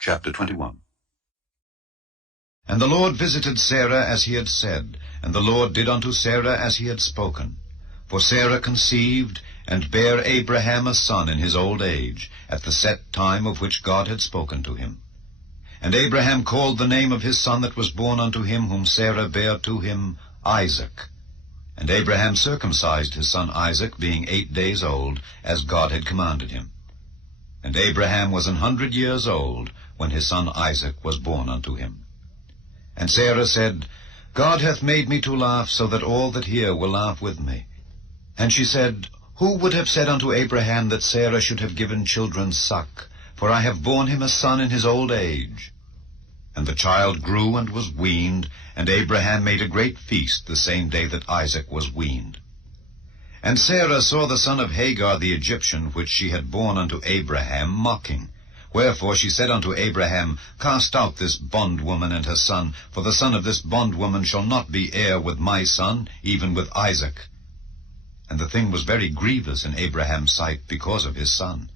Chapter 21. And the Lord visited Sarah as he had said, and the Lord did unto Sarah as he had spoken. For Sarah conceived, and bare Abraham a son in his old age, at the set time of which God had spoken to him. And Abraham called the name of his son that was born unto him, whom Sarah bare to him, Isaac. And Abraham circumcised his son Isaac, being 8 days old, as God had commanded him. And Abraham was 100 years old, when his son Isaac was born unto him. And Sarah said, God hath made me to laugh, so that all that hear will laugh with me. And she said, Who would have said unto Abraham that Sarah should have given children suck? For I have borne him a son in his old age. And the child grew and was weaned, and Abraham made a great feast the same day that Isaac was weaned. And Sarah saw the son of Hagar the Egyptian, which she had borne unto Abraham, mocking. Wherefore she said unto Abraham, Cast out this bondwoman and her son, for the son of this bondwoman shall not be heir with my son, even with Isaac. And the thing was very grievous in Abraham's sight because of his son.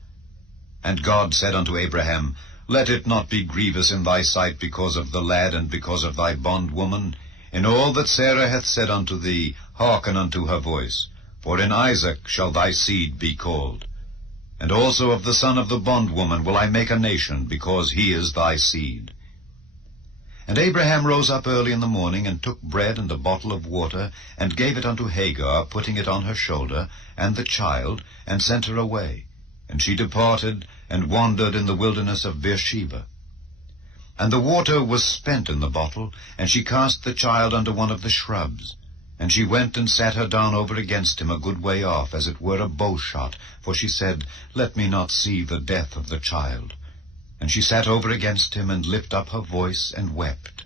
And God said unto Abraham, Let it not be grievous in thy sight because of the lad and because of thy bondwoman. In all that Sarah hath said unto thee, hearken unto her voice. For in Isaac shall thy seed be called. And also of the son of the bondwoman will I make a nation, because he is thy seed. And Abraham rose up early in the morning, and took bread and a bottle of water, and gave it unto Hagar, putting it on her shoulder, and the child, and sent her away. And she departed, and wandered in the wilderness of Beersheba. And the water was spent in the bottle, and she cast the child under one of the shrubs. And she went and sat her down over against him a good way off, as it were a bowshot, for she said, Let me not see the death of the child. And she sat over against him, and lifted up her voice, and wept.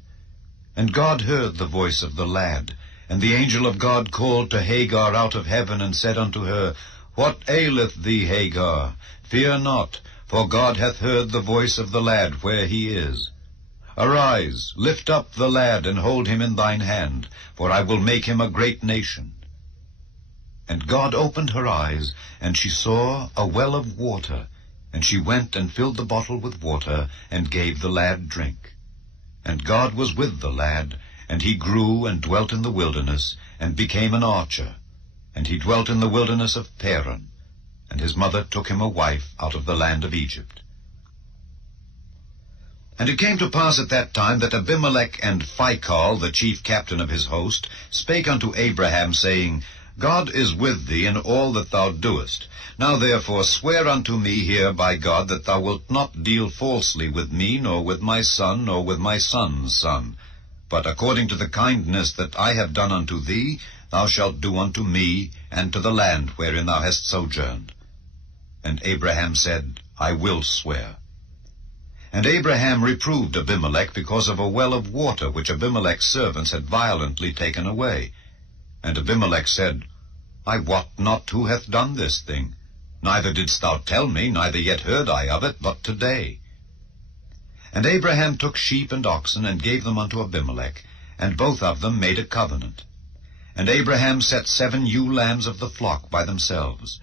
And God heard the voice of the lad. And the angel of God called to Hagar out of heaven, and said unto her, What aileth thee, Hagar? Fear not, for God hath heard the voice of the lad where he is. Arise, lift up the lad, and hold him in thine hand, for I will make him a great nation. And God opened her eyes, and she saw a well of water, and she went and filled the bottle with water, and gave the lad drink. And God was with the lad, and he grew and dwelt in the wilderness, and became an archer. And he dwelt in the wilderness of Paran, and his mother took him a wife out of the land of Egypt. And it came to pass at that time that Abimelech and Phicol, the chief captain of his host, spake unto Abraham, saying, God is with thee in all that thou doest. Now therefore swear unto me here by God that thou wilt not deal falsely with me, nor with my son, nor with my son's son. But according to the kindness that I have done unto thee, thou shalt do unto me, and to the land wherein thou hast sojourned. And Abraham said, I will swear. And Abraham reproved Abimelech because of a well of water which Abimelech's servants had violently taken away. And Abimelech said, I wot not who hath done this thing. Neither didst thou tell me, neither yet heard I of it, but today. And Abraham took sheep and oxen, and gave them unto Abimelech, and both of them made a covenant. And Abraham set 7 ewe lambs of the flock by themselves.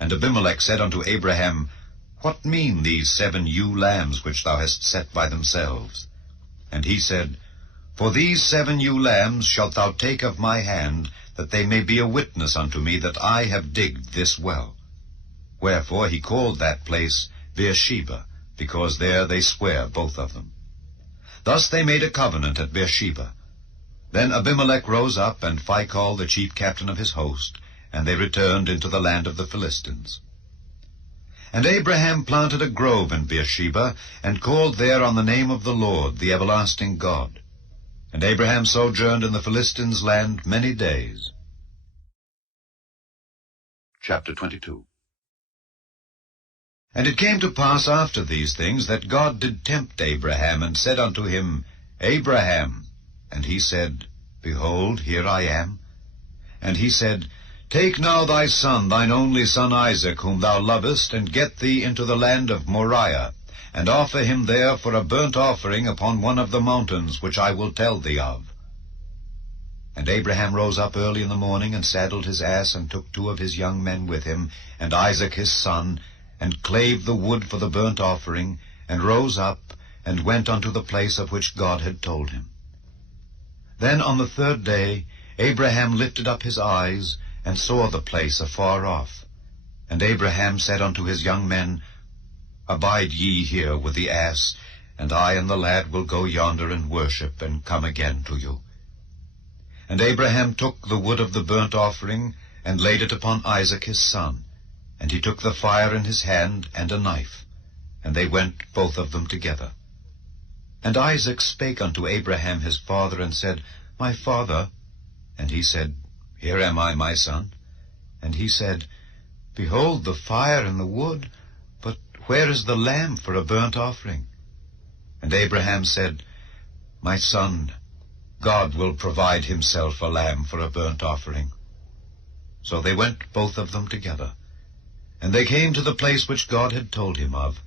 And Abimelech said unto Abraham, What mean these 7 ewe lambs which thou hast set by themselves? And he said, For these 7 ewe lambs shalt thou take of my hand, that they may be a witness unto me that I have digged this well. Wherefore he called that place Beersheba, because there they swear both of them. Thus they made a covenant at Beersheba. Then Abimelech rose up, and Phicol the chief captain of his host, and they returned into the land of the Philistines. And Abraham planted a grove in Beersheba, and called there on the name of the Lord, the everlasting God. And Abraham sojourned in the Philistines' land many days. Chapter 22. And it came to pass after these things that God did tempt Abraham, and said unto him, Abraham. And he said, Behold, here I am. And he said, Take now thy son, thine only son Isaac, whom thou lovest, and get thee into the land of Moriah, and offer him there for a burnt offering upon one of the mountains which I will tell thee of. And Abraham rose up early in the morning, and saddled his ass, and took 2 of his young men with him, and Isaac his son, and clave the wood for the burnt offering, and rose up, and went unto the place of which God had told him. Then on the third day Abraham lifted up his eyes, and saw the place afar off. And Abraham said unto his young men, Abide ye here with the ass, and I and the lad will go yonder and worship, and come again to you. And Abraham took the wood of the burnt offering, and laid it upon Isaac his son. And he took the fire in his hand, and a knife. And they went both of them together. And Isaac spake unto Abraham his father, and said, My father. And he said, Here am I, my son. And he said, Behold the fire and the wood, but where is the lamb for a burnt offering? And Abraham said, My son, God will provide himself a lamb for a burnt offering. So they went both of them together. And they came to the place which God had told him of.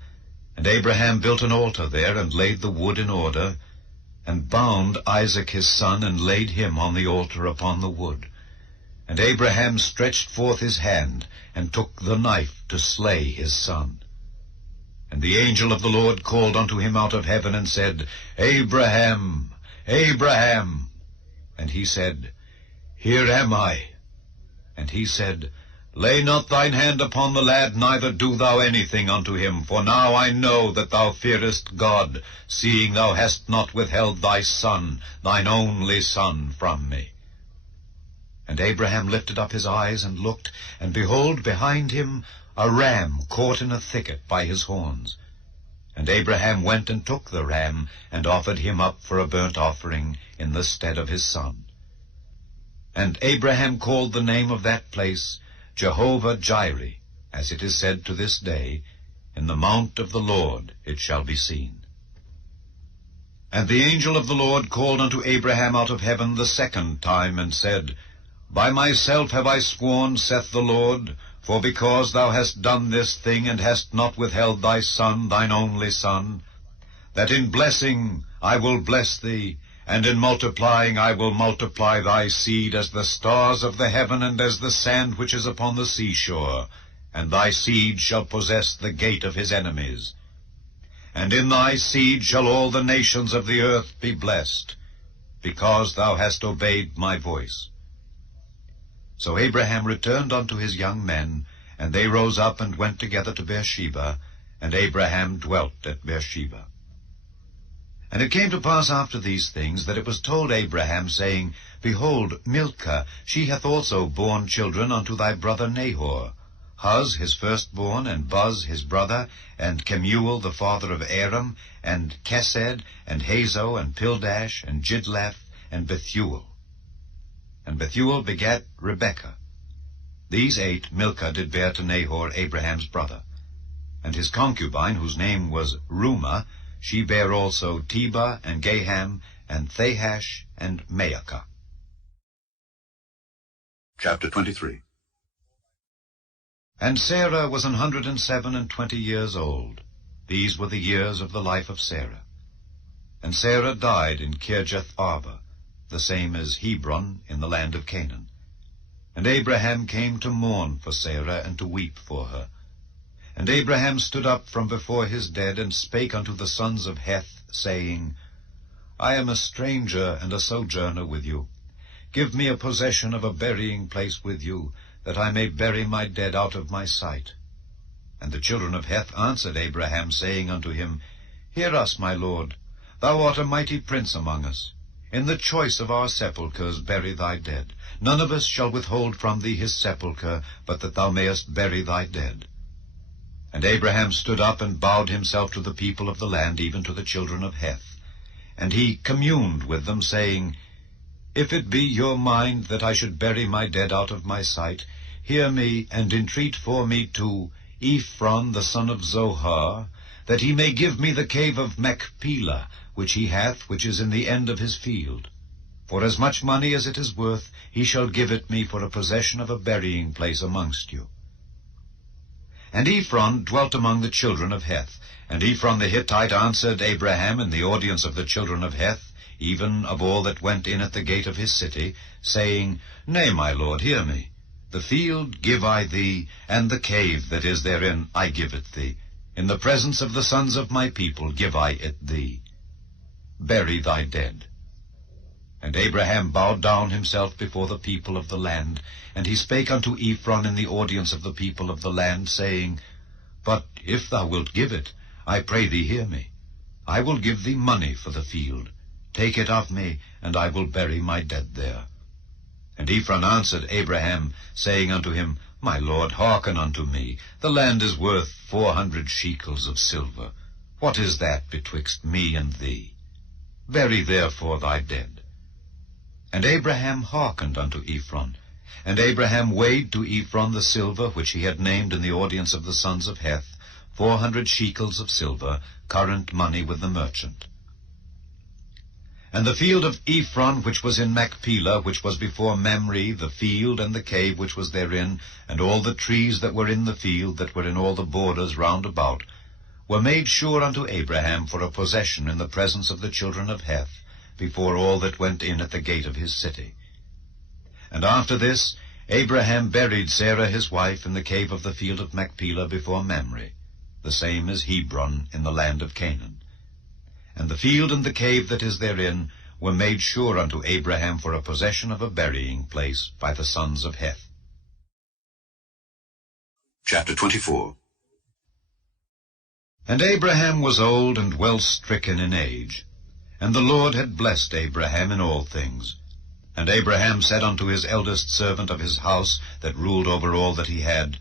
And Abraham built an altar there, and laid the wood in order, and bound Isaac his son, and laid him on the altar upon the wood. And Abraham stretched forth his hand, and took the knife to slay his son. And the angel of the Lord called unto him out of heaven, and said, Abraham, Abraham. And he said, Here am I. And he said, Lay not thine hand upon the lad, neither do thou anything unto him. For now I know that thou fearest God, seeing thou hast not withheld thy son, thine only son, from me. And Abraham lifted up his eyes, and looked, and behold, behind him a ram caught in a thicket by his horns. And Abraham went and took the ram, and offered him up for a burnt offering in the stead of his son. And Abraham called the name of that place Jehovah-Jireh, as it is said to this day, In the mount of the Lord it shall be seen. And the angel of the Lord called unto Abraham out of heaven the second time, and said, By myself have I sworn, saith the Lord, for because thou hast done this thing, and hast not withheld thy son, thine only son, that in blessing I will bless thee, and in multiplying I will multiply thy seed as the stars of the heaven, and as the sand which is upon the seashore, and thy seed shall possess the gate of his enemies. And in thy seed shall all the nations of the earth be blessed, because thou hast obeyed my voice. So Abraham returned unto his young men, and they rose up and went together to Beersheba, and Abraham dwelt at Beersheba. And it came to pass after these things, that it was told Abraham, saying, Behold, Milcah, she hath also borne children unto thy brother Nahor, Huz his firstborn, and Buz his brother, and Kemuel the father of Aram, and Kesed, and Hazo, and Pildash, and Jidlaph, and Bethuel. And Bethuel begat Rebekah. These 8 Milcah did bear to Nahor, Abraham's brother. And his concubine, whose name was Reumah, she bare also Tebah, and Gaham, and Thahash, and Maacah. Chapter 23. And Sarah was 127 years old. These were the years of the life of Sarah. And Sarah died in Kirjath Arba, the same as Hebron in the land of Canaan. And Abraham came to mourn for Sarah, and to weep for her. And Abraham stood up from before his dead, and spake unto the sons of Heth, saying, I am a stranger and a sojourner with you. Give me a possession of a burying place with you, that I may bury my dead out of my sight. And the children of Heth answered Abraham, saying unto him, Hear us, my lord, thou art a mighty prince among us. In the choice of our sepulchres bury thy dead. None of us shall withhold from thee his sepulchre, but that thou mayest bury thy dead. And Abraham stood up and bowed himself to the people of the land, even to the children of Heth. And he communed with them, saying, If it be your mind that I should bury my dead out of my sight, hear me, and entreat for me to Ephron the son of Zohar, that he may give me the cave of Machpelah, which he hath, which is in the end of his field. For as much money as it is worth, he shall give it me for a possession of a burying place amongst you. And Ephron dwelt among the children of Heth. And Ephron the Hittite answered Abraham in the audience of the children of Heth, even of all that went in at the gate of his city, saying, Nay, my lord, hear me. The field give I thee, and the cave that is therein I give it thee. in the presence of the sons of my people give I it thee. Bury thy dead. And Abraham bowed down himself before the people of the land, and he spake unto Ephron in the audience of the people of the land, saying, But if thou wilt give it, I pray thee hear me. I will give thee money for the field. Take it of me, and I will bury my dead there. And Ephron answered Abraham, saying unto him, My lord, hearken unto me. The land is worth 400 shekels of silver. What is that betwixt me and thee? Bury therefore thy dead. And Abraham hearkened unto Ephron. And Abraham weighed to Ephron the silver which he had named in the audience of the sons of Heth, 400 shekels of silver, current money with the merchant. And the field of Ephron, which was in Machpelah, which was before Mamre, the field and the cave which was therein, and all the trees that were in the field, that were in all the borders round about, were made sure unto Abraham for a possession in the presence of the children of Heth, before all that went in at the gate of his city. And after this Abraham buried Sarah his wife in the cave of the field of Machpelah before Mamre, the same as Hebron in the land of Canaan. And the field and the cave that is therein were made sure unto Abraham for a possession of a burying place by the sons of Heth. Chapter 24. And Abraham was old and well stricken in age, and the Lord had blessed Abraham in all things. And Abraham said unto his eldest servant of his house, that ruled over all that he had,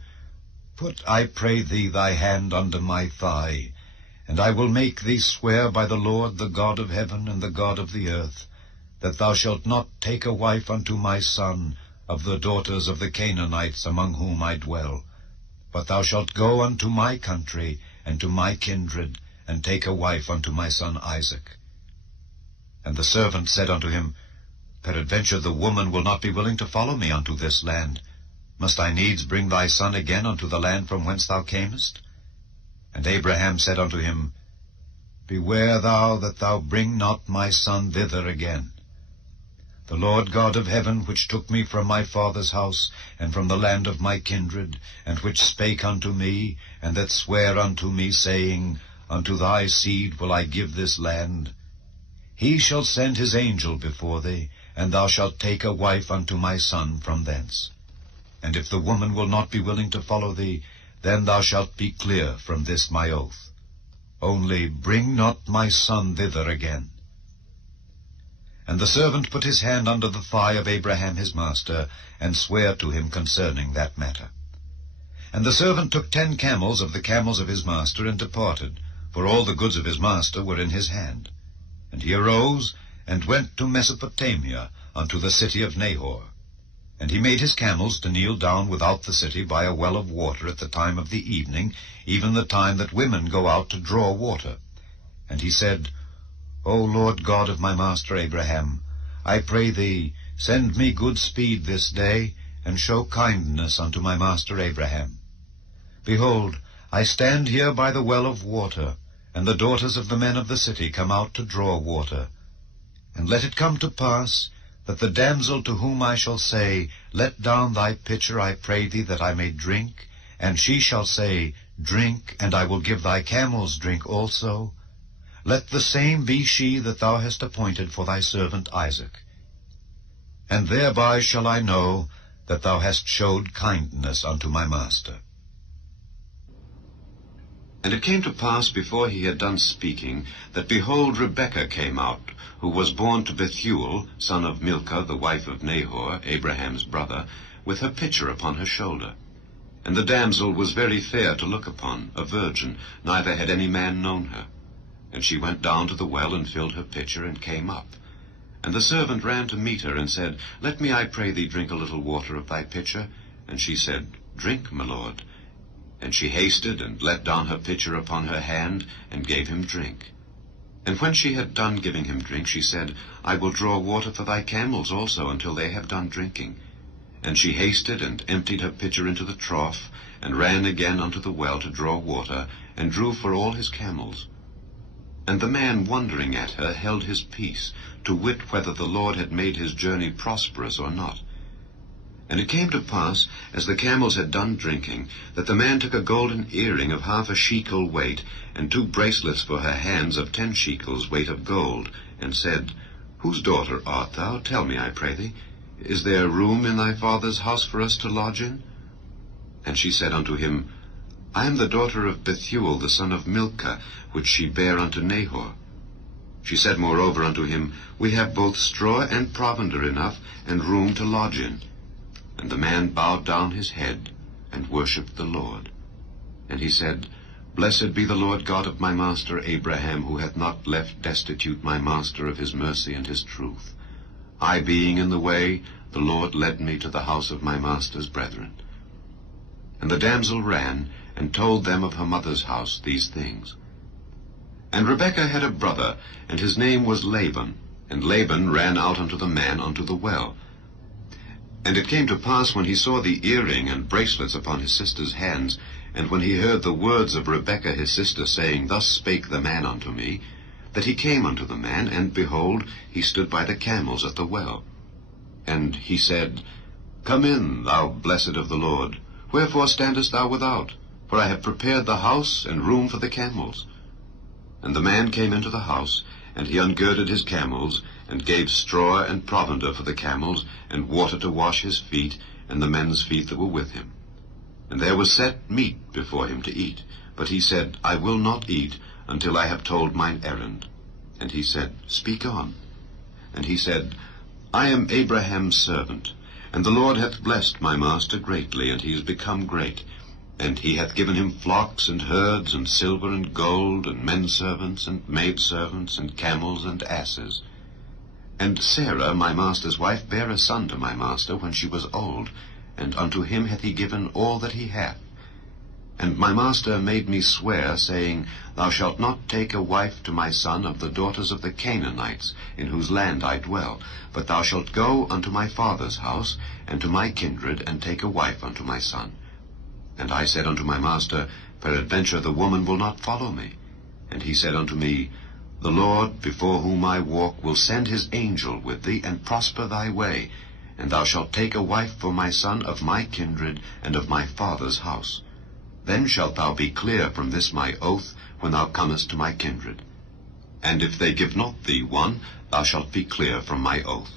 Put, I pray thee, thy hand under my thigh, and I will make thee swear by the Lord, the God of heaven and the God of the earth, that thou shalt not take a wife unto my son of the daughters of the Canaanites among whom I dwell, but thou shalt go unto my country and to my kindred, and take a wife unto my son Isaac. And the servant said unto him, Peradventure the woman will not be willing to follow me unto this land. Must I needs bring thy son again unto the land from whence thou camest? And Abraham said unto him, Beware thou that thou bring not my son thither again. The Lord God of heaven, which took me from my father's house, and from the land of my kindred, and which spake unto me, and that sware unto me, saying, Unto thy seed will I give this land, he shall send his angel before thee, and thou shalt take a wife unto my son from thence. And if the woman will not be willing to follow thee, then thou shalt be clear from this my oath. Only bring not my son thither again. And the servant put his hand under the thigh of Abraham his master, and sware to him concerning that matter. And the servant took 10 camels of the camels of his master, and departed, for all the goods of his master were in his hand. And he arose, and went to Mesopotamia, unto the city of Nahor. And he made his camels to kneel down without the city by a well of water at the time of the evening, even the time that women go out to draw water. And he said, O Lord God of my master Abraham, I pray thee, send me good speed this day, and show kindness unto my master Abraham. Behold, I stand here by the well of water, and the daughters of the men of the city come out to draw water. And let it come to pass, that the damsel to whom I shall say, Let down thy pitcher, I pray thee, that I may drink, and she shall say, Drink, and I will give thy camels drink also, let the same be she that thou hast appointed for thy servant Isaac. And thereby shall I know that thou hast showed kindness unto my master. And it came to pass, before he had done speaking, that behold, Rebekah came out, who was born to Bethuel, son of Milcah, the wife of Nahor, Abraham's brother, with her pitcher upon her shoulder. And the damsel was very fair to look upon, a virgin, neither had any man known her. And she went down to the well, and filled her pitcher, and came up. And the servant ran to meet her, and said, Let me, I pray thee, drink a little water of thy pitcher. And she said, Drink, my lord. And she hasted, and let down her pitcher upon her hand, and gave him drink. And when she had done giving him drink, she said, I will draw water for thy camels also, until they have done drinking. And she hasted, and emptied her pitcher into the trough, and ran again unto the well to draw water, and drew for all his camels. And the man, wondering at her, held his peace, to wit whether the Lord had made his journey prosperous or not. And it came to pass, as the camels had done drinking, that the man took a golden earring of 1/2 shekel weight, and 2 bracelets for her hands of 10 shekels weight of gold, and said, Whose daughter art thou? Tell me, I pray thee. Is there room in thy father's house for us to lodge in? And she said unto him, I am the daughter of Bethuel, the son of Milcah, which she bare unto Nahor. She said moreover unto him, We have both straw and provender enough, and room to lodge in. And the man bowed down his head, and worshipped the Lord. And he said, Blessed be the Lord God of my master Abraham, who hath not left destitute my master of his mercy and his truth. I being in the way, the Lord led me to the house of my master's brethren. And the damsel ran, and told them of her mother's house these things. And Rebekah had a brother, and his name was Laban. And Laban ran out unto the man unto the well. And it came to pass, when he saw the earring and bracelets upon his sister's hands, and when he heard the words of Rebekah his sister, saying, Thus spake the man unto me, that he came unto the man, and behold, he stood by the camels at the well. And he said, Come in, thou blessed of the Lord. Wherefore standest thou without? For I have prepared the house and room for the camels. And the man came into the house, and he ungirded his camels, and gave straw and provender for the camels, and water to wash his feet, and the men's feet that were with him. And there was set meat before him to eat. But he said, I will not eat until I have told mine errand. And he said, Speak on. And he said, I am Abraham's servant, and the Lord hath blessed my master greatly, and he is become great. And he hath given him flocks and herds, and silver and gold, and men servants, and maid servants, and camels and asses. And Sarah, my master's wife, bare a son to my master when she was old, and unto him hath he given all that he hath. And my master made me swear, saying, Thou shalt not take a wife to my son of the daughters of the Canaanites, in whose land I dwell, but thou shalt go unto my father's house, and to my kindred, and take a wife unto my son. And I said unto my master, Peradventure the woman will not follow me. And he said unto me, The Lord, before whom I walk, will send his angel with thee, and prosper thy way, and thou shalt take a wife for my son of my kindred, and of my father's house. Then shalt thou be clear from this my oath, when thou comest to my kindred. And if they give not thee one, thou shalt be clear from my oath.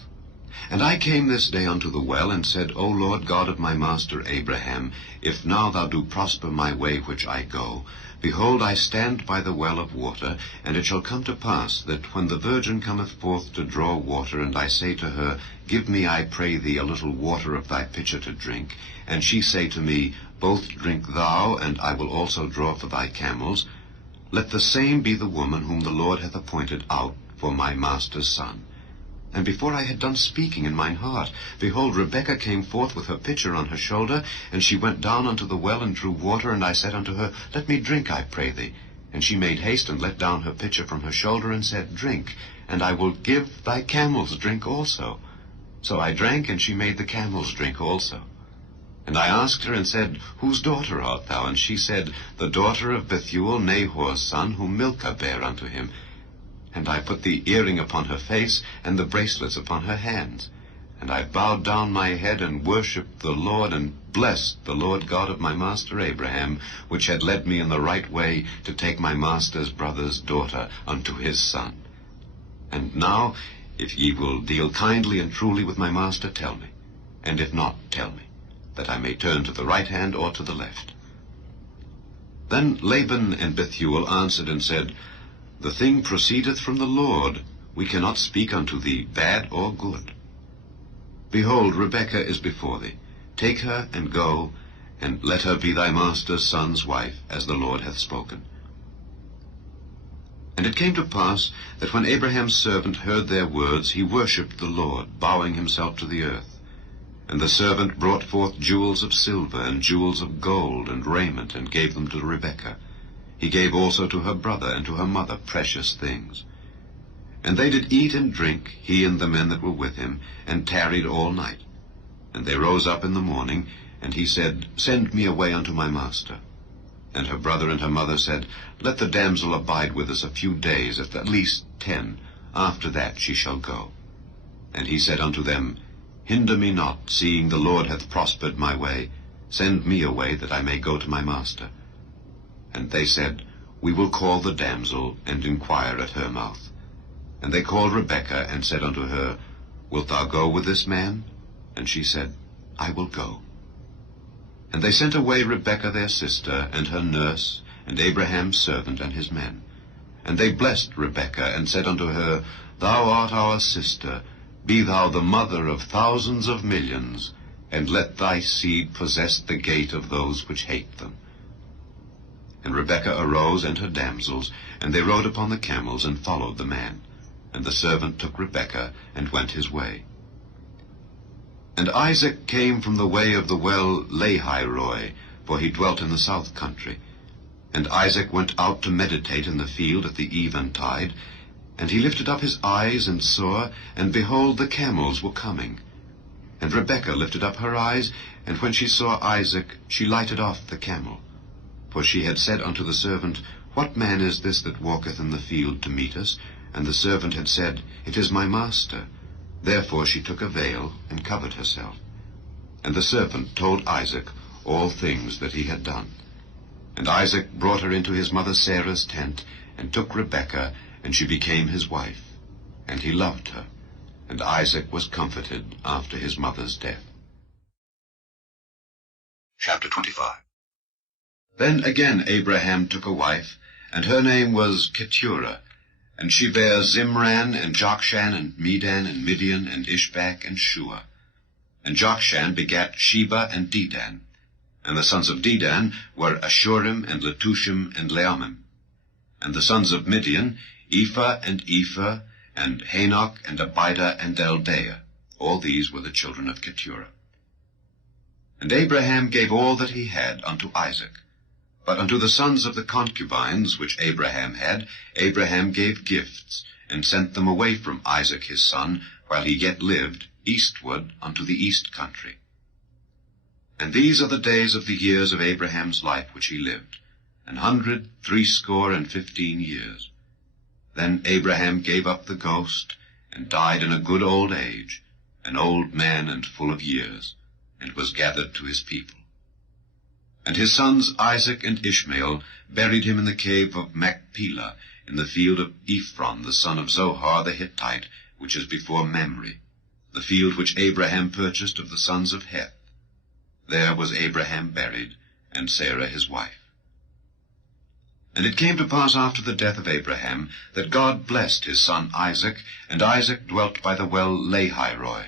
And I came this day unto the well, and said, O Lord God of my master Abraham, if now thou do prosper my way which I go, behold, I stand by the well of water, and it shall come to pass, that when the virgin cometh forth to draw water, and I say to her, Give me, I pray thee, a little water of thy pitcher to drink, and she say to me, Both drink thou, and I will also draw for thy camels, let the same be the woman whom the Lord hath appointed out for my master's son. And before I had done speaking in mine heart, behold, Rebekah came forth with her pitcher on her shoulder, and she went down unto the well and drew water, and I said unto her, Let me drink, I pray thee. And she made haste and let down her pitcher from her shoulder, and said, Drink, and I will give thy camels drink also. So I drank, and she made the camels drink also. And I asked her and said, Whose daughter art thou? And she said, The daughter of Bethuel, Nahor's son, whom Milcah bare unto him. And I put the earring upon her face, and the bracelets upon her hands. And I bowed down my head, and worshipped the Lord, and blessed the Lord God of my master Abraham, which had led me in the right way to take my master's brother's daughter unto his son. And now, if ye will deal kindly and truly with my master, tell me. And if not, tell me, that I may turn to the right hand or to the left. Then Laban and Bethuel answered and said, The thing proceedeth from the Lord. We cannot speak unto thee bad or good. Behold, Rebekah is before thee. Take her and go, and let her be thy master's son's wife, as the Lord hath spoken. And it came to pass that when Abraham's servant heard their words, he worshipped the Lord, bowing himself to the earth. And the servant brought forth jewels of silver and jewels of gold and raiment, and gave them to Rebekah. He gave also to her brother and to her mother precious things. And they did eat and drink, he and the men that were with him, and tarried all night. And they rose up in the morning, and he said, Send me away unto my master. And her brother and her mother said, Let the damsel abide with us a few days, at least 10. After that she shall go. And he said unto them, Hinder me not, seeing the Lord hath prospered my way. Send me away, that I may go to my master. And they said, We will call the damsel, and inquire at her mouth. And they called Rebekah, and said unto her, Wilt thou go with this man? And she said, I will go. And they sent away Rebekah their sister, and her nurse, and Abraham's servant, and his men. And they blessed Rebekah, and said unto her, Thou art our sister, be thou the mother of thousands of millions, and let thy seed possess the gate of those which hate them. And Rebekah arose, and her damsels, and they rode upon the camels, and followed the man. And the servant took Rebekah, and went his way. And Isaac came from the way of the well Lahairoi, for he dwelt in the south country. And Isaac went out to meditate in the field at the eventide, and he lifted up his eyes and saw, and behold, the camels were coming. And Rebekah lifted up her eyes, and when she saw Isaac, she lighted off the camel. For she had said unto the servant, What man is this that walketh in the field to meet us? And the servant had said, It is my master. Therefore she took a veil, and covered herself. And the servant told Isaac all things that he had done. And Isaac brought her into his mother Sarah's tent, and took Rebekah, and she became his wife. And he loved her. And Isaac was comforted after his mother's death. Chapter 25. Then again Abraham took a wife, and her name was Keturah. And she bare Zimran, and Jokshan, and Medan, and Midian, and Ishbak, and Shua. And Jokshan begat Sheba and Dedan. And the sons of Dedan were Ashurim, and Letushim, and Leamim. And the sons of Midian, Ephah, and Ephah, and Hanok, and Abida, and Eldaah. All these were the children of Keturah. And Abraham gave all that he had unto Isaac. But unto the sons of the concubines which Abraham had, Abraham gave gifts, and sent them away from Isaac his son, while he yet lived, eastward unto the east country. And these are the days of the years of Abraham's life which he lived, 160 years. Then Abraham gave up the ghost, and died in a good old age, an old man and full of years, and was gathered to his people. And his sons Isaac and Ishmael buried him in the cave of Machpelah, in the field of Ephron, the son of Zohar the Hittite, which is before Mamre, the field which Abraham purchased of the sons of Heth. There was Abraham buried, and Sarah his wife. And it came to pass after the death of Abraham, that God blessed his son Isaac, and Isaac dwelt by the well Lahairoi.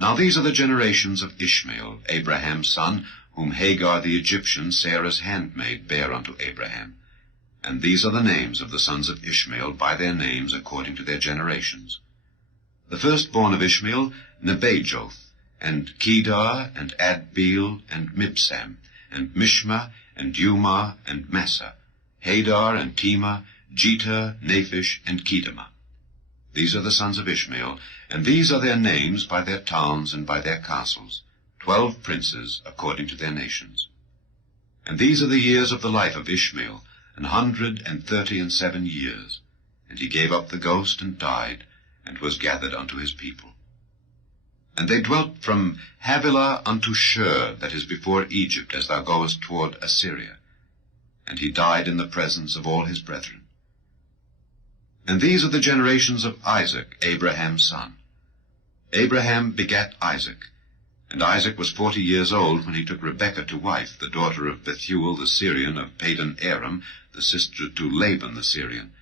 Now these are the generations of Ishmael, Abraham's son, whom Hagar the Egyptian, Sarah's handmaid, bare unto Abraham. And these are the names of the sons of Ishmael, by their names according to their generations. The firstborn of Ishmael, Nebajoth, and Kedar, and Adbeel, and Mibsam, and Mishma, and Dumah, and Massa, Hadar, and Tema, Jeter, Naphish, and Kedemah. These are the sons of Ishmael, and these are their names by their towns and by their castles, 12 princes according to their nations. And these are the years of the life of Ishmael, 137 years. And he gave up the ghost and died, and was gathered unto his people. And they dwelt from Havilah unto Shur, that is before Egypt, as thou goest toward Assyria. And he died in the presence of all his brethren. And these are the generations of Isaac, Abraham's son. Abraham begat Isaac. And Isaac was 40 years old when he took Rebekah to wife, the daughter of Bethuel the Syrian of Padan Aram, the sister to Laban the Syrian.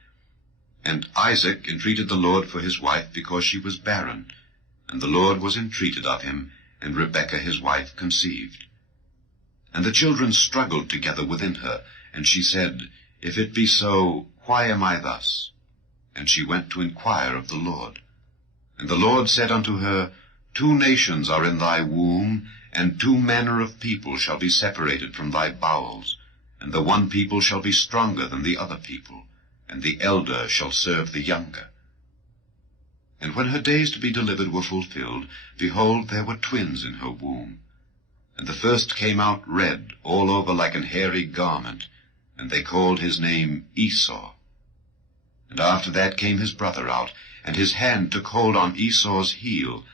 And Isaac entreated the Lord for his wife, because she was barren. And the Lord was entreated of him, and Rebekah his wife conceived. And the children struggled together within her, and she said, If it be so, why am I thus? And she went to inquire of the Lord. And the Lord said unto her, 2 nations are in thy womb, and 2 manner of people shall be separated from thy bowels, and the one people shall be stronger than the other people, and the elder shall serve the younger. And when her days to be delivered were fulfilled, behold, there were twins in her womb. And the first came out red, all over like an hairy garment, and they called his name Esau. And after that came his brother out, and his hand took hold on Esau's heel,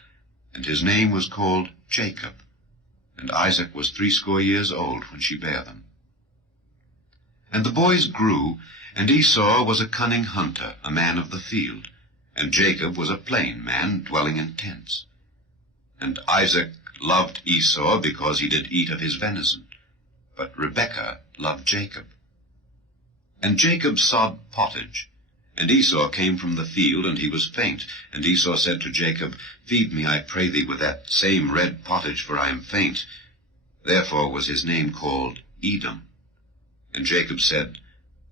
and his name was called Jacob. And Isaac was 80 years old when she bare them. And the boys grew, and Esau was a cunning hunter, a man of the field, and Jacob was a plain man, dwelling in tents. And Isaac loved Esau because he did eat of his venison, but Rebekah loved Jacob. And Jacob sod pottage, and Esau came from the field, and he was faint. And Esau said to Jacob, Feed me, I pray thee, with that same red pottage, for I am faint. Therefore was his name called Edom. And Jacob said,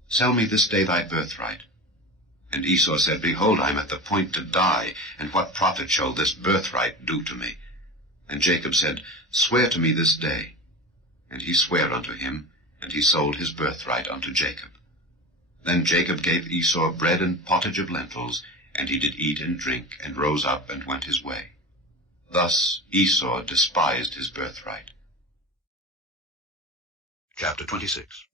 Sell me this day thy birthright. And Esau said, Behold, I am at the point to die, and what profit shall this birthright do to me? And Jacob said, Swear to me this day. And he sware unto him, and he sold his birthright unto Jacob. Then Jacob gave Esau bread and pottage of lentils, and he did eat and drink, and rose up and went his way. Thus Esau despised his birthright. Chapter 26.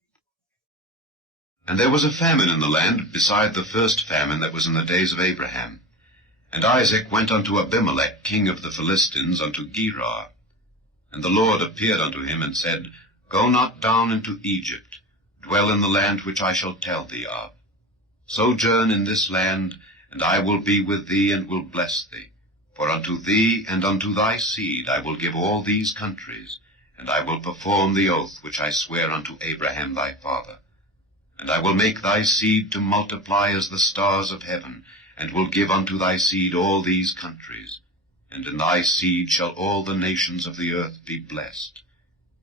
And there was a famine in the land beside the first famine that was in the days of Abraham. And Isaac went unto Abimelech, king of the Philistines, unto Gerar. And the Lord appeared unto him, and said, Go not down into Egypt, dwell in the land which I shall tell thee of. Sojourn in this land, and I will be with thee, and will bless thee. For unto thee and unto thy seed I will give all these countries, and I will perform the oath which I sware unto Abraham thy father. And I will make thy seed to multiply as the stars of heaven, and will give unto thy seed all these countries. And in thy seed shall all the nations of the earth be blessed,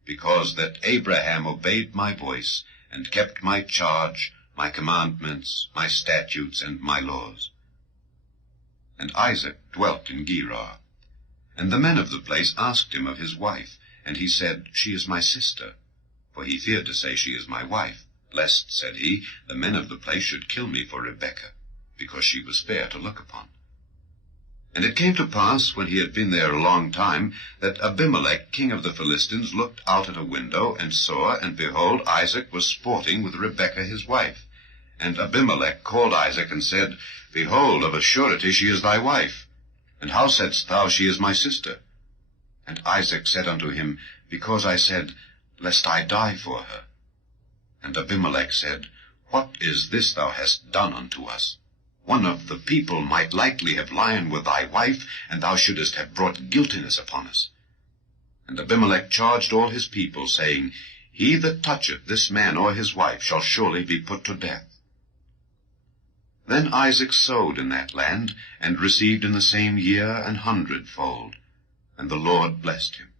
because that Abraham obeyed my voice, and kept my charge, my commandments, my statutes, and my laws. And Isaac dwelt in Gerar. And the men of the place asked him of his wife, and he said, She is my sister. For he feared to say, She is my wife, lest, said he, the men of the place should kill me for Rebekah, because she was fair to look upon. And it came to pass, when he had been there a long time, that Abimelech, king of the Philistines, looked out at a window, and saw, and behold, Isaac was sporting with Rebekah his wife. And Abimelech called Isaac, and said, Behold, of a surety she is thy wife. And how saidst thou, She is my sister? And Isaac said unto him, Because I said, Lest I die for her. And Abimelech said, What is this thou hast done unto us? One of the people might likely have lain with thy wife, and thou shouldest have brought guiltiness upon us. And Abimelech charged all his people, saying, He that toucheth this man or his wife shall surely be put to death. Then Isaac sowed in that land, and received in the same year 100-fold, and the Lord blessed him.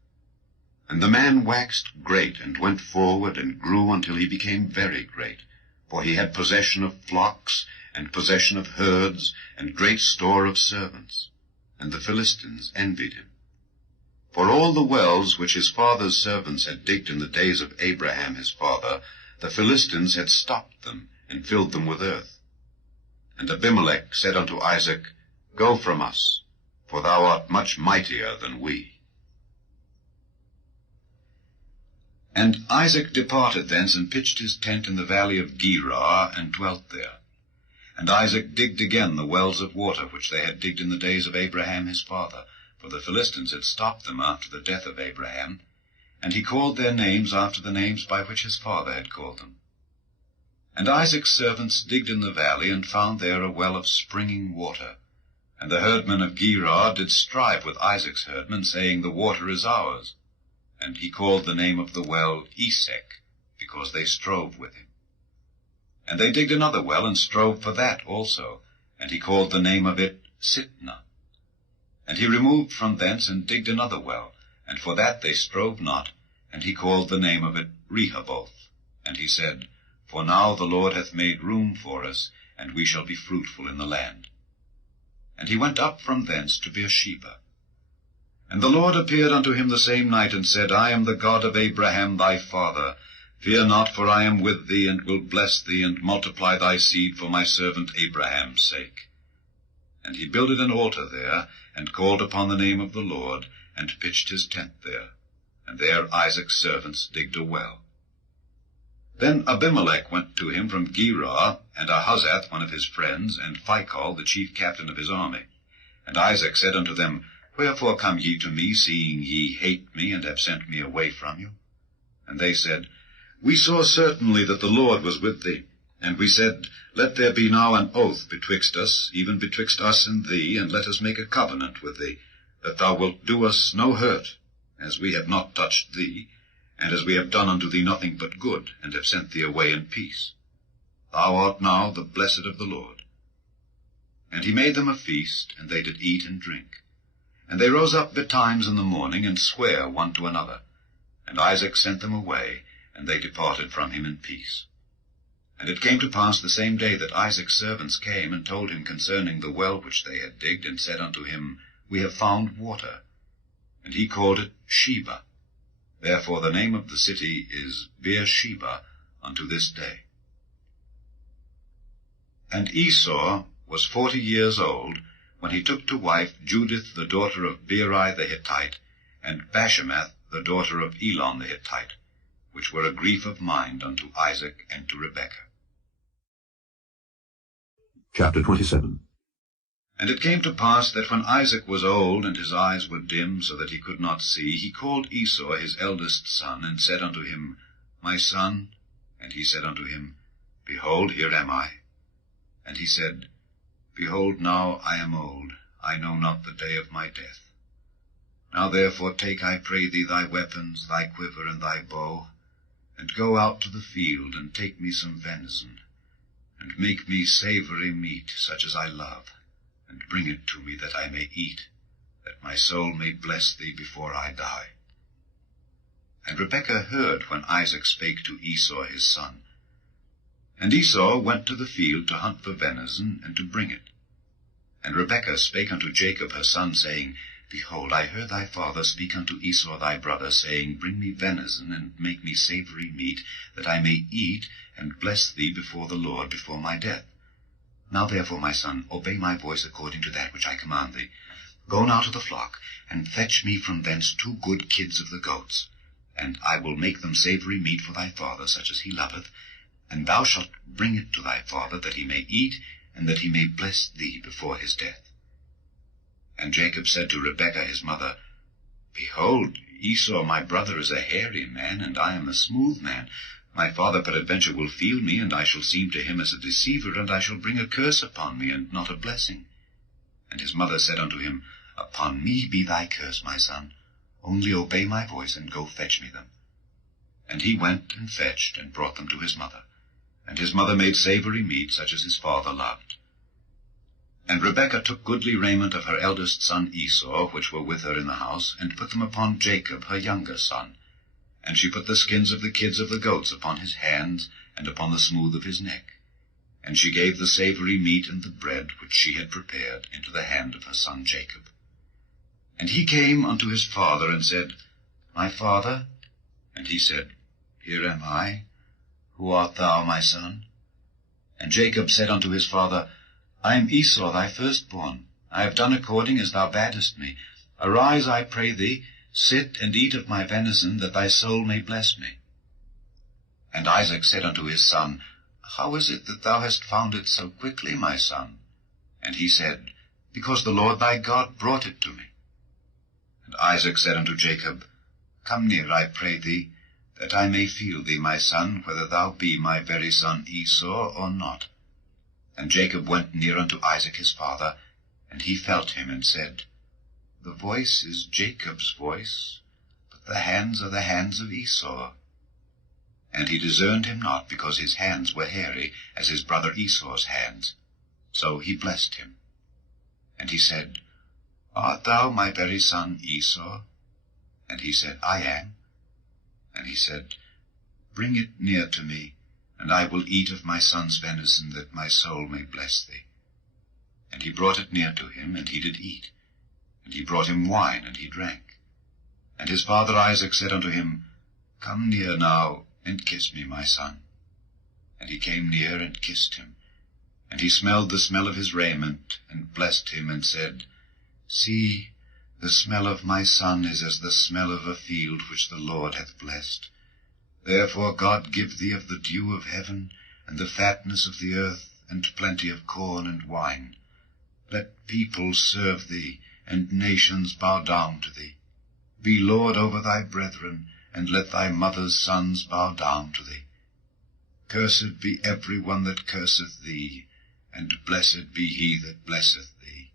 And the man waxed great, and went forward, and grew until he became very great, for he had possession of flocks, and possession of herds, and great store of servants. And the Philistines envied him. For all the wells which his father's servants had digged in the days of Abraham his father, the Philistines had stopped them, and filled them with earth. And Abimelech said unto Isaac, Go from us, for thou art much mightier than we. And Isaac departed thence, and pitched his tent in the valley of Gerar, and dwelt there. And Isaac digged again the wells of water which they had digged in the days of Abraham his father, for the Philistines had stopped them after the death of Abraham, and he called their names after the names by which his father had called them. And Isaac's servants digged in the valley, and found there a well of springing water. And the herdmen of Gerar did strive with Isaac's herdmen, saying, The water is ours. And he called the name of the well Esek, because they strove with him. And they digged another well, and strove for that also, and he called the name of it Sitnah. And he removed from thence, and digged another well, and for that they strove not, and he called the name of it Rehoboth. And he said, For now the Lord hath made room for us, and we shall be fruitful in the land. And he went up from thence to Beersheba. And the Lord appeared unto him the same night, and said, I am the God of Abraham thy father. Fear not, for I am with thee, and will bless thee, and multiply thy seed for my servant Abraham's sake. And he builded an altar there, and called upon the name of the Lord, and pitched his tent there. And there Isaac's servants digged a well. Then Abimelech went to him from Gerar, and Ahuzzath one of his friends, and Phicol the chief captain of his army. And Isaac said unto them, Wherefore come ye to me, seeing ye hate me, and have sent me away from you? And they said, We saw certainly that the Lord was with thee. And we said, Let there be now an oath betwixt us, even betwixt us and thee, and let us make a covenant with thee, that thou wilt do us no hurt, as we have not touched thee, and as we have done unto thee nothing but good, and have sent thee away in peace. Thou art now the blessed of the Lord. And he made them a feast, and they did eat and drink. And they rose up betimes in the morning, and sware one to another. And Isaac sent them away, and they departed from him in peace. And it came to pass the same day that Isaac's servants came, and told him concerning the well which they had digged, and said unto him, We have found water. And he called it Sheba. Therefore the name of the city is Beersheba unto this day. And Esau was 40 years old, when he took to wife Judith the daughter of Beeri the Hittite, and Bashemath the daughter of Elon the Hittite, which were a grief of mind unto Isaac and to Rebekah. Chapter 27. And it came to pass that when Isaac was old, and his eyes were dim, so that he could not see, he called Esau his eldest son, and said unto him, My son. And he said unto him, Behold, here am I. And he said, Behold, now I am old, I know not the day of my death. Now therefore take, I pray thee, thy weapons, thy quiver, and thy bow, and go out to the field, and take me some venison, and make me savory meat, such as I love, and bring it to me, that I may eat, that my soul may bless thee before I die. And Rebekah heard when Isaac spake to Esau his son. And Esau went to the field to hunt for venison, and to bring it. And Rebekah spake unto Jacob her son, saying, Behold, I heard thy father speak unto Esau thy brother, saying, Bring me venison, and make me savory meat, that I may eat, and bless thee before the Lord before my death. Now therefore, my son, obey my voice according to that which I command thee. Go now to the flock, and fetch me from thence 2 good kids of the goats, and I will make them savory meat for thy father, such as he loveth, and thou shalt bring it to thy father, that he may eat, and that he may bless thee before his death. And Jacob said to Rebekah his mother, Behold, Esau my brother is a hairy man, and I am a smooth man. My father peradventure will feel me, and I shall seem to him as a deceiver, and I shall bring a curse upon me, and not a blessing. And his mother said unto him, Upon me be thy curse, my son. Only obey my voice, and go fetch me them. And he went and fetched, and brought them to his mother. And his mother made savory meat, such as his father loved. And Rebekah took goodly raiment of her eldest son Esau, which were with her in the house, and put them upon Jacob her younger son. And she put the skins of the kids of the goats upon his hands, and upon the smooth of his neck. And she gave the savory meat and the bread which she had prepared into the hand of her son Jacob. And he came unto his father, and said, My father? And he said, Here am I. Who art thou, my son? And Jacob said unto his father, I am Esau thy firstborn. I have done according as thou badest me. Arise, I pray thee, sit and eat of my venison, that thy soul may bless me. And Isaac said unto his son, How is it that thou hast found it so quickly, my son? And he said, Because the Lord thy God brought it to me. And Isaac said unto Jacob, Come near, I pray thee, that I may feel thee, my son, whether thou be my very son Esau or not. And Jacob went near unto Isaac his father, and he felt him, and said, The voice is Jacob's voice, but the hands are the hands of Esau. And he discerned him not, because his hands were hairy, as his brother Esau's hands. So he blessed him. And he said, Art thou my very son Esau? And he said, I am. And he said, Bring it near to me, and I will eat of my son's venison, that my soul may bless thee. And he brought it near to him, and he did eat. And he brought him wine, and he drank. And his father Isaac said unto him, Come near now, and kiss me, my son. And he came near, and kissed him. And he smelled the smell of his raiment, and blessed him, and said, See, the smell of my son is as the smell of a field which the Lord hath blessed. Therefore God give thee of the dew of heaven, and the fatness of the earth, and plenty of corn and wine. Let people serve thee, and nations bow down to thee. Be Lord over thy brethren, and let thy mother's sons bow down to thee. Cursed be every one that curseth thee, and blessed be he that blesseth thee.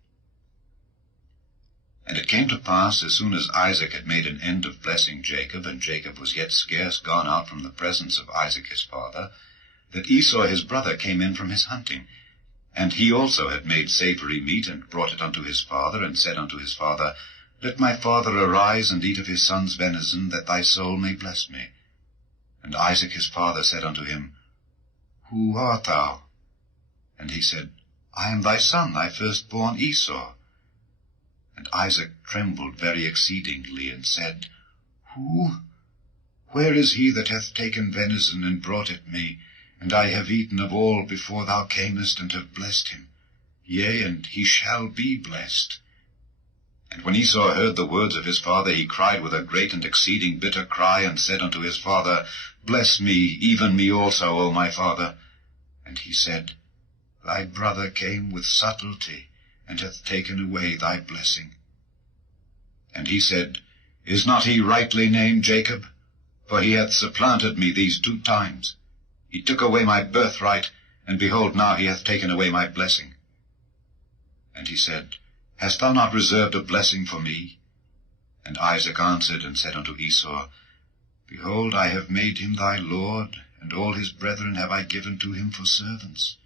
And it came to pass, as soon as Isaac had made an end of blessing Jacob, and Jacob was yet scarce gone out from the presence of Isaac his father, that Esau his brother came in from his hunting. And he also had made savory meat, and brought it unto his father, and said unto his father, Let my father arise, and eat of his son's venison, that thy soul may bless me. And Isaac his father said unto him, Who art thou? And he said, I am thy son, thy firstborn Esau. And Isaac trembled very exceedingly, and said, Who? Where is he that hath taken venison, and brought it me? And I have eaten of all before thou camest, and have blessed him. Yea, and he shall be blessed. And when Esau heard the words of his father, he cried with a great and exceeding bitter cry, and said unto his father, Bless me, even me also, O my father. And he said, Thy brother came with subtlety, and hath taken away thy blessing. And he said, Is not he rightly named Jacob? For he hath supplanted me these 2 times. He took away my birthright, and behold, now he hath taken away my blessing. And he said, Hast thou not reserved a blessing for me? And Isaac answered and said unto Esau, Behold, I have made him thy lord, and all his brethren have I given to him for servants,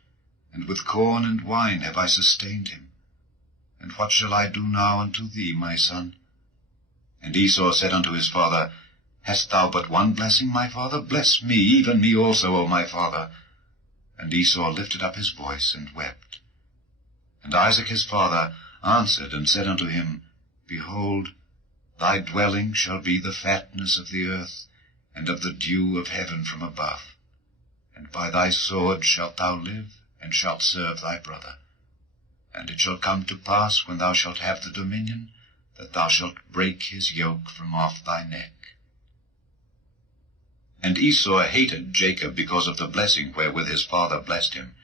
and with corn and wine have I sustained him. And what shall I do now unto thee, my son? And Esau said unto his father, Hast thou but one blessing, my father? Bless me, even me also, O my father. And Esau lifted up his voice and wept. And Isaac his father answered and said unto him, Behold, thy dwelling shall be the fatness of the earth, and of the dew of heaven from above. And by thy sword shalt thou live, and shalt serve thy brother. And it shall come to pass, when thou shalt have the dominion, that thou shalt break his yoke from off thy neck. And Esau hated Jacob because of the blessing wherewith his father blessed him.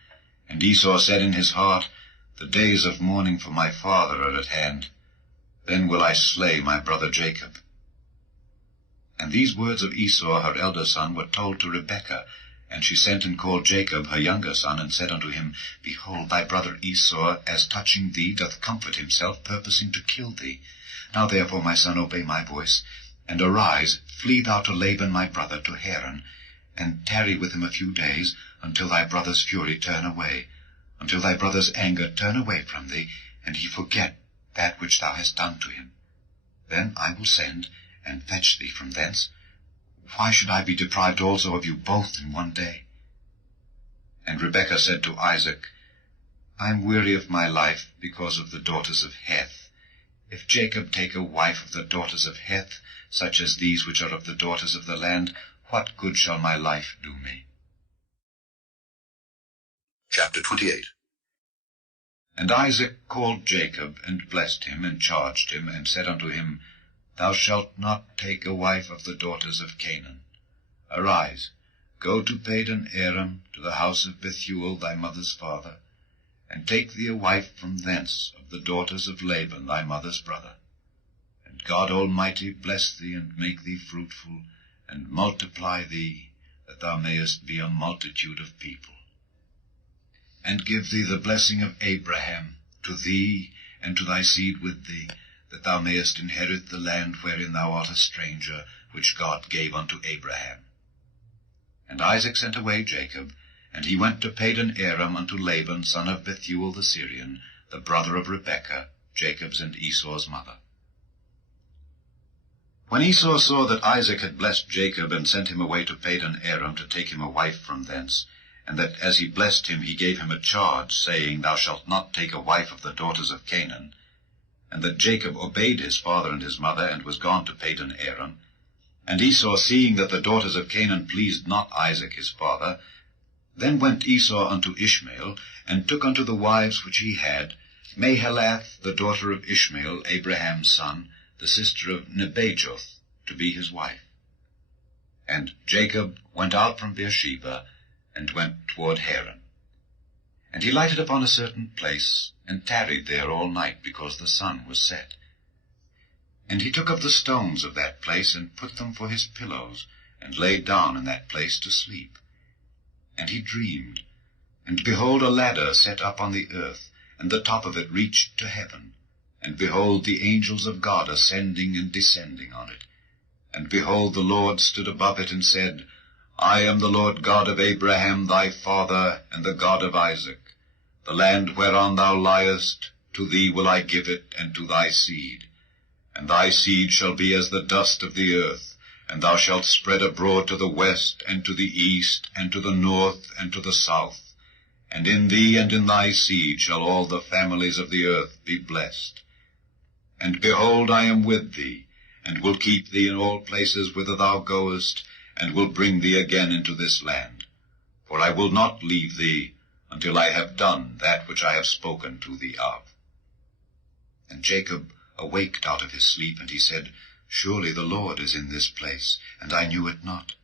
And Esau said in his heart, The days of mourning for my father are at hand. Then will I slay my brother Jacob. And these words of Esau her elder son were told to Rebekah. And she sent and called Jacob her younger son, and said unto him, Behold, thy brother Esau, as touching thee, doth comfort himself, purposing to kill thee. Now therefore, my son, obey my voice, and arise, flee thou to Laban my brother, to Haran, and tarry with him a few days, until thy brother's fury turn away, until thy brother's anger turn away from thee, and he forget that which thou hast done to him. Then I will send, and fetch thee from thence. Why should I be deprived also of you both in one day? And Rebekah said to Isaac, I am weary of my life because of the daughters of Heth. If Jacob take a wife of the daughters of Heth, such as these which are of the daughters of the land, what good shall my life do me? Chapter 28. And Isaac called Jacob, and blessed him, and charged him, and said unto him, Thou shalt not take a wife of the daughters of Canaan. Arise, go to Padan Aram, to the house of Bethuel thy mother's father, and take thee a wife from thence of the daughters of Laban thy mother's brother. And God Almighty bless thee, and make thee fruitful, and multiply thee, that thou mayest be a multitude of people. And give thee the blessing of Abraham, to thee, and to thy seed with thee, that thou mayest inherit the land wherein thou art a stranger, which God gave unto Abraham. And Isaac sent away Jacob, and he went to Padan Aram unto Laban, son of Bethuel the Syrian, the brother of Rebekah, Jacob's and Esau's mother. When Esau saw that Isaac had blessed Jacob, and sent him away to Padan Aram to take him a wife from thence, and that as he blessed him he gave him a charge, saying, Thou shalt not take a wife of the daughters of Canaan, and that Jacob obeyed his father and his mother, and was gone to Padan Aram, and Esau, seeing that the daughters of Canaan pleased not Isaac his father, then went Esau unto Ishmael, and took unto the wives which he had Mahalath, the daughter of Ishmael, Abraham's son, the sister of Nebajoth, to be his wife. And Jacob went out from Beersheba, and went toward Haran. And he lighted upon a certain place, and tarried there all night, because the sun was set. And he took up the stones of that place, and put them for his pillows, and laid down in that place to sleep. And he dreamed, and behold, a ladder set up on the earth, and the top of it reached to heaven. And behold, the angels of God ascending and descending on it. And behold, the Lord stood above it, and said, I am the Lord God of Abraham thy father, and the God of Isaac. The land whereon thou liest, to thee will I give it, and to thy seed. And thy seed shall be as the dust of the earth, and thou shalt spread abroad to the west, and to the east, and to the north, and to the south. And in thee and in thy seed shall all the families of the earth be blessed. And behold, I am with thee, and will keep thee in all places whither thou goest, and will bring thee again into this land. For I will not leave thee, until I have done that which I have spoken to thee of. And Jacob awaked out of his sleep, and he said, Surely the Lord is in this place, and I knew it not.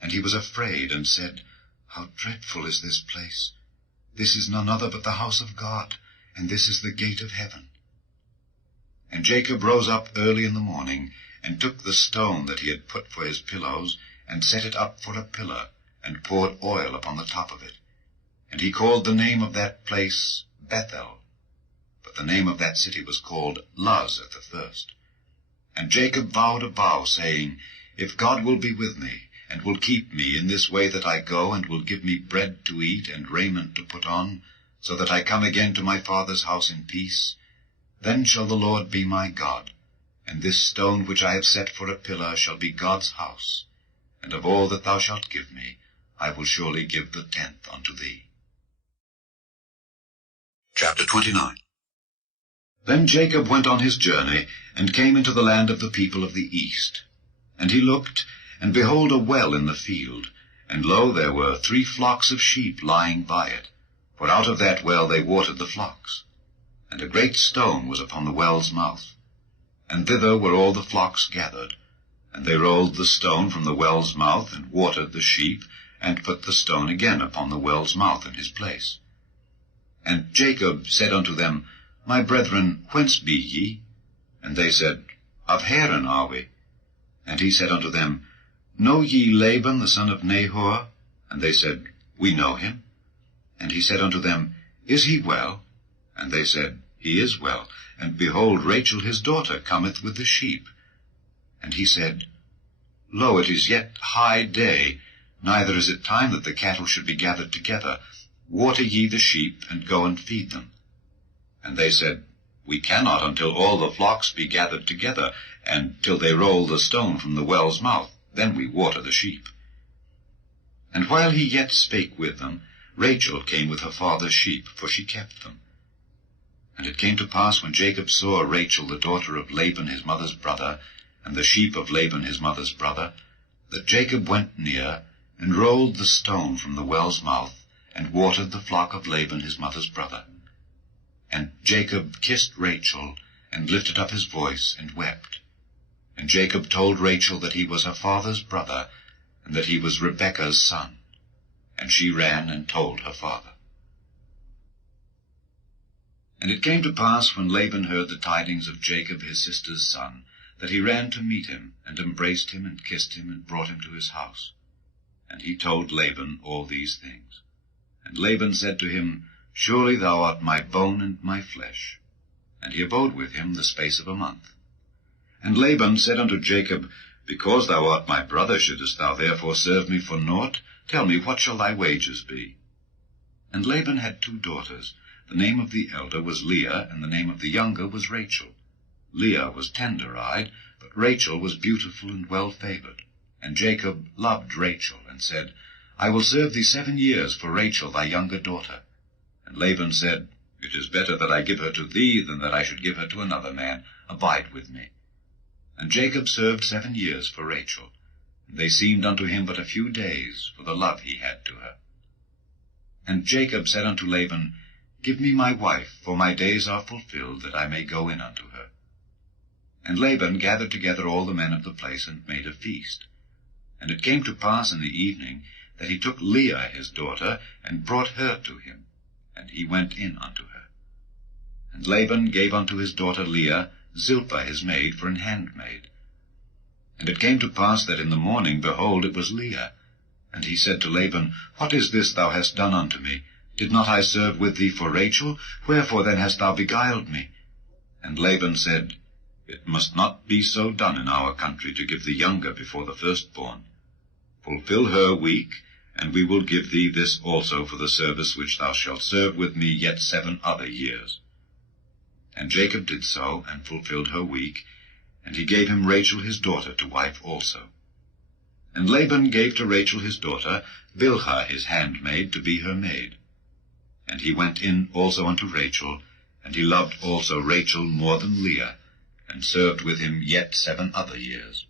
And he was afraid, and said, How dreadful is this place! This is none other but the house of God, and this is the gate of heaven. And Jacob rose up early in the morning, and took the stone that he had put for his pillows, and set it up for a pillar, and poured oil upon the top of it. And he called the name of that place Bethel. But the name of that city was called Luz at the first. And Jacob vowed a vow, saying, If God will be with me, and will keep me in this way that I go, and will give me bread to eat, and raiment to put on, so that I come again to my father's house in peace, then shall the Lord be my God, and this stone which I have set for a pillar shall be God's house, and of all that thou shalt give me, I will surely give the 10th unto thee. Chapter 29. Then Jacob went on his journey, and came into the land of the people of the east. And he looked, and behold, a well in the field, and lo, there were 3 flocks of sheep lying by it, for out of that well they watered the flocks. And a great stone was upon the well's mouth. And thither were all the flocks gathered. And they rolled the stone from the well's mouth, and watered the sheep, and put the stone again upon the well's mouth in his place. And Jacob said unto them, My brethren, whence be ye? And they said, Of Haran are we. And he said unto them, Know ye Laban the son of Nahor? And they said, We know him. And he said unto them, Is he well? And they said, He is well. And behold, Rachel his daughter cometh with the sheep. And he said, Lo, it is yet high day, neither is it time that the cattle should be gathered together. Water ye the sheep, and go and feed them. And they said, We cannot until all the flocks be gathered together, and till they roll the stone from the well's mouth, then we water the sheep. And while he yet spake with them, Rachel came with her father's sheep, for she kept them. And it came to pass, when Jacob saw Rachel the daughter of Laban his mother's brother, and the sheep of Laban his mother's brother, that Jacob went near, and rolled the stone from the well's mouth, and watered the flock of Laban his mother's brother. And Jacob kissed Rachel, and lifted up his voice, and wept. And Jacob told Rachel that he was her father's brother, and that he was Rebekah's son. And she ran and told her father. And it came to pass, when Laban heard the tidings of Jacob his sister's son, that he ran to meet him, and embraced him, and kissed him, and brought him to his house. And he told Laban all these things. And Laban said to him, Surely thou art my bone and my flesh. And he abode with him the space of a month. And Laban said unto Jacob, Because thou art my brother, shouldest thou therefore serve me for naught? Tell me, what shall thy wages be? And Laban had 2 daughters. The name of the elder was Leah, and the name of the younger was Rachel. Leah was tender-eyed, but Rachel was beautiful and well-favored. And Jacob loved Rachel, and said, I will serve thee 7 years for Rachel thy younger daughter. And Laban said, It is better that I give her to thee than that I should give her to another man. Abide with me. And Jacob served 7 years for Rachel, and they seemed unto him but a few days for the love he had to her. And Jacob said unto Laban, Give me my wife, for my days are fulfilled, that I may go in unto her. And Laban gathered together all the men of the place, and made a feast. And it came to pass in the evening, that he took Leah his daughter, and brought her to him. and he went in unto her. And Laban gave unto his daughter Leah Zilpah his maid for an handmaid. And it came to pass that in the morning, behold, it was Leah. And he said to Laban, What is this thou hast done unto me? Did not I serve with thee for Rachel? Wherefore then hast thou beguiled me? And Laban said, It must not be so done in our country, to give the younger before the firstborn. Fulfill her week, and we will give thee this also for the service which thou shalt serve with me yet 7 other years. And Jacob did so, and fulfilled her week, and he gave him Rachel his daughter to wife also. And Laban gave to Rachel his daughter Bilhah his handmaid to be her maid. And he went in also unto Rachel, and he loved also Rachel more than Leah, and served with him yet 7 other years.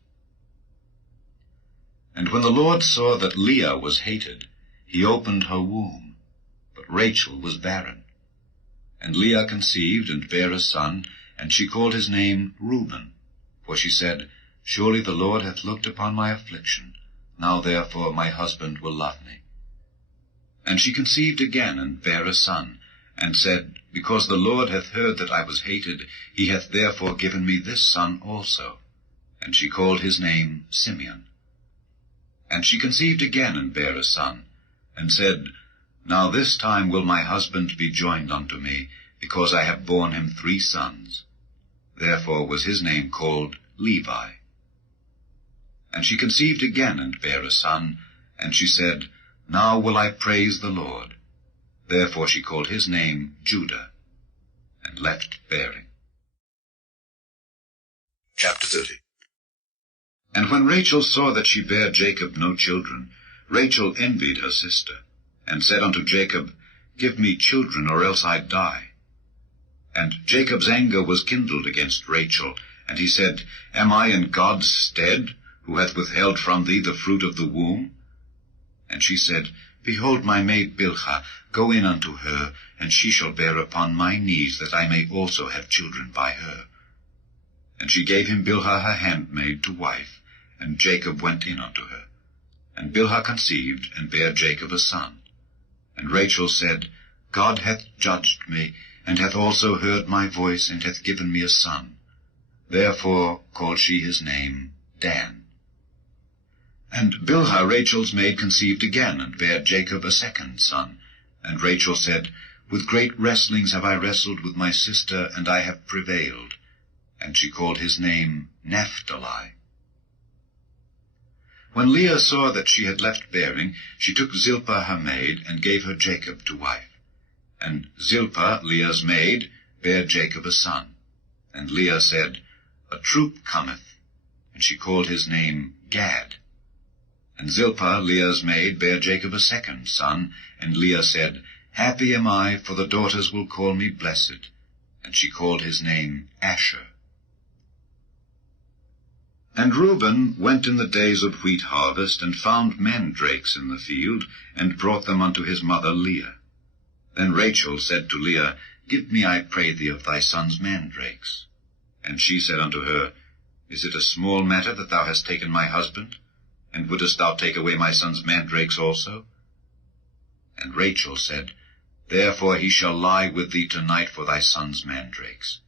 And when the Lord saw that Leah was hated, he opened her womb, but Rachel was barren. And Leah conceived and bare a son, and she called his name Reuben. For she said, Surely the Lord hath looked upon my affliction. Now therefore my husband will love me. And she conceived again, and bare a son, and said, Because the Lord hath heard that I was hated, he hath therefore given me this son also. And she called his name Simeon. And she conceived again, and bare a son, and said, Now this time will my husband be joined unto me, because I have borne him 3 sons. Therefore was his name called Levi. And she conceived again, and bare a son, and she said, Now will I praise the Lord. Therefore she called his name Judah, and left bearing. Chapter 30. And when Rachel saw that she bare Jacob no children, Rachel envied her sister, and said unto Jacob, Give me children, or else I die. And Jacob's anger was kindled against Rachel, and he said, Am I in God's stead, who hath withheld from thee the fruit of the womb? And she said, Behold my maid Bilhah, go in unto her, and she shall bear upon my knees, that I may also have children by her. And she gave him Bilhah her handmaid to wife, and Jacob went in unto her. And Bilhah conceived, and bare Jacob a son. And Rachel said, God hath judged me, and hath also heard my voice, and hath given me a son. Therefore called she his name Dan. And Bilhah Rachel's maid conceived again, and bare Jacob a 2nd son. And Rachel said, With great wrestlings have I wrestled with my sister, and I have prevailed. And she called his name Naphtali. When Leah saw that she had left bearing, she took Zilpah her maid, and gave her Jacob to wife. And Zilpah, Leah's maid, bare Jacob a son. And Leah said, A troop cometh. And she called his name Gad. And Zilpah, Leah's maid, bare Jacob a 2nd son. And Leah said, Happy am I, for the daughters will call me blessed. And she called his name Asher. And Reuben went in the days of wheat harvest, and found mandrakes in the field, and brought them unto his mother Leah. Then Rachel said to Leah, Give me, I pray thee, of thy son's mandrakes. And she said unto her, Is it a small matter that thou hast taken my husband? And wouldest thou take away my son's mandrakes also? And Rachel said, Therefore he shall lie with thee tonight for thy son's mandrakes.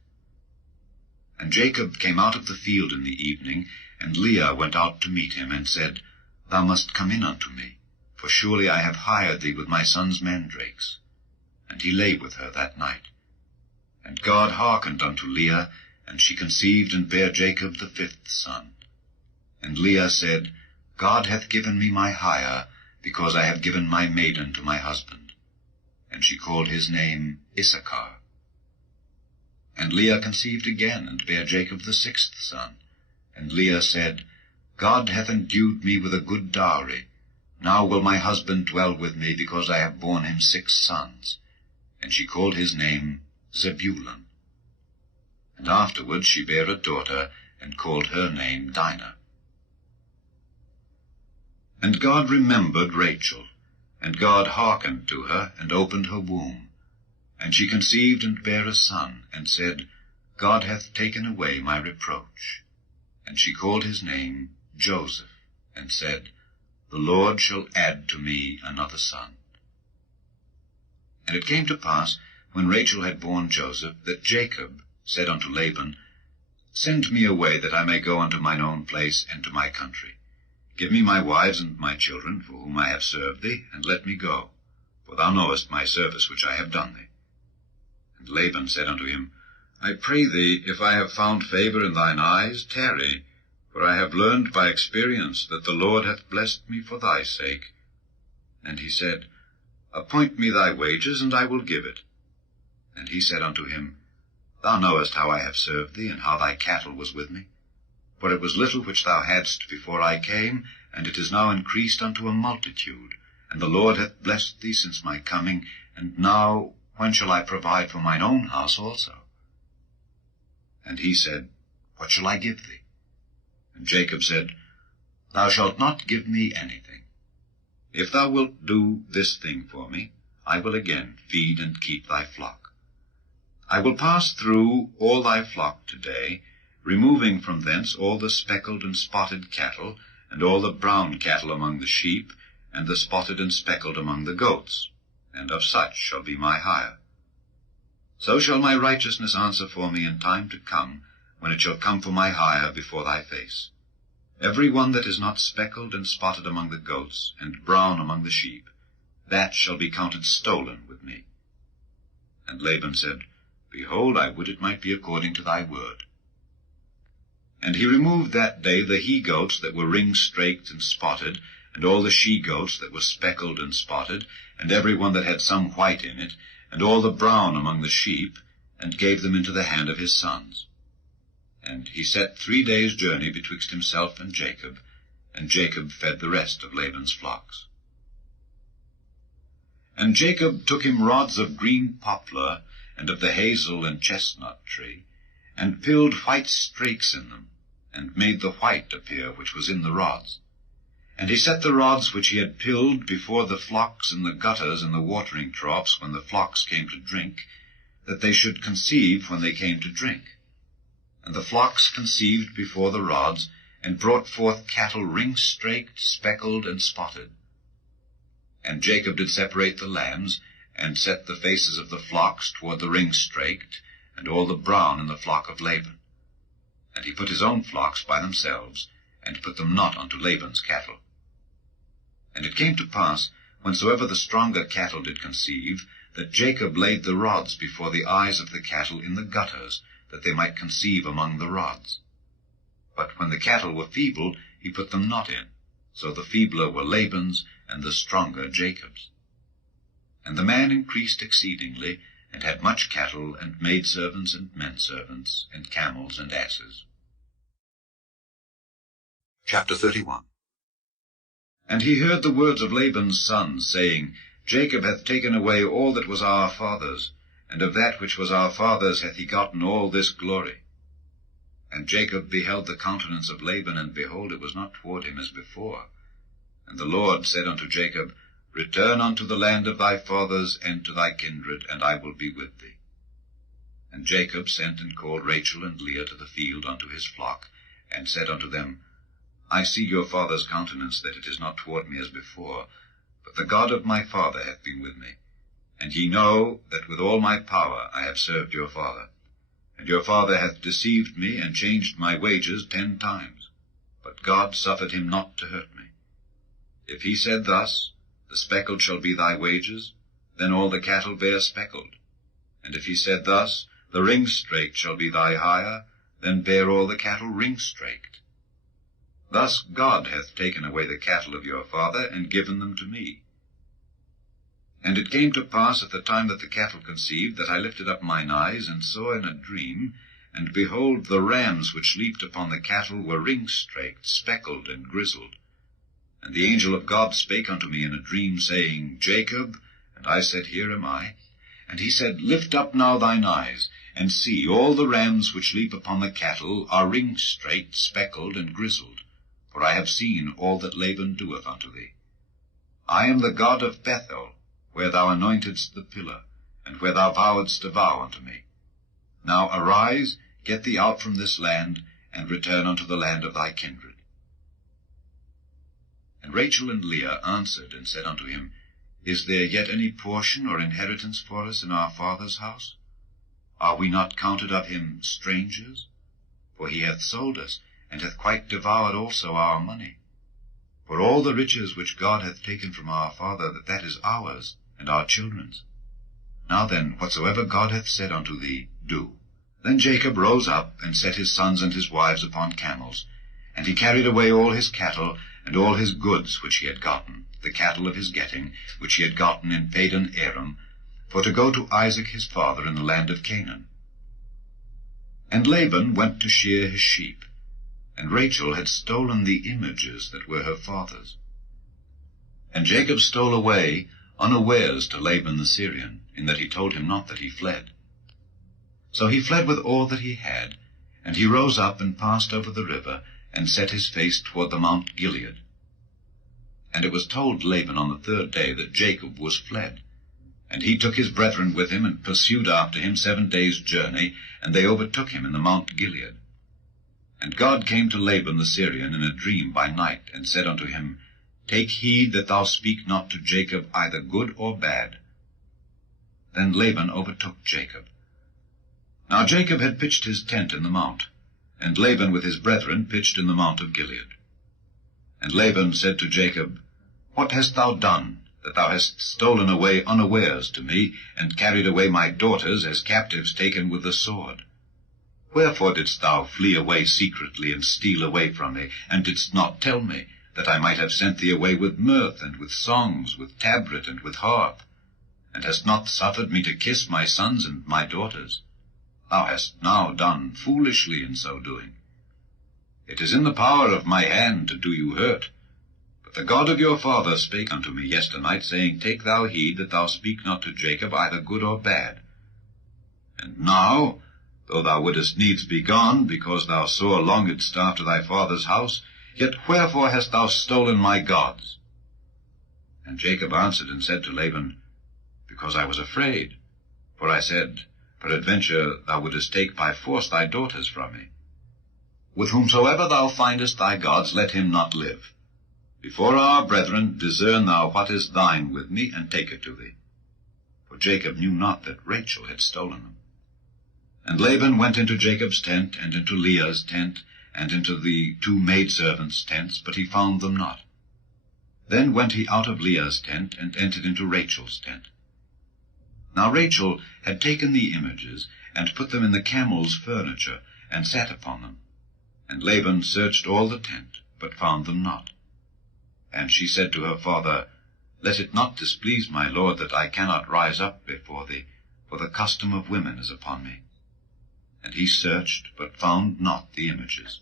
And Jacob came out of the field in the evening, and Leah went out to meet him, and said, Thou must come in unto me, for surely I have hired thee with my son's mandrakes. And he lay with her that night. And God hearkened unto Leah, and she conceived and bare Jacob the 5th son. And Leah said, God hath given me my hire, because I have given my maiden to my husband. And she called his name Issachar. And Leah conceived again, and bare Jacob the 6th son. And Leah said, God hath endued me with a good dowry. Now will my husband dwell with me, because I have borne him 6 sons. And she called his name Zebulun. And afterward she bare a daughter, and called her name Dinah. And God remembered Rachel, and God hearkened to her, and opened her womb. And she conceived and bare a son, and said, God hath taken away my reproach. And she called his name Joseph, and said, The Lord shall add to me another son. And it came to pass, when Rachel had borne Joseph, that Jacob said unto Laban, Send me away, that I may go unto mine own place and to my country. Give me my wives and my children, for whom I have served thee, and let me go. For thou knowest my service which I have done thee. And Laban said unto him, I pray thee, if I have found favor in thine eyes, tarry, for I have learned by experience that the Lord hath blessed me for thy sake. And he said, Appoint me thy wages, and I will give it. And he said unto him, Thou knowest how I have served thee, and how thy cattle was with me. For it was little which thou hadst before I came, and it is now increased unto a multitude. And the Lord hath blessed thee since my coming, and now when shall I provide for mine own house also? And he said, What shall I give thee? And Jacob said, Thou shalt not give me anything. If thou wilt do this thing for me, I will again feed and keep thy flock. I will pass through all thy flock today, removing from thence all the speckled and spotted cattle, and all the brown cattle among the sheep, and the spotted and speckled among the goats, and of such shall be my hire. So shall my righteousness answer for me in time to come, when it shall come for my hire before thy face. Every one that is not speckled and spotted among the goats, and brown among the sheep, that shall be counted stolen with me. And Laban said, Behold, I would it might be according to thy word. And he removed that day the he-goats that were ring-straked and spotted, and all the she-goats that were speckled and spotted, and every one that had some white in it, and all the brown among the sheep, and gave them into the hand of his sons. And he set 3 days' journey betwixt himself and Jacob fed the rest of Laban's flocks. And Jacob took him rods of green poplar, and of the hazel and chestnut tree, and pilled white strakes in them, and made the white appear which was in the rods. And he set the rods which he had pilled before the flocks in the gutters and the watering troughs when the flocks came to drink, that they should conceive when they came to drink. And the flocks conceived before the rods, and brought forth cattle ring-straked, speckled, and spotted. And Jacob did separate the lambs, and set the faces of the flocks toward the ring-straked, and all the brown in the flock of Laban. And he put his own flocks by themselves, and put them not unto Laban's cattle. And it came to pass, whensoever the stronger cattle did conceive, that Jacob laid the rods before the eyes of the cattle in the gutters, that they might conceive among the rods. But when the cattle were feeble, he put them not in. So the feebler were Laban's, and the stronger Jacob's. And the man increased exceedingly, and had much cattle, and maidservants and menservants, and camels and asses. Chapter 31. And he heard the words of Laban's sons, saying, Jacob hath taken away all that was our father's, and of that which was our father's hath he gotten all this glory. And Jacob beheld the countenance of Laban, and behold, it was not toward him as before. And the Lord said unto Jacob, Return unto the land of thy fathers, and to thy kindred, and I will be with thee. And Jacob sent and called Rachel and Leah to the field unto his flock, and said unto them, I see your father's countenance, that it is not toward me as before, but the God of my father hath been with me. And ye know that with all my power I have served your father. And your father hath deceived me, and changed my wages 10 times. But God suffered him not to hurt me. If he said thus, The speckled shall be thy wages, then all the cattle bear speckled. And if he said thus, The ring-straked shall be thy hire, then bear all the cattle ring-straked. Thus God hath taken away the cattle of your father, and given them to me. And it came to pass at the time that the cattle conceived, that I lifted up mine eyes, and saw in a dream, and behold, the rams which leaped upon the cattle were ring-straked, speckled, and grizzled. And the angel of God spake unto me in a dream, saying, Jacob. And I said, Here am I. And he said, Lift up now thine eyes, and see, all the rams which leap upon the cattle are ring-straked, speckled, and grizzled. For I have seen all that Laban doeth unto thee. I am the God of Bethel, where thou anointedst the pillar, and where thou vowedst a vow unto me. Now arise, get thee out from this land, and return unto the land of thy kindred. And Rachel and Leah answered and said unto him, Is there yet any portion or inheritance for us in our father's house? Are we not counted of him strangers? For he hath sold us, and hath quite devoured also our money. For all the riches which God hath taken from our father, that is ours, and our children's. Now then, whatsoever God hath said unto thee, do. Then Jacob rose up, and set his sons and his wives upon camels, and he carried away all his cattle, and all his goods which he had gotten, the cattle of his getting, which he had gotten in Padan Aram, for to go to Isaac his father in the land of Canaan. And Laban went to shear his sheep, and Rachel had stolen the images that were her father's. And Jacob stole away unawares to Laban the Syrian, in that he told him not that he fled. So he fled with all that he had, and he rose up and passed over the river, and set his face toward the Mount Gilead. And it was told Laban on the third day that Jacob was fled. And he took his brethren with him, and pursued after him 7 days' journey, and they overtook him in the Mount Gilead. And God came to Laban the Syrian in a dream by night, and said unto him, Take heed that thou speak not to Jacob either good or bad. Then Laban overtook Jacob. Now Jacob had pitched his tent in the mount, and Laban with his brethren pitched in the mount of Gilead. And Laban said to Jacob, What hast thou done, that thou hast stolen away unawares to me, and carried away my daughters as captives taken with the sword? Wherefore didst thou flee away secretly, and steal away from me, and didst not tell me, that I might have sent thee away with mirth, and with songs, with tabret, and with harp, and hast not suffered me to kiss my sons and my daughters? Thou hast now done foolishly in so doing. It is in the power of my hand to do you hurt. But the God of your father spake unto me yesternight, saying, Take thou heed that thou speak not to Jacob either good or bad. And now, though thou wouldest needs be gone, because thou sore longedst after thy father's house, yet wherefore hast thou stolen my gods? And Jacob answered and said to Laban, Because I was afraid. For I said, Peradventure thou wouldest take by force thy daughters from me. With whomsoever thou findest thy gods, let him not live. Before our brethren discern thou what is thine with me, and take it to thee. For Jacob knew not that Rachel had stolen them. And Laban went into Jacob's tent, and into Leah's tent, and into the 2 maidservants' tents, but he found them not. Then went he out of Leah's tent, and entered into Rachel's tent. Now Rachel had taken the images, and put them in the camel's furniture, and sat upon them. And Laban searched all the tent, but found them not. And she said to her father, Let it not displease my lord that I cannot rise up before thee, for the custom of women is upon me. And he searched, but found not the images.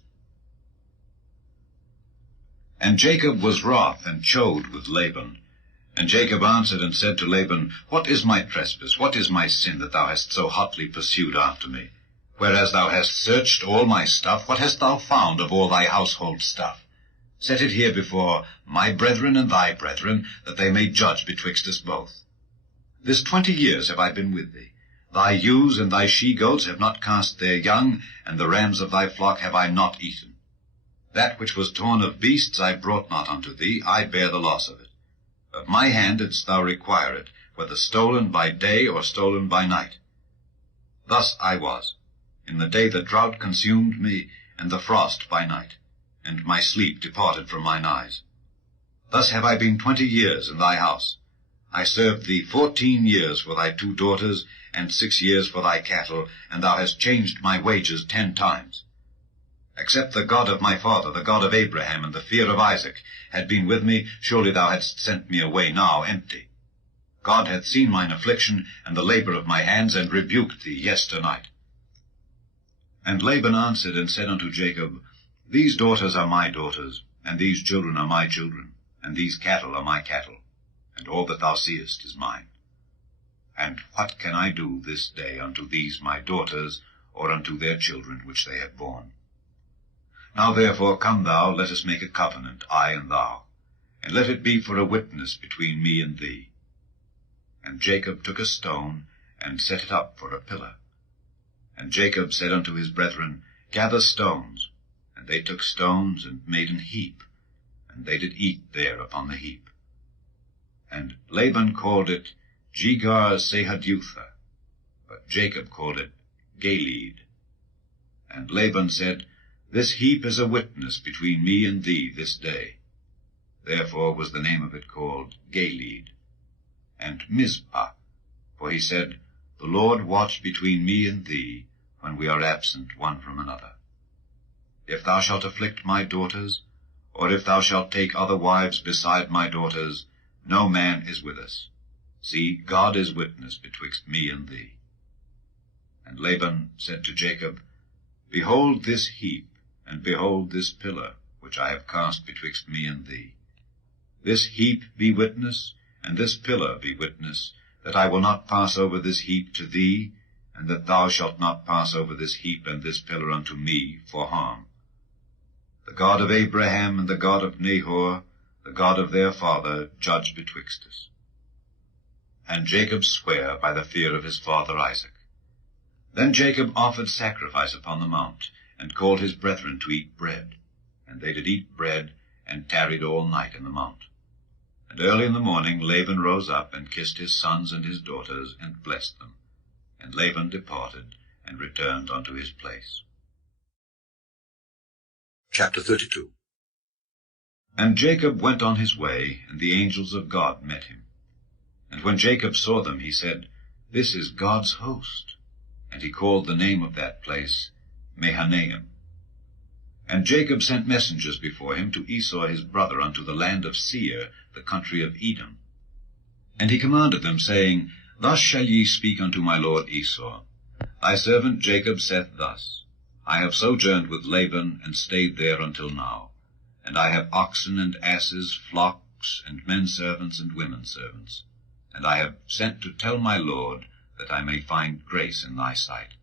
And Jacob was wroth, and chode with Laban. And Jacob answered and said to Laban, What is my trespass? What is my sin, that thou hast so hotly pursued after me? Whereas thou hast searched all my stuff, what hast thou found of all thy household stuff? Set it here before my brethren and thy brethren, that they may judge betwixt us both. This 20 years have I been with thee. Thy ewes and thy she-goats have not cast their young, and the rams of thy flock have I not eaten. That which was torn of beasts I brought not unto thee, I bear the loss of it. Of my hand didst thou require it, whether stolen by day or stolen by night. Thus I was, in the day the drought consumed me, and the frost by night, and my sleep departed from mine eyes. Thus have I been 20 years in thy house. I served thee 14 years for thy 2 daughters, and 6 years for thy cattle, and thou hast changed my wages 10 times. Except the God of my father, the God of Abraham, and the fear of Isaac, had been with me, surely thou hadst sent me away now empty. God hath seen mine affliction, and the labor of my hands, and rebuked thee yesternight. And Laban answered and said unto Jacob, These daughters are my daughters, and these children are my children, and these cattle are my cattle, and all that thou seest is mine. And what can I do this day unto these my daughters, or unto their children which they have borne? Now therefore come thou, let us make a covenant, I and thou, and let it be for a witness between me and thee. And Jacob took a stone, and set it up for a pillar. And Jacob said unto his brethren, Gather stones. And they took stones, and made an heap, and they did eat there upon the heap. And Laban called it Jegar-sahadutha, but Jacob called it Galeed. And Laban said, This heap is a witness between me and thee this day. Therefore was the name of it called Galeed. And Mizpah, for he said, The Lord watch between me and thee, when we are absent one from another. If thou shalt afflict my daughters, or if thou shalt take other wives beside my daughters, no man is with us. See, God is witness betwixt me and thee. And Laban said to Jacob, Behold this heap, and behold this pillar, which I have cast betwixt me and thee. This heap be witness, and this pillar be witness, that I will not pass over this heap to thee, and that thou shalt not pass over this heap and this pillar unto me for harm. The God of Abraham and the God of Nahor, the God of their father, judge betwixt us. And Jacob sware by the fear of his father Isaac. Then Jacob offered sacrifice upon the mount, and called his brethren to eat bread. And they did eat bread, and tarried all night in the mount. And early in the morning Laban rose up, and kissed his sons and his daughters, and blessed them. And Laban departed, and returned unto his place. Chapter 32. And Jacob went on his way, and the angels of God met him. And when Jacob saw them, he said, This is God's host. And he called the name of that place Mahanaim. And Jacob sent messengers before him to Esau his brother unto the land of Seir, the country of Edom. And he commanded them, saying, Thus shall ye speak unto my lord Esau. Thy servant Jacob saith thus, I have sojourned with Laban, and stayed there until now. And I have oxen and asses, flocks, and men servants and women servants. And I have sent to tell my lord, that I may find grace in thy sight.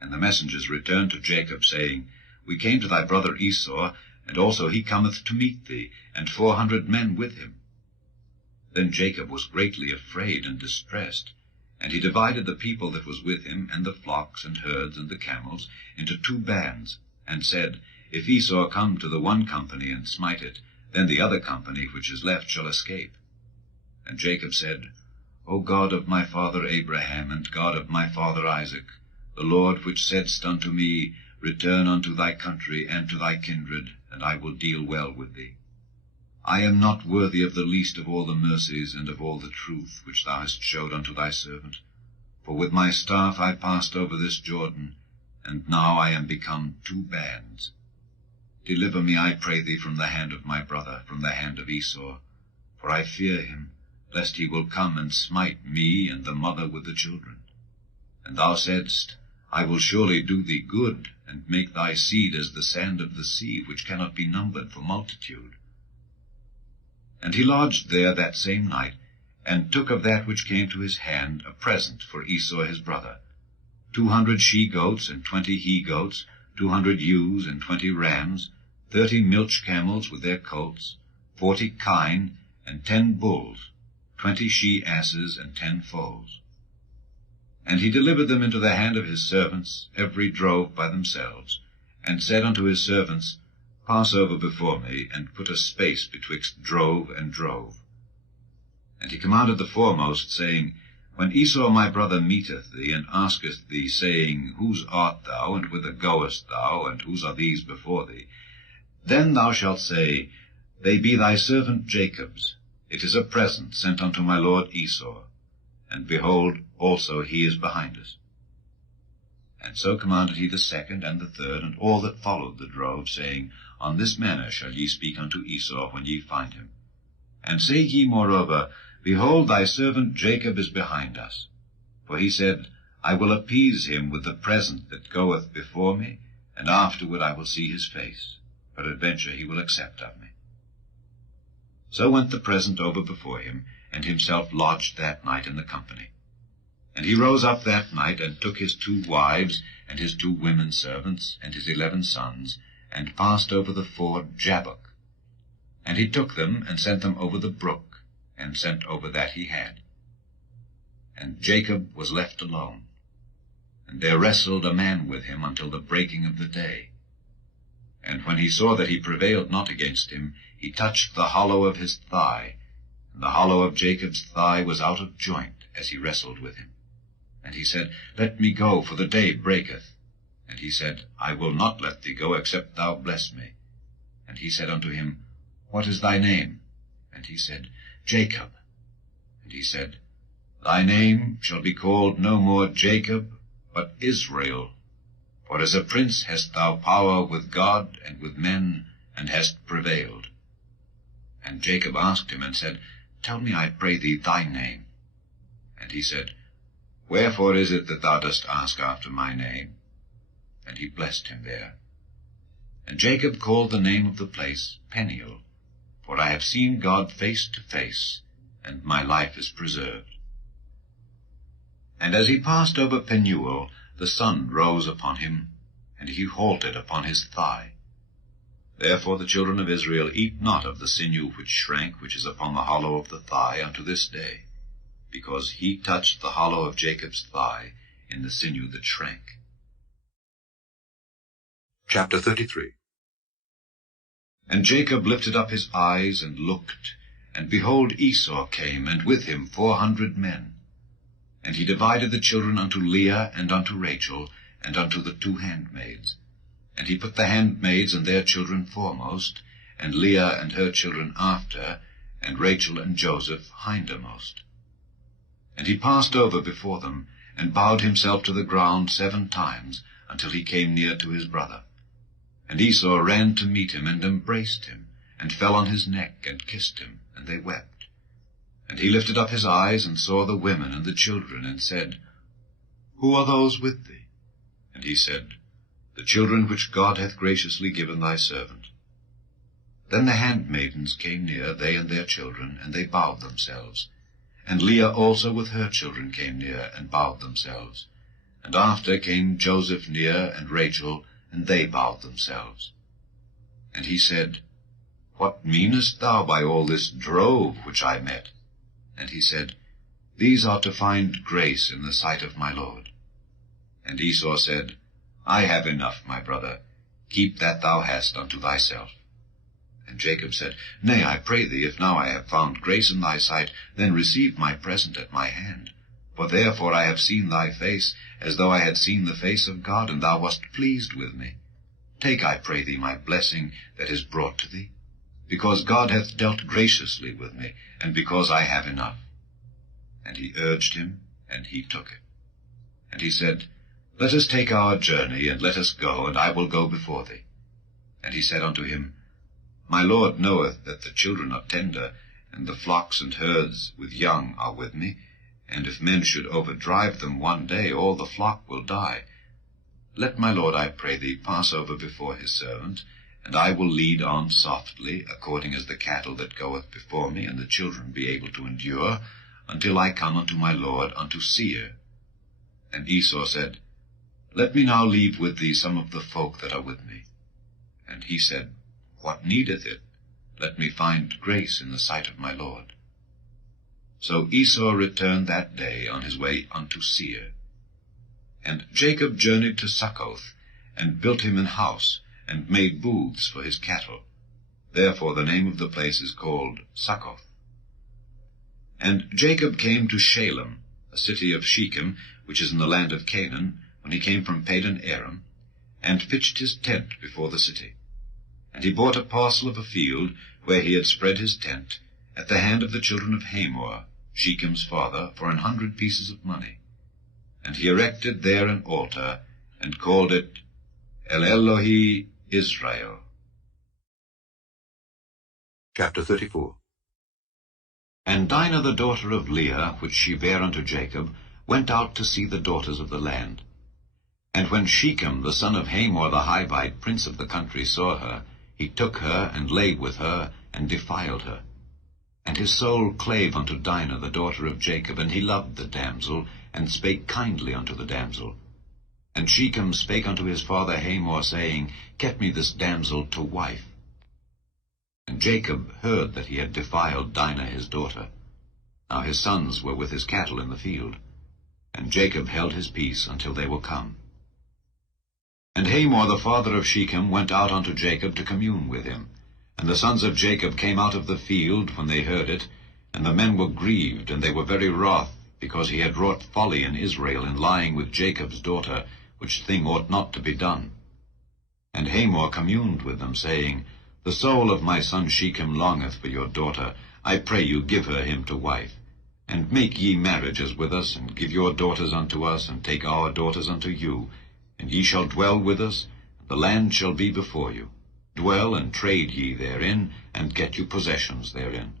And the messengers returned to Jacob, saying, We came to thy brother Esau, and also he cometh to meet thee, and 400 men with him. Then Jacob was greatly afraid and distressed, and he divided the people that was with him, and the flocks and herds and the camels, into 2 bands, and said, If Esau come to the one company and smite it, then the other company which is left shall escape. And Jacob said, O God of my father Abraham, and God of my father Isaac, the Lord which saidst unto me, Return unto thy country and to thy kindred, and I will deal well with thee. I am not worthy of the least of all the mercies and of all the truth which thou hast showed unto thy servant. For with my staff I passed over this Jordan, and now I am become 2 bands. Deliver me, I pray thee, from the hand of my brother, from the hand of Esau, for I fear him, lest he will come and smite me and the mother with the children. And thou saidst, I will surely do thee good, and make thy seed as the sand of the sea, which cannot be numbered for multitude. And he lodged there that same night, and took of that which came to his hand a present for Esau his brother, 200 she-goats and 20 he-goats, 200 ewes and 20 rams, 30 milch camels with their colts, 40 kine, and 10 bulls, 20 she-asses, and 10 foals. And he delivered them into the hand of his servants, every drove by themselves, and said unto his servants, Pass over before me, and put a space betwixt drove and drove. And he commanded the foremost, saying, When Esau my brother meeteth thee, and asketh thee, saying, Whose art thou, and whither goest thou, and whose are these before thee? Then thou shalt say, They be thy servant Jacob's. It is a present sent unto my lord Esau. And behold, also he is behind us. And so commanded he the second and the third, and all that followed the drove, saying, On this manner shall ye speak unto Esau when ye find him. And say ye moreover, Behold, thy servant Jacob is behind us. For he said, I will appease him with the present that goeth before me, and afterward I will see his face. Peradventure he will accept of me. So went the present over before him, and himself lodged that night in the company. And he rose up that night, and took his 2 wives, and his 2 women servants, and his 11 sons, and passed over the ford Jabbok. And he took them, and sent them over the brook, and sent over that he had. And Jacob was left alone. And there wrestled a man with him until the breaking of the day. And when he saw that he prevailed not against him, he touched the hollow of his thigh, And the hollow of Jacob's thigh was out of joint as he wrestled with him. And he said, Let me go, for the day breaketh. And he said, I will not let thee go, except thou bless me. And he said unto him, What is thy name? And he said, Jacob. And he said, Thy name shall be called no more Jacob, but Israel. For as a prince hast thou power with God and with men, and hast prevailed. And Jacob asked him, and said, Tell me, I pray thee, thy name. And he said, Wherefore is it that thou dost ask after my name? And he blessed him there. And Jacob called the name of the place Peniel, for I have seen God face to face, and my life is preserved. And as he passed over Penuel, the sun rose upon him, and he halted upon his thigh. Therefore the children of Israel eat not of the sinew which shrank, which is upon the hollow of the thigh, unto this day, because he touched the hollow of Jacob's thigh in the sinew that shrank. Chapter 33. And Jacob lifted up his eyes and looked, and behold, Esau came, and with him 400 men. And he divided the children unto Leah and unto Rachel, and unto the 2 handmaids. And he put the handmaids and their children foremost, and Leah and her children after, and Rachel and Joseph hindermost. And he passed over before them, and bowed himself to the ground 7 times, until he came near to his brother. And Esau ran to meet him, and embraced him, and fell on his neck, and kissed him, and they wept. And he lifted up his eyes, and saw the women and the children, and said, Who are those with thee? And he said, The children which God hath graciously given thy servant. Then the handmaidens came near, they and their children, and they bowed themselves. And Leah also with her children came near, and bowed themselves. And after came Joseph near, and Rachel, and they bowed themselves. And he said, What meanest thou by all this drove which I met? And he said, These are to find grace in the sight of my Lord. And Esau said, I have enough, my brother. Keep that thou hast unto thyself. And Jacob said, Nay, I pray thee, if now I have found grace in thy sight, then receive my present at my hand. For therefore I have seen thy face, as though I had seen the face of God, and thou wast pleased with me. Take, I pray thee, my blessing that is brought to thee, because God hath dealt graciously with me, and because I have enough. And he urged him, and he took it. And he said, Let us take our journey, and let us go, and I will go before thee. And he said unto him, My Lord knoweth that the children are tender, and the flocks and herds with young are with me, and if men should overdrive them one day, all the flock will die. Let my Lord, I pray thee, pass over before his servant, and I will lead on softly, according as the cattle that goeth before me, and the children be able to endure, until I come unto my Lord, unto Seir. And Esau said, Let me now leave with thee some of the folk that are with me. And he said, What needeth it? Let me find grace in the sight of my Lord. So Esau returned that day on his way unto Seir. And Jacob journeyed to Succoth, and built him an house, and made booths for his cattle. Therefore the name of the place is called Succoth. And Jacob came to Shalem, a city of Shechem, which is in the land of Canaan, when he came from Padan Aram, and pitched his tent before the city. And he bought a parcel of a field, where he had spread his tent, at the hand of the children of Hamor, Shechem's father, for 100 pieces of money. And he erected there an altar, and called it El Elohi Israel. Chapter 34. And Dinah the daughter of Leah, which she bare unto Jacob, went out to see the daughters of the land. And when Shechem the son of Hamor the Hivite, prince of the country, saw her, he took her, and lay with her, and defiled her. And his soul clave unto Dinah the daughter of Jacob, and he loved the damsel, and spake kindly unto the damsel. And Shechem spake unto his father Hamor, saying, Get me this damsel to wife. And Jacob heard that he had defiled Dinah his daughter. Now his sons were with his cattle in the field. And Jacob held his peace until they were come. And Hamor the father of Shechem went out unto Jacob to commune with him. And the sons of Jacob came out of the field when they heard it, And the men were grieved, and they were very wroth, because he had wrought folly in Israel in lying with Jacob's daughter, which thing ought not to be done. And Hamor communed with them, saying, The soul of my son Shechem longeth for your daughter. I pray you give her him to wife. And make ye marriages with us, and give your daughters unto us, and take our daughters unto you. And ye shall dwell with us, and the land shall be before you. Dwell and trade ye therein, and get you possessions therein.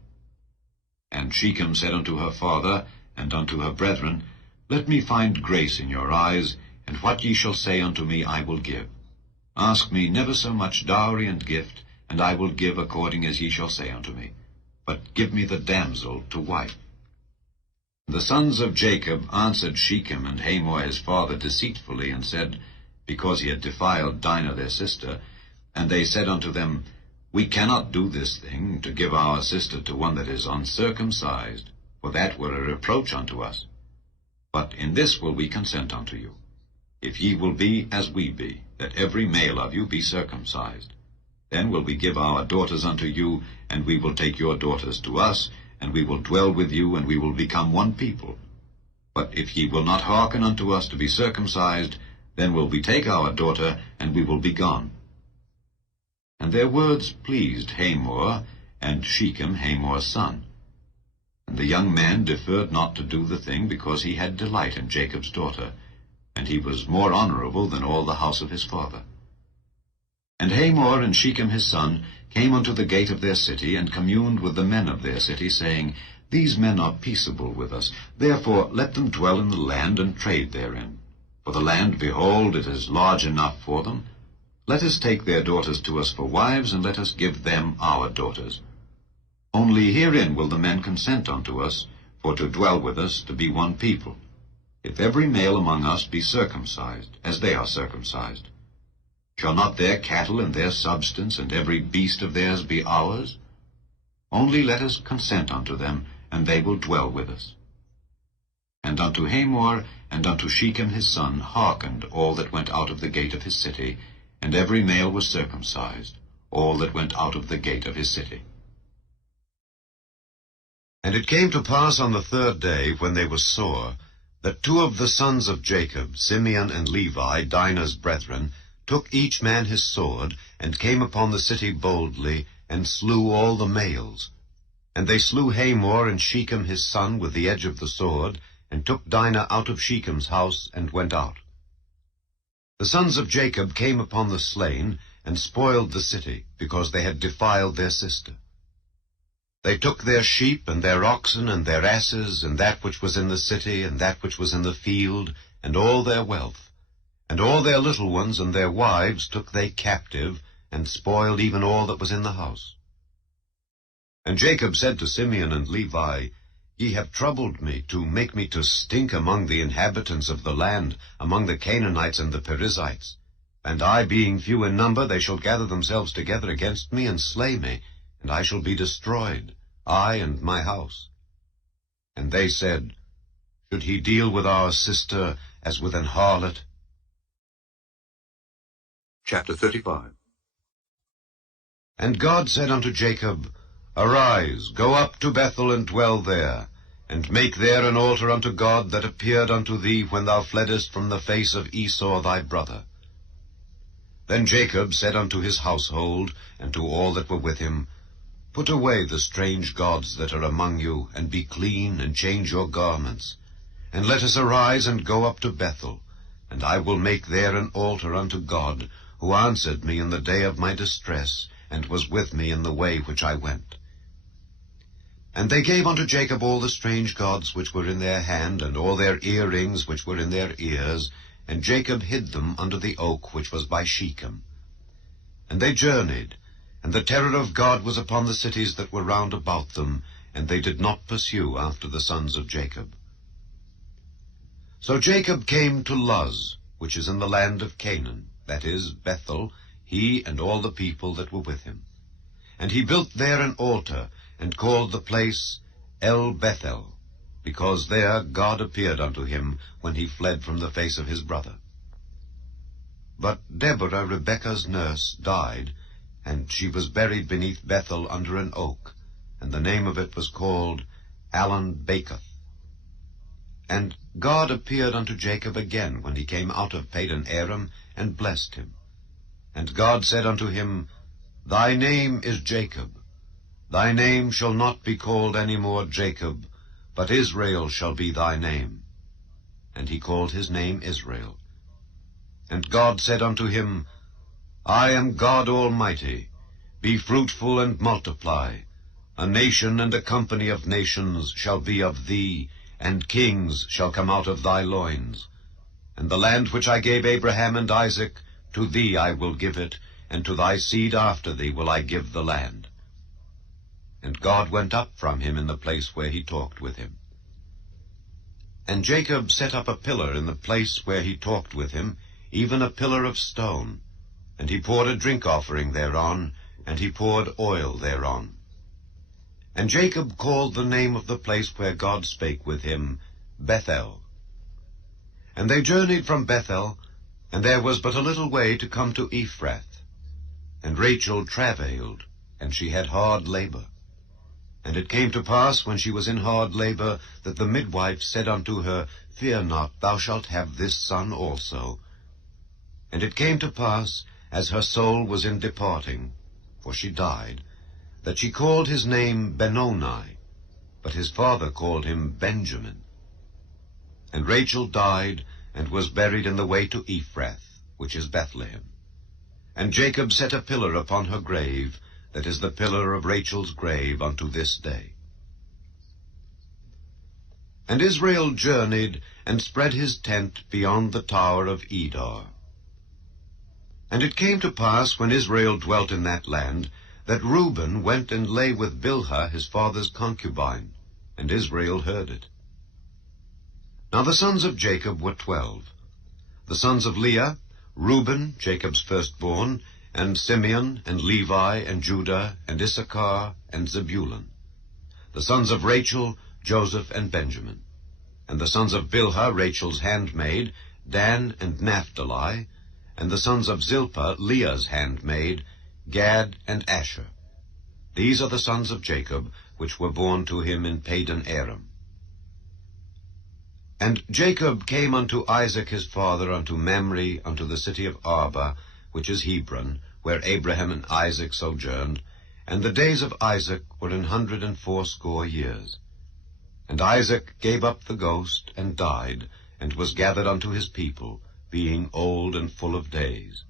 And Shechem said unto her father, and unto her brethren, Let me find grace in your eyes, and what ye shall say unto me I will give. Ask me never so much dowry and gift, and I will give according as ye shall say unto me. But give me the damsel to wife. The sons of Jacob answered Shechem and Hamor his father deceitfully, and said, because he had defiled Dinah their sister, and they said unto them, We cannot do this thing, to give our sister to one that is uncircumcised, for that were a reproach unto us. But in this will we consent unto you, if ye will be as we be, that every male of you be circumcised. Then will we give our daughters unto you, and we will take your daughters to us, and we will dwell with you, and we will become one people. But if ye will not hearken unto us to be circumcised, then will we take our daughter, and we will be gone. And their words pleased Hamor, and Shechem Hamor's son. And the young man deferred not to do the thing, because he had delight in Jacob's daughter, and he was more honorable than all the house of his father. And Hamor and Shechem his son came unto the gate of their city, and communed with the men of their city, saying, These men are peaceable with us, therefore let them dwell in the land, and trade therein. For the land, behold, it is large enough for them. Let us take their daughters to us for wives, and let us give them our daughters. Only herein will the men consent unto us, for to dwell with us, to be one people, if every male among us be circumcised, as they are circumcised. Shall not their cattle and their substance and every beast of theirs be ours? Only let us consent unto them, and they will dwell with us. And unto Hamor and unto Shechem his son hearkened all that went out of the gate of his city, and every male was circumcised, all that went out of the gate of his city. And it came to pass on the third day, when they were sore, that two of the sons of Jacob, Simeon and Levi, Dinah's brethren, took each man his sword, and came upon the city boldly, and slew all the males. And they slew Hamor and Shechem his son with the edge of the sword, and took Dinah out of Shechem's house, and went out. The sons of Jacob came upon the slain, and spoiled the city, because they had defiled their sister. They took their sheep, and their oxen, and their asses, and that which was in the city, and that which was in the field, and all their wealth. And all their little ones and their wives took they captive, and spoiled even all that was in the house. And Jacob said to Simeon and Levi, Ye have troubled me, to make me to stink among the inhabitants of the land, among the Canaanites and the Perizzites. And I, being few in number, they shall gather themselves together against me, and slay me, and I shall be destroyed, I and my house. And they said, Should he deal with our sister as with an harlot? Chapter 35. And God said unto Jacob, Arise, go up to Bethel, and dwell there, and make there an altar unto God that appeared unto thee when thou fleddest from the face of Esau thy brother. Then Jacob said unto his household, and to all that were with him, Put away the strange gods that are among you, and be clean, and change your garments. And let us arise and go up to Bethel, and I will make there an altar unto God, who answered me in the day of my distress, and was with me in the way which I went. And they gave unto Jacob all the strange gods which were in their hand, and all their earrings which were in their ears, and Jacob hid them under the oak which was by Shechem. And they journeyed, and the terror of God was upon the cities that were round about them, and they did not pursue after the sons of Jacob. So Jacob came to Luz, which is in the land of Canaan, that is, Bethel, he and all the people that were with him. And he built there an altar, and called the place El Bethel, because there God appeared unto him when he fled from the face of his brother. But Deborah, Rebekah's nurse, died, and she was buried beneath Bethel under an oak, and the name of it was called Alan Baketh. And God appeared unto Jacob again when he came out of Padan Aram, and blessed him. And God said unto him, Thy name is Jacob. Thy name shall not be called any more Jacob, but Israel shall be thy name. And he called his name Israel. And God said unto him, I am God Almighty. Be fruitful and multiply. A nation and a company of nations shall be of thee, and kings shall come out of thy loins. And the land which I gave Abraham and Isaac, to thee I will give it, and to thy seed after thee will I give the land. And God went up from him in the place where he talked with him. And Jacob set up a pillar in the place where he talked with him, even a pillar of stone. And he poured a drink offering thereon, and he poured oil thereon. And Jacob called the name of the place where God spake with him, Bethel. And they journeyed from Bethel, and there was but a little way to come to Ephrath. And Rachel travailed, and she had hard labor. And it came to pass, when she was in hard labor, that the midwife said unto her, Fear not, thou shalt have this son also. And it came to pass, as her soul was in departing, for she died, that she called his name Benoni, but his father called him Benjamin. And Rachel died, and was buried in the way to Ephrath, which is Bethlehem. And Jacob set a pillar upon her grave, that is the pillar of Rachel's grave unto this day. And Israel journeyed, and spread his tent beyond the tower of Edar. And it came to pass, when Israel dwelt in that land, that Reuben went and lay with Bilhah his father's concubine, and Israel heard it. Now the sons of Jacob were 12. The sons of Leah, Reuben, Jacob's firstborn, and Simeon, and Levi, and Judah, and Issachar, and Zebulun. The sons of Rachel, Joseph, and Benjamin. And the sons of Bilhah, Rachel's handmaid, Dan and Naphtali. And the sons of Zilpah, Leah's handmaid, Gad and Asher. These are the sons of Jacob, which were born to him in Padan Aram. And Jacob came unto Isaac his father unto Mamre, unto the city of Arba, which is Hebron, where Abraham and Isaac sojourned, and the days of Isaac were 180 years. And Isaac gave up the ghost, and died, and was gathered unto his people, being old and full of days.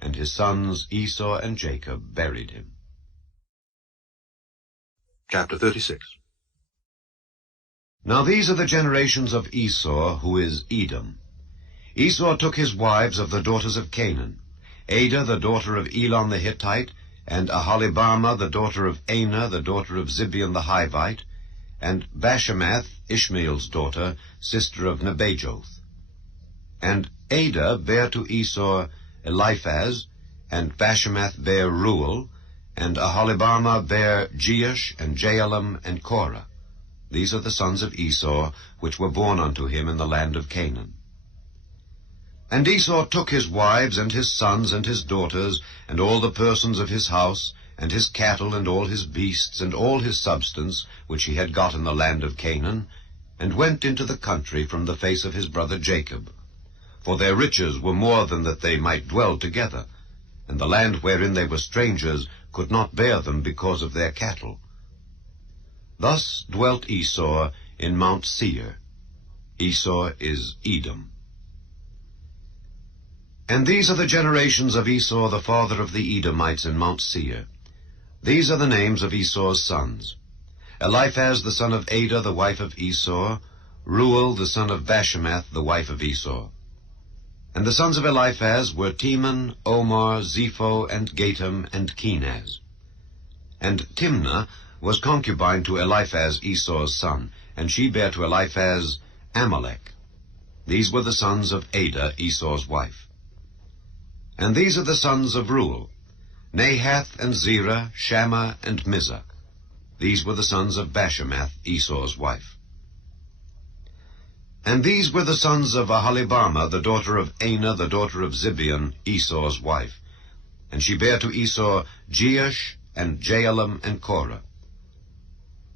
And his sons Esau and Jacob buried him. Chapter 36. Now these are the generations of Esau, who is Edom. Esau took his wives of the daughters of Canaan, Adah the daughter of Elon the Hittite, and Aholibamah the daughter of Anah the daughter of Zibeon the Hivite, and Bashemath, Ishmael's daughter, sister of Nebajoth. And Adah bare to Esau Eliphaz, and Bashemath bare Reuel, and Aholibamah bare Jeush, and Jaalam, and Korah. These are the sons of Esau, which were born unto him in the land of Canaan. And Esau took his wives, and his sons, and his daughters, and all the persons of his house, and his cattle, and all his beasts, and all his substance, which he had got in the land of Canaan, and went into the country from the face of his brother Jacob. For their riches were more than that they might dwell together, and the land wherein they were strangers could not bear them because of their cattle. Thus dwelt Esau in Mount Seir. Esau is Edom. And these are the generations of Esau, the father of the Edomites in Mount Seir. These are the names of Esau's sons: Eliphaz the son of Adah, the wife of Esau; Reuel the son of Bashemath, the wife of Esau. And the sons of Eliphaz were Teman, Omar, Zepho, and Gatam, and Kenaz. And Timnah was concubine to Eliphaz Esau's son, and she bare to Eliphaz Amalek. These were the sons of Adah, Esau's wife. And these are the sons of Reuel: Nahath, and Zerah, Shammah, and Mizah. These were the sons of Bashemath, Esau's wife. And these were the sons of Aholibamah, the daughter of Anah, the daughter of Zibeon, Esau's wife. And she bare to Esau Jeush, and Jaalam, and Korah.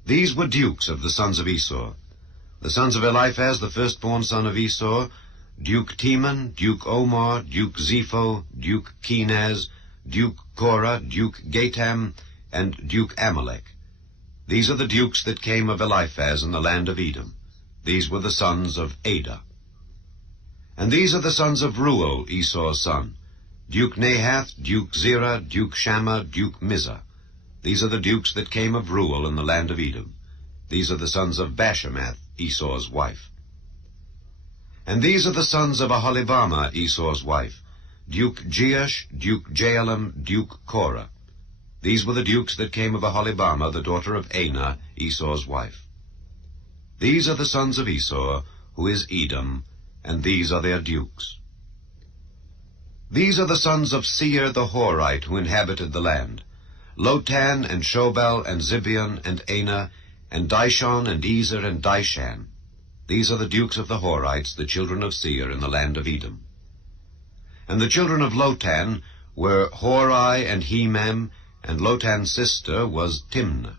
These were dukes of the sons of Esau. The sons of Eliphaz, the firstborn son of Esau, Duke Teman, Duke Omar, Duke Zepho, Duke Kenaz, Duke Korah, Duke Gatam, and Duke Amalek. These are the dukes that came of Eliphaz in the land of Edom. These were the sons of Adah. And these are the sons of Reuel, Esau's son, Duke Nahath, Duke Zerah, Duke Shammah, Duke Mizah. These are the dukes that came of Reuel in the land of Edom. These are the sons of Bashemath, Esau's wife. And these are the sons of Aholibamah, Esau's wife, Duke Jeush, Duke Jaalam, Duke Korah. These were the dukes that came of Aholibamah, the daughter of Anah, Esau's wife. These are the sons of Esau, who is Edom, and these are their dukes. These are the sons of Seir the Horite, who inhabited the land, Lotan, and Shobal, and Zibeon, and Anah, and Dishon, and Ezer, and Dishan. These are the dukes of the Horites, the children of Seir, in the land of Edom. And the children of Lotan were Hori and Hemam, and Lotan's sister was Timnah.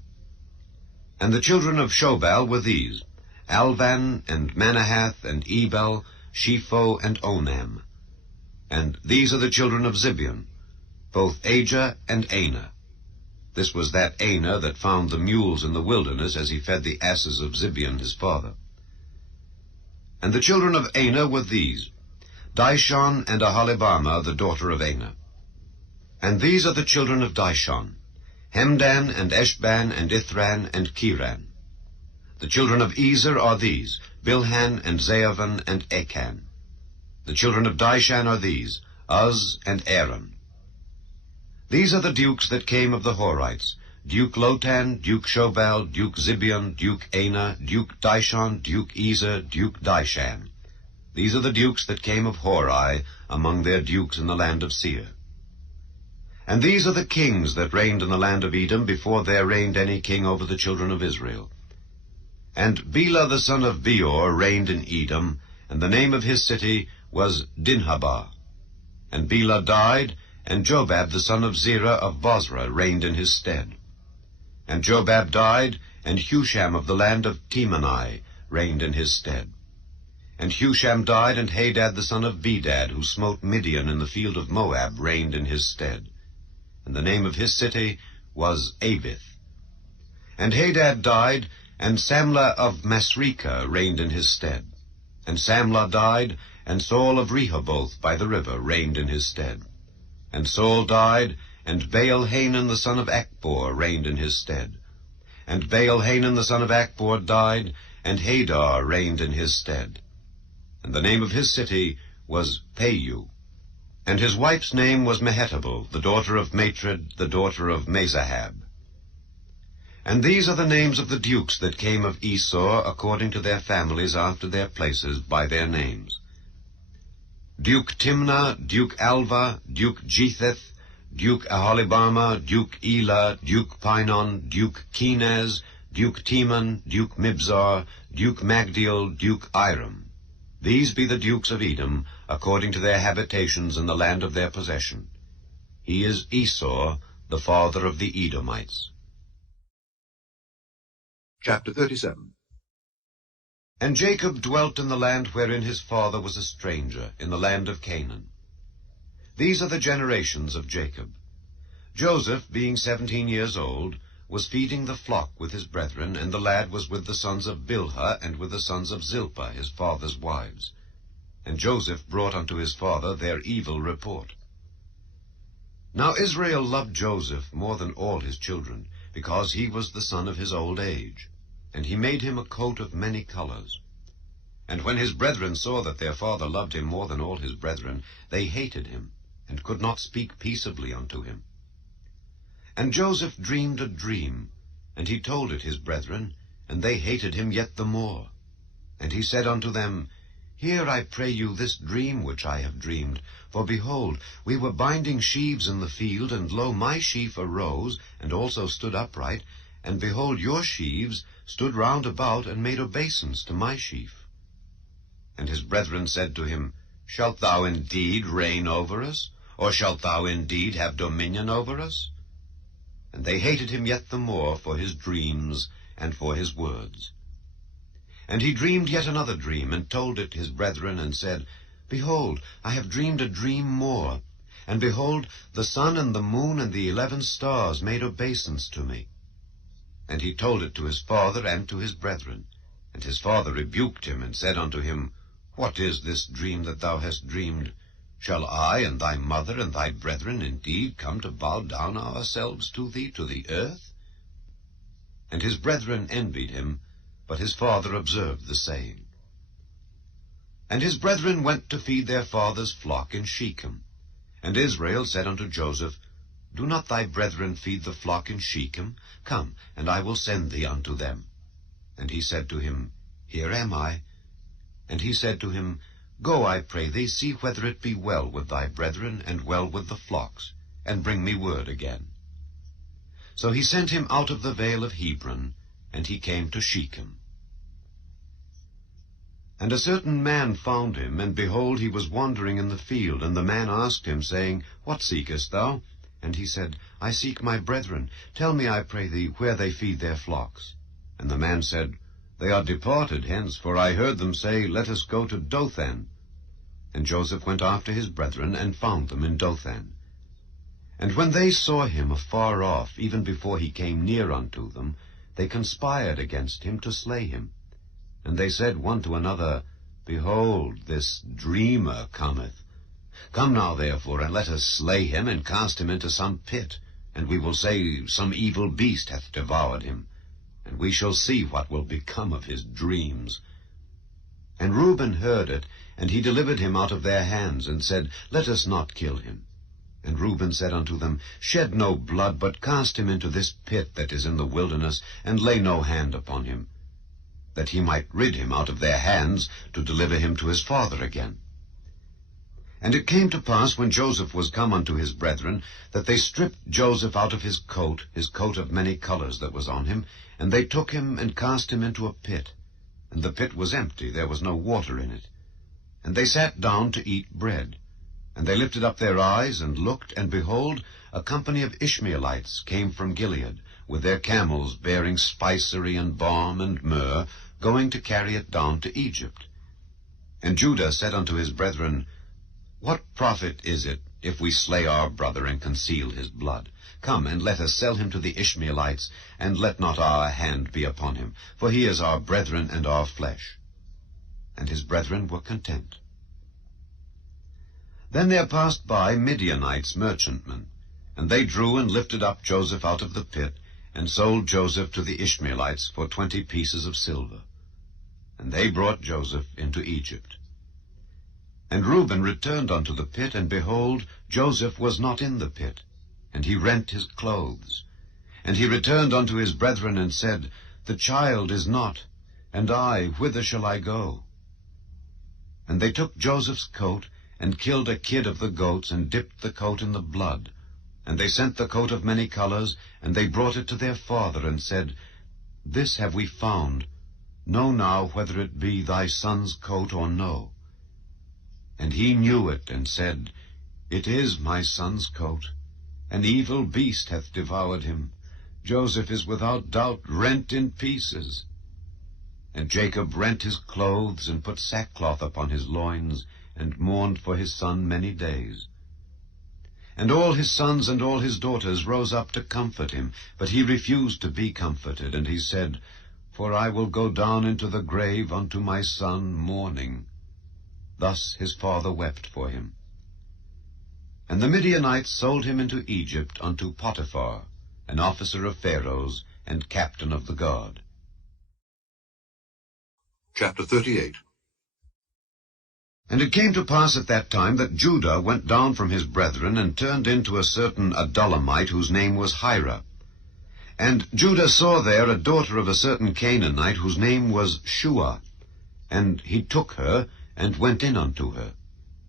And the children of Shobal were these, Alvan, and Manahath, and Ebal, Shepho, and Onam. And these are the children of Zibeon, both Ajah and Anah. This was that Anah that found the mules in the wilderness as he fed the asses of Zibeon his father. And the children of Anah were these, Dishon and Aholibamah, the daughter of Anah. And these are the children of Dishon, Hemdan, and Eshban, and Ithran, and Kiran. The children of Ezer are these, Bilhan, and Zaavan, and Achan. The children of Dishan are these, Uz and Aaron. These are the dukes that came of the Horites, Duke Lotan, Duke Shobal, Duke Zibeon, Duke Anah, Duke Dishon, Duke Ezer, Duke Dishan. These are the dukes that came of Hori among their dukes in the land of Seir. And these are the kings that reigned in the land of Edom before there reigned any king over the children of Israel. And Bela the son of Beor reigned in Edom, and the name of his city was Dinhabah. And Bela died, and Jobab the son of Zerah of Bozrah reigned in his stead. And Jobab died, and Husham of the land of Temani reigned in his stead. And Husham died, and Hadad the son of Bedad, who smote Midian in the field of Moab, reigned in his stead. And the name of his city was Avith. And Hadad died, and Samlah of Masrekah reigned in his stead. And Samlah died, and Saul of Rehoboth by the river reigned in his stead. And Saul died, and Baal-Hanan the son of Achbor reigned in his stead. And Baal-Hanan the son of Achbor died, and Hadar reigned in his stead. And the name of his city was Payu. And his wife's name was Mehetabel, the daughter of Matred, the daughter of Mezahab. And these are the names of the dukes that came of Esau according to their families after their places by their names. Duke Timnah, Duke Alva, Duke Jetheth, Duke Aholibamah, Duke Elah, Duke Pinon, Duke Kenaz, Duke Teman, Duke Mibzar, Duke Magdiel, Duke Iram. These be the dukes of Edom, according to their habitations in the land of their possession. He is Esau, the father of the Edomites. Chapter 37. And Jacob dwelt in the land wherein his father was a stranger, in the land of Canaan. These are the generations of Jacob. Joseph, being 17 years old, was feeding the flock with his brethren, and the lad was with the sons of Bilhah and with the sons of Zilpah, his father's wives. And Joseph brought unto his father their evil report. Now Israel loved Joseph more than all his children, because he was the son of his old age. And he made him a coat of many colors. And when his brethren saw that their father loved him more than all his brethren, they hated him, and could not speak peaceably unto him. And Joseph dreamed a dream, and he told it his brethren, and they hated him yet the more. And he said unto them, Hear, I pray you, this dream which I have dreamed. For behold, we were binding sheaves in the field, and lo, my sheaf arose, and also stood upright, and behold, your sheaves stood round about, and made obeisance to my sheaf. And his brethren said to him, Shalt thou indeed reign over us? Or shalt thou indeed have dominion over us? And they hated him yet the more for his dreams, and for his words. And he dreamed yet another dream, and told it his brethren, and said, Behold, I have dreamed a dream more. And behold, the sun and the moon and the 11 stars made obeisance to me. And he told it to his father and to his brethren. And his father rebuked him, and said unto him, What is this dream that thou hast dreamed? Shall I and thy mother and thy brethren indeed come to bow down ourselves to thee to the earth? And his brethren envied him, but his father observed the saying. And his brethren went to feed their father's flock in Shechem. And Israel said unto Joseph, Do not thy brethren feed the flock in Shechem? Come, and I will send thee unto them. And he said to him, Here am I. And he said to him, Go, I pray thee, see whether it be well with thy brethren, and well with the flocks, and bring me word again. So he sent him out of the vale of Hebron, and he came to Shechem. And a certain man found him, and behold, he was wandering in the field. And the man asked him, saying, What seekest thou? And he said, I seek my brethren. Tell me, I pray thee, where they feed their flocks. And the man said, They are departed hence, for I heard them say, Let us go to Dothan. And Joseph went after his brethren, and found them in Dothan. And when they saw him afar off, even before he came near unto them, they conspired against him to slay him. And they said one to another, Behold, this dreamer cometh. Come now, therefore, and let us slay him, and cast him into some pit, and we will say, Some evil beast hath devoured him, and we shall see what will become of his dreams. And Reuben heard it, and he delivered him out of their hands, and said, Let us not kill him. And Reuben said unto them, Shed no blood, but cast him into this pit that is in the wilderness, and lay no hand upon him, that he might rid him out of their hands, to deliver him to his father again. And it came to pass, when Joseph was come unto his brethren, that they stripped Joseph out of his coat of many colors that was on him, and they took him and cast him into a pit. And the pit was empty, there was no water in it. And they sat down to eat bread. And they lifted up their eyes, and looked, and behold, a company of Ishmaelites came from Gilead, with their camels bearing spicery and balm and myrrh, going to carry it down to Egypt. And Judah said unto his brethren, What profit is it, if we slay our brother, and conceal his blood? Come, and let us sell him to the Ishmaelites, and let not our hand be upon him, for he is our brethren and our flesh. And his brethren were content. Then there passed by Midianites merchantmen, and they drew and lifted up Joseph out of the pit, and sold Joseph to the Ishmaelites for 20 pieces of silver. And they brought Joseph into Egypt. And Reuben returned unto the pit, and behold, Joseph was not in the pit, and he rent his clothes. And he returned unto his brethren, and said, The child is not, and I, whither shall I go? And they took Joseph's coat, and killed a kid of the goats, and dipped the coat in the blood. And they sent the coat of many colors, and they brought it to their father, and said, This have we found. Know now whether it be thy son's coat or no. And he knew it, and said, It is my son's coat. An evil beast hath devoured him. Joseph is without doubt rent in pieces. And Jacob rent his clothes, and put sackcloth upon his loins, and mourned for his son many days. And all his sons and all his daughters rose up to comfort him, but he refused to be comforted, and he said, For I will go down into the grave unto my son mourning. Thus his father wept for him. And the Midianites sold him into Egypt unto Potiphar, an officer of Pharaoh's, and captain of the guard. Chapter 38. And it came to pass at that time that Judah went down from his brethren, and turned into a certain Adullamite, whose name was Hira. And Judah saw there a daughter of a certain Canaanite, whose name was Shua. And he took her, and went in unto her.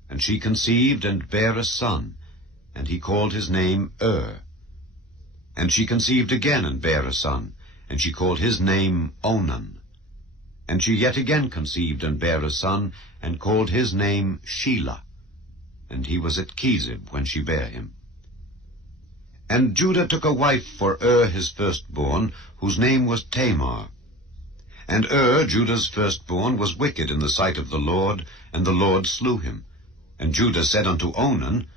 And she conceived, and bare a son, and he called his name And she conceived again, and bare a son, and she called his name Onan. And she yet again conceived, and bare a son, and called his name Shelah. And he was at Chezib when she bare him. And Judah took a wife for his firstborn, whose name was Tamar. And Judah's firstborn, was wicked in the sight of the Lord, and the Lord slew him. And Judah said unto Onan,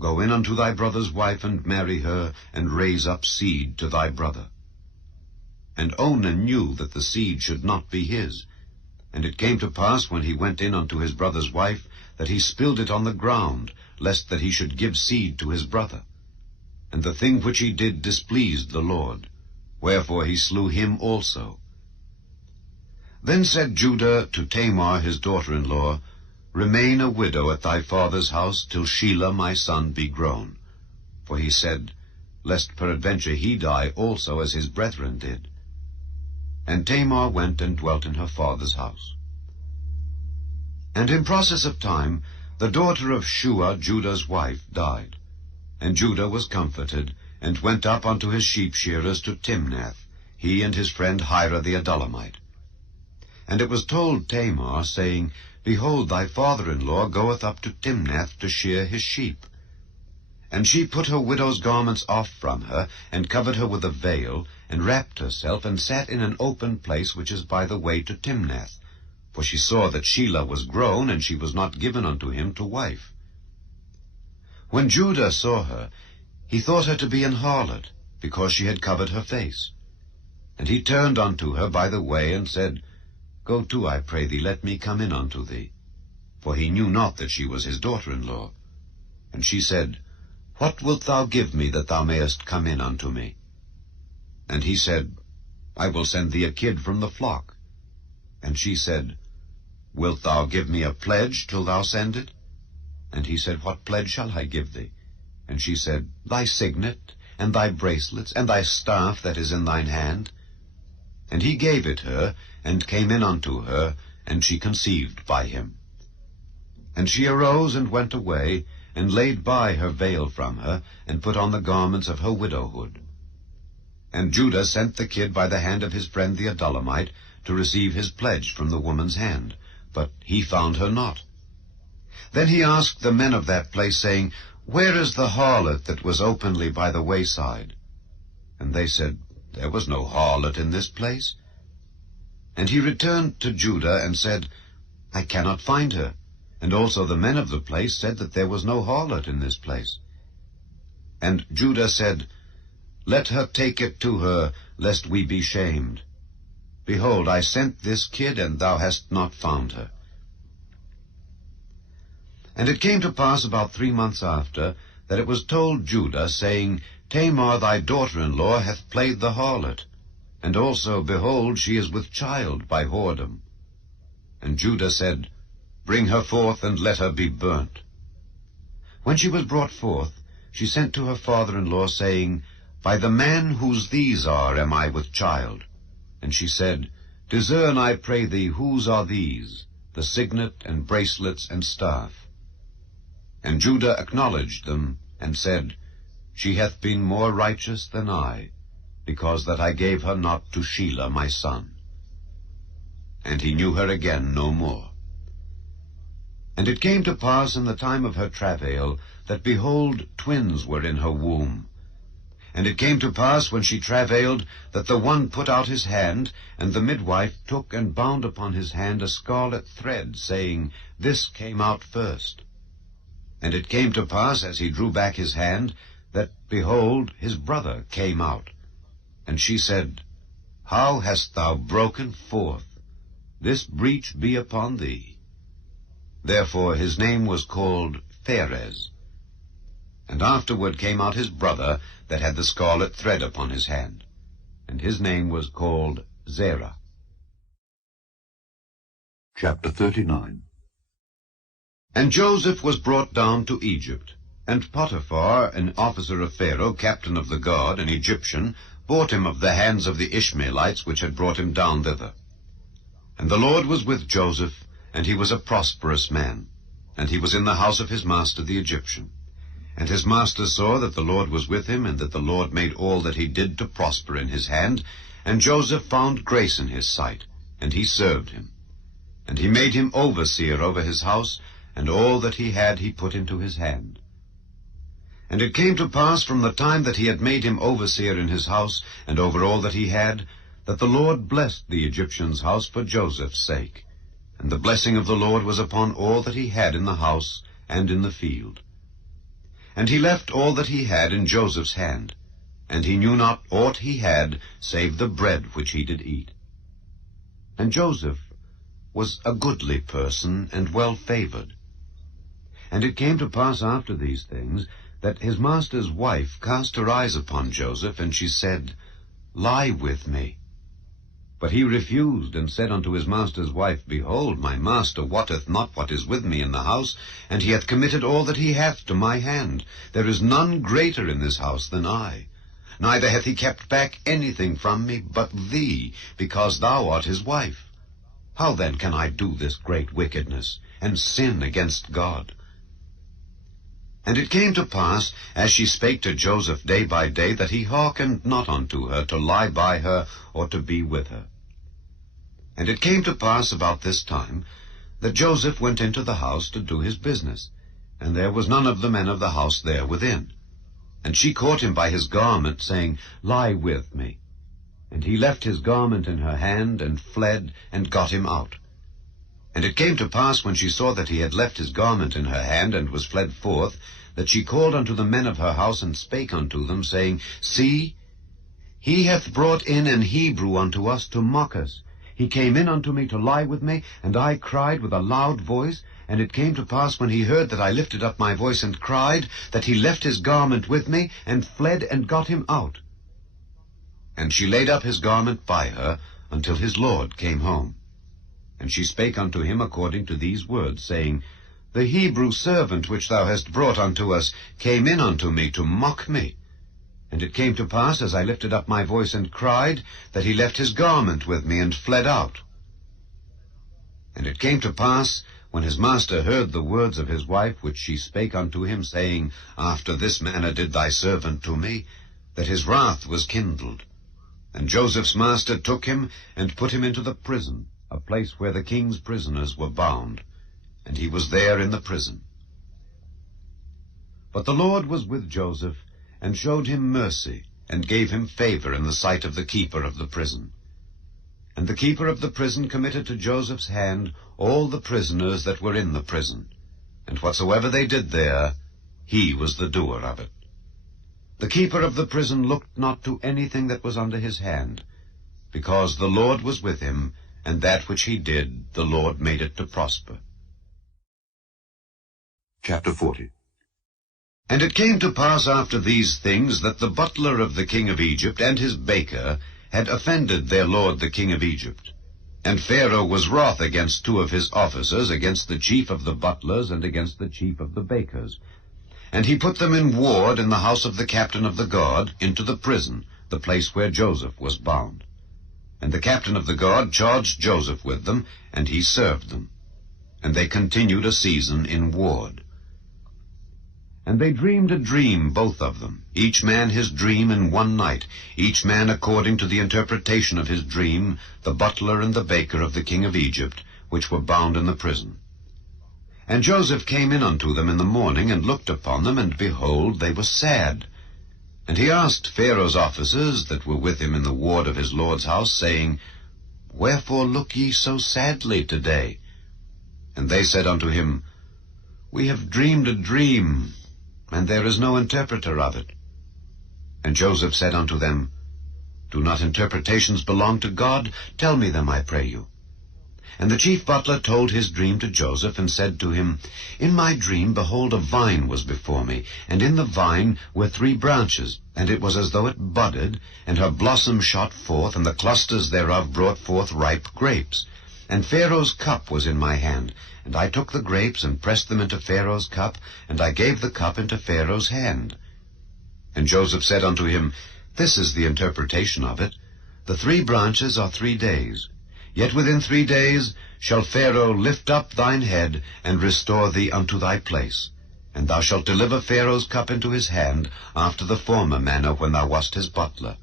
Go in unto thy brother's wife, and marry her, and raise up seed to thy brother. And Onan knew that the seed should not be his. And it came to pass, when he went in unto his brother's wife, that he spilled it on the ground, lest that he should give seed to his brother. And the thing which he did displeased the Lord, wherefore he slew him also. Then said Judah to Tamar his daughter-in-law, Remain a widow at thy father's house, till Shelah my son be grown. For he said, Lest peradventure he die also as his brethren did. And Tamar went and dwelt in her father's house. And in process of time, the daughter of Shua, Judah's wife, died. And Judah was comforted, and went up unto his sheep-shearers to Timnath, he and his friend Hira the Adullamite. And it was told Tamar, saying, Behold, thy father-in-law goeth up to Timnath to shear his sheep. And she put her widow's garments off from her, and covered her with a veil, and wrapped herself, and sat in an open place which is by the way to Timnath. For she saw that Shelah was grown, and she was not given unto him to wife. When Judah saw her, he thought her to be an harlot, because she had covered her face. And he turned unto her by the way, and said, Go to, I pray thee, let me come in unto thee. For he knew not that she was his daughter-in-law. And she said, What wilt thou give me, that thou mayest come in unto me? And he said, I will send thee a kid from the flock. And she said, Wilt thou give me a pledge till thou send it? And he said, What pledge shall I give thee? And she said, Thy signet, and thy bracelets, and thy staff that is in thine hand. And he gave it her, and came in unto her, and she conceived by him. And she arose and went away, and laid by her veil from her, and put on the garments of her widowhood. And Judah sent the kid by the hand of his friend the Adullamite, to receive his pledge from the woman's hand, but he found her not. Then he asked the men of that place, saying, Where is the harlot that was openly by the wayside? And they said, There was no harlot in this place. And he returned to Judah, and said, I cannot find her. And also the men of the place said that there was no harlot in this place. And Judah said, Let her take it to her, lest we be shamed. Behold, I sent this kid, and thou hast not found her. And it came to pass about 3 months after, that it was told Judah, saying, Tamar thy daughter-in-law hath played the harlot, and also, behold, she is with child by whoredom. And Judah said, Bring her forth, and let her be burnt. When she was brought forth, she sent to her father-in-law, saying, By the man whose these are am I with child. And she said, Discern, I pray thee, whose are these, the signet, and bracelets, and staff? And Judah acknowledged them, and said, She hath been more righteous than I, because that I gave her not to Shelah my son. And he knew her again no more. And it came to pass in the time of her travail, that, behold, twins were in her womb. And it came to pass, when she travailed, that the one put out his hand, and the midwife took and bound upon his hand a scarlet thread, saying, This came out first. And it came to pass, as he drew back his hand, that, behold, his brother came out. And she said, How hast thou broken forth? This breach be upon thee. Therefore his name was called Pharez. And afterward came out his brother, that had the scarlet thread upon his hand, and his name was called Zerah. Chapter 39. And Joseph was brought down to Egypt, and Potiphar, an officer of Pharaoh, captain of the guard, an Egyptian, bought him of the hands of the Ishmaelites, which had brought him down thither. And the Lord was with Joseph, and he was a prosperous man, and he was in the house of his master the Egyptian. And his master saw that the Lord was with him, and that the Lord made all that he did to prosper in his hand. And Joseph found grace in his sight, and he served him. And he made him overseer over his house, and all that he had he put into his hand. And it came to pass from the time that he had made him overseer in his house, and over all that he had, that the Lord blessed the Egyptian's house for Joseph's sake. And the blessing of the Lord was upon all that he had in the house and in the field. And he left all that he had in Joseph's hand, and he knew not aught he had, save the bread which he did eat. And Joseph was a goodly person, and well favored. And it came to pass after these things, that his master's wife cast her eyes upon Joseph, and she said, Lie with me. But he refused, and said unto his master's wife, Behold, my master wotteth not what is with me in the house, and he hath committed all that he hath to my hand. There is none greater in this house than I. Neither hath he kept back anything from me but thee, because thou art his wife. How then can I do this great wickedness, and sin against God? And it came to pass, as she spake to Joseph day by day, that he hearkened not unto her to lie by her, or to be with her. And it came to pass about this time, that Joseph went into the house to do his business, and there was none of the men of the house there within. And she caught him by his garment, saying, Lie with me. And he left his garment in her hand, and fled, and got him out. And it came to pass, when she saw that he had left his garment in her hand, and was fled forth, that she called unto the men of her house, and spake unto them, saying, See, he hath brought in an Hebrew unto us to mock us. He came in unto me to lie with me, and I cried with a loud voice. And it came to pass, when he heard that I lifted up my voice and cried, that he left his garment with me, and fled, and got him out. And she laid up his garment by her, until his lord came home. And she spake unto him according to these words, saying, The Hebrew servant which thou hast brought unto us came in unto me to mock me. And it came to pass, as I lifted up my voice and cried, that he left his garment with me, and fled out. And it came to pass, when his master heard the words of his wife, which she spake unto him, saying, After this manner did thy servant to me, that his wrath was kindled. And Joseph's master took him, and put him into the prison, a place where the king's prisoners were bound. And he was there in the prison. But the Lord was with Joseph, and showed him mercy, and gave him favor in the sight of the keeper of the prison. And the keeper of the prison committed to Joseph's hand all the prisoners that were in the prison, and whatsoever they did there, he was the doer of it. The keeper of the prison looked not to anything that was under his hand, because the Lord was with him, and that which he did, the Lord made it to prosper. Chapter 40. And it came to pass after these things, that the butler of the king of Egypt and his baker had offended their lord the king of Egypt. And Pharaoh was wroth against two of his officers, against the chief of the butlers, and against the chief of the bakers. And he put them in ward in the house of the captain of the guard, into the prison, the place where Joseph was bound. And the captain of the guard charged Joseph with them, and he served them. And they continued a season in ward. And they dreamed a dream, both of them, each man his dream in one night, each man according to the interpretation of his dream, the butler and the baker of the king of Egypt, which were bound in the prison. And Joseph came in unto them in the morning, and looked upon them, and behold, they were sad. And he asked Pharaoh's officers that were with him in the ward of his lord's house, saying, Wherefore look ye so sadly today? And they said unto him, We have dreamed a dream, and there is no interpreter of it. And Joseph said unto them, Do not interpretations belong to God? Tell me them, I pray you. And the chief butler told his dream to Joseph, and said to him, In my dream, behold, a vine was before me, and in the vine were 3 branches, and it was as though it budded, and her blossom shot forth, and the clusters thereof brought forth ripe grapes. And Pharaoh's cup was in my hand, and I took the grapes, and pressed them into Pharaoh's cup, and I gave the cup into Pharaoh's hand. And Joseph said unto him, This is the interpretation of it. The 3 branches are 3 days. Yet within 3 days shall Pharaoh lift up thine head, and restore thee unto thy place. And thou shalt deliver Pharaoh's cup into his hand, after the former manner when thou wast his butler.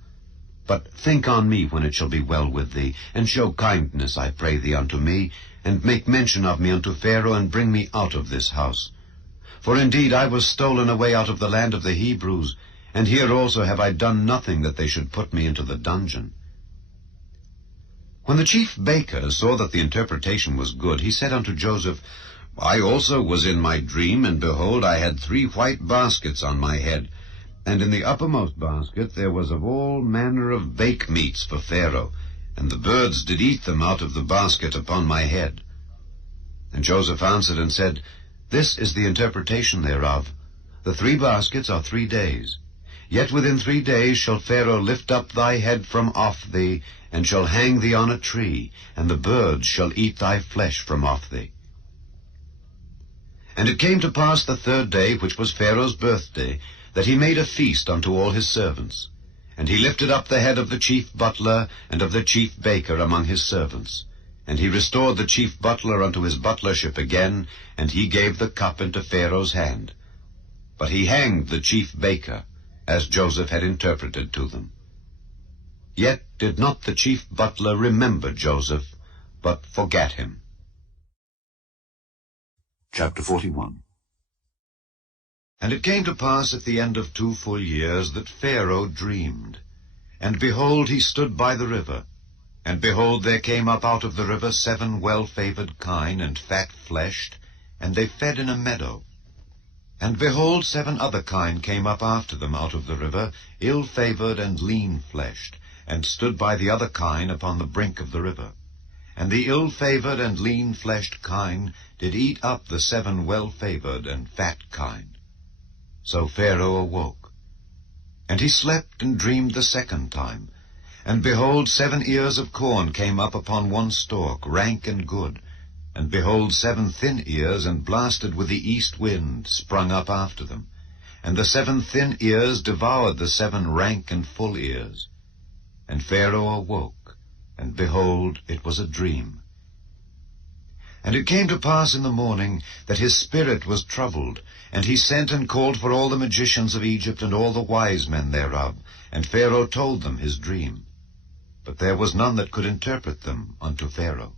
But think on me when it shall be well with thee, and show kindness, I pray thee, unto me, and make mention of me unto Pharaoh, and bring me out of this house. For indeed I was stolen away out of the land of the Hebrews, and here also have I done nothing that they should put me into the dungeon. When the chief baker saw that the interpretation was good, he said unto Joseph, I also was in my dream, and behold, I had 3 white baskets on my head, and in the uppermost basket there was of all manner of bake meats for Pharaoh, and the birds did eat them out of the basket upon my head. And Joseph answered and said, This is the interpretation thereof. The 3 baskets are 3 days. Yet within 3 days shall Pharaoh lift up thy head from off thee, and shall hang thee on a tree, and the birds shall eat thy flesh from off thee. And it came to pass the 3rd day, which was Pharaoh's birthday, that he made a feast unto all his servants. And he lifted up the head of the chief butler and of the chief baker among his servants. And he restored the chief butler unto his butlership again, and he gave the cup into Pharaoh's hand. But he hanged the chief baker, as Joseph had interpreted to them. Yet did not the chief butler remember Joseph, but forgat him. Chapter 41. And it came to pass at the end of 2 full years that Pharaoh dreamed. And behold, he stood by the river. And behold, there came up out of the river 7 well-favored kine and fat-fleshed, and they fed in a meadow. And behold, 7 other kine came up after them out of the river, ill-favored and lean-fleshed, and stood by the other kine upon the brink of the river. And the ill-favored and lean-fleshed kine did eat up the 7 well-favored and fat kine. So Pharaoh awoke. And he slept and dreamed the 2nd time. And behold, 7 ears of corn came up upon one stalk, rank and good. And behold, 7 thin ears, and blasted with the east wind, sprung up after them. And the 7 thin ears devoured the 7 rank and full ears. And Pharaoh awoke, and behold, it was a dream. And it came to pass in the morning that his spirit was troubled, and he sent and called for all the magicians of Egypt and all the wise men thereof, and Pharaoh told them his dream. But there was none that could interpret them unto Pharaoh.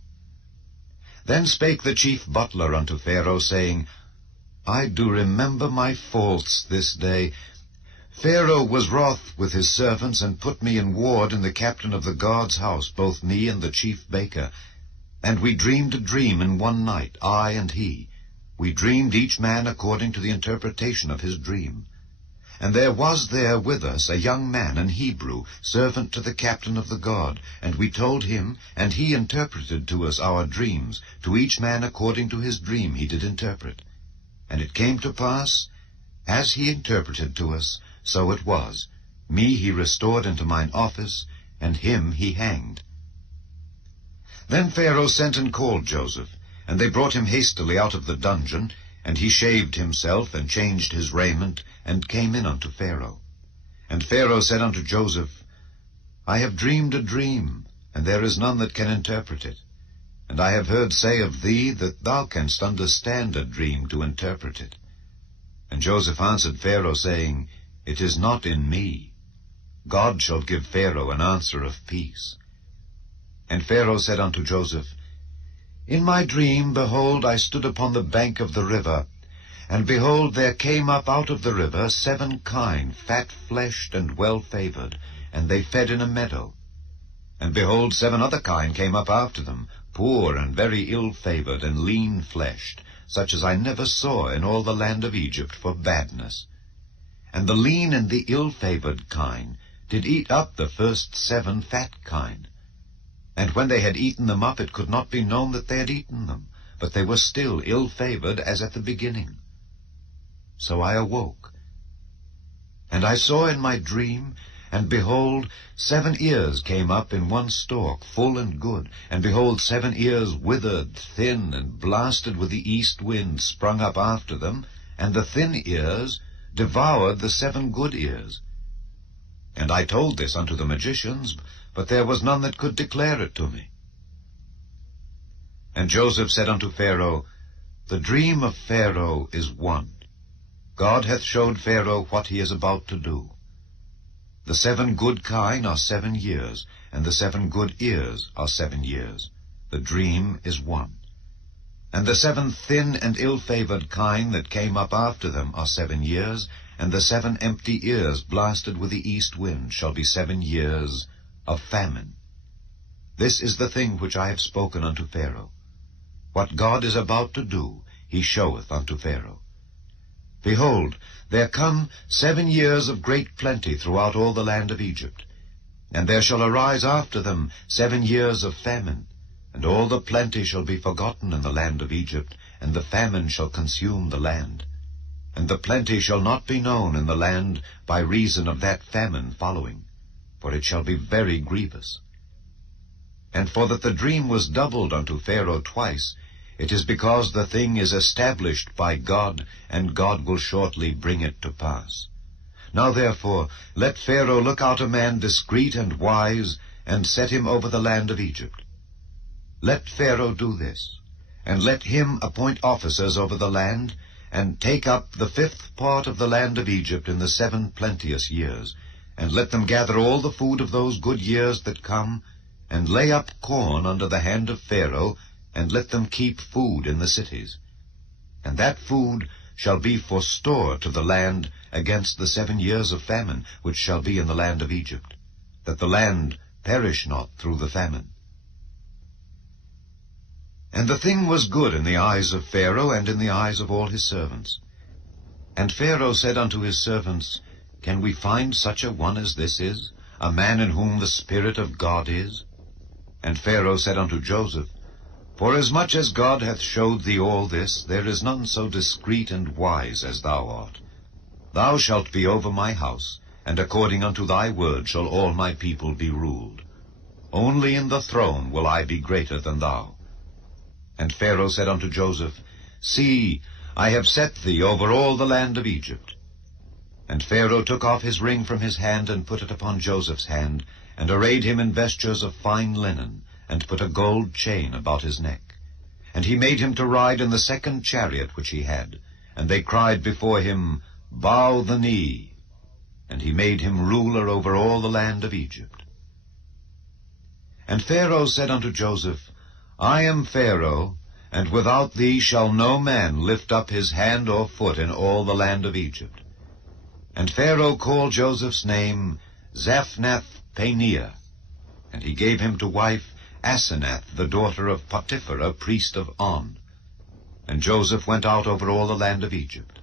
Then spake the chief butler unto Pharaoh, saying, I do remember my faults this day. Pharaoh was wroth with his servants, and put me in ward in the captain of the guard's house, both me and the chief baker. And we dreamed a dream in one night, I and he. We dreamed each man according to the interpretation of his dream. And there was there with us a young man, an Hebrew, servant to the captain of the guard, and we told him, and he interpreted to us our dreams, to each man according to his dream he did interpret. And it came to pass, as he interpreted to us, so it was. Me he restored into mine office, and him he hanged. Then Pharaoh sent and called Joseph, and they brought him hastily out of the dungeon, and he shaved himself, and changed his raiment, and came in unto Pharaoh. And Pharaoh said unto Joseph, I have dreamed a dream, and there is none that can interpret it. And I have heard say of thee that thou canst understand a dream to interpret it. And Joseph answered Pharaoh, saying, It is not in me. God shall give Pharaoh an answer of peace. And Pharaoh said unto Joseph, In my dream, behold, I stood upon the bank of the river, and behold, there came up out of the river 7 kine, fat-fleshed and well-favored, and they fed in a meadow. And behold, 7 other kine came up after them, poor and very ill-favored and lean-fleshed, such as I never saw in all the land of Egypt for badness. And the lean and the ill-favored kine did eat up the first 7 fat kine. And when they had eaten them up, it could not be known that they had eaten them, but they were still ill-favored as at the beginning. So I awoke. And I saw in my dream, and behold, 7 ears came up in one stalk, full and good, and behold, 7 ears withered, thin, and blasted with the east wind sprung up after them, and the thin ears devoured the 7 good ears. And I told this unto the magicians, but there was none that could declare it to me. And Joseph said unto Pharaoh, The dream of Pharaoh is one. God hath showed Pharaoh what he is about to do. The 7 good kine are 7 years, and the 7 good ears are 7 years. The dream is one. And the 7 thin and ill-favored kine that came up after them are 7 years, and the 7 empty ears blasted with the east wind shall be 7 years of famine. This is the thing which I have spoken unto Pharaoh. What God is about to do, he showeth unto Pharaoh. Behold, there come 7 years of great plenty throughout all the land of Egypt, and there shall arise after them 7 years of famine, and all the plenty shall be forgotten in the land of Egypt, and the famine shall consume the land. And the plenty shall not be known in the land by reason of that famine following, for it shall be very grievous. And for that the dream was doubled unto Pharaoh twice, it is because the thing is established by God, and God will shortly bring it to pass. Now therefore let Pharaoh look out a man discreet and wise, and set him over the land of Egypt. Let Pharaoh do this, and let him appoint officers over the land, and take up the 5th part of the land of Egypt in the 7 plenteous years, and let them gather all the food of those good years that come, and lay up corn under the hand of Pharaoh, and let them keep food in the cities. And that food shall be for store to the land against the 7 years of famine, which shall be in the land of Egypt, that the land perish not through the famine. And the thing was good in the eyes of Pharaoh, and in the eyes of all his servants. And Pharaoh said unto his servants, Can we find such a one as this is, a man in whom the Spirit of God is? And Pharaoh said unto Joseph, Forasmuch as God hath showed thee all this, there is none so discreet and wise as thou art. Thou shalt be over my house, and according unto thy word shall all my people be ruled. Only in the throne will I be greater than thou. And Pharaoh said unto Joseph, See, I have set thee over all the land of Egypt. And Pharaoh took off his ring from his hand, and put it upon Joseph's hand, and arrayed him in vestures of fine linen, and put a gold chain about his neck. And he made him to ride in the 2nd chariot which he had. And they cried before him, Bow the knee. And he made him ruler over all the land of Egypt. And Pharaoh said unto Joseph, I am Pharaoh, and without thee shall no man lift up his hand or foot in all the land of Egypt. And Pharaoh called Joseph's name Zaphnath-Paneah, and he gave him to wife Asenath, the daughter of Potiphera, priest of On. And Joseph went out over all the land of Egypt.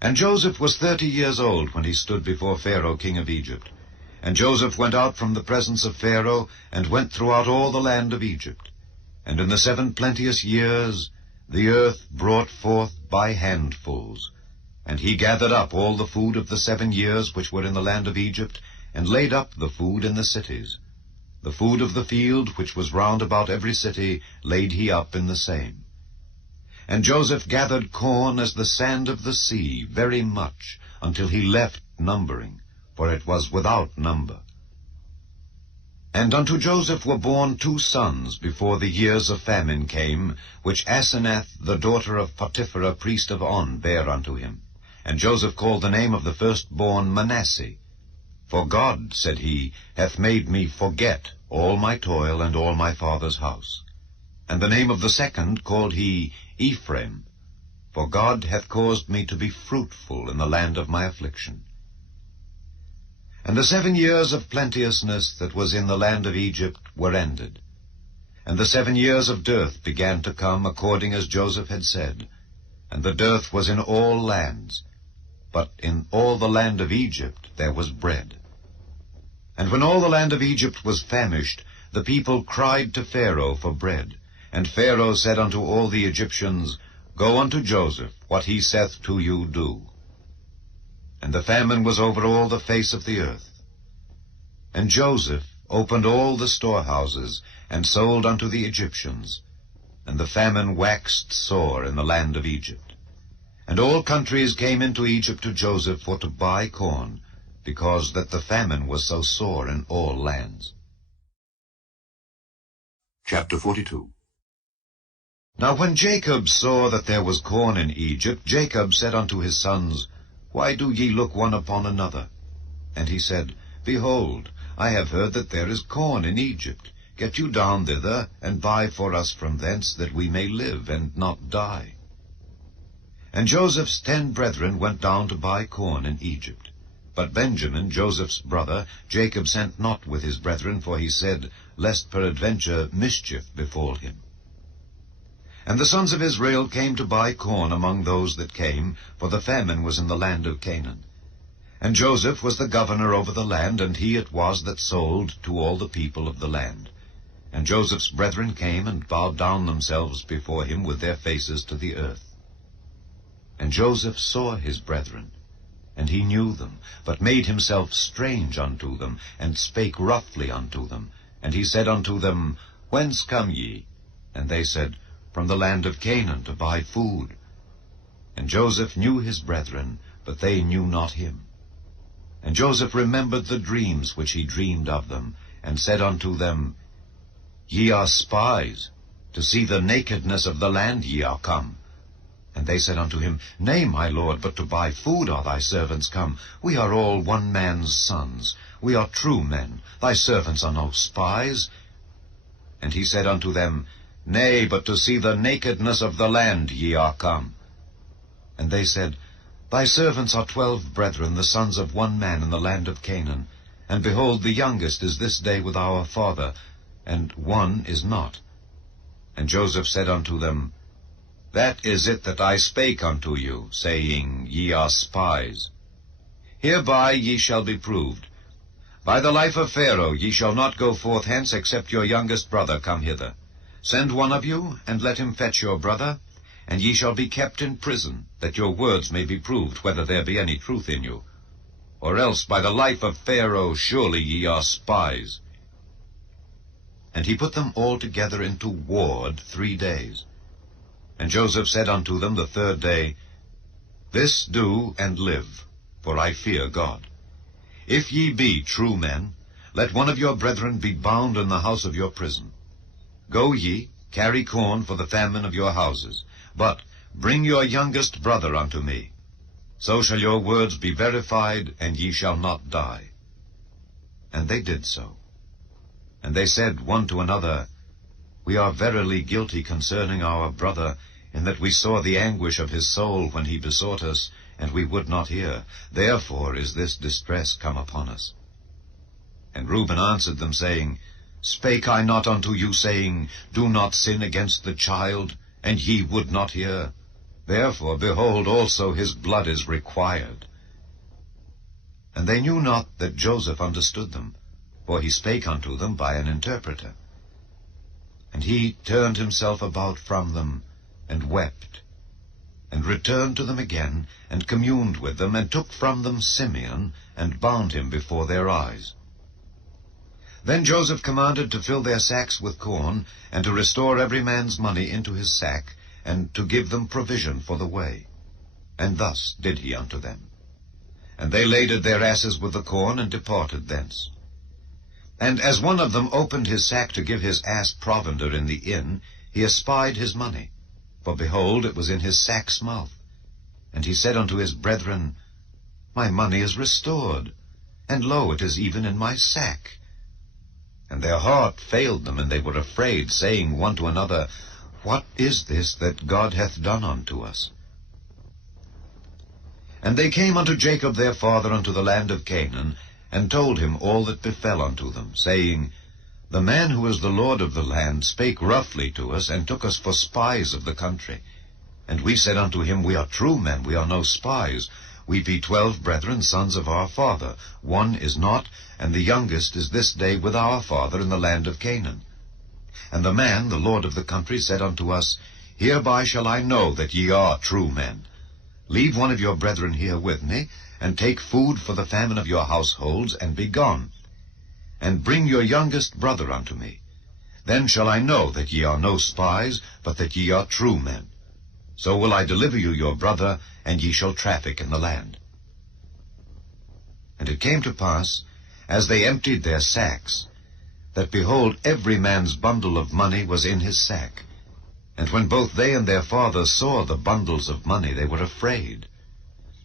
And Joseph was 30 years old when he stood before Pharaoh king of Egypt. And Joseph went out from the presence of Pharaoh, and went throughout all the land of Egypt. And in the 7 plenteous years the earth brought forth by handfuls. And he gathered up all the food of the 7 years which were in the land of Egypt, and laid up the food in the cities. The food of the field which was round about every city laid he up in the same. And Joseph gathered corn as the sand of the sea, very much, until he left numbering, for it was without number. And unto Joseph were born 2 sons before the years of famine came, which Asenath, the daughter of Potiphera, priest of On, bare unto him. And Joseph called the name of the firstborn Manasseh. For God, said he, hath made me forget all my toil and all my father's house. And the name of the second called he Ephraim, for God hath caused me to be fruitful in the land of my affliction. And the 7 years of plenteousness that was in the land of Egypt were ended. And the 7 years of dearth began to come, according as Joseph had said. And the dearth was in all lands, but in all the land of Egypt there was bread. And when all the land of Egypt was famished, the people cried to Pharaoh for bread. And Pharaoh said unto all the Egyptians, Go unto Joseph, what he saith to you do. And the famine was over all the face of the earth. And Joseph opened all the storehouses, and sold unto the Egyptians. And the famine waxed sore in the land of Egypt. And all countries came into Egypt to Joseph for to buy corn, because that the famine was so sore in all lands. Chapter 42. Now when Jacob saw that there was corn in Egypt, Jacob said unto his sons, Why do ye look one upon another? And he said, Behold, I have heard that there is corn in Egypt. get you down thither, and buy for us from thence, that we may live, and not die. And Joseph's 10 brethren went down to buy corn in Egypt. But Benjamin, Joseph's brother, Jacob sent not with his brethren, for he said, lest peradventure mischief befall him. And the sons of Israel came to buy corn among those that came, for the famine was in the land of Canaan. And Joseph was the governor over the land, and he it was that sold to all the people of the land. And Joseph's brethren came and bowed down themselves before him with their faces to the earth. And Joseph saw his brethren, and he knew them, but made himself strange unto them, and spake roughly unto them. And he said unto them, Whence come ye? And they said, From the land of Canaan, to buy food. And Joseph knew his brethren, but they knew not him. And Joseph remembered the dreams which he dreamed of them, and said unto them, Ye are spies, to see the nakedness of the land ye are come. And they said unto him, Nay, my lord, but to buy food are thy servants come. We are all one man's sons. We are true men. Thy servants are no spies. And he said unto them, Nay, but to see the nakedness of the land ye are come. And they said, Thy servants are 12 brethren, the sons of one man in the land of Canaan. And behold, the youngest is this day with our father, and one is not. And Joseph said unto them, That is it that I spake unto you, saying, Ye are spies. Hereby ye shall be proved. By the life of Pharaoh ye shall not go forth hence, except your youngest brother come hither. Send one of you, and let him fetch your brother, and ye shall be kept in prison, that your words may be proved, whether there be any truth in you. Or else by the life of Pharaoh surely ye are spies. And he put them all together into ward 3 days. And Joseph said unto them the 3rd day, This do and live, for I fear God. If ye be true men, let one of your brethren be bound in the house of your prison. Go ye, carry corn for the famine of your houses, but bring your youngest brother unto me. So shall your words be verified, and ye shall not die. And they did so. And they said one to another, We are verily guilty concerning our brother, in that we saw the anguish of his soul when he besought us, and we would not hear. Therefore is this distress come upon us. And Reuben answered them, saying, Spake I not unto you, saying, Do not sin against the child, and ye would not hear? Therefore, behold, also his blood is required. And they knew not that Joseph understood them, for he spake unto them by an interpreter. And he turned himself about from them, and wept, and returned to them again, and communed with them, and took from them Simeon, and bound him before their eyes. Then Joseph commanded to fill their sacks with corn, and to restore every man's money into his sack, and to give them provision for the way. And thus did he unto them. And they laded their asses with the corn, and departed thence. And as one of them opened his sack to give his ass provender in the inn, he espied his money, for behold, it was in his sack's mouth. And he said unto his brethren, My money is restored, and lo, it is even in my sack. And their heart failed them, and they were afraid, saying one to another, What is this that God hath done unto us? And they came unto Jacob their father unto the land of Canaan, and told him all that befell unto them, saying, The man who is the lord of the land spake roughly to us, and took us for spies of the country. And we said unto him, We are true men, we are no spies. We be 12 brethren, sons of our father. One is not, and the youngest is this day with our father in the land of Canaan. And the man, the lord of the country, said unto us, Hereby shall I know that ye are true men. Leave one of your brethren here with me, and take food for the famine of your households, and be gone. And bring your youngest brother unto me. Then shall I know that ye are no spies, but that ye are true men. So will I deliver you your brother, and ye shall traffic in the land. And it came to pass, as they emptied their sacks, that, behold, every man's bundle of money was in his sack. And when both they and their father saw the bundles of money, they were afraid.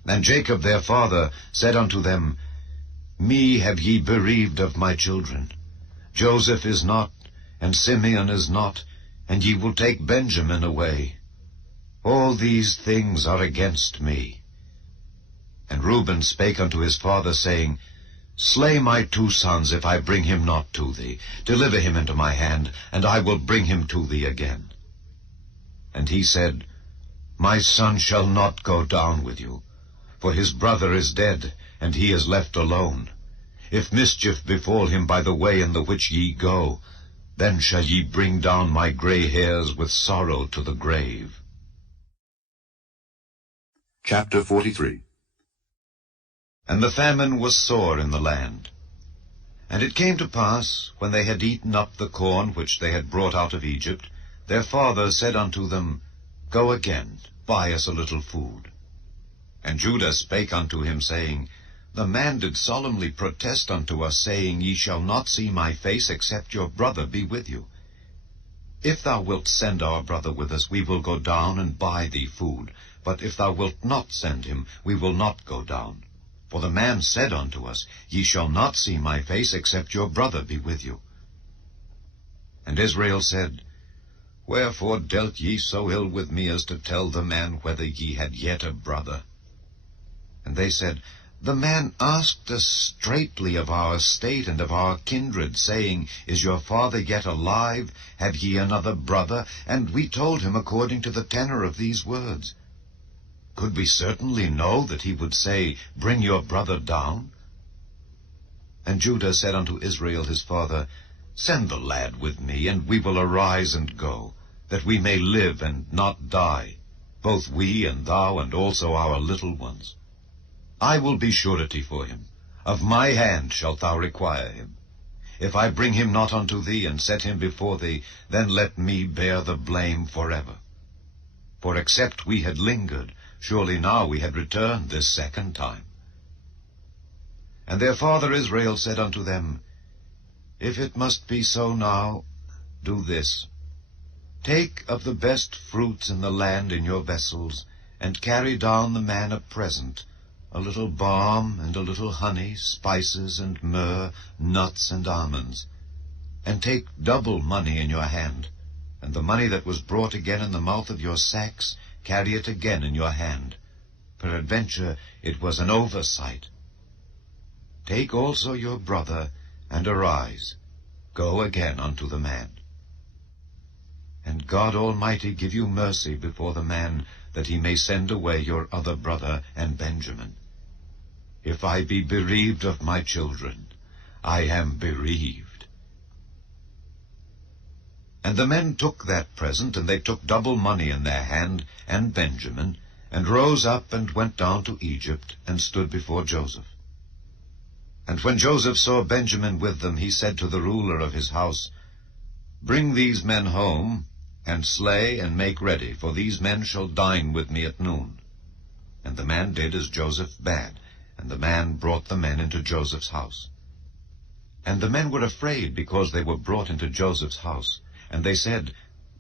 And Jacob their father said unto them, Me have ye bereaved of my children. Joseph is not, and Simeon is not, and ye will take Benjamin away. All these things are against me. And Reuben spake unto his father, saying, Slay my 2 sons, if I bring him not to thee. Deliver him into my hand, and I will bring him to thee again. And he said, My son shall not go down with you, for his brother is dead, and he is left alone. If mischief befall him by the way in the which ye go, then shall ye bring down my gray hairs with sorrow to the grave. Chapter 43. And the famine was sore in the land. And it came to pass, when they had eaten up the corn which they had brought out of Egypt, their father said unto them, Go again, buy us a little food. And Judah spake unto him, saying, The man did solemnly protest unto us, saying, Ye shall not see my face, except your brother be with you. If thou wilt send our brother with us, we will go down and buy thee food. But if thou wilt not send him, we will not go down. For the man said unto us, Ye shall not see my face, except your brother be with you. And Israel said, Wherefore dealt ye so ill with me, as to tell the man whether ye had yet a brother? And they said, The man asked us straitly of our state and of our kindred, saying, Is your father yet alive? Have ye another brother? And we told him according to the tenor of these words. Could we certainly know that he would say, Bring your brother down? And Judah said unto Israel his father, Send the lad with me, and we will arise and go, that we may live and not die, both we and thou, and also our little ones. I will be surety for him. Of my hand shalt thou require him. If I bring him not unto thee, and set him before thee, then let me bear the blame forever. For except we had lingered, surely now we had returned this second time. And their father Israel said unto them, If it must be so now, do this. Take of the best fruits in the land in your vessels, and carry down the man a present, a little balm, and a little honey, spices, and myrrh, nuts, and almonds. And take double money in your hand, and the money that was brought again in the mouth of your sacks, carry it again in your hand. Peradventure it was an oversight. Take also your brother, and arise, go again unto the man. And God Almighty give you mercy before the man, that he may send away your other brother and Benjamin. If I be bereaved of my children, I am bereaved. And the men took that present, and they took double money in their hand, and Benjamin, and rose up and went down to Egypt, and stood before Joseph. And when Joseph saw Benjamin with them, he said to the ruler of his house, Bring these men home, and slay and make ready, for these men shall dine with me at noon. And the man did as Joseph bade, and the man brought the men into Joseph's house. And the men were afraid, because they were brought into Joseph's house. And they said,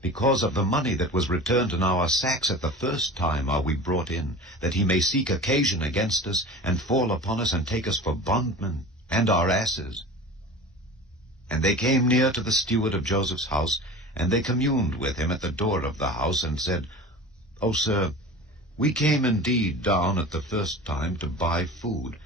Because of the money that was returned in our sacks at the first time are we brought in, that he may seek occasion against us, and fall upon us, and take us for bondmen, and our asses. And they came near to the steward of Joseph's house, and they communed with him at the door of the house, and said, O sir, we came indeed down at the first time to buy food.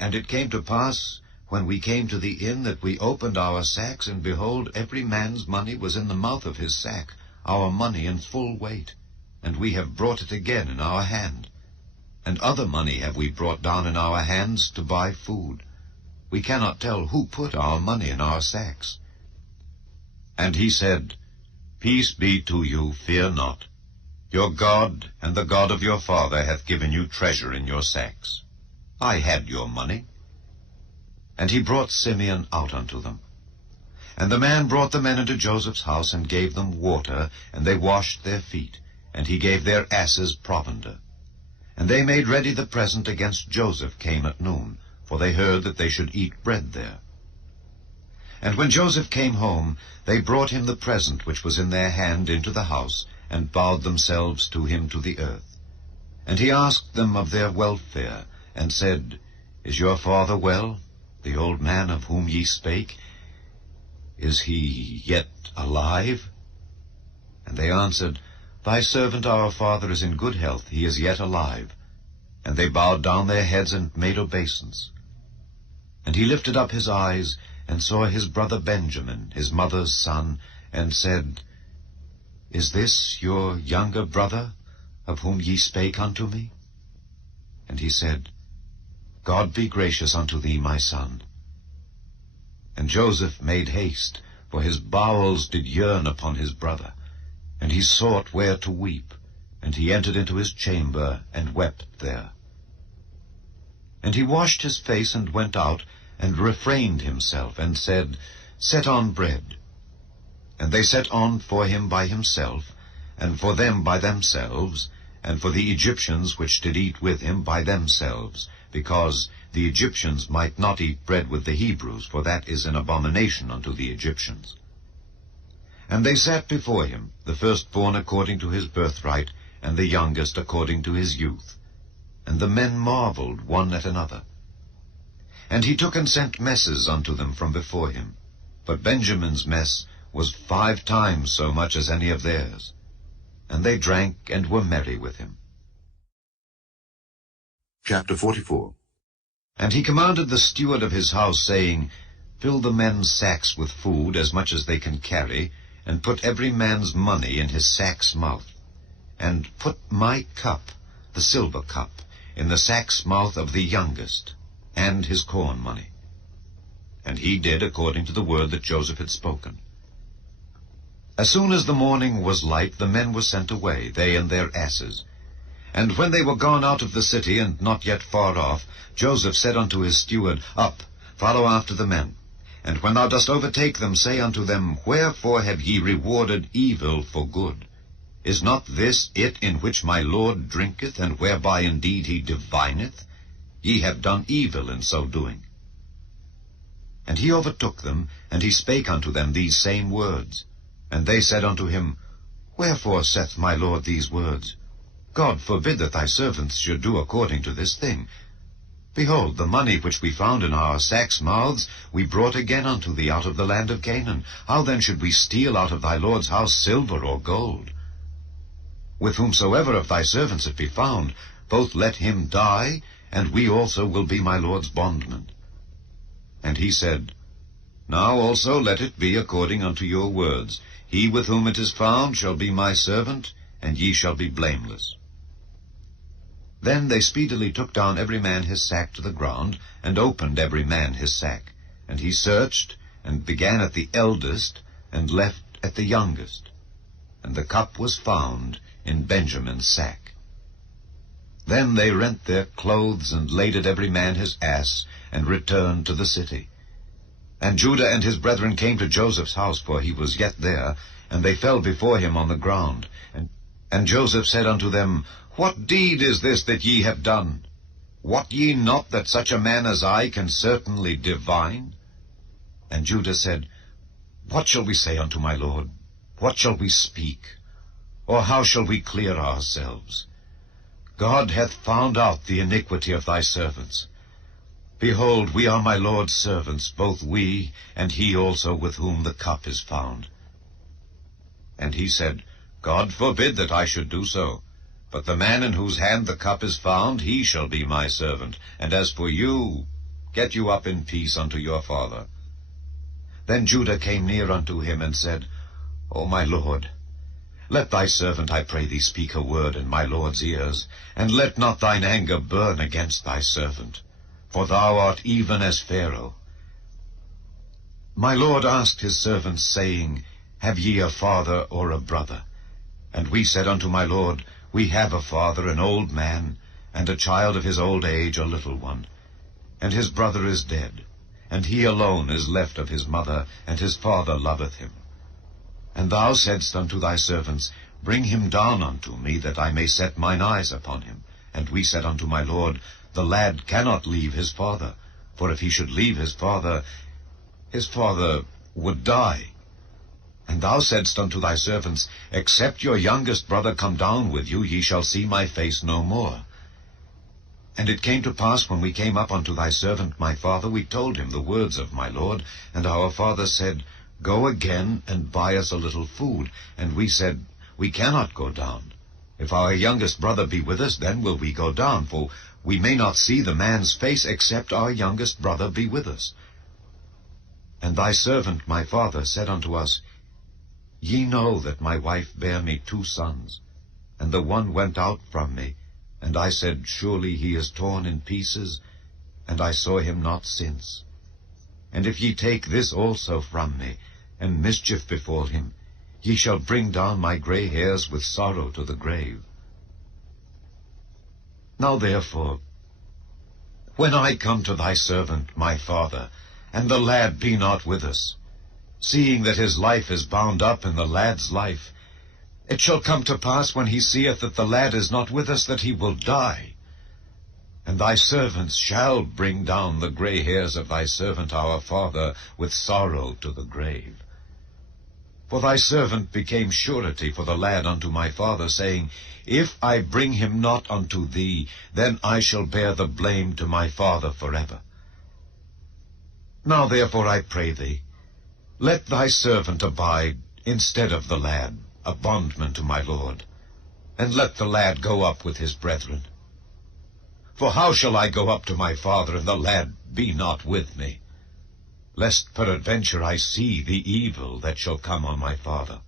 And it came to pass, when we came to the inn, that we opened our sacks, and behold, every man's money was in the mouth of his sack, our money in full weight. And we have brought it again in our hand. And other money have we brought down in our hands to buy food. We cannot tell who put our money in our sacks. And he said, Peace be to you, fear not. Your God and the God of your father hath given you treasure in your sacks. I had your money. And he brought Simeon out unto them. And the man brought the men into Joseph's house, and gave them water, and they washed their feet, and he gave their asses provender. And they made ready the present against Joseph came at noon, for they heard that they should eat bread there. And when Joseph came home, they brought him the present which was in their hand into the house, and bowed themselves to him to the earth. And he asked them of their welfare, and said, Is your father well, the old man of whom ye spake? Is he yet alive? And they answered, Thy servant our father is in good health, he is yet alive. And they bowed down their heads and made obeisance. And he lifted up his eyes, and saw his brother Benjamin, his mother's son, and said, Is this your younger brother, of whom ye spake unto me? And he said, God be gracious unto thee, my son. And Joseph made haste, for his bowels did yearn upon his brother, and he sought where to weep, and he entered into his chamber, and wept there. And he washed his face, and went out, and refrained himself, and said, Set on bread. And they set on for him by himself, and for them by themselves, and for the Egyptians which did eat with him by themselves, because the Egyptians might not eat bread with the Hebrews, for that is an abomination unto the Egyptians. And they sat before him, the firstborn according to his birthright, and the youngest according to his youth. And the men marveled one at another. And he took and sent messes unto them from before him. But Benjamin's mess was 5 times so much as any of theirs. And they drank and were merry with him. Chapter 44. And he commanded the steward of his house, saying, Fill the men's sacks with food, as much as they can carry, and put every man's money in his sack's mouth. And put my cup, the silver cup, in the sack's mouth of the youngest, and his corn money. And he did according to the word that Joseph had spoken. As soon as the morning was light, the men were sent away, they and their asses. And when they were gone out of the city, and not yet far off, Joseph said unto his steward, Up, follow after the men. And when thou dost overtake them, say unto them, Wherefore have ye rewarded evil for good? Is not this it in which my Lord drinketh, and whereby indeed he divineth? Ye have done evil in so doing. And he overtook them, and he spake unto them these same words. And they said unto him, Wherefore saith my Lord these words? God forbid that thy servants should do according to this thing. Behold, the money which we found in our sacks' mouths we brought again unto thee out of the land of Canaan. How then should we steal out of thy Lord's house silver or gold? With whomsoever of thy servants it be found, both let him die, and we also will be my Lord's bondmen. And he said, Now also let it be according unto your words. He with whom it is found shall be my servant, and ye shall be blameless. Then they speedily took down every man his sack to the ground, and opened every man his sack. And he searched, and began at the eldest, and left at the youngest. And the cup was found in Benjamin's sack. Then they rent their clothes, and laded every man his ass, and returned to the city. And Judah and his brethren came to Joseph's house, for he was yet there, and they fell before him on the ground. And Joseph said unto them, What deed is this that ye have done? Wot ye not that such a man as I can certainly divine? And Judah said, What shall we say unto my Lord? What shall we speak? Or how shall we clear ourselves? God hath found out the iniquity of thy servants. Behold, we are my Lord's servants, both we, and he also with whom the cup is found. And he said, God forbid that I should do so. But the man in whose hand the cup is found, he shall be my servant. And as for you, get you up in peace unto your father. Then Judah came near unto him, and said, O my Lord, let thy servant, I pray thee, speak a word in my Lord's ears, and let not thine anger burn against thy servant. For thou art even as Pharaoh. My Lord asked his servants, saying, Have ye a father or a brother? And we said unto my Lord, We have a father, an old man, and a child of his old age, a little one. And his brother is dead, and he alone is left of his mother, and his father loveth him. And thou saidst unto thy servants, Bring him down unto me, that I may set mine eyes upon him. And we said unto my Lord, The lad cannot leave his father, for if he should leave his father would die. And thou saidst unto thy servants, Except your youngest brother come down with you, ye shall see my face no more. And it came to pass, when we came up unto thy servant my father, we told him the words of my Lord. And our father said, Go again and buy us a little food. And we said, We cannot go down. If our youngest brother be with us, then will we go down, for we may not see the man's face, except our youngest brother be with us. And thy servant my father said unto us, Ye know that my wife bare me 2 sons, and the one went out from me, and I said, Surely he is torn in pieces, and I saw him not since. And if ye take this also from me, and mischief befall him, ye shall bring down my gray hairs with sorrow to the grave. Now therefore, when I come to thy servant my father, and the lad be not with us, seeing that his life is bound up in the lad's life, it shall come to pass, when he seeth that the lad is not with us, that he will die. And thy servants shall bring down the gray hairs of thy servant our father with sorrow to the grave. For thy servant became surety for the lad unto my father, saying, If I bring him not unto thee, then I shall bear the blame to my father forever. Now therefore I pray thee, let thy servant abide instead of the lad, a bondman to my lord, and let the lad go up with his brethren. For how shall I go up to my father, and the lad be not with me? Lest peradventure I see the evil that shall come on my father.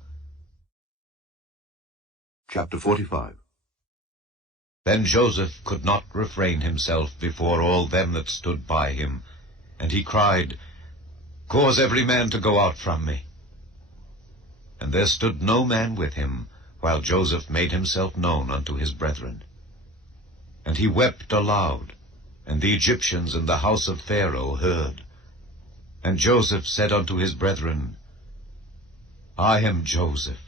Chapter 45. Then Joseph could not refrain himself before all them that stood by him, and he cried, Cause every man to go out from me. And there stood no man with him, while Joseph made himself known unto his brethren. And he wept aloud, and the Egyptians in the house of Pharaoh heard. And Joseph said unto his brethren, I am Joseph.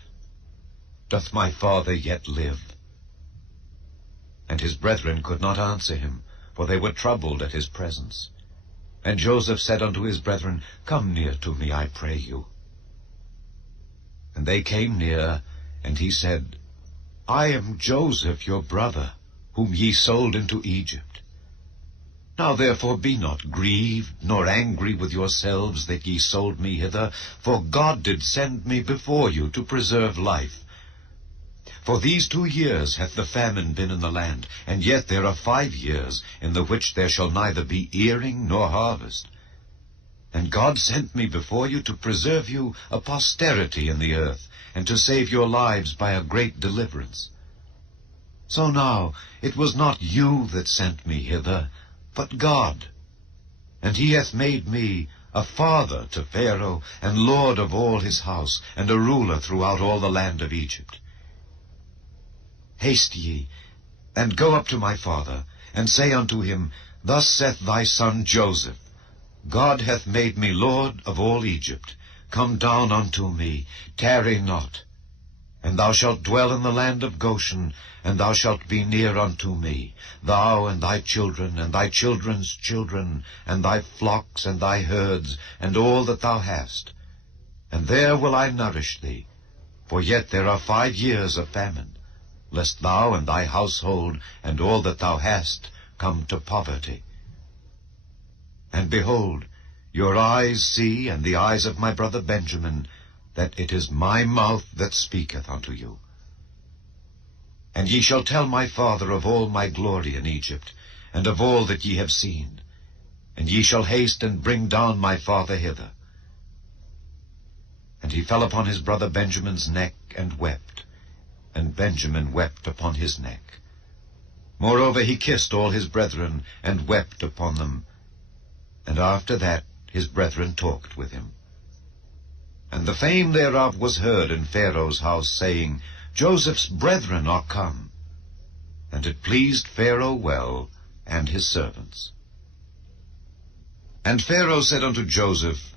Doth my father yet live? And his brethren could not answer him, for they were troubled at his presence. And Joseph said unto his brethren, Come near to me, I pray you. And they came near, and he said, I am Joseph your brother, whom ye sold into Egypt. Now therefore be not grieved, nor angry with yourselves that ye sold me hither, for God did send me before you to preserve life. For these 2 years hath the famine been in the land, and yet there are 5 years, in the which there shall neither be earing nor harvest. And God sent me before you to preserve you a posterity in the earth, and to save your lives by a great deliverance. So now it was not you that sent me hither, but God. And he hath made me a father to Pharaoh, and lord of all his house, and a ruler throughout all the land of Egypt. Haste ye, and go up to my father, and say unto him, Thus saith thy son Joseph, God hath made me lord of all Egypt. Come down unto me, tarry not. And thou shalt dwell in the land of Goshen, and thou shalt be near unto me, thou and thy children, and thy children's children, and thy flocks, and thy herds, and all that thou hast. And there will I nourish thee, for yet there are 5 years of famine, lest thou and thy household, and all that thou hast, come to poverty. And behold, your eyes see, and the eyes of my brother Benjamin, that it is my mouth that speaketh unto you. And ye shall tell my father of all my glory in Egypt, and of all that ye have seen. And ye shall haste and bring down my father hither. And he fell upon his brother Benjamin's neck, and wept. And Benjamin wept upon his neck. Moreover he kissed all his brethren, and wept upon them. And after that his brethren talked with him. And the fame thereof was heard in Pharaoh's house, saying, Joseph's brethren are come. And it pleased Pharaoh well, and his servants. And Pharaoh said unto Joseph,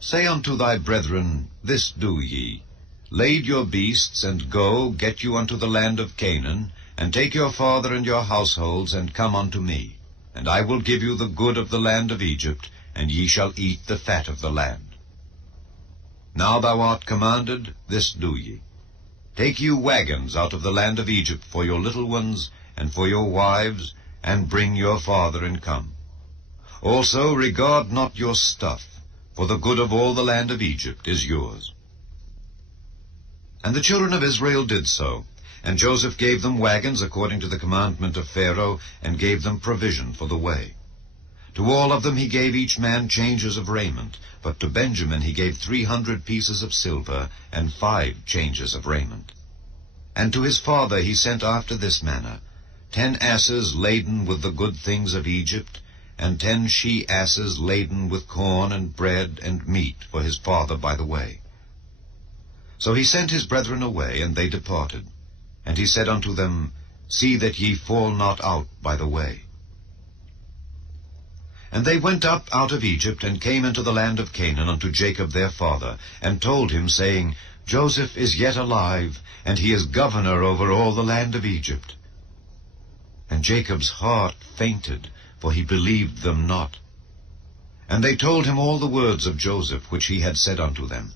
Say unto thy brethren, This do ye, Lade your beasts, and go, get you unto the land of Canaan, and take your father and your households, and come unto me. And I will give you the good of the land of Egypt, and ye shall eat the fat of the land. Now thou art commanded, this do ye. Take you wagons out of the land of Egypt for your little ones, and for your wives, and bring your father, and come. Also regard not your stuff, for the good of all the land of Egypt is yours." And the children of Israel did so, and Joseph gave them wagons according to the commandment of Pharaoh, and gave them provision for the way. To all of them he gave each man changes of raiment, but to Benjamin he gave 300 pieces of silver, and 5 changes of raiment. And to his father he sent after this manner, 10 asses laden with the good things of Egypt, and 10 she-asses laden with corn and bread and meat for his father by the way. So he sent his brethren away, and they departed. And he said unto them, See that ye fall not out by the way. And they went up out of Egypt, and came into the land of Canaan unto Jacob their father, and told him, saying, Joseph is yet alive, and he is governor over all the land of Egypt. And Jacob's heart fainted, for he believed them not. And they told him all the words of Joseph, which he had said unto them.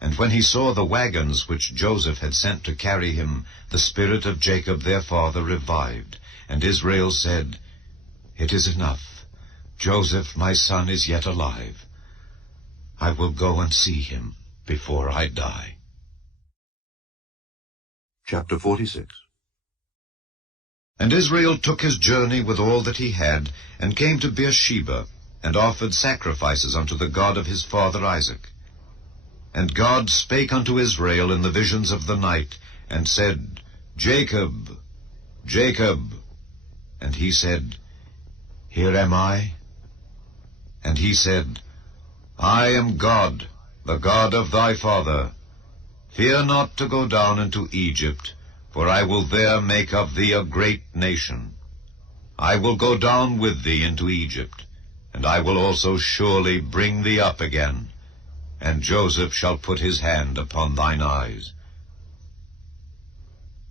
And when he saw the wagons which Joseph had sent to carry him, the spirit of Jacob their father revived. And Israel said, It is enough. Joseph my son is yet alive. I will go and see him before I die. Chapter 46. And Israel took his journey with all that he had, and came to Beersheba, and offered sacrifices unto the God of his father Isaac. And God spake unto Israel in the visions of the night, and said, Jacob, Jacob. And he said, Here am I. And he said, I am God, the God of thy father. Fear not to go down into Egypt, for I will there make of thee a great nation. I will go down with thee into Egypt, and I will also surely bring thee up again, and Joseph shall put his hand upon thine eyes.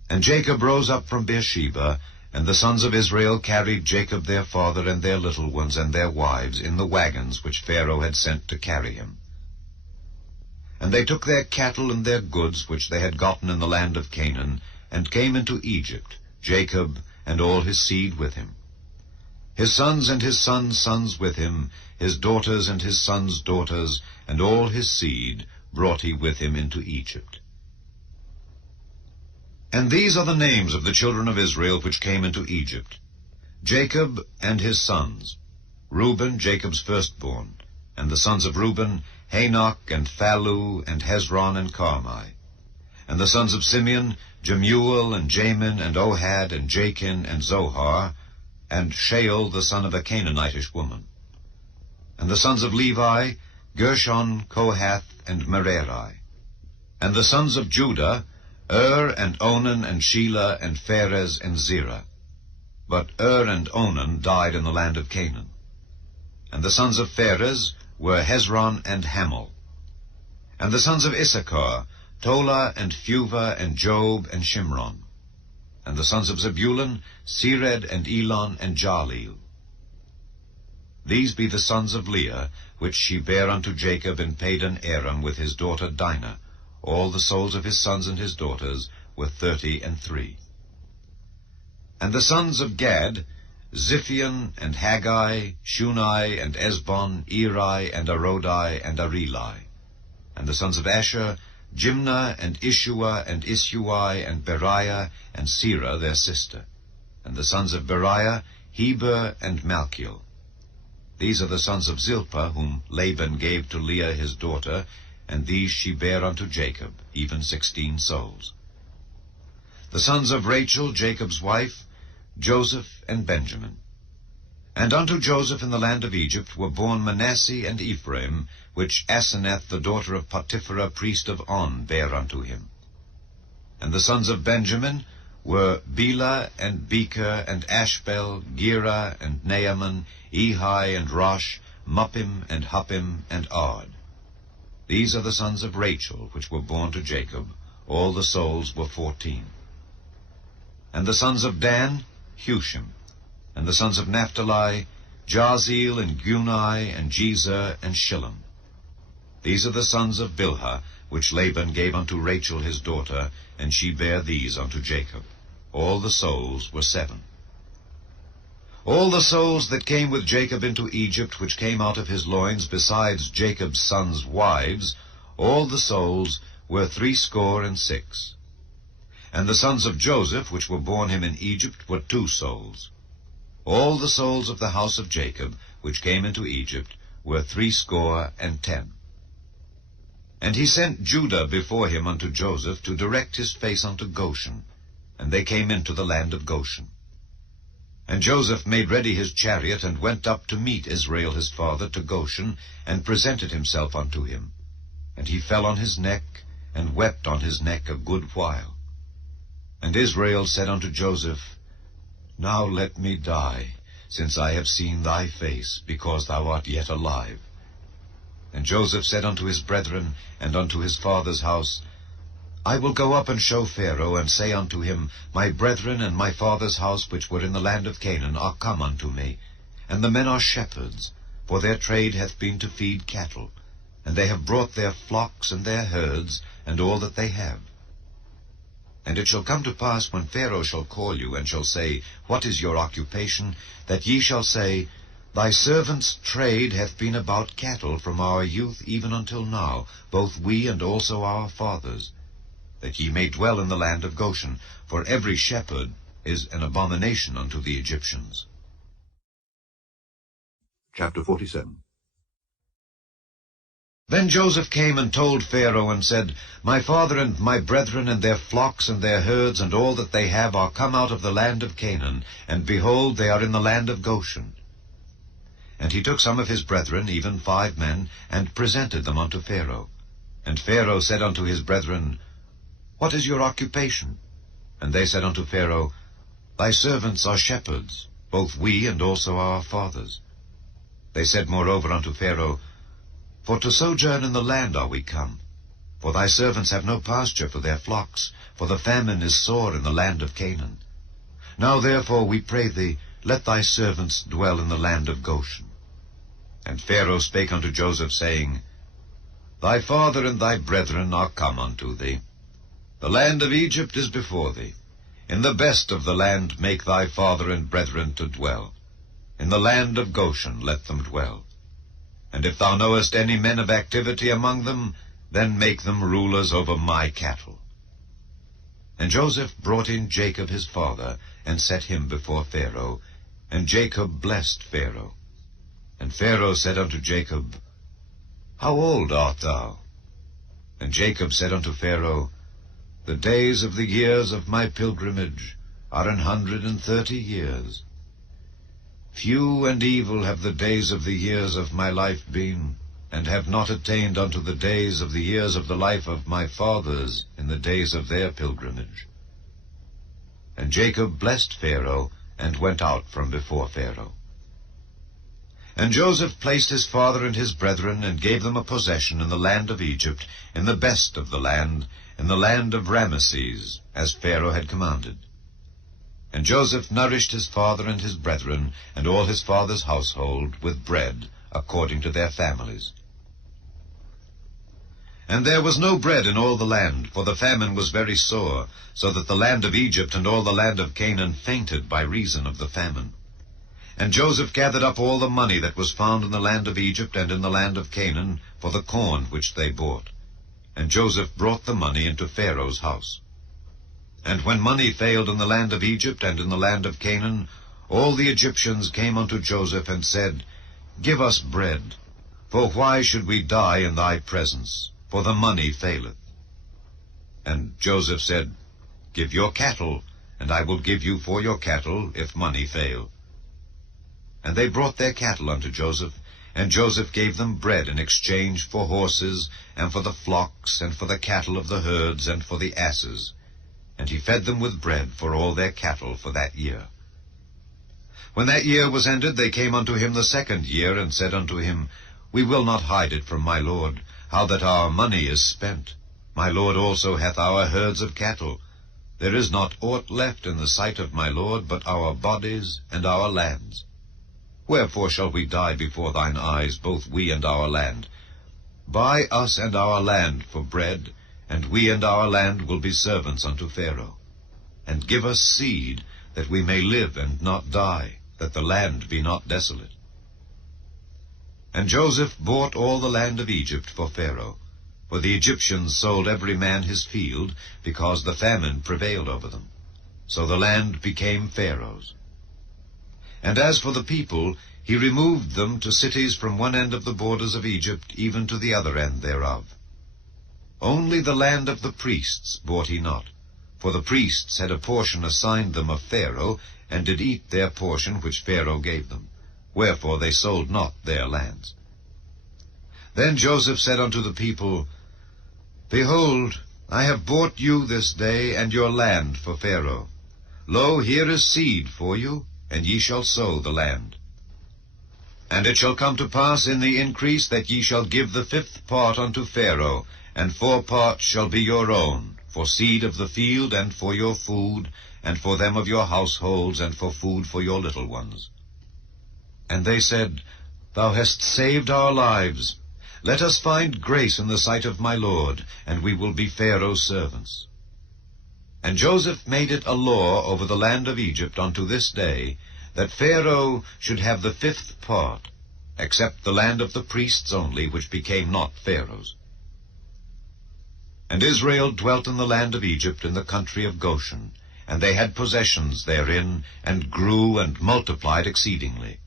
And Jacob rose up from Beersheba, and the sons of Israel carried Jacob their father and their little ones and their wives in the wagons which Pharaoh had sent to carry him. And they took their cattle and their goods which they had gotten in the land of Canaan, and came into Egypt, Jacob and all his seed with him. His sons and his sons' sons with him, his daughters and his sons' daughters, and all his seed brought he with him into Egypt. And these are the names of the children of Israel which came into Egypt: Jacob and his sons, Reuben Jacob's firstborn, and the sons of Reuben, Hanok and Phallu and Hezron and Carmi. And the sons of Simeon, Jemuel and Jamin and Ohad and Jachin and Zohar, and Shael the son of a Canaanitish woman. And the sons of Levi, Gershon, Kohath, and Merari. And the sons of Judah, and Onan and Shelah and Pharez and Zerah. But and Onan died in the land of Canaan. And the sons of Pharez were Hezron and Hamul. And the sons of Issachar, Tola and Phuvah and Job and Shimron. And the sons of Zebulun, Sered and Elon and Jaleel. These be the sons of Leah, which she bare unto Jacob in Padan Aram with his daughter Dinah. All the souls of his sons and his daughters were 33. And the sons of Gad, Ziphion and Haggai, Shunai and Esbon, Eri and Arodi and Areli. And the sons of Asher, Jimnah and Ishua and Isui and Beriah and Serah their sister. And the sons of Beriah, Heber and Malchiel. These are the sons of Zilpah, whom Laban gave to Leah his daughter, and these she bare unto Jacob, even 16 souls. The sons of Rachel, Jacob's wife, Joseph and Benjamin. And unto Joseph in the land of Egypt were born Manasseh and Ephraim, which Asenath the daughter of Potipherah priest of On bare unto him. And the sons of Benjamin were Bela and Becher and Ashbel, Gera and Naaman, Ehi and Rosh, Muppim and Huppim and Ard. These are the sons of Rachel, which were born to Jacob. All the souls were 14. And the sons of Dan, Hushim. And the sons of Naphtali, Jahzeel and Guni and Jezer and Shillem. These are the sons of Bilhah, which Laban gave unto Rachel his daughter, and she bare these unto Jacob. All the souls were 7. All the souls that came with Jacob into Egypt, which came out of his loins, besides Jacob's sons' wives, all the souls were 66. And the sons of Joseph, which were born him in Egypt, were 2 souls. All the souls of the house of Jacob, which came into Egypt, were 70. And he sent Judah before him unto Joseph, to direct his face unto Goshen. And they came into the land of Goshen. And Joseph made ready his chariot, and went up to meet Israel his father to Goshen, and presented himself unto him. And he fell on his neck, and wept on his neck a good while. And Israel said unto Joseph, Now let me die, since I have seen thy face, because thou art yet alive. And Joseph said unto his brethren, and unto his father's house, I will go up and show Pharaoh, and say unto him, My brethren and my father's house, which were in the land of Canaan, are come unto me. And the men are shepherds, for their trade hath been to feed cattle. And they have brought their flocks and their herds, and all that they have. And it shall come to pass, when Pharaoh shall call you, and shall say, What is your occupation? That ye shall say, Thy servant's trade hath been about cattle from our youth even until now, both we and also our fathers, that ye may dwell in the land of Goshen, for every shepherd is an abomination unto the Egyptians. Chapter 47. Then Joseph came and told Pharaoh, and said, My father and my brethren and their flocks and their herds and all that they have are come out of the land of Canaan, and behold, they are in the land of Goshen. And he took some of his brethren, even 5 men, and presented them unto Pharaoh. And Pharaoh said unto his brethren, What is your occupation? And they said unto Pharaoh, Thy servants are shepherds, both we and also our fathers. They said moreover unto Pharaoh, For to sojourn in the land are we come. For thy servants have no pasture for their flocks, for the famine is sore in the land of Canaan. Now therefore, we pray thee, let thy servants dwell in the land of Goshen. And Pharaoh spake unto Joseph, saying, Thy father and thy brethren are come unto thee. The land of Egypt is before thee. In the best of the land make thy father and brethren to dwell. In the land of Goshen let them dwell. And if thou knowest any men of activity among them, then make them rulers over my cattle. And Joseph brought in Jacob his father, and set him before Pharaoh. And Jacob blessed Pharaoh. And Pharaoh said unto Jacob, How old art thou? And Jacob said unto Pharaoh, The days of the years of my pilgrimage are 130 years. Few and evil have the days of the years of my life been, and have not attained unto the days of the years of the life of my fathers in the days of their pilgrimage. And Jacob blessed Pharaoh, and went out from before Pharaoh. And Joseph placed his father and his brethren, and gave them a possession in the land of Egypt, in the best of the land, in the land of Ramesses, as Pharaoh had commanded. And Joseph nourished his father and his brethren, and all his father's household, with bread, according to their families. And there was no bread in all the land, for the famine was very sore, so that the land of Egypt and all the land of Canaan fainted by reason of the famine. And Joseph gathered up all the money that was found in the land of Egypt and in the land of Canaan, for the corn which they bought. And Joseph brought the money into Pharaoh's house. And when money failed in the land of Egypt and in the land of Canaan, all the Egyptians came unto Joseph, and said, Give us bread, for why should we die in thy presence? For the money faileth. And Joseph said, Give your cattle, and I will give you for your cattle, if money fail. And they brought their cattle unto Joseph, and Joseph gave them bread in exchange for horses, and for the flocks, and for the cattle of the herds, and for the asses. And he fed them with bread for all their cattle for that year. When that year was ended, they came unto him the 2nd year, and said unto him, We will not hide it from my lord, how that our money is spent. My lord also hath our herds of cattle. There is not aught left in the sight of my lord, but our bodies and our lands. Wherefore shall we die before thine eyes, both we and our land? Buy us and our land for bread, and we and our land will be servants unto Pharaoh. And give us seed, that we may live and not die, that the land be not desolate. And Joseph bought all the land of Egypt for Pharaoh, for the Egyptians sold every man his field, because the famine prevailed over them. So the land became Pharaoh's. And as for the people, he removed them to cities from one end of the borders of Egypt even to the other end thereof. Only the land of the priests bought he not, for the priests had a portion assigned them of Pharaoh, and did eat their portion which Pharaoh gave them. Wherefore they sold not their lands. Then Joseph said unto the people, Behold, I have bought you this day and your land for Pharaoh. Lo, here is seed for you, and ye shall sow the land. And it shall come to pass in the increase that ye shall give the 5th part unto Pharaoh, and 4 parts shall be your own, for seed of the field, and for your food, and for them of your households, and for food for your little ones. And they said, Thou hast saved our lives. Let us find grace in the sight of my Lord, and we will be Pharaoh's servants. And Joseph made it a law over the land of Egypt unto this day, that Pharaoh should have the 5th part, except the land of the priests only, which became not Pharaoh's. And Israel dwelt in the land of Egypt in the country of Goshen, and they had possessions therein, and grew and multiplied exceedingly.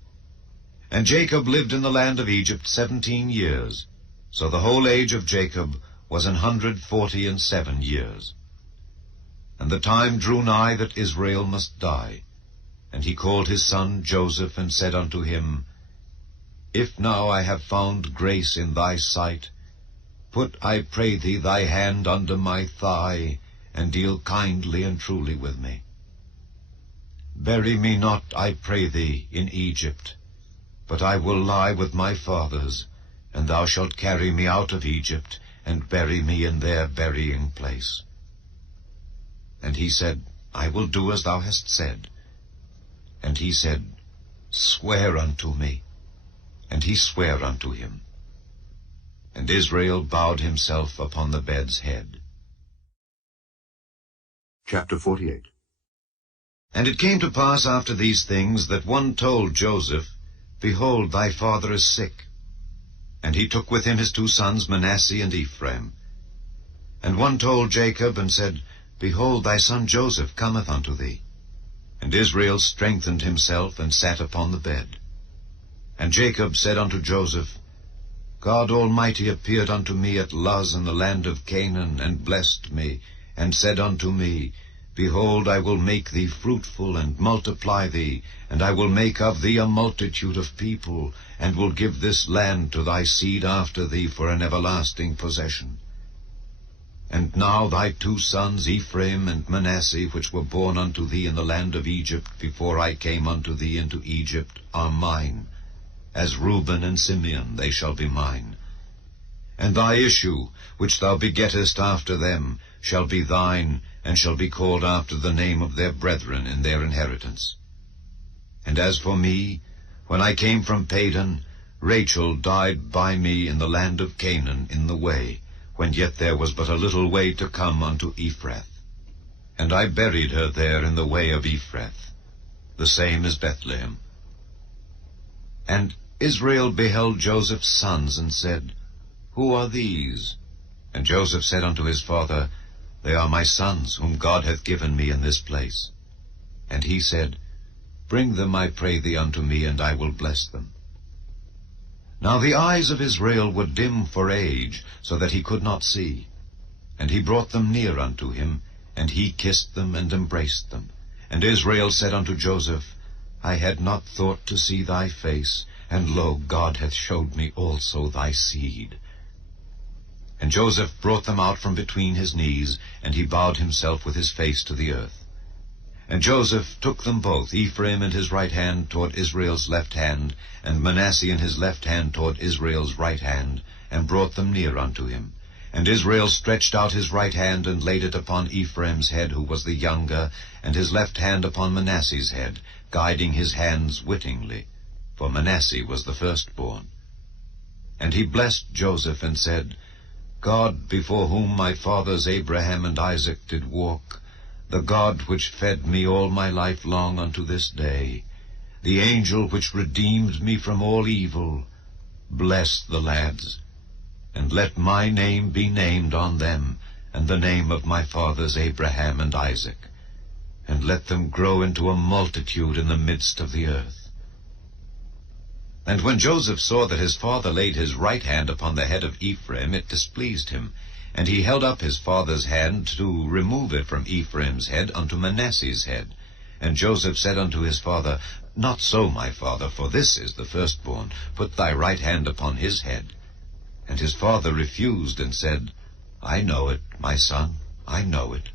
And Jacob lived in the land of Egypt 17 years, so the whole age of Jacob was 147 years. And the time drew nigh that Israel must die. And he called his son Joseph, and said unto him, If now I have found grace in thy sight, put, I pray thee, thy hand under my thigh, and deal kindly and truly with me. Bury me not, I pray thee, in Egypt, but I will lie with my fathers, and thou shalt carry me out of Egypt, and bury me in their burying place. And he said, I will do as thou hast said. And he said, Swear unto me. And he sware unto him. And Israel bowed himself upon the bed's head. Chapter 48. And it came to pass after these things that one told Joseph, Behold, thy father is sick. And he took with him his 2 sons, Manasseh and Ephraim. And one told Jacob, and said, Behold, thy son Joseph cometh unto thee. And Israel strengthened himself, and sat upon the bed. And Jacob said unto Joseph, God Almighty appeared unto me at Luz in the land of Canaan, and blessed me, and said unto me, Behold, I will make thee fruitful, and multiply thee, and I will make of thee a multitude of people, and will give this land to thy seed after thee for an everlasting possession. And now thy 2 sons, Ephraim and Manasseh, which were born unto thee in the land of Egypt, before I came unto thee into Egypt, are mine. As Reuben and Simeon they shall be mine. And thy issue, which thou begettest after them, shall be thine, and shall be called after the name of their brethren in their inheritance. And as for me, when I came from Padan, Rachel died by me in the land of Canaan in the way, when yet there was but a little way to come unto Ephrath. And I buried her there in the way of Ephrath. The same is Bethlehem. And Israel beheld Joseph's sons, and said, Who are these? And Joseph said unto his father, They are my sons, whom God hath given me in this place. And he said, Bring them, I pray thee, unto me, and I will bless them. Now the eyes of Israel were dim for age, so that he could not see. And he brought them near unto him, and he kissed them and embraced them. And Israel said unto Joseph, I had not thought to see thy face, and lo, God hath showed me also thy seed. And Joseph brought them out from between his knees, and he bowed himself with his face to the earth. And Joseph took them both, Ephraim in his right hand toward Israel's left hand, and Manasseh in his left hand toward Israel's right hand, and brought them near unto him. And Israel stretched out his right hand, and laid it upon Ephraim's head, who was the younger, and his left hand upon Manasseh's head, guiding his hands wittingly, for Manasseh was the firstborn. And he blessed Joseph, and said, God, before whom my fathers Abraham and Isaac did walk, the God which fed me all my life long unto this day, the angel which redeemed me from all evil, bless the lads, and let my name be named on them, and the name of my fathers Abraham and Isaac, and let them grow into a multitude in the midst of the earth. And when Joseph saw that his father laid his right hand upon the head of Ephraim, it displeased him, and he held up his father's hand to remove it from Ephraim's head unto Manasseh's head. And Joseph said unto his father, Not so, my father, for this is the firstborn. Put thy right hand upon his head. And his father refused, and said, I know it, my son, I know it.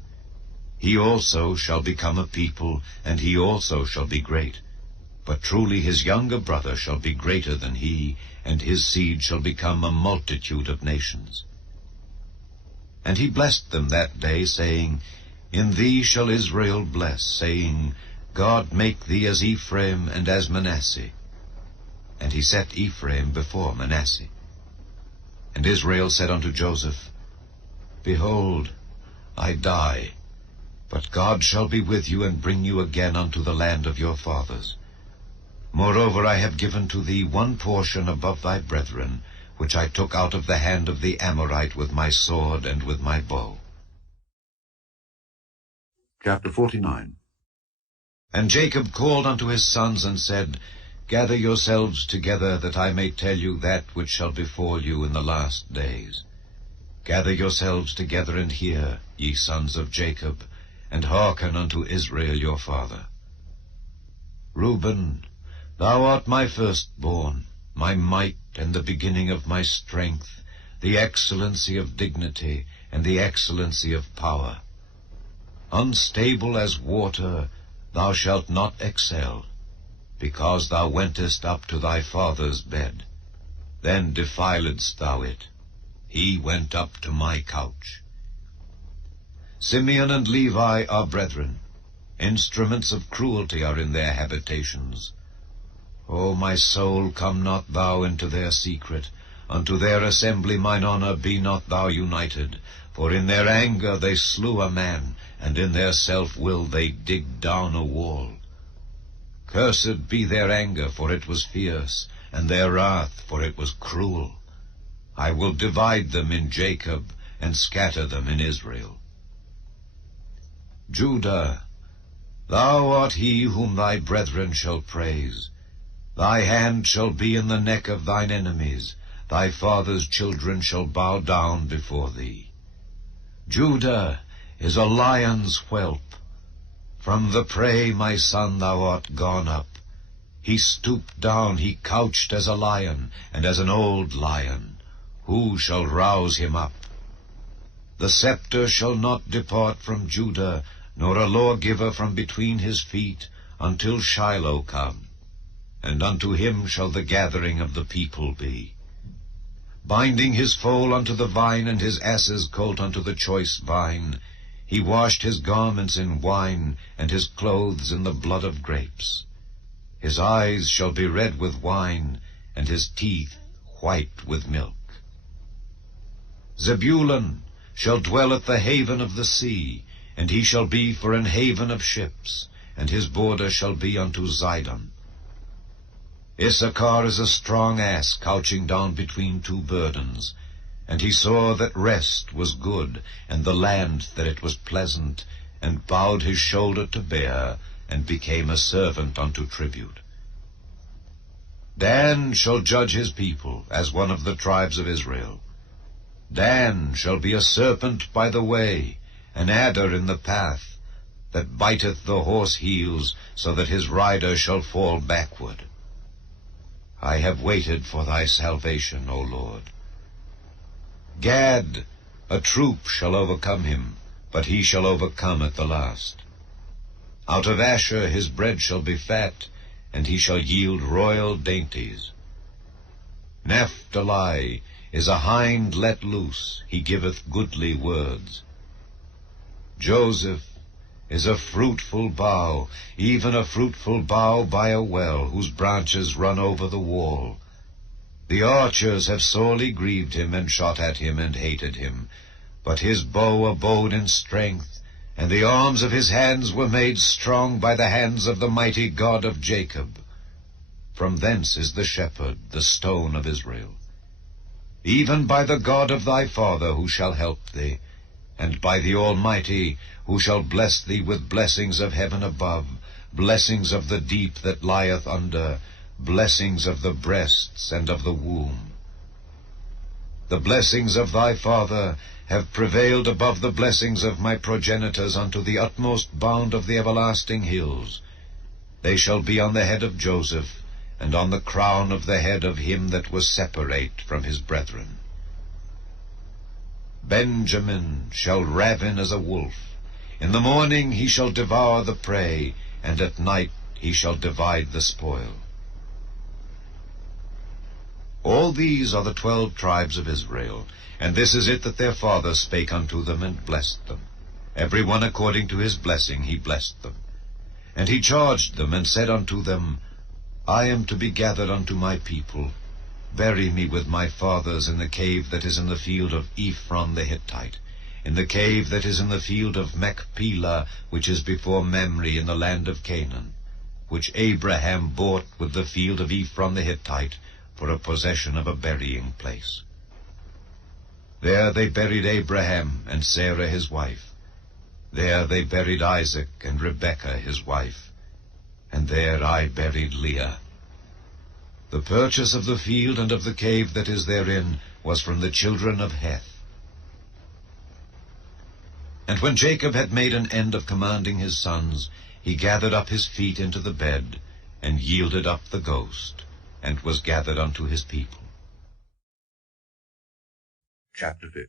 He also shall become a people, and he also shall be great. But truly his younger brother shall be greater than he, and his seed shall become a multitude of nations. And he blessed them that day, saying, In thee shall Israel bless, saying, God make thee as Ephraim and as Manasseh. And he set Ephraim before Manasseh. And Israel said unto Joseph, Behold, I die, but God shall be with you, and bring you again unto the land of your fathers. Moreover, I have given to thee one portion above thy brethren, which I took out of the hand of the Amorite with my sword and with my bow. Chapter 49. And Jacob called unto his sons, and said, Gather yourselves together, that I may tell you that which shall befall you in the last days. Gather yourselves together, and hear, ye sons of Jacob, and hearken unto Israel your father. Reuben, thou art my firstborn, my might, and the beginning of my strength, the excellency of dignity, and the excellency of power. Unstable as water, thou shalt not excel, because thou wentest up to thy father's bed. Then defiledst thou it. He went up to my couch. Simeon and Levi are brethren. Instruments of cruelty are in their habitations. O my soul, come not thou into their secret. Unto their assembly mine honor be not thou united. For in their anger they slew a man, and in their self-will they digged down a wall. Cursed be their anger, for it was fierce, and their wrath, for it was cruel. I will divide them in Jacob, and scatter them in Israel. Judah, thou art he whom thy brethren shall praise. Thy hand shall be in the neck of thine enemies. Thy father's children shall bow down before thee. Judah is a lion's whelp. From the prey, my son, thou art gone up. He stooped down, he couched as a lion, and as an old lion. Who shall rouse him up? The scepter shall not depart from Judah, nor a lawgiver from between his feet, until Shiloh come. And unto him shall the gathering of the people be. Binding his foal unto the vine, and his ass's colt unto the choice vine, he washed his garments in wine, and his clothes in the blood of grapes. His eyes shall be red with wine, and his teeth white with milk. Zebulun shall dwell at the haven of the sea, and he shall be for an haven of ships, and his border shall be unto Zidon. Issachar is a strong ass couching down between two burdens. And he saw that rest was good, and the land that it was pleasant, and bowed his shoulder to bear, and became a servant unto tribute. Dan shall judge his people, as one of the tribes of Israel. Dan shall be a serpent by the way, an adder in the path, that biteth the horse heels, so that his rider shall fall backward. I have waited for thy salvation, O Lord. Gad, a troop shall overcome him, but he shall overcome at the last. Out of Asher his bread shall be fat, and he shall yield royal dainties. Naphtali is a hind let loose, he giveth goodly words. Joseph is a fruitful bough, even a fruitful bough by a well, whose branches run over the wall. The archers have sorely grieved him, and shot at him, and hated him. But his bow abode in strength, and the arms of his hands were made strong by the hands of the mighty God of Jacob. From thence is the shepherd, the stone of Israel. Even by the God of thy father who shall help thee, and by the Almighty who shall bless thee with blessings of heaven above, blessings of the deep that lieth under, blessings of the breasts and of the womb. The blessings of thy father have prevailed above the blessings of my progenitors unto the utmost bound of the everlasting hills. They shall be on the head of Joseph, and on the crown of the head of him that was separate from his brethren. Benjamin shall ravin as a wolf. In the morning he shall devour the prey, and at night he shall divide the spoil. All these are the 12 tribes of Israel, and this is it that their father spake unto them, and blessed them. Every one according to his blessing he blessed them. And he charged them, and said unto them, I am to be gathered unto my people. Bury me with my fathers in the cave that is in the field of Ephron the Hittite, in the cave that is in the field of Machpelah, which is before Mamre in the land of Canaan, which Abraham bought with the field of Ephron the Hittite, for a possession of a burying place. There they buried Abraham and Sarah his wife. There they buried Isaac and Rebekah his wife. And there I buried Leah. The purchase of the field and of the cave that is therein was from the children of Heth. And when Jacob had made an end of commanding his sons, he gathered up his feet into the bed, and yielded up the ghost, and was gathered unto his people. Chapter 50.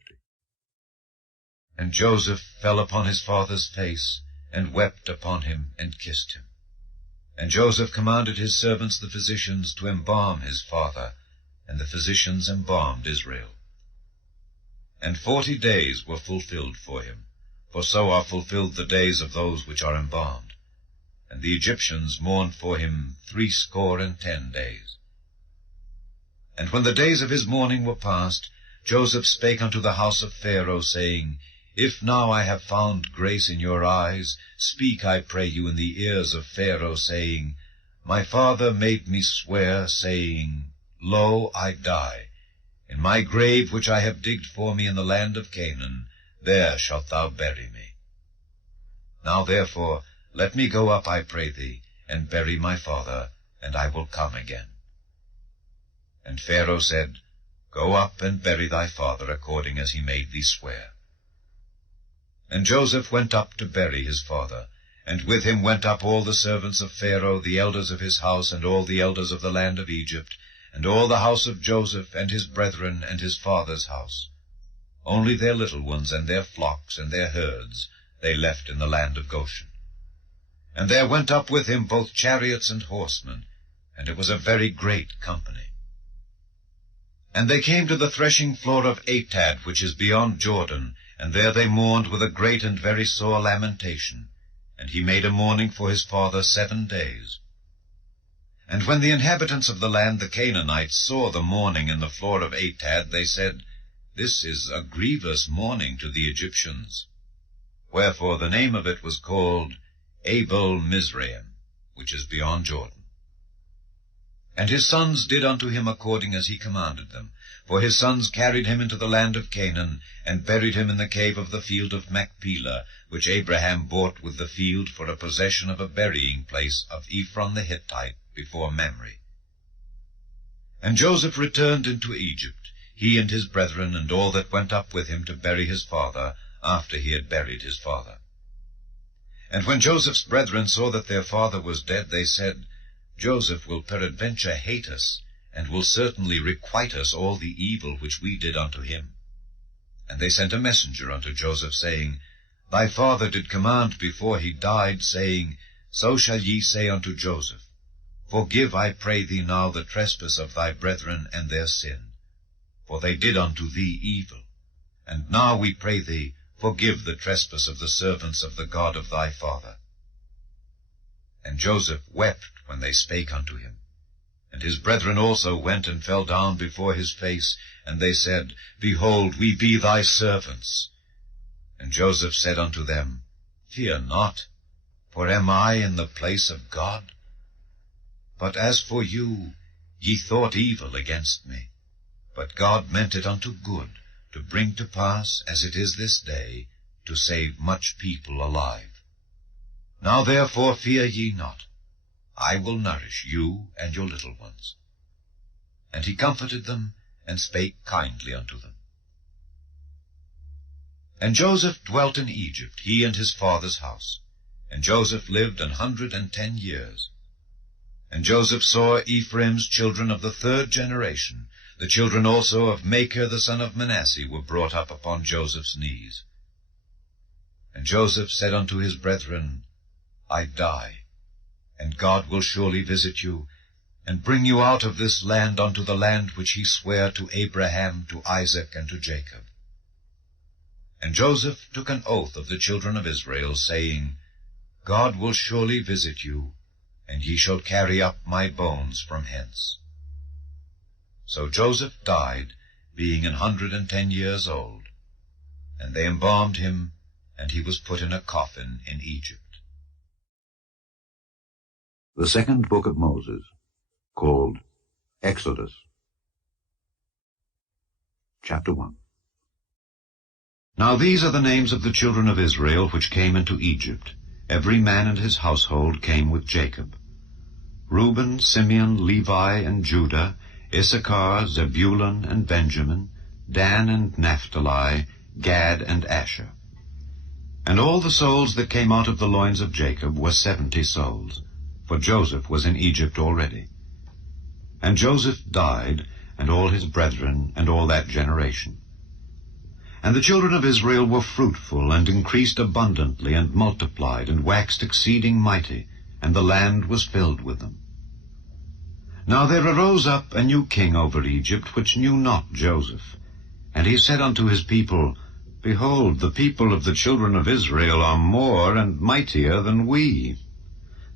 And Joseph fell upon his father's face, and wept upon him, and kissed him. And Joseph commanded his servants the physicians to embalm his father, and the physicians embalmed Israel. And 40 days were fulfilled for him, for so are fulfilled the days of those which are embalmed. And the Egyptians mourned for him 70 days. And when the days of his mourning were past, Joseph spake unto the house of Pharaoh, saying, If now I have found grace in your eyes, speak, I pray you, in the ears of Pharaoh, saying, My father made me swear, saying, Lo, I die. In my grave which I have digged for me in the land of Canaan, there shalt thou bury me. Now therefore let me go up, I pray thee, and bury my father, and I will come again. And Pharaoh said, Go up and bury thy father according as he made thee swear. And Joseph went up to bury his father, and with him went up all the servants of Pharaoh, the elders of his house, and all the elders of the land of Egypt, and all the house of Joseph, and his brethren, and his father's house. Only their little ones, and their flocks, and their herds, they left in the land of Goshen. And there went up with him both chariots and horsemen, and it was a very great company. And they came to the threshing floor of Atad, which is beyond Jordan, and there they mourned with a great and very sore lamentation. And he made a mourning for his father 7 days. And when the inhabitants of the land, the Canaanites, saw the mourning in the floor of Atad, they said, This is a grievous mourning to the Egyptians. Wherefore the name of it was called Abel Mizraim, which is beyond Jordan. And his sons did unto him according as he commanded them. For his sons carried him into the land of Canaan, and buried him in the cave of the field of Machpelah, which Abraham bought with the field for a possession of a burying place of Ephron the Hittite, before Mamre. And Joseph returned into Egypt, he and his brethren, and all that went up with him to bury his father, after he had buried his father. And when Joseph's brethren saw that their father was dead, they said, Joseph will peradventure hate us, and will certainly requite us all the evil which we did unto him. And they sent a messenger unto Joseph, saying, Thy father did command before he died, saying, So shall ye say unto Joseph, Forgive, I pray thee now, the trespass of thy brethren and their sin, for they did unto thee evil. And now we pray thee, forgive the trespass of the servants of the God of thy father. And Joseph wept when they spake unto him. And his brethren also went and fell down before his face, and they said, Behold, we be thy servants. And Joseph said unto them, Fear not, for am I in the place of God? But as for you, ye thought evil against me. But God meant it unto good, to bring to pass, as it is this day, to save much people alive. Now therefore fear ye not. I will nourish you and your little ones. And he comforted them, and spake kindly unto them. And Joseph dwelt in Egypt, he and his father's house. And Joseph lived 110 years. And Joseph saw Ephraim's children of the 3rd generation. The children also of Machir the son of Manasseh were brought up upon Joseph's knees. And Joseph said unto his brethren, I die, and God will surely visit you, and bring you out of this land unto the land which he sware to Abraham, to Isaac, and to Jacob. And Joseph took an oath of the children of Israel, saying, God will surely visit you, and ye shall carry up my bones from hence. So Joseph died, being 110 years old, and they embalmed him, and he was put in a coffin in Egypt. The second book of Moses, called Exodus. Chapter 1. Now these are the names of the children of Israel which came into Egypt. Every man and his household came with Jacob. Reuben, Simeon, Levi, and Judah, Issachar, Zebulun, and Benjamin, Dan and Naphtali, Gad and Asher. And all the souls that came out of the loins of Jacob were 70 souls, for Joseph was in Egypt already. And Joseph died, and all his brethren, and all that generation. And the children of Israel were fruitful, and increased abundantly, and multiplied, and waxed exceeding mighty, and the land was filled with them. Now there arose up a new king over Egypt, which knew not Joseph. And he said unto his people, Behold, the people of the children of Israel are more and mightier than we.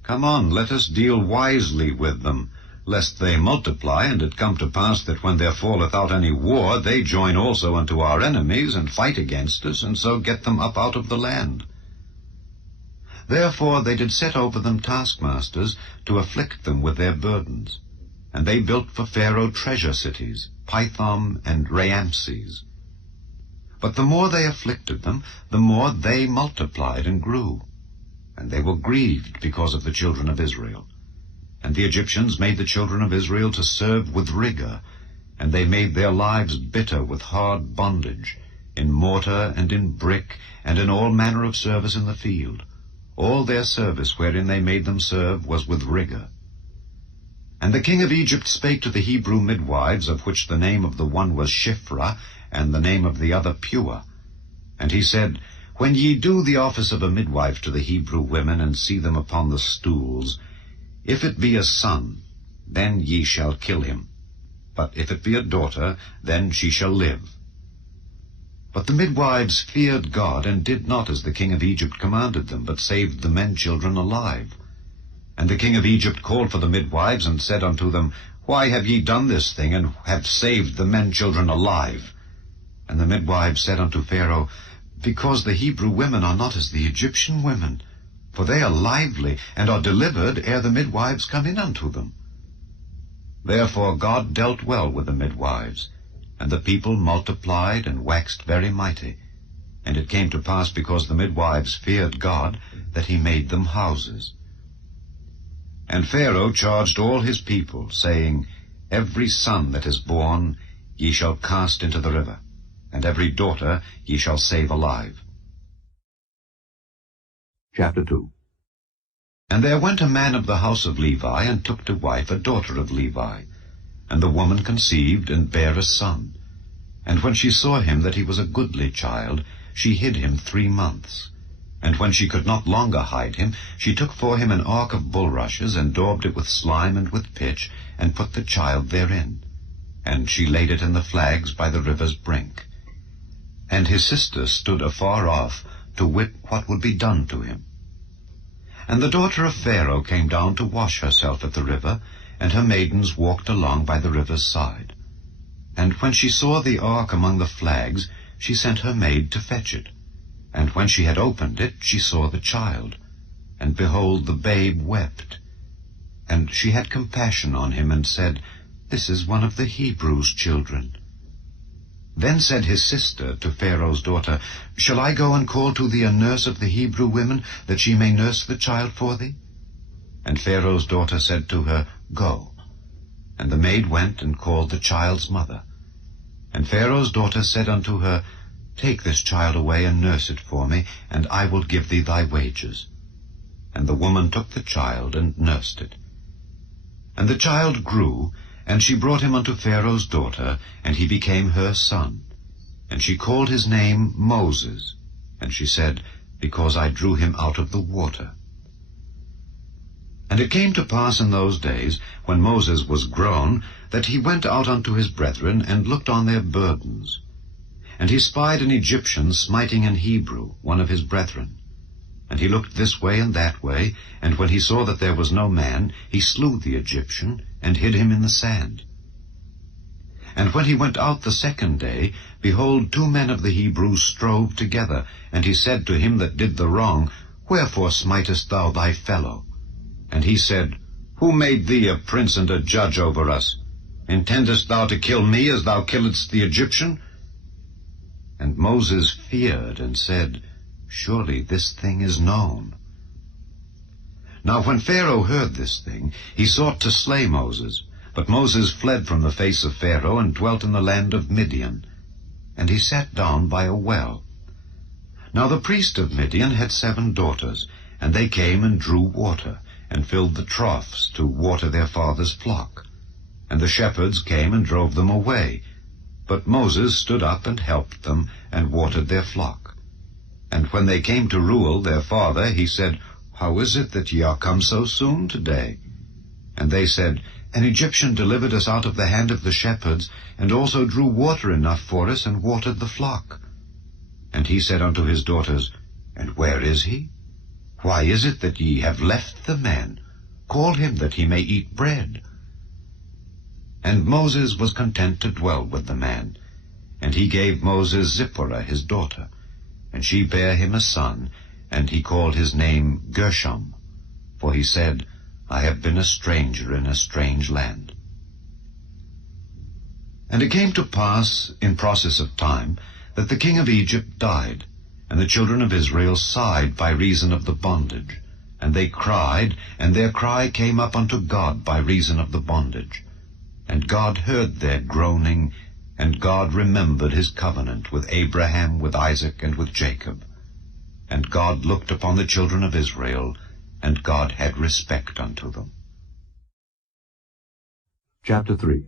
Come on, let us deal wisely with them, lest they multiply, and it come to pass that when there falleth out any war, they join also unto our enemies, and fight against us, and so get them up out of the land. Therefore they did set over them taskmasters, to afflict them with their burdens. And they built for Pharaoh treasure cities, Pithom and Raamses. But the more they afflicted them, the more they multiplied and grew. And they were grieved because of the children of Israel. And the Egyptians made the children of Israel to serve with rigor, and they made their lives bitter with hard bondage, in mortar and in brick, and in all manner of service in the field. All their service wherein they made them serve was with rigor. And the king of Egypt spake to the Hebrew midwives, of which the name of the one was Shiphrah, and the name of the other Pua. And he said, When ye do the office of a midwife to the Hebrew women, and see them upon the stools, if it be a son, then ye shall kill him. But if it be a daughter, then she shall live. But the midwives feared God, and did not as the king of Egypt commanded them, but saved the men-children alive. And the king of Egypt called for the midwives, and said unto them, Why have ye done this thing, and have saved the men-children alive? And the midwives said unto Pharaoh, Because the Hebrew women are not as the Egyptian women, for they are lively, and are delivered ere the midwives come in unto them. Therefore God dealt well with the midwives, and the people multiplied and waxed very mighty. And it came to pass, because the midwives feared God, that he made them houses. And Pharaoh charged all his people, saying, Every son that is born ye shall cast into the river, and every daughter ye shall save alive. Chapter 2. And there went a man of the house of Levi, and took to wife a daughter of Levi. And the woman conceived, and bare a son. And when she saw him that he was a goodly child, she hid him 3 months. And when she could not longer hide him, she took for him an ark of bulrushes, and daubed it with slime and with pitch, and put the child therein. And she laid it in the flags by the river's brink. And his sister stood afar off, to wit what would be done to him. And the daughter of Pharaoh came down to wash herself at the river, and her maidens walked along by the river's side. And when she saw the ark among the flags, she sent her maid to fetch it. And when she had opened it, she saw the child, and behold, the babe wept. And she had compassion on him, and said, This is one of the Hebrews' children. Then said his sister to Pharaoh's daughter, Shall I go and call to thee a nurse of the Hebrew women, that she may nurse the child for thee? And Pharaoh's daughter said to her, Go. And the maid went and called the child's mother. And Pharaoh's daughter said unto her, Take this child away and nurse it for me, and I will give thee thy wages. And the woman took the child and nursed it. And the child grew, and she brought him unto Pharaoh's daughter, and he became her son. And she called his name Moses. And she said, Because I drew him out of the water. And it came to pass in those days, when Moses was grown, that he went out unto his brethren, and looked on their burdens. And he spied an Egyptian smiting an Hebrew, one of his brethren. And he looked this way and that way, and when he saw that there was no man, he slew the Egyptian, and hid him in the sand. And when he went out the second day, behold, 2 men of the Hebrews strove together. And he said to him that did the wrong, Wherefore smitest thou thy fellow? And he said, Who made thee a prince and a judge over us? Intendest thou to kill me as thou killedst the Egyptian? And Moses feared, and said, Surely this thing is known. Now when Pharaoh heard this thing, he sought to slay Moses. But Moses fled from the face of Pharaoh, and dwelt in the land of Midian. And he sat down by a well. Now the priest of Midian had 7 daughters, and they came and drew water, and filled the troughs to water their father's flock. And the shepherds came and drove them away. But Moses stood up and helped them, and watered their flock. And when they came to Reuel their father, he said, How is it that ye are come so soon today? And they said, An Egyptian delivered us out of the hand of the shepherds, and also drew water enough for us, and watered the flock. And he said unto his daughters, And where is he? Why is it that ye have left the man? Call him that he may eat bread. And Moses was content to dwell with the man. And he gave Moses Zipporah his daughter. And she bare him a son, and he called his name Gershom. For he said, I have been a stranger in a strange land. And it came to pass, in process of time, that the king of Egypt died. And the children of Israel sighed by reason of the bondage. And they cried, and their cry came up unto God by reason of the bondage. And God heard their groaning, and God remembered his covenant with Abraham, with Isaac, and with Jacob. And God looked upon the children of Israel, and God had respect unto them. Chapter 3.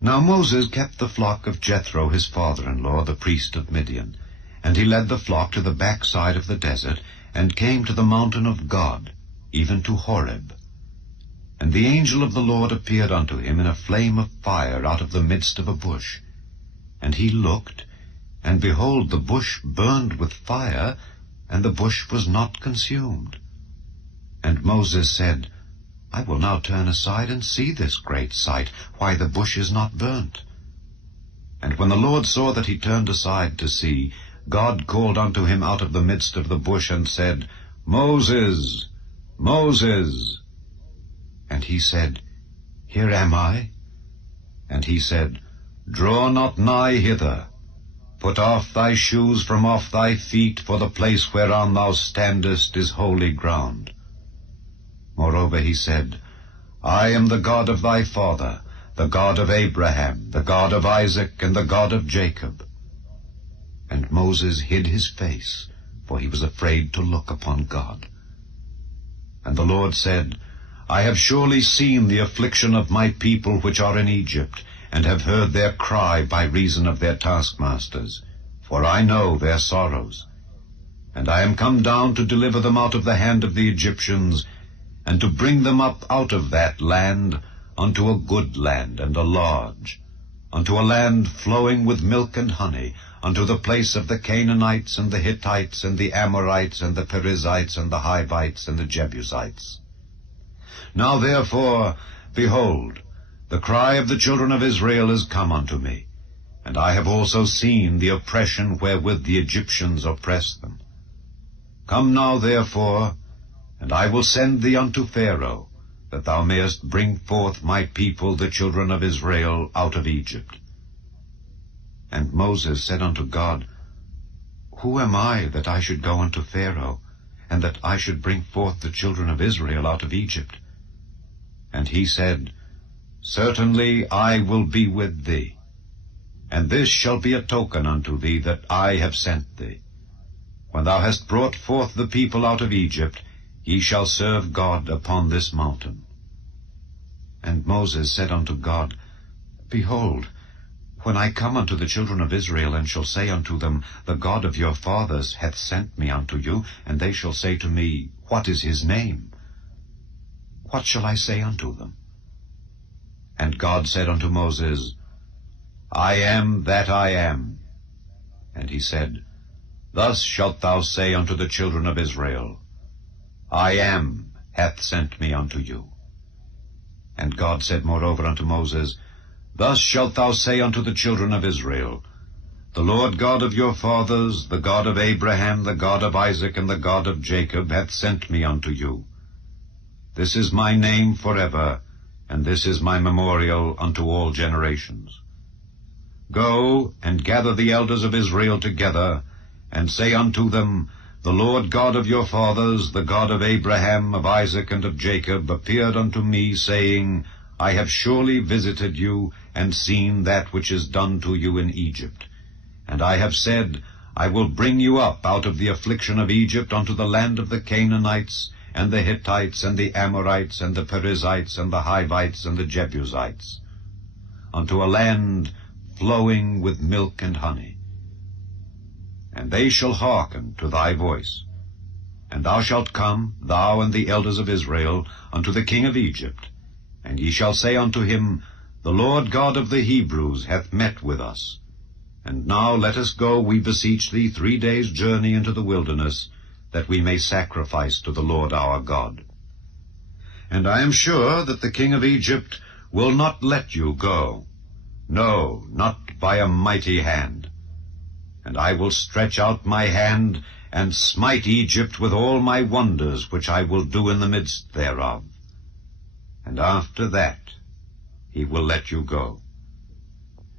Now Moses kept the flock of Jethro his father-in-law, the priest of Midian. And he led the flock to the backside of the desert, and came to the mountain of God, even to Horeb. And the angel of the Lord appeared unto him in a flame of fire out of the midst of a bush. And he looked, and behold, the bush burned with fire, and the bush was not consumed. And Moses said, I will now turn aside and see this great sight, why the bush is not burnt. And when the Lord saw that he turned aside to see, God called unto him out of the midst of the bush, and said, Moses, Moses. And he said, Here am I. And he said, Draw not nigh hither. Put off thy shoes from off thy feet, for the place whereon thou standest is holy ground. Moreover he said, I am the God of thy father, the God of Abraham, the God of Isaac, and the God of Jacob. And Moses hid his face, for he was afraid to look upon God. And the Lord said, I have surely seen the affliction of my people which are in Egypt, and have heard their cry by reason of their taskmasters, for I know their sorrows. And I am come down to deliver them out of the hand of the Egyptians, and to bring them up out of that land unto a good land and a large, unto a land flowing with milk and honey, unto the place of the Canaanites and the Hittites and the Amorites and the Perizzites and the Hivites and the Jebusites. Now therefore, behold, the cry of the children of Israel is come unto me, and I have also seen the oppression wherewith the Egyptians oppress them. Come now therefore, And I will send thee unto Pharaoh, that thou mayest bring forth my people the children of Israel out of Egypt. And Moses said unto God, Who am I that I should go unto Pharaoh, and that I should bring forth the children of Israel out of Egypt? And he said, Certainly I will be with thee, and this shall be a token unto thee that I have sent thee. When thou hast brought forth the people out of Egypt, ye shall serve God upon this mountain. And Moses said unto God, Behold, when I come unto the children of Israel, and shall say unto them, The God of your fathers hath sent me unto you, and they shall say to me, What is his name? What shall I say unto them? And God said unto Moses, I am that I am. And he said, Thus shalt thou say unto the children of Israel, I am hath sent me unto you. And God said moreover unto Moses, Thus shalt thou say unto the children of Israel, The Lord God of your fathers, the God of Abraham, the God of Isaac, and the God of Jacob, hath sent me unto you. This is my name forever, and this is my memorial unto all generations. Go and gather the elders of Israel together, and say unto them, The Lord God of your fathers, the God of Abraham, of Isaac, and of Jacob, appeared unto me, saying, I have surely visited you, and seen that which is done to you in Egypt. And I have said, I will bring you up out of the affliction of Egypt unto the land of the Canaanites, and the Hittites, and the Amorites, and the Perizzites, and the Hivites, and the Jebusites, unto a land flowing with milk and honey. And they shall hearken to thy voice. And thou shalt come, thou and the elders of Israel, unto the king of Egypt, and ye shall say unto him, The Lord God of the Hebrews hath met with us. And now let us go, we beseech thee, 3 days' journey into the wilderness, that we may sacrifice to the Lord our God. And I am sure that the king of Egypt will not let you go, no, not by a mighty hand. And I will stretch out my hand, and smite Egypt with all my wonders, which I will do in the midst thereof. And after that he will let you go.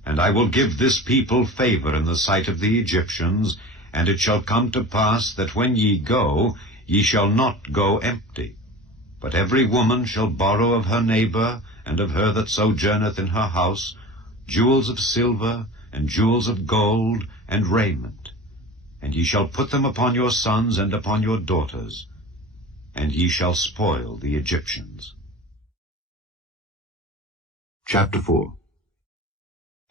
And I will give this people favor in the sight of the Egyptians, and it shall come to pass that when ye go, ye shall not go empty, but every woman shall borrow of her neighbor, and of her that sojourneth in her house, jewels of silver, and jewels of gold, and raiment. And ye shall put them upon your sons and upon your daughters, and ye shall spoil the Egyptians. Chapter 4.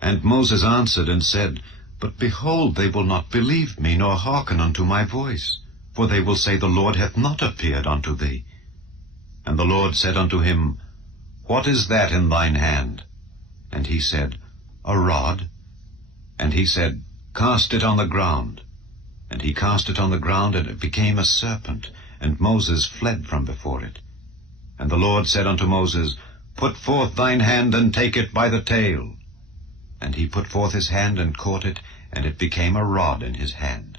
And Moses answered and said, But behold, they will not believe me, nor hearken unto my voice. For they will say, The Lord hath not appeared unto thee. And the Lord said unto him, What is that in thine hand? And he said, A rod. And he said, Cast it on the ground. And he cast it on the ground, and it became a serpent, and Moses fled from before it. And the Lord said unto Moses, Put forth thine hand, and take it by the tail. And he put forth his hand, and caught it, and it became a rod in his hand.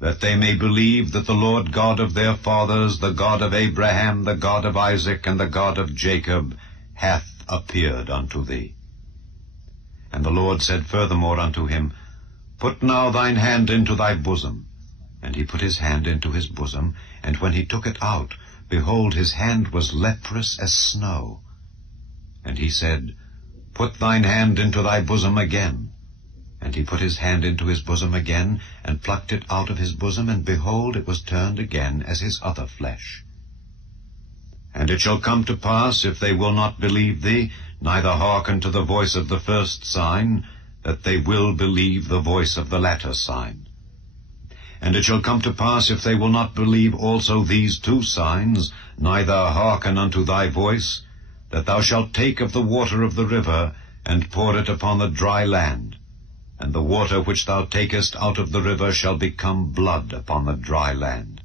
That they may believe that the Lord God of their fathers, the God of Abraham, the God of Isaac, and the God of Jacob, hath appeared unto thee. And the Lord said furthermore unto him, Put now thine hand into thy bosom. And he put his hand into his bosom, and when he took it out, behold, his hand was leprous as snow. And he said, Put thine hand into thy bosom again. And he put his hand into his bosom again, and plucked it out of his bosom, and behold, it was turned again as his other flesh. And it shall come to pass, if they will not believe thee, neither hearken to the voice of the first sign, that they will believe the voice of the latter sign. And it shall come to pass, if they will not believe also these 2 signs, neither hearken unto thy voice, that thou shalt take of the water of the river, and pour it upon the dry land, and the water which thou takest out of the river shall become blood upon the dry land.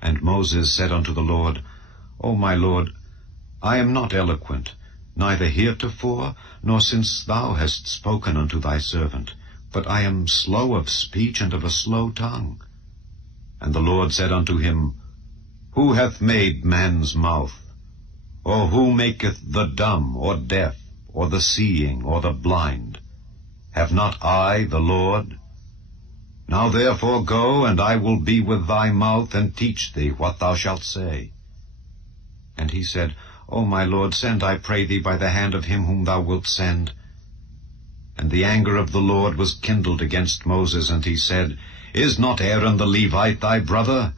And Moses said unto the Lord, O my Lord, I am not eloquent, neither heretofore, nor since thou hast spoken unto thy servant, but I am slow of speech and of a slow tongue. And the Lord said unto him, Who hath made man's mouth? Or who maketh the dumb, or deaf, or the seeing, or the blind? Have not I the Lord? Now therefore go, and I will be with thy mouth, and teach thee what thou shalt say. And he said, O my Lord, send, I pray thee, by the hand of him whom thou wilt send. And the anger of the Lord was kindled against Moses, and he said, Is not Aaron the Levite thy brother?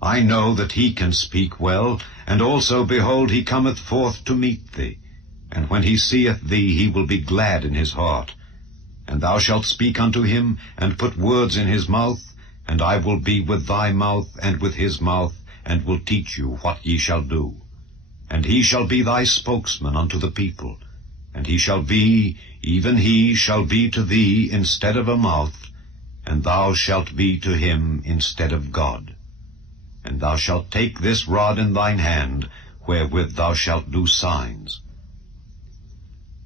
I know that he can speak well, and also, behold, he cometh forth to meet thee. And when he seeth thee, he will be glad in his heart. And thou shalt speak unto him, and put words in his mouth, and I will be with thy mouth, and with his mouth, and will teach you what ye shall do. And he shall be thy spokesman unto the people, and he shall be, even he shall be to thee instead of a mouth, and thou shalt be to him instead of God. And thou shalt take this rod in thine hand, wherewith thou shalt do signs.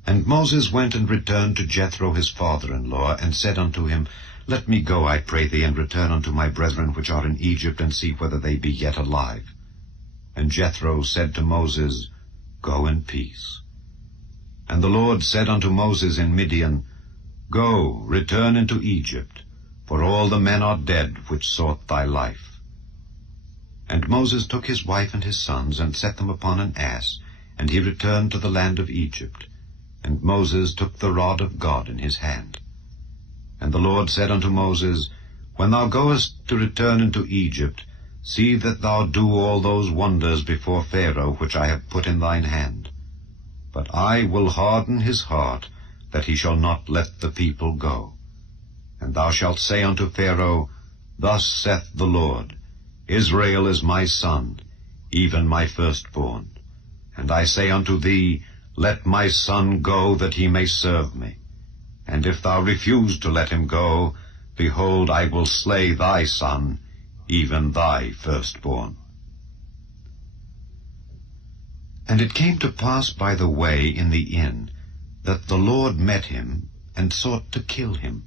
And Moses went and returned to Jethro his father-in-law, and said unto him, Let me go, I pray thee, and return unto my brethren which are in Egypt, and see whether they be yet alive. And Jethro said to Moses, Go in peace. And the Lord said unto Moses in Midian, Go, return into Egypt, for all the men are dead which sought thy life. And Moses took his wife and his sons, and set them upon an ass, and he returned to the land of Egypt. And Moses took the rod of God in his hand. And the Lord said unto Moses, When thou goest to return into Egypt, see that thou do all those wonders before Pharaoh which I have put in thine hand. But I will harden his heart, that he shall not let the people go. And thou shalt say unto Pharaoh, Thus saith the Lord, Israel is my son, even my firstborn. And I say unto thee, Let my son go, that he may serve me. And if thou refuse to let him go, behold, I will slay thy son, even thy firstborn. And it came to pass by the way in the inn, that the Lord met him, and sought to kill him.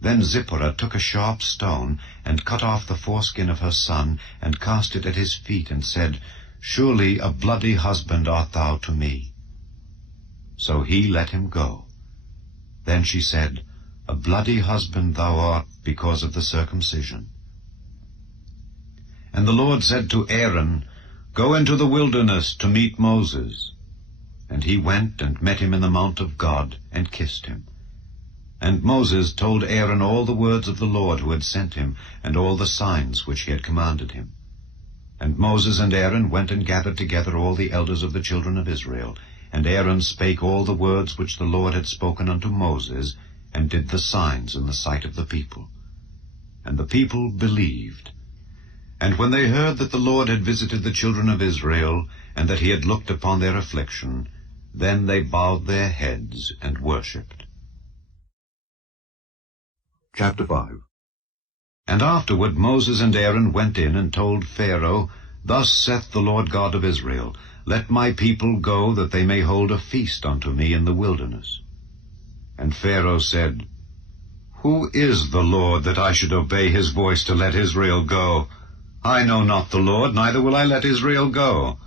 Then Zipporah took a sharp stone, and cut off the foreskin of her son, and cast it at his feet, and said, Surely a bloody husband art thou to me. So he let him go. Then she said, A bloody husband thou art because of the circumcision. And the Lord said to Aaron, Go into the wilderness to meet Moses. And he went and met him in the mount of God, and kissed him. And Moses told Aaron all the words of the Lord who had sent him, and all the signs which he had commanded him. And Moses and Aaron went and gathered together all the elders of the children of Israel. And Aaron spake all the words which the Lord had spoken unto Moses, and did the signs in the sight of the people. And the people believed. And when they heard that the Lord had visited the children of Israel, and that he had looked upon their affliction, then they bowed their heads and worshipped. Chapter 5. And afterward Moses and Aaron went in and told Pharaoh, Thus saith the Lord God of Israel, Let my people go, that they may hold a feast unto me in the wilderness. And Pharaoh said, Who is the Lord, that I should obey his voice to let Israel go? I know not the Lord, neither will I let Israel go.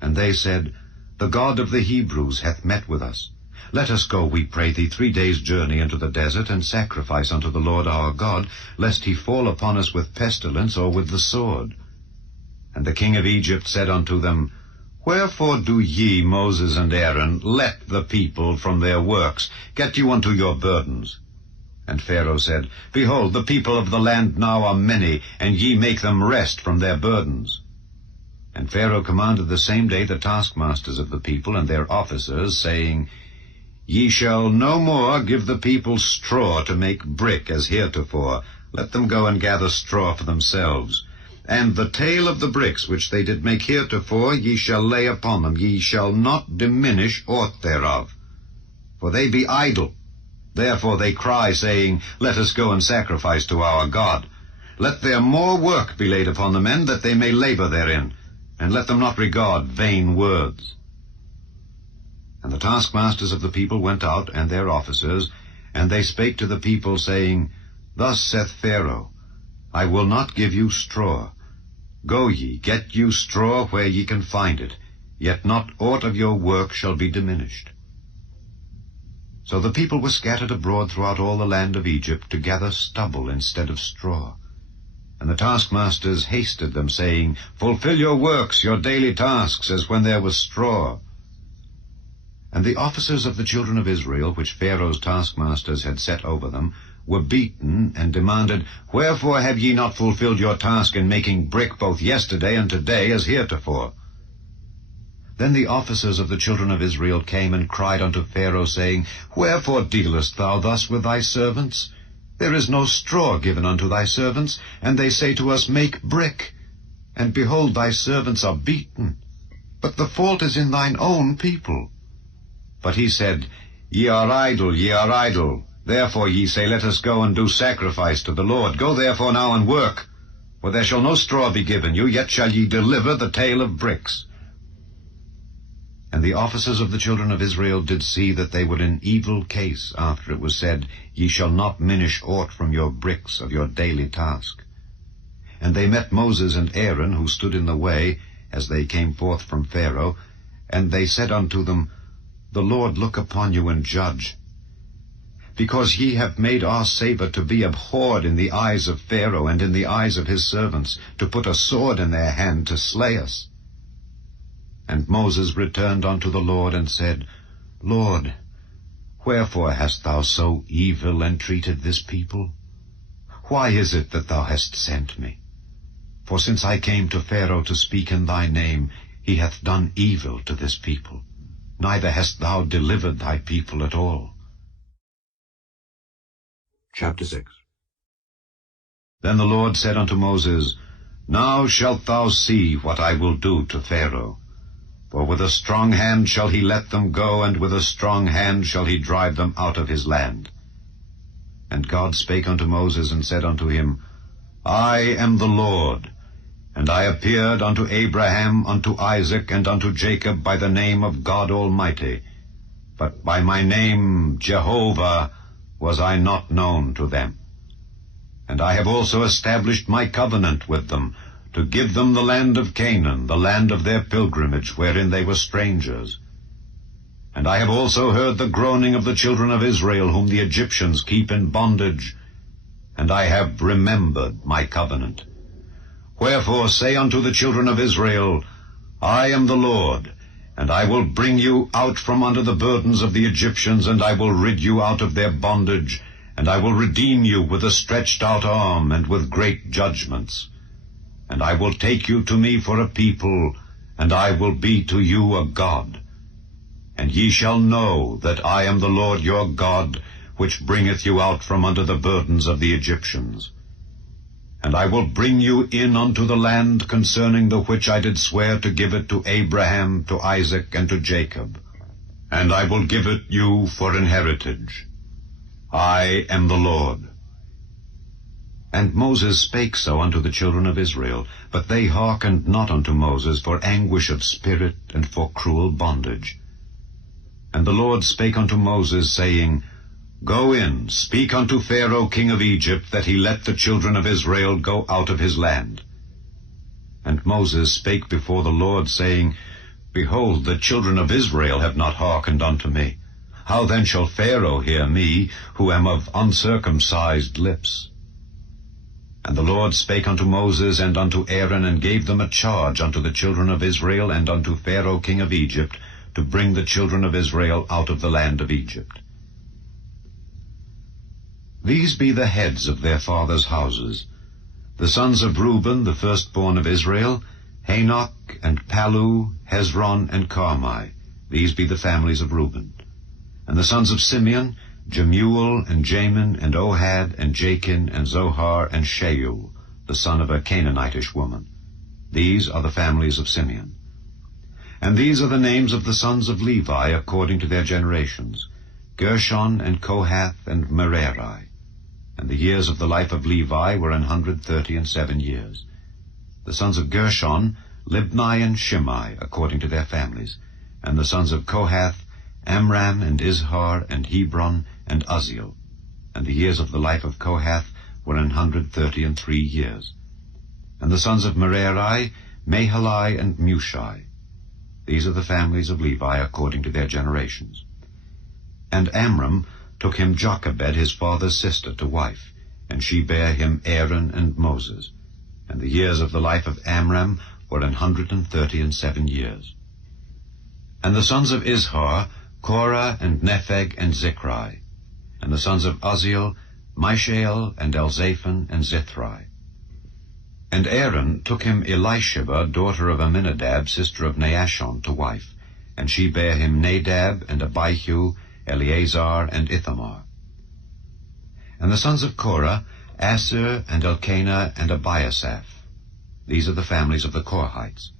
And they said, The God of the Hebrews hath met with us. Let us go, we pray thee, 3 days' journey into the desert, and sacrifice unto the Lord our God, lest he fall upon us with pestilence or with the sword. And the king of Egypt said unto them, Wherefore do ye, Moses and Aaron, let the people from their works? Get you unto your burdens. And Pharaoh said, Behold, the people of the land now are many, and ye make them rest from their burdens. And Pharaoh commanded the same day the taskmasters of the people and their officers, saying, Ye shall no more give the people straw to make brick as heretofore. Let them go and gather straw for themselves. And the tale of the bricks which they did make heretofore ye shall lay upon them. Ye shall not diminish aught thereof. For they be idle. Therefore they cry, saying, Let us go and sacrifice to our God. Let their more work be laid upon the men, that they may labor therein, and let them not regard vain words. And the taskmasters of the people went out, and their officers, and they spake to the people, saying, Thus saith Pharaoh, I will not give you straw. Go ye, get you straw where ye can find it, yet not aught of your work shall be diminished. So the people were scattered abroad throughout all the land of Egypt to gather stubble instead of straw. And the taskmasters hasted them, saying, Fulfill your works, your daily tasks, as when there was straw. And the officers of the children of Israel, which Pharaoh's taskmasters had set over them, were beaten, and demanded, Wherefore have ye not fulfilled your task in making brick both yesterday and today as heretofore? Then the officers of the children of Israel came and cried unto Pharaoh, saying, Wherefore dealest thou thus with thy servants? There is no straw given unto thy servants, and they say to us, Make brick. And behold, thy servants are beaten. But the fault is in thine own people. But he said, Ye are idle, ye are idle. Therefore ye say, Let us go and do sacrifice to the Lord. Go therefore now and work. For there shall no straw be given you, yet shall ye deliver the tale of bricks. And the officers of the children of Israel did see that they were in evil case, after it was said, Ye shall not minish aught from your bricks of your daily task. And they met Moses and Aaron, who stood in the way, as they came forth from Pharaoh, and they said unto them, The Lord look upon you and judge. Because ye have made our savour to be abhorred in the eyes of Pharaoh and in the eyes of his servants, to put a sword in their hand to slay us. And Moses returned unto the Lord and said, Lord, wherefore hast thou so evil entreated this people? Why is it that thou hast sent me? For since I came to Pharaoh to speak in thy name, he hath done evil to this people. Neither hast thou delivered thy people at all. Chapter 6. Then the Lord said unto Moses, Now shalt thou see what I will do to Pharaoh. For with a strong hand shall he let them go, and with a strong hand shall he drive them out of his land. And God spake unto Moses, and said unto him, I am the Lord, and I appeared unto Abraham, unto Isaac, and unto Jacob by the name of God Almighty. But by my name Jehovah was I not known to them. And I have also established my covenant with them, to give them the land of Canaan, the land of their pilgrimage, wherein they were strangers. And I have also heard the groaning of the children of Israel, whom the Egyptians keep in bondage, and I have remembered my covenant. Wherefore say unto the children of Israel, I am the Lord, and I will bring you out from under the burdens of the Egyptians, and I will rid you out of their bondage, and I will redeem you with a stretched out arm, and with great judgments. And I will take you to me for a people, and I will be to you a God. And ye shall know that I am the Lord your God, which bringeth you out from under the burdens of the Egyptians. And I will bring you in unto the land concerning the which I did swear to give it to Abraham, to Isaac, and to Jacob. And I will give it you for an heritage. I am the Lord. And Moses spake so unto the children of Israel, but they hearkened not unto Moses for anguish of spirit and for cruel bondage. And the Lord spake unto Moses, saying, Go in, speak unto Pharaoh king of Egypt, that he let the children of Israel go out of his land. And Moses spake before the Lord, saying, Behold, the children of Israel have not hearkened unto me. How then shall Pharaoh hear me, who am of uncircumcised lips? And the Lord spake unto Moses and unto Aaron, and gave them a charge unto the children of Israel and unto Pharaoh king of Egypt, to bring the children of Israel out of the land of Egypt. These be the heads of their fathers' houses. The sons of Reuben, the firstborn of Israel, Hanok, and Palu, Hezron, and Carmi. These be the families of Reuben. And the sons of Simeon, Jemuel, and Jamin, and Ohad, and Jachin, and Zohar, and Shaul, the son of a Canaanitish woman. These are the families of Simeon. And these are the names of the sons of Levi according to their generations, Gershon, and Kohath, and Merari. And the years of the life of Levi were 137 years. The sons of Gershon, Libni and Shimei, according to their families. And the sons of Kohath, Amram, and Izhar, and Hebron, and Uzziel. And the years of the life of Kohath were 133 years. And the sons of Merari, Mahali and Mushi. These are the families of Levi according to their generations. And Amram took him Jochebed, his father's sister, to wife, and she bare him Aaron and Moses. And the years of the life of Amram were 137 years. And the sons of Izhar, Korah and Nepheg and Zichri. And the sons of Uzziel, Mishael and Elzaphan and Zithri. And Aaron took him Elisheba, daughter of Aminadab, sister of Naashon, to wife, and she bare him Nadab and Abihu, Eleazar and Ithamar. And the sons of Korah, Assir and Elkanah and Abiasaph. These are the families of the Korhites.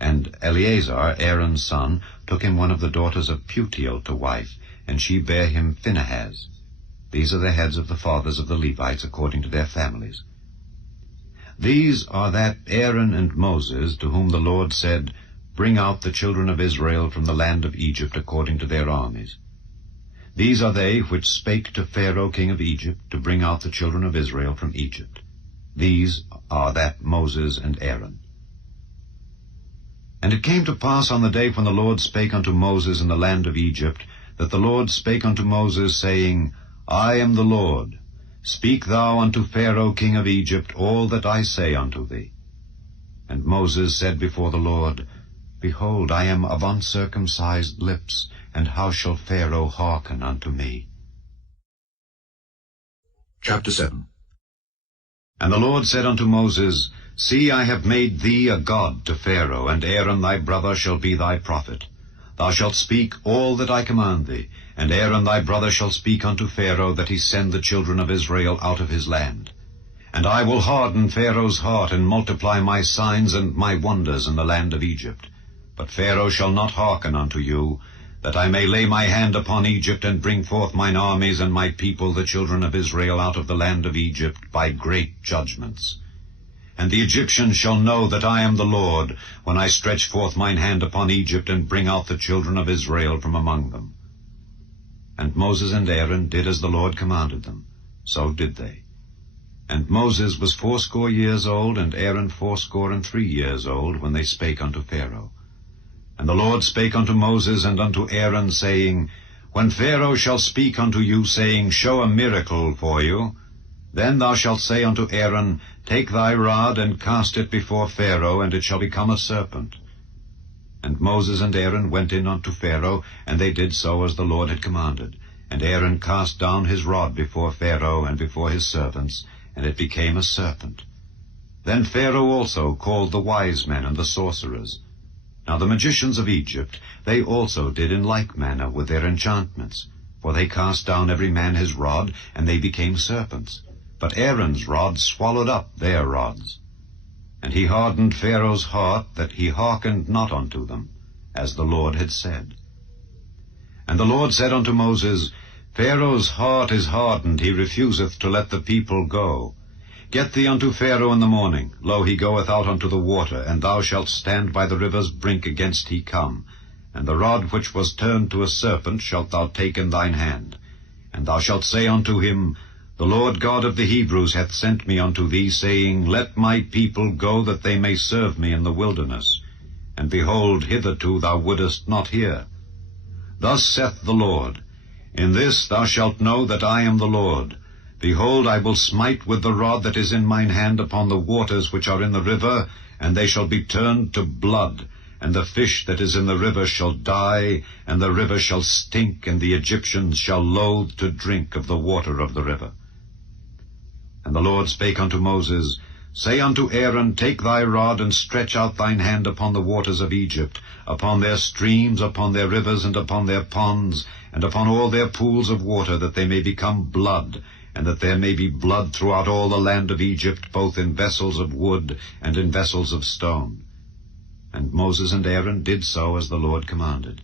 And Eleazar, Aaron's son, took him one of the daughters of Putiel to wife, and she bare him Phinehas. These are the heads of the fathers of the Levites according to their families. These are that Aaron and Moses, to whom the Lord said, Bring out the children of Israel from the land of Egypt according to their armies. These are they which spake to Pharaoh king of Egypt, to bring out the children of Israel from Egypt. These are that Moses and Aaron. And it came to pass on the day when the Lord spake unto Moses in the land of Egypt, that the Lord spake unto Moses, saying, I am the Lord. Speak thou unto Pharaoh king of Egypt all that I say unto thee. And Moses said before the Lord, Behold, I am of uncircumcised lips, and how shall Pharaoh hearken unto me? Chapter 7. And the Lord said unto Moses, See, I have made thee a god to Pharaoh, and Aaron thy brother shall be thy prophet. Thou shalt speak all that I command thee, and Aaron thy brother shall speak unto Pharaoh, that he send the children of Israel out of his land. And I will harden Pharaoh's heart, and multiply my signs and my wonders in the land of Egypt. But Pharaoh shall not hearken unto you, that I may lay my hand upon Egypt, and bring forth mine armies and my people, the children of Israel, out of the land of Egypt, by great judgments. And the Egyptians shall know that I am the Lord, when I stretch forth mine hand upon Egypt, and bring out the children of Israel from among them. And Moses and Aaron did as the Lord commanded them. So did they. And Moses was 80 years old, and Aaron 83 years old, when they spake unto Pharaoh. And the Lord spake unto Moses and unto Aaron, saying, When Pharaoh shall speak unto you, saying, Show a miracle for you, then thou shalt say unto Aaron, Take thy rod, and cast it before Pharaoh, and it shall become a serpent. And Moses and Aaron went in unto Pharaoh, and they did so as the Lord had commanded. And Aaron cast down his rod before Pharaoh and before his servants, and it became a serpent. Then Pharaoh also called the wise men and the sorcerers. Now the magicians of Egypt, they also did in like manner with their enchantments. For they cast down every man his rod, and they became serpents. But Aaron's rod swallowed up their rods. And he hardened Pharaoh's heart, that he hearkened not unto them, as the Lord had said. And the Lord said unto Moses, Pharaoh's heart is hardened, he refuseth to let the people go. Get thee unto Pharaoh in the morning. Lo, he goeth out unto the water, and thou shalt stand by the river's brink against he come. And the rod which was turned to a serpent shalt thou take in thine hand. And thou shalt say unto him, The Lord God of the Hebrews hath sent me unto thee, saying, Let my people go, that they may serve me in the wilderness. And behold, hitherto thou wouldest not hear. Thus saith the Lord, In this thou shalt know that I am the Lord. Behold, I will smite with the rod that is in mine hand upon the waters which are in the river, and they shall be turned to blood, and the fish that is in the river shall die, and the river shall stink, and the Egyptians shall loathe to drink of the water of the river. And the Lord spake unto Moses, Say unto Aaron, Take thy rod, and stretch out thine hand upon the waters of Egypt, upon their streams, upon their rivers, and upon their ponds, and upon all their pools of water, that they may become blood, and that there may be blood throughout all the land of Egypt, both in vessels of wood and in vessels of stone. And Moses and Aaron did so as the Lord commanded.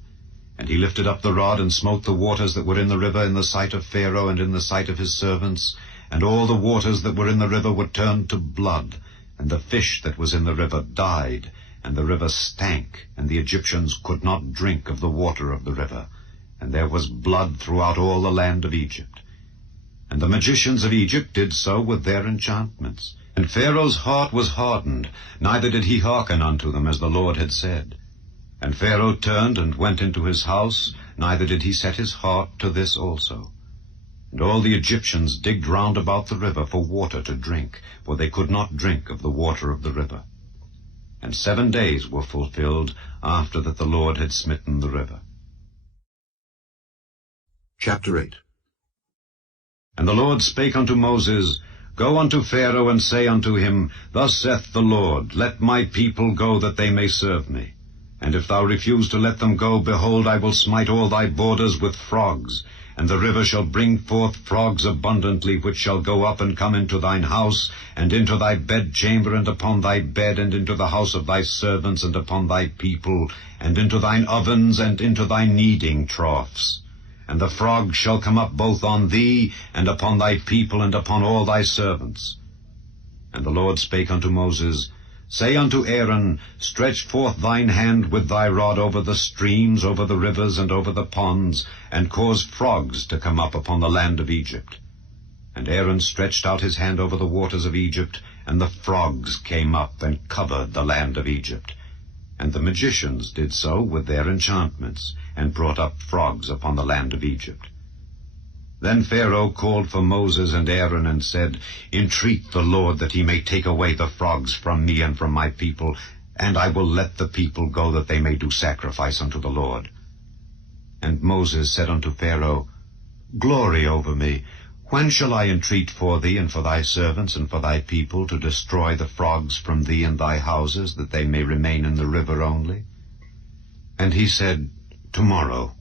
And he lifted up the rod, and smote the waters that were in the river in the sight of Pharaoh and in the sight of his servants, and all the waters that were in the river were turned to blood, and the fish that was in the river died, and the river stank, and the Egyptians could not drink of the water of the river, and there was blood throughout all the land of Egypt. And the magicians of Egypt did so with their enchantments. And Pharaoh's heart was hardened, neither did he hearken unto them, as the Lord had said. And Pharaoh turned and went into his house, neither did he set his heart to this also. And all the Egyptians digged round about the river for water to drink, for they could not drink of the water of the river. And 7 days were fulfilled after that the Lord had smitten the river. Chapter 8. And the Lord spake unto Moses, Go unto Pharaoh, and say unto him, Thus saith the Lord, Let my people go, that they may serve me. And if thou refuse to let them go, behold, I will smite all thy borders with frogs, and the river shall bring forth frogs abundantly, which shall go up and come into thine house, and into thy bedchamber, and upon thy bed, and into the house of thy servants, and upon thy people, and into thine ovens, and into thy kneading troughs. And the frogs shall come up both on thee, and upon thy people, and upon all thy servants. And the Lord spake unto Moses, Say unto Aaron, Stretch forth thine hand with thy rod over the streams, over the rivers, and over the ponds, and cause frogs to come up upon the land of Egypt. And Aaron stretched out his hand over the waters of Egypt, and the frogs came up and covered the land of Egypt. And the magicians did so with their enchantments, and brought up frogs upon the land of Egypt. Then Pharaoh called for Moses and Aaron, and said, Entreat the Lord that he may take away the frogs from me and from my people, and I will let the people go, that they may do sacrifice unto the Lord. And Moses said unto Pharaoh, Glory over me, when shall I entreat for thee, and for thy servants, and for thy people, to destroy the frogs from thee and thy houses, that they may remain in the river only? And he said, Tomorrow.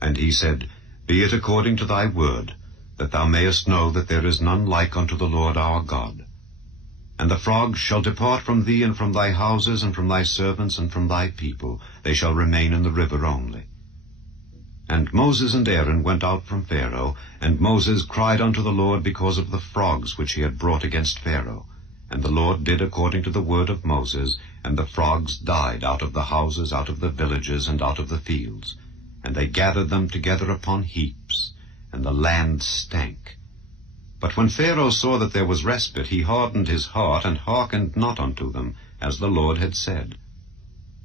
And he said, Be it according to thy word, that thou mayest know that there is none like unto the Lord our God. And the frogs shall depart from thee, and from thy houses, and from thy servants, and from thy people. They shall remain in the river only. And Moses and Aaron went out from Pharaoh, and Moses cried unto the Lord because of the frogs which he had brought against Pharaoh. And the Lord did according to the word of Moses, and the frogs died out of the houses, out of the villages, and out of the fields. And they gathered them together upon heaps, and the land stank. But when Pharaoh saw that there was respite, he hardened his heart, and hearkened not unto them, as the Lord had said.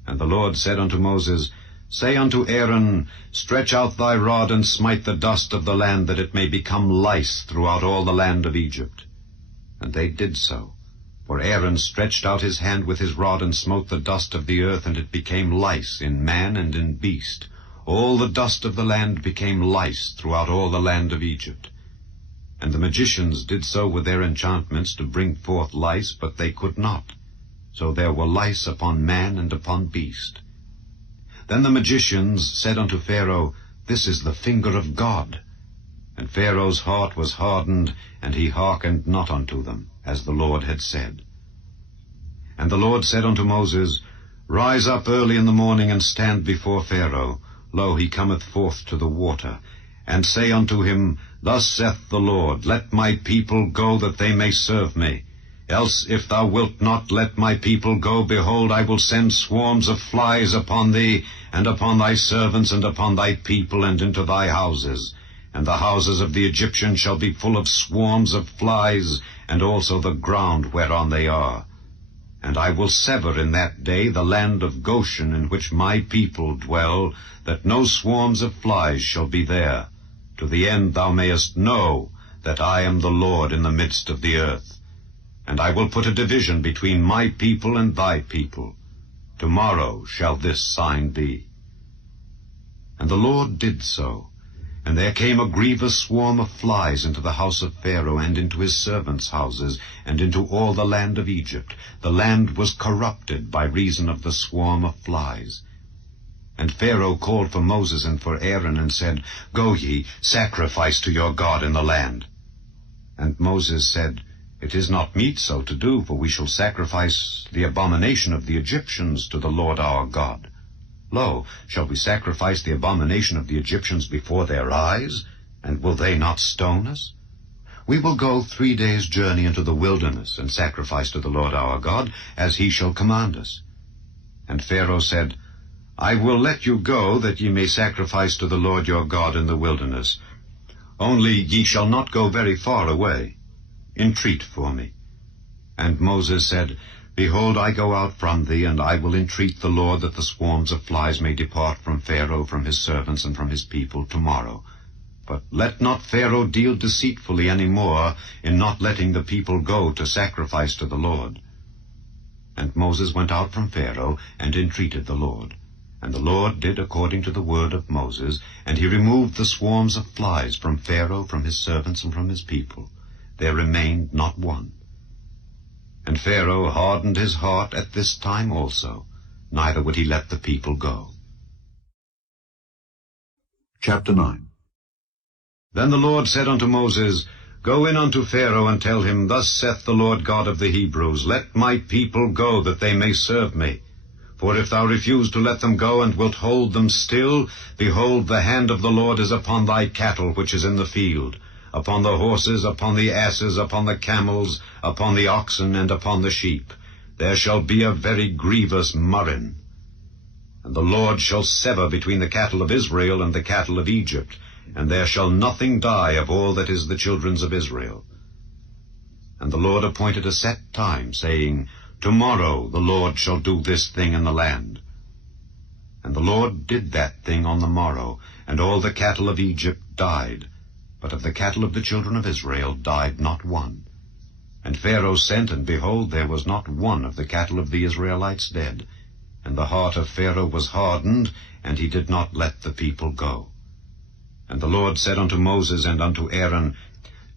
And the Lord said unto Moses, Say unto Aaron, Stretch out thy rod, and smite the dust of the land, that it may become lice throughout all the land of Egypt. And they did so. For Aaron stretched out his hand with his rod, and smote the dust of the earth, and it became lice in man and in beast. All the dust of the land became lice throughout all the land of Egypt. And the magicians did so with their enchantments to bring forth lice, but they could not. So there were lice upon man and upon beast. Then the magicians said unto Pharaoh, This is the finger of God. And Pharaoh's heart was hardened, and he hearkened not unto them, as the Lord had said. And the Lord said unto Moses, Rise up early in the morning, and stand before Pharaoh. Lo, he cometh forth to the water. And say unto him, Thus saith the Lord, Let my people go, that they may serve me. Else, if thou wilt not let my people go, behold, I will send swarms of flies upon thee, and upon thy servants, and upon thy people, and into thy houses. And the houses of the Egyptians shall be full of swarms of flies, and also the ground whereon they are. And I will sever in that day the land of Goshen, in which my people dwell, that no swarms of flies shall be there, to the end thou mayest know that I am the Lord in the midst of the earth. And I will put a division between my people and thy people. Tomorrow shall this sign be. And the Lord did so. And there came a grievous swarm of flies into the house of Pharaoh, and into his servants' houses, and into all the land of Egypt. The land was corrupted by reason of the swarm of flies. And Pharaoh called for Moses and for Aaron, and said, Go ye, sacrifice to your God in the land. And Moses said, It is not meet so to do, for we shall sacrifice the abomination of the Egyptians to the Lord our God. Lo, shall we sacrifice the abomination of the Egyptians before their eyes? And will they not stone us? We will go 3 days' journey into the wilderness, and sacrifice to the Lord our God, as he shall command us. And Pharaoh said, I will let you go, that ye may sacrifice to the Lord your God in the wilderness. only ye shall not go very far away. Entreat for me. And Moses said, Behold, I go out from thee, and I will entreat the Lord that the swarms of flies may depart from Pharaoh, from his servants, and from his people tomorrow. But let not Pharaoh deal deceitfully any more in not letting the people go to sacrifice to the Lord. And Moses went out from Pharaoh, and entreated the Lord. And the Lord did according to the word of Moses, and he removed the swarms of flies from Pharaoh, from his servants, and from his people. There remained not one. And Pharaoh hardened his heart at this time also, neither would he let the people go. Chapter 9. Then the Lord said unto Moses, Go in unto Pharaoh, and tell him, Thus saith the Lord God of the Hebrews, Let my people go, that they may serve me. For if thou refuse to let them go, and wilt hold them still, behold, the hand of the Lord is upon thy cattle which is in the field, upon the horses, upon the asses, upon the camels, upon the oxen, and upon the sheep. There shall be a very grievous murrain. And the Lord shall sever between the cattle of Israel and the cattle of Egypt, and there shall nothing die of all that is the children's of Israel. And the Lord appointed a set time, saying, Tomorrow the Lord shall do this thing in the land. And the Lord did that thing on the morrow, and all the cattle of Egypt died. But of the cattle of the children of Israel died not one. And Pharaoh sent, and behold, there was not one of the cattle of the Israelites dead. And the heart of Pharaoh was hardened, and he did not let the people go. And the Lord said unto Moses and unto Aaron,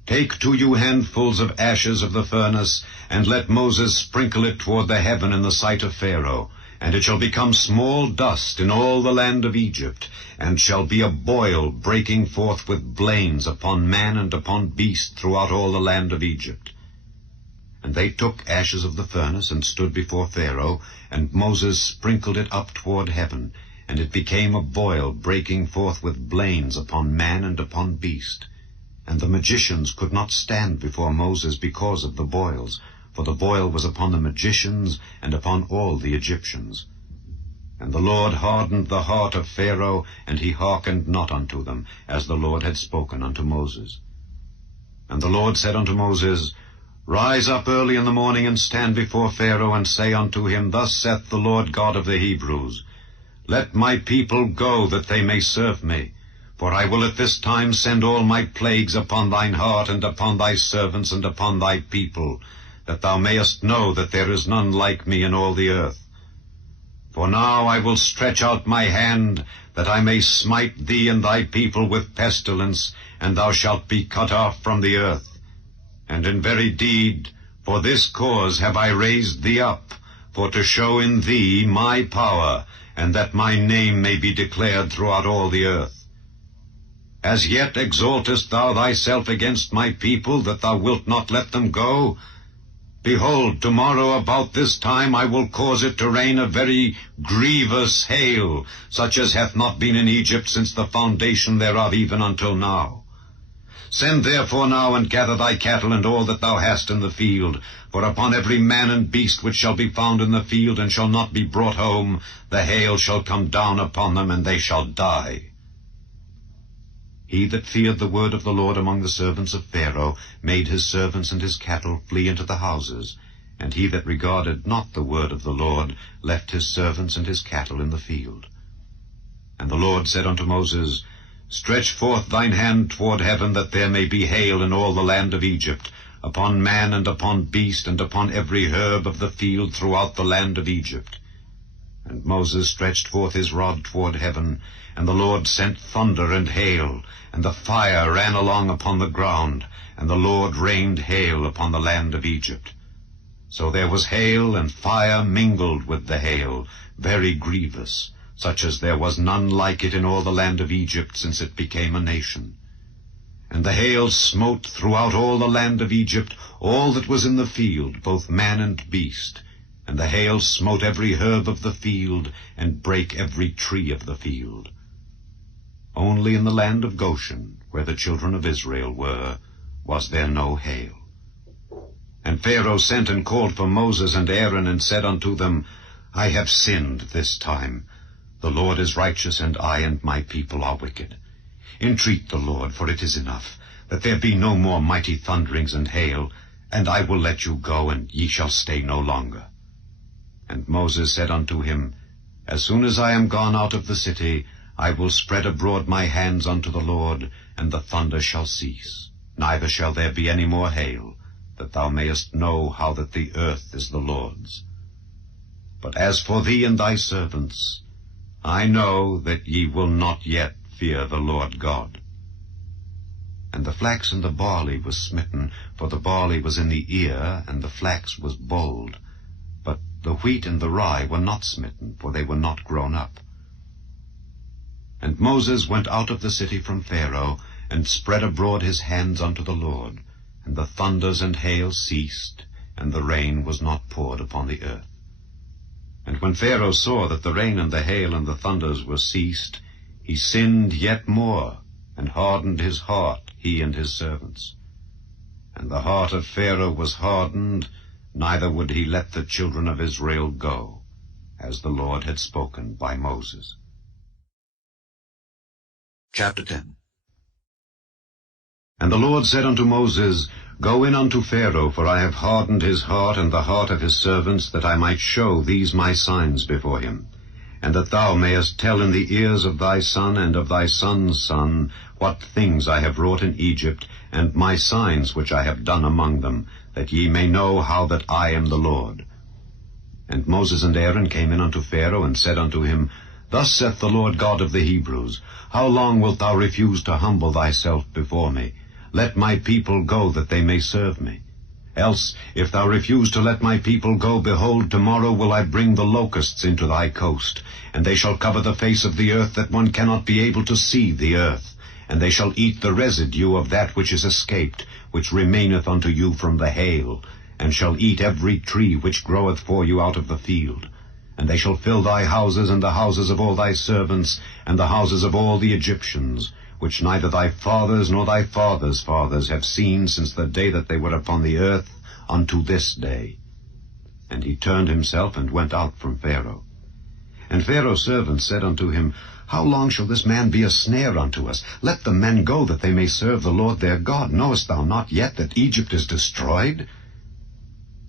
Take to you handfuls of ashes of the furnace, and let Moses sprinkle it toward the heaven in the sight of Pharaoh. And it shall become small dust in all the land of Egypt, and shall be a boil breaking forth with blains upon man and upon beast throughout all the land of Egypt. And they took ashes of the furnace, and stood before Pharaoh, and Moses sprinkled it up toward heaven, and it became a boil breaking forth with blains upon man and upon beast. And the magicians could not stand before Moses because of the boils, for the boil was upon the magicians and upon all the Egyptians. And the Lord hardened the heart of Pharaoh, and he hearkened not unto them, as the Lord had spoken unto Moses. And the Lord said unto Moses, Rise up early in the morning, and stand before Pharaoh, and say unto him, Thus saith the Lord God of the Hebrews, Let my people go, that they may serve me. For I will at this time send all my plagues upon thine heart, and upon thy servants, and upon thy people, that thou mayest know that there is none like me in all the earth. For now I will stretch out my hand, that I may smite thee and thy people with pestilence, and thou shalt be cut off from the earth. And in very deed, for this cause have I raised thee up, for to show in thee my power, and that my name may be declared throughout all the earth. As yet exaltest thou thyself against my people, that thou wilt not let them go? Behold, tomorrow about this time I will cause it to rain a very grievous hail, such as hath not been in Egypt since the foundation thereof even until now. Send therefore now, and gather thy cattle and all that thou hast in the field, for upon every man and beast which shall be found in the field and shall not be brought home, the hail shall come down upon them, and they shall die. He that feared the word of the Lord among the servants of Pharaoh made his servants and his cattle flee into the houses, and he that regarded not the word of the Lord left his servants and his cattle in the field. And the Lord said unto Moses, Stretch forth thine hand toward heaven, that there may be hail in all the land of Egypt, upon man and upon beast, and upon every herb of the field throughout the land of Egypt. And Moses stretched forth his rod toward heaven, and the Lord sent thunder and hail, and the fire ran along upon the ground, and the Lord rained hail upon the land of Egypt. So there was hail and fire mingled with the hail, very grievous, such as there was none like it in all the land of Egypt since it became a nation. And the hail smote throughout all the land of Egypt all that was in the field, both man and beast. And the hail smote every herb of the field, and brake every tree of the field. Only in the land of Goshen, where the children of Israel were, was there no hail. And Pharaoh sent and called for Moses and Aaron, and said unto them, I have sinned this time. The Lord is righteous, and I and my people are wicked. Entreat the Lord, for it is enough, that there be no more mighty thunderings and hail, and I will let you go, and ye shall stay no longer. And Moses said unto him, As soon as I am gone out of the city, I will spread abroad my hands unto the Lord, and the thunder shall cease, neither shall there be any more hail, that thou mayest know how that the earth is the Lord's. But as for thee and thy servants, I know that ye will not yet fear the Lord God. And the flax and the barley was smitten, for the barley was in the ear, and the flax was bold. But the wheat and the rye were not smitten, for they were not grown up. And Moses went out of the city from Pharaoh, and spread abroad his hands unto the Lord, and the thunders and hail ceased, and the rain was not poured upon the earth. And when Pharaoh saw that the rain and the hail and the thunders were ceased, he sinned yet more, and hardened his heart, he and his servants. And the heart of Pharaoh was hardened, neither would he let the children of Israel go, as the Lord had spoken by Moses. Chapter 10. And the Lord said unto Moses, Go in unto Pharaoh, for I have hardened his heart and the heart of his servants, that I might show these my signs before him, and that thou mayest tell in the ears of thy son and of thy son's son what things I have wrought in Egypt, and my signs which I have done among them, that ye may know how that I am the Lord. And Moses and Aaron came in unto Pharaoh, and said unto him, Thus saith the Lord God of the Hebrews, How long wilt thou refuse to humble thyself before me? Let my people go, that they may serve me. Else, if thou refuse to let my people go, behold, tomorrow will I bring the locusts into thy coast, and they shall cover the face of the earth, that one cannot be able to see the earth. And they shall eat the residue of that which is escaped, which remaineth unto you from the hail, and shall eat every tree which groweth for you out of the field. And they shall fill thy houses, and the houses of all thy servants, and the houses of all the Egyptians, which neither thy fathers nor thy fathers' fathers have seen since the day that they were upon the earth unto this day. And he turned himself and went out from Pharaoh. And Pharaoh's servants said unto him, How long shall this man be a snare unto us? Let the men go, that they may serve the Lord their God. Knowest thou not yet that Egypt is destroyed?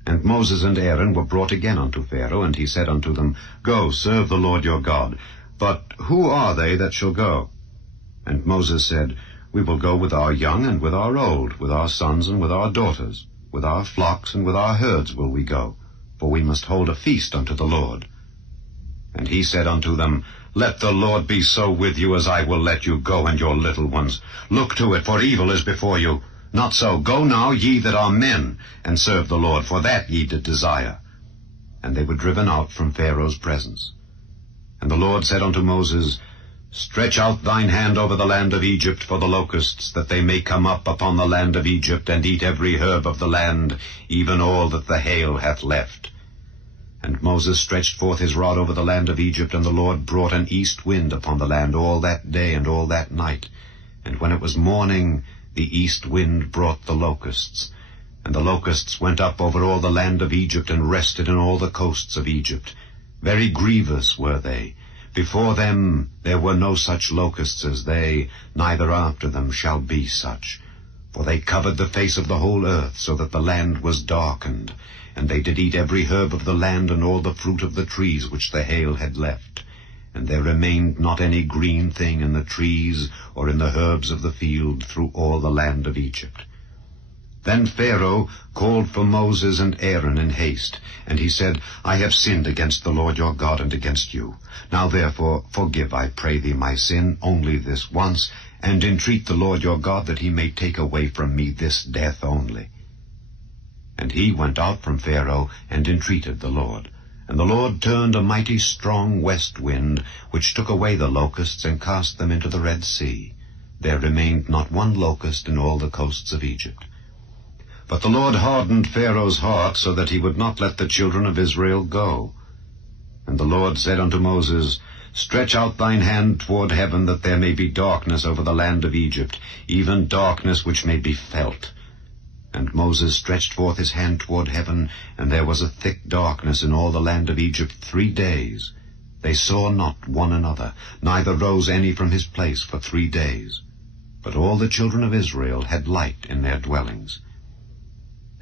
And Moses and Aaron were brought again unto Pharaoh, and he said unto them, Go, serve the Lord your God. But who are they that shall go? And Moses said, We will go with our young and with our old, with our sons and with our daughters, with our flocks and with our herds will we go, for we must hold a feast unto the Lord. And he said unto them, Let the Lord be so with you as I will let you go and your little ones. Look to it, for evil is before you. Not so. Go now, ye that are men, and serve the Lord, for that ye did desire. And they were driven out from Pharaoh's presence. And the Lord said unto Moses, Stretch out thine hand over the land of Egypt for the locusts, that they may come up upon the land of Egypt, and eat every herb of the land, even all that the hail hath left. And Moses stretched forth his rod over the land of Egypt, and the Lord brought an east wind upon the land all that day and all that night. And when it was morning, the east wind brought the locusts. And the locusts went up over all the land of Egypt, and rested in all the coasts of Egypt. Very grievous were they. Before them there were no such locusts as they, neither after them shall be such. For they covered the face of the whole earth, so that the land was darkened. And they did eat every herb of the land, and all the fruit of the trees which the hail had left. And there remained not any green thing in the trees, or in the herbs of the field, through all the land of Egypt. Then Pharaoh called for Moses and Aaron in haste, and he said, I have sinned against the Lord your God and against you. Now therefore forgive, I pray thee, my sin only this once, and entreat the Lord your God that he may take away from me this death only. And he went out from Pharaoh and entreated the Lord. And the Lord turned a mighty strong west wind, which took away the locusts and cast them into the Red Sea. There remained not one locust in all the coasts of Egypt. But the Lord hardened Pharaoh's heart, so that he would not let the children of Israel go. And the Lord said unto Moses, Stretch out thine hand toward heaven, that there may be darkness over the land of Egypt, even darkness which may be felt. And Moses stretched forth his hand toward heaven, and there was a thick darkness in all the land of Egypt 3 days. They saw not one another, neither rose any from his place for 3 days. but all the children of Israel had light in their dwellings.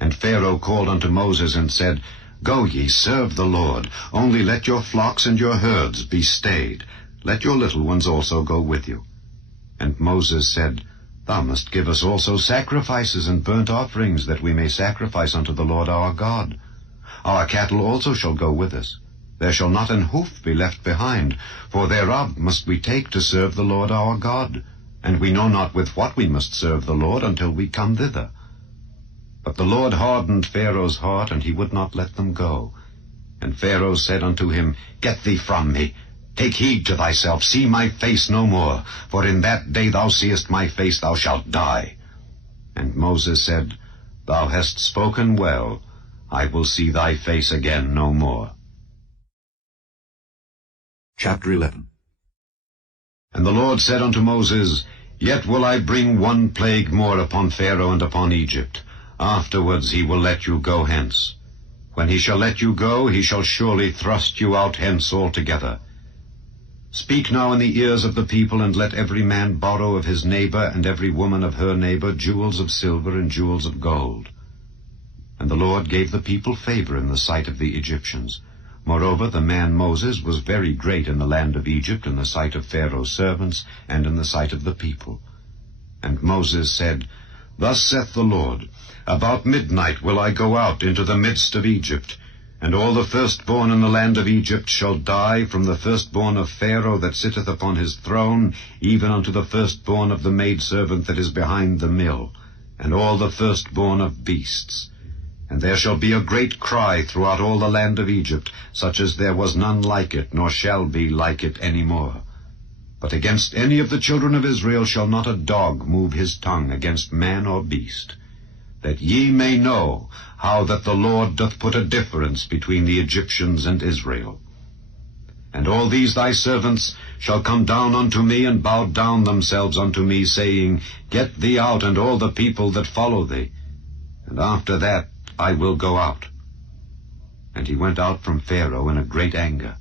And Pharaoh called unto Moses and said, Go ye, serve the Lord, only let your flocks and your herds be stayed. Let your little ones also go with you. And Moses said, Thou must give us also sacrifices and burnt offerings, that we may sacrifice unto the Lord our God. Our cattle also shall go with us. There shall not an hoof be left behind, for thereof must we take to serve the Lord our God. And we know not with what we must serve the Lord until we come thither. But the Lord hardened Pharaoh's heart, and he would not let them go. And Pharaoh said unto him, Get thee from me. Take heed to thyself, see my face no more, for in that day thou seest my face thou shalt die. And Moses said, Thou hast spoken well. I will see thy face again no more. Chapter 11. And the Lord said unto Moses, Yet will I bring one plague more upon Pharaoh and upon Egypt. Afterwards he will let you go hence. When he shall let you go, he shall surely thrust you out hence altogether. Speak now in the ears of the people, and let every man borrow of his neighbor, and every woman of her neighbor, jewels of silver and jewels of gold. And the Lord gave the people favor in the sight of the Egyptians. Moreover, the man Moses was very great in the land of Egypt, in the sight of Pharaoh's servants, and in the sight of the people. And Moses said, Thus saith the Lord, About midnight will I go out into the midst of Egypt, and all the firstborn in the land of Egypt shall die, from the firstborn of Pharaoh that sitteth upon his throne, even unto the firstborn of the maidservant that is behind the mill, and all the firstborn of beasts. And there shall be a great cry throughout all the land of Egypt, such as there was none like it, nor shall be like it any more. But against any of the children of Israel shall not a dog move his tongue against man or beast, that ye may know how that the Lord doth put a difference between the Egyptians and Israel. And all these thy servants shall come down unto me, and bow down themselves unto me, saying, Get thee out, and all the people that follow thee. And after that I will go out. And he went out from Pharaoh in a great anger.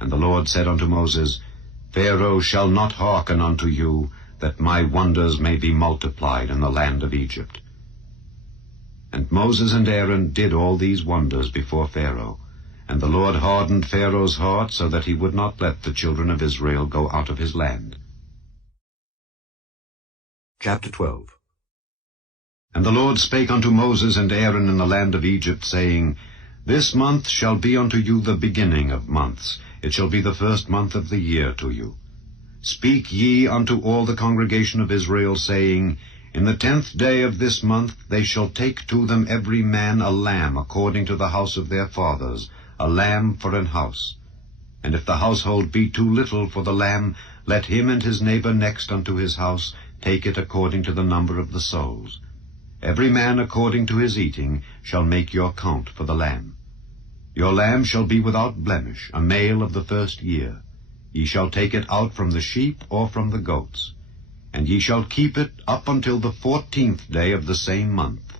And the Lord said unto Moses, Pharaoh shall not hearken unto you, that my wonders may be multiplied in the land of Egypt. And Moses and Aaron did all these wonders before Pharaoh. And the Lord hardened Pharaoh's heart, so that he would not let the children of Israel go out of his land. Chapter 12. And the Lord spake unto Moses and Aaron in the land of Egypt, saying, This month shall be unto you the beginning of months. It shall be the first month of the year to you. Speak ye unto all the congregation of Israel, saying, In the 10th day of this month they shall take to them every man a lamb according to the house of their fathers, a lamb for an house. And if the household be too little for the lamb, let him and his neighbor next unto his house take it according to the number of the souls. Every man according to his eating shall make your count for the lamb. Your lamb shall be without blemish, a male of the first year. Ye shall take it out from the sheep or from the goats. And ye shall keep it up until the 14th day of the same month.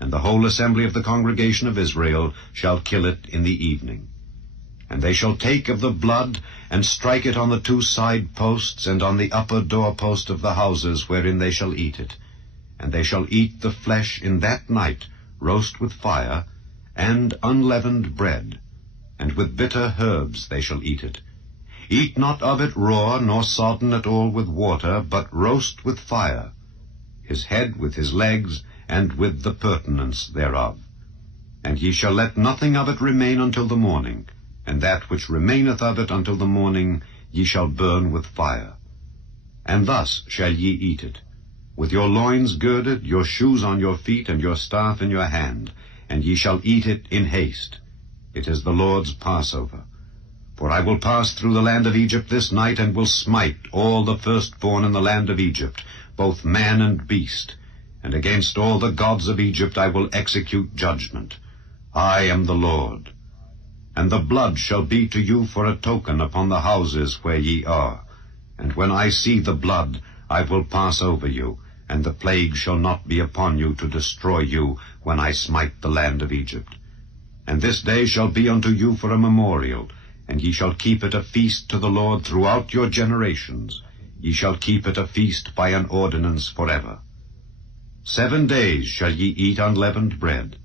And the whole assembly of the congregation of Israel shall kill it in the evening. And they shall take of the blood, and strike it on the 2 side posts, and on the upper doorpost of the houses wherein they shall eat it. And they shall eat the flesh in that night, roast with fire, and unleavened bread, and with bitter herbs they shall eat it. Eat not of it raw, nor sodden at all with water, but roast with fire, his head with his legs, and with the purtenance thereof. And ye shall let nothing of it remain until the morning, and that which remaineth of it until the morning ye shall burn with fire. And thus shall ye eat it, with your loins girded, your shoes on your feet, and your staff in your hand, and ye shall eat it in haste. It is the Lord's Passover. For I will pass through the land of Egypt this night, and will smite all the firstborn in the land of Egypt, both man and beast. And against all the gods of Egypt I will execute judgment. I am the Lord. And the blood shall be to you for a token upon the houses where ye are. And when I see the blood, I will pass over you, and the plague shall not be upon you to destroy you when I smite the land of Egypt. And this day shall be unto you for a memorial, and ye shall keep it a feast to the Lord throughout your generations. ye shall keep it a feast by an ordinance forever. 7 days shall ye eat unleavened bread.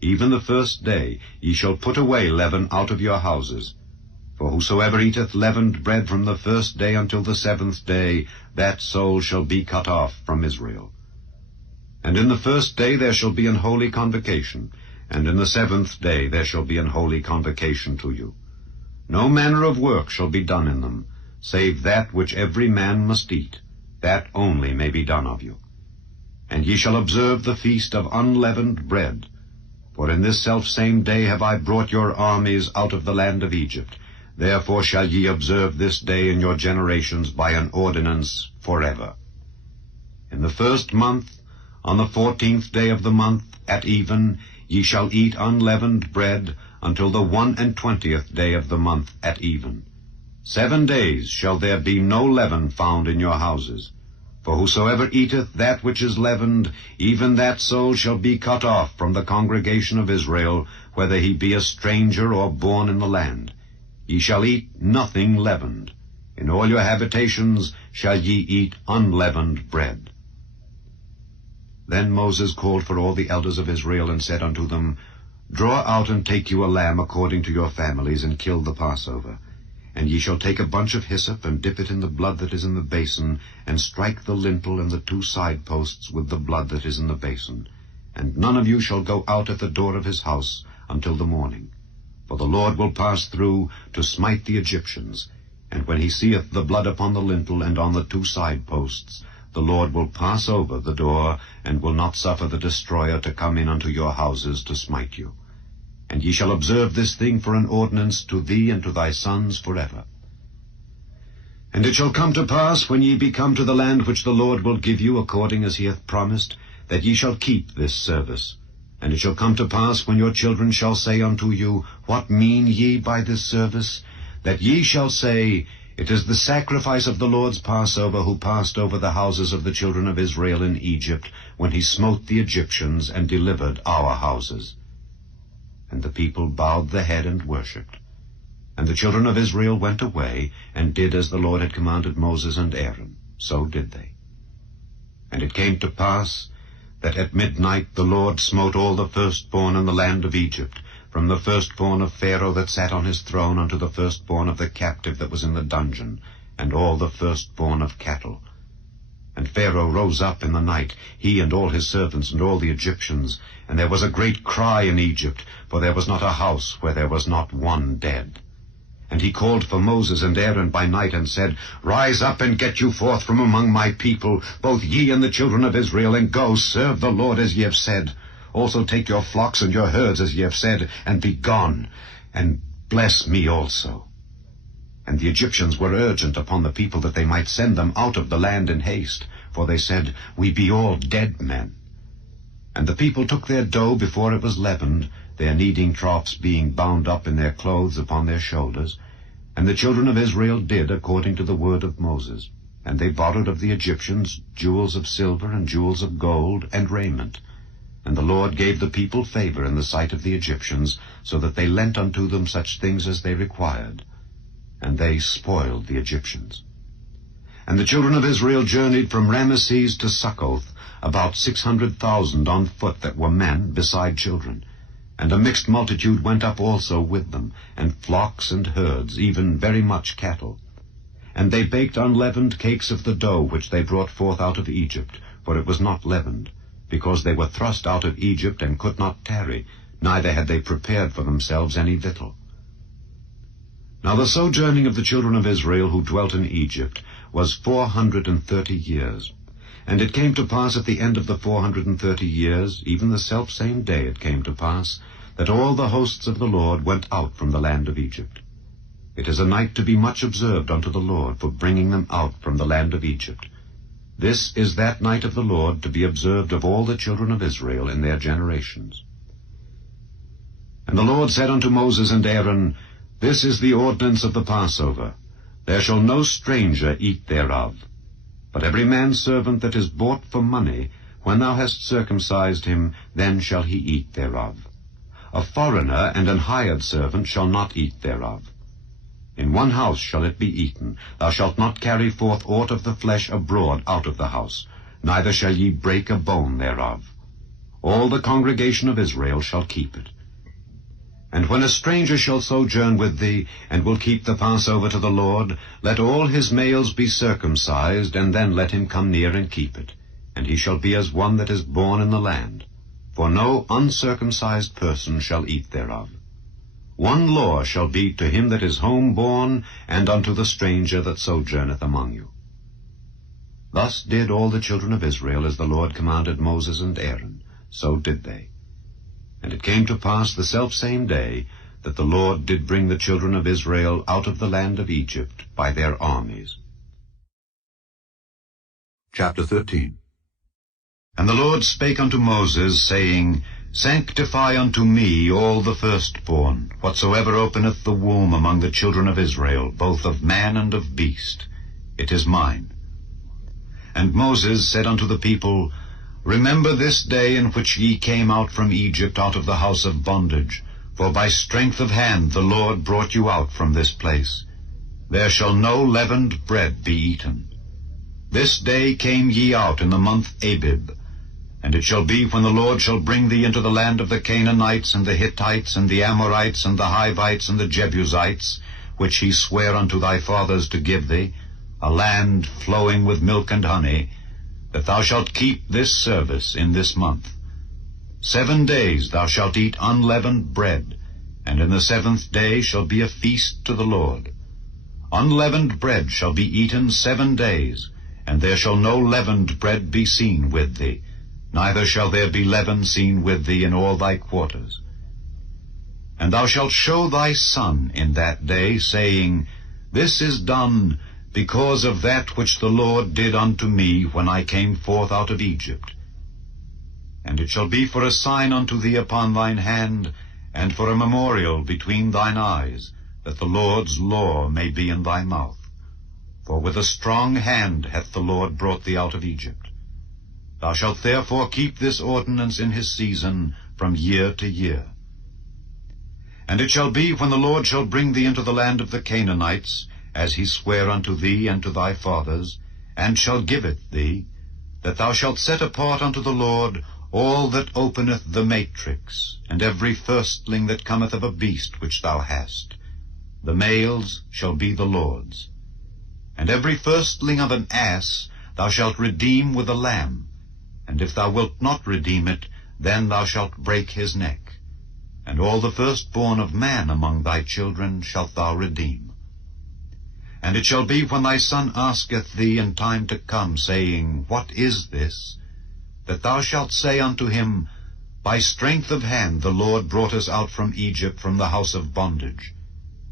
Even the first day ye shall put away leaven out of your houses. For whosoever eateth leavened bread from the first day until the 7th day, that soul shall be cut off from Israel. And in the first day there shall be an holy convocation, and in the 7th day there shall be an holy convocation to you. No manner of work shall be done in them, save that which every man must eat, that only may be done of you. And ye shall observe the feast of unleavened bread. For in this selfsame day have I brought your armies out of the land of Egypt. Therefore shall ye observe this day in your generations by an ordinance forever. In the 1st month, on the 14th day of the month, at even, ye shall eat unleavened bread until the 21st day of the month at even. 7 days shall there be no leaven found in your houses. For whosoever eateth that which is leavened, even that soul shall be cut off from the congregation of Israel, whether he be a stranger or born in the land. Ye shall eat nothing leavened. In all your habitations shall ye eat unleavened bread. Then Moses called for all the elders of Israel, and said unto them, Draw out and take you a lamb according to your families, and kill the Passover. And ye shall take a bunch of hyssop, and dip it in the blood that is in the basin, and strike the lintel and the 2 side posts with the blood that is in the basin. And none of you shall go out at the door of his house until the morning. For the Lord will pass through to smite the Egyptians. And when he seeth the blood upon the lintel and on the 2 side posts, the Lord will pass over the door, and will not suffer the destroyer to come in unto your houses to smite you. And ye shall observe this thing for an ordinance to thee and to thy sons forever. And it shall come to pass, when ye be come to the land which the Lord will give you, according as he hath promised, that ye shall keep this service. And it shall come to pass, when your children shall say unto you, What mean ye by this service? That ye shall say, It is the sacrifice of the Lord's Passover, who passed over the houses of the children of Israel in Egypt, when he smote the Egyptians and delivered our houses. And the people bowed the head and worshipped. And the children of Israel went away, and did as the Lord had commanded Moses and Aaron. So did they. And it came to pass that at midnight the Lord smote all the firstborn in the land of Egypt, from the firstborn of Pharaoh that sat on his throne unto the firstborn of the captive that was in the dungeon, and all the firstborn of cattle. And Pharaoh rose up in the night, he and all his servants and all the Egyptians, and there was a great cry in Egypt, for there was not a house where there was not one dead. And he called for Moses and Aaron by night, and said, Rise up and get you forth from among my people, both ye and the children of Israel, and go, serve the Lord as ye have said. Also take your flocks and your herds as ye have said, and be gone, and bless me also. And the Egyptians were urgent upon the people that they might send them out of the land in haste, for they said, We be all dead men. And the people took their dough before it was leavened, their kneading troughs being bound up in their clothes upon their shoulders. And the children of Israel did according to the word of Moses. And they borrowed of the Egyptians jewels of silver and jewels of gold and raiment. And the Lord gave the people favor in the sight of the Egyptians, so that they lent unto them such things as they required. And they spoiled the Egyptians. And the children of Israel journeyed from Ramesses to Succoth, about 600,000 on foot that were men, beside children. And a mixed multitude went up also with them, and flocks and herds, even very much cattle. And they baked unleavened cakes of the dough which they brought forth out of Egypt, for it was not leavened, because they were thrust out of Egypt and could not tarry, neither had they prepared for themselves any victual. Now the sojourning of the children of Israel who dwelt in Egypt was 430 years. And it came to pass at the end of the 430 years, even the selfsame day it came to pass, that all the hosts of the Lord went out from the land of Egypt. It is a night to be much observed unto the Lord, for bringing them out from the land of Egypt. This is that night of the Lord to be observed of all the children of Israel in their generations. And the Lord said unto Moses and Aaron, This is the ordinance of the Passover. There shall no stranger eat thereof. But every man's servant that is bought for money, when thou hast circumcised him, then shall he eat thereof. A foreigner and an hired servant shall not eat thereof. In one house shall it be eaten. Thou shalt not carry forth aught of the flesh abroad out of the house, neither shall ye break a bone thereof. All the congregation of Israel shall keep it. And when a stranger shall sojourn with thee, and will keep the Passover to the Lord, let all his males be circumcised, and then let him come near and keep it. And he shall be as one that is born in the land. For no uncircumcised person shall eat thereof. One law shall be to him that is home-born, and unto the stranger that sojourneth among you. Thus did all the children of Israel, as the Lord commanded Moses and Aaron. So did they. And it came to pass the selfsame day that the Lord did bring the children of Israel out of the land of Egypt by their armies. Chapter 13. And the Lord spake unto Moses, saying, Sanctify unto me all the firstborn, whatsoever openeth the womb among the children of Israel, both of man and of beast. It is mine. And Moses said unto the people, Remember this day in which ye came out from Egypt, out of the house of bondage, for by strength of hand the Lord brought you out from this place. There shall no leavened bread be eaten. This day came ye out in the month Abib. And it shall be, when the Lord shall bring thee into the land of the Canaanites, and the Hittites, and the Amorites, and the Hivites, and the Jebusites, which he sware unto thy fathers to give thee, a land flowing with milk and honey, that thou shalt keep this service in this month. 7 days thou shalt eat unleavened bread, and in the 7th day shall be a feast to the Lord. Unleavened bread shall be eaten 7 days, and there shall no leavened bread be seen with thee, neither shall there be leaven seen with thee in all thy quarters. And thou shalt show thy son in that day, saying, This is done because of that which the Lord did unto me when I came forth out of Egypt. And it shall be for a sign unto thee upon thine hand, and for a memorial between thine eyes, that the Lord's law may be in thy mouth. For with a strong hand hath the Lord brought thee out of Egypt. Thou shalt therefore keep this ordinance in his season from year to year. And it shall be, when the Lord shall bring thee into the land of the Canaanites, as he sware unto thee and to thy fathers, and shall give it thee, that thou shalt set apart unto the Lord all that openeth the matrix, and every firstling that cometh of a beast which thou hast. The males shall be the Lord's. And every firstling of an ass thou shalt redeem with a lamb, and if thou wilt not redeem it, then thou shalt break his neck. And all the firstborn of man among thy children shalt thou redeem. And it shall be, when thy son asketh thee in time to come, saying, What is this? That thou shalt say unto him, By strength of hand the Lord brought us out from Egypt, from the house of bondage.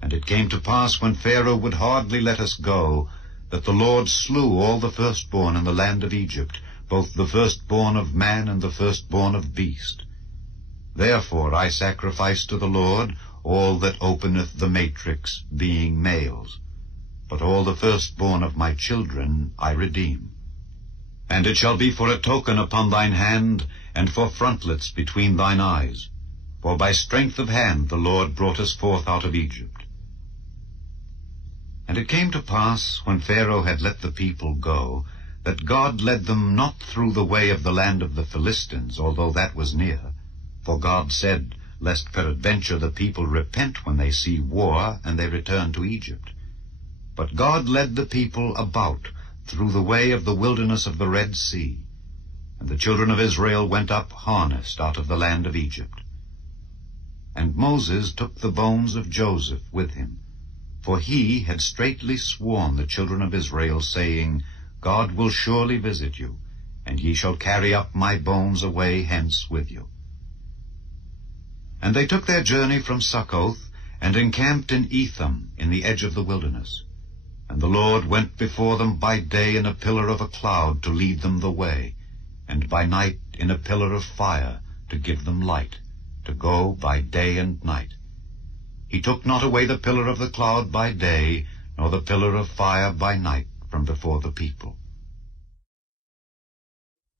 And it came to pass, when Pharaoh would hardly let us go, that the Lord slew all the firstborn in the land of Egypt, both the firstborn of man and the firstborn of beast. Therefore I sacrifice to the Lord all that openeth the matrix, being males. But all the firstborn of my children I redeem. And it shall be for a token upon thine hand, and for frontlets between thine eyes. For by strength of hand the Lord brought us forth out of Egypt. And it came to pass, when Pharaoh had let the people go, that God led them not through the way of the land of the Philistines, although that was near. For God said, Lest peradventure the people repent when they see war, and they return to Egypt. But God led the people about through the way of the wilderness of the Red Sea. And the children of Israel went up harnessed out of the land of Egypt. And Moses took the bones of Joseph with him, for he had straitly sworn the children of Israel, saying, God will surely visit you, and ye shall carry up my bones away hence with you. And they took their journey from Succoth, and encamped in Etham, in the edge of the wilderness. And the Lord went before them by day in a pillar of a cloud to lead them the way, and by night in a pillar of fire to give them light, to go by day and night. He took not away the pillar of the cloud by day, nor the pillar of fire by night from before the people.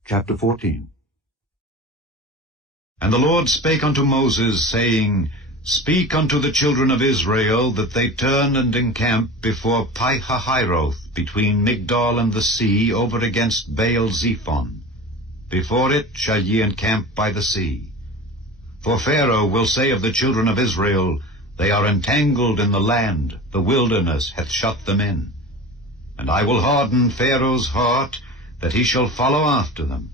Chapter 14. And the Lord spake unto Moses, saying, Speak unto the children of Israel that they turn and encamp before Pi-hahiroth, between Migdol and the sea, over against Baal-zephon. Before it shall ye encamp by the sea. For Pharaoh will say of the children of Israel, They are entangled in the land, the wilderness hath shut them in. And I will harden Pharaoh's heart, that he shall follow after them.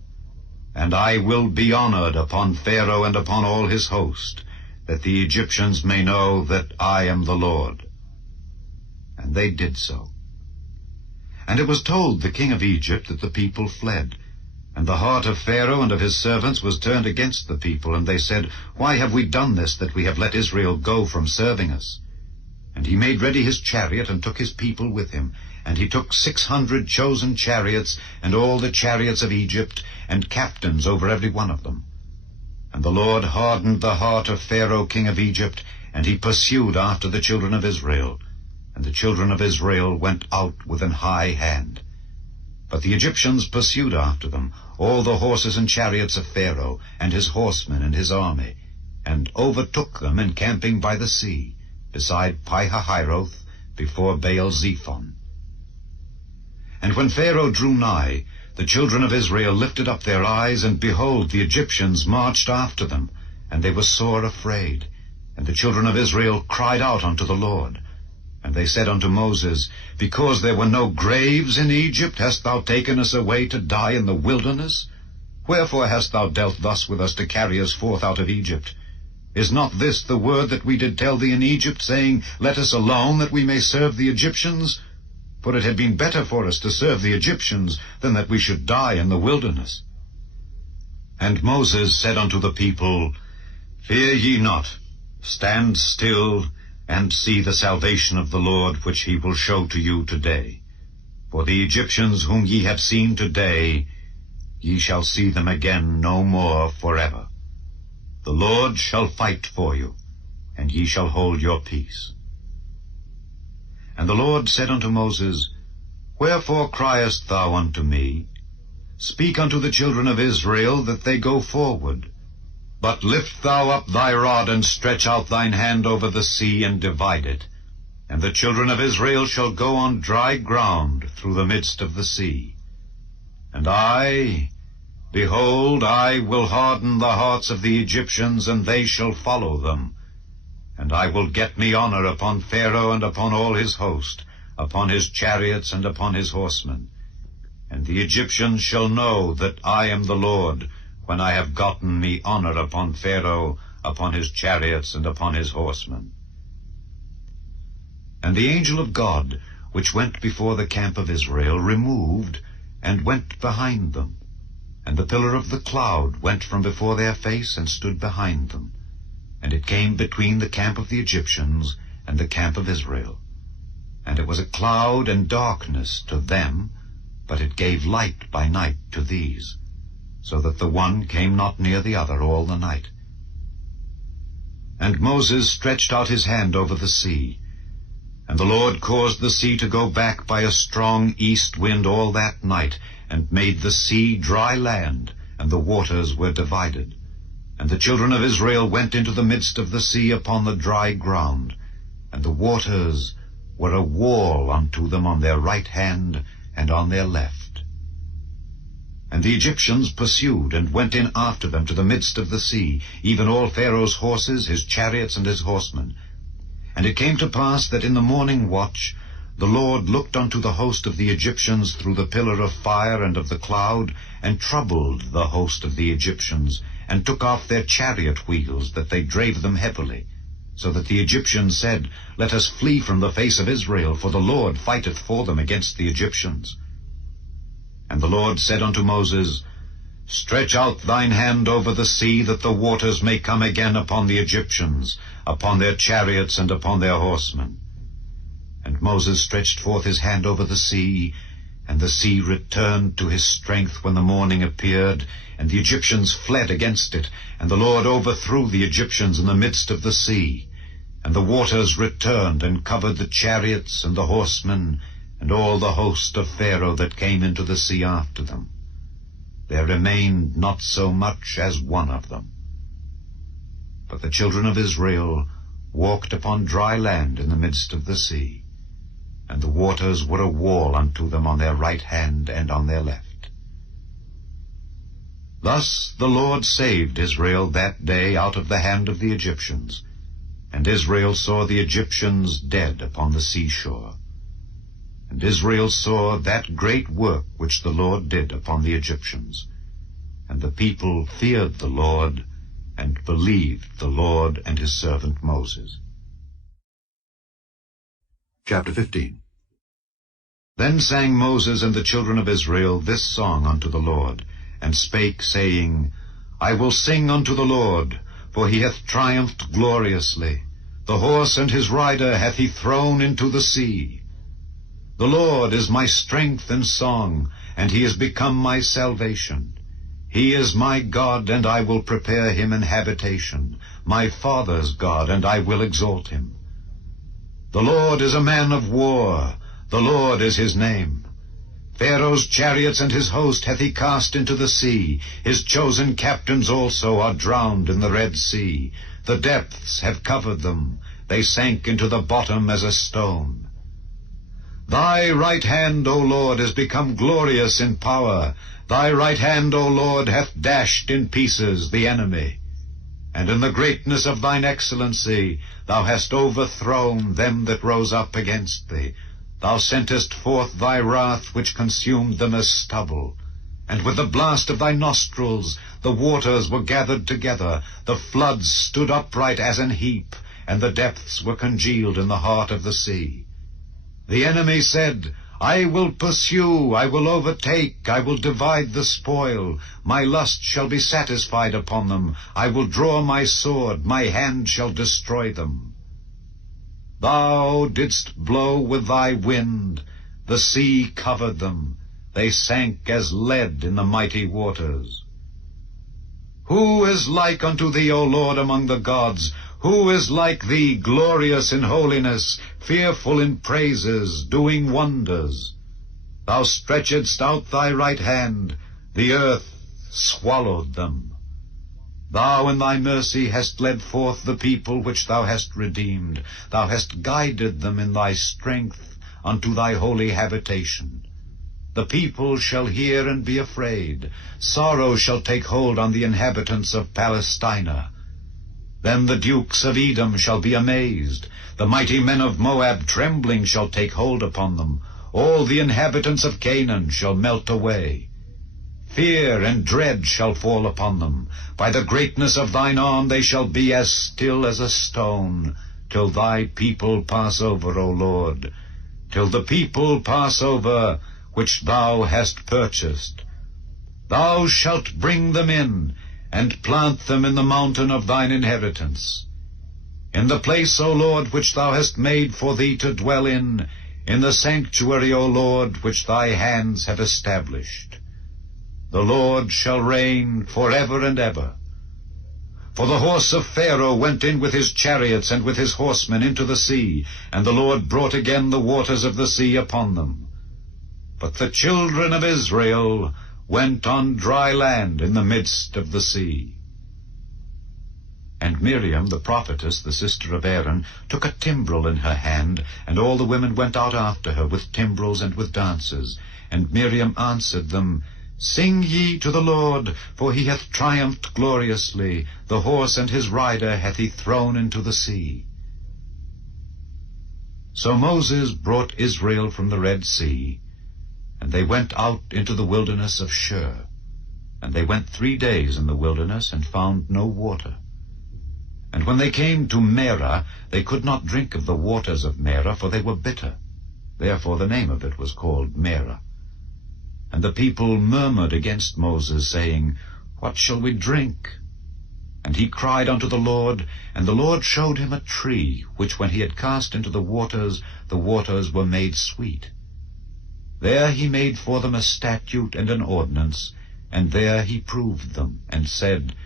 And I will be honored upon Pharaoh and upon all his host, that the Egyptians may know that I am the Lord. And they did so. And it was told the king of Egypt that the people fled. And the heart of Pharaoh and of his servants was turned against the people, and they said, Why have we done this, that we have let Israel go from serving us? And he made ready his chariot, and took his people with him. And he took 600 chosen chariots, and all the chariots of Egypt, and captains over every one of them. And the Lord hardened the heart of Pharaoh king of Egypt, and he pursued after the children of Israel. And the children of Israel went out with an high hand. But the Egyptians pursued after them, all the horses and chariots of Pharaoh, and his horsemen and his army, and overtook them encamping by the sea, beside Pi-hahiroth, before Baal-zephon. And when Pharaoh drew nigh, the children of Israel lifted up their eyes, and behold, the Egyptians marched after them, and they were sore afraid. And the children of Israel cried out unto the Lord. And they said unto Moses, Because there were no graves in Egypt, hast thou taken us away to die in the wilderness? Wherefore hast thou dealt thus with us to carry us forth out of Egypt? Is not this the word that we did tell thee in Egypt, saying, Let us alone, that we may serve the Egyptians? For it had been better for us to serve the Egyptians than that we should die in the wilderness. And Moses said unto the people, Fear ye not, stand still, and see the salvation of the Lord, which he will show to you today. For the Egyptians whom ye have seen today, ye shall see them again no more forever. The Lord shall fight for you, and ye shall hold your peace. And the Lord said unto Moses, Wherefore criest thou unto me? Speak unto the children of Israel that they go forward. But lift thou up thy rod, and stretch out thine hand over the sea, and divide it. And the children of Israel shall go on dry ground through the midst of the sea. And I, behold, I will harden the hearts of the Egyptians, and they shall follow them. And I will get me honor upon Pharaoh and upon all his host, upon his chariots and upon his horsemen. And the Egyptians shall know that I am the Lord, when I have gotten me honor upon Pharaoh, upon his chariots and upon his horsemen. And the angel of God, which went before the camp of Israel, removed, and went behind them. And the pillar of the cloud went from before their face, and stood behind them. And it came between the camp of the Egyptians and the camp of Israel. And it was a cloud and darkness to them, but it gave light by night to these, so that the one came not near the other all the night. And Moses stretched out his hand over the sea, and the Lord caused the sea to go back by a strong east wind all that night, and made the sea dry land, and the waters were divided. And the children of Israel went into the midst of the sea upon the dry ground, and the waters were a wall unto them on their right hand and on their left. And the Egyptians pursued, and went in after them to the midst of the sea, even all Pharaoh's horses, his chariots, and his horsemen. And it came to pass that in the morning watch the Lord looked unto the host of the Egyptians through the pillar of fire and of the cloud, and troubled the host of the Egyptians, and took off their chariot wheels, that they drave them heavily. So that the Egyptians said, Let us flee from the face of Israel, for the Lord fighteth for them against the Egyptians. And the Lord said unto Moses, Stretch out thine hand over the sea, that the waters may come again upon the Egyptians, upon their chariots and upon their horsemen. And Moses stretched forth his hand over the sea, and the sea returned to his strength when the morning appeared, and the Egyptians fled against it, and the Lord overthrew the Egyptians in the midst of the sea. And the waters returned and covered the chariots and the horsemen, and all the host of Pharaoh that came into the sea after them. There remained not so much as one of them. But the children of Israel walked upon dry land in the midst of the sea, and the waters were a wall unto them on their right hand and on their left. Thus the Lord saved Israel that day out of the hand of the Egyptians, and Israel saw the Egyptians dead upon the seashore. And Israel saw that great work which the Lord did upon the Egyptians. And the people feared the Lord, and believed the Lord and his servant Moses. Chapter 15. Then sang Moses and the children of Israel this song unto the Lord, and spake, saying, I will sing unto the Lord, for he hath triumphed gloriously. The horse and his rider hath he thrown into the sea. The Lord is my strength and song, and he is become my salvation. He is my God, and I will prepare him an habitation, my father's God, and I will exalt him. The Lord is a man of war, the Lord is his name. Pharaoh's chariots and his host hath he cast into the sea. His chosen captains also are drowned in the Red Sea. The depths have covered them. They sank into the bottom as a stone. Thy right hand, O Lord, is become glorious in power. Thy right hand, O Lord, hath dashed in pieces the enemy. And in the greatness of thine excellency thou hast overthrown them that rose up against thee. Thou sentest forth thy wrath, which consumed them as stubble. And with the blast of thy nostrils the waters were gathered together. The floods stood upright as an heap, and the depths were congealed in the heart of the sea. The enemy said, I will pursue, I will overtake, I will divide the spoil. My lust shall be satisfied upon them. I will draw my sword, my hand shall destroy them. Thou didst blow with thy wind, the sea covered them. They sank as lead in the mighty waters. Who is like unto thee, O Lord, among the gods? Who is like thee, glorious in holiness, fearful in praises, doing wonders? Thou stretchedst out thy right hand, the earth swallowed them. Thou in thy mercy hast led forth the people which thou hast redeemed. Thou hast guided them in thy strength unto thy holy habitation. The people shall hear and be afraid. Sorrow shall take hold on the inhabitants of Palestina. Then the dukes of Edom shall be amazed. The mighty men of Moab trembling shall take hold upon them. All the inhabitants of Canaan shall melt away. Fear and dread shall fall upon them. By the greatness of thine arm they shall be as still as a stone, till thy people pass over, O Lord, till the people pass over which thou hast purchased. Thou shalt bring them in, and plant them in the mountain of thine inheritance. In the place, O Lord, which thou hast made for thee to dwell in the sanctuary, O Lord, which thy hands have established. The Lord shall reign forever and ever. For the horse of Pharaoh went in with his chariots and with his horsemen into the sea, and the Lord brought again the waters of the sea upon them. But the children of Israel went on dry land in the midst of the sea. And Miriam, the prophetess, the sister of Aaron, took a timbrel in her hand, and all the women went out after her with timbrels and with dances. And Miriam answered them, Sing ye to the Lord, for he hath triumphed gloriously. The horse and his rider hath he thrown into the sea. So Moses brought Israel from the Red Sea, and they went out into the wilderness of Shur. And they went 3 days in the wilderness, and found no water. And when they came to Marah, they could not drink of the waters of Marah, for they were bitter. Therefore the name of it was called Marah. And the people murmured against Moses, saying, What shall we drink? And he cried unto the Lord, and the Lord showed him a tree, which when he had cast into the waters were made sweet. There he made for them a statute and an ordinance, and there he proved them, and said,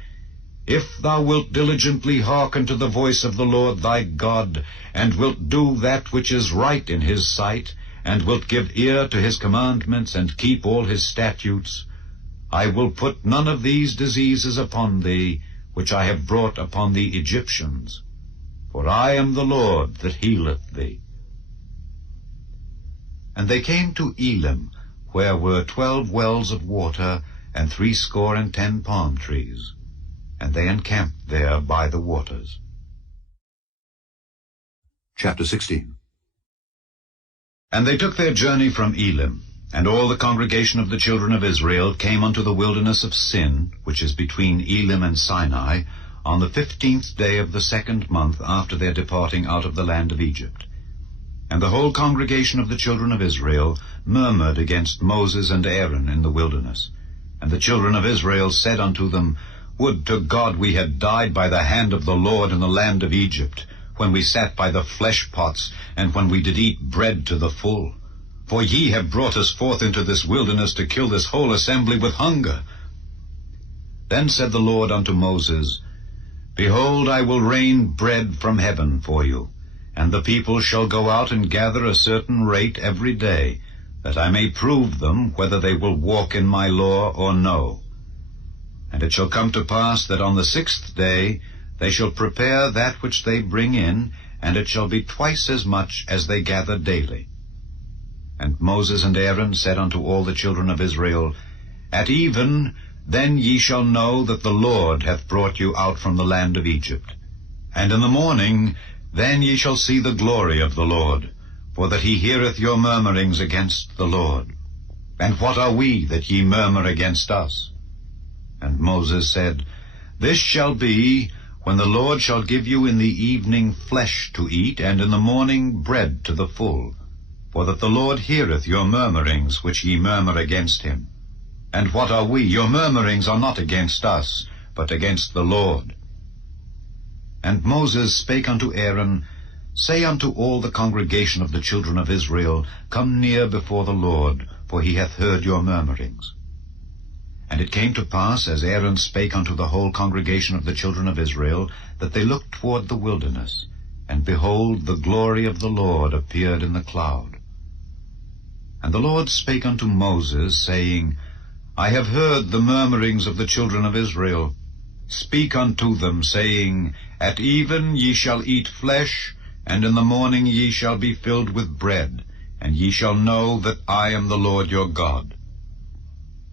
If thou wilt diligently hearken to the voice of the Lord thy God, and wilt do that which is right in his sight, and wilt give ear to his commandments, and keep all his statutes, I will put none of these diseases upon thee, which I have brought upon the Egyptians. for I am the Lord that healeth thee. And they came to Elim, where were 12 wells of water, and 70 palm trees, and they encamped there by the waters. Chapter 16. And they took their journey from Elim, and all the congregation of the children of Israel came unto the wilderness of Sin, which is between Elim and Sinai, on the 15th day of the 2nd month after their departing out of the land of Egypt. And the whole congregation of the children of Israel murmured against Moses and Aaron in the wilderness. And the children of Israel said unto them, Would to God we had died by the hand of the Lord in the land of Egypt, when we sat by the flesh pots, and when we did eat bread to the full. For ye have brought us forth into this wilderness to kill this whole assembly with hunger. Then said the Lord unto Moses, Behold, I will rain bread from heaven for you, and the people shall go out and gather a certain rate every day, that I may prove them whether they will walk in my law or no. And it shall come to pass that on the 6th day they shall prepare that which they bring in, and it shall be twice as much as they gather daily. And Moses and Aaron said unto all the children of Israel, At even then ye shall know that the Lord hath brought you out from the land of Egypt. And in the morning then ye shall see the glory of the Lord, for that he heareth your murmurings against the Lord. And what are we that ye murmur against us? And Moses said, This shall be, when the Lord shall give you in the evening flesh to eat, and in the morning bread to the full, for that the Lord heareth your murmurings which ye murmur against him. And what are we? Your murmurings are not against us, but against the Lord. And Moses spake unto Aaron, Say unto all the congregation of the children of Israel, Come near before the Lord, for he hath heard your murmurings. And it came to pass, as Aaron spake unto the whole congregation of the children of Israel, that they looked toward the wilderness, and behold, the glory of the Lord appeared in the cloud. And the Lord spake unto Moses, saying, I have heard the murmurings of the children of Israel. Speak unto them, saying, At even ye shall eat flesh, and in the morning ye shall be filled with bread, and ye shall know that I am the Lord your God.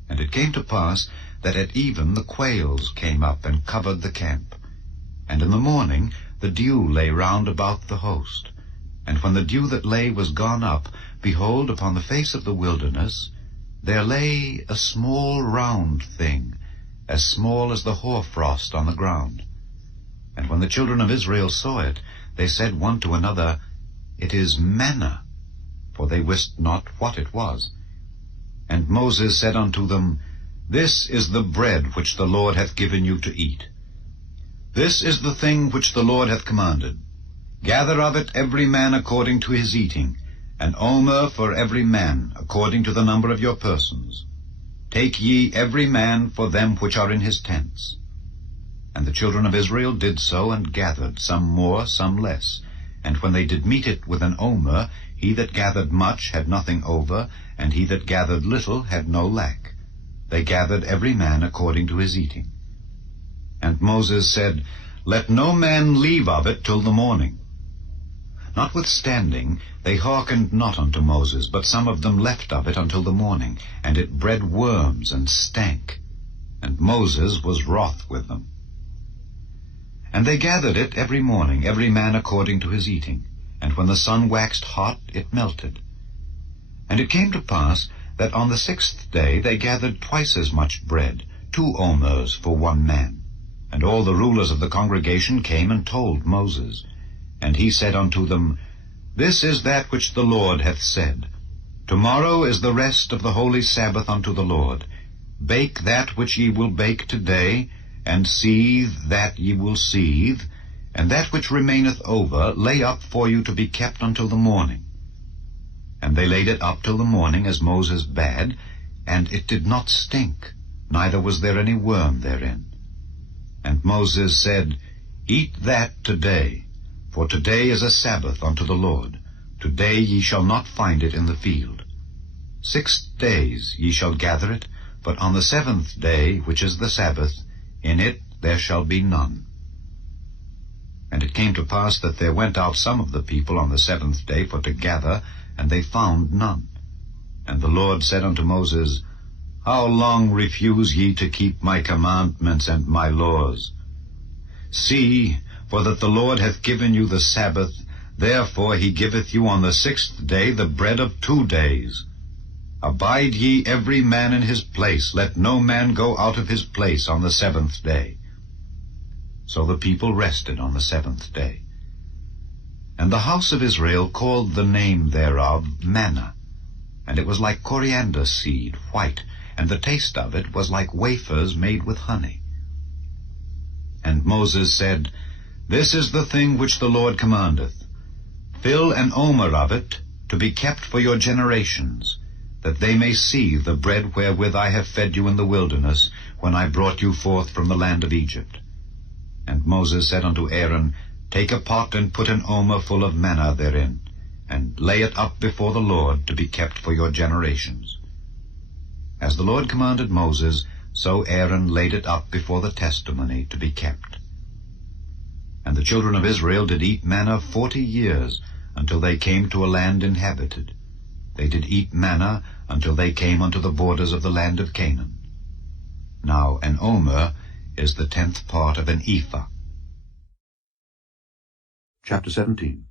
And it came to pass that at even the quails came up and covered the camp. And in the morning the dew lay round about the host. And when the dew that lay was gone up, behold, upon the face of the wilderness there lay a small round thing, as small as the hoarfrost on the ground. And when the children of Israel saw it, they said one to another, It is manna, for they wist not what it was. And Moses said unto them, This is the bread which the Lord hath given you to eat. This is the thing which the Lord hath commanded. Gather of it every man according to his eating, an omer for every man, according to the number of your persons. Take ye every man for them which are in his tents. And the children of Israel did so, and gathered, some more, some less. And when they did meet it with an omer, he that gathered much had nothing over, and he that gathered little had no lack. They gathered every man according to his eating. And Moses said, Let no man leave of it till the morning. Notwithstanding, they hearkened not unto Moses, but some of them left of it until the morning, and it bred worms and stank. And Moses was wroth with them. And they gathered it every morning, every man according to his eating. And when the sun waxed hot, it melted. And it came to pass that on the 6th day they gathered twice as much bread, 2 omers for one man. And all the rulers of the congregation came and told Moses. And he said unto them, This is that which the Lord hath said. Tomorrow is the rest of the holy Sabbath unto the Lord. Bake that which ye will bake today, and seethe that ye will seethe, and that which remaineth over lay up for you to be kept until the morning. And they laid it up till the morning, as Moses bade, and it did not stink, neither was there any worm therein. And Moses said, Eat that today, for today is a Sabbath unto the Lord. Today ye shall not find it in the field. 6 days ye shall gather it, but on the 7th day, which is the Sabbath, in it there shall be none. And it came to pass that there went out some of the people on the 7th day for to gather, and they found none. And the Lord said unto Moses, How long refuse ye to keep my commandments and my laws? See, for that the Lord hath given you the Sabbath, therefore he giveth you on the 6th day the bread of 2 days. Abide ye every man in his place, let no man go out of his place on the 7th day. So the people rested on the 7th day. And the house of Israel called the name thereof manna, and it was like coriander seed, white, and the taste of it was like wafers made with honey. And Moses said, This is the thing which the Lord commandeth. Fill an omer of it, to be kept for your generations, that they may see the bread wherewith I have fed you in the wilderness, when I brought you forth from the land of Egypt. And Moses said unto Aaron, Take a pot, and put an omer full of manna therein, and lay it up before the Lord, to be kept for your generations. As the Lord commanded Moses, so Aaron laid it up before the testimony, to be kept. And the children of Israel did eat manna 40 years, until they came to a land inhabited. They did eat manna until they came unto the borders of the land of Canaan. Now an omer is the 10th part of an ephah. Chapter 17.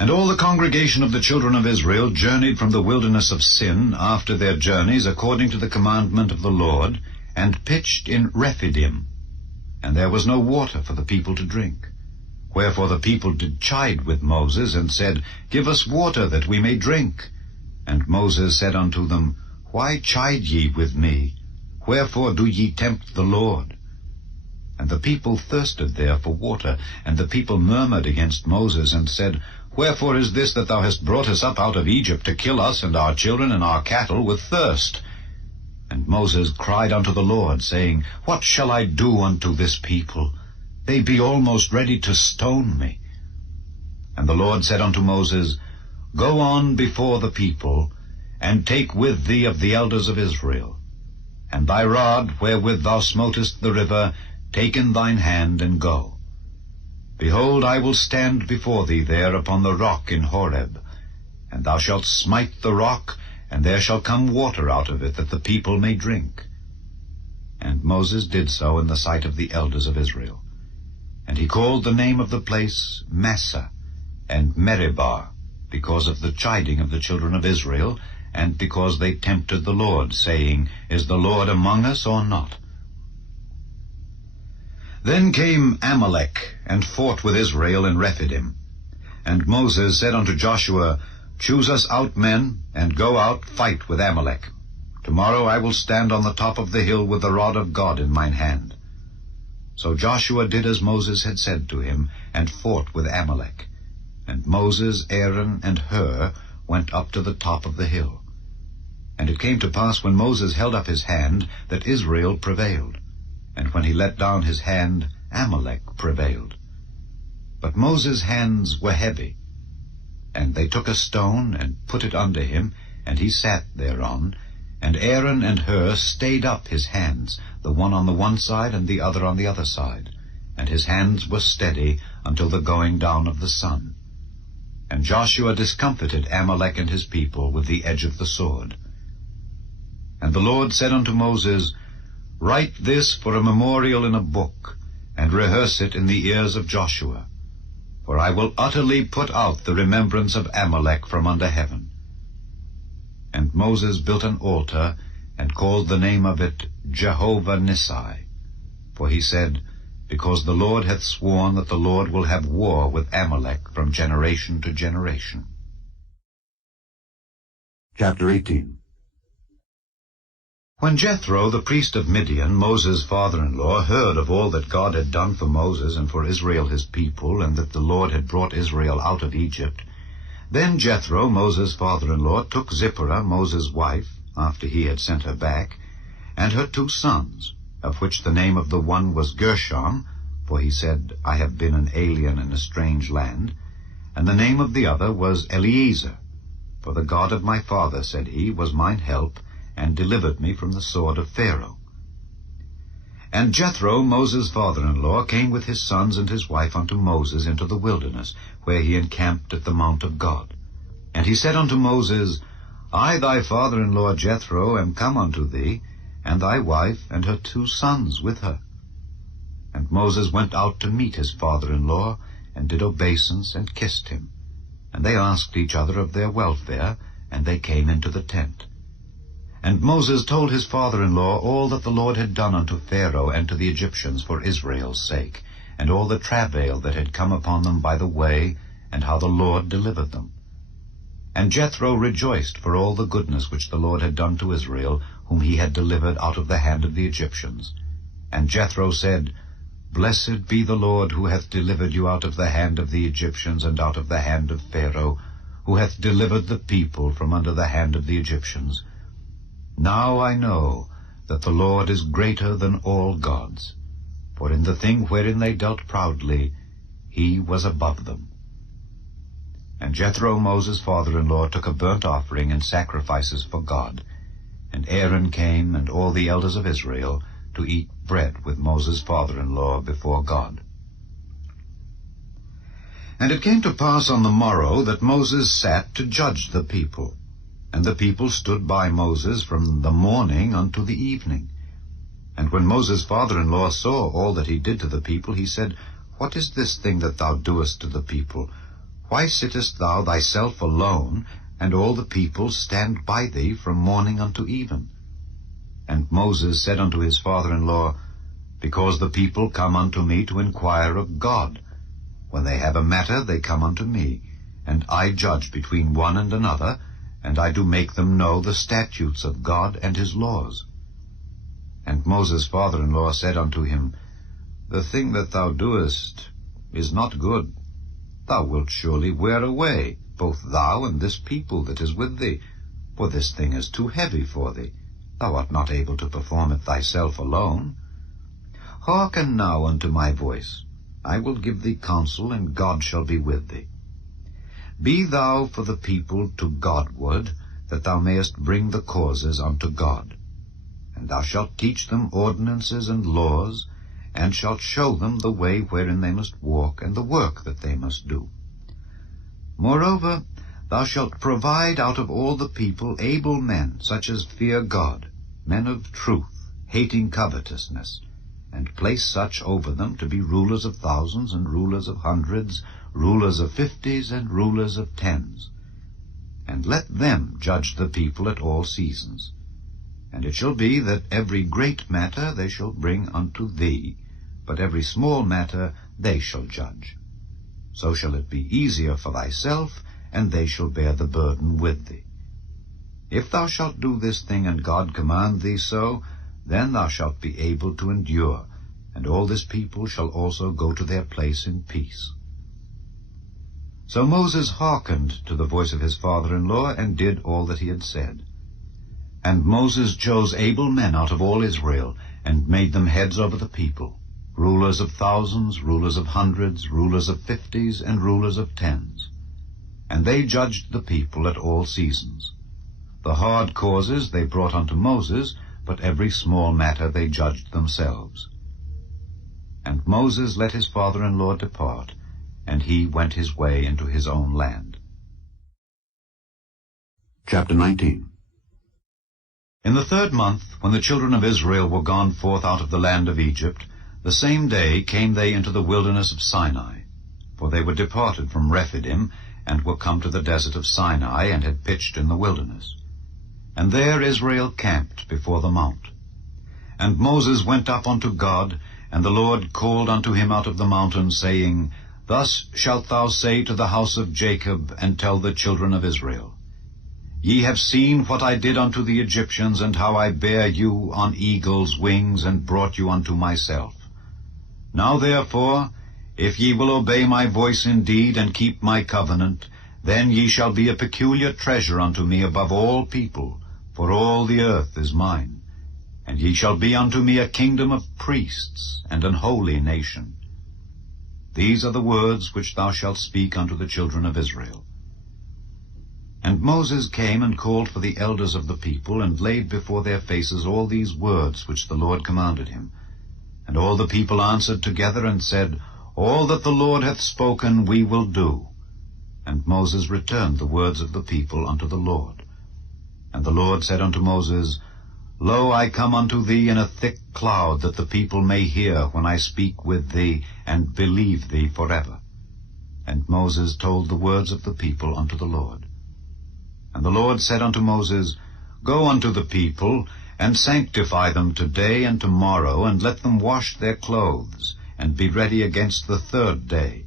And all the congregation of the children of Israel journeyed from the wilderness of Sin after their journeys according to the commandment of the Lord, and pitched in Rephidim. And there was no water for the people to drink. Wherefore the people did chide with Moses, and said, Give us water, that we may drink. And Moses said unto them, Why chide ye with me? Wherefore do ye tempt the Lord? And the people thirsted there for water, and the people murmured against Moses, and said, Wherefore is this that thou hast brought us up out of Egypt, to kill us and our children and our cattle with thirst? And Moses cried unto the Lord, saying, What shall I do unto this people? They be almost ready to stone me. And the Lord said unto Moses, Go on before the people, and take with thee of the elders of Israel. And thy rod, wherewith thou smotest the river, take in thine hand, and go. Behold, I will stand before thee there upon the rock in Horeb, and thou shalt smite the rock, and there shall come water out of it, that the people may drink. And Moses did so in the sight of the elders of Israel. And he called the name of the place Massah, and Meribah, because of the chiding of the children of Israel, and because they tempted the Lord, saying, Is the Lord among us or not? Then came Amalek, and fought with Israel in Rephidim. And Moses said unto Joshua, Choose us out men, and go out, fight with Amalek. Tomorrow I will stand on the top of the hill with the rod of God in mine hand. So Joshua did as Moses had said to him, and fought with Amalek. And Moses, Aaron, and Hur went up to the top of the hill. And it came to pass, when Moses held up his hand, that Israel prevailed. And when he let down his hand, Amalek prevailed. But Moses' hands were heavy. And they took a stone, and put it under him, and he sat thereon. And Aaron and Hur stayed up his hands, the one on the one side, and the other on the other side. And his hands were steady until the going down of the sun. And Joshua discomfited Amalek and his people with the edge of the sword. And the Lord said unto Moses, Write this for a memorial in a book, and rehearse it in the ears of Joshua. For I will utterly put out the remembrance of Amalek from under heaven. And Moses built an altar, and called the name of it Jehovah Nissi. For he said, Because the Lord hath sworn that the Lord will have war with Amalek from generation to generation. Chapter 18. When Jethro, the priest of Midian, Moses' father-in-law, heard of all that God had done for Moses and for Israel his people, and that the Lord had brought Israel out of Egypt, then Jethro, Moses' father-in-law, took Zipporah, Moses' wife, after he had sent her back, and her 2 sons, of which the name of the one was Gershom, for he said, I have been an alien in a strange land, and the name of the other was Eliezer, for the God of my father, said he, was mine help, and delivered me from the sword of Pharaoh. And Jethro, Moses' father-in-law, came with his sons and his wife unto Moses into the wilderness, where he encamped at the mount of God. And he said unto Moses, I, thy father-in-law Jethro, am come unto thee, and thy wife and her 2 sons with her. And Moses went out to meet his father-in-law, and did obeisance, and kissed him. And they asked each other of their welfare, and they came into the tent. And Moses told his father-in-law all that the Lord had done unto Pharaoh and to the Egyptians for Israel's sake, and all the travail that had come upon them by the way, and how the Lord delivered them. And Jethro rejoiced for all the goodness which the Lord had done to Israel, whom he had delivered out of the hand of the Egyptians. And Jethro said, Blessed be the Lord, who hath delivered you out of the hand of the Egyptians, and out of the hand of Pharaoh, who hath delivered the people from under the hand of the Egyptians. Now I know that the Lord is greater than all gods, for in the thing wherein they dealt proudly, he was above them. And Jethro, Moses' father-in-law, took a burnt offering and sacrifices for God. And Aaron came, and all the elders of Israel, to eat bread with Moses' father-in-law before God. And it came to pass on the morrow that Moses sat to judge the people. And the people stood by Moses from the morning unto the evening. And when Moses' father-in-law saw all that he did to the people, he said, What is this thing that thou doest to the people? Why sittest thou thyself alone, and all the people stand by thee from morning unto even? And Moses said unto his father-in-law, Because the people come unto me to inquire of God. When they have a matter, they come unto me, and I judge between one and another, and I do make them know the statutes of God and his laws. And Moses' father-in-law said unto him, The thing that thou doest is not good. Thou wilt surely wear away, both thou and this people that is with thee, for this thing is too heavy for thee. Thou art not able to perform it thyself alone. Hearken now unto my voice. I will give thee counsel, and God shall be with thee. Be thou for the people to Godward, that thou mayest bring the causes unto God. And thou shalt teach them ordinances and laws, and shalt show them the way wherein they must walk, and the work that they must do. Moreover, thou shalt provide out of all the people able men, such as fear God, men of truth, hating covetousness, and place such over them to be rulers of thousands, and rulers of hundreds, rulers of 50s, and rulers of 10s. And let them judge the people at all seasons. And it shall be that every great matter they shall bring unto thee, but every small matter they shall judge. So shall it be easier for thyself, and they shall bear the burden with thee. If thou shalt do this thing, and God command thee so, then thou shalt be able to endure, and all this people shall also go to their place in peace. So Moses hearkened to the voice of his father-in-law, and did all that he had said. And Moses chose able men out of all Israel, and made them heads over the people, rulers of thousands, rulers of hundreds, rulers of 50s, and rulers of 10s. And they judged the people at all seasons. The hard causes they brought unto Moses, but every small matter they judged themselves. And Moses let his father-in-law depart, and he went his way into his own land. Chapter 19. In the 3rd month, when the children of Israel were gone forth out of the land of Egypt, the same day came they into the wilderness of Sinai. For they were departed from Rephidim, and were come to the desert of Sinai, and had pitched in the wilderness. And there Israel camped before the mount. And Moses went up unto God, and the Lord called unto him out of the mountain, saying, Thus shalt thou say to the house of Jacob, and tell the children of Israel, Ye have seen what I did unto the Egyptians, and how I bare you on eagle's wings, and brought you unto myself. Now therefore, if ye will obey my voice indeed, and keep my covenant, then ye shall be a peculiar treasure unto me above all people, for all the earth is mine. And ye shall be unto me a kingdom of priests, and an holy nation. These are the words which thou shalt speak unto the children of Israel. And Moses came and called for the elders of the people, and laid before their faces all these words which the Lord commanded him. And all the people answered together and said, All that the Lord hath spoken we will do. And Moses returned the words of the people unto the Lord. And the Lord said unto Moses, Lo, I come unto thee in a thick cloud, that the people may hear when I speak with thee, and believe thee forever. And Moses told the words of the people unto the Lord. And the Lord said unto Moses, Go unto the people, and sanctify them today and tomorrow, and let them wash their clothes, and be ready against the 3rd day.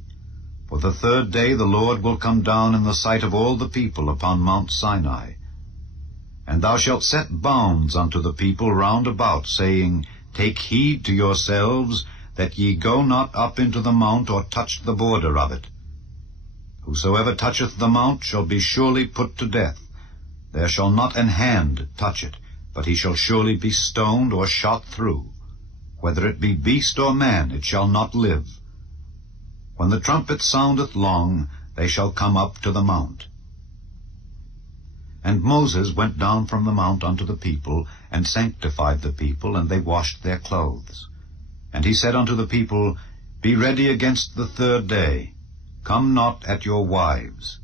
For the 3rd day the Lord will come down in the sight of all the people upon Mount Sinai. And thou shalt set bounds unto the people round about, saying, Take heed to yourselves, that ye go not up into the mount, or touch the border of it. Whosoever toucheth the mount shall be surely put to death. There shall not an hand touch it, but he shall surely be stoned or shot through. Whether it be beast or man, it shall not live. When the trumpet soundeth long, they shall come up to the mount. And Moses went down from the mount unto the people, and sanctified the people, and they washed their clothes. And he said unto the people, Be ready against the 3rd day. Come not at your wives.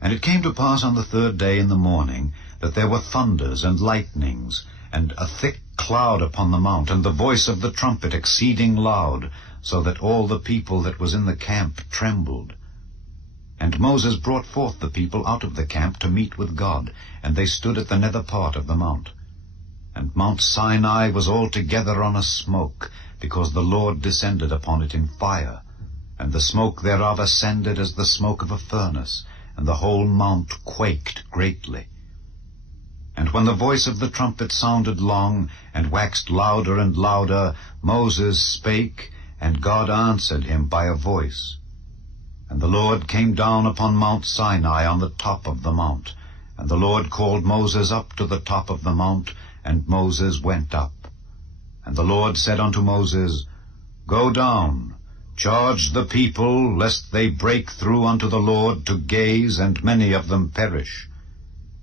And it came to pass on the 3rd day in the morning, that there were thunders and lightnings, and a thick cloud upon the mount, and the voice of the trumpet exceeding loud, so that all the people that was in the camp trembled. And Moses brought forth the people out of the camp to meet with God, and they stood at the nether part of the mount. And Mount Sinai was altogether on a smoke, because the Lord descended upon it in fire, and the smoke thereof ascended as the smoke of a furnace, and the whole mount quaked greatly. And when the voice of the trumpet sounded long, and waxed louder and louder, Moses spake, and God answered him by a voice. And the Lord came down upon Mount Sinai on the top of the mount. And the Lord called Moses up to the top of the mount, and Moses went up. And the Lord said unto Moses, Go down, charge the people, lest they break through unto the Lord to gaze, and many of them perish.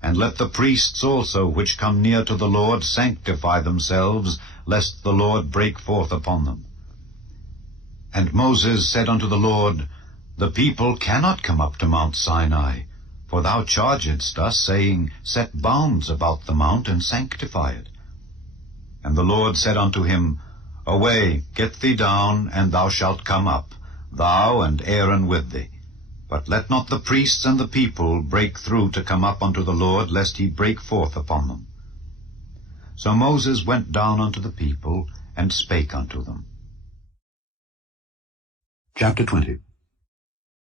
And let the priests also which come near to the Lord sanctify themselves, lest the Lord break forth upon them. And Moses said unto the Lord, The people cannot come up to Mount Sinai, for thou chargedst us, saying, Set bounds about the mount, and sanctify it. And the Lord said unto him, Away, get thee down, and thou shalt come up, thou and Aaron with thee. But let not the priests and the people break through to come up unto the Lord, lest he break forth upon them. So Moses went down unto the people, and spake unto them. Chapter 20.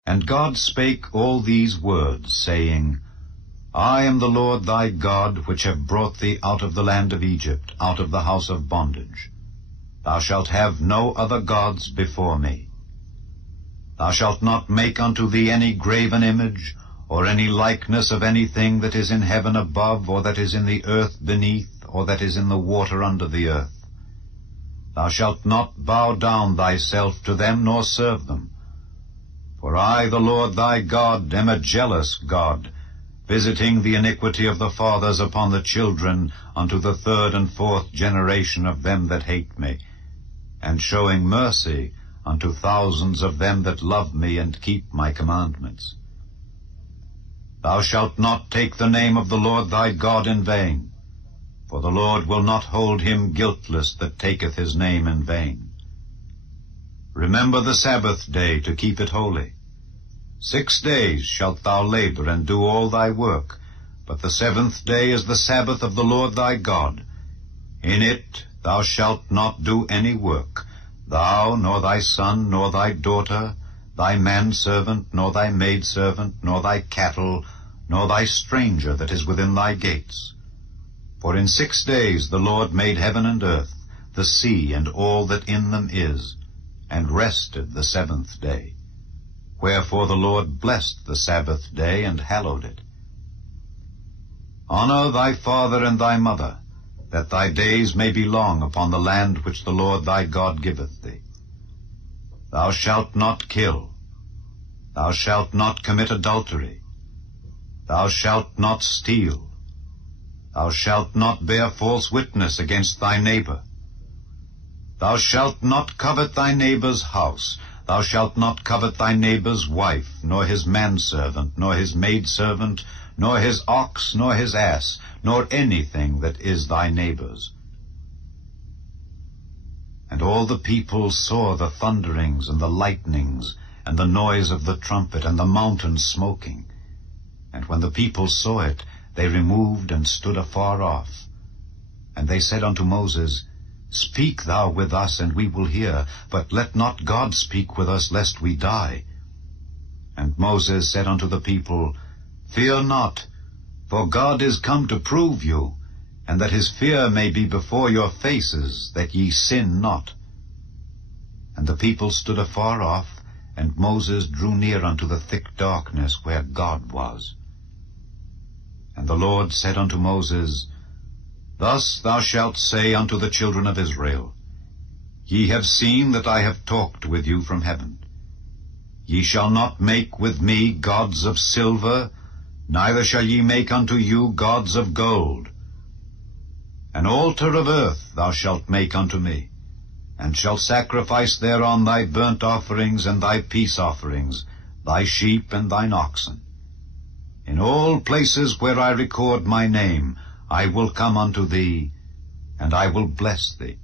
And God spake all these words, saying, I am the Lord thy God, which have brought thee out of the land of Egypt, out of the house of bondage. Thou shalt have no other gods before me. Thou shalt not make unto thee any graven image, or any likeness of anything that is in heaven above, or that is in the earth beneath, or that is in the water under the earth. Thou shalt not bow down thyself to them, nor serve them. For I, the Lord thy God, am a jealous God, visiting the iniquity of the fathers upon the children unto the 3rd and 4th generation of them that hate me, and showing mercy unto thousands of them that love me and keep my commandments. Thou shalt not take the name of the Lord thy God in vain, for the Lord will not hold him guiltless that taketh his name in vain. Remember the Sabbath day to keep it holy. 6 days shalt thou labor and do all thy work, but the 7th day is the Sabbath of the Lord thy God. In it thou shalt not do any work, thou, nor thy son, nor thy daughter, thy manservant, nor thy maidservant, nor thy cattle, nor thy stranger that is within thy gates. For in 6 days the Lord made heaven and earth, the sea, and all that in them is, and rested the 7th day. Wherefore the Lord blessed the Sabbath day, and hallowed it. Honor thy father and thy mother, that thy days may be long upon the land which the Lord thy God giveth thee. Thou shalt not kill. Thou shalt not commit adultery. Thou shalt not steal. Thou shalt not bear false witness against thy neighbor. Thou shalt not covet thy neighbor's house. Thou shalt not covet thy neighbor's wife, nor his manservant, nor his maidservant, nor his ox, nor his ass, nor anything that is thy neighbor's. And all the people saw the thunderings and the lightnings, and the noise of the trumpet, and the mountain smoking. And when the people saw it, they removed and stood afar off. And they said unto Moses, Speak thou with us, and we will hear, but let not God speak with us, lest we die. And Moses said unto the people, Fear not, for God is come to prove you, and that his fear may be before your faces, that ye sin not. And the people stood afar off, and Moses drew near unto the thick darkness where God was. And the Lord said unto Moses, Thus thou shalt say unto the children of Israel, Ye have seen that I have talked with you from heaven. Ye shall not make with me gods of silver, neither shall ye make unto you gods of gold. An altar of earth thou shalt make unto me, and shalt sacrifice thereon thy burnt offerings and thy peace offerings, thy sheep and thine oxen. In all places where I record my name, I will come unto thee, and I will bless thee.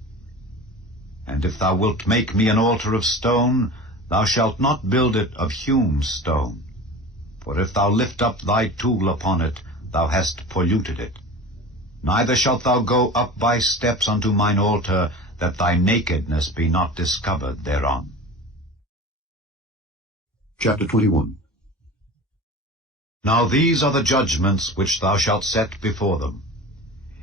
And if thou wilt make me an altar of stone, thou shalt not build it of hewn stone. For if thou lift up thy tool upon it, thou hast polluted it. Neither shalt thou go up by steps unto mine altar, that thy nakedness be not discovered thereon. Chapter 21. Now these are the judgments which thou shalt set before them.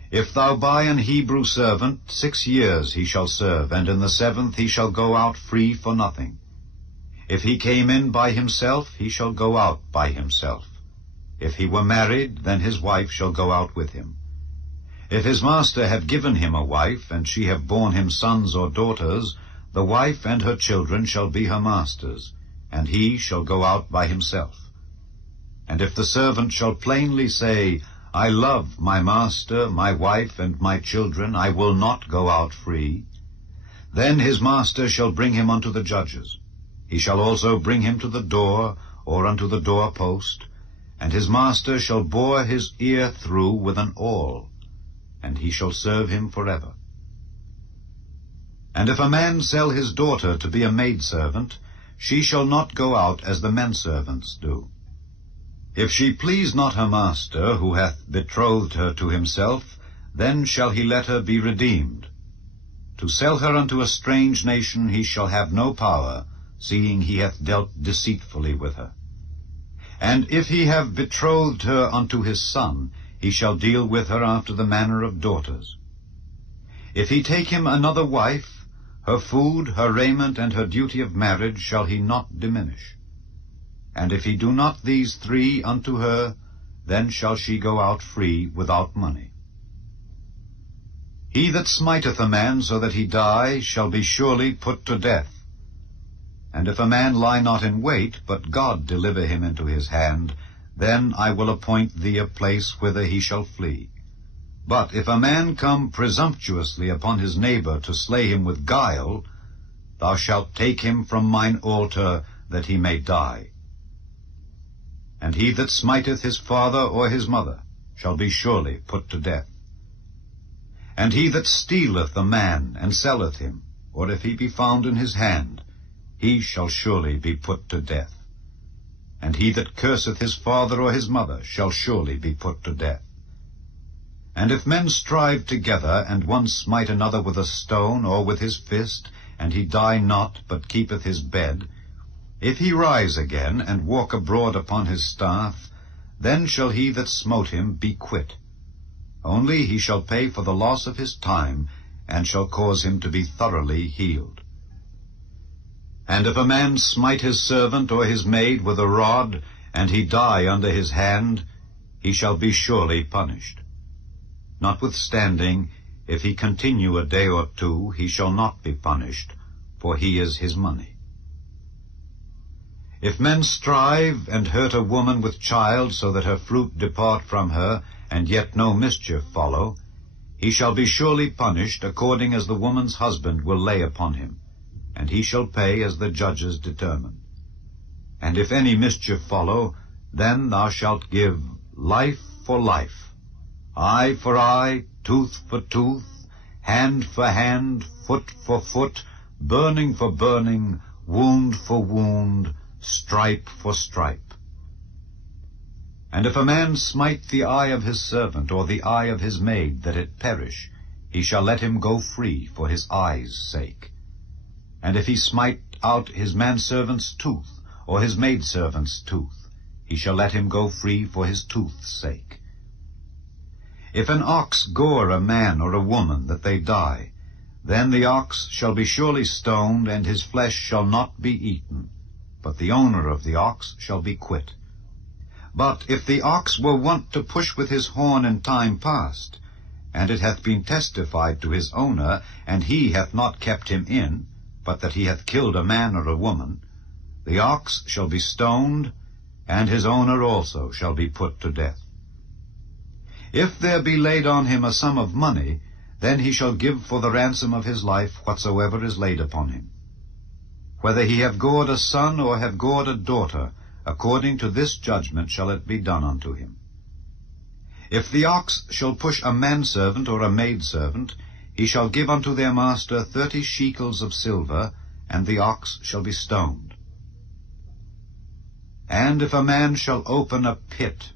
If thou buy an Hebrew servant, 6 years he shall serve, and in the 7th he shall go out free for nothing. If he came in by himself, he shall go out by himself. If he were married, then his wife shall go out with him. If his master have given him a wife, and she have borne him sons or daughters, the wife and her children shall be her master's, and he shall go out by himself. And if the servant shall plainly say, I love my master, my wife, and my children, I will not go out free, then his master shall bring him unto the judges. He shall also bring him to the door, or unto the doorpost, and his master shall bore his ear through with an awl, and he shall serve him forever. And if a man sell his daughter to be a maidservant, she shall not go out as the menservants do. If she please not her master, who hath betrothed her to himself, then shall he let her be redeemed. To sell her unto a strange nation he shall have no power, seeing he hath dealt deceitfully with her. And if he have betrothed her unto his son, he shall deal with her after the manner of daughters. If he take him another wife, her food, her raiment, and her duty of marriage shall he not diminish. And if he do not these 3 unto her, then shall she go out free without money. He that smiteth a man so that he die shall be surely put to death. And if a man lie not in wait, but God deliver him into his hand, then I will appoint thee a place whither he shall flee. But if a man come presumptuously upon his neighbor to slay him with guile, thou shalt take him from mine altar, that he may die. And he that smiteth his father or his mother shall be surely put to death. And he that stealeth a man and selleth him, or if he be found in his hand, he shall surely be put to death. And he that curseth his father or his mother shall surely be put to death. And if men strive together, and one smite another with a stone or with his fist, and he die not, but keepeth his bed, if he rise again, and walk abroad upon his staff, then shall he that smote him be quit. Only he shall pay for the loss of his time, and shall cause him to be thoroughly healed. And if a man smite his servant or his maid with a rod, and he die under his hand, he shall be surely punished. Notwithstanding, if he continue a day or 2, he shall not be punished, for he is his money. If men strive and hurt a woman with child, so that her fruit depart from her, and yet no mischief follow, he shall be surely punished according as the woman's husband will lay upon him, and he shall pay as the judges determine. And if any mischief follow, then thou shalt give life for life, eye for eye, tooth for tooth, hand for hand, foot for foot, burning for burning, wound for wound, stripe for stripe. And if a man smite the eye of his servant, or the eye of his maid, that it perish, he shall let him go free for his eye's sake. And if he smite out his manservant's tooth, or his maidservant's tooth, he shall let him go free for his tooth's sake. If an ox gore a man or a woman, that they die, then the ox shall be surely stoned, and his flesh shall not be eaten, but the owner of the ox shall be quit. But if the ox were wont to push with his horn in time past, and it hath been testified to his owner, and he hath not kept him in, but that he hath killed a man or a woman, the ox shall be stoned, and his owner also shall be put to death. If there be laid on him a sum of money, then he shall give for the ransom of his life whatsoever is laid upon him. Whether he have gored a son or have gored a daughter, according to this judgment shall it be done unto him. If the ox shall push a manservant or a maidservant, he shall give unto their master 30 shekels of silver, and the ox shall be stoned. And if a man shall open a pit,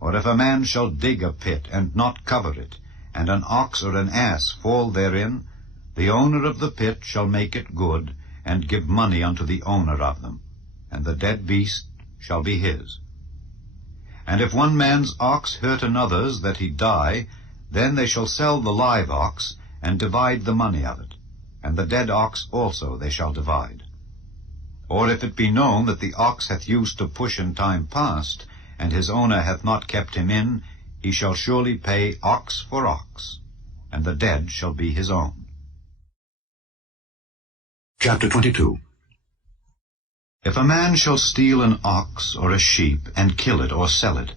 or if a man shall dig a pit, and not cover it, and an ox or an ass fall therein, the owner of the pit shall make it good, and give money unto the owner of them, and the dead beast shall be his. And if one man's ox hurt another's that he die, then they shall sell the live ox, and divide the money of it, and the dead ox also they shall divide. Or if it be known that the ox hath used to push in time past, and his owner hath not kept him in, he shall surely pay ox for ox, and the dead shall be his own. Chapter 22. If a man shall steal an ox or a sheep, and kill it or sell it,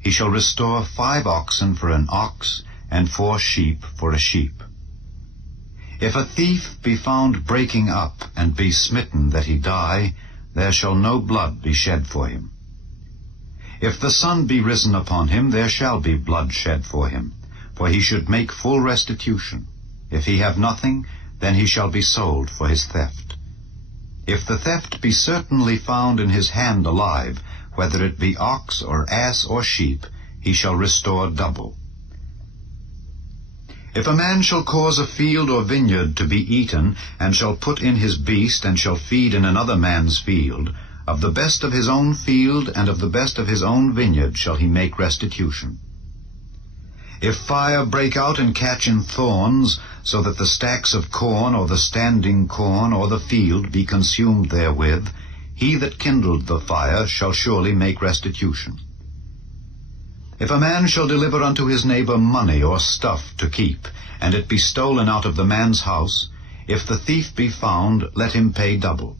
he shall restore 5 oxen for an ox, and 4 sheep for a sheep. If a thief be found breaking up, and be smitten that he die, there shall no blood be shed for him. If the sun be risen upon him, there shall be blood shed for him, for he should make full restitution. If he have nothing, then he shall be sold for his theft. If the theft be certainly found in his hand alive, whether it be ox or ass or sheep, he shall restore double. If a man shall cause a field or vineyard to be eaten, and shall put in his beast, and shall feed in another man's field, of the best of his own field and of the best of his own vineyard shall he make restitution. If fire break out and catch in thorns, so that the stacks of corn or the standing corn or the field be consumed therewith, he that kindled the fire shall surely make restitution. If a man shall deliver unto his neighbor money or stuff to keep, and it be stolen out of the man's house, if the thief be found, let him pay double.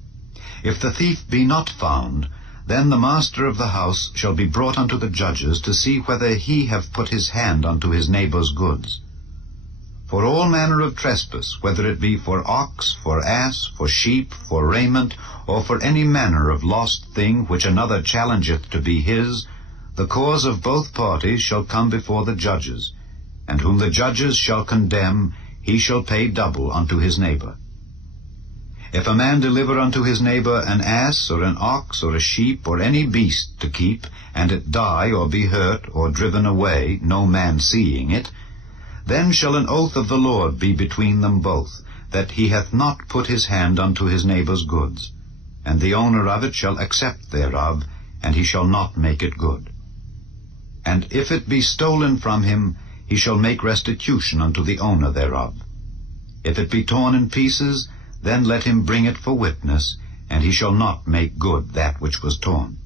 If the thief be not found, then the master of the house shall be brought unto the judges to see whether he have put his hand unto his neighbor's goods. For all manner of trespass, whether it be for ox, for ass, for sheep, for raiment, or for any manner of lost thing which another challengeth to be his, the cause of both parties shall come before the judges, and whom the judges shall condemn, he shall pay double unto his neighbor. If a man deliver unto his neighbor an ass, or an ox, or a sheep, or any beast to keep, and it die, or be hurt, or driven away, no man seeing it, then shall an oath of the Lord be between them both, that he hath not put his hand unto his neighbor's goods, and the owner of it shall accept thereof, and he shall not make it good. And if it be stolen from him, he shall make restitution unto the owner thereof. If it be torn in pieces, then let him bring it for witness, and he shall not make good that which was torn.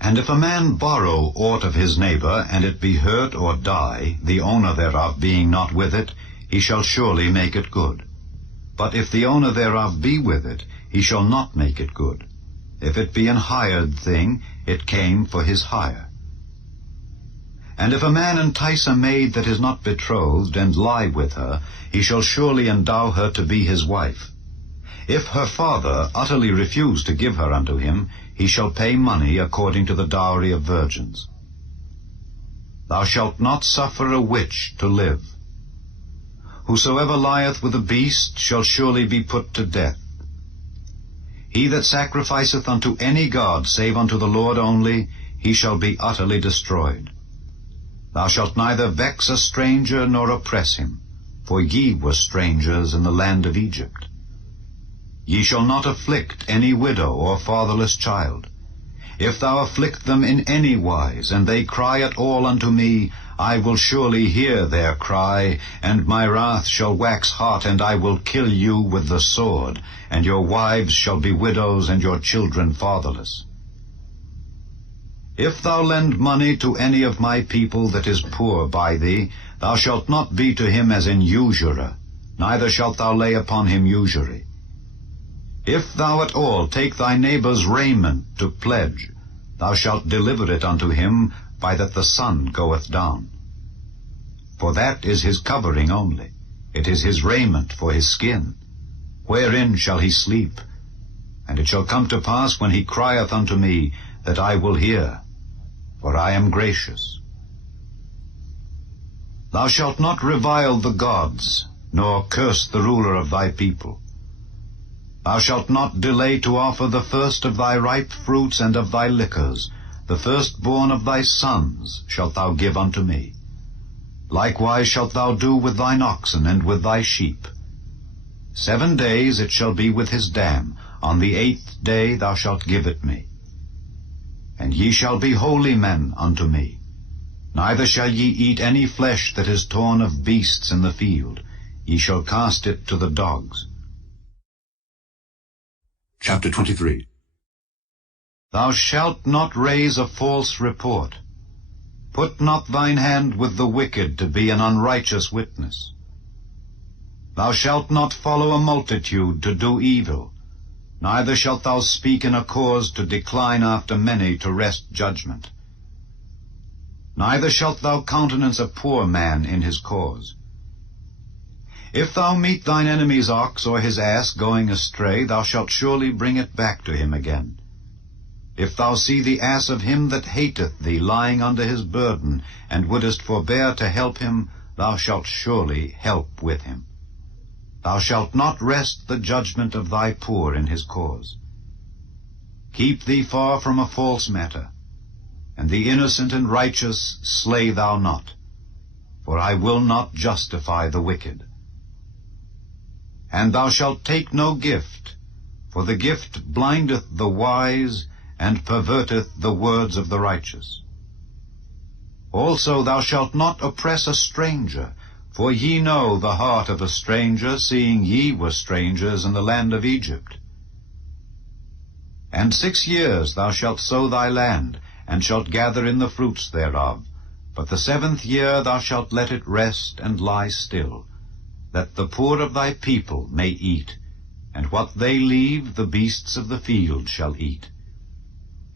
And if a man borrow aught of his neighbor, and it be hurt or die, the owner thereof being not with it, he shall surely make it good. But if the owner thereof be with it, he shall not make it good. If it be an hired thing, it came for his hire. And if a man entice a maid that is not betrothed, and lie with her, he shall surely endow her to be his wife. If her father utterly refuse to give her unto him, he shall pay money according to the dowry of virgins. Thou shalt not suffer a witch to live. Whosoever lieth with a beast shall surely be put to death. He that sacrificeth unto any god save unto the Lord only, he shall be utterly destroyed. Thou shalt neither vex a stranger nor oppress him, for ye were strangers in the land of Egypt. Ye shall not afflict any widow or fatherless child. If thou afflict them in any wise, and they cry at all unto me, I will surely hear their cry, and my wrath shall wax hot, and I will kill you with the sword, and your wives shall be widows, and your children fatherless. If thou lend money to any of my people that is poor by thee, thou shalt not be to him as an usurer, neither shalt thou lay upon him usury. If thou at all take thy neighbor's raiment to pledge, thou shalt deliver it unto him by that the sun goeth down. For that is his covering only, it is his raiment for his skin. Wherein shall he sleep? And it shall come to pass when he crieth unto me, that I will hear, for I am gracious. Thou shalt not revile the gods, nor curse the ruler of thy people. Thou shalt not delay to offer the first of thy ripe fruits and of thy liquors. The firstborn of thy sons shalt thou give unto me. Likewise shalt thou do with thine oxen and with thy sheep. 7 days it shall be with his dam. On the 8th day thou shalt give it me. And ye shall be holy men unto me. Neither shall ye eat any flesh that is torn of beasts in the field. Ye shall cast it to the dogs. Chapter 23. Thou shalt not raise a false report. Put not thine hand with the wicked to be an unrighteous witness. Thou shalt not follow a multitude to do evil, neither shalt thou speak in a cause to decline after many to wrest judgment. Neither shalt thou countenance a poor man in his cause. If thou meet thine enemy's ox or his ass going astray, thou shalt surely bring it back to him again. If thou see the ass of him that hateth thee lying under his burden, and wouldest forbear to help him, thou shalt surely help with him. Thou shalt not wrest the judgment of thy poor in his cause. Keep thee far from a false matter, and the innocent and righteous slay thou not, for I will not justify the wicked. And thou shalt take no gift, for the gift blindeth the wise, and perverteth the words of the righteous. Also thou shalt not oppress a stranger, for ye know the heart of a stranger, seeing ye were strangers in the land of Egypt. And 6 years thou shalt sow thy land, and shalt gather in the fruits thereof. But the 7th year thou shalt let it rest and lie still, that the poor of thy people may eat, and what they leave the beasts of the field shall eat.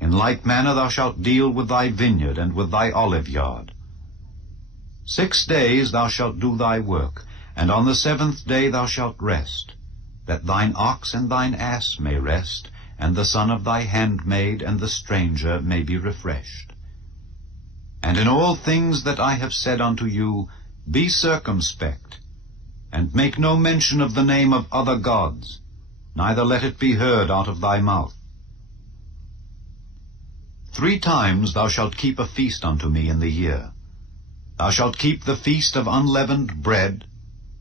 In like manner thou shalt deal with thy vineyard and with thy olive yard. 6 days thou shalt do thy work, and on the 7th day thou shalt rest, that thine ox and thine ass may rest, and the son of thy handmaid and the stranger may be refreshed. And in all things that I have said unto you, be circumspect, and make no mention of the name of other gods, neither let it be heard out of thy mouth. 3 times thou shalt keep a feast unto me in the year. Thou shalt keep the feast of unleavened bread.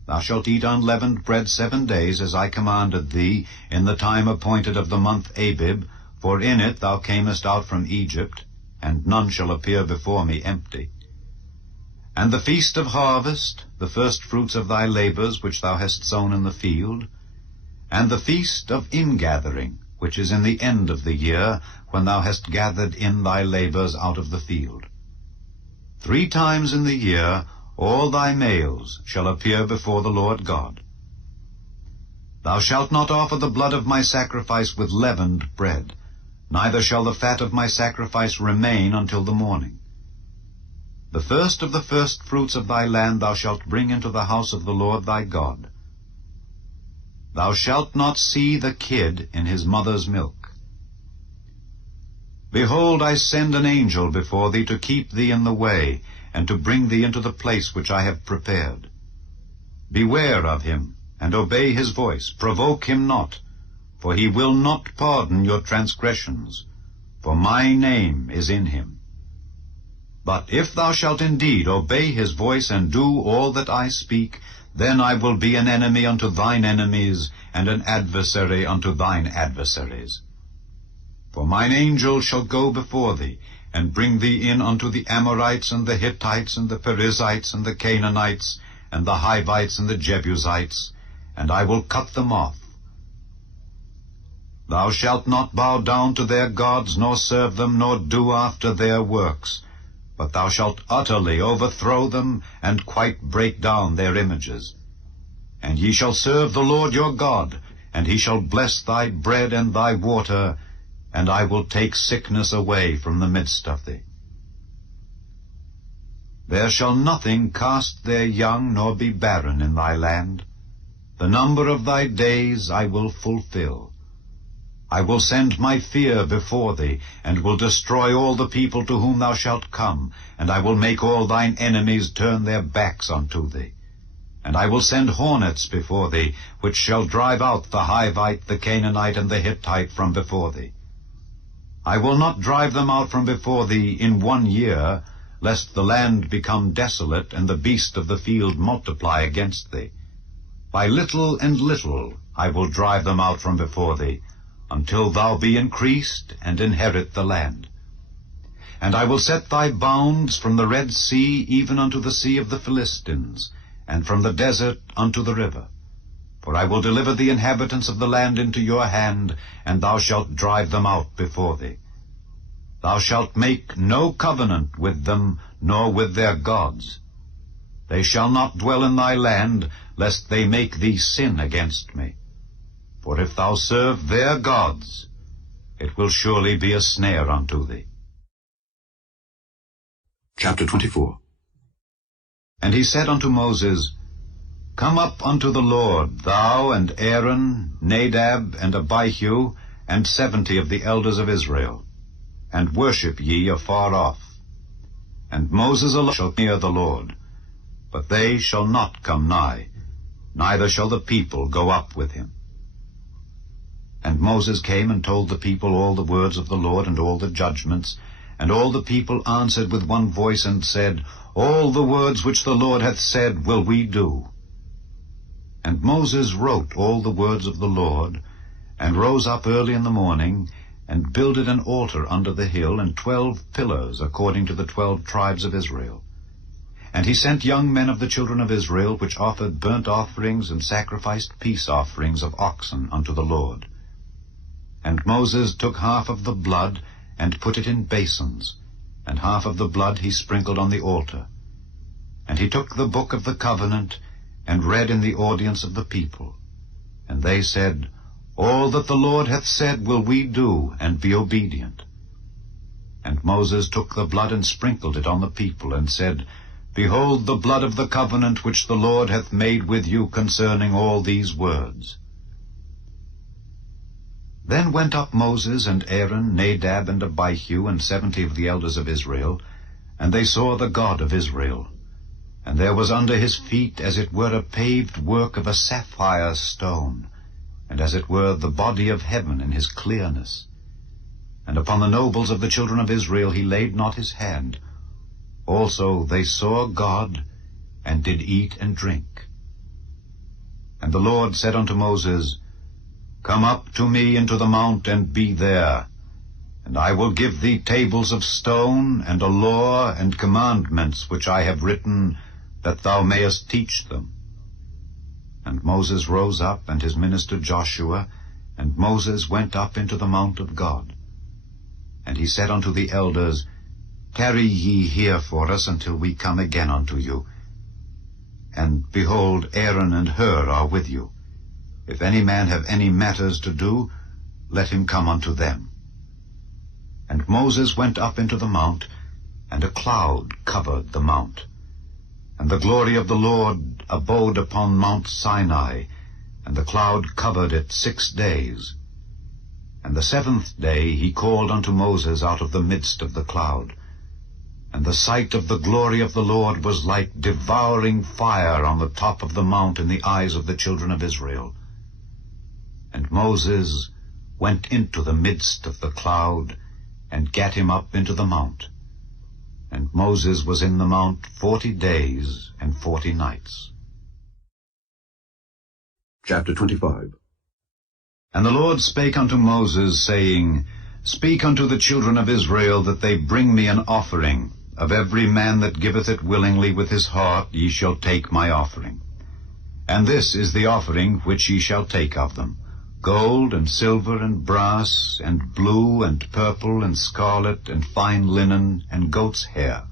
Thou shalt eat unleavened bread 7 days, as I commanded thee, in the time appointed of the month Abib, for in it thou camest out from Egypt, and none shall appear before me empty. And the feast of harvest, the first fruits of thy labors which thou hast sown in the field, and the feast of ingathering, which is in the end of the year, when thou hast gathered in thy labors out of the field. 3 times in the year all thy males shall appear before the Lord God. Thou shalt not offer the blood of my sacrifice with leavened bread, neither shall the fat of my sacrifice remain until the morning. The first of the firstfruits of thy land thou shalt bring into the house of the Lord thy God. Thou shalt not see the kid in his mother's milk. Behold, I send an angel before thee to keep thee in the way, and to bring thee into the place which I have prepared. Beware of him, and obey his voice. Provoke him not, for he will not pardon your transgressions, for my name is in him. But if thou shalt indeed obey his voice, and do all that I speak, then I will be an enemy unto thine enemies, and an adversary unto thine adversaries. For mine angel shall go before thee, and bring thee in unto the Amorites, and the Hittites, and the Perizzites, and the Canaanites, and the Hivites, and the Jebusites, and I will cut them off. Thou shalt not bow down to their gods, nor serve them, nor do after their works, but thou shalt utterly overthrow them, and quite break down their images. And ye shall serve the Lord your God, and he shall bless thy bread and thy water, and I will take sickness away from the midst of thee. There shall nothing cast their young, nor be barren in thy land. The number of thy days I will fulfill. I will send my fear before thee, and will destroy all the people to whom thou shalt come, and I will make all thine enemies turn their backs unto thee. And I will send hornets before thee, which shall drive out the Hivite, the Canaanite, and the Hittite from before thee. I will not drive them out from before thee in 1 year, lest the land become desolate, and the beast of the field multiply against thee. By little and little I will drive them out from before thee, until thou be increased, and inherit the land. And I will set thy bounds from the Red Sea even unto the sea of the Philistines, and from the desert unto the river. For I will deliver the inhabitants of the land into your hand, and thou shalt drive them out before thee. Thou shalt make no covenant with them, nor with their gods. They shall not dwell in thy land, lest they make thee sin against me. For if thou serve their gods, it will surely be a snare unto thee. Chapter 24. And he said unto Moses, Come up unto the Lord, thou and Aaron, Nadab, and Abihu, and 70 of the elders of Israel, and worship ye afar off. And Moses alone shall near the Lord, but they shall not come nigh, neither shall the people go up with him. And Moses came and told the people all the words of the Lord, and all the judgments. And all the people answered with one voice, and said, All the words which the Lord hath said will we do. And Moses wrote all the words of the Lord, and rose up early in the morning, and builded an altar under the hill, and 12 pillars, according to the 12 tribes of Israel. And he sent young men of the children of Israel, which offered burnt offerings, and sacrificed peace offerings of oxen unto the Lord. And Moses took half of the blood, and put it in basins, and half of the blood he sprinkled on the altar. And he took the book of the covenant, and read in the audience of the people. And they said, All that the Lord hath said will we do, and be obedient. And Moses took the blood, and sprinkled it on the people, and said, Behold the blood of the covenant which the Lord hath made with you concerning all these words. Then went up Moses and Aaron, Nadab and Abihu, and 70 of the elders of Israel, and they saw the God of Israel. And there was under his feet as it were a paved work of a sapphire stone, and as it were the body of heaven in his clearness. And upon the nobles of the children of Israel he laid not his hand. Also they saw God, and did eat and drink. And the Lord said unto Moses, Come up to me into the mount, and be there. And I will give thee tables of stone, and a law and commandments which I have written, that thou mayest teach them. And Moses rose up, and his minister Joshua, and Moses went up into the mount of God. And he said unto the elders, Tarry ye here for us until we come again unto you. And behold, Aaron and Hur are with you. If any man have any matters to do, let him come unto them. And Moses went up into the mount, and a cloud covered the mount. And the glory of the Lord abode upon Mount Sinai, and the cloud covered it 6 days. And the 7th day he called unto Moses out of the midst of the cloud. And the sight of the glory of the Lord was like devouring fire on the top of the mount in the eyes of the children of Israel. And Moses went into the midst of the cloud, and gat him up into the mount. And Moses was in the mount 40 days and 40 nights. Chapter 25. And the Lord spake unto Moses, saying, Speak unto the children of Israel, that they bring me an offering. Of every man that giveth it willingly with his heart ye shall take my offering. And this is the offering which ye shall take of them: gold, and silver, and brass, and blue, and purple, and scarlet, and fine linen, and goat's hair,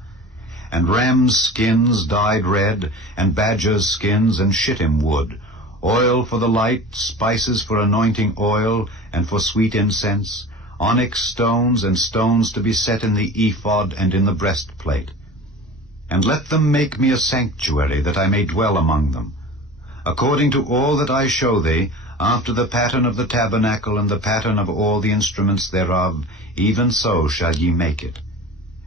and rams' skins dyed red, and badgers' skins, and shittim wood, oil for the light, spices for anointing oil, and for sweet incense, onyx stones, and stones to be set in the ephod and in the breastplate. And let them make me a sanctuary, that I may dwell among them. According to all that I show thee, after the pattern of the tabernacle and the pattern of all the instruments thereof, even so shall ye make it.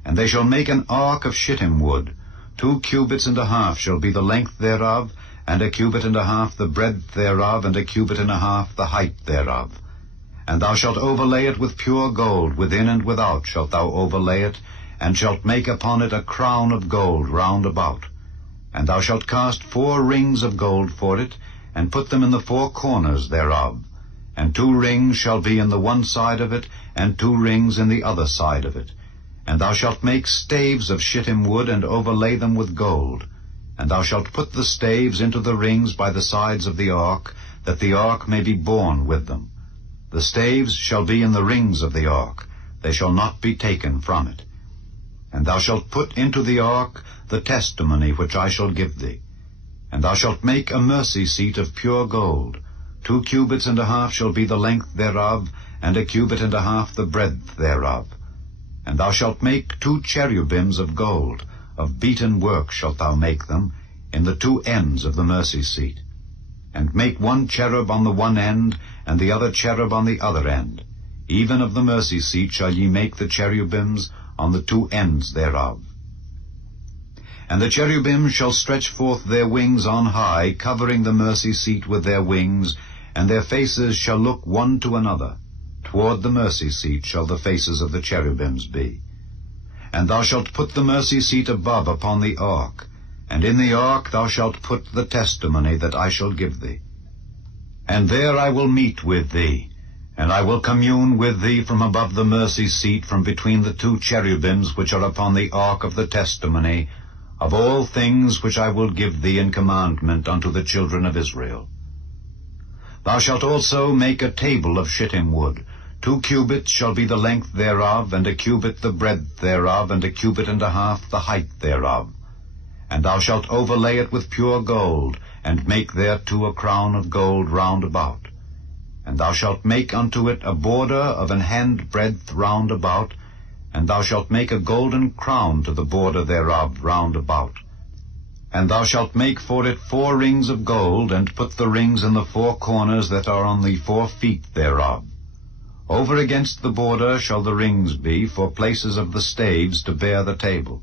And they shall make an ark of shittim wood. 2 cubits and a half shall be the length thereof, and 1 cubit and a half the breadth thereof, and 1 cubit and a half the height thereof. And thou shalt overlay it with pure gold, within and without shalt thou overlay it, and shalt make upon it a crown of gold round about. And thou shalt cast 4 rings of gold for it, and put them in the 4 corners thereof. And 2 rings shall be in the one side of it, and 2 rings in the other side of it. And thou shalt make staves of shittim wood, and overlay them with gold. And thou shalt put the staves into the rings by the sides of the ark, that the ark may be borne with them. The staves shall be in the rings of the ark, they shall not be taken from it. And thou shalt put into the ark the testimony which I shall give thee. And thou shalt make a mercy seat of pure gold. 2 cubits and a half shall be the length thereof, and 1 cubit and a half the breadth thereof. And thou shalt make 2 cherubims of gold, of beaten work shalt thou make them, in the 2 ends of the mercy seat. And make 1 cherub on the one end, and the other cherub on the other end. Even of the mercy seat shall ye make the cherubims on the 2 ends thereof. And the cherubims shall stretch forth their wings on high, covering the mercy seat with their wings, and their faces shall look one to another. Toward the mercy seat shall the faces of the cherubims be. And thou shalt put the mercy seat above upon the ark, and in the ark thou shalt put the testimony that I shall give thee. And there I will meet with thee, and I will commune with thee from above the mercy seat, from between the 2 cherubims which are upon the ark of the testimony, of all things which I will give thee in commandment unto the children of Israel. Thou shalt also make a table of shittim wood. 2 cubits shall be the length thereof, and 1 cubit the breadth thereof, and 1 cubit and a half the height thereof. And thou shalt overlay it with pure gold, and make thereto a crown of gold round about. And thou shalt make unto it a border of an handbreadth round about, and thou shalt make a golden crown to the border thereof round about. And thou shalt make for it 4 rings of gold, and put the rings in the 4 corners that are on the 4 feet thereof. Over against the border shall the rings be, for places of the staves to bear the table.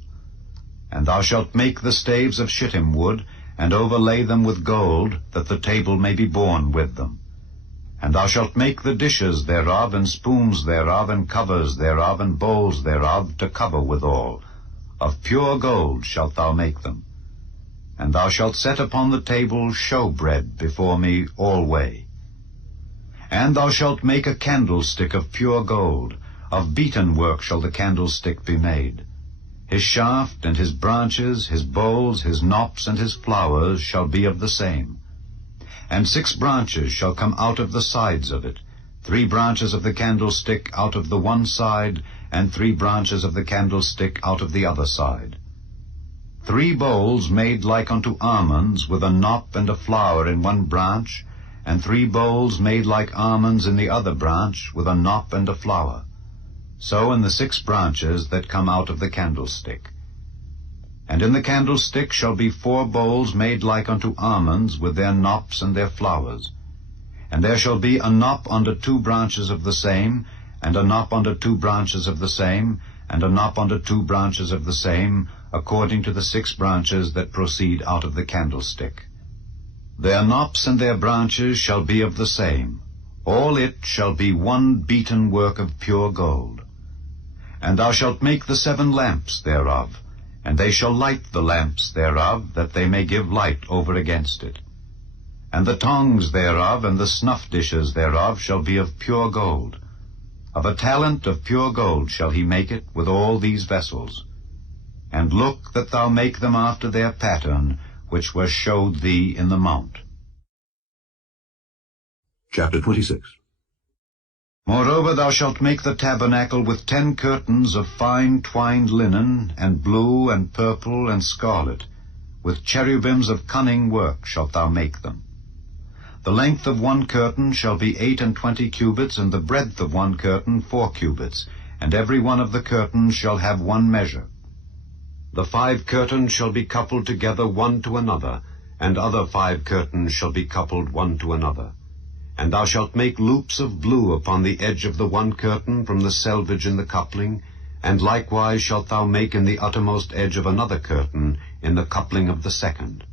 And thou shalt make the staves of shittim wood, and overlay them with gold, that the table may be borne with them. And thou shalt make the dishes thereof, and spoons thereof, and covers thereof, and bowls thereof, to cover withal. Of pure gold shalt thou make them. And thou shalt set upon the table showbread before me alway. And thou shalt make a candlestick of pure gold. Of beaten work shall the candlestick be made. His shaft and his branches, his bowls, his knops, and his flowers shall be of the same. And 6 branches shall come out of the sides of it, 3 branches of the candlestick out of the one side, and 3 branches of the candlestick out of the other side. 3 bowls made like unto almonds, with a knop and a flower in one branch, and 3 bowls made like almonds in the other branch, with a knop and a flower. so in the 6 branches that come out of the candlestick. And in the candlestick shall be 4 bowls made like unto almonds, with their knops and their flowers. And there shall be a knop under 2 branches of the same, and a knop under 2 branches of the same, and a knop under 2 branches of the same, according to the 6 branches that proceed out of the candlestick. Their knops and their branches shall be of the same. All it shall be one beaten work of pure gold. And thou shalt make the 7 lamps thereof, and they shall light the lamps thereof, that they may give light over against it. And the tongs thereof and the snuff dishes thereof shall be of pure gold. Of a talent of pure gold shall he make it with all these vessels. And look that thou make them after their pattern, which was showed thee in the mount. Chapter 26. Moreover, thou shalt make the tabernacle with 10 curtains of fine twined linen, and blue, and purple, and scarlet. With cherubims of cunning work shalt thou make them. The length of 1 curtain shall be 28 cubits, and the breadth of 1 curtain 4 cubits, and every one of the curtains shall have 1 measure. The 5 curtains shall be coupled together one to another, and other 5 curtains shall be coupled one to another. And thou shalt make loops of blue upon the edge of the 1 curtain from the selvage in the coupling, and likewise shalt thou make in the uttermost edge of another curtain in the coupling of the 2nd.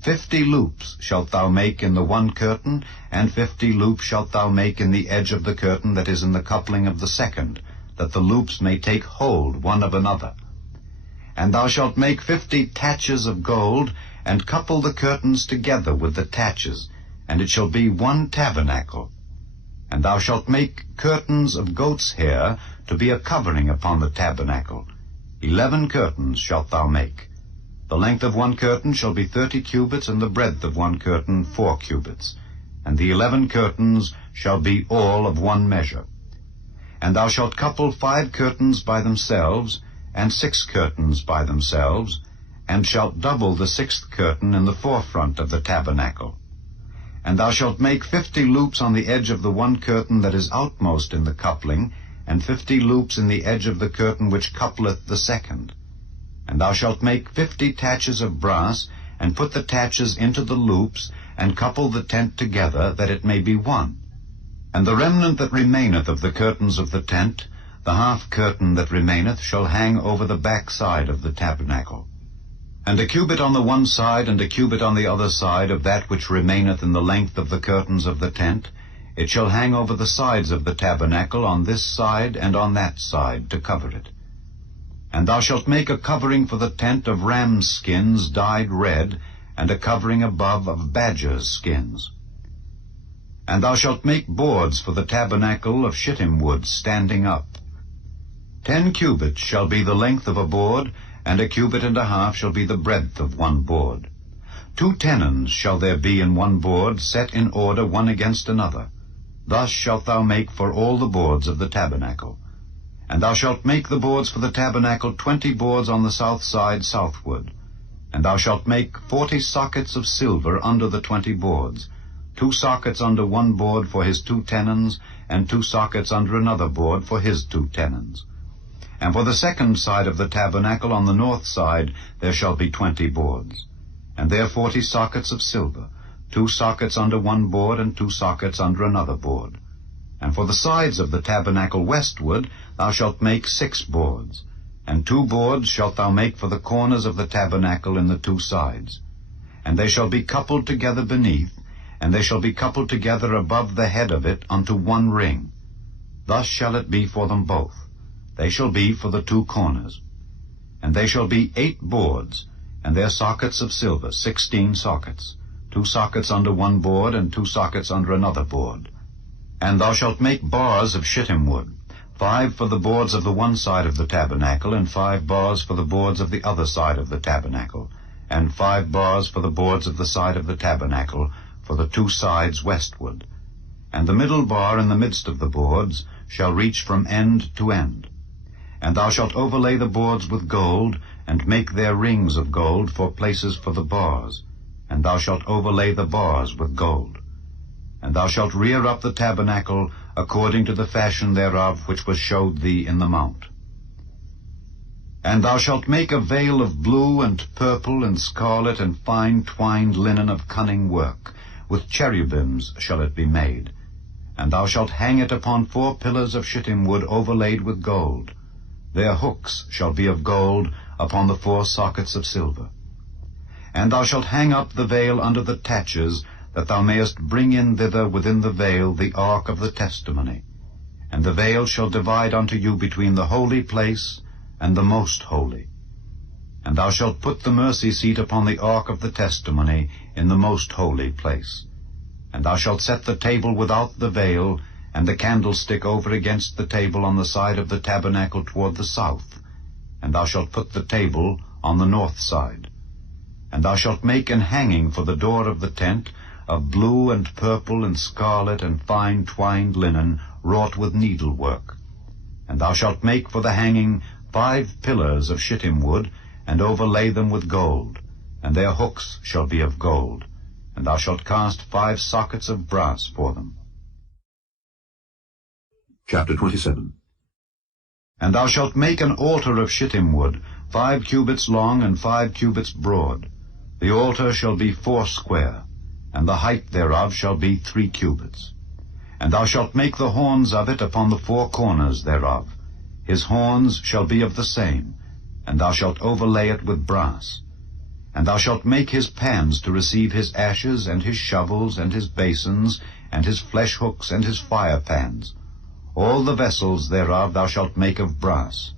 50 loops shalt thou make in the 1 curtain, and 50 loops shalt thou make in the edge of the curtain that is in the coupling of the 2nd, that the loops may take hold one of another. And thou shalt make 50 taches of gold, and couple the curtains together with the taches, and it shall be 1 tabernacle. And thou shalt make curtains of goat's hair to be a covering upon the tabernacle. 11 curtains shalt thou make. The length of 1 curtain shall be 30 cubits, and the breadth of 1 curtain 4 cubits. And the 11 curtains shall be all of 1 measure. And thou shalt couple 5 curtains by themselves, and 6 curtains by themselves, and shalt double the 6th curtain in the forefront of the tabernacle. And thou shalt make 50 loops on the edge of the 1 curtain that is outmost in the coupling, and 50 loops in the edge of the curtain which coupleth the 2nd. And thou shalt make 50 taches of brass, and put the taches into the loops, and couple the tent together, that it may be one. And the remnant that remaineth of the curtains of the tent, the 1/2 curtain that remaineth, shall hang over the back side of the tabernacle. And a cubit on the one side, and a cubit on the other side of that which remaineth in the length of the curtains of the tent, it shall hang over the sides of the tabernacle on this side and on that side, to cover it. And thou shalt make a covering for the tent of rams' skins dyed red, and a covering above of badgers' skins. And thou shalt make boards for the tabernacle of shittim wood standing up. 10 cubits shall be the length of a board, and a cubit and a half shall be the breadth of 1 board. 2 tenons shall there be in 1 board, set in order one against another. Thus shalt thou make for all the boards of the tabernacle. And thou shalt make the boards for the tabernacle 20 boards on the south side southward. And thou shalt make 40 sockets of silver under the 20 boards, 2 sockets under 1 board for his 2 tenons, and 2 sockets under another board for his 2 tenons. And for the 2nd side of the tabernacle on the north side there shall be 20 boards. And there 40 sockets of silver, 2 sockets under 1 board, and 2 sockets under another board. And for the sides of the tabernacle westward thou shalt make 6 boards, and 2 boards shalt thou make for the corners of the tabernacle in the 2 sides. And they shall be coupled together beneath, and they shall be coupled together above the head of it unto 1 ring. Thus shall it be for them both. They shall be for the 2 corners. And they shall be 8 boards, and their sockets of silver, 16 sockets, 2 sockets under 1 board, and 2 sockets under another board. And thou shalt make bars of shittim wood, 5 for the boards of the one side of the tabernacle, and 5 bars for the boards of the other side of the tabernacle, and 5 bars for the boards of the side of the tabernacle, for the 2 sides westward. And the middle bar in the midst of the boards shall reach from end to end. And thou shalt overlay the boards with gold, and make their rings of gold for places for the bars, and thou shalt overlay the bars with gold. And thou shalt rear up the tabernacle according to the fashion thereof which was showed thee in the mount. And thou shalt make a veil of blue and purple and scarlet and fine twined linen of cunning work. With cherubims shall it be made. And thou shalt hang it upon 4 pillars of shittim wood overlaid with gold. Their hooks shall be of gold upon the 4 sockets of silver. And thou shalt hang up the veil under the taches, that thou mayest bring in thither within the veil the ark of the testimony. And the veil shall divide unto you between the holy place and the most holy. And thou shalt put the mercy seat upon the ark of the testimony in the most holy place. And thou shalt set the table without the veil, and the candlestick over against the table on the side of the tabernacle toward the south. And thou shalt put the table on the north side. And thou shalt make an hanging for the door of the tent of blue and purple and scarlet and fine twined linen wrought with needlework. And thou shalt make for the hanging 5 pillars of shittim wood, and overlay them with gold, and their hooks shall be of gold. And thou shalt cast 5 sockets of brass for them. Chapter 27. And thou shalt make an altar of shittim wood, 5 cubits long and 5 cubits broad. The altar shall be 4 square, and the height thereof shall be 3 cubits. And thou shalt make the horns of it upon the 4 corners thereof. His horns shall be of the same, and thou shalt overlay it with brass. And thou shalt make his pans to receive his ashes, and his shovels, and his basins, and his flesh hooks, and his fire pans. All the vessels thereof thou shalt make of brass.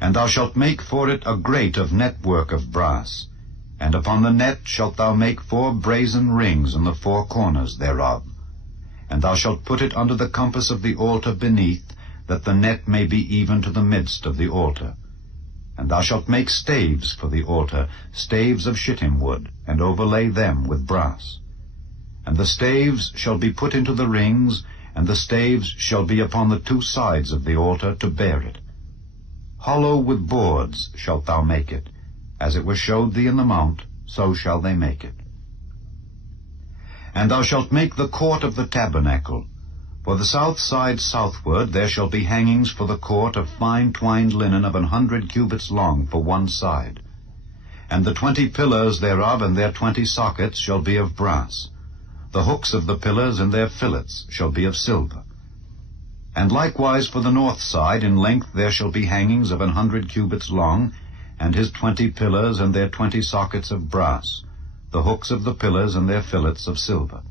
And thou shalt make for it a grate of network of brass. And upon the net shalt thou make 4 brazen rings in the 4 corners thereof. And thou shalt put it under the compass of the altar beneath, that the net may be even to the midst of the altar. And thou shalt make staves for the altar, staves of shittim wood, and overlay them with brass. And the staves shall be put into the rings, and the staves shall be upon the 2 sides of the altar to bear it. Hollow with boards shalt thou make it, as it was showed thee in the mount, so shall they make it. And thou shalt make the court of the tabernacle. For the south side southward there shall be hangings for the court of fine twined linen of 100 cubits long for 1 side. And the 20 pillars thereof and their 20 sockets shall be of brass. The hooks of the pillars and their fillets shall be of silver. And likewise for the north side in length there shall be hangings of 100 cubits long, and his 20 pillars and their 20 sockets of brass, the hooks of the pillars and their fillets of silver.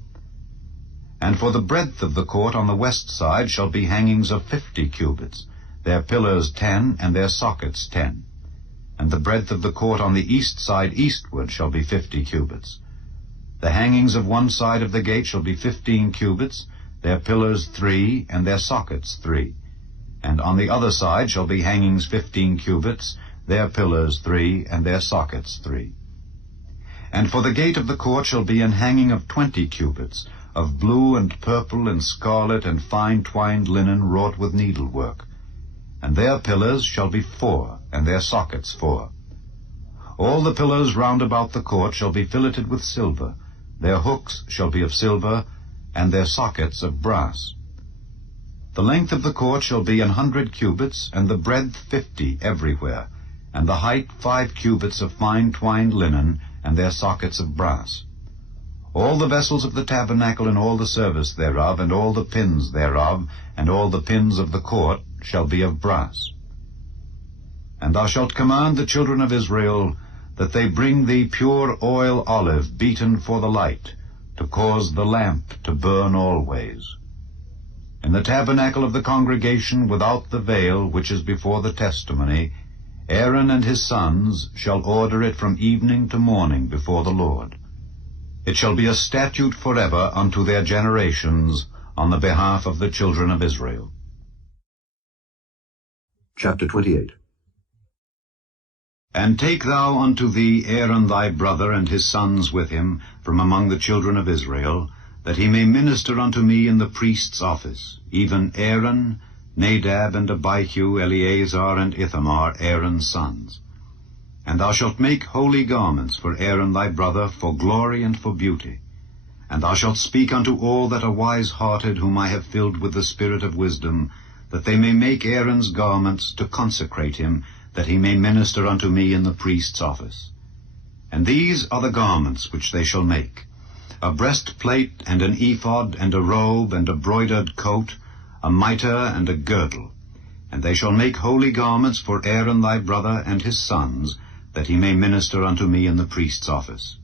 And for the breadth of the court on the west side shall be hangings of 50 cubits, their pillars 10, and their sockets 10. And the breadth of the court on the east side eastward shall be 50 cubits. The hangings of one side of the gate shall be 15 cubits, their pillars 3, and their sockets 3. And on the other side shall be hangings 15 cubits, their pillars 3, and their sockets 3. And for the gate of the court shall be an hanging of 20 cubits, of blue and purple and scarlet and fine twined linen wrought with needlework. And their pillars shall be 4, and their sockets 4. All the pillars round about the court shall be filleted with silver. Their hooks shall be of silver, and their sockets of brass. The length of the court shall be 100 cubits, and the breadth 50 everywhere, and the height 5 cubits of fine twined linen, and their sockets of brass. All the vessels of the tabernacle and all the service thereof, and all the pins thereof, and all the pins of the court shall be of brass. And thou shalt command the children of Israel that they bring thee pure oil olive beaten for the light, to cause the lamp to burn always. In the tabernacle of the congregation without the veil, which is before the testimony, Aaron and his sons shall order it from evening to morning before the Lord. It shall be a statute forever unto their generations on the behalf of the children of Israel. Chapter 28. And take thou unto thee Aaron thy brother and his sons with him from among the children of Israel, that he may minister unto me in the priest's office, even Aaron, Nadab, and Abihu, Eleazar, and Ithamar, Aaron's sons. And thou shalt make holy garments for Aaron thy brother, for glory and for beauty. And thou shalt speak unto all that are wise-hearted, whom I have filled with the spirit of wisdom, that they may make Aaron's garments to consecrate him, that he may minister unto me in the priest's office. And these are the garments which they shall make: a breastplate, and an ephod, and a robe, and a broidered coat, a mitre, and a girdle. And they shall make holy garments for Aaron thy brother and his sons, that he may minister unto me in the priest's office.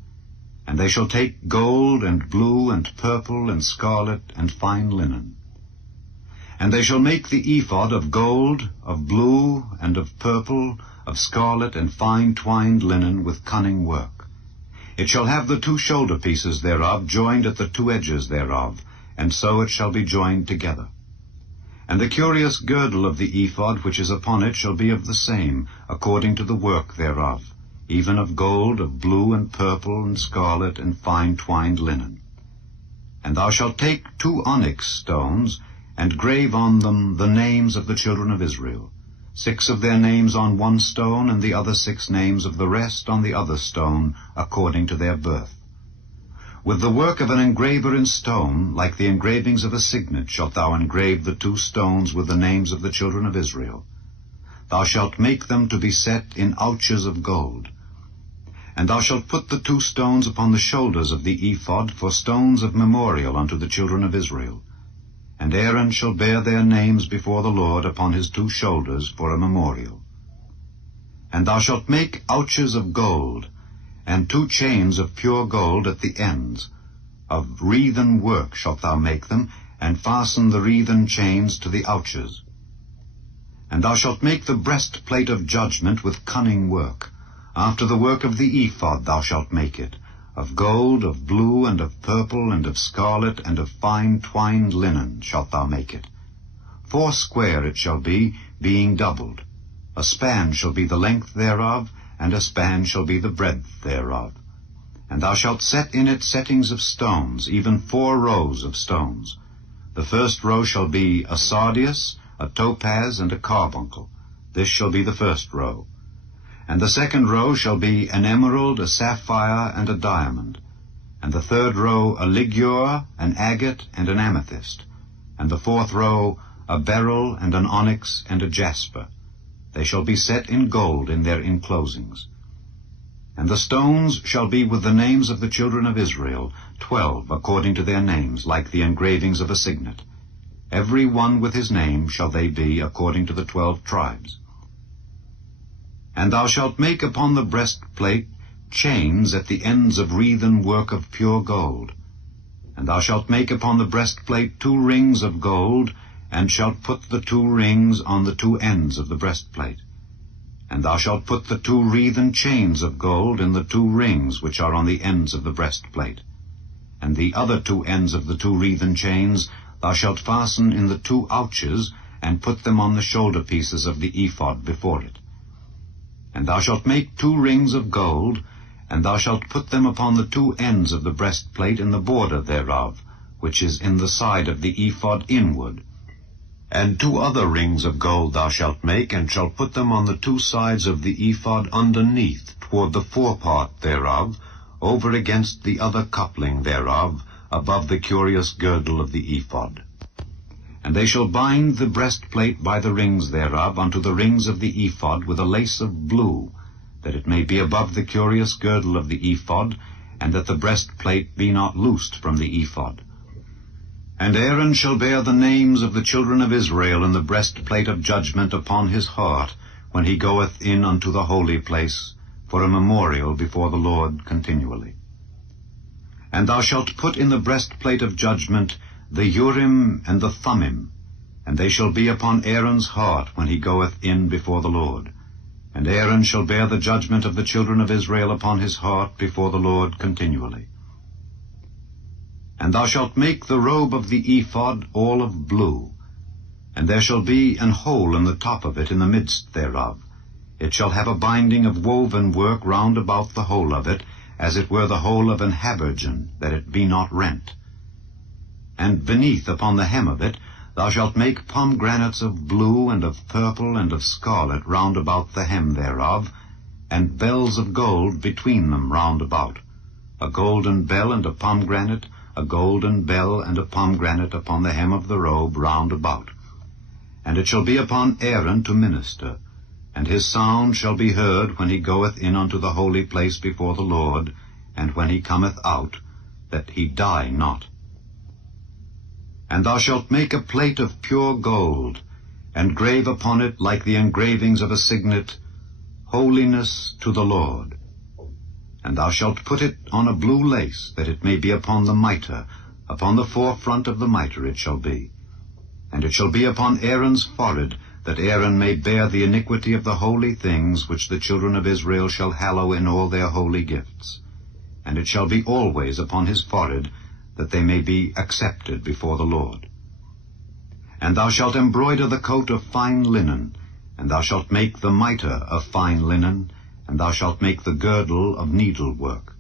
And they shall take gold, and blue, and purple, and scarlet, and fine linen. And they shall make the ephod of gold, of blue, and of purple, of scarlet, and fine twined linen with cunning work. It shall have the 2 shoulder pieces thereof joined at the 2 edges thereof, and so it shall be joined together. And the curious girdle of the ephod which is upon it shall be of the same, according to the work thereof, even of gold, of blue, and purple, and scarlet, and fine twined linen. And thou shalt take 2 onyx stones, and grave on them the names of the children of Israel, 6 of their names on one stone, and the other 6 names of the rest on the other stone, according to their birth. With the work of an engraver in stone, like the engravings of a signet, shalt thou engrave the 2 stones with the names of the children of Israel. Thou shalt make them to be set in ouches of gold. And thou shalt put the 2 stones upon the shoulders of the ephod for stones of memorial unto the children of Israel. And Aaron shall bear their names before the Lord upon his 2 shoulders for a memorial. And thou shalt make ouches of gold, and 2 chains of pure gold at the ends. Of wreathen work shalt thou make them, and fasten the wreathen chains to the ouches. And thou shalt make the breastplate of judgment with cunning work. After the work of the ephod thou shalt make it, of gold, of blue, and of purple, and of scarlet, and of fine twined linen shalt thou make it. 4 square it shall be, being doubled. A span shall be the length thereof, and a span shall be the breadth thereof. And thou shalt set in it settings of stones, even 4 rows of stones. The first row shall be a sardius, a topaz, and a carbuncle. This shall be the first row. And the second row shall be an emerald, a sapphire, and a diamond. And the third row a ligure, an agate, and an amethyst. And the 4th row a beryl, and an onyx, and a jasper. They shall be set in gold in their enclosings. And the stones shall be with the names of the children of Israel, 12 according to their names, like the engravings of a signet. Every one with his name shall they be, according to the 12 tribes. And thou shalt make upon the breastplate chains at the ends of wreathen work of pure gold. And thou shalt make upon the breastplate 2 rings of gold, and shalt put the 2 rings on the 2 ends of the breastplate. And thou shalt put the 2 wreathen chains of gold in the 2 rings which are on the ends of the breastplate. And the other 2 ends of the 2 wreathen chains thou shalt fasten in the 2 ouches, and put them on the shoulder pieces of the ephod before it. And thou shalt make 2 rings of gold, and thou shalt put them upon the 2 ends of the breastplate in the border thereof, which is in the side of the ephod inward. And 2 other rings of gold thou shalt make, and shalt put them on the 2 sides of the ephod underneath, toward the forepart thereof, over against the other coupling thereof, above the curious girdle of the ephod. And they shall bind the breastplate by the rings thereof unto the rings of the ephod with a lace of blue, that it may be above the curious girdle of the ephod, and that the breastplate be not loosed from the ephod. And Aaron shall bear the names of the children of Israel in the breastplate of judgment upon his heart, when he goeth in unto the holy place, for a memorial before the Lord continually. And thou shalt put in the breastplate of judgment the Urim and the Thummim, and they shall be upon Aaron's heart when he goeth in before the Lord. And Aaron shall bear the judgment of the children of Israel upon his heart before the Lord continually. And thou shalt make the robe of the ephod all of blue, and there shall be an hole in the top of it in the midst thereof. It shall have a binding of woven work round about the hole of it, as it were the hole of an habergeon, that it be not rent. And beneath upon the hem of it thou shalt make pomegranates of blue, and of purple, and of scarlet round about the hem thereof, and bells of gold between them round about, a golden bell and a pomegranate, a golden bell and a pomegranate upon the hem of the robe round about. And it shall be upon Aaron to minister, and his sound shall be heard when he goeth in unto the holy place before the Lord, and when he cometh out, that he die not. And thou shalt make a plate of pure gold, and grave upon it, like the engravings of a signet, Holiness to the Lord. And thou shalt put it on a blue lace, that it may be upon the mitre, upon the forefront of the mitre it shall be. And it shall be upon Aaron's forehead, that Aaron may bear the iniquity of the holy things which the children of Israel shall hallow in all their holy gifts. And it shall be always upon his forehead, that they may be accepted before the Lord. And thou shalt embroider the coat of fine linen, and thou shalt make the mitre of fine linen, and thou shalt make the girdle of needlework.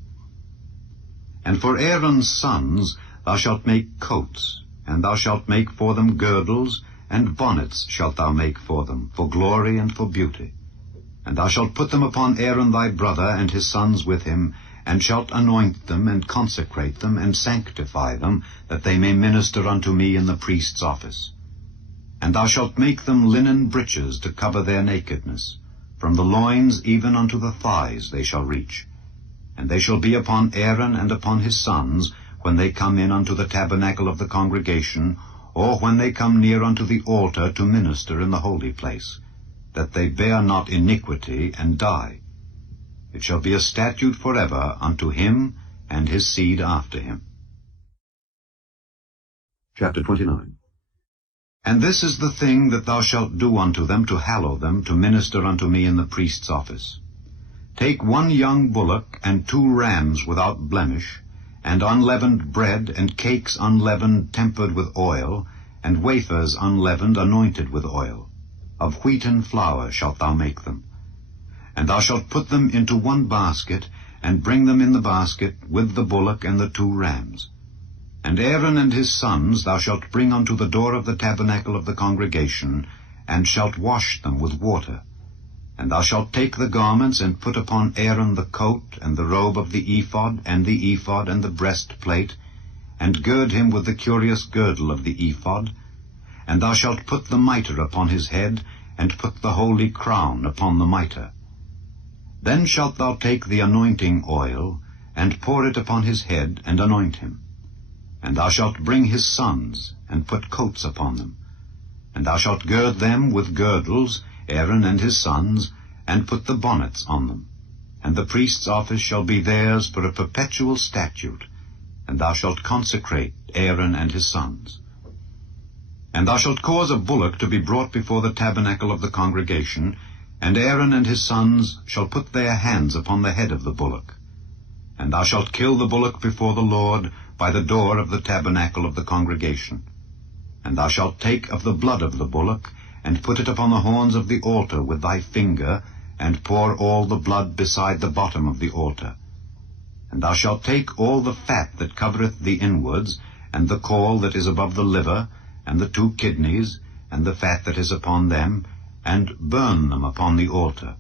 And for Aaron's sons thou shalt make coats, and thou shalt make for them girdles, and bonnets shalt thou make for them, for glory and for beauty. And thou shalt put them upon Aaron thy brother and his sons with him, and shalt anoint them, and consecrate them, and sanctify them, that they may minister unto me in the priest's office. And thou shalt make them linen breeches to cover their nakedness. From the loins even unto the thighs they shall reach. And they shall be upon Aaron and upon his sons, when they come in unto the tabernacle of the congregation, or when they come near unto the altar to minister in the holy place, that they bear not iniquity and die. It shall be a statute forever unto him and his seed after him. Chapter 29. And this is the thing that thou shalt do unto them, to hallow them, to minister unto me in the priest's office. Take 1 young bullock, and 2 rams without blemish, and unleavened bread, and cakes unleavened tempered with oil, and wafers unleavened anointed with oil. Of wheaten flour shalt thou make them. And thou shalt put them into 1 basket, and bring them in the basket with the bullock and the 2 rams. And Aaron and his sons thou shalt bring unto the door of the tabernacle of the congregation, and shalt wash them with water. And thou shalt take the garments, and put upon Aaron the coat, and the robe of the ephod, and the breastplate, and gird him with the curious girdle of the ephod. And thou shalt put the mitre upon his head, and put the holy crown upon the mitre. Then shalt thou take the anointing oil, and pour it upon his head, and anoint him. And thou shalt bring his sons, and put coats upon them. And thou shalt gird them with girdles, Aaron and his sons, and put the bonnets on them. And the priest's office shall be theirs for a perpetual statute, and thou shalt consecrate Aaron and his sons. And thou shalt cause a bullock to be brought before the tabernacle of the congregation, and Aaron and his sons shall put their hands upon the head of the bullock. And thou shalt kill the bullock before the Lord by the door of the tabernacle of the congregation. And thou shalt take of the blood of the bullock, and put it upon the horns of the altar with thy finger, and pour all the blood beside the bottom of the altar. And thou shalt take all the fat that covereth the inwards, and the caul that is above the liver, and the 2 kidneys, and the fat that is upon them, and burn them upon the altar.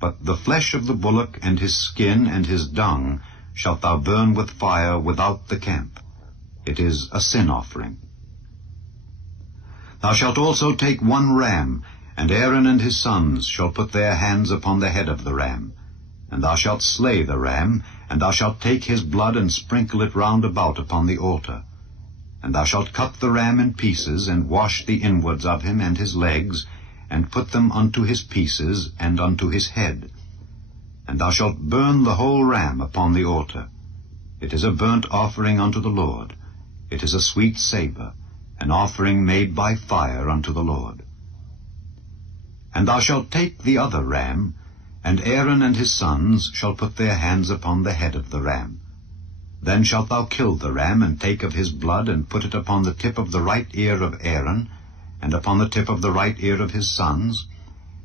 But the flesh of the bullock, and his skin, and his dung, shalt thou burn with fire without the camp. It is a sin offering. Thou shalt also take 1 ram, and Aaron and his sons shall put their hands upon the head of the ram. And thou shalt slay the ram, and thou shalt take his blood, and sprinkle it round about upon the altar. And thou shalt cut the ram in pieces, and wash the inwards of him and his legs, and put them unto his pieces, and unto his head. And thou shalt burn the whole ram upon the altar. It is a burnt offering unto the Lord. It is a sweet savour, an offering made by fire unto the Lord. And thou shalt take the other ram, and Aaron and his sons shall put their hands upon the head of the ram. Then shalt thou kill the ram, and take of his blood, and put it upon the tip of the right ear of Aaron, and upon the tip of the right ear of his sons,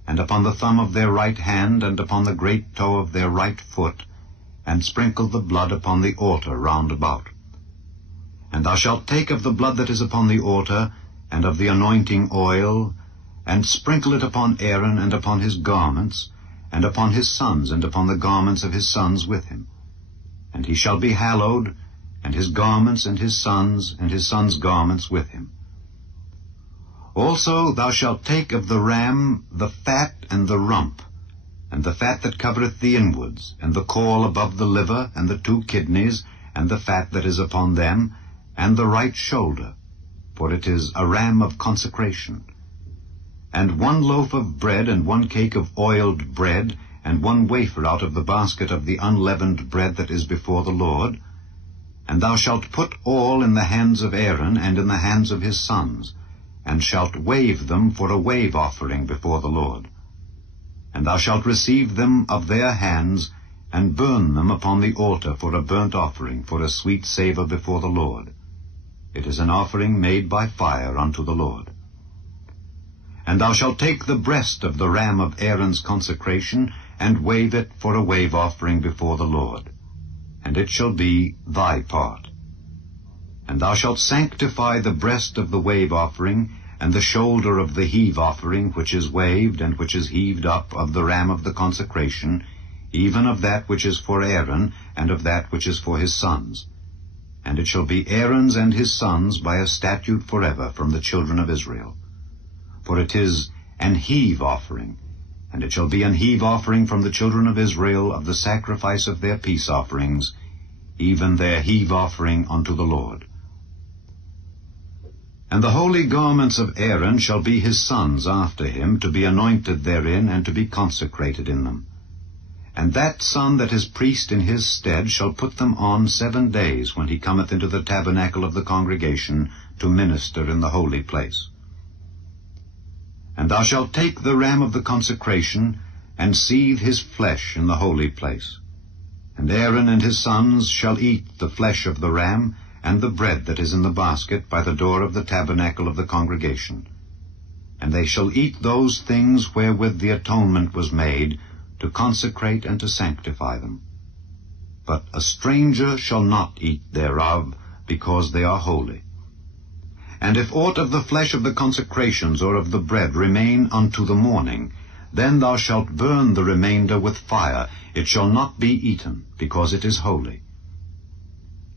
and upon the thumb of their right hand, and upon the great toe of their right foot, and sprinkle the blood upon the altar round about. And thou shalt take of the blood that is upon the altar, and of the anointing oil, and sprinkle it upon Aaron, and upon his garments, and upon his sons, and upon the garments of his sons with him. And he shall be hallowed, and his garments, and his sons' garments with him. Also thou shalt take of the ram the fat and the rump, and the fat that covereth the inwards, and the caul above the liver, and the 2 kidneys, and the fat that is upon them, and the right shoulder, for it is a ram of consecration. And 1 loaf of bread, and 1 cake of oiled bread, and 1 wafer out of the basket of the unleavened bread that is before the Lord. And thou shalt put all in the hands of Aaron, and in the hands of his sons, and shalt wave them for a wave offering before the Lord. And thou shalt receive them of their hands, and burn them upon the altar for a burnt offering, for a sweet savour before the Lord. It is an offering made by fire unto the Lord. And thou shalt take the breast of the ram of Aaron's consecration, and wave it for a wave offering before the Lord, and it shall be thy part. And thou shalt sanctify the breast of the wave offering, and the shoulder of the heave offering, which is waved and which is heaved up, of the ram of the consecration, even of that which is for Aaron, and of that which is for his sons. And it shall be Aaron's and his sons by a statute forever from the children of Israel. For it is an heave offering, and it shall be an heave offering from the children of Israel of the sacrifice of their peace offerings, even their heave offering unto the Lord. And the holy garments of Aaron shall be his sons after him, to be anointed therein, and to be consecrated in them. And that son that is priest in his stead shall put them on 7 days, when he cometh into the tabernacle of the congregation, to minister in the holy place. And thou shalt take the ram of the consecration, and seethe his flesh in the holy place. And Aaron and his sons shall eat the flesh of the ram, and the bread that is in the basket by the door of the tabernacle of the congregation. And they shall eat those things wherewith the atonement was made, to consecrate and to sanctify them. But a stranger shall not eat thereof, because they are holy. And if aught of the flesh of the consecrations or of the bread remain unto the morning, then thou shalt burn the remainder with fire. It shall not be eaten, because it is holy.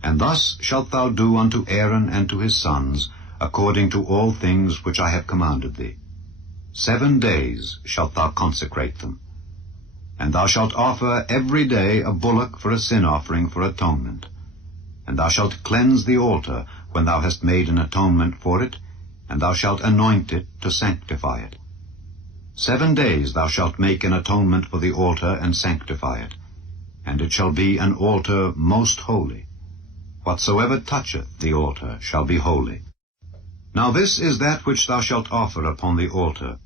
And thus shalt thou do unto Aaron and to his sons, according to all things which I have commanded thee. 7 days shalt thou consecrate them. And thou shalt offer every day a bullock for a sin offering for atonement. And thou shalt cleanse the altar when thou hast made an atonement for it, and thou shalt anoint it to sanctify it. 7 days thou shalt make an atonement for the altar and sanctify it, and it shall be an altar most holy. Whatsoever toucheth the altar shall be holy. Now this is that which thou shalt offer upon the altar: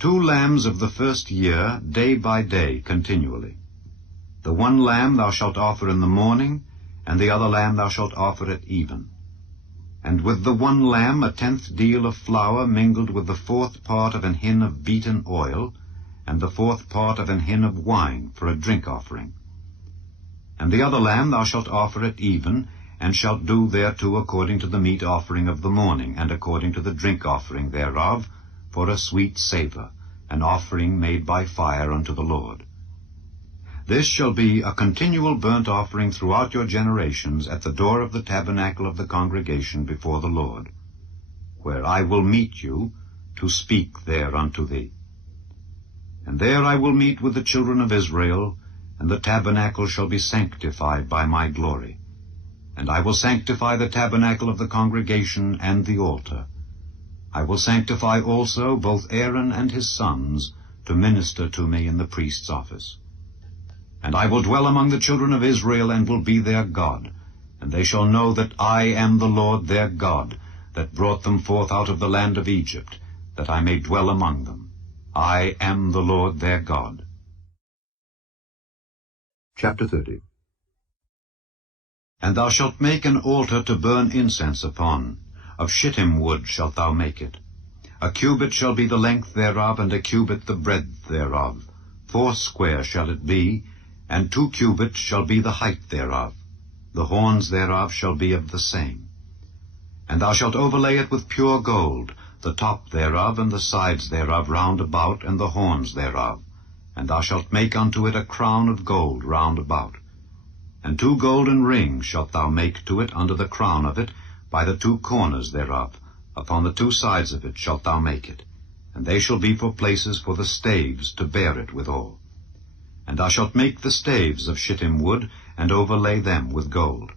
2 lambs of the first year, day by day, continually. The 1 lamb thou shalt offer in the morning, and the other lamb thou shalt offer at even. And with the 1 lamb 1/10 deal of flour mingled with the 4th part of an hin of beaten oil, and the 4th part of an hin of wine for a drink offering. And the other lamb thou shalt offer at even, and shalt do thereto according to the meat offering of the morning, and according to the drink offering thereof, for a sweet savour, an offering made by fire unto the Lord. This shall be a continual burnt offering throughout your generations at the door of the tabernacle of the congregation before the Lord, where I will meet you to speak there unto thee. And there I will meet with the children of Israel, and the tabernacle shall be sanctified by my glory. And I will sanctify the tabernacle of the congregation and the altar. I will sanctify also both Aaron and his sons to minister to me in the priest's office. And I will dwell among the children of Israel, and will be their God. And they shall know that I am the Lord their God, that brought them forth out of the land of Egypt, that I may dwell among them. I am the Lord their God. Chapter 30. And thou shalt make an altar to burn incense upon. Of shittim wood shalt thou make it. 1 cubit shall be the length thereof, and 1 cubit the breadth thereof. 4 shall it be, and 2 cubits shall be the height thereof. The horns thereof shall be of the same. And thou shalt overlay it with pure gold, the top thereof and the sides thereof round about, and the horns thereof. And thou shalt make unto it a crown of gold round about. And 2 golden rings shalt thou make to it under the crown of it, by the 2 corners thereof. Upon the 2 sides of it shalt thou make it, and they shall be for places for the staves to bear it withal. And thou shalt make the staves of shittim wood, and overlay them with gold.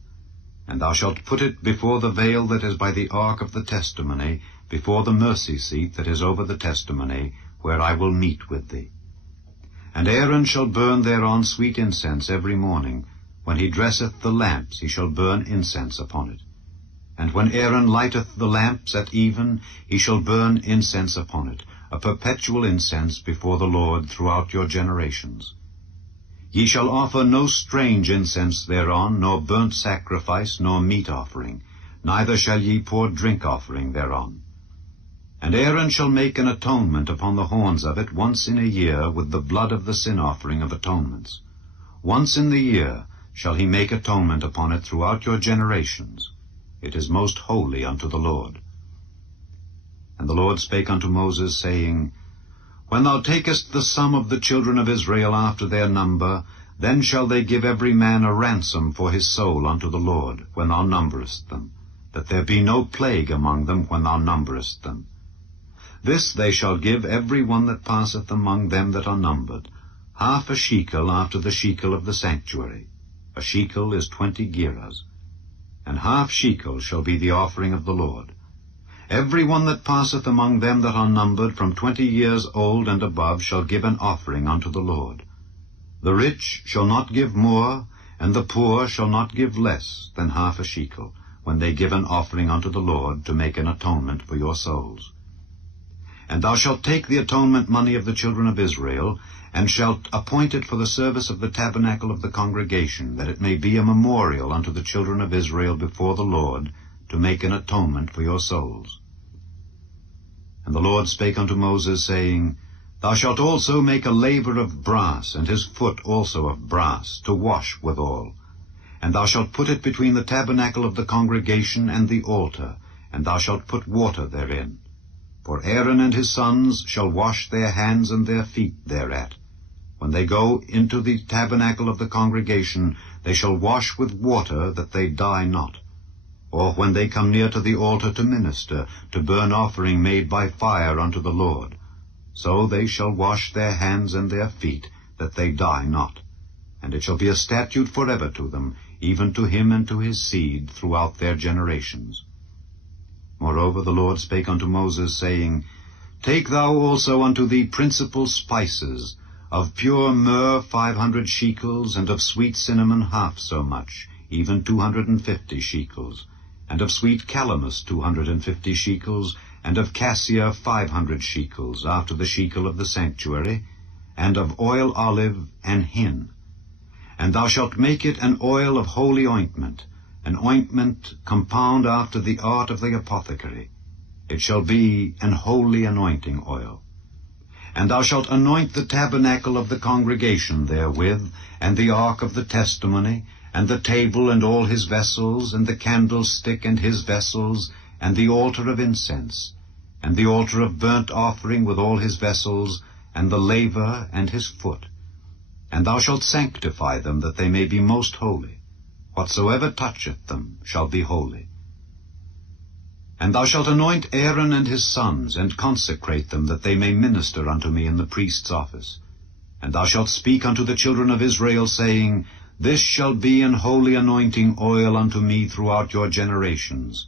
And thou shalt put it before the veil that is by the ark of the testimony, before the mercy seat that is over the testimony, where I will meet with thee. And Aaron shall burn thereon sweet incense every morning. When he dresseth the lamps, he shall burn incense upon it. And when Aaron lighteth the lamps at even, he shall burn incense upon it, a perpetual incense before the Lord throughout your generations. Ye shall offer no strange incense thereon, nor burnt sacrifice, nor meat offering, neither shall ye pour drink offering thereon. And Aaron shall make an atonement upon the horns of it once in a year with the blood of the sin offering of atonements. Once in the year shall he make atonement upon it throughout your generations. It is most holy unto the Lord. And the Lord spake unto Moses, saying, When thou takest the sum of the children of Israel after their number, then shall they give every man a ransom for his soul unto the Lord, when thou numberest them, that there be no plague among them when thou numberest them. This they shall give every one that passeth among them that are numbered, 1/2 shekel after the shekel of the sanctuary. A shekel is 20 gerahs. And 1/2 shekel shall be the offering of the Lord. Every one that passeth among them that are numbered from 20 years old and above shall give an offering unto the Lord. The rich shall not give more, and the poor shall not give less than 1/2 shekel, when they give an offering unto the Lord to make an atonement for your souls. And thou shalt take the atonement money of the children of Israel, and shalt appoint it for the service of the tabernacle of the congregation, that it may be a memorial unto the children of Israel before the Lord, to make an atonement for your souls. And the Lord spake unto Moses, saying, Thou shalt also make a laver of brass, and his foot also of brass, to wash withal. And thou shalt put it between the tabernacle of the congregation and the altar, and thou shalt put water therein. For Aaron and his sons shall wash their hands and their feet thereat. When they go into the tabernacle of the congregation, they shall wash with water, that they die not. Or when they come near to the altar to minister, to burn offering made by fire unto the Lord, so they shall wash their hands and their feet, that they die not. And it shall be a statute forever to them, even to him and to his seed throughout their generations. Moreover the Lord spake unto Moses, saying, Take thou also unto thee principal spices, of pure myrrh 500 shekels, and of sweet cinnamon 1/2 so much, even 250 shekels, and of sweet calamus 250 shekels, and of cassia 500 shekels, after the shekel of the sanctuary, and of oil olive and hin. And thou shalt make it an oil of holy ointment, an ointment compound after the art of the apothecary. It shall be an holy anointing oil. And thou shalt anoint the tabernacle of the congregation therewith, and the ark of the testimony, and the table and all his vessels, and the candlestick and his vessels, and the altar of incense, and the altar of burnt offering with all his vessels, and the laver and his foot. And thou shalt sanctify them, that they may be most holy. Whatsoever toucheth them shall be holy. And thou shalt anoint Aaron and his sons, and consecrate them, that they may minister unto me in the priest's office. And thou shalt speak unto the children of Israel, saying, This shall be an holy anointing oil unto me throughout your generations.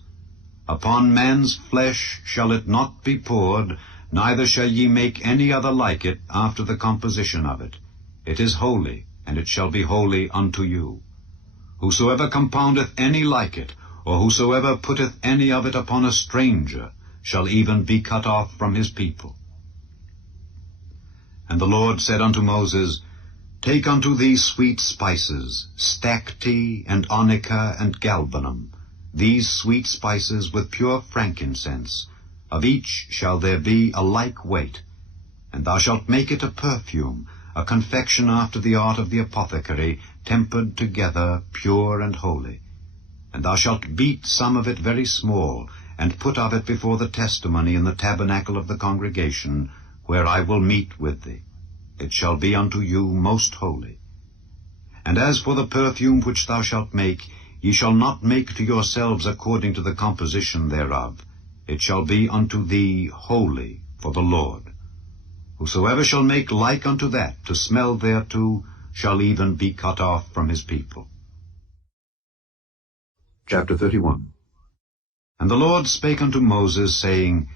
Upon man's flesh shall it not be poured, neither shall ye make any other like it after the composition of it. It is holy, and it shall be holy unto you. Whosoever compoundeth any like it, or whosoever putteth any of it upon a stranger, shall even be cut off from his people. And the Lord said unto Moses, Take unto thee sweet spices, stacte, and onycha, and galbanum, these sweet spices with pure frankincense. Of each shall there be a like weight. And thou shalt make it a perfume, a confection after the art of the apothecary, tempered together, pure and holy. And thou shalt beat some of it very small, and put of it before the testimony in the tabernacle of the congregation, where I will meet with thee. It shall be unto you most holy. And as for the perfume which thou shalt make, ye shall not make to yourselves according to the composition thereof. It shall be unto thee holy for the Lord. Whosoever shall make like unto that, to smell thereto, shall even be cut off from his people. Chapter 31. And the Lord spake unto Moses, saying,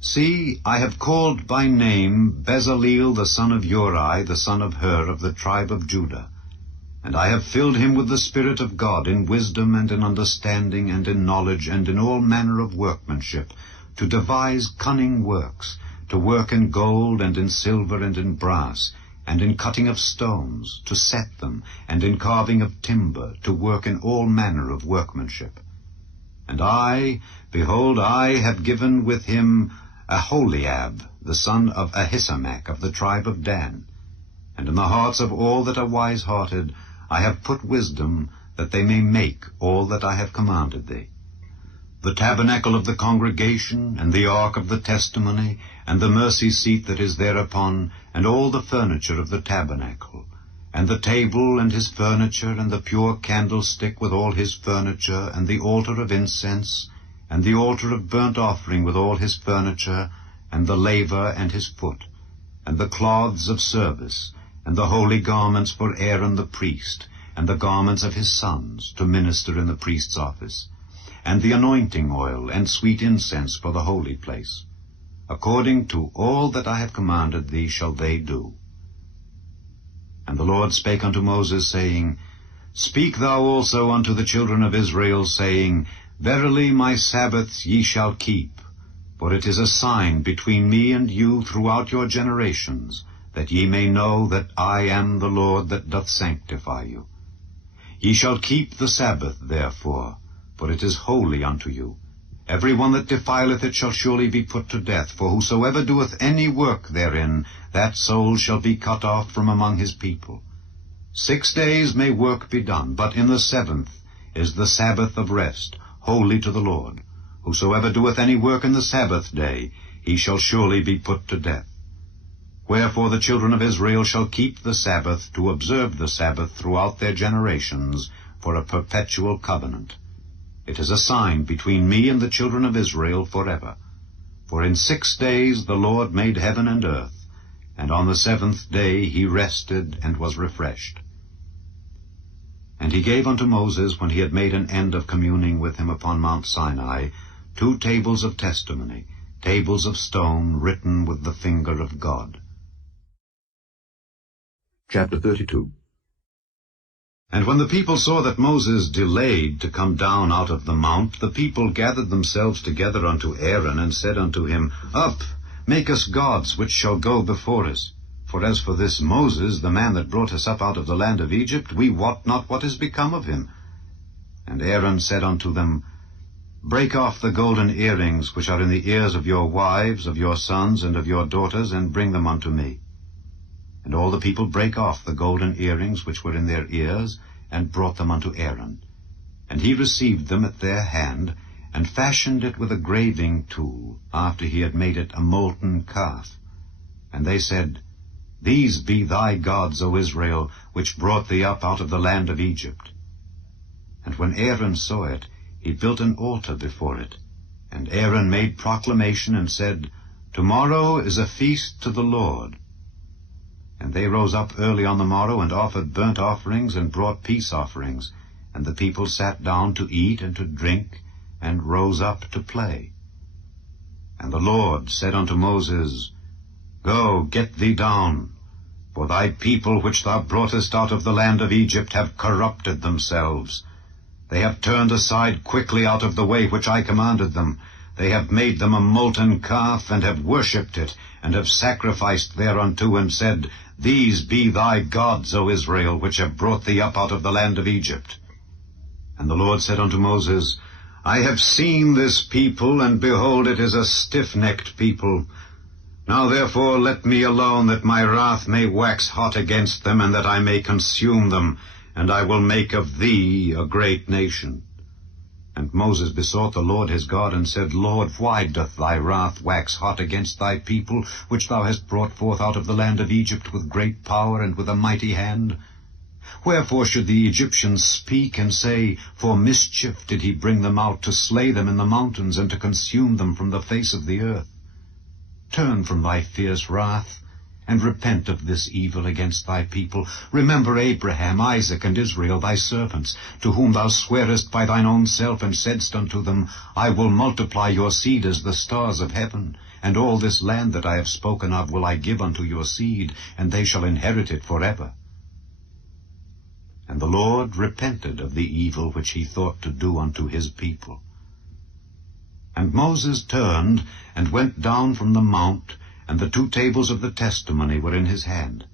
See, I have called by name Bezaleel the son of Uri, the son of Hur, of the tribe of Judah. And I have filled him with the Spirit of God, in wisdom and in understanding and in knowledge and in all manner of workmanship, to devise cunning works, to work in gold and in silver and in brass, and in cutting of stones, to set them, and in carving of timber, to work in all manner of workmanship. And I, behold, I have given with him Aholiab, the son of Ahisamach, of the tribe of Dan. And in the hearts of all that are wise-hearted I have put wisdom, that they may make all that I have commanded thee. The tabernacle of the congregation, and the ark of the testimony, and the mercy seat that is thereupon, and all the furniture of the tabernacle, and the table and his furniture, and the pure candlestick with all his furniture, and the altar of incense, and the altar of burnt offering with all his furniture, and the laver and his foot, and the cloths of service, and the holy garments for Aaron the priest, and the garments of his sons, to minister in the priest's office, and the anointing oil and sweet incense for the holy place. According to all that I have commanded thee shall they do. And the Lord spake unto Moses, saying, Speak thou also unto the children of Israel, saying, Verily my Sabbaths ye shall keep, for it is a sign between me and you throughout your generations, that ye may know that I am the Lord that doth sanctify you. Ye shall keep the Sabbath, therefore, for it is holy unto you. Every one that defileth it shall surely be put to death, for whosoever doeth any work therein, that soul shall be cut off from among his people. 6 days may work be done, but in the 7th is the Sabbath of rest, holy to the Lord. Whosoever doeth any work in the Sabbath day, he shall surely be put to death. Wherefore the children of Israel shall keep the Sabbath, to observe the Sabbath throughout their generations, for a perpetual covenant. It is a sign between me and the children of Israel forever. For in 6 days the Lord made heaven and earth, and on the 7th day he rested and was refreshed. And he gave unto Moses, when he had made an end of communing with him upon Mount Sinai, 2 tables of testimony, tables of stone written with the finger of God. Chapter 32. And when the people saw that Moses delayed to come down out of the mount, the people gathered themselves together unto Aaron, and said unto him, Up, make us gods, which shall go before us. For as for this Moses, the man that brought us up out of the land of Egypt, we wot not what is become of him. And Aaron said unto them, Break off the golden earrings which are in the ears of your wives, of your sons, and of your daughters, and bring them unto me. And all the people brake off the golden earrings which were in their ears, and brought them unto Aaron. And he received them at their hand, and fashioned it with a graving tool, after he had made it a molten calf. And they said, These be thy gods, O Israel, which brought thee up out of the land of Egypt. And when Aaron saw it, he built an altar before it. And Aaron made proclamation, and said, Tomorrow is a feast to the Lord. And they rose up early on the morrow, and offered burnt offerings, and brought peace offerings. And the people sat down to eat and to drink, and rose up to play. And the Lord said unto Moses, Go, get thee down, for thy people which thou broughtest out of the land of Egypt have corrupted themselves. They have turned aside quickly out of the way which I commanded them. They have made them a molten calf, and have worshipped it, and have sacrificed thereunto, and said, These be thy gods, O Israel, which have brought thee up out of the land of Egypt. And the Lord said unto Moses, I have seen this people, and behold, it is a stiff-necked people. Now therefore let me alone, that my wrath may wax hot against them, and that I may consume them, and I will make of thee a great nation. And Moses besought the Lord his God, and said, Lord, why doth thy wrath wax hot against thy people, which thou hast brought forth out of the land of Egypt with great power and with a mighty hand? Wherefore should the Egyptians speak and say, For mischief did he bring them out, to slay them in the mountains, and to consume them from the face of the earth? Turn from thy fierce wrath, and repent of this evil against thy people. Remember Abraham, Isaac, and Israel, thy servants, to whom thou swarest by thine own self, and saidst unto them, I will multiply your seed as the stars of heaven, and all this land that I have spoken of will I give unto your seed, and they shall inherit it forever. And the Lord repented of the evil which he thought to do unto his people. And Moses turned, and went down from the mount, and the 2 tables of the testimony were in his hand.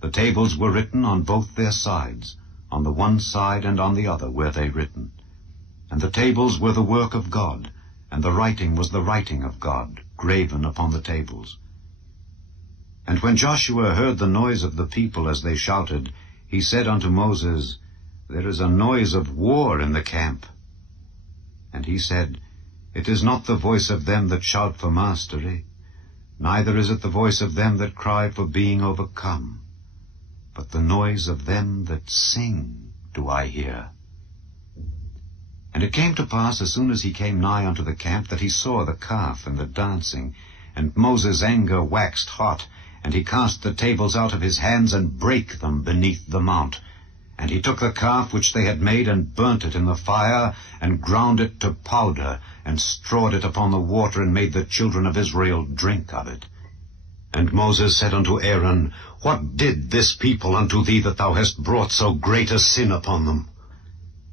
The tables were written on both their sides, on the one side and on the other were they written. And the tables were the work of God, and the writing was the writing of God, graven upon the tables. And when Joshua heard the noise of the people as they shouted, he said unto Moses, There is a noise of war in the camp. And he said, It is not the voice of them that shout for mastery, neither is it the voice of them that cry for being overcome, but the noise of them that sing do I hear. And it came to pass, as soon as he came nigh unto the camp, that he saw the calf and the dancing. And Moses' anger waxed hot, and he cast the tables out of his hands, and brake them beneath the mount. And he took the calf which they had made, and burnt it in the fire, and ground it to powder, and strawed it upon the water, and made the children of Israel drink of it. And Moses said unto Aaron, What did this people unto thee, that thou hast brought so great a sin upon them?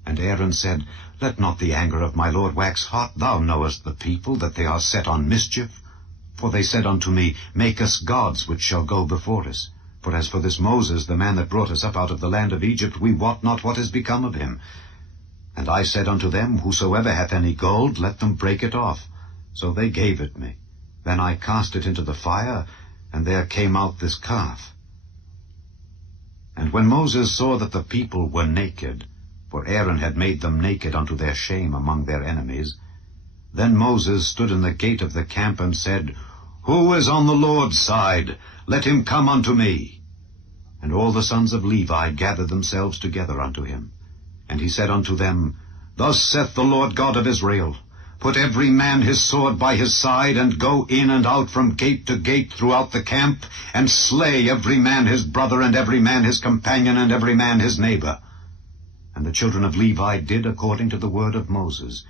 And Aaron said, Let not the anger of my Lord wax hot. Thou knowest the people, that they are set on mischief. For they said unto me, Make us gods which shall go before us. For as for this Moses, the man that brought us up out of the land of Egypt, we wot not what is become of him. And I said unto them, Whosoever hath any gold, let them break it off. So they gave it me. Then I cast it into the fire, and there came out this calf. And when Moses saw that the people were naked, for Aaron had made them naked unto their shame among their enemies, then Moses stood in the gate of the camp, and said, Who is on the Lord's side? Let him come unto me. And all the sons of Levi gathered themselves together unto him. And he said unto them, Thus saith the Lord God of Israel, Put every man his sword by his side, and go in and out from gate to gate throughout the camp, and slay every man his brother, and every man his companion, and every man his neighbor. And the children of Levi did according to the word of Moses,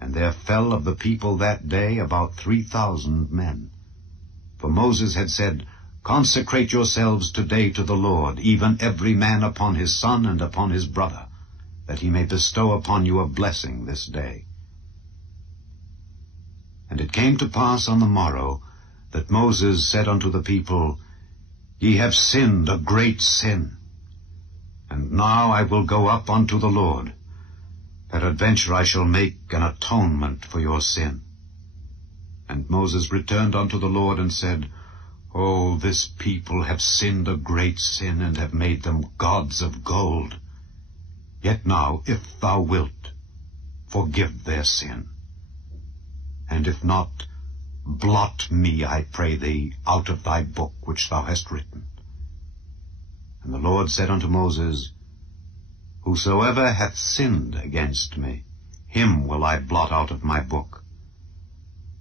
and there fell of the people that day about 3,000 men. For Moses had said, Consecrate yourselves today to the Lord, even every man upon his son and upon his brother, that he may bestow upon you a blessing this day. And it came to pass on the morrow, that Moses said unto the people, Ye have sinned a great sin. And now I will go up unto the Lord. Peradventure I shall make an atonement for your sin. And Moses returned unto the Lord, and said, O, this people have sinned a great sin, and have made them gods of gold. Yet now, if thou wilt, forgive their sin. And if not, blot me, I pray thee, out of thy book which thou hast written. And the Lord said unto Moses, Whosoever hath sinned against me, him will I blot out of my book.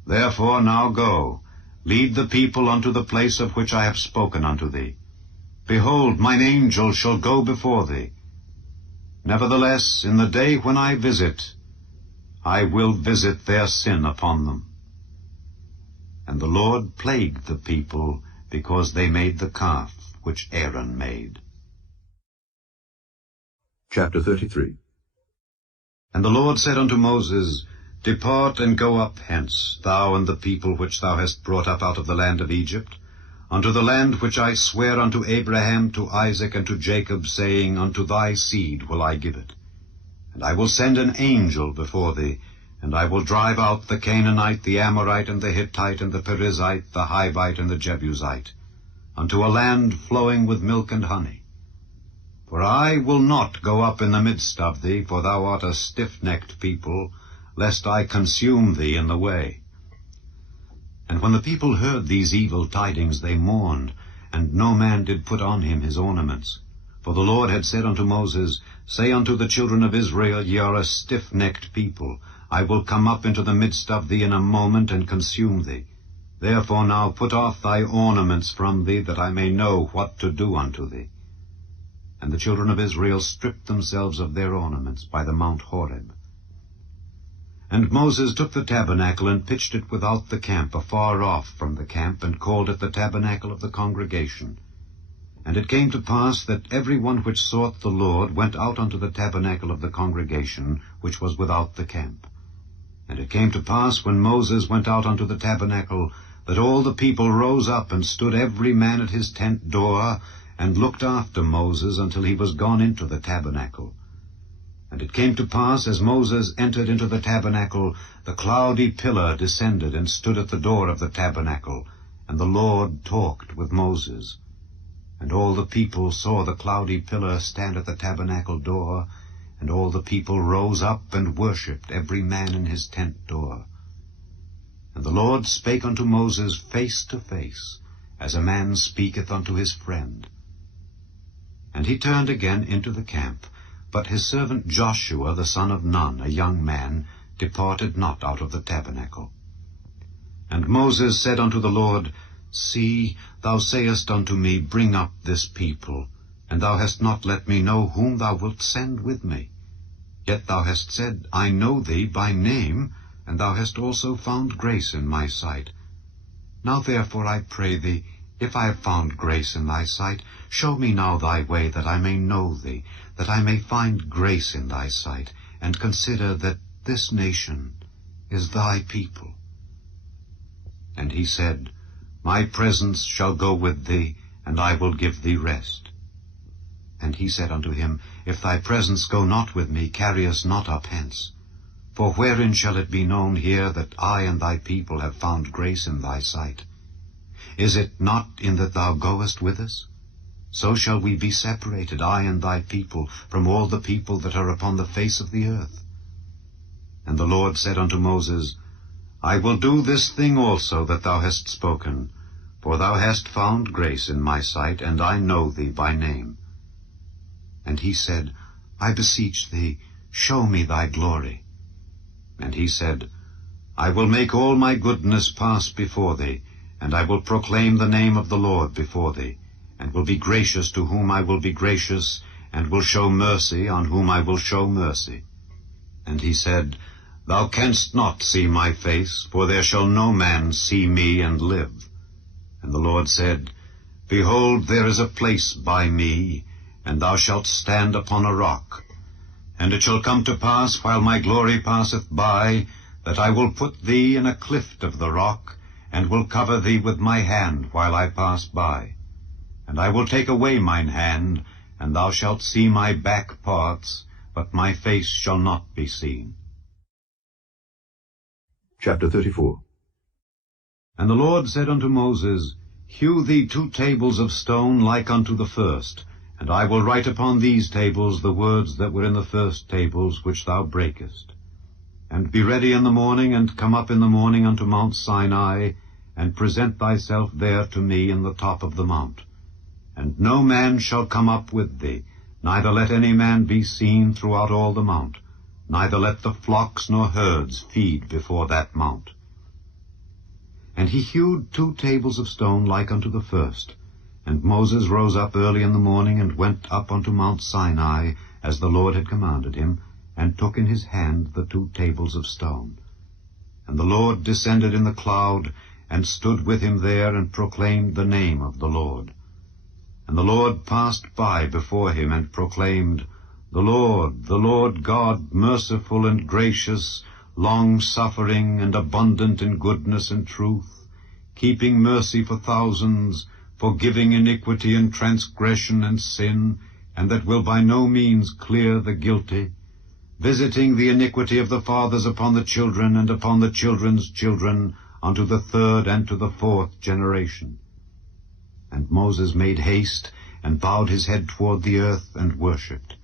Therefore now go, lead the people unto the place of which I have spoken unto thee. Behold, mine angel shall go before thee. Nevertheless, in the day when I visit, I will visit their sin upon them. And the Lord plagued the people, because they made the calf which Aaron made. Chapter 33. And the Lord said unto Moses, Depart and go up hence, thou and the people which thou hast brought up out of the land of Egypt, unto the land which I swear unto Abraham, to Isaac, and to Jacob, saying, Unto thy seed will I give it. And I will send an angel before thee, and I will drive out the Canaanite, the Amorite, and the Hittite, and the Perizzite, the Hivite, and the Jebusite, unto a land flowing with milk and honey. For I will not go up in the midst of thee, for thou art a stiff-necked people, lest I consume thee in the way. And when the people heard these evil tidings, they mourned, and no man did put on him his ornaments. For the Lord had said unto Moses, Say unto the children of Israel, Ye are a stiff-necked people. I will come up into the midst of thee in a moment, and consume thee. Therefore now put off thy ornaments from thee, that I may know what to do unto thee. And the children of Israel stripped themselves of their ornaments by the Mount Horeb. And Moses took the tabernacle, and pitched it without the camp, afar off from the camp, and called it the tabernacle of the congregation. And it came to pass that every one which sought the Lord went out unto the tabernacle of the congregation, which was without the camp. And it came to pass, when Moses went out unto the tabernacle, that all the people rose up, and stood every man at his tent door, and looked after Moses until he was gone into the tabernacle. And it came to pass, as Moses entered into the tabernacle, the cloudy pillar descended, and stood at the door of the tabernacle, and the Lord talked with Moses. And all the people saw the cloudy pillar stand at the tabernacle door, and all the people rose up and worshipped, every man in his tent door. And the Lord spake unto Moses face to face, as a man speaketh unto his friend. And he turned again into the camp, but his servant Joshua the son of Nun, a young man, departed not out of the tabernacle. And Moses said unto the Lord, See, thou sayest unto me, Bring up this people, and thou hast not let me know whom thou wilt send with me. Yet thou hast said, I know thee by name, and thou hast also found grace in my sight. Now therefore I pray thee, if I have found grace in thy sight, show me now thy way, that I may know thee, that I may find grace in thy sight, and consider that this nation is thy people. And he said, My presence shall go with thee, and I will give thee rest. And he said unto him, If thy presence go not with me, carry us not up hence. For wherein shall it be known here that I and thy people have found grace in thy sight? Is it not in that thou goest with us? So shall we be separated, I and thy people, from all the people that are upon the face of the earth. And the Lord said unto Moses, I will do this thing also that thou hast spoken, for thou hast found grace in my sight, and I know thee by name. And he said, I beseech thee, show me thy glory. And he said, I will make all my goodness pass before thee, and I will proclaim the name of the Lord before thee, and will be gracious to whom I will be gracious, and will show mercy on whom I will show mercy. And he said, Thou canst not see my face, for there shall no man see me and live. And the Lord said, Behold, there is a place by me, and thou shalt stand upon a rock. And it shall come to pass, while my glory passeth by, that I will put thee in a clift of the rock, and will cover thee with my hand while I pass by. And I will take away mine hand, and thou shalt see my back parts, but my face shall not be seen. Chapter 34. And the Lord said unto Moses, Hew thee 2 tables of stone like unto the first, and I will write upon these tables the words that were in the first tables which thou breakest. And be ready in the morning, and come up in the morning unto Mount Sinai, and present thyself there to me in the top of the mount. And no man shall come up with thee, neither let any man be seen throughout all the mount, neither let the flocks nor herds feed before that mount. And he hewed 2 tables of stone like unto the first. And Moses rose up early in the morning, and went up unto Mount Sinai, as the Lord had commanded him, and took in his hand the 2 tables of stone. And the Lord descended in the cloud, and stood with him there, and proclaimed the name of the Lord. And the Lord passed by before him, and proclaimed, the Lord God, merciful and gracious, long-suffering and abundant in goodness and truth, keeping mercy for thousands, forgiving iniquity and transgression and sin, and that will by no means clear the guilty, visiting the iniquity of the fathers upon the children and upon the children's children, unto the 3rd and to the 4th generation. And Moses made haste, and bowed his head toward the earth, and worshipped.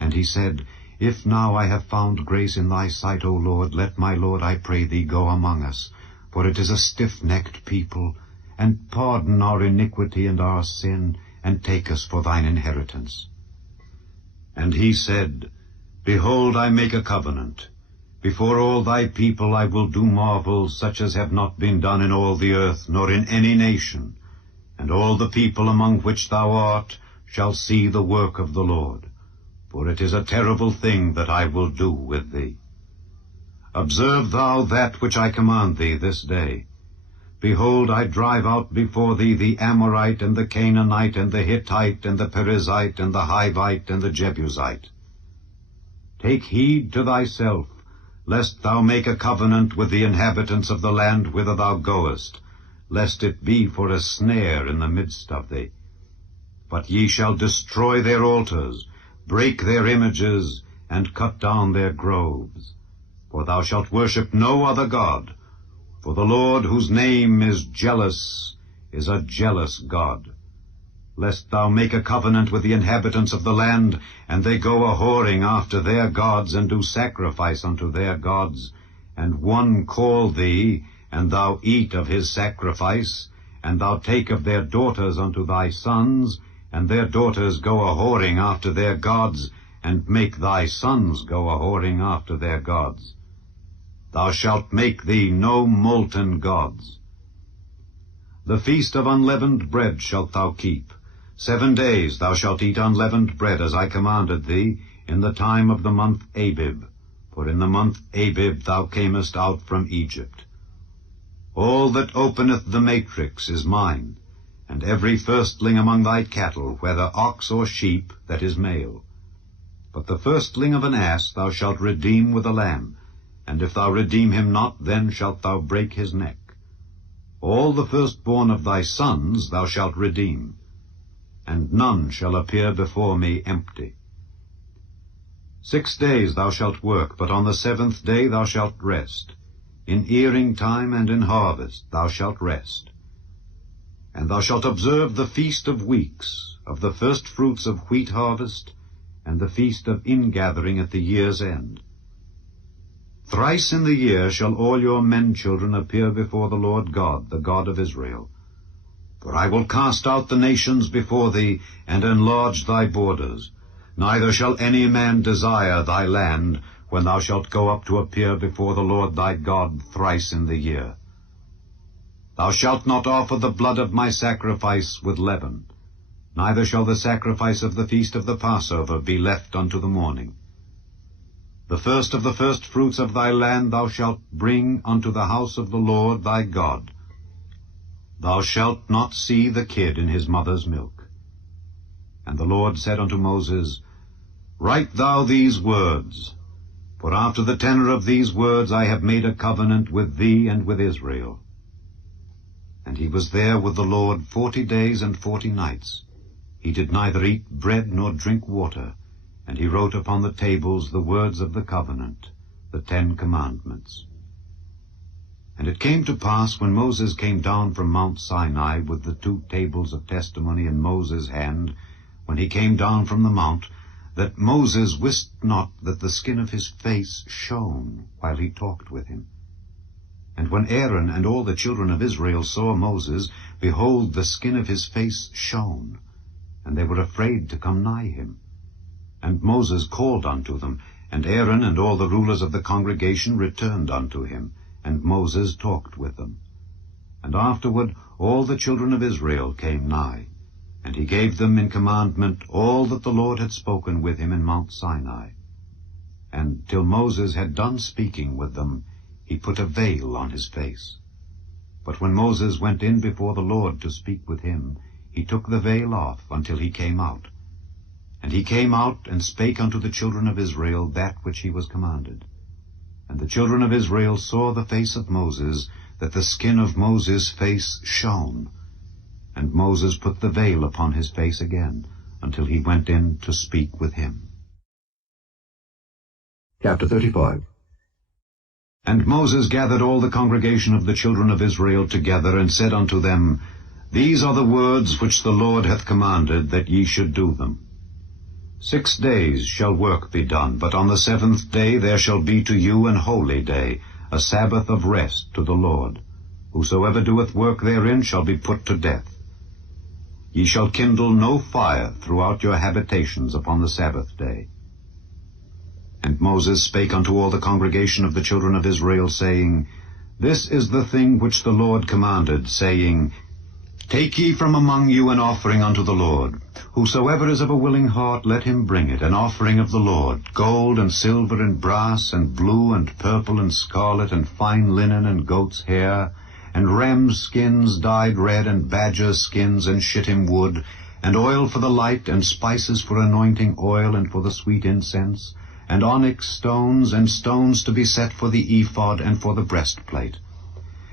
And he said, If now I have found grace in thy sight, O Lord, let my Lord, I pray thee, go among us, for it is a stiff-necked people, and pardon our iniquity and our sin, and take us for thine inheritance. And he said, Behold, I make a covenant. Before all thy people I will do marvels such as have not been done in all the earth, nor in any nation. And all the people among which thou art shall see the work of the Lord. For it is a terrible thing that I will do with thee. Observe thou that which I command thee this day. Behold, I drive out before thee the Amorite, and the Canaanite, and the Hittite, and the Perizzite, and the Hivite, and the Jebusite. Take heed to thyself, lest thou make a covenant with the inhabitants of the land whither thou goest, lest it be for a snare in the midst of thee. But ye shall destroy their altars, break their images, and cut down their groves. For thou shalt worship no other God. For the Lord, whose name is jealous, is a jealous God. Lest thou make a covenant with the inhabitants of the land, and they go a-whoring after their gods, and do sacrifice unto their gods, and one call thee, and thou eat of his sacrifice, and thou take of their daughters unto thy sons, and their daughters go a-whoring after their gods, and make thy sons go a-whoring after their gods. Thou shalt make thee no molten gods. The feast of unleavened bread shalt thou keep. 7 days thou shalt eat unleavened bread, as I commanded thee, in the time of the month Abib. For in the month Abib thou camest out from Egypt. All that openeth the matrix is mine, and every firstling among thy cattle, whether ox or sheep, that is male. But the firstling of an ass thou shalt redeem with a lamb, and if thou redeem him not, then shalt thou break his neck. All the firstborn of thy sons thou shalt redeem, and none shall appear before me empty. 6 days thou shalt work, but on the 7th day thou shalt rest. In earing time and in harvest thou shalt rest. And thou shalt observe the feast of weeks, of the first fruits of wheat harvest, and the feast of ingathering at the year's end. Thrice in the year shall all your men-children appear before the Lord God, the God of Israel. For I will cast out the nations before thee, and enlarge thy borders. Neither shall any man desire thy land, when thou shalt go up to appear before the Lord thy God thrice in the year. Thou shalt not offer the blood of my sacrifice with leaven, neither shall the sacrifice of the feast of the Passover be left unto the morning. The first of the firstfruits of thy land thou shalt bring unto the house of the Lord thy God. Thou shalt not see the kid in his mother's milk. And the Lord said unto Moses, Write thou these words, for after the tenor of these words I have made a covenant with thee and with Israel. And he was there with the Lord 40 days and 40 nights. He did neither eat bread nor drink water, and he wrote upon the tables the words of the covenant, the 10 commandments. And it came to pass, when Moses came down from Mount Sinai with the 2 tables of testimony in Moses' hand, when he came down from the mount, that Moses wist not that the skin of his face shone while he talked with him. And when Aaron and all the children of Israel saw Moses, behold, the skin of his face shone, and they were afraid to come nigh him. And Moses called unto them, and Aaron and all the rulers of the congregation returned unto him, and Moses talked with them. And afterward all the children of Israel came nigh, and he gave them in commandment all that the Lord had spoken with him in Mount Sinai. And till Moses had done speaking with them, he put a veil on his face. But when Moses went in before the Lord to speak with him, he took the veil off until he came out. And he came out and spake unto the children of Israel that which he was commanded. And the children of Israel saw the face of Moses, that the skin of Moses' face shone. And Moses put the veil upon his face again, until he went in to speak with him. Chapter 35. And Moses gathered all the congregation of the children of Israel together, and said unto them, These are the words which the Lord hath commanded, that ye should do them. 6 days shall work be done, but on the 7th day there shall be to you an holy day, a Sabbath of rest to the Lord. Whosoever doeth work therein shall be put to death. Ye shall kindle no fire throughout your habitations upon the Sabbath day. And Moses spake unto all the congregation of the children of Israel, saying, This is the thing which the Lord commanded, saying, Take ye from among you an offering unto the Lord. Whosoever is of a willing heart, let him bring it, an offering of the Lord, gold and silver and brass and blue and purple and scarlet and fine linen and goat's hair, and rams' skins dyed red, and badger skins and shittim wood, and oil for the light, and spices for anointing oil and for the sweet incense, and onyx stones, and stones to be set for the ephod and for the breastplate.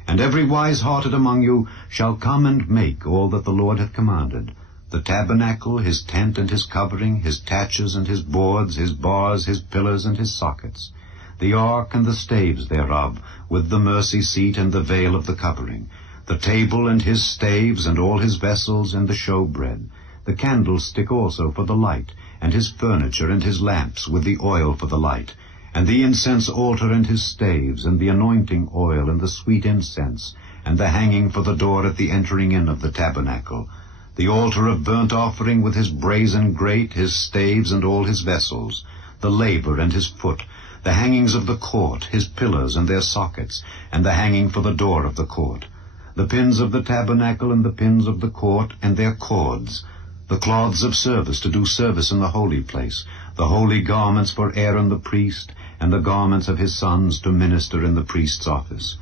And every wise-hearted among you shall come and make all that the Lord hath commanded, the tabernacle, his tent and his covering, his taches and his boards, his bars, his pillars and his sockets, the ark and the staves thereof, with the mercy seat and the veil of the covering, the table and his staves, and all his vessels, and the showbread, the candlestick also for the light, and his furniture and his lamps, with the oil for the light, and the incense altar and his staves, and the anointing oil, and the sweet incense, and the hanging for the door at the entering in of the tabernacle, the altar of burnt offering with his brazen grate, his staves, and all his vessels, the laver and his foot, the hangings of the court, his pillars and their sockets, and the hanging for the door of the court, the pins of the tabernacle and the pins of the court, and their cords, the cloths of service to do service in the holy place, the holy garments for Aaron the priest, and the garments of his sons to minister in the priest's office.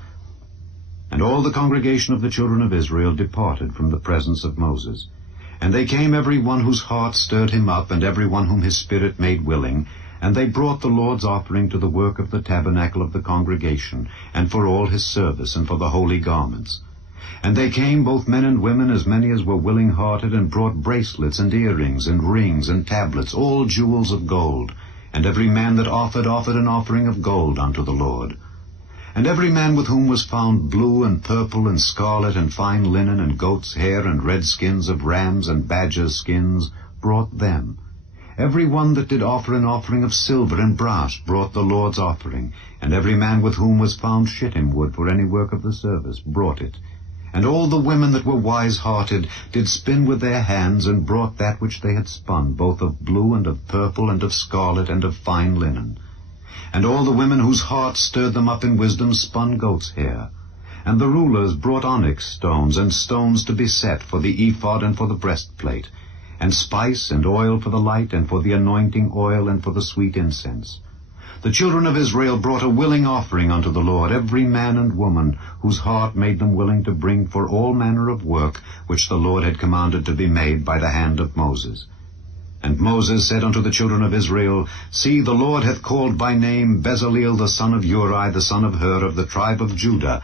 And all the congregation of the children of Israel departed from the presence of Moses. And they came every one whose heart stirred him up, and every one whom his spirit made willing, and they brought the Lord's offering to the work of the tabernacle of the congregation, and for all his service, and for the holy garments. And they came, both men and women, as many as were willing-hearted, and brought bracelets, and earrings, and rings, and tablets, all jewels of gold. And every man that offered an offering of gold unto the Lord. And every man with whom was found blue, and purple, and scarlet, and fine linen, and goat's hair, and red skins of rams, and badgers' skins, brought them. Every one that did offer an offering of silver and brass brought the Lord's offering. And every man with whom was found shittim wood for any work of the service brought it. And all the women that were wise-hearted did spin with their hands, and brought that which they had spun, both of blue, and of purple, and of scarlet, and of fine linen. And all the women whose hearts stirred them up in wisdom spun goat's hair. And the rulers brought onyx stones, and stones to be set for the ephod and for the breastplate, and spice and oil for the light, and for the anointing oil, and for the sweet incense. The children of Israel brought a willing offering unto the Lord, every man and woman, whose heart made them willing to bring for all manner of work, which the Lord had commanded to be made by the hand of Moses. And Moses said unto the children of Israel, See, the Lord hath called by name Bezaleel the son of Uri, the son of Hur, of the tribe of Judah,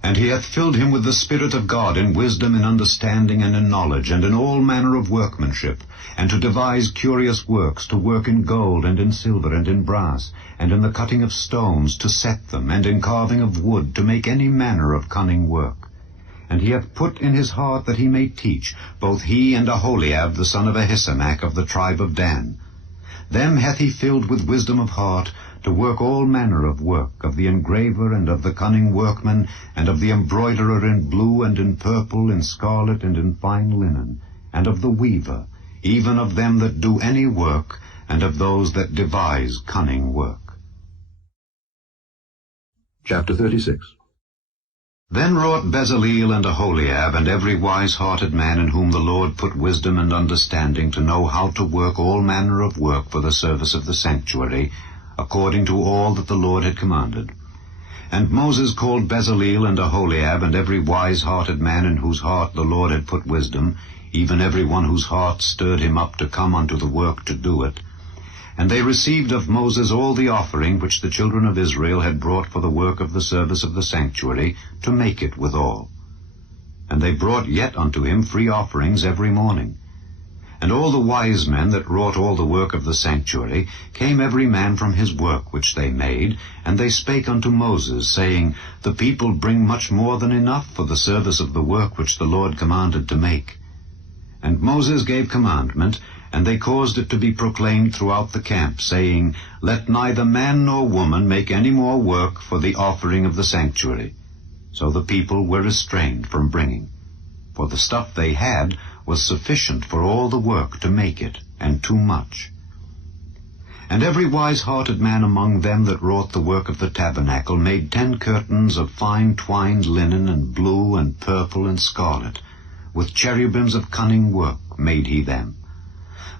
and he hath filled him with the Spirit of God, in wisdom, in understanding, and in knowledge, and in all manner of workmanship, and to devise curious works, to work in gold, and in silver, and in brass, and in the cutting of stones, to set them, and in carving of wood, to make any manner of cunning work. And he hath put in his heart that he may teach, both he and Aholiab the son of Ahisamach of the tribe of Dan. Them hath he filled with wisdom of heart, to work all manner of work, of the engraver, and of the cunning workman, and of the embroiderer in blue, and in purple, in scarlet, and in fine linen, and of the weaver, even of them that do any work, and of those that devise cunning work. Chapter 36. Then wrought Bezaleel and Aholiab, and every wise-hearted man in whom the Lord put wisdom and understanding, to know how to work all manner of work for the service of the sanctuary, according to all that the Lord had commanded. And Moses called Bezaleel and Aholiab, and every wise-hearted man in whose heart the Lord had put wisdom, even every one whose heart stirred him up to come unto the work to do it. And they received of Moses all the offering which the children of Israel had brought for the work of the service of the sanctuary, to make it withal. And they brought yet unto him free offerings every morning. And all the wise men that wrought all the work of the sanctuary came every man from his work which they made, and they spake unto Moses, saying, The people bring much more than enough for the service of the work which the Lord commanded to make. And Moses gave commandment, and they caused it to be proclaimed throughout the camp, saying, Let neither man nor woman make any more work for the offering of the sanctuary. So the people were restrained from bringing. For the stuff they had was sufficient for all the work to make it, and too much. And every wise-hearted man among them that wrought the work of the tabernacle made 10 curtains of fine twined linen, and blue, and purple, and scarlet. With cherubims of cunning work made he them.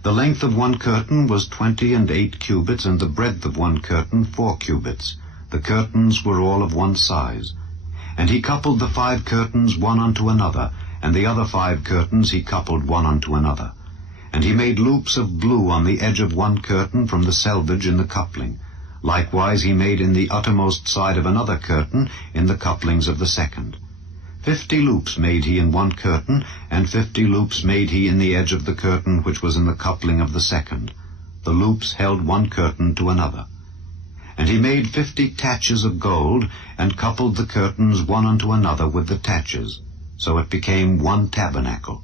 The length of one curtain was 28 cubits, and the breadth of one curtain 4 cubits. The curtains were all of one size. And he coupled the 5 curtains one unto another, and the other 5 curtains he coupled one unto another. And he made loops of blue on the edge of one curtain from the selvage in the coupling. Likewise he made in the uttermost side of another curtain in the couplings of the second. 50 loops made he in one curtain, and 50 loops made he in the edge of the curtain which was in the coupling of the second. The loops held one curtain to another. And he made 50 taches of gold, and coupled the curtains one unto another with the taches. So it became one tabernacle.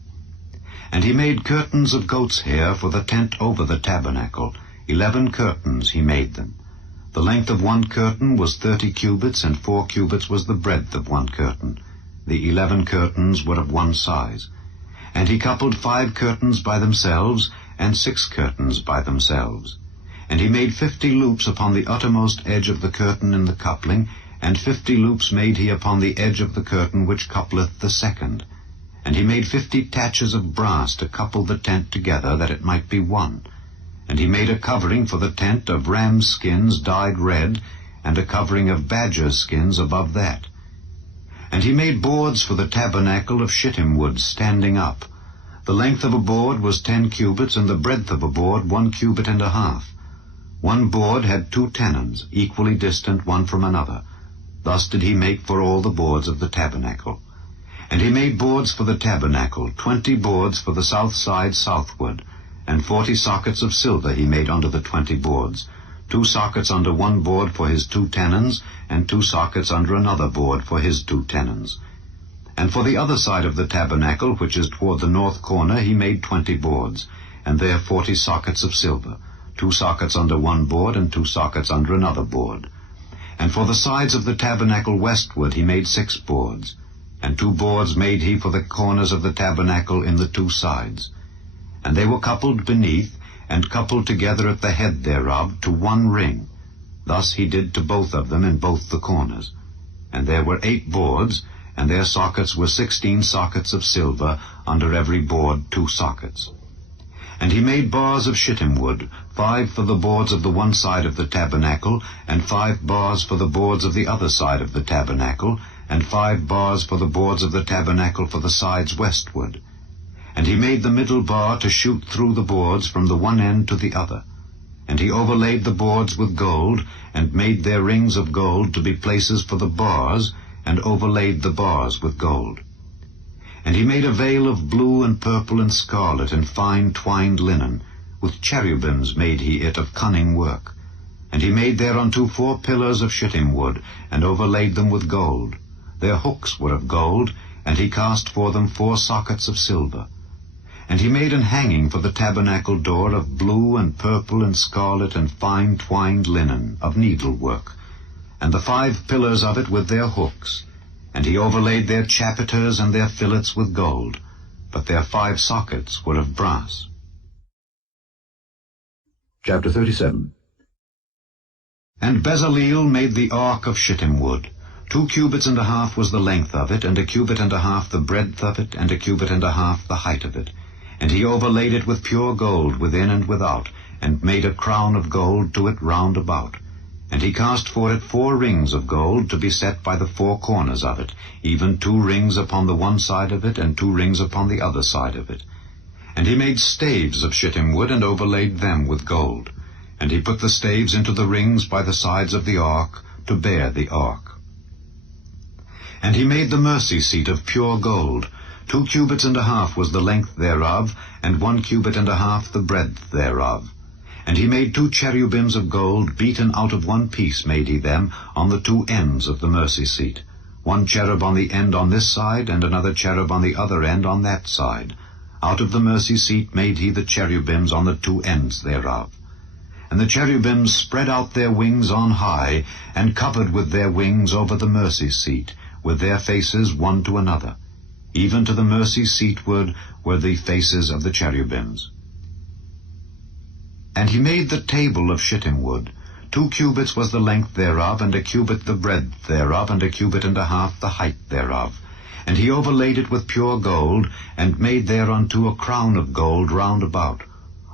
And he made curtains of goat's hair for the tent over the tabernacle. 11 curtains he made them. The length of one curtain was 30 cubits, and 4 cubits was the breadth of one curtain. The 11 curtains were of one size. And he coupled 5 curtains by themselves, and 6 curtains by themselves. And he made 50 loops upon the uttermost edge of the curtain in the coupling, and 50 loops made he upon the edge of the curtain which coupleth the second. And he made 50 taches of brass to couple the tent together, that it might be one. And he made a covering for the tent of rams' skins dyed red, and a covering of badgers' skins above that. And he made boards for the tabernacle of shittim wood standing up. The length of a board was 10 cubits, and the breadth of a board 1 cubit and a half. One board had 2 tenons, equally distant one from another. Thus did he make for all the boards of the tabernacle. And he made boards for the tabernacle, 20 boards for the south side southward, and 40 sockets of silver he made under the 20 boards, 2 sockets under one board for his 2 tenons, and 2 sockets under another board for his 2 tenons. And for the other side of the tabernacle, which is toward the north corner, he made 20 boards, and there 40 sockets of silver, 2 sockets under one board, and 2 sockets under another board. And for the sides of the tabernacle westward he made 6 boards, and 2 boards made he for the corners of the tabernacle in the 2 sides. And they were coupled beneath, and coupled together at the head thereof to one ring. Thus he did to both of them in both the corners. And there were 8 boards, and their sockets were 16 sockets of silver, under every board 2 sockets. And he made bars of shittim wood, 5 for the boards of the one side of the tabernacle, and 5 bars for the boards of the other side of the tabernacle, and 5 bars for the boards of the tabernacle for the sides westward. And he made the middle bar to shoot through the boards from the one end to the other. And he overlaid the boards with gold, and made their rings of gold to be places for the bars, and overlaid the bars with gold. And he made a veil of blue and purple and scarlet and fine twined linen. With cherubims made he it of cunning work. And he made thereunto 4 pillars of shittim wood, and overlaid them with gold. Their hooks were of gold, and he cast for them 4 sockets of silver. And he made an hanging for the tabernacle door of blue and purple and scarlet and fine twined linen, of needlework, and the 5 pillars of it with their hooks. And he overlaid their chapiters and their fillets with gold, but their 5 sockets were of brass. Chapter 37. And Bezaleel made the ark of shittim wood. 2 cubits and a half was the length of it, and 1 cubit and a half the breadth of it, and 1 cubit and a half the height of it. And he overlaid it with pure gold within and without, and made a crown of gold to it round about. And he cast for it 4 rings of gold to be set by the 4 corners of it, even 2 rings upon the one side of it, and 2 rings upon the other side of it. And he made staves of shittim wood, and overlaid them with gold. And he put the staves into the rings by the sides of the ark, to bear the ark. And he made the mercy seat of pure gold. 2 cubits and a half was the length thereof, and 1 cubit and a half the breadth thereof. And he made 2 cherubims of gold, beaten out of one piece made he them, on the 2 ends of the mercy seat. 1 cherub on the end on this side, and another cherub on the other end on that side. Out of the mercy seat made he the cherubims on the 2 ends thereof. And the cherubims spread out their wings on high, and covered with their wings over the mercy seat, with their faces one to another. even to the mercy seatward were the faces of the cherubims. And he made the table of shittim wood. 2 cubits was the length thereof, and a cubit the breadth thereof, and a cubit and a half the height thereof. And he overlaid it with pure gold, and made thereunto a crown of gold round about.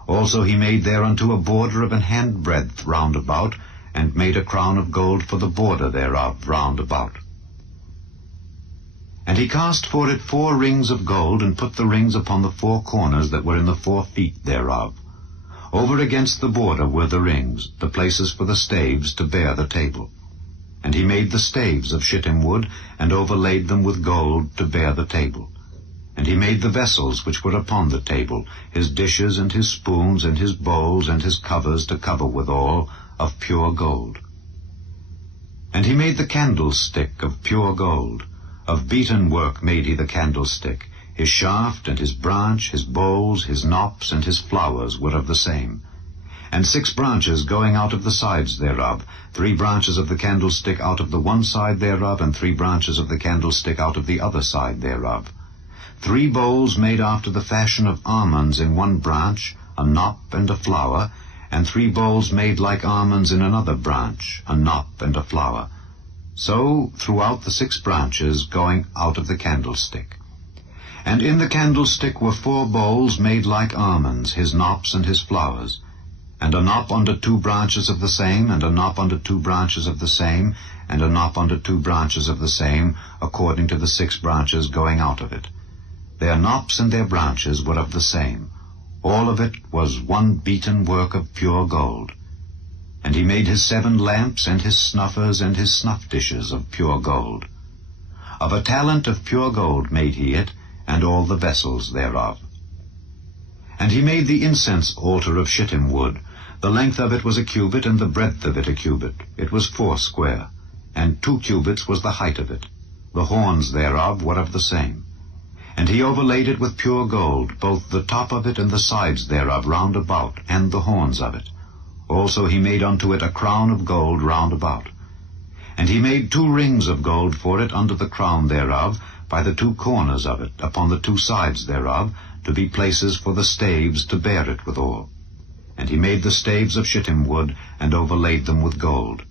Also he made thereunto a border of an handbreadth round about, and made a crown of gold for the border thereof round about. And he cast for it 4 rings of gold, and put the rings upon the 4 corners that were in the 4 feet thereof. Over against the border were the rings, the places for the staves to bear the table. And he made the staves of shittim wood, and overlaid them with gold to bear the table. And he made the vessels which were upon the table, his dishes and his spoons and his bowls and his covers to cover withal, of pure gold. And he made the candlestick of pure gold. Of beaten work made he the candlestick. His shaft and his branch, his bowls, his knops, and his flowers were of the same. And 6 branches going out of the sides thereof, 3 branches of the candlestick out of the one side thereof, and 3 branches of the candlestick out of the other side thereof. 3 bowls made after the fashion of almonds in one branch, a knop and a flower, and 3 bowls made like almonds in another branch, a knop and a flower. So throughout the 6 branches going out of the candlestick. And in the candlestick were 4 bowls made like almonds, his knops and his flowers, and a knop under 2 branches of the same, and a knop under 2 branches of the same, and a knop under 2 branches of the same, according to the 6 branches going out of it. Their knops and their branches were of the same. All of it was one beaten work of pure gold. And he made his 7 lamps, and his snuffers, and his snuff dishes of pure gold. Of a talent of pure gold made he it, and all the vessels thereof. And he made the incense altar of shittim wood. The length of it was a cubit, and the breadth of it a cubit. It was 4 square, and 2 cubits was the height of it. The horns thereof were of the same. And he overlaid it with pure gold, both the top of it and the sides thereof round about, and the horns of it. Also he made unto it a crown of gold round about. And he made 2 rings of gold for it under the crown thereof, by the 2 corners of it, upon the 2 sides thereof, to be places for the staves to bear it withal. And he made the staves of shittim wood, and overlaid them with gold.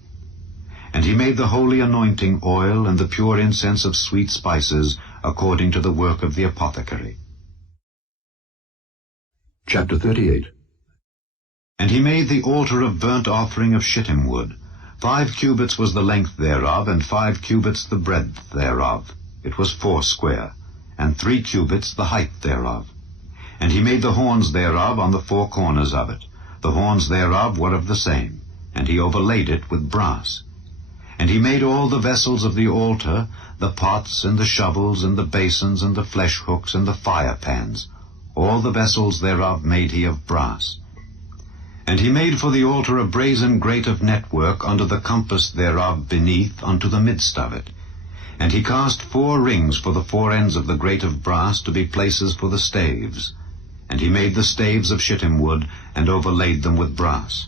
And he made the holy anointing oil, and the pure incense of sweet spices, according to the work of the apothecary. Chapter 38. And he made the altar of burnt offering of shittim wood. 5 cubits was the length thereof, and 5 cubits the breadth thereof. It was 4 square, and 3 cubits the height thereof. And he made the horns thereof on the 4 corners of it. The horns thereof were of the same, and he overlaid it with brass. And he made all the vessels of the altar, the pots, and the shovels, and the basins, and the flesh hooks, and the fire pans. All the vessels thereof made he of brass. And he made for the altar a brazen grate of network under the compass thereof beneath unto the midst of it. And he cast 4 rings for the 4 ends of the grate of brass to be places for the staves. And he made the staves of shittim wood, and overlaid them with brass.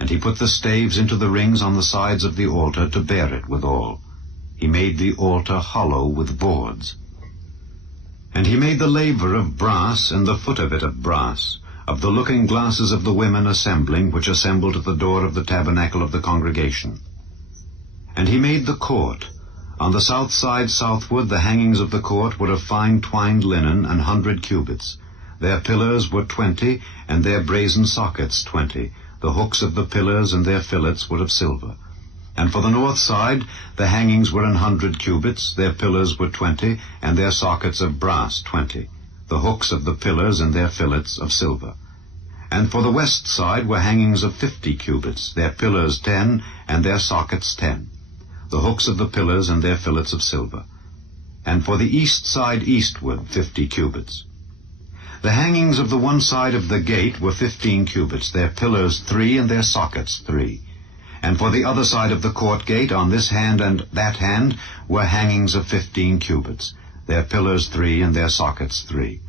And he put the staves into the rings on the sides of the altar to bear it withal. He made the altar hollow with boards. And he made the laver of brass, and the foot of it of brass, of the looking glasses of the women assembling, which assembled at the door of the tabernacle of the congregation. And he made the court. On the south side southward the hangings of the court were of fine twined linen, 100 cubits. Their pillars were 20, and their brazen sockets 20. The hooks of the pillars and their fillets were of silver. And for the north side the hangings were 100 cubits, their pillars were 20, and their sockets of brass 20. The hooks of the pillars and their fillets of silver. And for the west side were hangings of 50 cubits, their pillars 10, and their sockets 10. The hooks of the pillars and their fillets of silver. And for the east side eastward 50 cubits. The hangings of the one side of the gate were 15 cubits, their pillars 3, and their sockets 3. And for the other side of the court gate, on this hand and that hand, were hangings of 15 cubits, their pillars 3, and their sockets 3.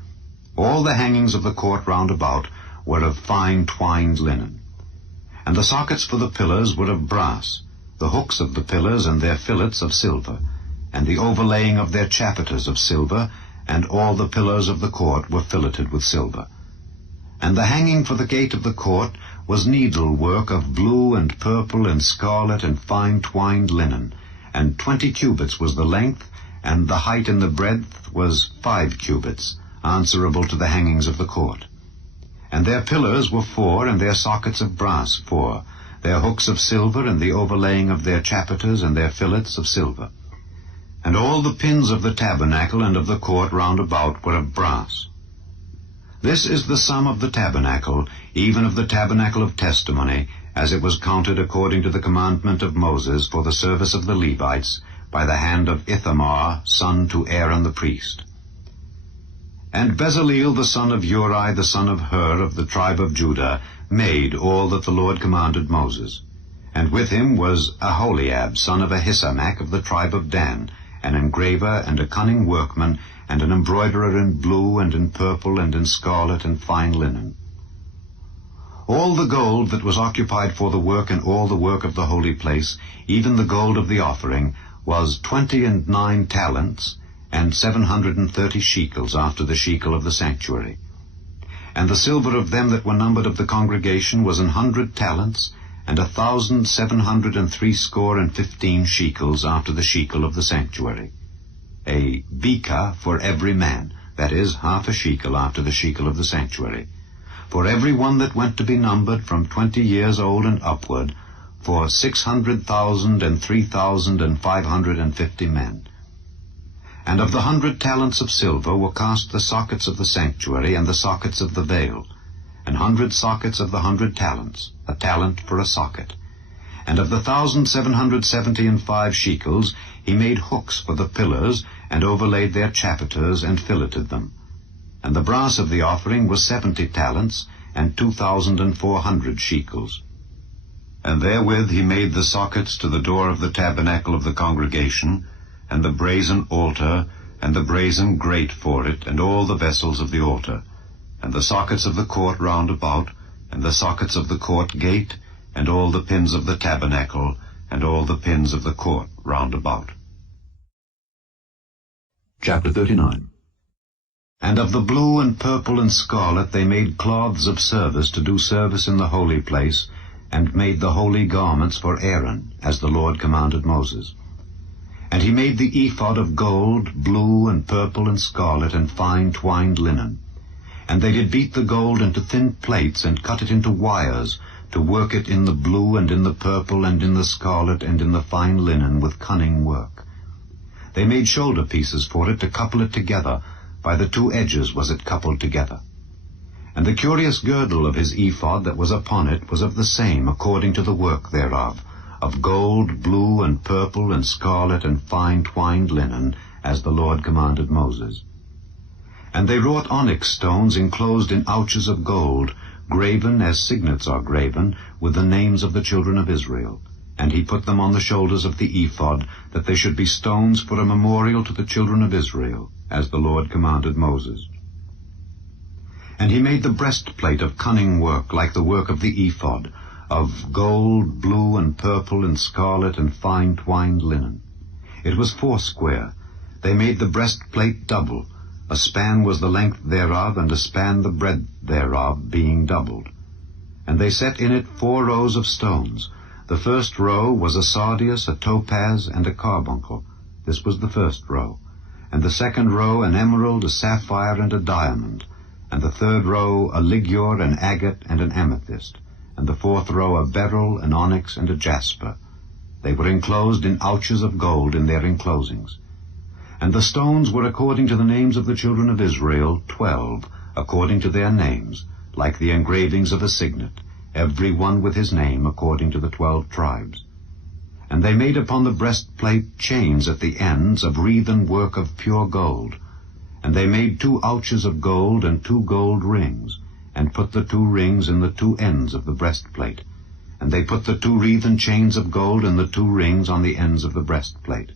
All the hangings of the court round about were of fine twined linen. And the sockets for the pillars were of brass, the hooks of the pillars and their fillets of silver, and the overlaying of their chapiters of silver, and all the pillars of the court were filleted with silver. And the hanging for the gate of the court was needlework of blue and purple and scarlet and fine twined linen, and 20 cubits was the length, and the height and the breadth was 5 cubits, answerable to the hangings of the court. And their pillars were 4, and their sockets of brass 4, their hooks of silver, and the overlaying of their chapiters, and their fillets of silver. And all the pins of the tabernacle and of the court round about were of brass. This is the sum of the tabernacle, even of the tabernacle of testimony, as it was counted according to the commandment of Moses for the service of the Levites, by the hand of Ithamar, son to Aaron the priest. And Bezaleel the son of Uri, the son of Hur, of the tribe of Judah, made all that the Lord commanded Moses. And with him was Aholiab, son of Ahisamach, of the tribe of Dan, an engraver and a cunning workman, and an embroiderer in blue and in purple and in scarlet and fine linen. All the gold that was occupied for the work and all the work of the holy place, even the gold of the offering, was 29 talents, and 730 shekels after the shekel of the sanctuary. And the silver of them that were numbered of the congregation was 100 talents, and 1,760 shekels after the shekel of the sanctuary. A beka for every man, that is, half a shekel after the shekel of the sanctuary, for every one that went to be numbered from 20 years old and upward, for 600,000 and 3,550 men. And of the 100 talents of silver were cast the sockets of the sanctuary and the sockets of the veil, 100 sockets of the 100 talents, a talent for a socket. And of the 1,775 shekels he made hooks for the pillars, and overlaid their chapiters, and filleted them. And the brass of the offering was 70 talents, and 2,400 shekels. And therewith he made the sockets to the door of the tabernacle of the congregation, and the brazen altar, and the brazen grate for it, and all the vessels of the altar, and the sockets of the court round about, and the sockets of the court gate, and all the pins of the tabernacle, and all the pins of the court round about. Chapter 39. And of the blue and purple and scarlet they made cloths of service to do service in the holy place, and made the holy garments for Aaron, as the Lord commanded Moses. And he made the ephod of gold, blue and purple and scarlet, and fine twined linen. And they did beat the gold into thin plates, and cut it into wires, to work it in the blue and in the purple and in the scarlet and in the fine linen with cunning work. They made shoulder pieces for it to couple it together. By the 2 edges was it coupled together. And the curious girdle of his ephod that was upon it was of the same, according to the work thereof, of gold, blue, and purple, and scarlet, and fine twined linen, as the Lord commanded Moses. And they wrought onyx stones enclosed in ouches of gold, graven as signets are graven, with the names of the children of Israel. And he put them on the shoulders of the ephod, that they should be stones for a memorial to the children of Israel, as the Lord commanded Moses. And he made the breastplate of cunning work, like the work of the ephod, of gold, blue, and purple, and scarlet, and fine twined linen. It was 4 They made the breastplate double. A span was the length thereof, and a span the breadth thereof, being doubled. And they set in it 4 rows of stones. The first row was a sardius, a topaz, and a carbuncle. This was the first row. And the second row an emerald, a sapphire, and a diamond. And the third row a ligure, an agate, and an amethyst. And the fourth row a beryl, an onyx, and a jasper. They were enclosed in ouches of gold in their enclosings. And the stones were according to the names of the children of Israel, 12, according to their names, like the engravings of a signet, every one with his name according to the 12 tribes. And they made upon the breastplate chains at the ends of wreathen work of pure gold. And they made 2 ouches of gold and 2 gold rings, and put the 2 rings in the 2 ends of the breastplate. And they put the 2 wreathen chains of gold and the 2 rings on the ends of the breastplate.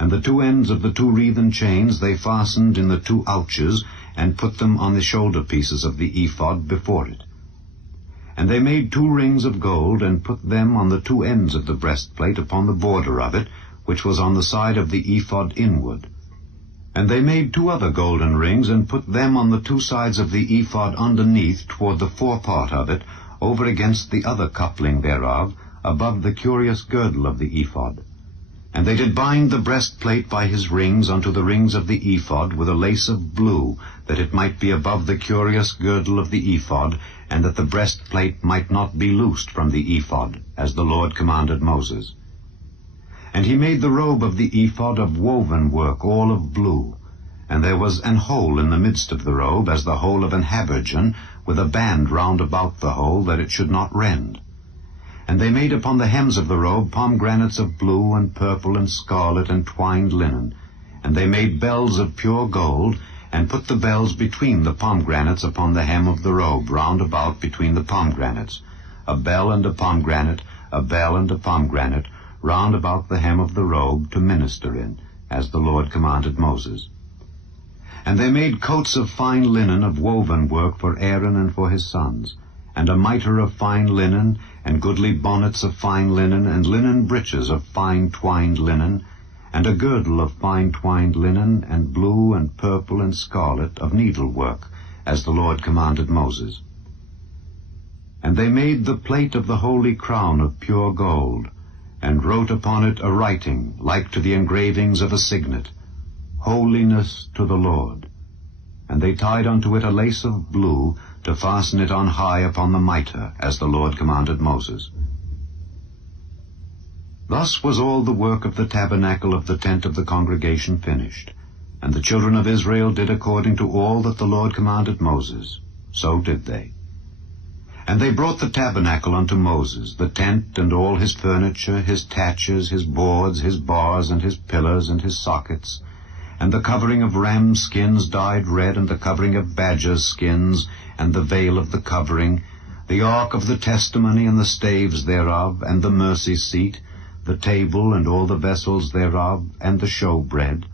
And the 2 ends of the 2 wreathen chains they fastened in the 2 ouches, and put them on the shoulder pieces of the ephod before it. And they made 2 rings of gold, and put them on the 2 ends of the breastplate upon the border of it, which was on the side of the ephod inward. And they made 2 other golden rings, and put them on the 2 sides of the ephod underneath toward the forepart of it, over against the other coupling thereof, above the curious girdle of the ephod. And they did bind the breastplate by his rings unto the rings of the ephod with a lace of blue, that it might be above the curious girdle of the ephod, and that the breastplate might not be loosed from the ephod, as the Lord commanded Moses. And he made the robe of the ephod of woven work, all of blue. And there was an hole in the midst of the robe, as the hole of an habergeon, with a band round about the hole, that it should not rend. And they made upon the hems of the robe pomegranates of blue and purple and scarlet and twined linen. And they made bells of pure gold, and put the bells between the pomegranates upon the hem of the robe, round about between the pomegranates, a bell and a pomegranate, a bell and a pomegranate, round about the hem of the robe, to minister in, as the Lord commanded Moses. And they made coats of fine linen of woven work for Aaron and for his sons, and a mitre of fine linen, and goodly bonnets of fine linen, and linen breeches of fine twined linen, and a girdle of fine twined linen, and blue and purple and scarlet of needlework, as the Lord commanded Moses. And they made the plate of the holy crown of pure gold, and wrote upon it a writing, like to the engravings of a signet, Holiness to the Lord. And they tied unto it a lace of blue, to fasten it on high upon the mitre, as the Lord commanded Moses. Thus was all the work of the tabernacle of the tent of the congregation finished. And the children of Israel did according to all that the Lord commanded Moses. So did they. And they brought the tabernacle unto Moses, the tent and all his furniture, his taches, his boards, his bars, and his pillars, and his sockets, and the covering of ram skins dyed red, and the covering of badgers' skins, and the veil of the covering, the ark of the testimony, and the staves thereof, and the mercy seat, the table, and all the vessels thereof, and the showbread,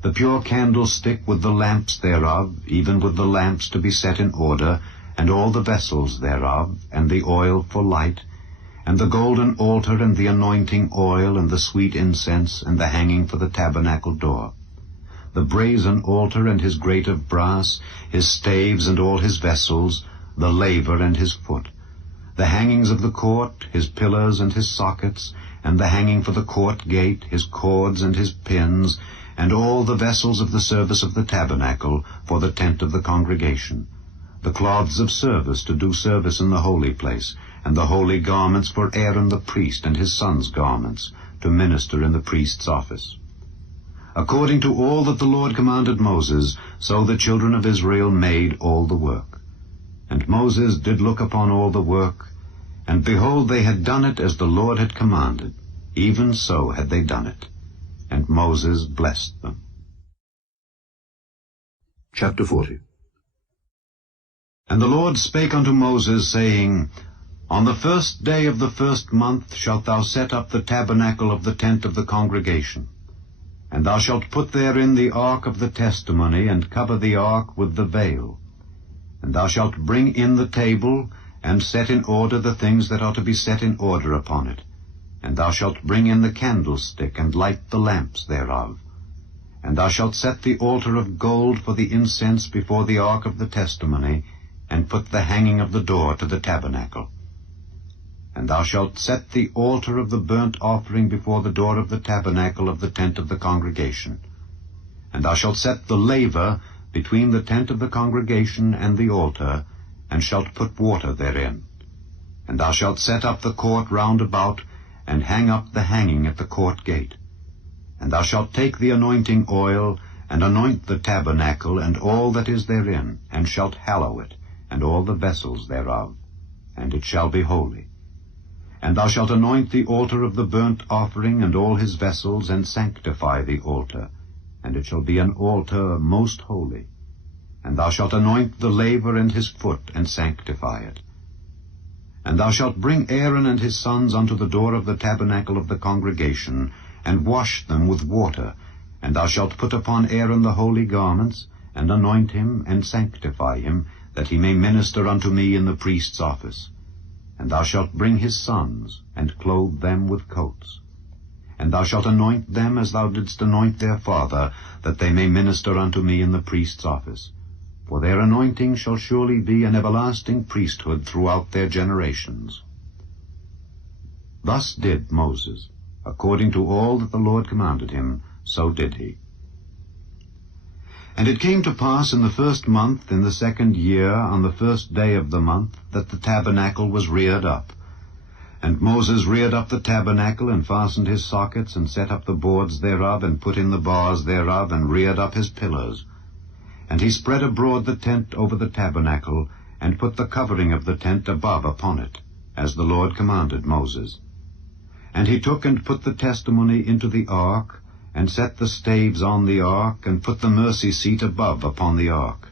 the pure candlestick with the lamps thereof, even with the lamps to be set in order, and all the vessels thereof, and the oil for light, and the golden altar, and the anointing oil, and the sweet incense, and the hanging for the tabernacle door, the brazen altar and his grate of brass, his staves and all his vessels, the laver and his foot, the hangings of the court, his pillars and his sockets, and the hanging for the court gate, his cords and his pins, and all the vessels of the service of the tabernacle for the tent of the congregation, the cloths of service to do service in the holy place, and the holy garments for Aaron the priest and his sons' garments, to minister in the priest's office. According to all that the Lord commanded Moses, so the children of Israel made all the work. And Moses did look upon all the work, and behold, they had done it as the Lord had commanded, even so had they done it. And Moses blessed them. Chapter 40. And the Lord spake unto Moses, saying, On the 1st day of the 1st month shalt thou set up the tabernacle of the tent of the congregation. And thou shalt put therein the ark of the testimony, and cover the ark with the veil. And thou shalt bring in the table, and set in order the things that are to be set in order upon it. And thou shalt bring in the candlestick, and light the lamps thereof. And thou shalt set the altar of gold for the incense before the ark of the testimony, and put the hanging of the door to the tabernacle. And thou shalt set the altar of the burnt offering before the door of the tabernacle of the tent of the congregation. And thou shalt set the laver between the tent of the congregation and the altar, and shalt put water therein. And thou shalt set up the court round about, and hang up the hanging at the court gate. And thou shalt take the anointing oil, and anoint the tabernacle, and all that is therein, and shalt hallow it, and all the vessels thereof, and it shall be holy. And thou shalt anoint the altar of the burnt offering, and all his vessels, and sanctify the altar, and it shall be an altar most holy. And thou shalt anoint the laver and his foot, and sanctify it. And thou shalt bring Aaron and his sons unto the door of the tabernacle of the congregation, and wash them with water. And thou shalt put upon Aaron the holy garments, and anoint him, and sanctify him, that he may minister unto me in the priest's office. And thou shalt bring his sons, and clothe them with coats. and thou shalt anoint them as thou didst anoint their father, that they may minister unto me in the priest's office. For their anointing shall surely be an everlasting priesthood throughout their generations. Thus did Moses. According to all that the Lord commanded him, so did he. And it came to pass in the 1st month, in the 2nd year, on the 1st day of the month, that the tabernacle was reared up. And Moses reared up the tabernacle, and fastened his sockets, and set up the boards thereof, and put in the bars thereof, and reared up his pillars. And he spread abroad the tent over the tabernacle, and put the covering of the tent above upon it, as the Lord commanded Moses. And he took and put the testimony into the ark, and set the staves on the ark, and put the mercy seat above upon the ark.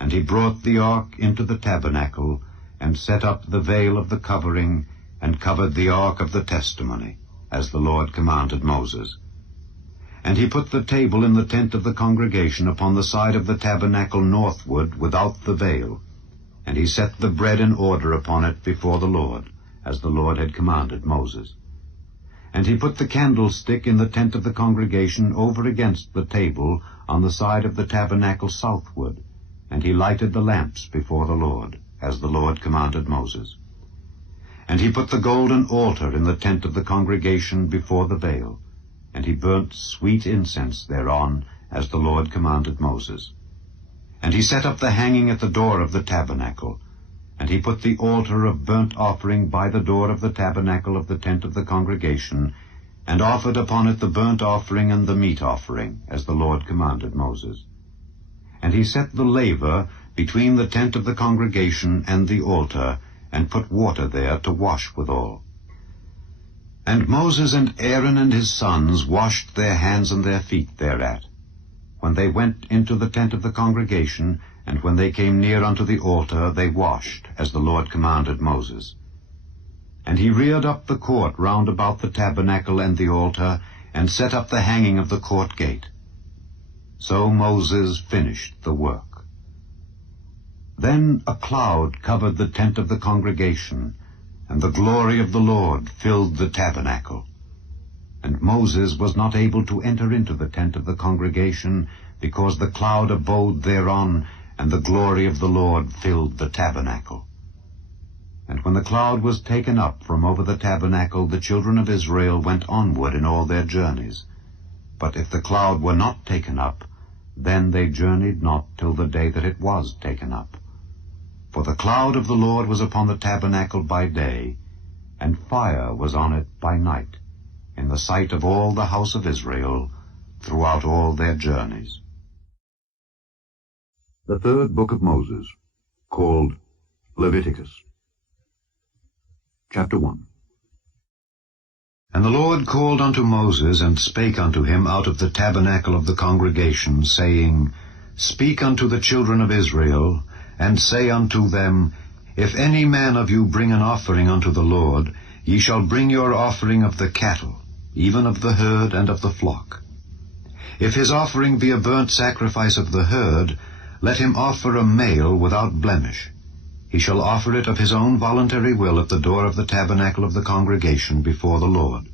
And he brought the ark into the tabernacle, and set up the veil of the covering, and covered the ark of the testimony, as the Lord commanded Moses. And he put the table in the tent of the congregation upon the side of the tabernacle northward, without the veil. And he set the bread in order upon it before the Lord, as the Lord had commanded Moses. And he put the candlestick in the tent of the congregation over against the table on the side of the tabernacle southward, and he lighted the lamps before the Lord, as the Lord commanded Moses. And he put the golden altar in the tent of the congregation before the veil, and he burnt sweet incense thereon, as the Lord commanded Moses. And he set up the hanging at the door of the tabernacle, and he put the altar of burnt offering by the door of the tabernacle of the tent of the congregation, and offered upon it the burnt offering and the meat offering, as the Lord commanded Moses. And he set the laver between the tent of the congregation and the altar, and put water there to wash withal. And Moses and Aaron and his sons washed their hands and their feet thereat, when they went into the tent of the congregation, and when they came near unto the altar, they washed, as the Lord commanded Moses. And he reared up the court round about the tabernacle and the altar, and set up the hanging of the court gate. So Moses finished the work. Then a cloud covered the tent of the congregation, and the glory of the Lord filled the tabernacle. And Moses was not able to enter into the tent of the congregation, because the cloud abode thereon, and the glory of the Lord filled the tabernacle. And when the cloud was taken up from over the tabernacle, the children of Israel went onward in all their journeys. But if the cloud were not taken up, then they journeyed not till the day that it was taken up. For the cloud of the Lord was upon the tabernacle by day, and fire was on it by night, in the sight of all the house of Israel, throughout all their journeys. The 3rd book of Moses, called Leviticus. Chapter 1. And the Lord called unto Moses, and spake unto him out of the tabernacle of the congregation, saying, Speak unto the children of Israel, and say unto them, If any man of you bring an offering unto the Lord, ye shall bring your offering of the cattle, even of the herd and of the flock. If his offering be a burnt sacrifice of the herd, let him offer a male without blemish. He shall offer it of his own voluntary will at the door of the tabernacle of the congregation before the Lord.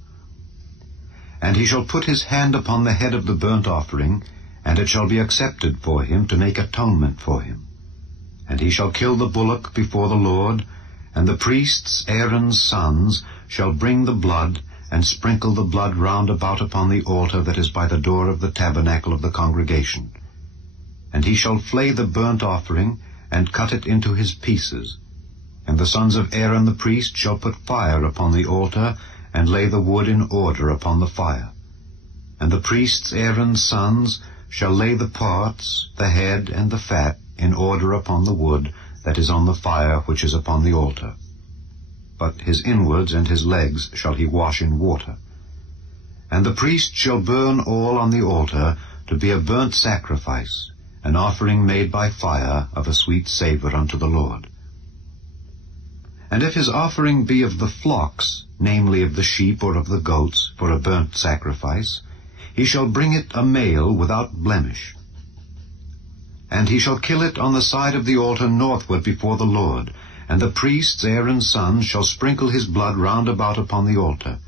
And he shall put his hand upon the head of the burnt offering, and it shall be accepted for him to make atonement for him. And he shall kill the bullock before the Lord, and the priests, Aaron's sons, shall bring the blood, and sprinkle the blood round about upon the altar that is by the door of the tabernacle of the congregation. And he shall flay the burnt offering, and cut it into his pieces. And the sons of Aaron the priest shall put fire upon the altar, and lay the wood in order upon the fire. And the priests, Aaron's sons, shall lay the parts, the head, and the fat, in order upon the wood that is on the fire which is upon the altar. But his inwards and his legs shall he wash in water. And the priest shall burn all on the altar to be a burnt sacrifice, an offering made by fire of a sweet savour unto the Lord. And if his offering be of the flocks, namely of the sheep or of the goats, for a burnt sacrifice, he shall bring it a male without blemish. And he shall kill it on the side of the altar northward before the Lord, and the priests, Aaron's sons, shall sprinkle his blood round about upon the altar.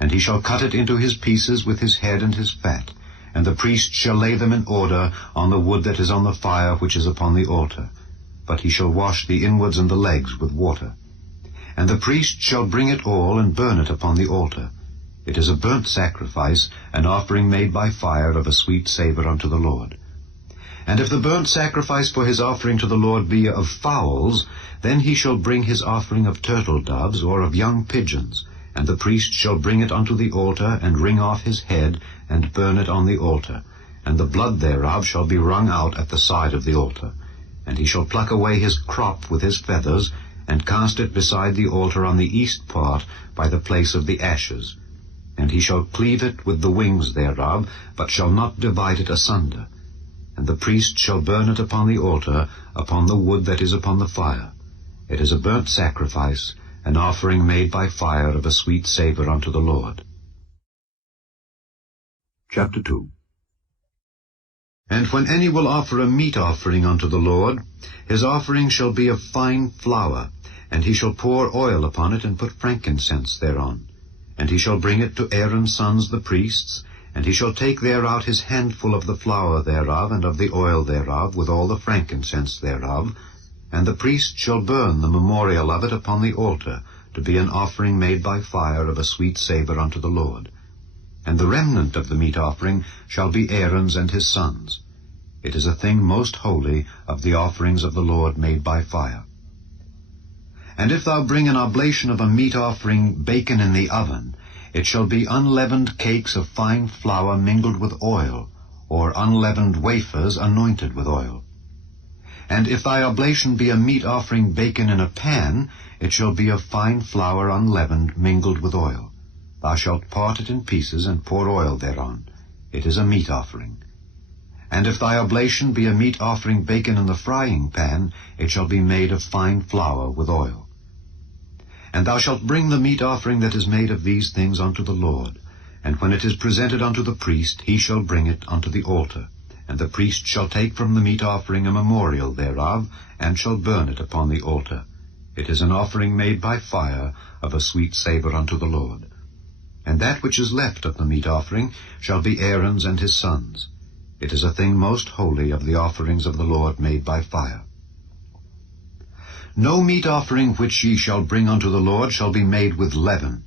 And he shall cut it into his pieces with his head and his fat, and the priest shall lay them in order on the wood that is on the fire which is upon the altar. But he shall wash the inwards and the legs with water. And the priest shall bring it all and burn it upon the altar. It is a burnt sacrifice, an offering made by fire of a sweet savour unto the Lord. And if the burnt sacrifice for his offering to the Lord be of fowls, then he shall bring his offering of turtle doves or of young pigeons, and the priest shall bring it unto the altar, and wring off his head, and burn it on the altar. And the blood thereof shall be wrung out at the side of the altar. And he shall pluck away his crop with his feathers, and cast it beside the altar on the east part, by the place of the ashes. And he shall cleave it with the wings thereof, but shall not divide it asunder. And the priest shall burn it upon the altar, upon the wood that is upon the fire. It is a burnt sacrifice, an offering made by fire of a sweet savour unto the Lord. Chapter 2. And when any will offer a meat offering unto the Lord, his offering shall be of fine flour, and he shall pour oil upon it, and put frankincense thereon. And he shall bring it to Aaron's sons the priests, and he shall take thereout his handful of the flour thereof, and of the oil thereof, with all the frankincense thereof, and the priest shall burn the memorial of it upon the altar, to be an offering made by fire of a sweet savour unto the Lord. And the remnant of the meat offering shall be Aaron's and his sons. It is a thing most holy of the offerings of the Lord made by fire. And if thou bring an oblation of a meat offering baken in the oven, it shall be unleavened cakes of fine flour mingled with oil, or unleavened wafers anointed with oil. And if thy oblation be a meat offering baken in a pan, it shall be of fine flour unleavened mingled with oil. Thou shalt part it in pieces, and pour oil thereon. It is a meat offering. And if thy oblation be a meat offering baken in the frying pan, it shall be made of fine flour with oil. And thou shalt bring the meat offering that is made of these things unto the Lord. And when it is presented unto the priest, he shall bring it unto the altar. And the priest shall take from the meat offering a memorial thereof, and shall burn it upon the altar. It is an offering made by fire of a sweet savour unto the Lord. And that which is left of the meat offering shall be Aaron's and his sons. It is a thing most holy of the offerings of the Lord made by fire. No meat offering which ye shall bring unto the Lord shall be made with leaven,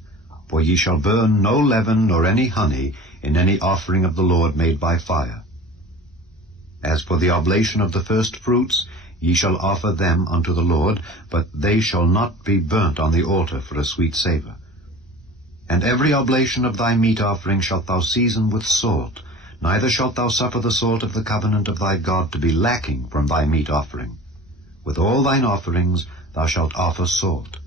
for ye shall burn no leaven nor any honey in any offering of the Lord made by fire. As for the oblation of the first fruits, ye shall offer them unto the Lord, but they shall not be burnt on the altar for a sweet savour. And every oblation of thy meat offering shalt thou season with salt, neither shalt thou suffer the salt of the covenant of thy God to be lacking from thy meat offering. With all thine offerings thou shalt offer salt.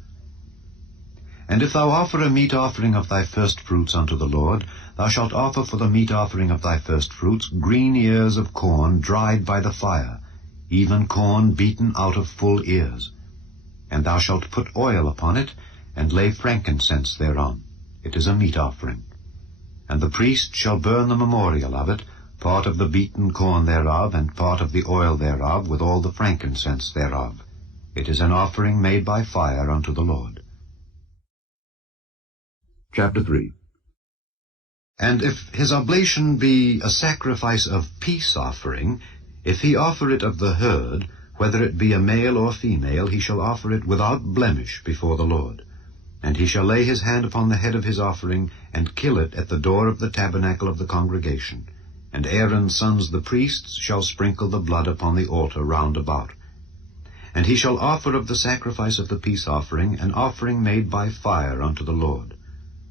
And if thou offer a meat offering of thy firstfruits unto the Lord, thou shalt offer for the meat offering of thy firstfruits green ears of corn dried by the fire, even corn beaten out of full ears. And thou shalt put oil upon it, and lay frankincense thereon. It is a meat offering. And the priest shall burn the memorial of it, part of the beaten corn thereof, and part of the oil thereof, with all the frankincense thereof. It is an offering made by fire unto the Lord. Chapter 3. And if his oblation be a sacrifice of peace offering, if he offer it of the herd, whether it be a male or female, he shall offer it without blemish before the Lord. And he shall lay his hand upon the head of his offering, and kill it at the door of the tabernacle of the congregation. And Aaron's sons the priests shall sprinkle the blood upon the altar round about. And he shall offer of the sacrifice of the peace offering an offering made by fire unto the Lord.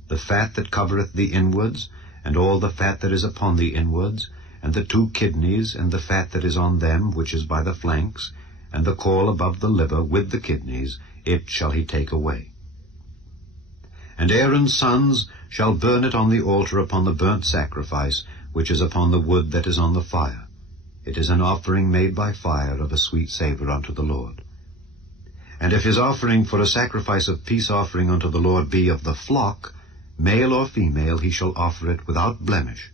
The fat that covereth the inwards, and all the fat that is upon the inwards, and the 2 kidneys, and the fat that is on them, which is by the flanks, and the caul above the liver with the kidneys, it shall he take away. And Aaron's sons shall burn it on the altar upon the burnt sacrifice, which is upon the wood that is on the fire. It is an offering made by fire of a sweet savour unto the Lord. And if his offering for a sacrifice of peace offering unto the Lord be of the flock, male or female, he shall offer it without blemish.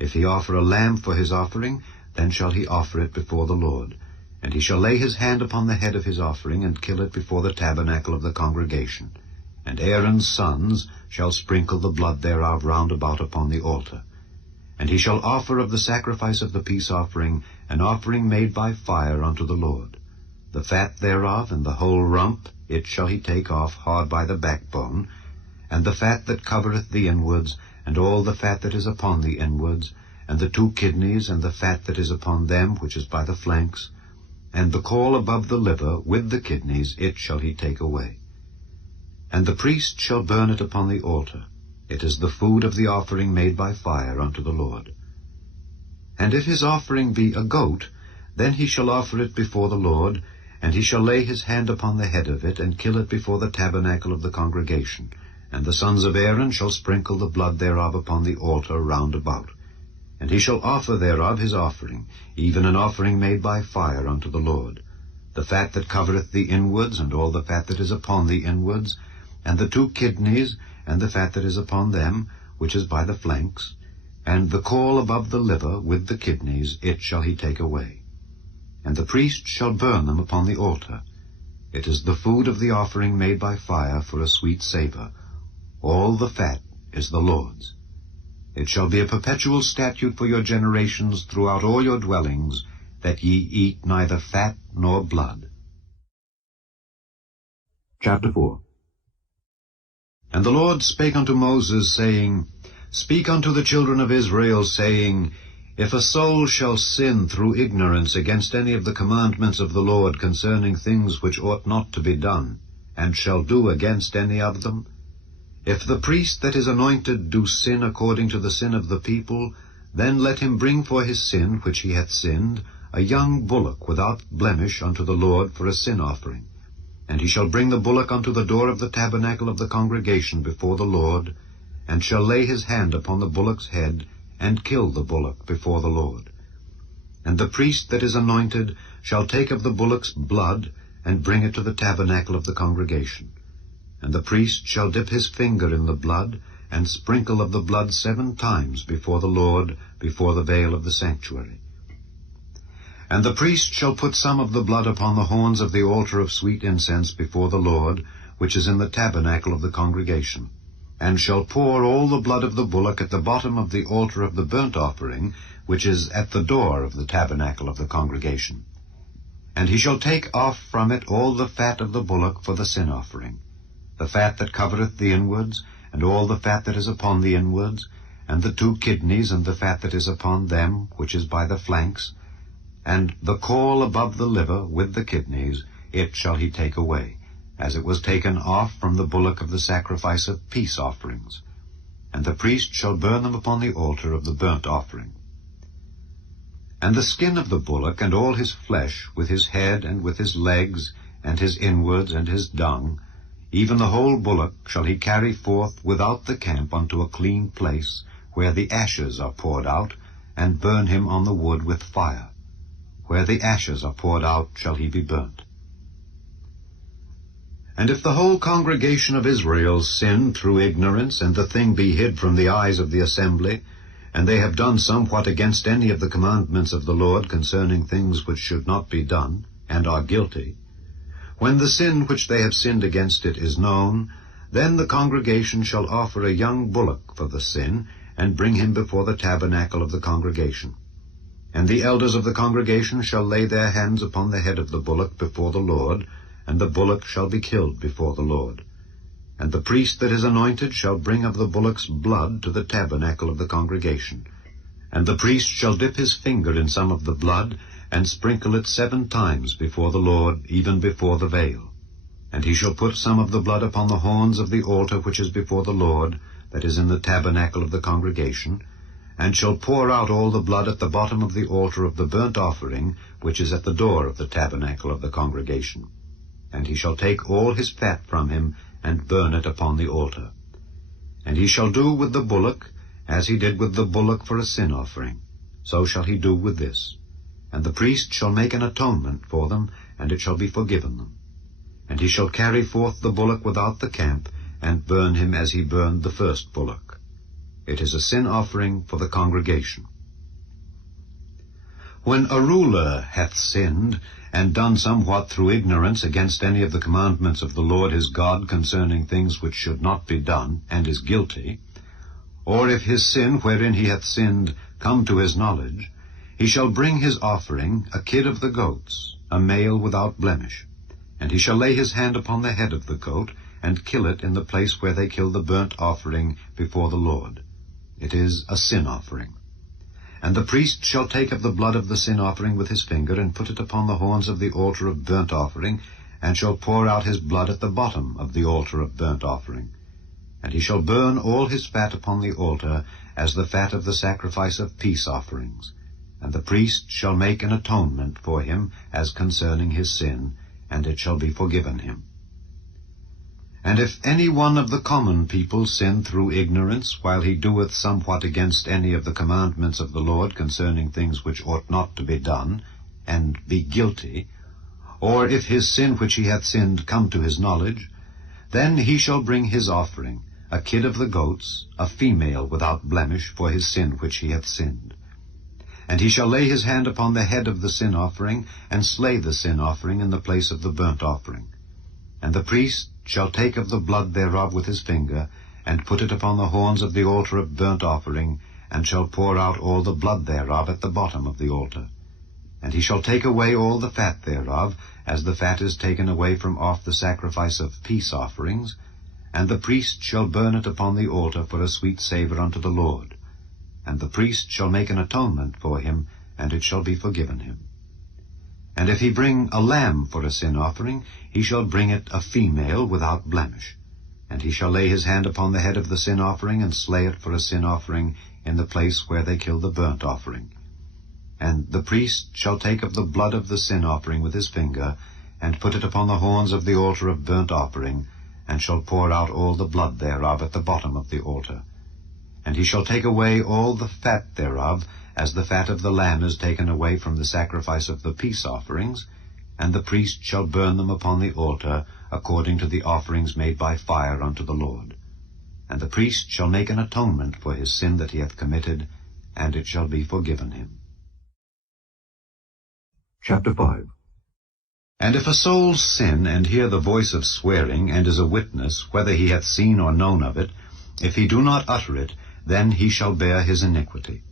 If he offer a lamb for his offering, then shall he offer it before the Lord. And he shall lay his hand upon the head of his offering, and kill it before the tabernacle of the congregation. and Aaron's sons shall sprinkle the blood thereof round about upon the altar. And he shall offer of the sacrifice of the peace offering an offering made by fire unto the Lord. The fat thereof and the whole rump, it shall he take off hard by the backbone, and the fat that covereth the inwards, and all the fat that is upon the inwards, and the 2 kidneys, and the fat that is upon them, which is by the flanks, and the caul above the liver with the kidneys, it shall he take away. And the priest shall burn it upon the altar. It is the food of the offering made by fire unto the Lord. And if his offering be a goat, then he shall offer it before the Lord, and he shall lay his hand upon the head of it, and kill it before the tabernacle of the congregation. And the sons of Aaron shall sprinkle the blood thereof upon the altar round about. And he shall offer thereof his offering, even an offering made by fire unto the Lord. The fat that covereth the inwards, and all the fat that is upon the inwards, and the 2 kidneys, and the fat that is upon them, which is by the flanks, and the caul above the liver with the kidneys, it shall he take away. And the priest shall burn them upon the altar. It is the food of the offering made by fire for a sweet savour. All the fat is the Lord's. It shall be a perpetual statute for your generations throughout all your dwellings, that ye eat neither fat nor blood. Chapter 4. And the Lord spake unto Moses, saying, Speak unto the children of Israel, saying, If a soul shall sin through ignorance against any of the commandments of the Lord concerning things which ought not to be done, and shall do against any of them, if the priest that is anointed do sin according to the sin of the people, then let him bring for his sin which he hath sinned a young bullock without blemish unto the Lord for a sin offering. And he shall bring the bullock unto the door of the tabernacle of the congregation before the Lord, and shall lay his hand upon the bullock's head, and kill the bullock before the Lord. And the priest that is anointed shall take of the bullock's blood, and bring it to the tabernacle of the congregation. And the priest shall dip his finger in the blood, and sprinkle of the blood 7 times before the Lord, before the veil of the sanctuary. And the priest shall put some of the blood upon the horns of the altar of sweet incense before the Lord, which is in the tabernacle of the congregation, and shall pour all the blood of the bullock at the bottom of the altar of the burnt offering, which is at the door of the tabernacle of the congregation. And he shall take off from it all the fat of the bullock for the sin offering, the fat that covereth the inwards, and all the fat that is upon the inwards, and the 2 kidneys, and the fat that is upon them, which is by the flanks, and the caul above the liver with the kidneys, it shall he take away, as it was taken off from the bullock of the sacrifice of peace offerings. And the priest shall burn them upon the altar of the burnt offering. And the skin of the bullock, and all his flesh, with his head, and with his legs, and his inwards, and his dung, even the whole bullock shall he carry forth without the camp unto a clean place, where the ashes are poured out, and burn him on the wood with fire. Where the ashes are poured out shall he be burnt. And if the whole congregation of Israel sin through ignorance, and the thing be hid from the eyes of the assembly, and they have done somewhat against any of the commandments of the Lord concerning things which should not be done, and are guilty, when the sin which they have sinned against it is known, then the congregation shall offer a young bullock for the sin, and bring him before the tabernacle of the congregation. And the elders of the congregation shall lay their hands upon the head of the bullock before the Lord, and the bullock shall be killed before the Lord. And the priest that is anointed shall bring of the bullock's blood to the tabernacle of the congregation. And the priest shall dip his finger in some of the blood, and sprinkle it 7 times before the Lord, even before the veil. And he shall put some of the blood upon the horns of the altar which is before the Lord, that is in the tabernacle of the congregation, and shall pour out all the blood at the bottom of the altar of the burnt offering, which is at the door of the tabernacle of the congregation. And he shall take all his fat from him, and burn it upon the altar. And he shall do with the bullock, as he did with the bullock for a sin offering, so shall he do with this. And the priest shall make an atonement for them, and it shall be forgiven them. And he shall carry forth the bullock without the camp, and burn him as he burned the first bullock. It is a sin offering for the congregation. When a ruler hath sinned, and done somewhat through ignorance against any of the commandments of the Lord his God concerning things which should not be done, and is guilty, or if his sin wherein he hath sinned come to his knowledge, he shall bring his offering, a kid of the goats, a male without blemish. And he shall lay his hand upon the head of the goat, and kill it in the place where they kill the burnt offering before the Lord. It is a sin offering. And the priest shall take of the blood of the sin offering with his finger, and put it upon the horns of the altar of burnt offering, and shall pour out his blood at the bottom of the altar of burnt offering. And he shall burn all his fat upon the altar, as the fat of the sacrifice of peace offerings. And the priest shall make an atonement for him as concerning his sin, and it shall be forgiven him. And if any one of the common people sin through ignorance, while he doeth somewhat against any of the commandments of the Lord concerning things which ought not to be done, and be guilty, or if his sin which he hath sinned come to his knowledge, then he shall bring his offering, a kid of the goats, a female without blemish, for his sin which he hath sinned. And he shall lay his hand upon the head of the sin offering, and slay the sin offering in the place of the burnt offering. And the priest shall take of the blood thereof with his finger, and put it upon the horns of the altar of burnt offering, and shall pour out all the blood thereof at the bottom of the altar. And he shall take away all the fat thereof, as the fat is taken away from off the sacrifice of peace offerings, and the priest shall burn it upon the altar for a sweet savour unto the Lord. And the priest shall make an atonement for him, and it shall be forgiven him. And if he bring a lamb for a sin offering, he shall bring it a female without blemish. And he shall lay his hand upon the head of the sin offering, and slay it for a sin offering in the place where they kill the burnt offering. And the priest shall take of the blood of the sin offering with his finger, and put it upon the horns of the altar of burnt offering, and shall pour out all the blood thereof at the bottom of the altar. And he shall take away all the fat thereof, as the fat of the lamb is taken away from the sacrifice of the peace offerings, and the priest shall burn them upon the altar, according to the offerings made by fire unto the Lord. And the priest shall make an atonement for his sin that he hath committed, and it shall be forgiven him. Chapter 5. And if a soul sin, and hear the voice of swearing, and is a witness, whether he hath seen or known of it, if he do not utter it, then he shall bear his iniquity.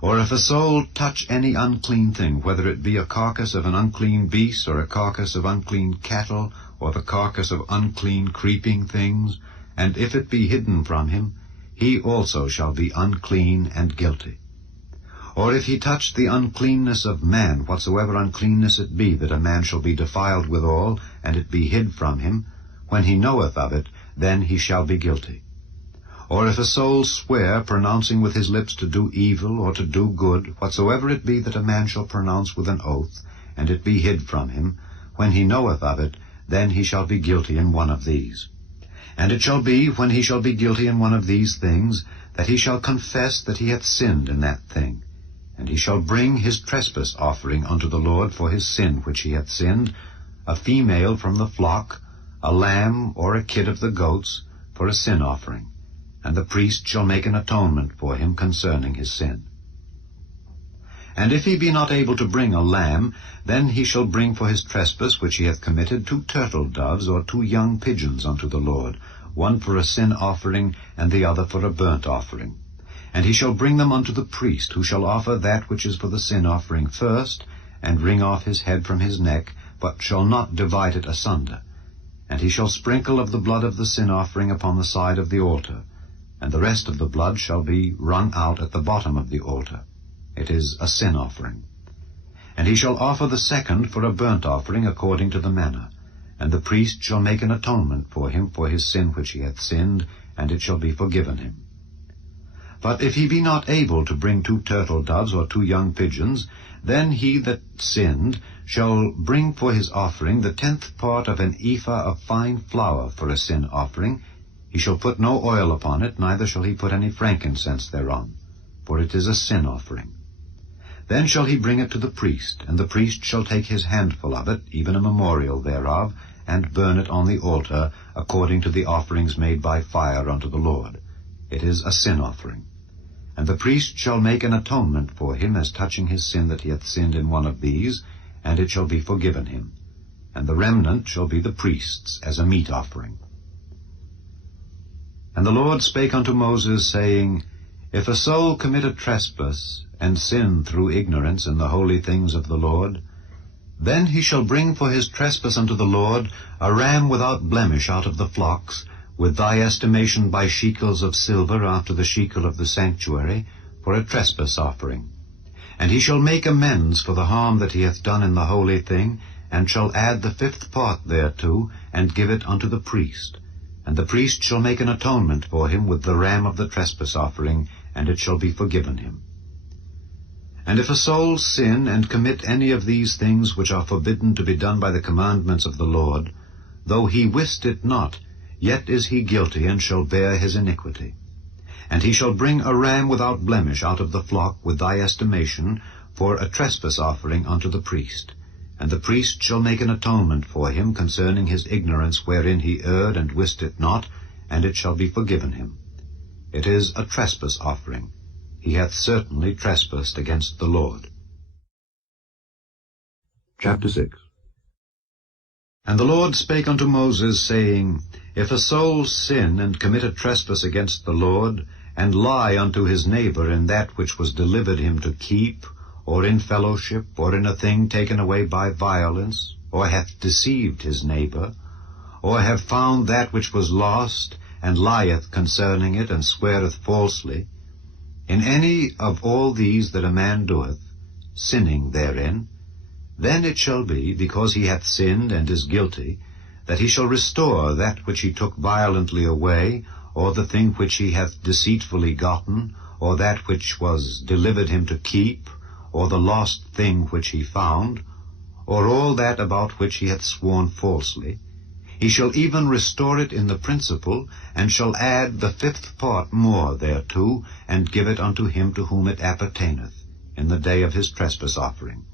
Or if a soul touch any unclean thing, whether it be a carcass of an unclean beast, or a carcass of unclean cattle, or the carcass of unclean creeping things, and if it be hidden from him, he also shall be unclean and guilty. Or if he touch the uncleanness of man, whatsoever uncleanness it be, that a man shall be defiled withal, and it be hid from him, when he knoweth of it, then he shall be guilty. Or if a soul swear, pronouncing with his lips to do evil or to do good, whatsoever it be that a man shall pronounce with an oath, and it be hid from him, when he knoweth of it, then he shall be guilty in one of these. And it shall be, when he shall be guilty in one of these things, that he shall confess that he hath sinned in that thing. And he shall bring his trespass offering unto the Lord for his sin which he hath sinned, a female from the flock, a lamb or a kid of the goats, for a sin offering. And the priest shall make an atonement for him concerning his sin. And if he be not able to bring a lamb, then he shall bring for his trespass which he hath committed 2 turtle doves or 2 young pigeons unto the Lord, one for a sin offering, and the other for a burnt offering. And he shall bring them unto the priest, who shall offer that which is for the sin offering first, and wring off his head from his neck, but shall not divide it asunder. And he shall sprinkle of the blood of the sin offering upon the side of the altar, and the rest of the blood shall be wrung out at the bottom of the altar. It is a sin offering. And he shall offer the second for a burnt offering according to the manner. And the priest shall make an atonement for him for his sin which he hath sinned, and it shall be forgiven him. But if he be not able to bring 2 turtle doves or 2 young pigeons, then he that sinned shall bring for his offering the 10th part of an ephah of fine flour for a sin offering. He shall put no oil upon it, neither shall he put any frankincense thereon, for it is a sin offering. Then shall he bring it to the priest, and the priest shall take his handful of it, even a memorial thereof, and burn it on the altar, according to the offerings made by fire unto the Lord. It is a sin offering. And the priest shall make an atonement for him as touching his sin that he hath sinned in one of these, and it shall be forgiven him. And the remnant shall be the priest's as a meat offering. And the Lord spake unto Moses, saying, If a soul commit a trespass, and sin through ignorance in the holy things of the Lord, then he shall bring for his trespass unto the Lord a ram without blemish out of the flocks, with thy estimation by shekels of silver after the shekel of the sanctuary, for a trespass offering. And he shall make amends for the harm that he hath done in the holy thing, and shall add the 5th part thereto, and give it unto the priest. And the priest shall make an atonement for him with the ram of the trespass offering, and it shall be forgiven him. And if a soul sin and commit any of these things which are forbidden to be done by the commandments of the Lord, though he wist it not, yet is he guilty, and shall bear his iniquity. And he shall bring a ram without blemish out of the flock with thy estimation, for a trespass offering unto the priest. And the priest shall make an atonement for him concerning his ignorance wherein he erred and wist it not, and it shall be forgiven him. It is a trespass offering. He hath certainly trespassed against the Lord. Chapter 6. And the Lord spake unto Moses, saying, If a soul sin and commit a trespass against the Lord, and lie unto his neighbor in that which was delivered him to keep, or in fellowship, or in a thing taken away by violence, or hath deceived his neighbor, or have found that which was lost, and lieth concerning it, and sweareth falsely, in any of all these that a man doeth, sinning therein, then it shall be, because he hath sinned and is guilty, that he shall restore that which he took violently away, or the thing which he hath deceitfully gotten, or that which was delivered him to keep, or the lost thing which he found, or all that about which he hath sworn falsely. He shall even restore it in the principal, and shall add the 5th part more thereto, and give it unto him to whom it appertaineth, in the day of his trespass offering.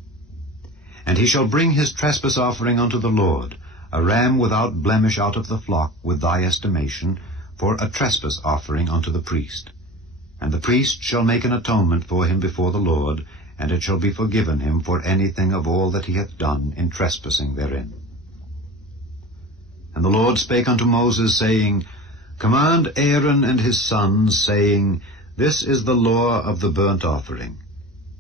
And he shall bring his trespass offering unto the Lord, a ram without blemish out of the flock with thy estimation, for a trespass offering unto the priest. And the priest shall make an atonement for him before the Lord, and it shall be forgiven him for anything of all that he hath done in trespassing therein. And the Lord spake unto Moses, saying, Command Aaron and his sons, saying, This is the law of the burnt offering.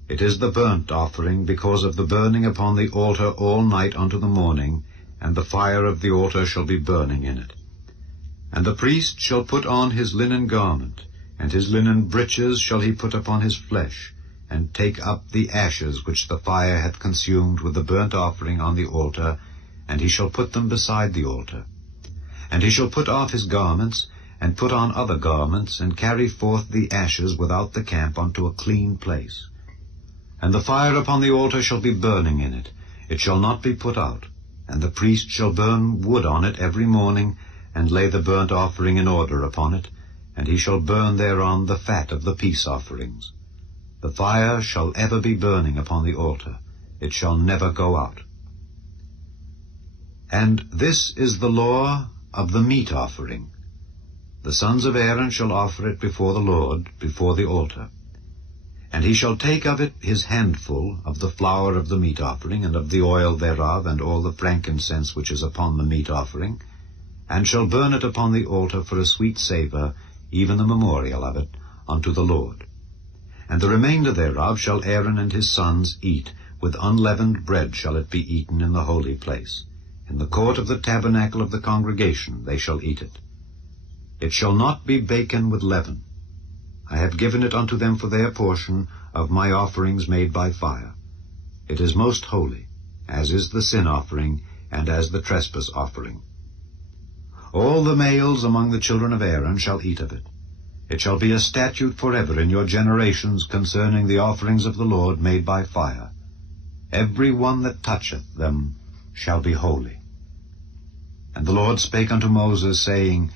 It is the burnt offering because of the burning upon the altar all night unto the morning, and the fire of the altar shall be burning in it. And the priest shall put on his linen garment, and his linen breeches shall he put upon his flesh, and take up the ashes which the fire hath consumed with the burnt offering on the altar, and he shall put them beside the altar. And he shall put off his garments, and put on other garments, and carry forth the ashes without the camp unto a clean place. And the fire upon the altar shall be burning in it, it shall not be put out. And the priest shall burn wood on it every morning, and lay the burnt offering in order upon it, and he shall burn thereon the fat of the peace offerings. The fire shall ever be burning upon the altar, it shall never go out. And this is the law of the meat offering. The sons of Aaron shall offer it before the Lord, before the altar. And he shall take of it his handful of the flour of the meat offering, and of the oil thereof, and all the frankincense which is upon the meat offering, and shall burn it upon the altar for a sweet savour, even the memorial of it, unto the Lord. And the remainder thereof shall Aaron and his sons eat, with unleavened bread shall it be eaten in the holy place. In the court of the tabernacle of the congregation they shall eat it. It shall not be baken with leaven. I have given it unto them for their portion of my offerings made by fire. It is most holy, as is the sin offering, and as the trespass offering. All the males among the children of Aaron shall eat of it. It shall be a statute forever in your generations concerning the offerings of the Lord made by fire. Every one that toucheth them shall be holy. And the Lord spake unto Moses, saying,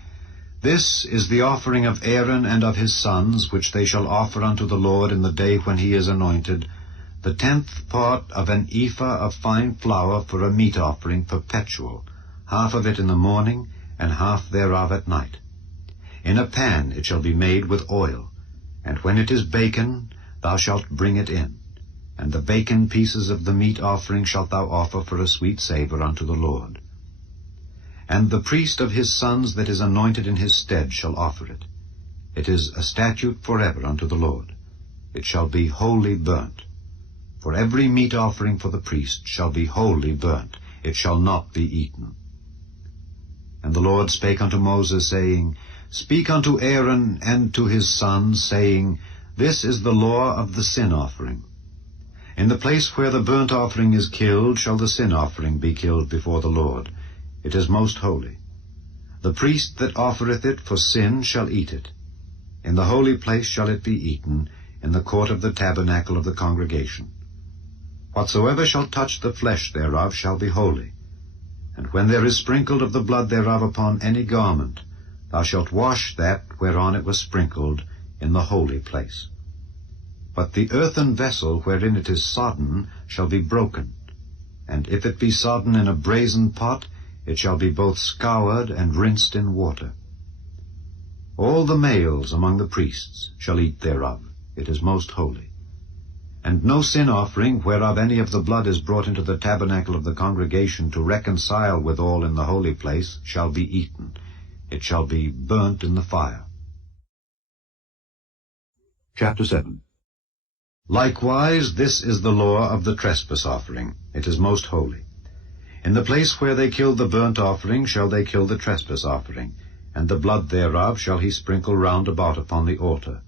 This is the offering of Aaron and of his sons, which they shall offer unto the Lord in the day when he is anointed, the 10th part of an ephah of fine flour for a meat offering perpetual, half of it in the morning, and half thereof at night. In a pan it shall be made with oil, And when it is baken, thou shalt bring it in, and the baken pieces of the meat offering shalt thou offer for a sweet savour unto the Lord. And the priest of his sons that is anointed in his stead shall offer it. It is a statute forever unto the Lord. It shall be wholly burnt. For every meat offering for the priest shall be wholly burnt. It shall not be eaten. And the Lord spake unto Moses, saying, Speak unto Aaron and to his sons, saying, This is the law of the sin offering. In the place where the burnt offering is killed shall the sin offering be killed before the Lord. It is most holy. The priest that offereth it for sin shall eat it. In the holy place shall it be eaten, in the court of the tabernacle of the congregation. Whatsoever shall touch the flesh thereof shall be holy. And when there is sprinkled of the blood thereof upon any garment, thou shalt wash that whereon it was sprinkled in the holy place. But the earthen vessel wherein it is sodden shall be broken, and if it be sodden in a brazen pot, it shall be both scoured and rinsed in water. All the males among the priests shall eat thereof. It is most holy. And no sin offering, whereof any of the blood is brought into the tabernacle of the congregation to reconcile with all in the holy place, shall be eaten. It shall be burnt in the fire. Chapter 7. Likewise, this is the law of the trespass offering. It is most holy. In the place where they kill the burnt offering shall they kill the trespass offering, and the blood thereof shall he sprinkle round about upon the altar.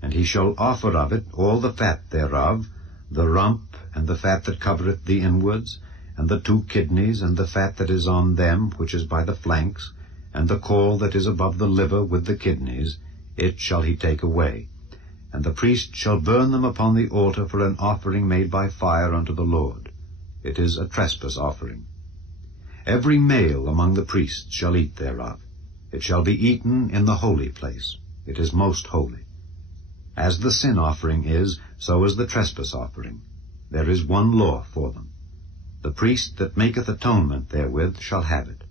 And he shall offer of it all the fat thereof, the rump, and the fat that covereth the inwards, and the 2 kidneys, and the fat that is on them, which is by the flanks, and the caul that is above the liver with the kidneys, it shall he take away. And the priest shall burn them upon the altar for an offering made by fire unto the Lord. It is a trespass offering. Every male among the priests shall eat thereof. It shall be eaten in the holy place. It is most holy. As the sin offering is, so is the trespass offering. There is one law for them. The priest that maketh atonement therewith shall have it.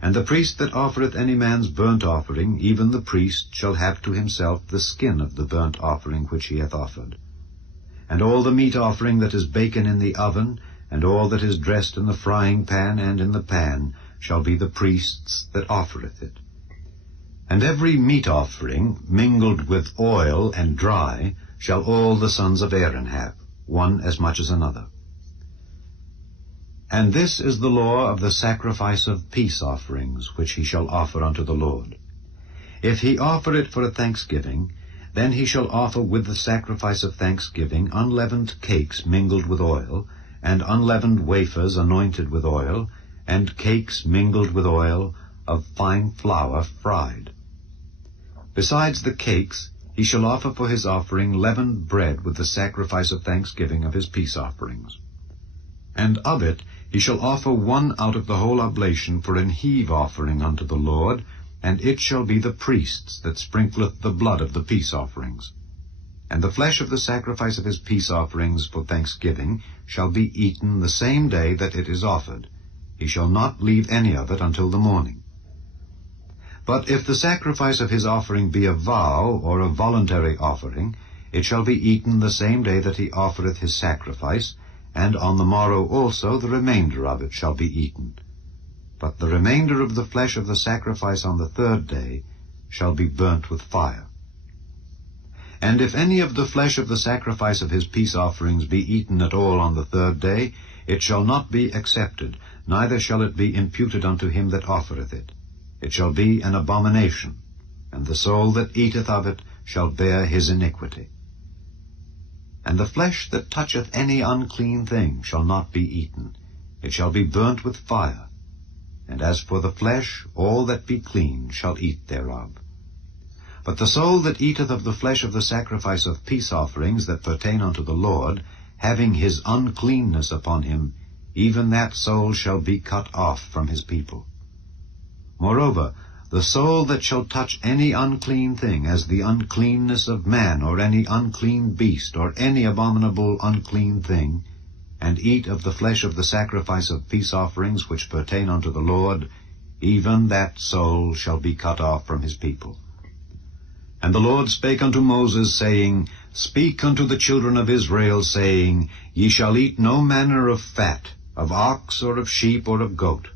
And the priest that offereth any man's burnt offering, even the priest shall have to himself the skin of the burnt offering which he hath offered. And all the meat offering that is baken in the oven, and all that is dressed in the frying pan and in the pan, shall be the priest's that offereth it. And every meat offering, mingled with oil and dry, shall all the sons of Aaron have, one as much as another. And this is the law of the sacrifice of peace offerings, which he shall offer unto the Lord. If he offer it for a thanksgiving, then he shall offer with the sacrifice of thanksgiving unleavened cakes mingled with oil, and unleavened wafers anointed with oil, and cakes mingled with oil of fine flour fried. Besides the cakes, he shall offer for his offering leavened bread with the sacrifice of thanksgiving of his peace offerings. And of it he shall offer one out of the whole oblation for an heave offering unto the Lord, and it shall be the priest's that sprinkleth the blood of the peace offerings. And the flesh of the sacrifice of his peace offerings for thanksgiving shall be eaten the same day that it is offered. He shall not leave any of it until the morning. But if the sacrifice of his offering be a vow or a voluntary offering, it shall be eaten the same day that he offereth his sacrifice, and on the morrow also the remainder of it shall be eaten. But the remainder of the flesh of the sacrifice on the 3rd day shall be burnt with fire. And if any of the flesh of the sacrifice of his peace offerings be eaten at all on the 3rd day, it shall not be accepted, neither shall it be imputed unto him that offereth it. It shall be an abomination, and the soul that eateth of it shall bear his iniquity. And the flesh that toucheth any unclean thing shall not be eaten. It shall be burnt with fire. And as for the flesh, all that be clean shall eat thereof. But the soul that eateth of the flesh of the sacrifice of peace offerings that pertain unto the Lord, having his uncleanness upon him, even that soul shall be cut off from his people. Moreover, the soul that shall touch any unclean thing, as the uncleanness of man, or any unclean beast, or any abominable unclean thing, and eat of the flesh of the sacrifice of peace offerings which pertain unto the Lord, even that soul shall be cut off from his people. And the Lord spake unto Moses, saying, Speak unto the children of Israel, saying, Ye shall eat no manner of fat, of ox, or of sheep, or of goat,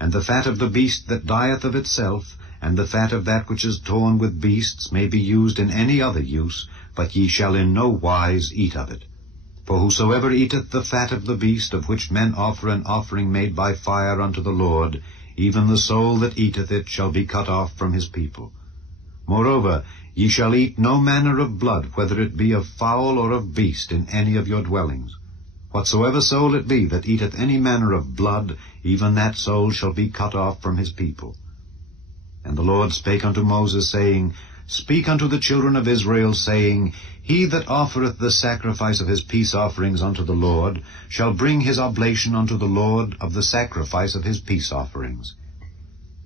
and the fat of the beast that dieth of itself, and the fat of that which is torn with beasts may be used in any other use, but ye shall in no wise eat of it. For whosoever eateth the fat of the beast, of which men offer an offering made by fire unto the Lord, even the soul that eateth it shall be cut off from his people. Moreover, ye shall eat no manner of blood, whether it be of fowl or of beast, in any of your dwellings. Whatsoever soul it be that eateth any manner of blood, even that soul shall be cut off from his people. And the Lord spake unto Moses, saying, Speak unto the children of Israel, saying, He that offereth the sacrifice of his peace offerings unto the Lord shall bring his oblation unto the Lord of the sacrifice of his peace offerings.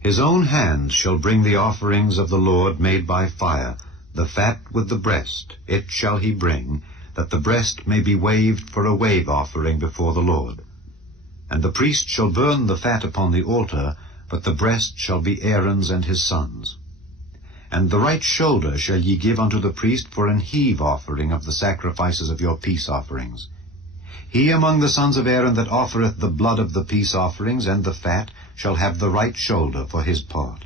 His own hand shall bring the offerings of the Lord made by fire, the fat with the breast, it shall he bring, that the breast may be waved for a wave offering before the Lord. And the priest shall burn the fat upon the altar, but the breast shall be Aaron's and his sons'. And the right shoulder shall ye give unto the priest for an heave offering of the sacrifices of your peace offerings. He among the sons of Aaron that offereth the blood of the peace offerings and the fat shall have the right shoulder for his part.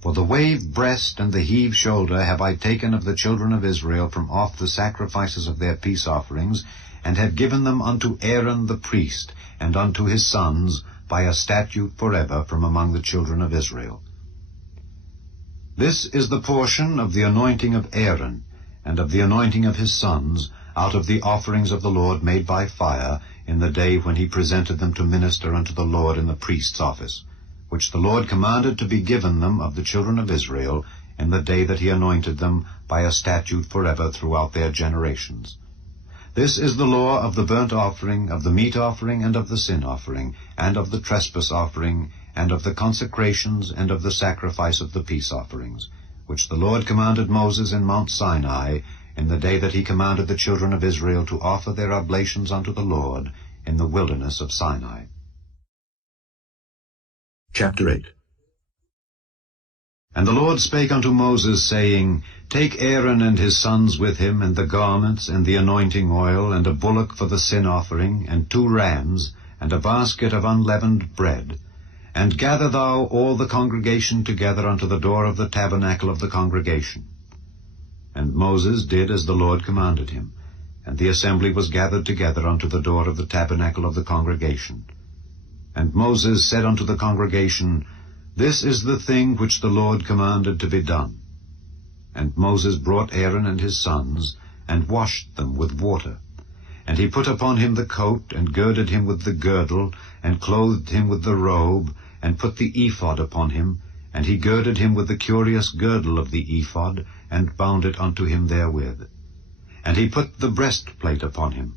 For the wave breast and the heave shoulder have I taken of the children of Israel from off the sacrifices of their peace offerings, and have given them unto Aaron the priest, and unto his sons, by a statute forever from among the children of Israel. This is the portion of the anointing of Aaron, and of the anointing of his sons, out of the offerings of the Lord made by fire, in the day when he presented them to minister unto the Lord in the priest's office, which the Lord commanded to be given them of the children of Israel, in the day that he anointed them, by a statute forever throughout their generations. This is the law of the burnt offering, of the meat offering, and of the sin offering, and of the trespass offering, and of the consecrations, and of the sacrifice of the peace offerings, which the Lord commanded Moses in Mount Sinai, in the day that he commanded the children of Israel to offer their oblations unto the Lord in the wilderness of Sinai. Chapter 8. And the Lord spake unto Moses, saying, Take Aaron and his sons with him, and the garments, and the anointing oil, and a bullock for the sin offering, and 2 rams, and a basket of unleavened bread, and gather thou all the congregation together unto the door of the tabernacle of the congregation. And Moses did as the Lord commanded him, and the assembly was gathered together unto the door of the tabernacle of the congregation. And Moses said unto the congregation, This is the thing which the Lord commanded to be done. And Moses brought Aaron and his sons, and washed them with water. And he put upon him the coat, and girded him with the girdle, and clothed him with the robe, and put the ephod upon him, and he girded him with the curious girdle of the ephod, and bound it unto him therewith. And he put the breastplate upon him.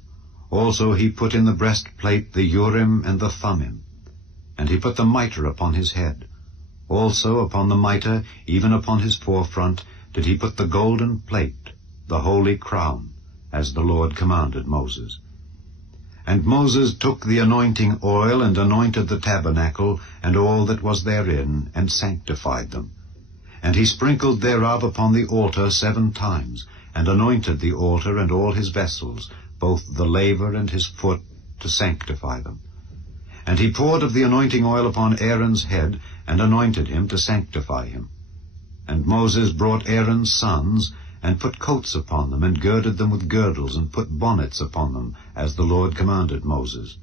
Also he put in the breastplate the Urim and the Thummim. And he put the mitre upon his head. Also upon the mitre, even upon his forefront, did he put the golden plate, the holy crown, as the Lord commanded Moses. And Moses took the anointing oil, and anointed the tabernacle, and all that was therein, and sanctified them. And he sprinkled thereof upon the altar 7 times, and anointed the altar and all his vessels, both the laver and his foot, to sanctify them. And he poured of the anointing oil upon Aaron's head, and anointed him to sanctify him. And Moses brought Aaron's sons, and put coats upon them, and girded them with girdles, and put bonnets upon them, as the Lord commanded Moses.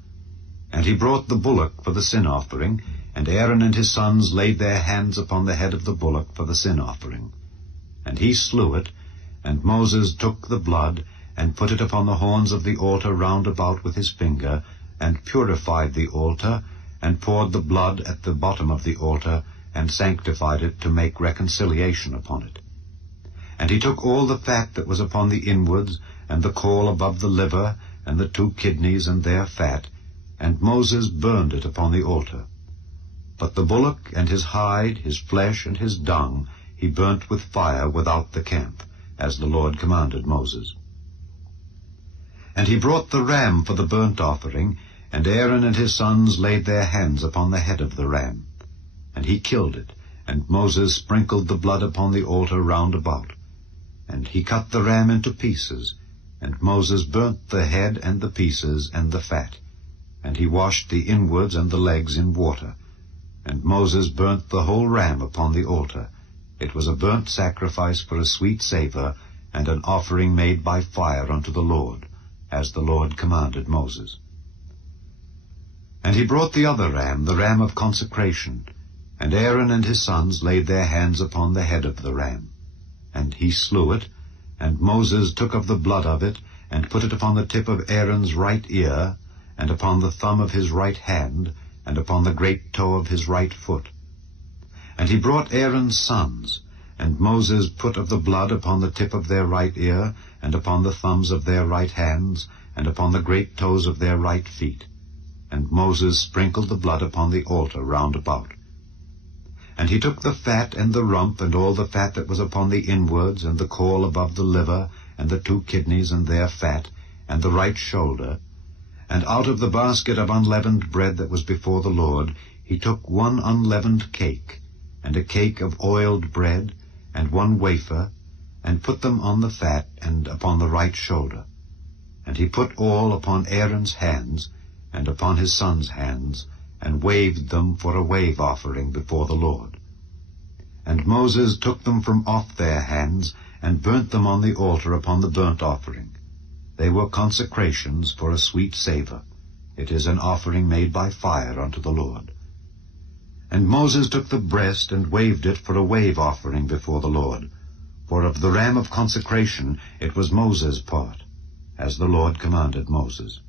And he brought the bullock for the sin offering, and Aaron and his sons laid their hands upon the head of the bullock for the sin offering. And he slew it, and Moses took the blood, and put it upon the horns of the altar round about with his finger, and purified the altar, and poured the blood at the bottom of the altar, and sanctified it to make reconciliation upon it. And he took all the fat that was upon the inwards, and the caul above the liver, and the 2 kidneys and their fat, and Moses burned it upon the altar. But the bullock and his hide, his flesh, and his dung, he burnt with fire without the camp, as the Lord commanded Moses. And he brought the ram for the burnt offering, and Aaron and his sons laid their hands upon the head of the ram. And he killed it, and Moses sprinkled the blood upon the altar round about. And he cut the ram into pieces, and Moses burnt the head and the pieces and the fat. And he washed the inwards and the legs in water. And Moses burnt the whole ram upon the altar. It was a burnt sacrifice for a sweet savour, and an offering made by fire unto the Lord, as the Lord commanded Moses. And he brought the other ram, the ram of consecration, and Aaron and his sons laid their hands upon the head of the ram. And he slew it, and Moses took of the blood of it, and put it upon the tip of Aaron's right ear, and upon the thumb of his right hand, and upon the great toe of his right foot. And he brought Aaron's sons, and Moses put of the blood upon the tip of their right ear, and upon the thumbs of their right hands, and upon the great toes of their right feet. And Moses sprinkled the blood upon the altar round about. And he took the fat and the rump, and all the fat that was upon the inwards, and the caul above the liver, and the 2 kidneys and their fat, and the right shoulder. And out of the basket of unleavened bread that was before the Lord, he took 1 unleavened cake, and a cake of oiled bread, and 1 wafer, and put them on the fat and upon the right shoulder. And he put all upon Aaron's hands, and upon his sons' hands, and waved them for a wave offering before the Lord. And Moses took them from off their hands, and burnt them on the altar upon the burnt offering. They were consecrations for a sweet savour. It is an offering made by fire unto the Lord. And Moses took the breast, and waved it for a wave offering before the Lord. For of the ram of consecration it was Moses' part, as the Lord commanded Moses.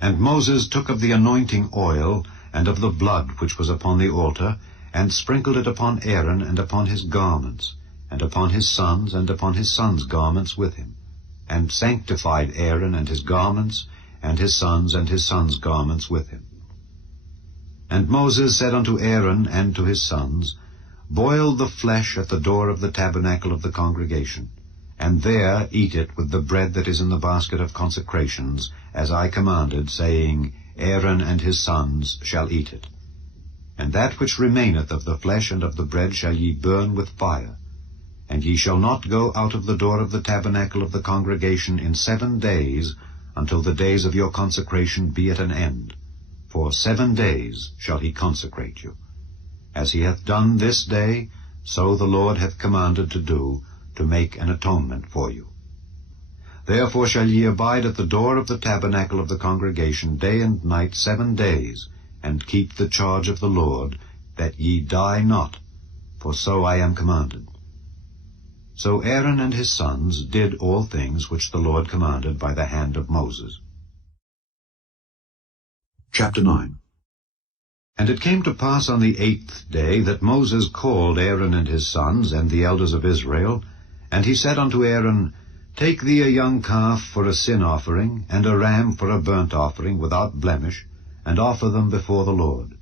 And Moses took of the anointing oil, and of the blood which was upon the altar, and sprinkled it upon Aaron, and upon his garments, and upon his sons, and upon his sons' garments with him, and sanctified Aaron and his garments, and his sons' garments with him. And Moses said unto Aaron and to his sons, Boil the flesh at the door of the tabernacle of the congregation, and there eat it with the bread that is in the basket of consecrations, as I commanded, saying, Aaron and his sons shall eat it. And that which remaineth of the flesh and of the bread shall ye burn with fire. And ye shall not go out of the door of the tabernacle of the congregation in 7 days, until the days of your consecration be at an end. For 7 days shall he consecrate you. As he hath done this day, so the Lord hath commanded to do, to make an atonement for you. Therefore shall ye abide at the door of the tabernacle of the congregation day and night 7 days, and keep the charge of the Lord, that ye die not, for so I am commanded. So Aaron and his sons did all things which the Lord commanded by the hand of Moses. Chapter 9. And it came to pass on the 8th day that Moses called Aaron and his sons and the elders of Israel, and he said unto Aaron, Take thee a young calf for a sin offering, and a ram for a burnt offering without blemish, and offer them before the Lord.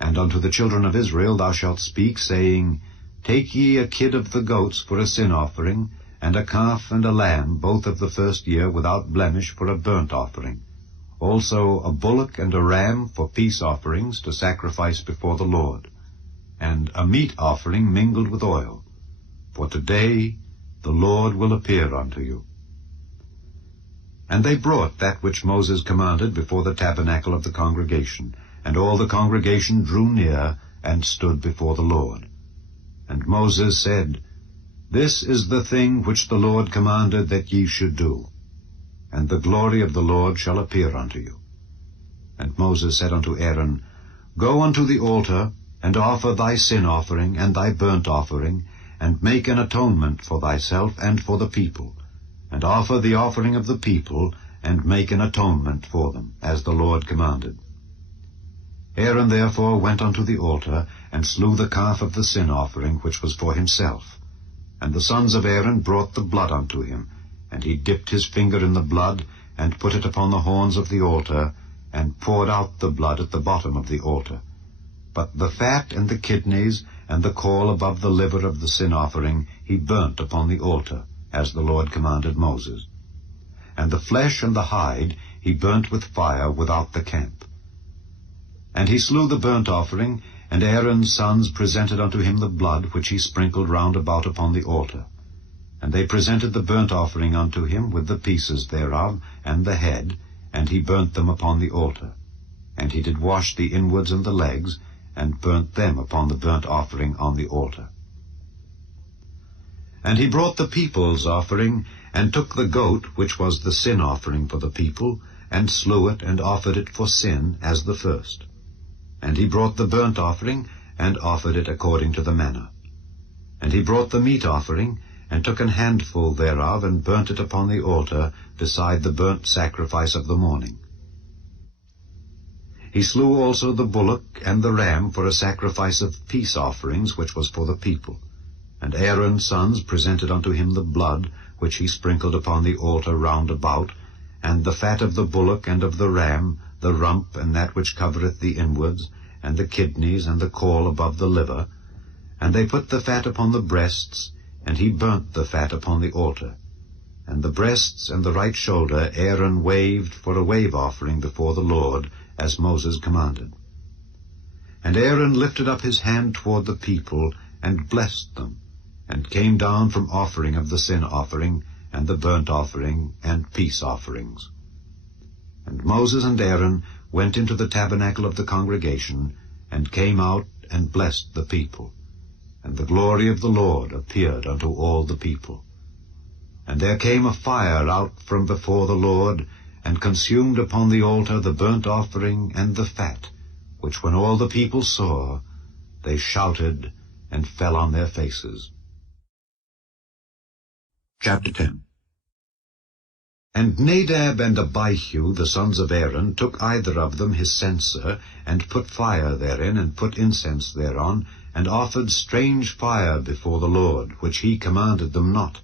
And unto the children of Israel thou shalt speak, saying, Take ye a kid of the goats for a sin offering, and a calf and a lamb, both of the first year, without blemish, for a burnt offering. Also a bullock and a ram for peace offerings to sacrifice before the Lord, and a meat offering mingled with oil. For today the Lord will appear unto you. And they brought that which Moses commanded before the tabernacle of the congregation, and all the congregation drew near, and stood before the Lord. And Moses said, This is the thing which the Lord commanded that ye should do, and the glory of the Lord shall appear unto you. And Moses said unto Aaron, Go unto the altar, and offer thy sin offering and thy burnt offering, and make an atonement for thyself and for the people, and offer the offering of the people, and make an atonement for them, as the Lord commanded. Aaron therefore went unto the altar, and slew the calf of the sin offering, which was for himself. And the sons of Aaron brought the blood unto him, and he dipped his finger in the blood, and put it upon the horns of the altar, and poured out the blood at the bottom of the altar. But the fat and the kidneys, and the caul above the liver of the sin offering, he burnt upon the altar, as the Lord commanded Moses. And the flesh and the hide he burnt with fire without the camp. And he slew the burnt offering, and Aaron's sons presented unto him the blood which he sprinkled round about upon the altar. And they presented the burnt offering unto him with the pieces thereof, and the head, and he burnt them upon the altar. And he did wash the inwards and the legs, and burnt them upon the burnt offering on the altar. And he brought the people's offering, and took the goat, which was the sin offering for the people, and slew it, and offered it for sin, as the first. And he brought the burnt offering, and offered it according to the manner. And he brought the meat offering, and took an handful thereof, and burnt it upon the altar, beside the burnt sacrifice of the morning. He slew also the bullock and the ram for a sacrifice of peace offerings, which was for the people. And Aaron's sons presented unto him the blood, which he sprinkled upon the altar round about, and the fat of the bullock and of the ram, the rump and that which covereth the inwards, and the kidneys and the caul above the liver. And they put the fat upon the breasts, and he burnt the fat upon the altar. And the breasts and the right shoulder Aaron waved for a wave offering before the Lord, as Moses commanded. And Aaron lifted up his hand toward the people, and blessed them, and came down from offering of the sin offering, and the burnt offering, and peace offerings. And Moses and Aaron went into the tabernacle of the congregation, and came out and blessed the people. And the glory of the Lord appeared unto all the people. And there came a fire out from before the Lord, and consumed upon the altar the burnt offering and the fat, which when all the people saw, they shouted and fell on their faces. Chapter 10. And Nadab and Abihu, the sons of Aaron, took either of them his censer, and put fire therein, and put incense thereon, and offered strange fire before the Lord, which he commanded them not.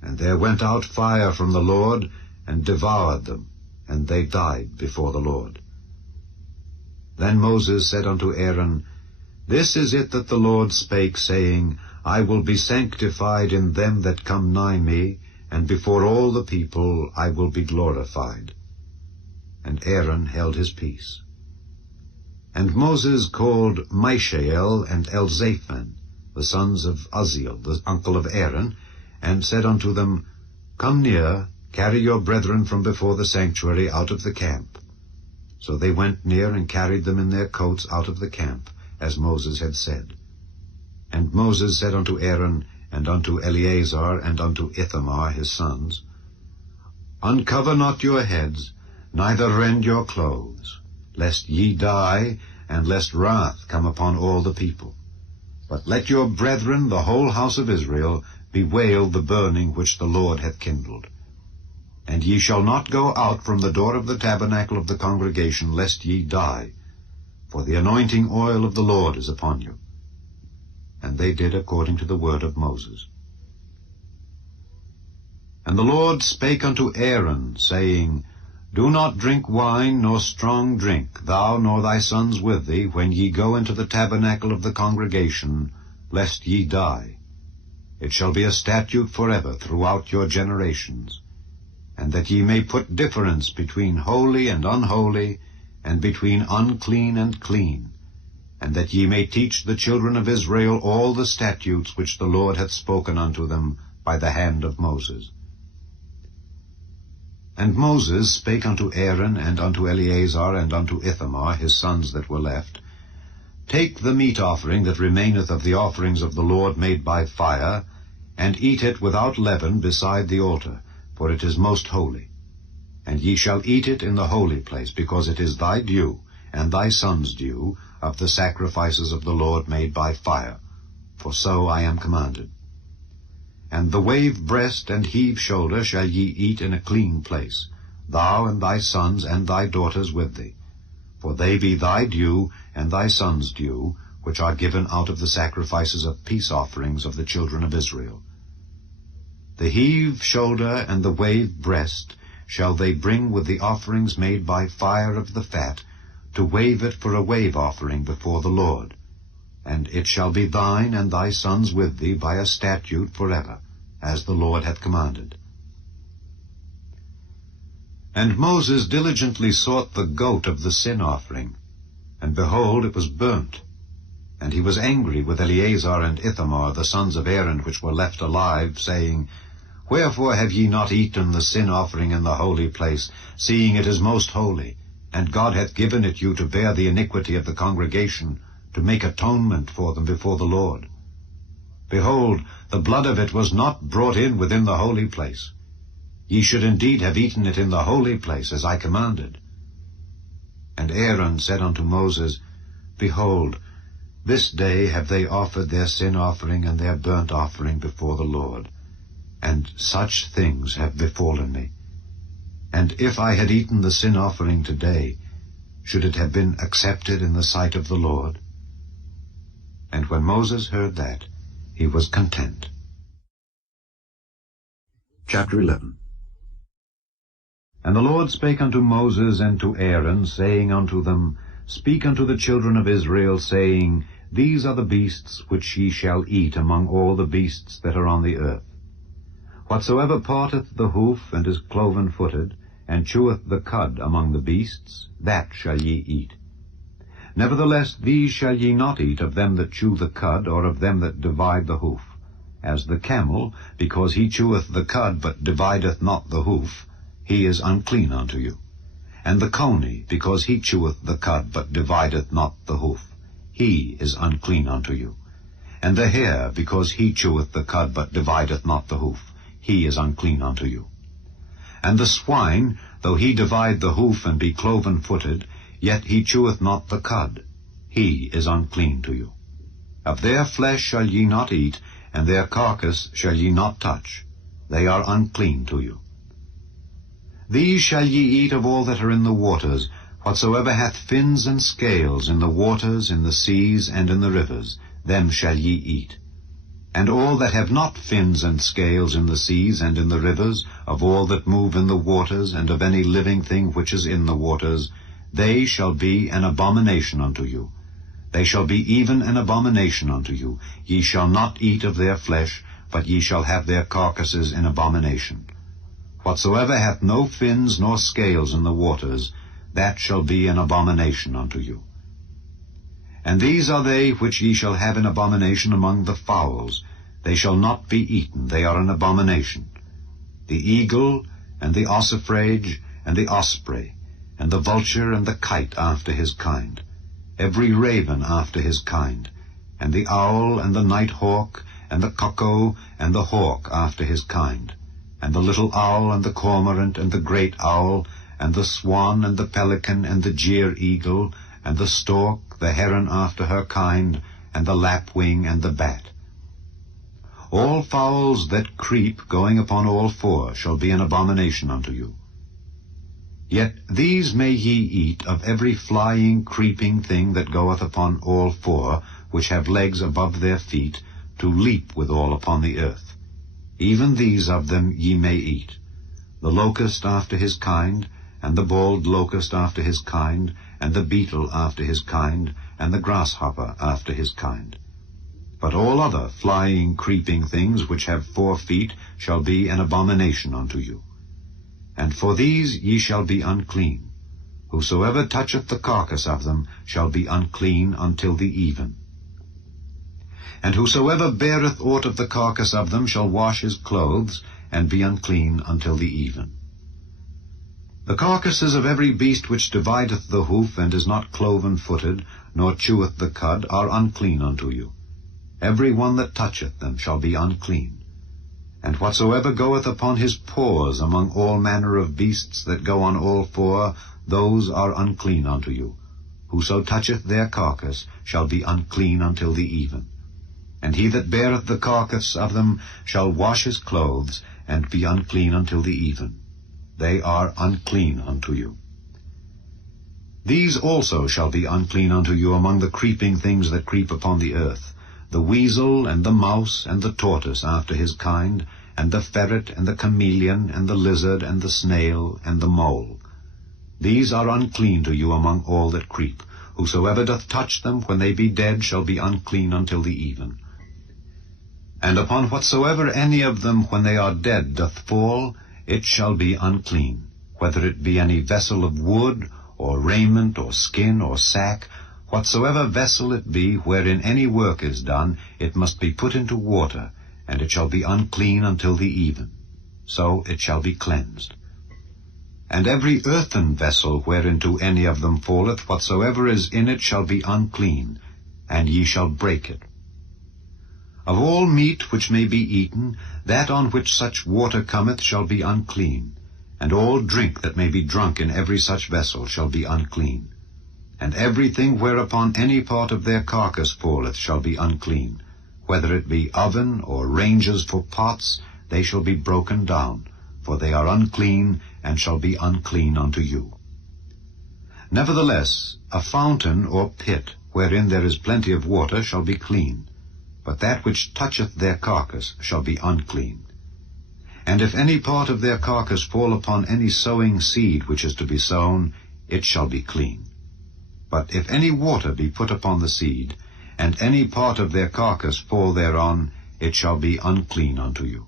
And there went out fire from the Lord, and devoured them, and they died before the Lord. Then Moses said unto Aaron, This is it that the Lord spake, saying, I will be sanctified in them that come nigh me, and before all the people I will be glorified. And Aaron held his peace. And Moses called Mishael and Elzaphan, the sons of Uzziel, the uncle of Aaron, and said unto them, Come near, carry your brethren from before the sanctuary out of the camp. So they went near and carried them in their coats out of the camp, as Moses had said. And Moses said unto Aaron, and unto Eleazar, and unto Ithamar his sons, Uncover not your heads, neither rend your clothes, lest ye die, and lest wrath come upon all the people. But let your brethren, the whole house of Israel, bewail the burning which the Lord hath kindled. And ye shall not go out from the door of the tabernacle of the congregation, lest ye die, for the anointing oil of the Lord is upon you. And they did according to the word of Moses. And the Lord spake unto Aaron, saying, Do not drink wine nor strong drink, thou nor thy sons with thee, when ye go into the tabernacle of the congregation, lest ye die. It shall be a statute forever throughout your generations, and that ye may put difference between holy and unholy, and between unclean and clean, and that ye may teach the children of Israel all the statutes which the Lord hath spoken unto them by the hand of Moses. And Moses spake unto Aaron, and unto Eleazar, and unto Ithamar, his sons that were left, Take the meat offering that remaineth of the offerings of the Lord made by fire, and eat it without leaven beside the altar, for it is most holy. And ye shall eat it in the holy place, because it is thy due, and thy son's due, of the sacrifices of the Lord made by fire, for so I am commanded. And the wave breast and heave shoulder shall ye eat in a clean place, thou and thy sons and thy daughters with thee, for they be thy due and thy son's due, which are given out of the sacrifices of peace offerings of the children of Israel. The heave shoulder and the wave breast shall they bring with the offerings made by fire of the fat, to wave it for a wave offering before the Lord. And it shall be thine and thy sons with thee by a statute forever, as the Lord hath commanded. And Moses diligently sought the goat of the sin offering, and behold, it was burnt. And he was angry with Eleazar and Ithamar, the sons of Aaron, which were left alive, saying, Wherefore have ye not eaten the sin offering in the holy place, seeing it is most holy? And God hath given it you to bear the iniquity of the congregation, to make atonement for them before the Lord. Behold, the blood of it was not brought in within the holy place. Ye should indeed have eaten it in the holy place, as I commanded. And Aaron said unto Moses, Behold, this day have they offered their sin offering and their burnt offering before the Lord, and such things have befallen me. And if I had eaten the sin offering today, should it have been accepted in the sight of the Lord? And when Moses heard that, he was content. Chapter 11. And the Lord spake unto Moses and to Aaron, saying unto them, Speak unto the children of Israel, saying, These are the beasts which ye shall eat among all the beasts that are on the earth. Whatsoever parteth the hoof, and is cloven-footed, and cheweth the cud among the beasts, that shall ye eat. Nevertheless these shall ye not eat of them that chew the cud, or of them that divide the hoof. As the camel, because he cheweth the cud, but divideth not the hoof, he is unclean unto you. And the coney, because he cheweth the cud, but divideth not the hoof, he is unclean unto you. And the hare, because he cheweth the cud, but divideth not the hoof, he is unclean unto you. And the swine, though he divide the hoof and be cloven-footed, yet he cheweth not the cud, he is unclean to you. Of their flesh shall ye not eat, and their carcass shall ye not touch. They are unclean to you. These shall ye eat of all that are in the waters, whatsoever hath fins and scales in the waters, in the seas, and in the rivers, them shall ye eat. And all that have not fins and scales in the seas and in the rivers, of all that move in the waters, and of any living thing which is in the waters, they shall be an abomination unto you. They shall be even an abomination unto you. Ye shall not eat of their flesh, but ye shall have their carcasses in abomination. Whatsoever hath no fins nor scales in the waters, that shall be an abomination unto you. And these are they which ye shall have in abomination among the fowls. They shall not be eaten, they are an abomination. The eagle, and the ossifrage, and the osprey, and the vulture, and the kite after his kind, every raven after his kind, and the owl, and the night hawk, and the cuckoo, and the hawk after his kind, and the little owl, and the cormorant, and the great owl, and the swan, and the pelican, and the jeer-eagle, and the stork, the heron after her kind, and the lapwing, and the bat. All fowls that creep, going upon all four, shall be an abomination unto you. Yet these may ye eat of every flying, creeping thing that goeth upon all four, which have legs above their feet, to leap withal upon the earth. Even these of them ye may eat. The locust after his kind, and the bald locust after his kind, and the beetle after his kind, and the grasshopper after his kind. But all other flying, creeping things which have 4 feet shall be an abomination unto you. And for these ye shall be unclean. Whosoever toucheth the carcass of them shall be unclean until the even. And whosoever beareth aught of the carcass of them shall wash his clothes, and be unclean until the even. The carcasses of every beast which divideth the hoof, and is not cloven-footed, nor cheweth the cud, are unclean unto you. Every one that toucheth them shall be unclean. And whatsoever goeth upon his paws among all manner of beasts that go on all 4, those are unclean unto you. Whoso toucheth their carcass shall be unclean until the even. And he that beareth the carcass of them shall wash his clothes, and be unclean until the even. They are unclean unto you. These also shall be unclean unto you among the creeping things that creep upon the earth, the weasel, and the mouse, and the tortoise after his kind, and the ferret, and the chameleon, and the lizard, and the snail, and the mole. These are unclean to you among all that creep. Whosoever doth touch them when they be dead shall be unclean until the even. And upon whatsoever any of them when they are dead doth fall, it shall be unclean, whether it be any vessel of wood, or raiment, or skin, or sack, Whatsoever vessel it be wherein any work is done, it must be put into water, and it shall be unclean until the even. So it shall be cleansed. And every earthen vessel whereinto any of them falleth, whatsoever is in it shall be unclean, and ye shall break it. Of all meat which may be eaten, that on which such water cometh shall be unclean, and all drink that may be drunk in every such vessel shall be unclean. And everything whereupon any part of their carcass falleth shall be unclean, whether it be oven or ranges for pots, they shall be broken down, for they are unclean, and shall be unclean unto you. Nevertheless, a fountain or pit, wherein there is plenty of water, shall be clean, but that which toucheth their carcass shall be unclean. And if any part of their carcass fall upon any sowing seed which is to be sown, it shall be clean. But if any water be put upon the seed, and any part of their carcass fall thereon, it shall be unclean unto you.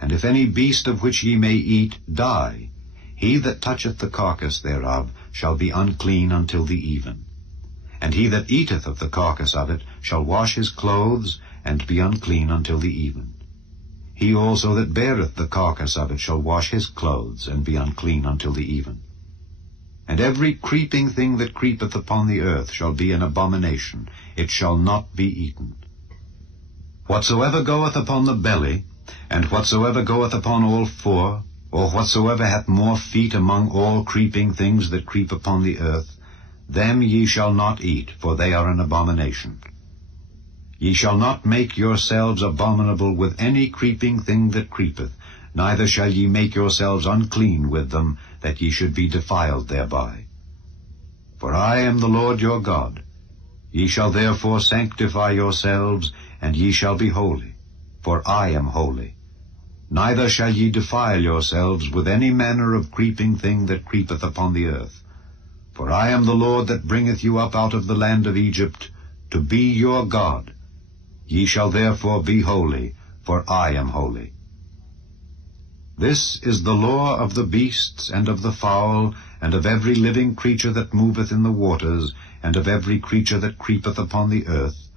And if any beast of which ye may eat die, he that toucheth the carcass thereof shall be unclean until the even. And he that eateth of the carcass of it shall wash his clothes, and be unclean until the even. He also that beareth the carcass of it shall wash his clothes, and be unclean until the even. And every creeping thing that creepeth upon the earth shall be an abomination, it shall not be eaten. Whatsoever goeth upon the belly, and whatsoever goeth upon all four, or whatsoever hath more feet among all creeping things that creep upon the earth, them ye shall not eat, for they are an abomination. Ye shall not make yourselves abominable with any creeping thing that creepeth, neither shall ye make yourselves unclean with them, that ye should be defiled thereby. For I am the Lord your God. Ye shall therefore sanctify yourselves, and ye shall be holy, for I am holy. Neither shall ye defile yourselves with any manner of creeping thing that creepeth upon the earth. For I am the Lord that bringeth you up out of the land of Egypt, to be your God. Ye shall therefore be holy, for I am holy. This is the law of the beasts, and of the fowl, and of every living creature that moveth in the waters, and of every creature that creepeth upon the earth,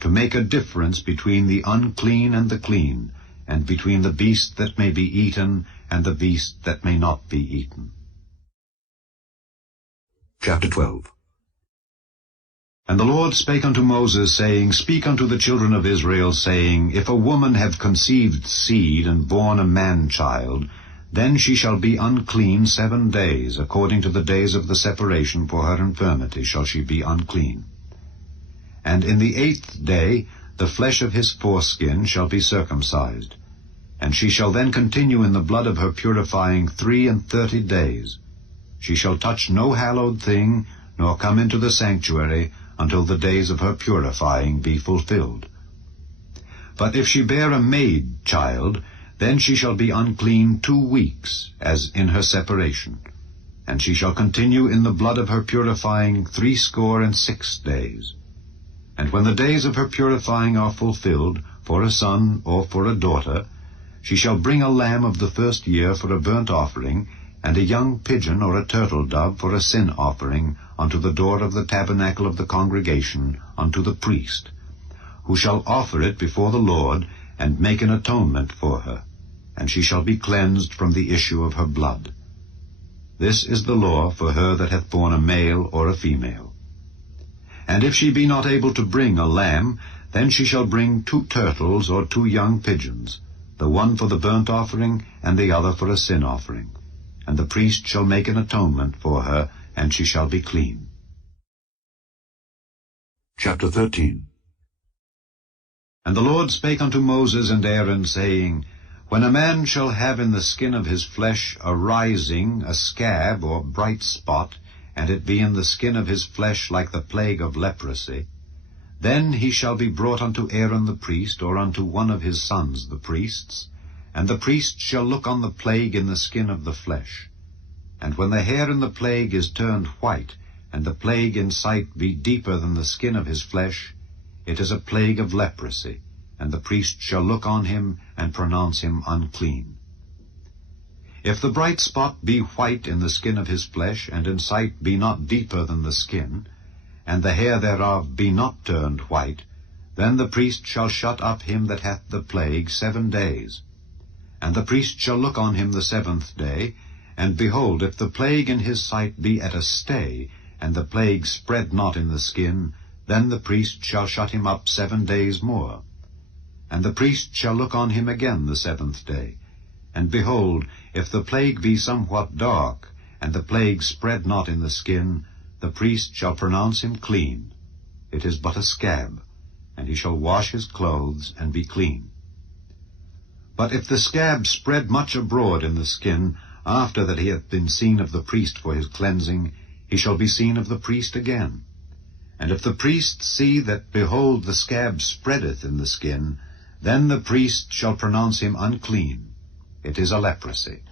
to make a difference between the unclean and the clean, and between the beast that may be eaten, and the beast that may not be eaten. Chapter 12. And the Lord spake unto Moses, saying, Speak unto the children of Israel, saying, If a woman have conceived seed, and born a man-child, then she shall be unclean 7 days, according to the days of the separation for her infirmity shall she be unclean. And in the 8th day the flesh of his foreskin shall be circumcised, and she shall then continue in the blood of her purifying 33 days. She shall touch no hallowed thing, nor come into the sanctuary, until the days of her purifying be fulfilled. But if she bear a maid child, then she shall be unclean 2 weeks, as in her separation, and she shall continue in the blood of her purifying 66 days. And when the days of her purifying are fulfilled, for a son or for a daughter, she shall bring a lamb of the 1st year for a burnt offering, and a young pigeon or a turtle dove for a sin offering, unto the door of the tabernacle of the congregation, unto the priest, who shall offer it before the Lord, and make an atonement for her, and she shall be cleansed from the issue of her blood. This is the law for her that hath borne a male or a female. And if she be not able to bring a lamb, then she shall bring 2 turtles or 2 young pigeons, the one for the burnt offering, and the other for a sin offering. And the priest shall make an atonement for her, and she shall be clean. Chapter 13. And the Lord spake unto Moses and Aaron, saying, When a man shall have in the skin of his flesh a rising, a scab, or bright spot, and it be in the skin of his flesh like the plague of leprosy, then he shall be brought unto Aaron the priest, or unto one of his sons the priests, and the priest shall look on the plague in the skin of the flesh. And when the hair in the plague is turned white, and the plague in sight be deeper than the skin of his flesh, it is a plague of leprosy, and the priest shall look on him, and pronounce him unclean. If the bright spot be white in the skin of his flesh, and in sight be not deeper than the skin, and the hair thereof be not turned white, then the priest shall shut up him that hath the plague 7 days. And the priest shall look on him the 7th day, and behold, if the plague in his sight be at a stay, and the plague spread not in the skin, then the priest shall shut him up 7 days more. And the priest shall look on him again the 7th day. And behold, if the plague be somewhat dark, and the plague spread not in the skin, the priest shall pronounce him clean. It is but a scab, and he shall wash his clothes and be clean. But if the scab spread much abroad in the skin, after that he hath been seen of the priest for his cleansing, he shall be seen of the priest again. And if the priest see that, behold, the scab spreadeth in the skin, then the priest shall pronounce him unclean. It is a leprosy.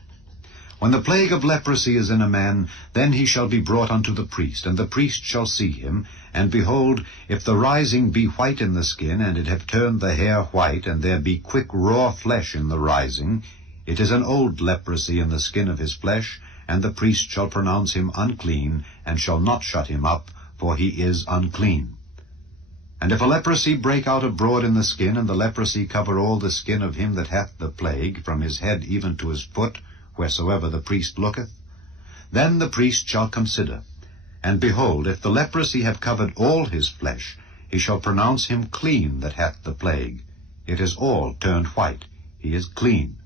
When the plague of leprosy is in a man, then he shall be brought unto the priest, and the priest shall see him, and behold, if the rising be white in the skin, and it have turned the hair white, and there be quick raw flesh in the rising, it is an old leprosy in the skin of his flesh, and the priest shall pronounce him unclean, and shall not shut him up, for he is unclean. And if a leprosy break out abroad in the skin, and the leprosy cover all the skin of him that hath the plague, from his head even to his foot, wheresoever the priest looketh, then the priest shall consider. And behold, if the leprosy have covered all his flesh, he shall pronounce him clean that hath the plague. It is all turned white. He is clean.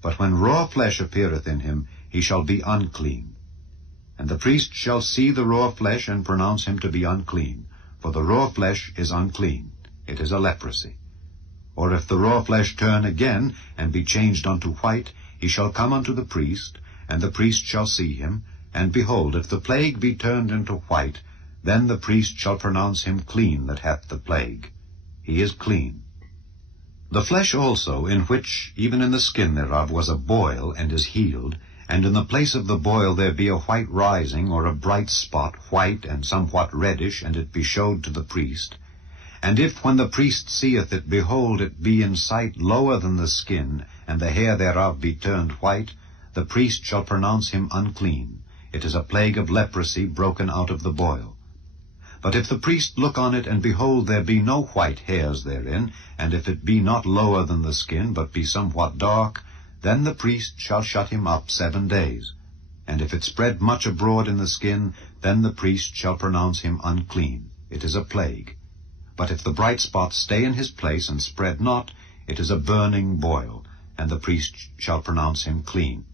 But when raw flesh appeareth in him, he shall be unclean. And the priest shall see the raw flesh, and pronounce him to be unclean. For the raw flesh is unclean. It is a leprosy. Or if the raw flesh turn again, and be changed unto white, he shall come unto the priest, and the priest shall see him. And behold, if the plague be turned into white, then the priest shall pronounce him clean that hath the plague. He is clean. The flesh also, in which, even in the skin thereof, was a boil, and is healed, and in the place of the boil there be a white rising, or a bright spot, white and somewhat reddish, and it be showed to the priest. And if, when the priest seeth it, behold, it be in sight lower than the skin, and the hair thereof be turned white, the priest shall pronounce him unclean. It is a plague of leprosy broken out of the boil. But if the priest look on it, and behold, there be no white hairs therein, and if it be not lower than the skin, but be somewhat dark, then the priest shall shut him up 7 days. And if it spread much abroad in the skin, then the priest shall pronounce him unclean. It is a plague. But if the bright spot stay in his place, and spread not, it is a burning boil, and the priest shall pronounce him clean.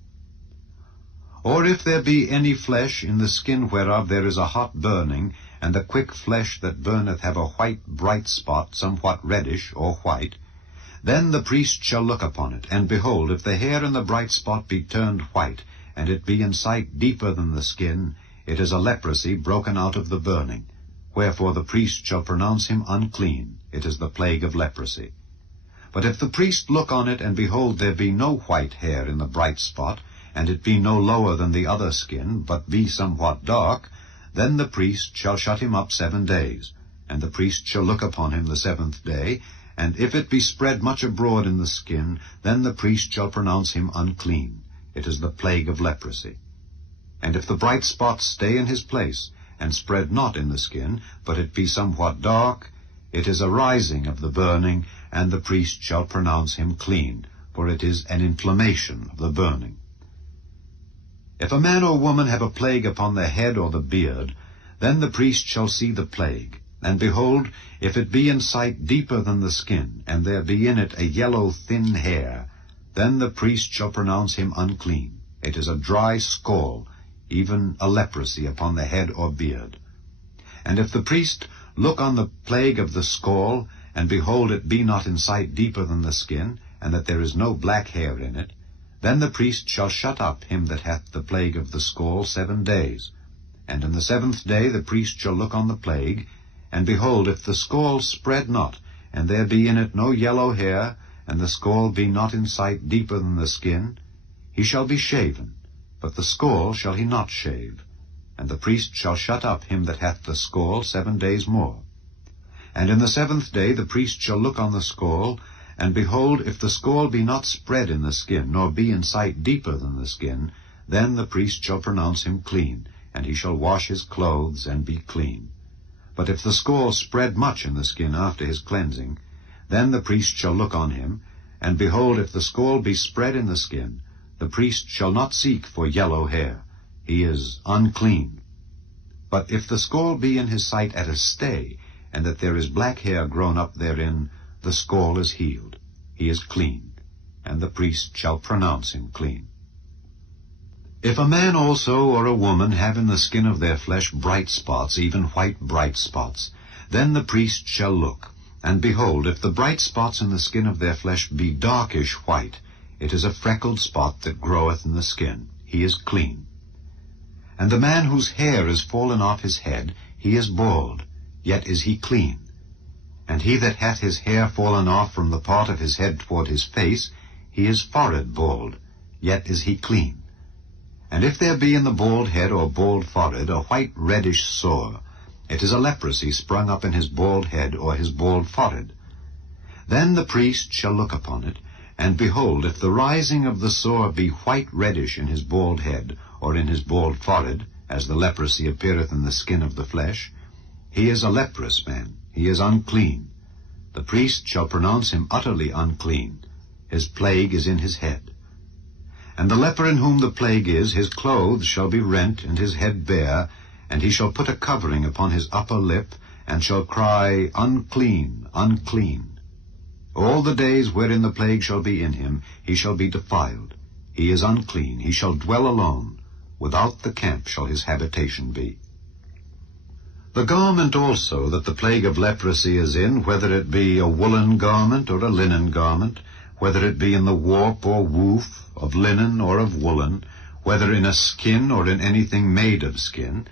Or if there be any flesh in the skin whereof there is a hot burning, and the quick flesh that burneth have a white bright spot, somewhat reddish or white, then the priest shall look upon it, and behold, if the hair in the bright spot be turned white, and it be in sight deeper than the skin, it is a leprosy broken out of the burning. Wherefore the priest shall pronounce him unclean. It is the plague of leprosy. But if the priest look on it, and behold, there be no white hair in the bright spot, and it be no lower than the other skin, but be somewhat dark, then the priest shall shut him up 7 days. And the priest shall look upon him the 7th day, and if it be spread much abroad in the skin, then the priest shall pronounce him unclean. It is the plague of leprosy. And if the bright spot stay in his place, and spread not in the skin, but it be somewhat dark, it is a rising of the burning, and the priest shall pronounce him clean, for it is an inflammation of the burning. If a man or woman have a plague upon the head or the beard, then the priest shall see the plague. And behold, if it be in sight deeper than the skin, and there be in it a yellow thin hair, then the priest shall pronounce him unclean. It is a dry scald, even a leprosy upon the head or beard. And if the priest look on the plague of the scald, and behold, it be not in sight deeper than the skin, and that there is no black hair in it, then the priest shall shut up him that hath the plague of the scald 7 days. And in the 7th day the priest shall look on the plague, and behold, if the scald spread not, and there be in it no yellow hair, and the scald be not in sight deeper than the skin, he shall be shaven, but the scald shall he not shave. And the priest shall shut up him that hath the scald 7 days more. And in the 7th day the priest shall look on the scald, and behold, if the scald be not spread in the skin, nor be in sight deeper than the skin, then the priest shall pronounce him clean, and he shall wash his clothes and be clean. But if the scall spread much in the skin after his cleansing, then the priest shall look on him, and behold, if the scall be spread in the skin, the priest shall not seek for yellow hair. He is unclean. But if the scall be in his sight at a stay, and that there is black hair grown up therein, the scall is healed. He is clean, and the priest shall pronounce him clean. If a man also or a woman have in the skin of their flesh bright spots, even white bright spots, then the priest shall look, and behold, if the bright spots in the skin of their flesh be darkish white, it is a freckled spot that groweth in the skin. He is clean. And the man whose hair is fallen off his head, he is bald, yet is he clean. And he that hath his hair fallen off from the part of his head toward his face, he is forehead bald, yet is he clean. And if there be in the bald head or bald forehead a white reddish sore, it is a leprosy sprung up in his bald head or his bald forehead. Then the priest shall look upon it, and behold, if the rising of the sore be white reddish in his bald head or in his bald forehead, as the leprosy appeareth in the skin of the flesh, he is a leprous man, he is unclean. The priest shall pronounce him utterly unclean. His plague is in his head. And the leper in whom the plague is, his clothes shall be rent, and his head bare, and he shall put a covering upon his upper lip, and shall cry, Unclean, unclean. All the days wherein the plague shall be in him, he shall be defiled. He is unclean, he shall dwell alone. Without the camp shall his habitation be. The garment also that the plague of leprosy is in, whether it be a woolen garment or a linen garment, whether it be in the warp or woof, of linen or of woolen, whether in a skin or in anything made of skin,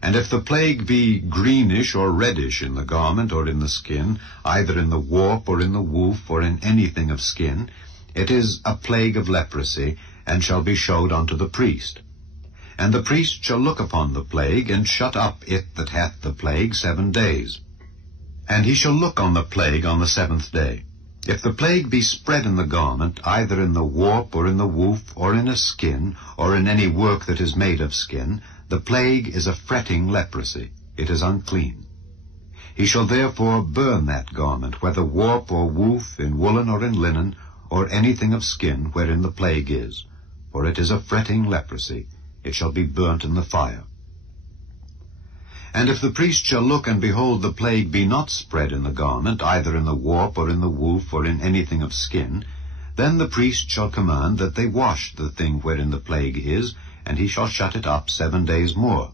and if the plague be greenish or reddish in the garment or in the skin, either in the warp or in the woof or in anything of skin, it is a plague of leprosy, and shall be showed unto the priest. And the priest shall look upon the plague, and shut up it that hath the plague 7 days. And he shall look on the plague on the 7th day. If the plague be spread in the garment, either in the warp or in the woof, or in a skin, or in any work that is made of skin, the plague is a fretting leprosy. It is unclean. He shall therefore burn that garment, whether warp or woof, in woolen or in linen, or anything of skin wherein the plague is. For it is a fretting leprosy. It shall be burnt in the fire. And if the priest shall look, and behold, the plague be not spread in the garment, either in the warp or in the woof or in anything of skin, then the priest shall command that they wash the thing wherein the plague is, and he shall shut it up 7 days more.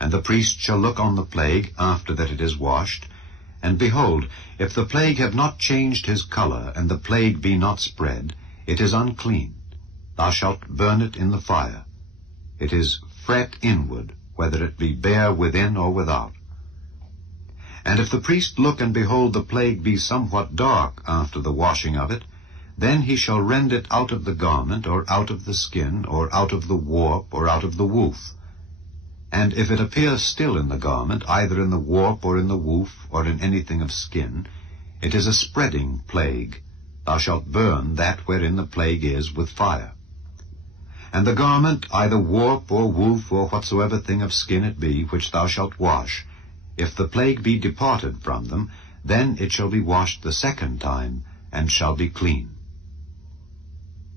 And the priest shall look on the plague after that it is washed, and behold, if the plague have not changed his color, and the plague be not spread, it is unclean. Thou shalt burn it in the fire. It is fret inward, whether it be bare within or without. And if the priest look, and behold, the plague be somewhat dark after the washing of it, then he shall rend it out of the garment, or out of the skin, or out of the warp, or out of the woof. And if it appear still in the garment, either in the warp, or in the woof, or in anything of skin, it is a spreading plague. Thou shalt burn that wherein the plague is with fire. And the garment, either warp or woof, or whatsoever thing of skin it be, which thou shalt wash, if the plague be departed from them, then it shall be washed the 2nd time, and shall be clean.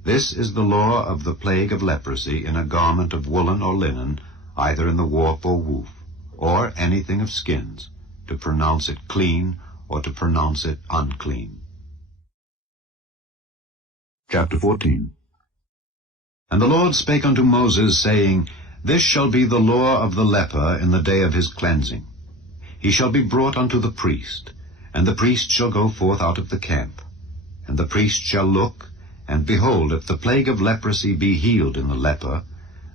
This is the law of the plague of leprosy in a garment of woolen or linen, either in the warp or woof, or anything of skins, to pronounce it clean, or to pronounce it unclean. Chapter 14. And the Lord spake unto Moses, saying, This shall be the law of the leper in the day of his cleansing. He shall be brought unto the priest, and the priest shall go forth out of the camp. And the priest shall look, and behold, if the plague of leprosy be healed in the leper,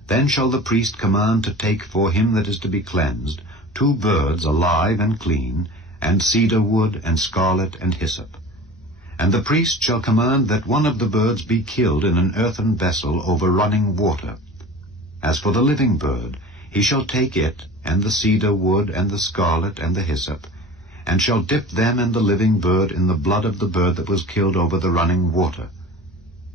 then shall the priest command to take for him that is to be cleansed 2 birds alive and clean, and cedar wood, and scarlet, and hyssop. And the priest shall command that one of the birds be killed in an earthen vessel over running water. As for the living bird, he shall take it, and the cedar wood, and the scarlet, and the hyssop, and shall dip them and the living bird in the blood of the bird that was killed over the running water.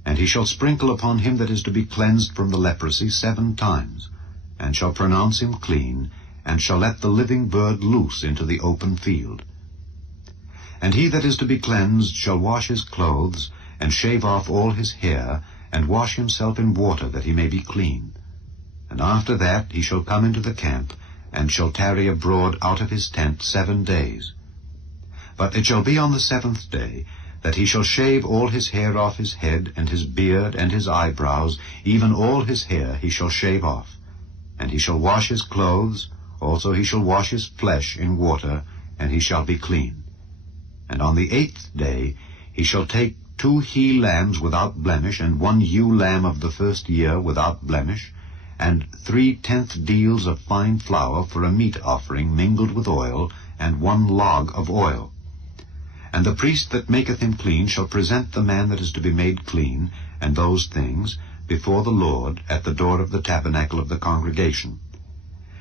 And he shall sprinkle upon him that is to be cleansed from the leprosy 7 times, and shall pronounce him clean, and shall let the living bird loose into the open field. And he that is to be cleansed shall wash his clothes, and shave off all his hair, and wash himself in water, that he may be clean. And after that he shall come into the camp, and shall tarry abroad out of his tent 7 days. But it shall be on the 7th day, that he shall shave all his hair off his head, and his beard, and his eyebrows, even all his hair he shall shave off. And he shall wash his clothes, also he shall wash his flesh in water, and he shall be clean. And on the 8th day he shall take 2 he-lambs without blemish, and 1 ewe lamb of the first year without blemish, and 3/10 deals of fine flour for a meat offering mingled with oil, and 1 log of oil. And the priest that maketh him clean shall present the man that is to be made clean, and those things, before the Lord, at the door of the tabernacle of the congregation.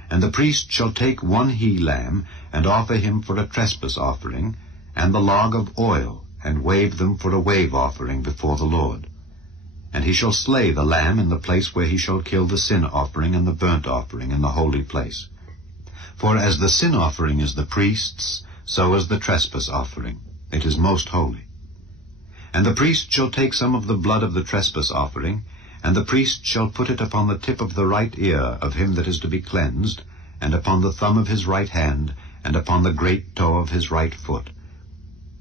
And the priest shall take 1 he-lamb, and offer him for a trespass offering, and the log of oil, and wave them for a wave offering before the Lord. And he shall slay the lamb in the place where he shall kill the sin offering and the burnt offering in the holy place. For as the sin offering is the priest's, so is the trespass offering. It is most holy. And the priest shall take some of the blood of the trespass offering, and the priest shall put it upon the tip of the right ear of him that is to be cleansed, and upon the thumb of his right hand, and upon the great toe of his right foot.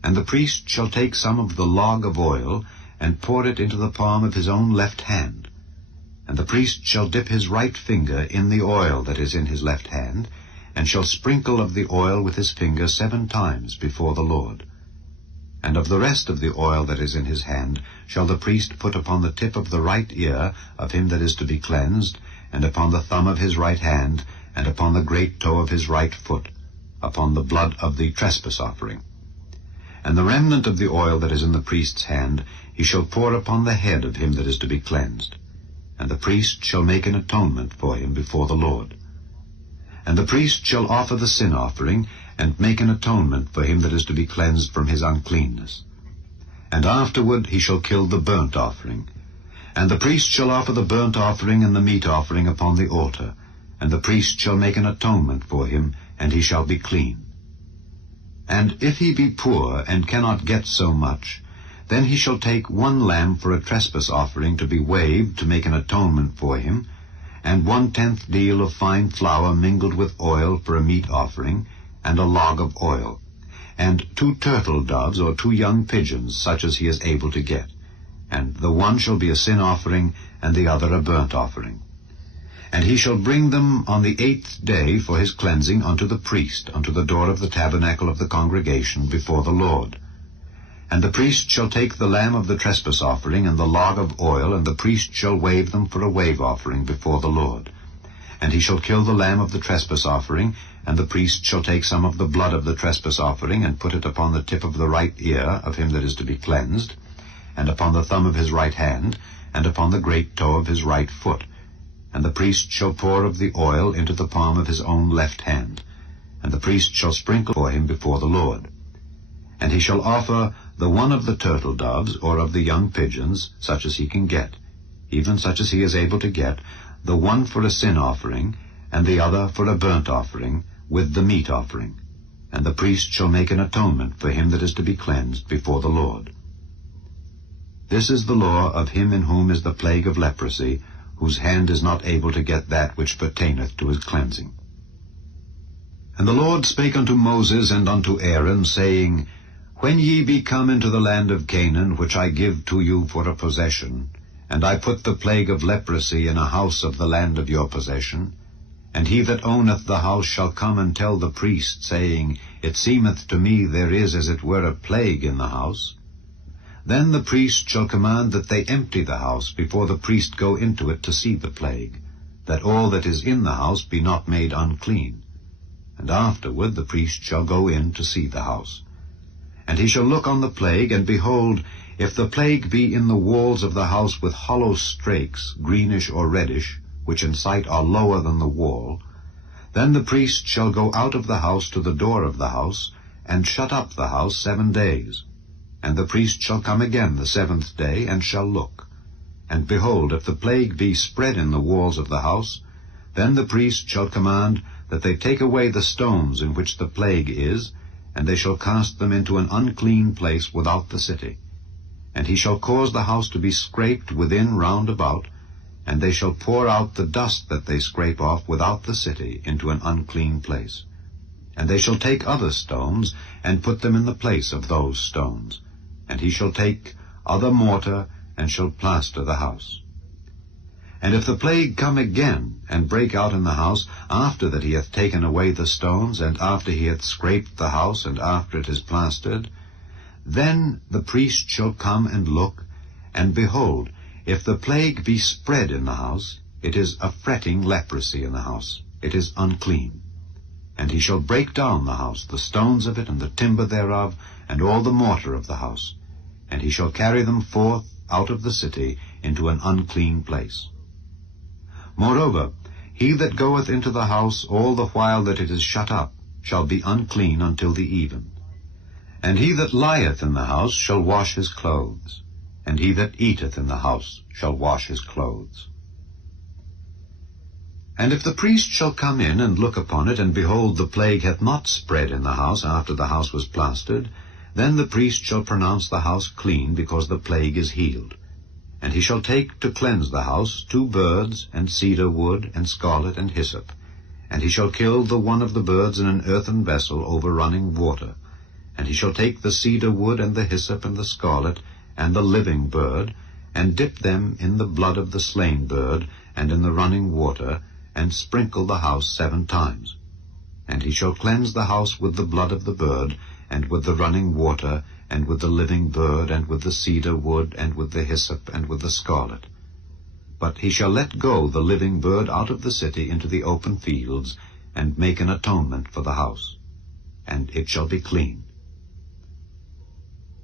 And the priest shall take some of the log of oil, and pour it into the palm of his own left hand. And the priest shall dip his right finger in the oil that is in his left hand, and shall sprinkle of the oil with his finger 7 times before the Lord. And of the rest of the oil that is in his hand shall the priest put upon the tip of the right ear of him that is to be cleansed, and upon the thumb of his right hand, and upon the great toe of his right foot, upon the blood of the trespass offering. And the remnant of the oil that is in the priest's hand he shall pour upon the head of him that is to be cleansed. And the priest shall make an atonement for him before the Lord. And the priest shall offer the sin offering, and make an atonement for him that is to be cleansed from his uncleanness. And afterward he shall kill the burnt offering. And the priest shall offer the burnt offering and the meat offering upon the altar, and the priest shall make an atonement for him, and he shall be clean. And if he be poor, and cannot get so much, then he shall take 1 lamb for a trespass offering to be waved to make an atonement for him, and 1/10 deal of fine flour mingled with oil for a meat offering, and a log of oil, and 2 turtle doves or 2 young pigeons, such as he is able to get. And the one shall be a sin offering, and the other a burnt offering. And he shall bring them on the 8th day for his cleansing unto the priest, unto the door of the tabernacle of the congregation before the Lord. And the priest shall take the lamb of the trespass offering and the log of oil, and the priest shall wave them for a wave offering before the Lord. And he shall kill the lamb of the trespass offering, and the priest shall take some of the blood of the trespass offering, and put it upon the tip of the right ear of him that is to be cleansed, and upon the thumb of his right hand, and upon the great toe of his right foot. And the priest shall pour of the oil into the palm of his own left hand, and the priest shall sprinkle for him before the Lord. And he shall offer the one of the turtle doves, or of the young pigeons, such as he can get, even such as he is able to get, the one for a sin offering, and the other for a burnt offering, with the meat offering. And the priest shall make an atonement for him that is to be cleansed before the Lord. This is the law of him in whom is the plague of leprosy, whose hand is not able to get that which pertaineth to his cleansing. And the Lord spake unto Moses and unto Aaron, saying, When ye be come into the land of Canaan, which I give to you for a possession, and I put the plague of leprosy in a house of the land of your possession, and he that owneth the house shall come and tell the priest, saying, It seemeth to me there is as it were a plague in the house. Then the priest shall command that they empty the house before the priest go into it to see the plague, that all that is in the house be not made unclean. And afterward the priest shall go in to see the house. And he shall look on the plague, and behold, if the plague be in the walls of the house with hollow strakes, greenish or reddish, which in sight are lower than the wall, then the priest shall go out of the house to the door of the house, and shut up the house 7 days. And the priest shall come again the 7th day, and shall look. And behold, if the plague be spread in the walls of the house, then the priest shall command that they take away the stones in which the plague is, and they shall cast them into an unclean place without the city. And he shall cause the house to be scraped within round about, and they shall pour out the dust that they scrape off without the city into an unclean place. And they shall take other stones, and put them in the place of those stones. And he shall take other mortar, and shall plaster the house. And if the plague come again, and break out in the house, after that he hath taken away the stones, and after he hath scraped the house, and after it is plastered, then the priest shall come and look, and behold, if the plague be spread in the house, it is a fretting leprosy in the house, it is unclean. And he shall break down the house, the stones of it, and the timber thereof, and all the mortar of the house, and he shall carry them forth out of the city into an unclean place. Moreover, he that goeth into the house all the while that it is shut up shall be unclean until the even. And he that lieth in the house shall wash his clothes, and he that eateth in the house shall wash his clothes. And if the priest shall come in and look upon it, and behold, the plague hath not spread in the house after the house was plastered, then the priest shall pronounce the house clean, because the plague is healed. And he shall take to cleanse the house 2 birds, and cedar wood, and scarlet, and hyssop. And he shall kill the one of the birds in an earthen vessel over running water. And he shall take the cedar wood, and the hyssop, and the scarlet, and the living bird, and dip them in the blood of the slain bird, and in the running water, and sprinkle the house 7 times. And he shall cleanse the house with the blood of the bird, and with the running water, and with the living bird, and with the cedar wood, and with the hyssop, and with the scarlet. But he shall let go the living bird out of the city into the open fields, and make an atonement for the house, and it shall be clean.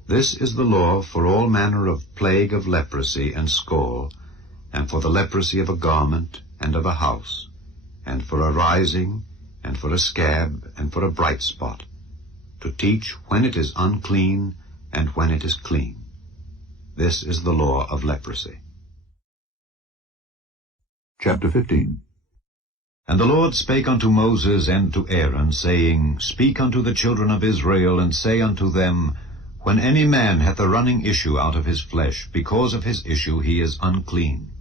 This is the law for all manner of plague of leprosy and scall, and for the leprosy of a garment, and of a house, and for a rising, and for a scab, and for a bright spot, to teach when it is unclean, and when it is clean. This is the law of leprosy. Chapter 15. And the Lord spake unto Moses and to Aaron, saying, Speak unto the children of Israel, and say unto them, When any man hath a running issue out of his flesh, because of his issue he is unclean.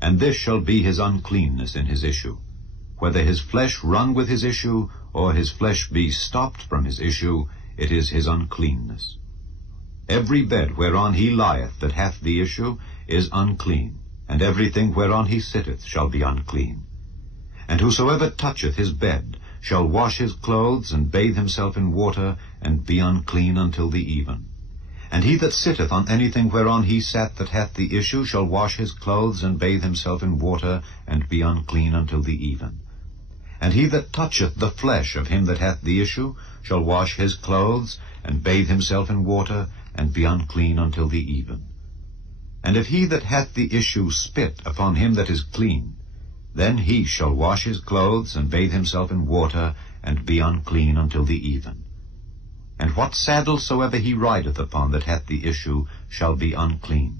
And this shall be his uncleanness in his issue, whether his flesh run with his issue, or his flesh be stopped from his issue, it is his uncleanness. Every bed whereon he lieth that hath the issue is unclean, and everything whereon he sitteth shall be unclean. And whosoever toucheth his bed shall wash his clothes, and bathe himself in water, and be unclean until the even. And he that sitteth on anything whereon he sat that hath the issue shall wash his clothes, and bathe himself in water, and be unclean until the even. And he that toucheth the flesh of him that hath the issue shall wash his clothes, and bathe himself in water, and be unclean until the even. And if he that hath the issue spit upon him that is clean, then he shall wash his clothes, and bathe himself in water, and be unclean until the even. And what saddle soever he rideth upon that hath the issue shall be unclean.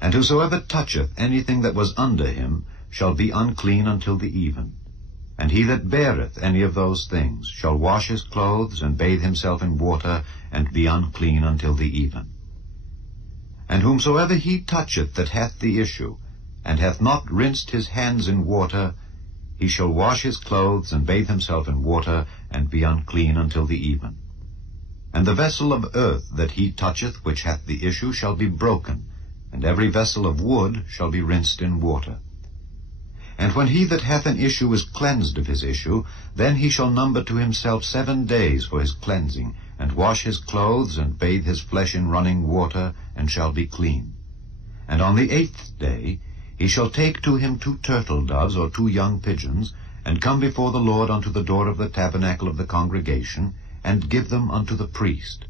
And whosoever toucheth anything that was under him shall be unclean until the even. And he that beareth any of those things shall wash his clothes, and bathe himself in water, and be unclean until the even. And whomsoever he toucheth that hath the issue, and hath not rinsed his hands in water, he shall wash his clothes, and bathe himself in water, and be unclean until the even. And the vessel of earth that he toucheth which hath the issue shall be broken, and every vessel of wood shall be rinsed in water. And when he that hath an issue is cleansed of his issue, then he shall number to himself 7 days for his cleansing, and wash his clothes, and bathe his flesh in running water, and shall be clean. And on the 8th day he shall take to him 2 turtle doves, or 2 young pigeons, and come before the Lord unto the door of the tabernacle of the congregation, and give them unto the priest.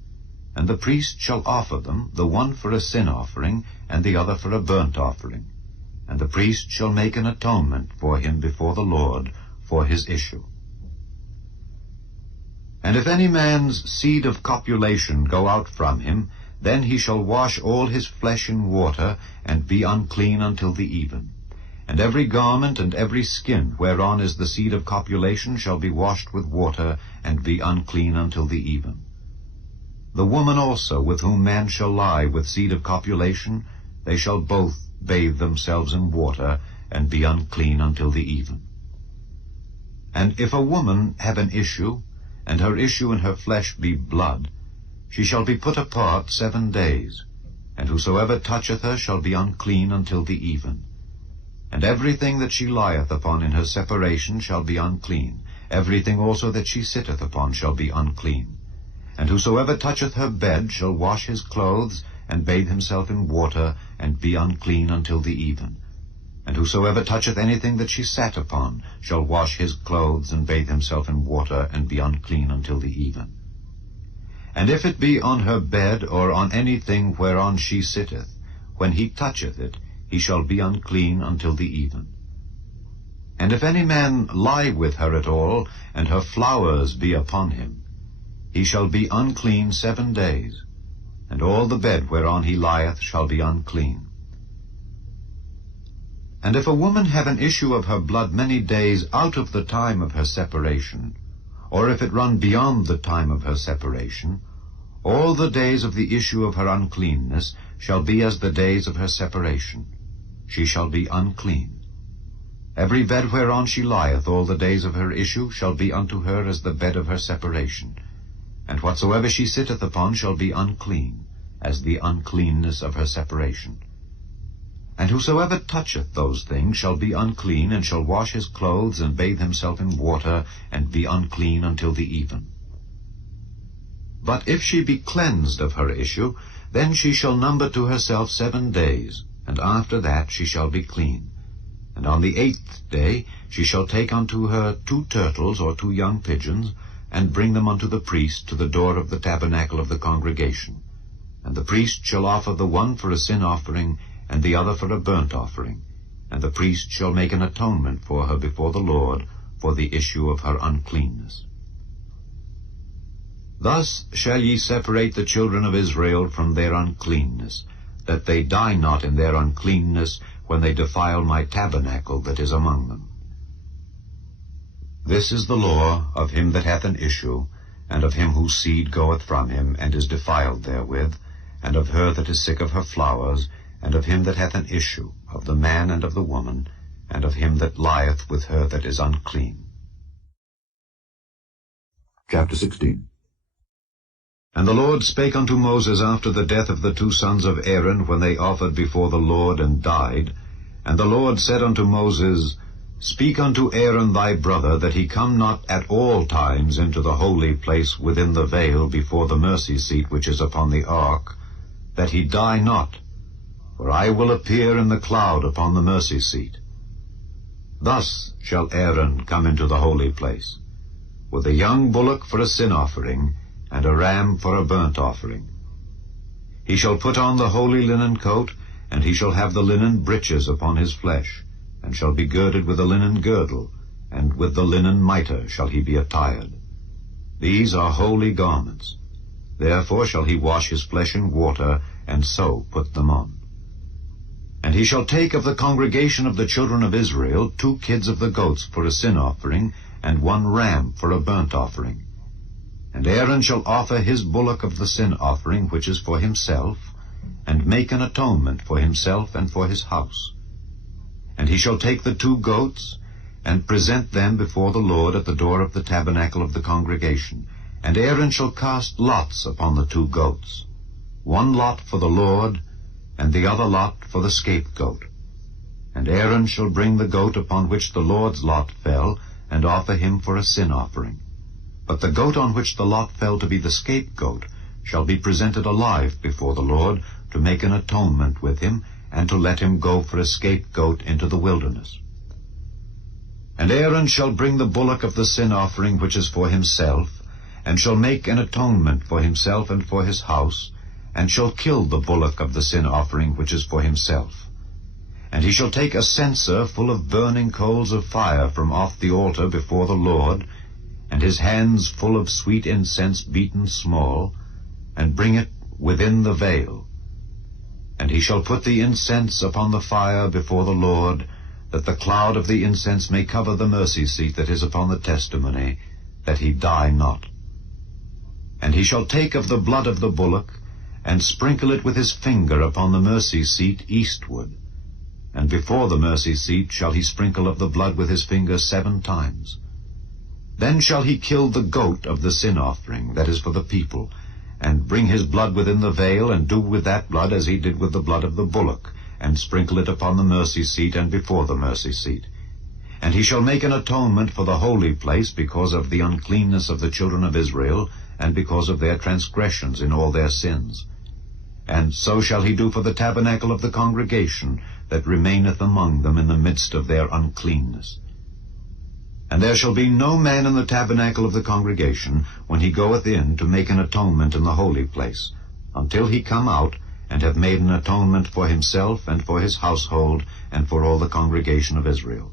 And the priest shall offer them, the one for a sin offering, and the other for a burnt offering. And the priest shall make an atonement for him before the Lord for his issue. And if any man's seed of copulation go out from him, then he shall wash all his flesh in water, and be unclean until the even. And every garment and every skin whereon is the seed of copulation shall be washed with water, and be unclean until the even. The woman also with whom man shall lie with seed of copulation, they shall both bathe themselves in water, and be unclean until the even. And if a woman have an issue, and her issue in her flesh be blood, she shall be put apart 7 days, and whosoever toucheth her shall be unclean until the even. And everything that she lieth upon in her separation shall be unclean, everything also that she sitteth upon shall be unclean. And whosoever toucheth her bed shall wash his clothes, and bathe himself in water, and be unclean until the even. And whosoever toucheth anything that she sat upon shall wash his clothes, and bathe himself in water, and be unclean until the even. And if it be on her bed, or on anything whereon she sitteth, when he toucheth it, he shall be unclean until the even. And if any man lie with her at all, and her flowers be upon him, he shall be unclean 7 days, and all the bed whereon he lieth shall be unclean. And if a woman have an issue of her blood many days out of the time of her separation, or if it run beyond the time of her separation, all the days of the issue of her uncleanness shall be as the days of her separation. She shall be unclean. Every bed whereon she lieth all the days of her issue shall be unto her as the bed of her separation, and whatsoever she sitteth upon shall be unclean, as the uncleanness of her separation. And whosoever toucheth those things shall be unclean, and shall wash his clothes, and bathe himself in water, and be unclean until the even. But if she be cleansed of her issue, then she shall number to herself 7 days, and after that she shall be clean. And on the 8th day she shall take unto her 2 turtles or 2 young pigeons, and bring them unto the priest to the door of the tabernacle of the congregation. And the priest shall offer the one for a sin offering, and the other for a burnt offering. And the priest shall make an atonement for her before the Lord for the issue of her uncleanness. Thus shall ye separate the children of Israel from their uncleanness, that they die not in their uncleanness when they defile my tabernacle that is among them. This is the law of him that hath an issue, and of him whose seed goeth from him, and is defiled therewith, and of her that is sick of her flowers, and of him that hath an issue, of the man and of the woman, and of him that lieth with her that is unclean. Chapter 16. And the Lord spake unto Moses after the death of the 2 sons of Aaron, when they offered before the Lord and died. And the Lord said unto Moses, Speak unto Aaron thy brother, that he come not at all times into the holy place within the veil before the mercy seat which is upon the ark, that he die not, for I will appear in the cloud upon the mercy seat. Thus shall Aaron come into the holy place, with a young bullock for a sin offering, and a ram for a burnt offering. He shall put on the holy linen coat, and he shall have the linen breeches upon his flesh, and shall be girded with a linen girdle, and with the linen mitre shall he be attired. These are holy garments. Therefore shall he wash his flesh in water, and so put them on. And he shall take of the congregation of the children of Israel 2 kids of the goats for a sin offering, and 1 ram for a burnt offering. And Aaron shall offer his bullock of the sin offering, which is for himself, and make an atonement for himself and for his house. And he shall take the 2 goats, and present them before the Lord at the door of the tabernacle of the congregation. And Aaron shall cast lots upon the 2 goats, 1 lot for the Lord, and the other lot for the scapegoat. And Aaron shall bring the goat upon which the Lord's lot fell, and offer him for a sin offering. But the goat on which the lot fell to be the scapegoat shall be presented alive before the Lord, to make an atonement with him, and to let him go for a scapegoat into the wilderness. And Aaron shall bring the bullock of the sin offering which is for himself, and shall make an atonement for himself and for his house, and shall kill the bullock of the sin offering which is for himself. And he shall take a censer full of burning coals of fire from off the altar before the Lord, and his hands full of sweet incense beaten small, and bring it within the veil. And he shall put the incense upon the fire before the Lord, that the cloud of the incense may cover the mercy seat that is upon the testimony, that he die not. And he shall take of the blood of the bullock, and sprinkle it with his finger upon the mercy seat eastward. And before the mercy seat shall he sprinkle of the blood with his finger 7 times. Then shall he kill the goat of the sin offering, that is for the people, and bring his blood within the veil, and do with that blood as he did with the blood of the bullock, and sprinkle it upon the mercy seat and before the mercy seat. And he shall make an atonement for the holy place because of the uncleanness of the children of Israel, and because of their transgressions in all their sins. And so shall he do for the tabernacle of the congregation that remaineth among them in the midst of their uncleanness. And there shall be no man in the tabernacle of the congregation, when he goeth in to make an atonement in the holy place, until he come out, and have made an atonement for himself, and for his household, and for all the congregation of Israel.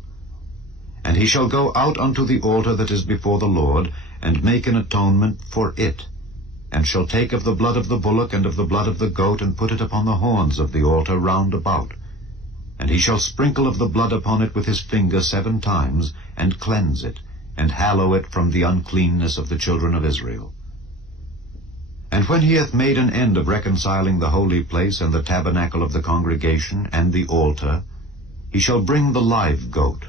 And he shall go out unto the altar that is before the Lord, and make an atonement for it, and shall take of the blood of the bullock and of the blood of the goat, and put it upon the horns of the altar round about. And he shall sprinkle of the blood upon it with his finger 7 times, and cleanse it, and hallow it from the uncleanness of the children of Israel. And when he hath made an end of reconciling the holy place, and the tabernacle of the congregation, and the altar, he shall bring the live goat.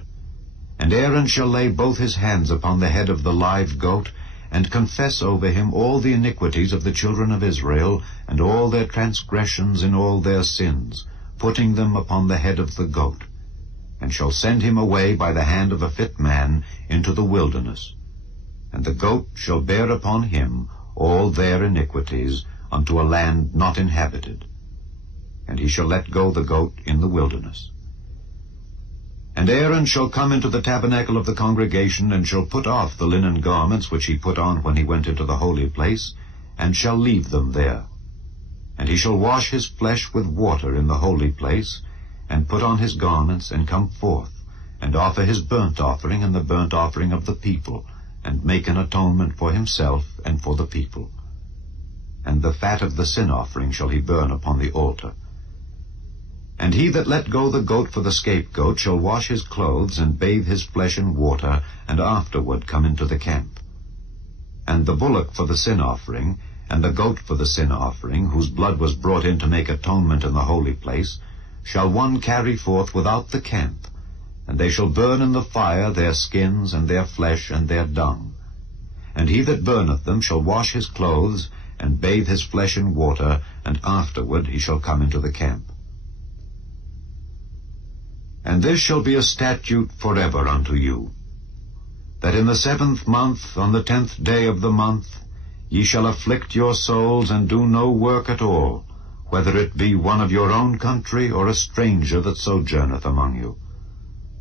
And Aaron shall lay both his hands upon the head of the live goat, and confess over him all the iniquities of the children of Israel, and all their transgressions in all their sins, putting them upon the head of the goat, and shall send him away by the hand of a fit man into the wilderness. And the goat shall bear upon him all their iniquities unto a land not inhabited. And he shall let go the goat in the wilderness. And Aaron shall come into the tabernacle of the congregation, and shall put off the linen garments which he put on when he went into the holy place, and shall leave them there. And he shall wash his flesh with water in the holy place, and put on his garments, and come forth, and offer his burnt offering and the burnt offering of the people, and make an atonement for himself and for the people. And the fat of the sin offering shall he burn upon the altar. And he that let go the goat for the scapegoat shall wash his clothes, and bathe his flesh in water, and afterward come into the camp. And the bullock for the sin offering, and the goat for the sin offering, whose blood was brought in to make atonement in the holy place, shall one carry forth without the camp, and they shall burn in the fire their skins, and their flesh, and their dung. And he that burneth them shall wash his clothes, and bathe his flesh in water, and afterward he shall come into the camp. And this shall be a statute forever unto you, that in the 7th month, on the 10th day of the month, ye shall afflict your souls, and do no work at all, whether it be one of your own country, or a stranger that sojourneth among you.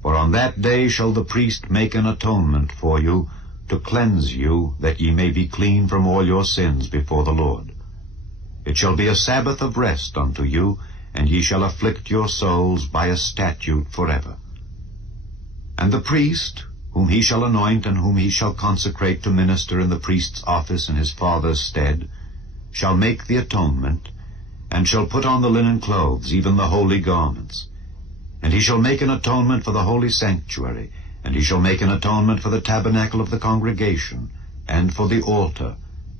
For on that day shall the priest make an atonement for you, to cleanse you, that ye may be clean from all your sins before the Lord. It shall be a Sabbath of rest unto you, and ye shall afflict your souls by a statute forever. And the priest, whom he shall anoint, and whom he shall consecrate to minister in the priest's office in his father's stead, shall make the atonement, and shall put on the linen clothes, even the holy garments. And he shall make an atonement for the holy sanctuary, and he shall make an atonement for the tabernacle of the congregation, and for the altar,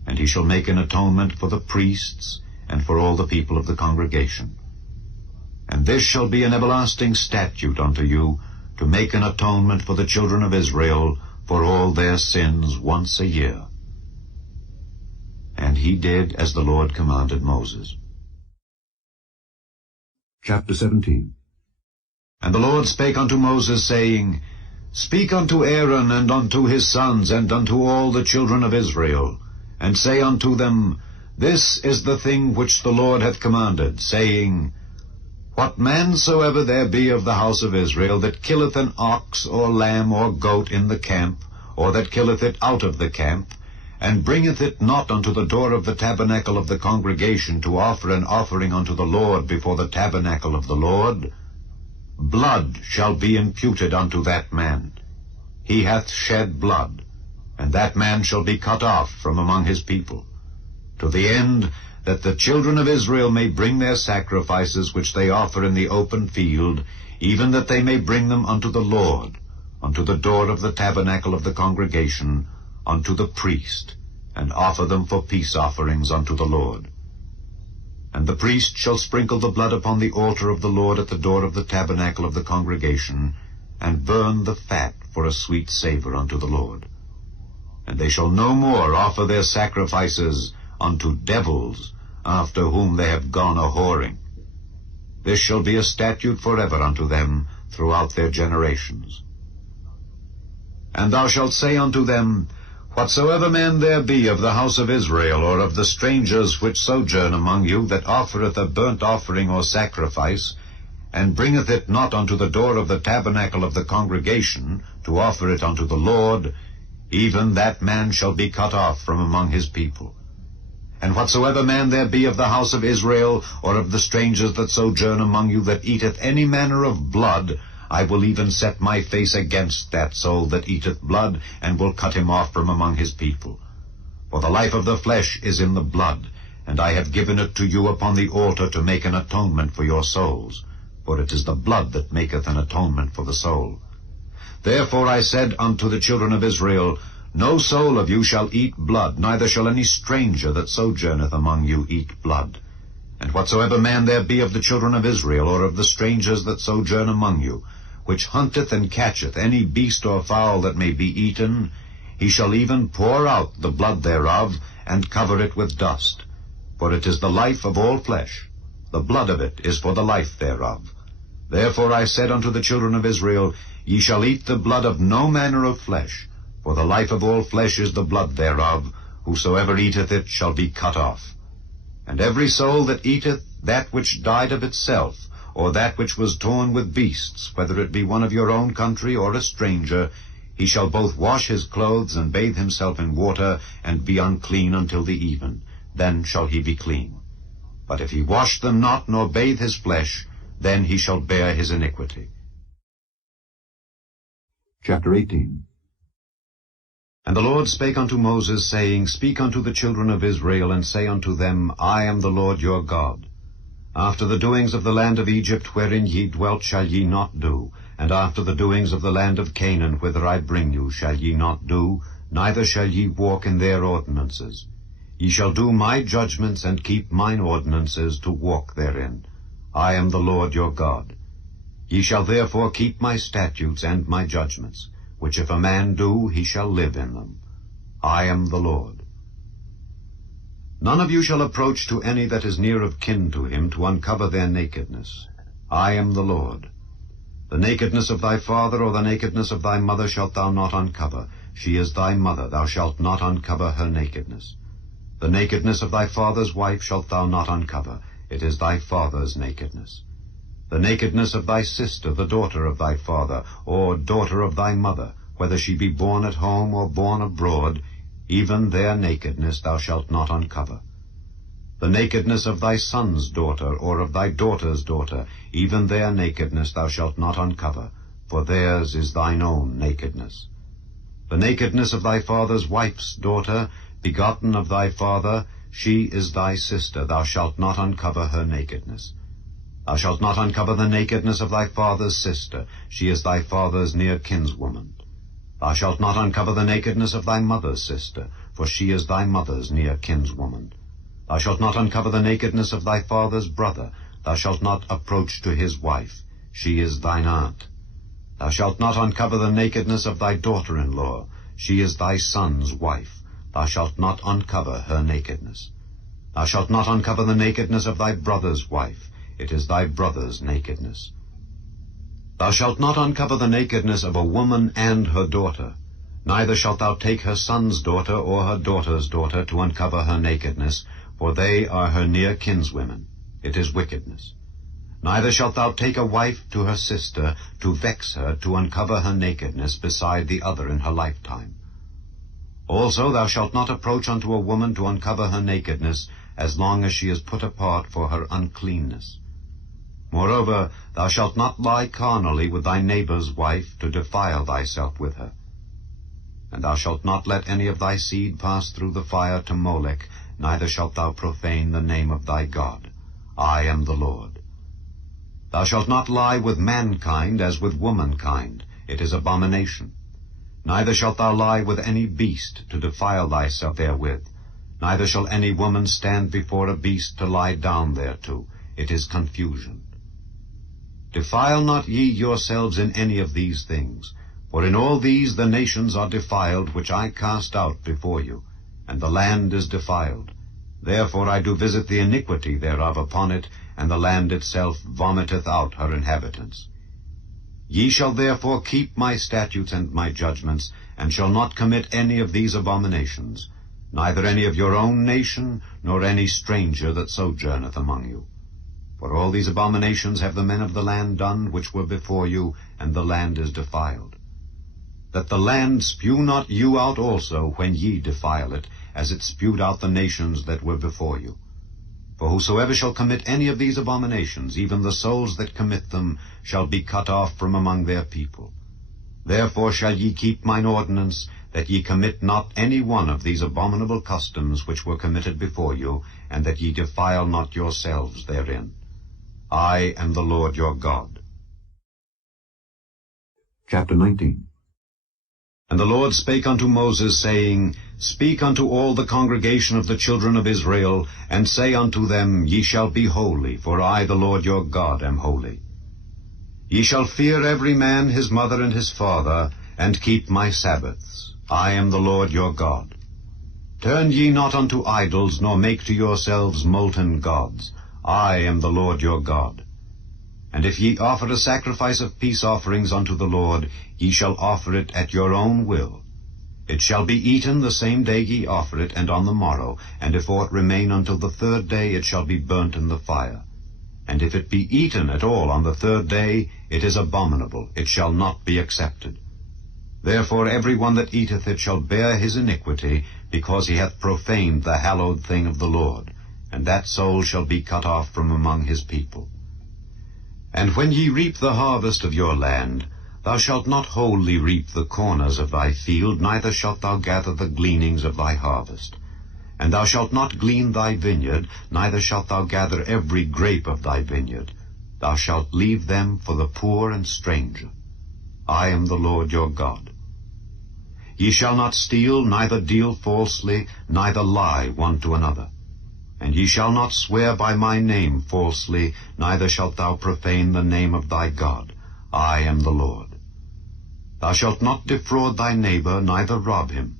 and he shall make an atonement for the priests, and for all the people of the congregation. And this shall be an everlasting statute unto you, to make an atonement for the children of Israel for all their sins once a year. And he did as the Lord commanded Moses. Chapter 17. And the Lord spake unto Moses, saying, Speak unto Aaron, and unto his sons, and unto all the children of Israel, and say unto them, This is the thing which the Lord hath commanded, saying, What man soever there be of the house of Israel that killeth an ox, or lamb, or goat in the camp, or that killeth it out of the camp, and bringeth it not unto the door of the tabernacle of the congregation to offer an offering unto the Lord before the tabernacle of the Lord, blood shall be imputed unto that man. He hath shed blood, and that man shall be cut off from among his people. to the end that the children of Israel may bring their sacrifices which they offer in the open field, even that they may bring them unto the Lord, unto the door of the tabernacle of the congregation, unto the priest, and offer them for peace offerings unto the Lord. And the priest shall sprinkle the blood upon the altar of the Lord at the door of the tabernacle of the congregation, and burn the fat for a sweet savor unto the Lord. And they shall no more offer their sacrifices unto devils, after whom they have gone a-whoring. This shall be a statute forever unto them throughout their generations. And thou shalt say unto them, Whatsoever man there be of the house of Israel, or of the strangers which sojourn among you, that offereth a burnt offering or sacrifice, and bringeth it not unto the door of the tabernacle of the congregation, to offer it unto the Lord, even that man shall be cut off from among his people. And whatsoever man there be of the house of Israel, or of the strangers that sojourn among you, that eateth any manner of blood, I will even set my face against that soul that eateth blood, and will cut him off from among his people. For the life of the flesh is in the blood, and I have given it to you upon the altar to make an atonement for your souls. For it is the blood that maketh an atonement for the soul. Therefore I said unto the children of Israel, No soul of you shall eat blood, neither shall any stranger that sojourneth among you eat blood. And whatsoever man there be of the children of Israel, or of the strangers that sojourn among you, which hunteth and catcheth any beast or fowl that may be eaten, he shall even pour out the blood thereof, and cover it with dust. For it is the life of all flesh. The blood of it is for the life thereof. Therefore I said unto the children of Israel, Ye shall eat the blood of no manner of flesh, for the life of all flesh is the blood thereof. Whosoever eateth it shall be cut off. And every soul that eateth that which died of itself, or that which was torn with beasts, whether it be one of your own country or a stranger, he shall both wash his clothes and bathe himself in water, and be unclean until the even. Then shall he be clean. But if he wash them not, nor bathe his flesh, then he shall bear his iniquity. Chapter 18. And the Lord spake unto Moses, saying, Speak unto the children of Israel, and say unto them, I am the Lord your God. After the doings of the land of Egypt, wherein ye dwelt, shall ye not do, and after the doings of the land of Canaan, whither I bring you, shall ye not do, neither shall ye walk in their ordinances. Ye shall do my judgments, and keep mine ordinances, to walk therein. I am the Lord your God. Ye shall therefore keep my statutes and my judgments, which if a man do, he shall live in them. I am the Lord. None of you shall approach to any that is near of kin to him, to uncover their nakedness. I am the Lord. The nakedness of thy father or the nakedness of thy mother shalt thou not uncover. She is thy mother, thou shalt not uncover her nakedness. The nakedness of thy father's wife shalt thou not uncover. It is thy father's nakedness. The nakedness of thy sister, the daughter of thy father, or daughter of thy mother, whether she be born at home or born abroad, even their nakedness thou shalt not uncover. The nakedness of thy son's daughter, or of thy daughter's daughter, even their nakedness thou shalt not uncover, for theirs is thine own nakedness. The nakedness of thy father's wife's daughter, begotten of thy father, she is thy sister, thou shalt not uncover her nakedness. Thou shalt not uncover the nakedness of thy father's sister, she is thy father's near kinswoman. Thou shalt not uncover the nakedness of thy mother's sister, for she is thy mother's near kinswoman. Thou shalt not uncover the nakedness of thy father's brother, thou shalt not approach to his wife, she is thine aunt. Thou shalt not uncover the nakedness of thy daughter-in-law, she is thy son's wife, thou shalt not uncover her nakedness. Thou shalt not uncover the nakedness of thy brother's wife, it is thy brother's nakedness. Thou shalt not uncover the nakedness of a woman and her daughter, neither shalt thou take her son's daughter or her daughter's daughter to uncover her nakedness, for they are her near kinswomen. It is wickedness. Neither shalt thou take a wife to her sister, to vex her, to uncover her nakedness beside the other in her lifetime. Also thou shalt not approach unto a woman to uncover her nakedness, as long as she is put apart for her uncleanness. Moreover, thou shalt not lie carnally with thy neighbor's wife, to defile thyself with her. And thou shalt not let any of thy seed pass through the fire to Molech, neither shalt thou profane the name of thy God. I am the Lord. Thou shalt not lie with mankind as with womankind. It is abomination. Neither shalt thou lie with any beast to defile thyself therewith. Neither shall any woman stand before a beast to lie down thereto. It is confusion. Defile not ye yourselves in any of these things, for in all these the nations are defiled, which I cast out before you, and the land is defiled. Therefore I do visit the iniquity thereof upon it, and the land itself vomiteth out her inhabitants. Ye shall therefore keep my statutes and my judgments, and shall not commit any of these abominations, neither any of your own nation, nor any stranger that sojourneth among you. For all these abominations have the men of the land done, which were before you, and the land is defiled. That the land spew not you out also, when ye defile it, as it spewed out the nations that were before you. For whosoever shall commit any of these abominations, even the souls that commit them, shall be cut off from among their people. Therefore shall ye keep mine ordinance, that ye commit not any one of these abominable customs which were committed before you, and that ye defile not yourselves therein. I am the Lord your God. Chapter 19. And the Lord spake unto Moses, saying, Speak unto all the congregation of the children of Israel, and say unto them, Ye shall be holy, for I, the Lord your God, am holy. Ye shall fear every man his mother and his father, and keep my Sabbaths. I am the Lord your God. Turn ye not unto idols, nor make to yourselves molten gods. I am the Lord your God. And if ye offer a sacrifice of peace offerings unto the Lord, ye shall offer it at your own will. It shall be eaten the same day ye offer it, and on the morrow, and if aught remain until the third day, it shall be burnt in the fire. And if it be eaten at all on the third day, it is abominable, it shall not be accepted. Therefore every one that eateth it shall bear his iniquity, because he hath profaned the hallowed thing of the Lord, and that soul shall be cut off from among his people. And when ye reap the harvest of your land, thou shalt not wholly reap the corners of thy field, neither shalt thou gather the gleanings of thy harvest. And thou shalt not glean thy vineyard, neither shalt thou gather every grape of thy vineyard. Thou shalt leave them for the poor and stranger. I am the Lord your God. Ye shall not steal, neither deal falsely, neither lie one to another. And ye shall not swear by my name falsely, neither shalt thou profane the name of thy God. I am the Lord. Thou shalt not defraud thy neighbor, neither rob him.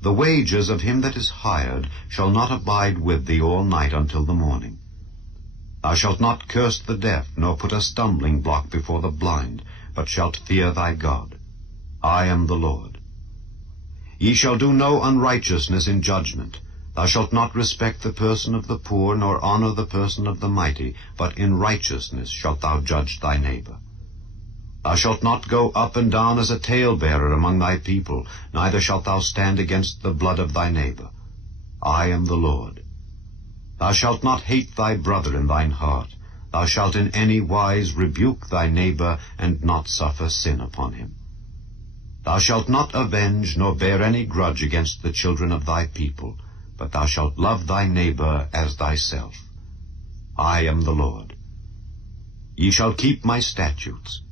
The wages of him that is hired shall not abide with thee all night until the morning. Thou shalt not curse the deaf, nor put a stumbling block before the blind, but shalt fear thy God. I am the Lord. Ye shall do no unrighteousness in judgment. Thou shalt not respect the person of the poor, nor honor the person of the mighty, but in righteousness shalt thou judge thy neighbor. Thou shalt not go up and down as a talebearer among thy people, neither shalt thou stand against the blood of thy neighbor. I am the Lord. Thou shalt not hate thy brother in thine heart. Thou shalt in any wise rebuke thy neighbor, and not suffer sin upon him. Thou shalt not avenge, nor bear any grudge against the children of thy people, but thou shalt love thy neighbor as thyself. I am the Lord. Ye shall keep my statutes.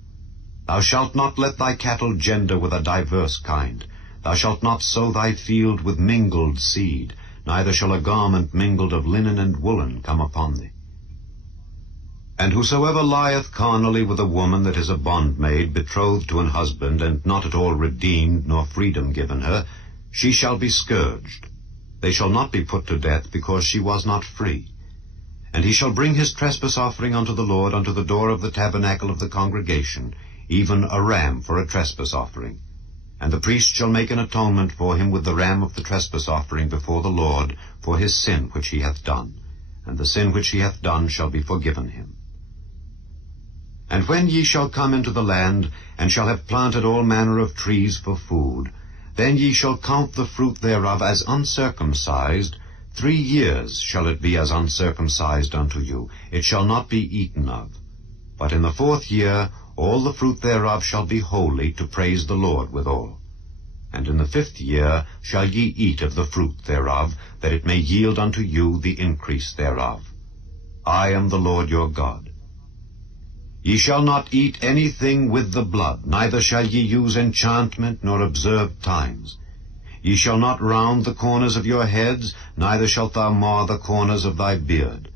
Thou shalt not let thy cattle gender with a diverse kind. Thou shalt not sow thy field with mingled seed, neither shall a garment mingled of linen and woolen come upon thee. And whosoever lieth carnally with a woman that is a bondmaid, betrothed to an husband, and not at all redeemed, nor freedom given her, she shall be scourged. They shall not be put to death, because she was not free. And he shall bring his trespass offering unto the Lord unto the door of the tabernacle of the congregation, even a ram for a trespass offering. And the priest shall make an atonement for him with the ram of the trespass offering before the Lord, for his sin which he hath done. And the sin which he hath done shall be forgiven him. And when ye shall come into the land, and shall have planted all manner of trees for food, then ye shall count the fruit thereof as uncircumcised. 3 years shall it be as uncircumcised unto you. It shall not be eaten of. But in the 4th year all the fruit thereof shall be holy, to praise the Lord withal. And in the 5th year shall ye eat of the fruit thereof, that it may yield unto you the increase thereof. I am the Lord your God. Ye shall not eat anything with the blood, neither shall ye use enchantment, nor observe times. Ye shall not round the corners of your heads, neither shalt thou mar the corners of thy beard.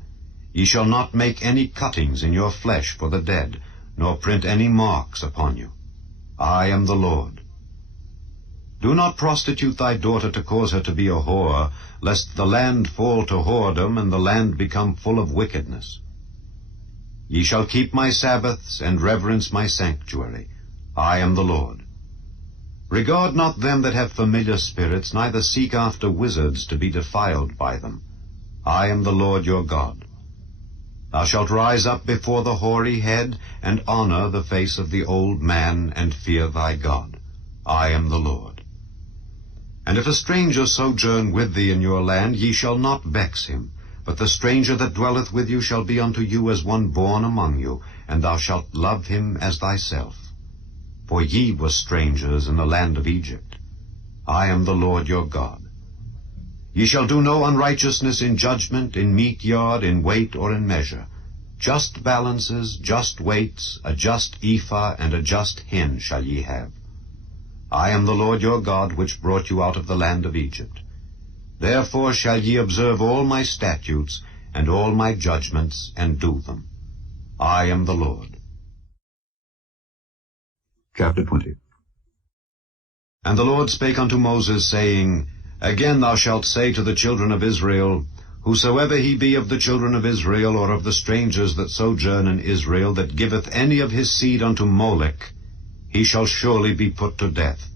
Ye shall not make any cuttings in your flesh for the dead, nor print any marks upon you. I am the Lord. Do not prostitute thy daughter to cause her to be a whore, lest the land fall to whoredom, and the land become full of wickedness. Ye shall keep my Sabbaths, and reverence my sanctuary. I am the Lord. Regard not them that have familiar spirits, neither seek after wizards to be defiled by them. I am the Lord your God. Thou shalt rise up before the hoary head, and honor the face of the old man, and fear thy God. I am the Lord. And if a stranger sojourn with thee in your land, ye shall not vex him. But the stranger that dwelleth with you shall be unto you as one born among you, and thou shalt love him as thyself. For ye were strangers in the land of Egypt. I am the Lord your God. Ye shall do no unrighteousness in judgment, in meat yard, in weight, or in measure. Just balances, just weights, a just ephah, and a just hin shall ye have. I am the Lord your God, which brought you out of the land of Egypt. Therefore shall ye observe all my statutes, and all my judgments, and do them. I am the Lord. Chapter 20. And the Lord spake unto Moses, saying, Again thou shalt say to the children of Israel, Whosoever he be of the children of Israel, or of the strangers that sojourn in Israel, that giveth any of his seed unto Molech, he shall surely be put to death.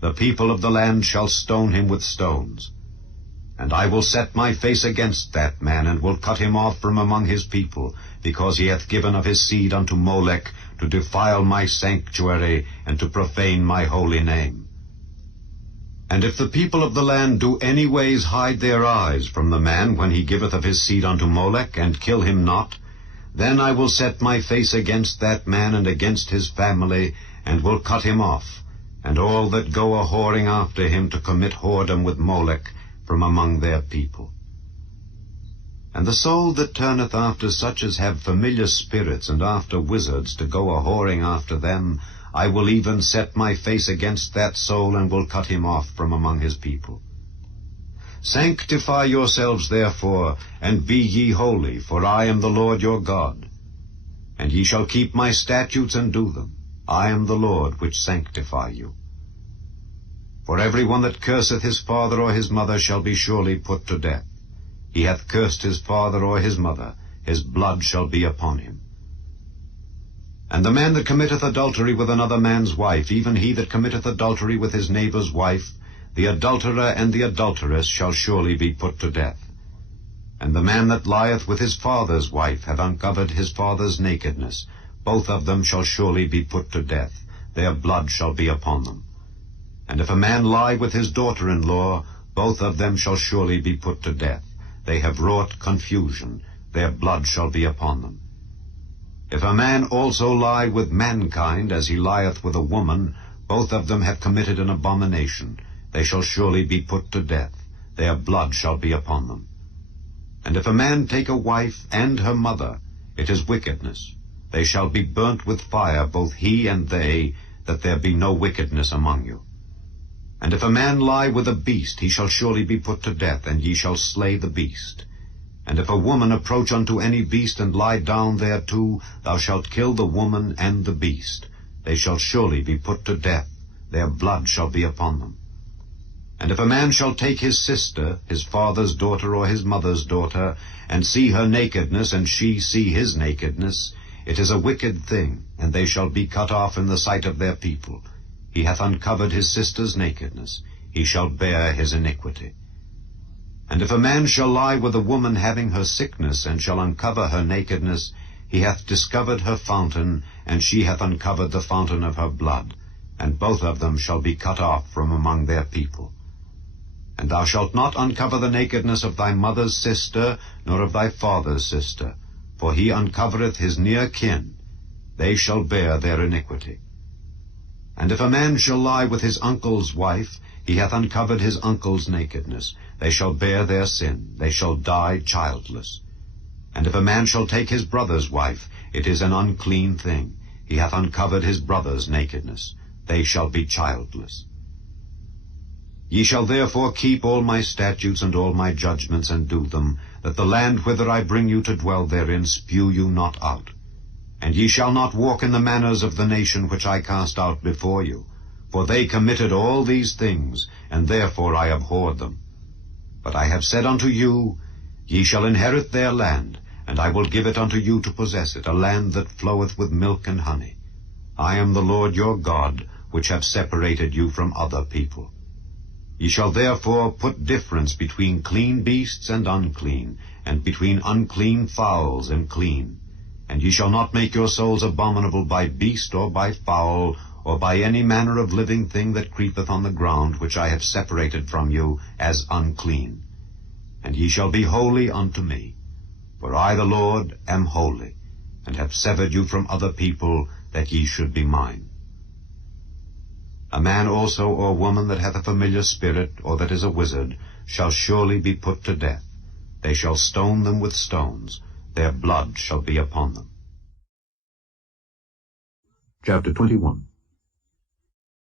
The people of the land shall stone him with stones. And I will set my face against that man, and will cut him off from among his people, because he hath given of his seed unto Molech, to defile my sanctuary, and to profane my holy name. And if the people of the land do any ways hide their eyes from the man when he giveth of his seed unto Molech, and kill him not, then I will set my face against that man and against his family, and will cut him off, and all that go a-whoring after him to commit whoredom with Molech from among their people. And the soul that turneth after such as have familiar spirits, and after wizards, to go a-whoring after them, I will even set my face against that soul, and will cut him off from among his people. Sanctify yourselves therefore, and be ye holy, for I am the Lord your God. And ye shall keep my statutes and do them. I am the Lord which sanctify you. For every one that curseth his father or his mother shall be surely put to death. He hath cursed his father or his mother, his blood shall be upon him. And the man that committeth adultery with another man's wife, even he that committeth adultery with his neighbour's wife, the adulterer and the adulteress shall surely be put to death. And the man that lieth with his father's wife hath uncovered his father's nakedness. Both of them shall surely be put to death. Their blood shall be upon them. And if a man lie with his daughter-in-law, both of them shall surely be put to death. They have wrought confusion. Their blood shall be upon them. If a man also lie with mankind, as he lieth with a woman, both of them have committed an abomination. They shall surely be put to death. Their blood shall be upon them. And if a man take a wife and her mother, it is wickedness. They shall be burnt with fire, both he and they, that there be no wickedness among you. And if a man lie with a beast, he shall surely be put to death, and ye shall slay the beast. And if a woman approach unto any beast, and lie down thereto, thou shalt kill the woman and the beast. They shall surely be put to death. Their blood shall be upon them. And if a man shall take his sister, his father's daughter or his mother's daughter, and see her nakedness, and she see his nakedness, it is a wicked thing, and they shall be cut off in the sight of their people. He hath uncovered his sister's nakedness. He shall bear his iniquity. And if a man shall lie with a woman having her sickness, and shall uncover her nakedness, he hath discovered her fountain, and she hath uncovered the fountain of her blood, and both of them shall be cut off from among their people. And thou shalt not uncover the nakedness of thy mother's sister, nor of thy father's sister, for he uncovereth his near kin. They shall bear their iniquity. And if a man shall lie with his uncle's wife, he hath uncovered his uncle's nakedness. They shall bear their sin. They shall die childless. And if a man shall take his brother's wife, it is an unclean thing. He hath uncovered his brother's nakedness. They shall be childless. Ye shall therefore keep all my statutes and all my judgments, and do them, that the land whither I bring you to dwell therein spew you not out. And ye shall not walk in the manners of the nation which I cast out before you, for they committed all these things, and therefore I abhorred them. But I have said unto you, Ye shall inherit their land, and I will give it unto you to possess it, a land that floweth with milk and honey. I am the Lord your God, which have separated you from other people. Ye shall therefore put difference between clean beasts and unclean, and between unclean fowls and clean. And ye shall not make your souls abominable by beast or by fowl, or by any manner of living thing that creepeth on the ground, which I have separated from you as unclean. And ye shall be holy unto me. For I the Lord am holy, and have severed you from other people, that ye should be mine. A man also or woman that hath a familiar spirit, or that is a wizard, shall surely be put to death. They shall stone them with stones. Their blood shall be upon them. Chapter 21.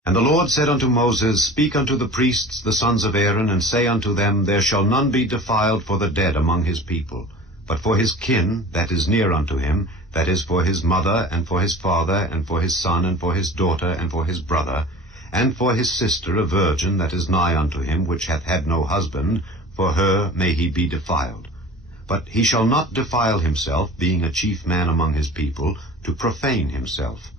And the Lord said unto Moses, Speak unto the priests, the sons of Aaron, and say unto them, There shall none be defiled for the dead among his people, but for his kin that is near unto him, that is for his mother, and for his father, and for his son, and for his daughter, and for his brother, and for his sister a virgin that is nigh unto him, which hath had no husband, for her may he be defiled. But he shall not defile himself, being a chief man among his people, to profane himself.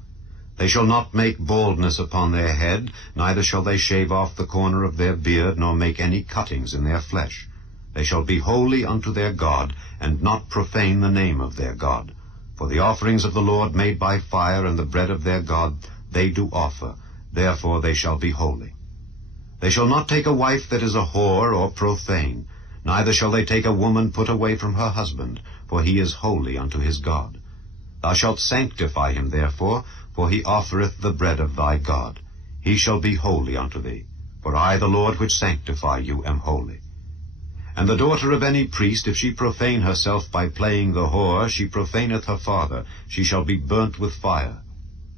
They shall not make baldness upon their head, neither shall they shave off the corner of their beard, nor make any cuttings in their flesh. They shall be holy unto their God, and not profane the name of their God. For the offerings of the Lord made by fire, and the bread of their God, they do offer. Therefore they shall be holy. They shall not take a wife that is a whore or profane, neither shall they take a woman put away from her husband, for he is holy unto his God. Thou shalt sanctify him therefore, for he offereth the bread of thy God. He shall be holy unto thee, for I the Lord which sanctify you am holy. And the daughter of any priest, if she profane herself by playing the whore, she profaneth her father, she shall be burnt with fire.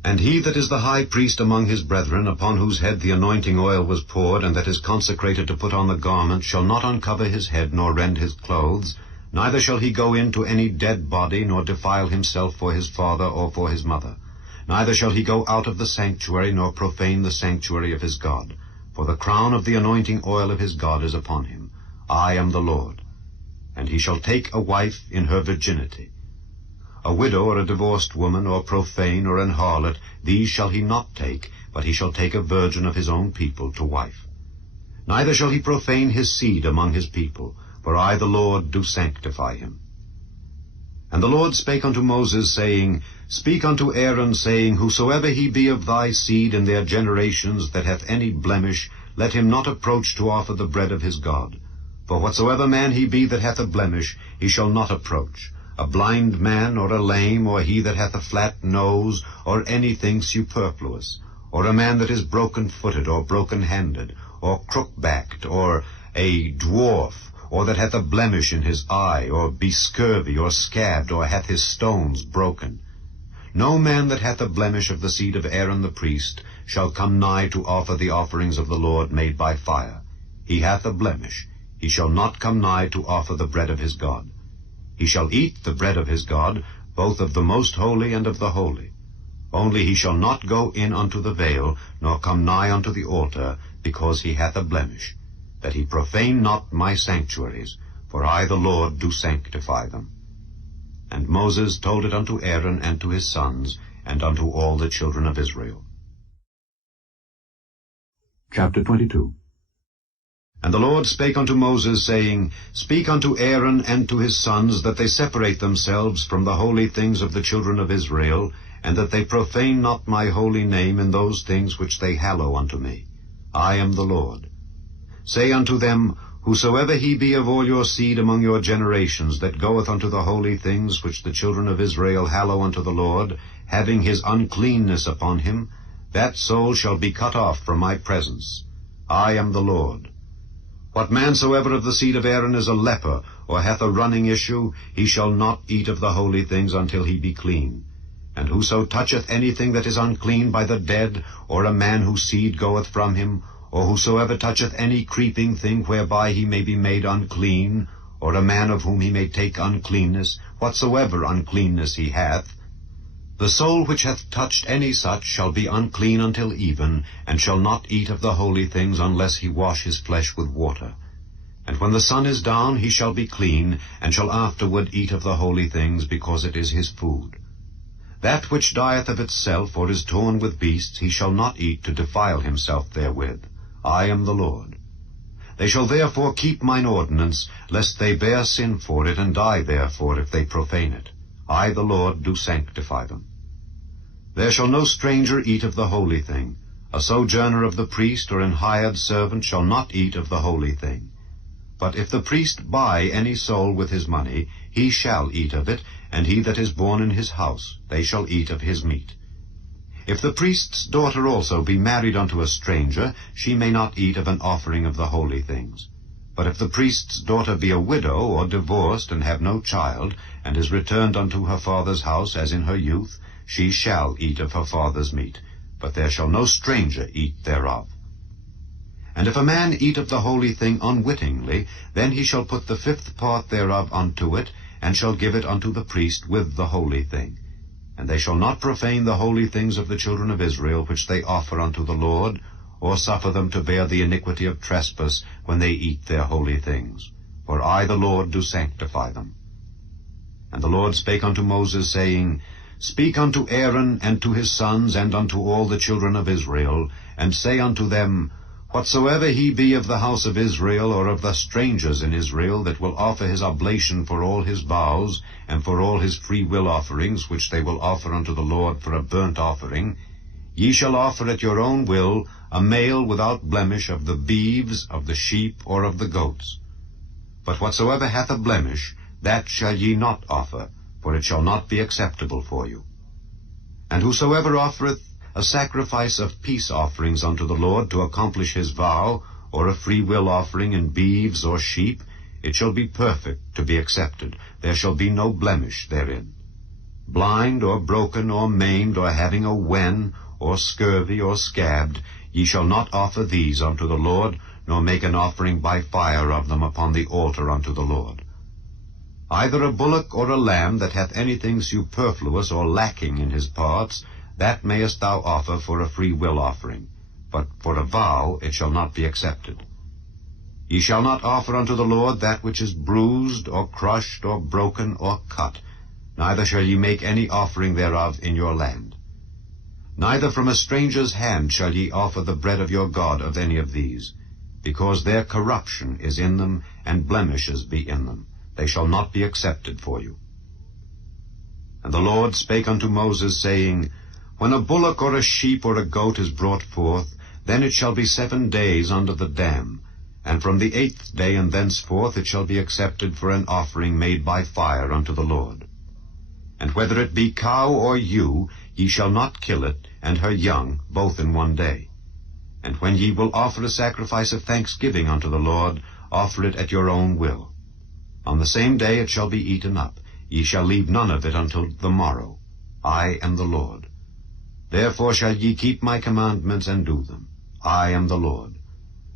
And he that is the high priest among his brethren, upon whose head the anointing oil was poured, and that is consecrated to put on the garment, shall not uncover his head, nor rend his clothes, neither shall he go into any dead body, nor defile himself for his father or for his mother. Neither shall he go out of the sanctuary, nor profane the sanctuary of his God. For the crown of the anointing oil of his God is upon him. I am the Lord. And he shall take a wife in her virginity. A widow or a divorced woman, or profane, or an harlot, these shall he not take, but he shall take a virgin of his own people to wife. Neither shall he profane his seed among his people, for I the Lord do sanctify him. And the Lord spake unto Moses, saying, Speak unto Aaron, saying, Whosoever he be of thy seed in their generations that hath any blemish, let him not approach to offer the bread of his God. For whatsoever man he be that hath a blemish, he shall not approach. A blind man, or a lame, or he that hath a flat nose, or anything superfluous, or a man that is broken-footed, or broken-handed, or crook-backed, or a dwarf, or that hath a blemish in his eye, or be scurvy, or scabbed, or hath his stones broken. No man that hath a blemish of the seed of Aaron the priest shall come nigh to offer the offerings of the Lord made by fire. He hath a blemish. He shall not come nigh to offer the bread of his God. He shall eat the bread of his God, both of the most holy and of the holy. Only he shall not go in unto the veil, nor come nigh unto the altar, because he hath a blemish, that he profane not my sanctuaries, for I the Lord do sanctify them. And Moses told it unto Aaron and to his sons, and unto all the children of Israel. Chapter 22. And the Lord spake unto Moses, saying, Speak unto Aaron and to his sons, that they separate themselves from the holy things of the children of Israel, and that they profane not my holy name in those things which they hallow unto me. I am the Lord. Say unto them, Whosoever he be of all your seed among your generations, that goeth unto the holy things which the children of Israel hallow unto the Lord, having his uncleanness upon him, that soul shall be cut off from my presence. I am the Lord. What man soever of the seed of Aaron is a leper, or hath a running issue, he shall not eat of the holy things until he be clean. And whoso toucheth anything that is unclean by the dead, or a man whose seed goeth from him, or whosoever toucheth any creeping thing whereby he may be made unclean, or a man of whom he may take uncleanness, whatsoever uncleanness he hath, the soul which hath touched any such shall be unclean until even, and shall not eat of the holy things unless he wash his flesh with water. And when the sun is down he shall be clean, and shall afterward eat of the holy things, because it is his food. That which dieth of itself, or is torn with beasts, he shall not eat to defile himself therewith. I am the Lord. They shall therefore keep mine ordinance, lest they bear sin for it, and die therefore if they profane it. I, the Lord, do sanctify them. There shall no stranger eat of the holy thing. A sojourner of the priest, or an hired servant, shall not eat of the holy thing. But if the priest buy any soul with his money, he shall eat of it, and he that is born in his house, they shall eat of his meat. If the priest's daughter also be married unto a stranger, she may not eat of an offering of the holy things. But if the priest's daughter be a widow, or divorced, and have no child, and is returned unto her father's house as in her youth, she shall eat of her father's meat, but there shall no stranger eat thereof. And if a man eat of the holy thing unwittingly, then he shall put the 5th part thereof unto it, and shall give it unto the priest with the holy thing. And they shall not profane the holy things of the children of Israel, which they offer unto the Lord, or suffer them to bear the iniquity of trespass when they eat their holy things. For I, the Lord, do sanctify them. And the Lord spake unto Moses, saying, Speak unto Aaron, and to his sons, and unto all the children of Israel, and say unto them, Whatsoever he be of the house of Israel, or of the strangers in Israel, that will offer his oblation for all his vows, and for all his free will offerings, which they will offer unto the Lord for a burnt offering, ye shall offer at your own will a male without blemish of the beeves, of the sheep, or of the goats. But whatsoever hath a blemish, that shall ye not offer, for it shall not be acceptable for you. And whosoever offereth a sacrifice of peace offerings unto the Lord to accomplish his vow, or a free will offering in beeves or sheep, it shall be perfect to be accepted. There shall be no blemish therein. Blind, or broken, or maimed, or having a wen, or scurvy, or scabbed, ye shall not offer these unto the Lord, nor make an offering by fire of them upon the altar unto the Lord. Either a bullock or a lamb that hath anything superfluous or lacking in his parts, that mayest thou offer for a free will offering, but for a vow it shall not be accepted. Ye shall not offer unto the Lord that which is bruised, or crushed, or broken, or cut, neither shall ye make any offering thereof in your land. Neither from a stranger's hand shall ye offer the bread of your God of any of these, because their corruption is in them, and blemishes be in them. They shall not be accepted for you. And the Lord spake unto Moses, saying, When a bullock or a sheep or a goat is brought forth, then it shall be 7 days under the dam, and from the 8th day and thenceforth it shall be accepted for an offering made by fire unto the Lord. And whether it be cow or ewe, ye shall not kill it, and her young, both in 1 day. And when ye will offer a sacrifice of thanksgiving unto the Lord, offer it at your own will. On the same day it shall be eaten up. Ye shall leave none of it until the morrow. I am the Lord. Therefore shall ye keep my commandments and do them. I am the Lord.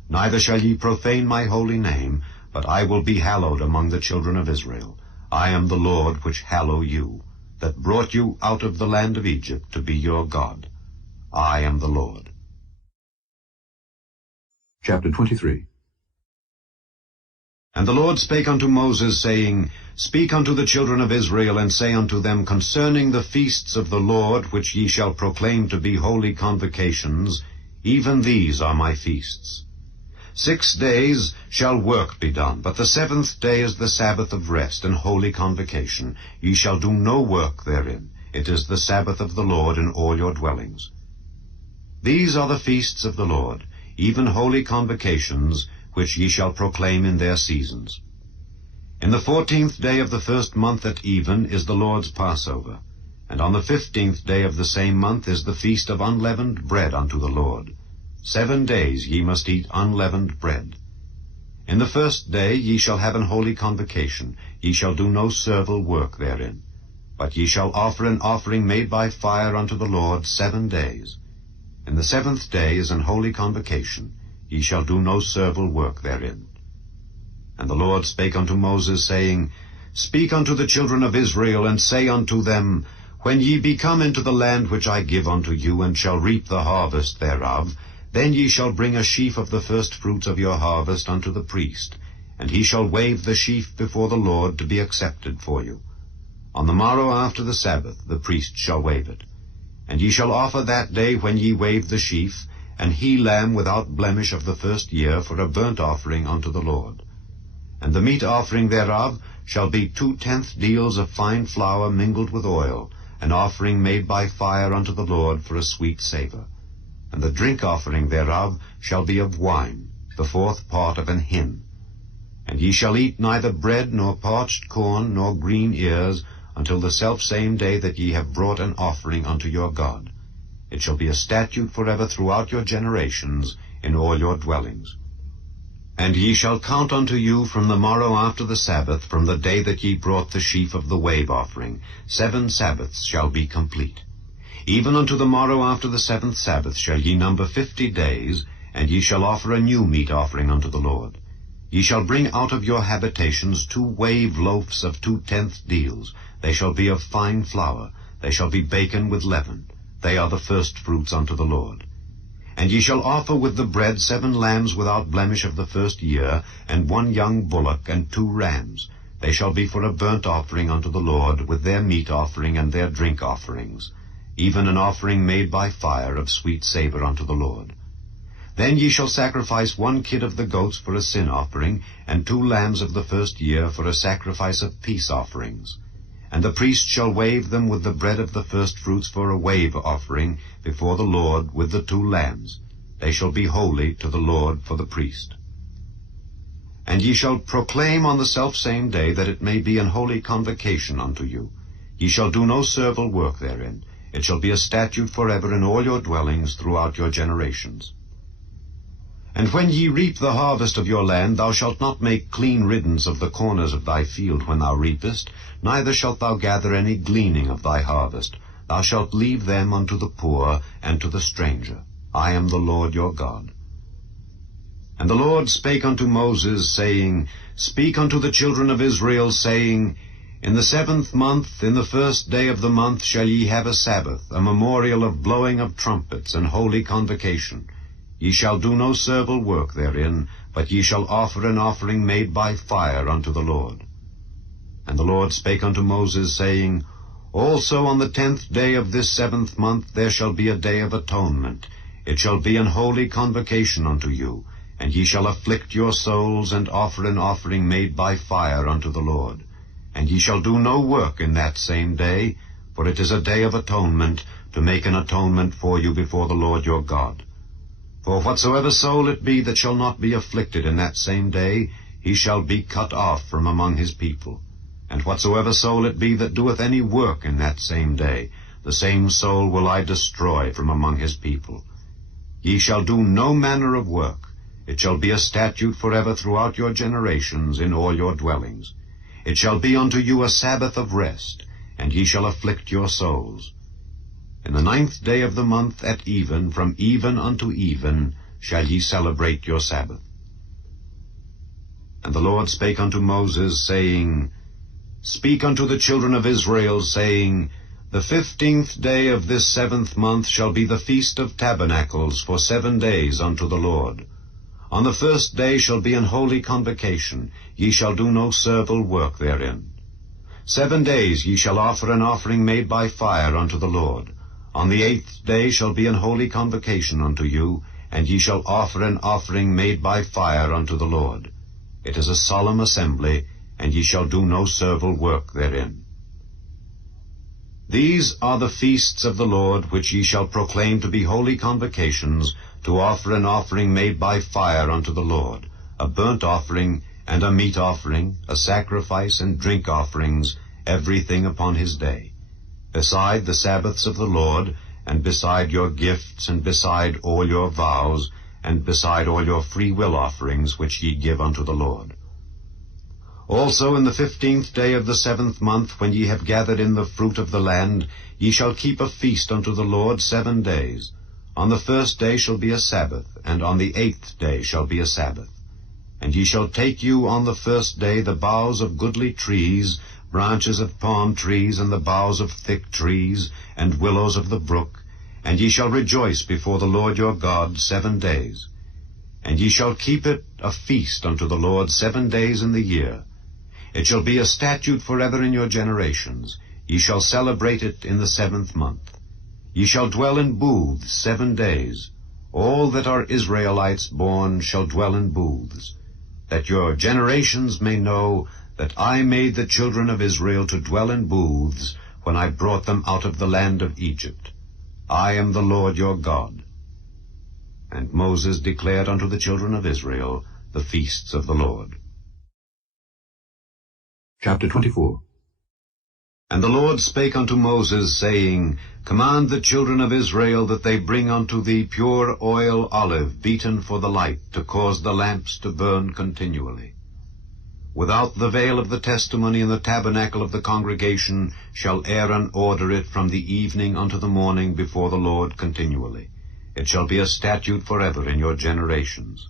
Neither shall ye profane my holy name, but I will be hallowed among the children of Israel. I am the Lord which hallow you, that brought you out of the land of Egypt to be your God. I am the Lord. Chapter 23. And the Lord spake unto Moses, saying, Speak unto the children of Israel, and say unto them concerning the feasts of the Lord, which ye shall proclaim to be holy convocations, even these are my feasts. 6 days shall work be done, but the 7th day is the Sabbath of rest and holy convocation. Ye shall do no work therein. It is the Sabbath of the Lord in all your dwellings. These are the feasts of the Lord, even holy convocations, which ye shall proclaim in their seasons. In the 14th day of the 1st month at even is the Lord's Passover, And on the 15th day of the same month is the feast of unleavened bread unto the Lord. 7 days ye must eat unleavened bread. In the first day ye shall have an holy convocation. Ye shall do no servile work therein. But ye shall offer an offering made by fire unto the Lord 7 days. In the 7th day is an holy convocation. Ye shall do no servile work therein. And the Lord spake unto Moses, saying, Speak unto the children of Israel, and say unto them, When ye be come into the land which I give unto you, and shall reap the harvest thereof, then ye shall bring a sheaf of the firstfruits of your harvest unto the priest, and he shall wave the sheaf before the Lord to be accepted for you. On the morrow after the Sabbath the priest shall wave it. And ye shall offer that day when ye wave the sheaf, an he-lamb without blemish of the first year, for a burnt offering unto the Lord. And the meat offering thereof shall be 2/10 deals of fine flour mingled with oil, an offering made by fire unto the Lord for a sweet savour. And the drink offering thereof shall be of wine, the 4th part of an hin. And ye shall eat neither bread, nor parched corn, nor green ears, until the selfsame day that ye have brought an offering unto your God. It shall be a statute forever throughout your generations in all your dwellings. And ye shall count unto you from the morrow after the Sabbath, from the day that ye brought the sheaf of the wave offering. 7 Sabbaths shall be complete. Even unto the morrow after the 7th Sabbath shall ye number 50 days, and ye shall offer a new meat offering unto the Lord. Ye shall bring out of your habitations 2 wave loaves of 2/10 deals. They shall be of fine flour. They shall be baken with leaven. They are the firstfruits unto the Lord. And ye shall offer with the bread 7 lambs without blemish of the first year, and 1 young bullock, and 2 rams. They shall be for a burnt offering unto the Lord, with their meat offering and their drink offerings, even an offering made by fire of sweet savour unto the Lord. Then ye shall sacrifice 1 kid of the goats for a sin offering, and 2 lambs of the first year for a sacrifice of peace offerings. And the priest shall wave them with the bread of the firstfruits for a wave offering before the Lord with the 2 lambs. They shall be holy to the Lord for the priest. And ye shall proclaim on the selfsame day that it may be an holy convocation unto you. Ye shall do no servile work therein. It shall be a statute forever in all your dwellings throughout your generations. And when ye reap the harvest of your land, thou shalt not make clean riddance of the corners of thy field when thou reapest, neither shalt thou gather any gleaning of thy harvest. Thou shalt leave them unto the poor and to the stranger. I am the Lord your God. And the Lord spake unto Moses, saying, Speak unto the children of Israel, saying, In the 7th month, in the 1st day of the month, shall ye have a Sabbath, a memorial of blowing of trumpets, and holy convocation. Ye shall do no servile work therein, but ye shall offer an offering made by fire unto the Lord. And the Lord spake unto Moses, saying, Also on the 10th day of this 7th month there shall be a day of atonement. It shall be an holy convocation unto you, and ye shall afflict your souls, and offer an offering made by fire unto the Lord. And ye shall do no work in that same day, for it is a day of atonement, to make an atonement for you before the Lord your God. For whatsoever soul it be that shall not be afflicted in that same day, he shall be cut off from among his people. And whatsoever soul it be that doeth any work in that same day, the same soul will I destroy from among his people. Ye shall do no manner of work. It shall be a statute forever throughout your generations in all your dwellings. It shall be unto you a Sabbath of rest, and ye shall afflict your souls. In the 9th day of the month at even, from even unto even, shall ye celebrate your Sabbath. And the Lord spake unto Moses, saying, Speak unto the children of Israel, saying, The 15th day of this 7th month shall be the Feast of Tabernacles for 7 days unto the Lord. On the 1st day shall be an holy convocation. Ye shall do no servile work therein. 7 days ye shall offer an offering made by fire unto the Lord. On the 8th day shall be an holy convocation unto you, and ye shall offer an offering made by fire unto the Lord. It is a solemn assembly, and ye shall do no servile work therein. These are the feasts of the Lord, which ye shall proclaim to be holy convocations, to offer an offering made by fire unto the Lord, a burnt offering, and a meat offering, a sacrifice and drink offerings, everything upon his day. beside the Sabbaths of the Lord, and beside your gifts, and beside all your vows, and beside all your free will offerings which ye give unto the Lord. Also in the 15th day of the 7th month, when ye have gathered in the fruit of the land, ye shall keep a feast unto the Lord 7 days. On the 1st day shall be a Sabbath, and on the 8th day shall be a Sabbath. And ye shall take you on the 1st day the boughs of goodly trees, branches of palm trees, and the boughs of thick trees, and willows of the brook, and ye shall rejoice before the Lord your God 7 days. And ye shall keep it a feast unto the Lord 7 days in the year. It shall be a statute forever in your generations. Ye shall celebrate it in the 7th month. Ye shall dwell in booths 7 days. All that are Israelites born shall dwell in booths, that your generations may know that I made the children of Israel to dwell in booths when I brought them out of the land of Egypt. I am the Lord your God. And Moses declared unto the children of Israel the feasts of the Lord. Chapter 24. And the Lord spake unto Moses, saying, Command the children of Israel that they bring unto thee pure oil olive, beaten for the light, to cause the lamps to burn continually. Without the veil of the testimony in the tabernacle of the congregation shall Aaron order it from the evening unto the morning before the Lord continually. It shall be a statute forever in your generations.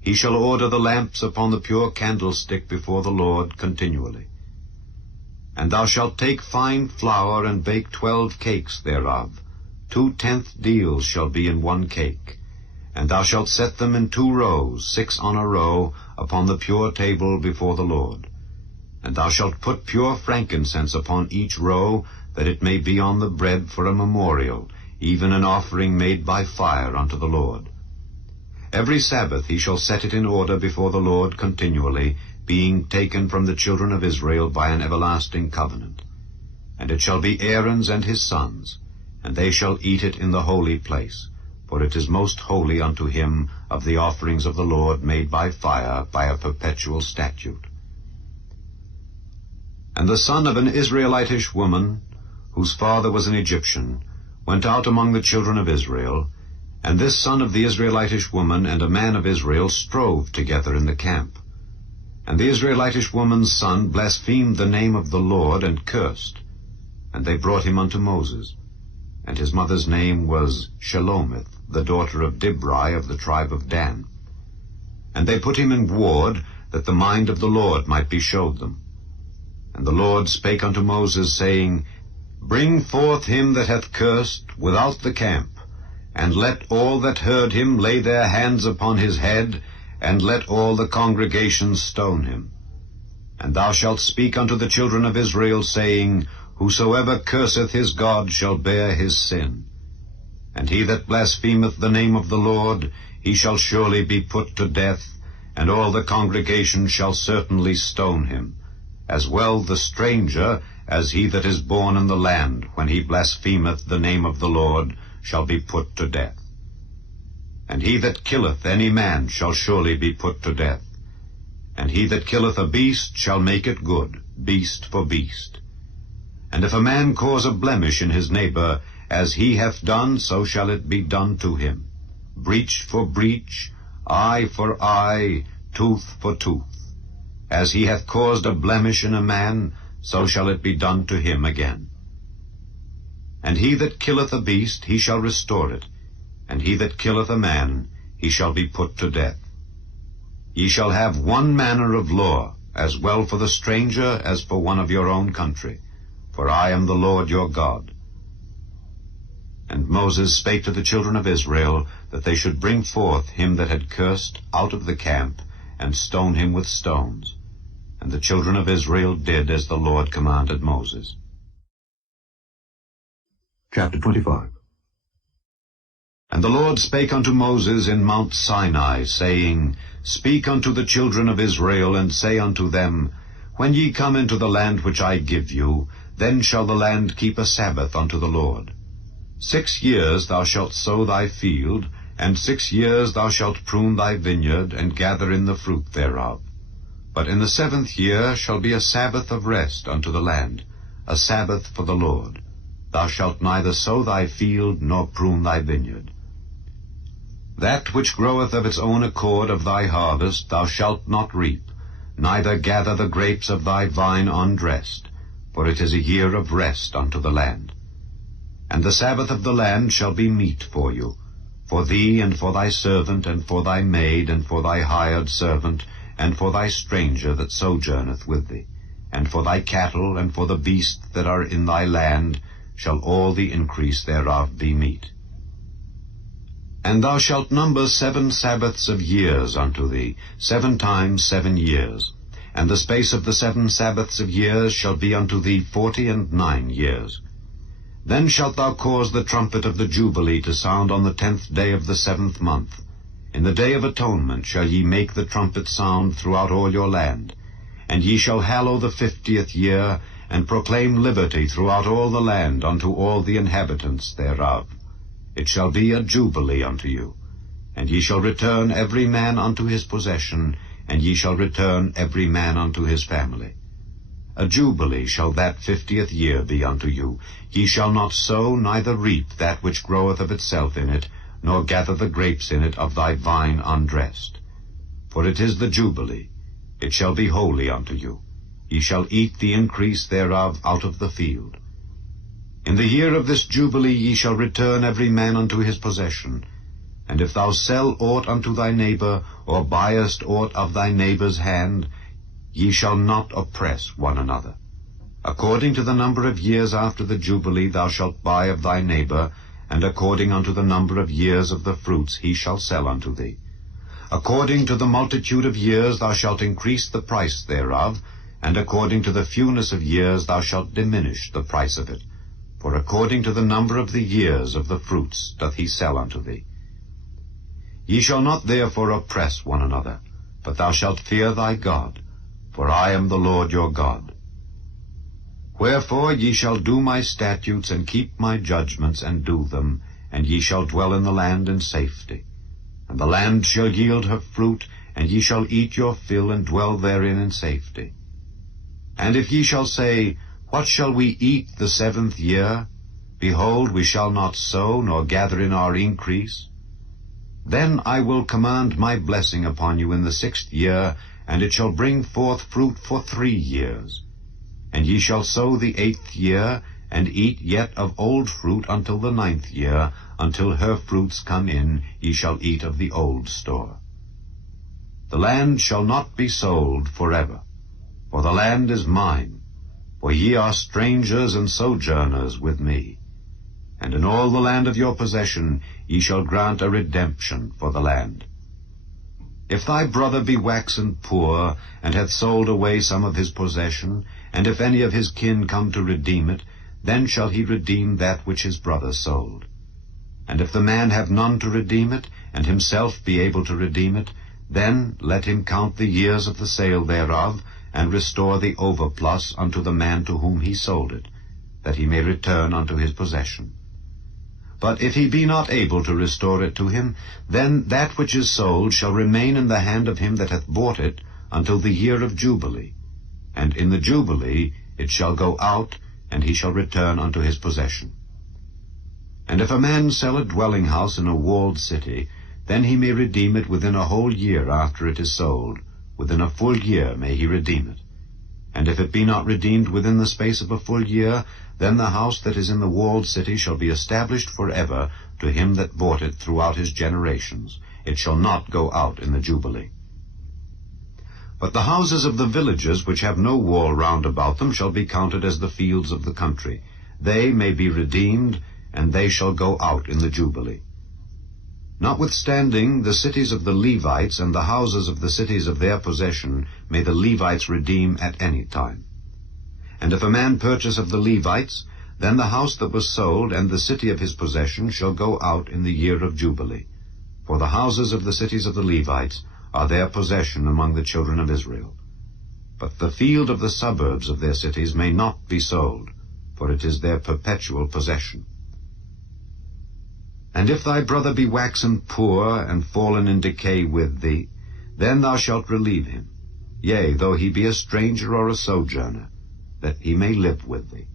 He shall order the lamps upon the pure candlestick before the Lord continually. And thou shalt take fine flour, and bake 12 cakes thereof. 2/10 deals shall be in 1 cake. And thou shalt set them in 2 rows, 6 on a row, upon the pure table before the Lord. And thou shalt put pure frankincense upon each row, that it may be on the bread for a memorial, even an offering made by fire unto the Lord. Every Sabbath he shall set it in order before the Lord continually, being taken from the children of Israel by an everlasting covenant. And it shall be Aaron's and his sons, and they shall eat it in the holy place, for it is most holy unto him of the offerings of the Lord made by fire, by a perpetual statute. And the son of an Israelitish woman, whose father was an Egyptian, went out among the children of Israel, and this son of the Israelitish woman and a man of Israel strove together in the camp. And the Israelitish woman's son blasphemed the name of the Lord, and cursed. And they brought him unto Moses. And his mother's name was Shelomith, the daughter of Dibri of the tribe of Dan. And they put him in ward, that the mind of the Lord might be showed them. And the Lord spake unto Moses, saying, Bring forth him that hath cursed without the camp, and let all that heard him lay their hands upon his head, and let all the congregation stone him. And thou shalt speak unto the children of Israel, saying, Whosoever curseth his God shall bear his sin. And he that blasphemeth the name of the Lord, he shall surely be put to death, and all the congregation shall certainly stone him, as well the stranger as he that is born in the land, when he blasphemeth the name of the Lord, shall be put to death. And he that killeth any man shall surely be put to death. And he that killeth a beast shall make it good, beast for beast. And if a man cause a blemish in his neighbor, as he hath done, so shall it be done to him. Breach for breach, eye for eye, tooth for tooth. As he hath caused a blemish in a man, so shall it be done to him again. And he that killeth a beast, he shall restore it, and he that killeth a man, he shall be put to death. Ye shall have one manner of law, as well for the stranger as for one of your own country, for I am the Lord your God. And Moses spake to the children of Israel, that they should bring forth him that had cursed out of the camp, and stone him with stones. And the children of Israel did as the Lord commanded Moses. Chapter 25. And the Lord spake unto Moses in Mount Sinai, saying, Speak unto the children of Israel, and say unto them, When ye come into the land which I give you, then shall the land keep a Sabbath unto the Lord. 6 years thou shalt sow thy field, and 6 years thou shalt prune thy vineyard, and gather in the fruit thereof. But in the 7th year shall be a Sabbath of rest unto the land, a Sabbath for the Lord. Thou shalt neither sow thy field, nor prune thy vineyard. That which groweth of its own accord of thy harvest thou shalt not reap, neither gather the grapes of thy vine undressed, for it is a year of rest unto the land. And the Sabbath of the land shall be meat for you, for thee, and for thy servant, and for thy maid, and for thy hired servant, and for thy stranger that sojourneth with thee, and for thy cattle, and for the beasts that are in thy land, shall all the increase thereof be meat. And thou shalt number 7 Sabbaths of years unto thee, 7 times 7 years. And the space of the 7 Sabbaths of years shall be unto thee 49 years. Then shalt thou cause the trumpet of the Jubilee to sound on the 10th day of the 7th month. In the day of atonement shall ye make the trumpet sound throughout all your land. And ye shall hallow the 50th year, and proclaim liberty throughout all the land unto all the inhabitants thereof. It shall be a jubilee unto you. And ye shall return every man unto his possession, and ye shall return every man unto his family. A jubilee shall that 50th year be unto you. Ye shall not sow, neither reap that which groweth of itself in it, nor gather the grapes in it of thy vine undressed. For it is the jubilee. It shall be holy unto you. Ye shall eat the increase thereof out of the field. In the year of this jubilee ye shall return every man unto his possession. And if thou sell aught unto thy neighbor, or buyest aught of thy neighbor's hand, ye shall not oppress one another. According to the number of years after the jubilee thou shalt buy of thy neighbor, and according unto the number of years of the fruits he shall sell unto thee. According to the multitude of years thou shalt increase the price thereof, and according to the fewness of years thou shalt diminish the price of it. For according to the number of the years of the fruits doth he sell unto thee. Ye shall not therefore oppress one another, but thou shalt fear thy God, for I am the Lord your God. Wherefore ye shall do my statutes, and keep my judgments, and do them, and ye shall dwell in the land in safety. And the land shall yield her fruit, and ye shall eat your fill, and dwell therein in safety. And if ye shall say, What shall we eat the 7th year? Behold, we shall not sow, nor gather in our increase. Then I will command my blessing upon you in the 6th year, and it shall bring forth fruit for 3 years. And ye shall sow the 8th year, and eat yet of old fruit until the 9th year, until her fruits come in, ye shall eat of the old store. The land shall not be sold forever, for the land is mine, for ye are strangers and sojourners with me. And in all the land of your possession ye shall grant a redemption for the land. If thy brother be waxen poor, and hath sold away some of his possession, and if any of his kin come to redeem it, then shall he redeem that which his brother sold. And if the man have none to redeem it, and himself be able to redeem it, then let him count the years of the sale thereof, and restore the overplus unto the man to whom he sold it, that he may return unto his possession. But if he be not able to restore it to him, then that which is sold shall remain in the hand of him that hath bought it until the year of Jubilee. And in the Jubilee it shall go out, and he shall return unto his possession. And if a man sell a dwelling house in a walled city, then he may redeem it within a whole year after it is sold. Within a full year may he redeem it. And if it be not redeemed within the space of a full year, then the house that is in the walled city shall be established forever to him that bought it throughout his generations. It shall not go out in the Jubilee. But the houses of the villages which have no wall round about them shall be counted as the fields of the country. They may be redeemed, and they shall go out in the Jubilee. Notwithstanding, the cities of the Levites and the houses of the cities of their possession may the Levites redeem at any time. And if a man purchase of the Levites, then the house that was sold and the city of his possession shall go out in the year of Jubilee. For the houses of the cities of the Levites are their possession among the children of Israel. But the field of the suburbs of their cities may not be sold, for it is their perpetual possession. And if thy brother be waxen poor, and fallen in decay with thee, then thou shalt relieve him, yea, though he be a stranger or a sojourner, that he may live with thee.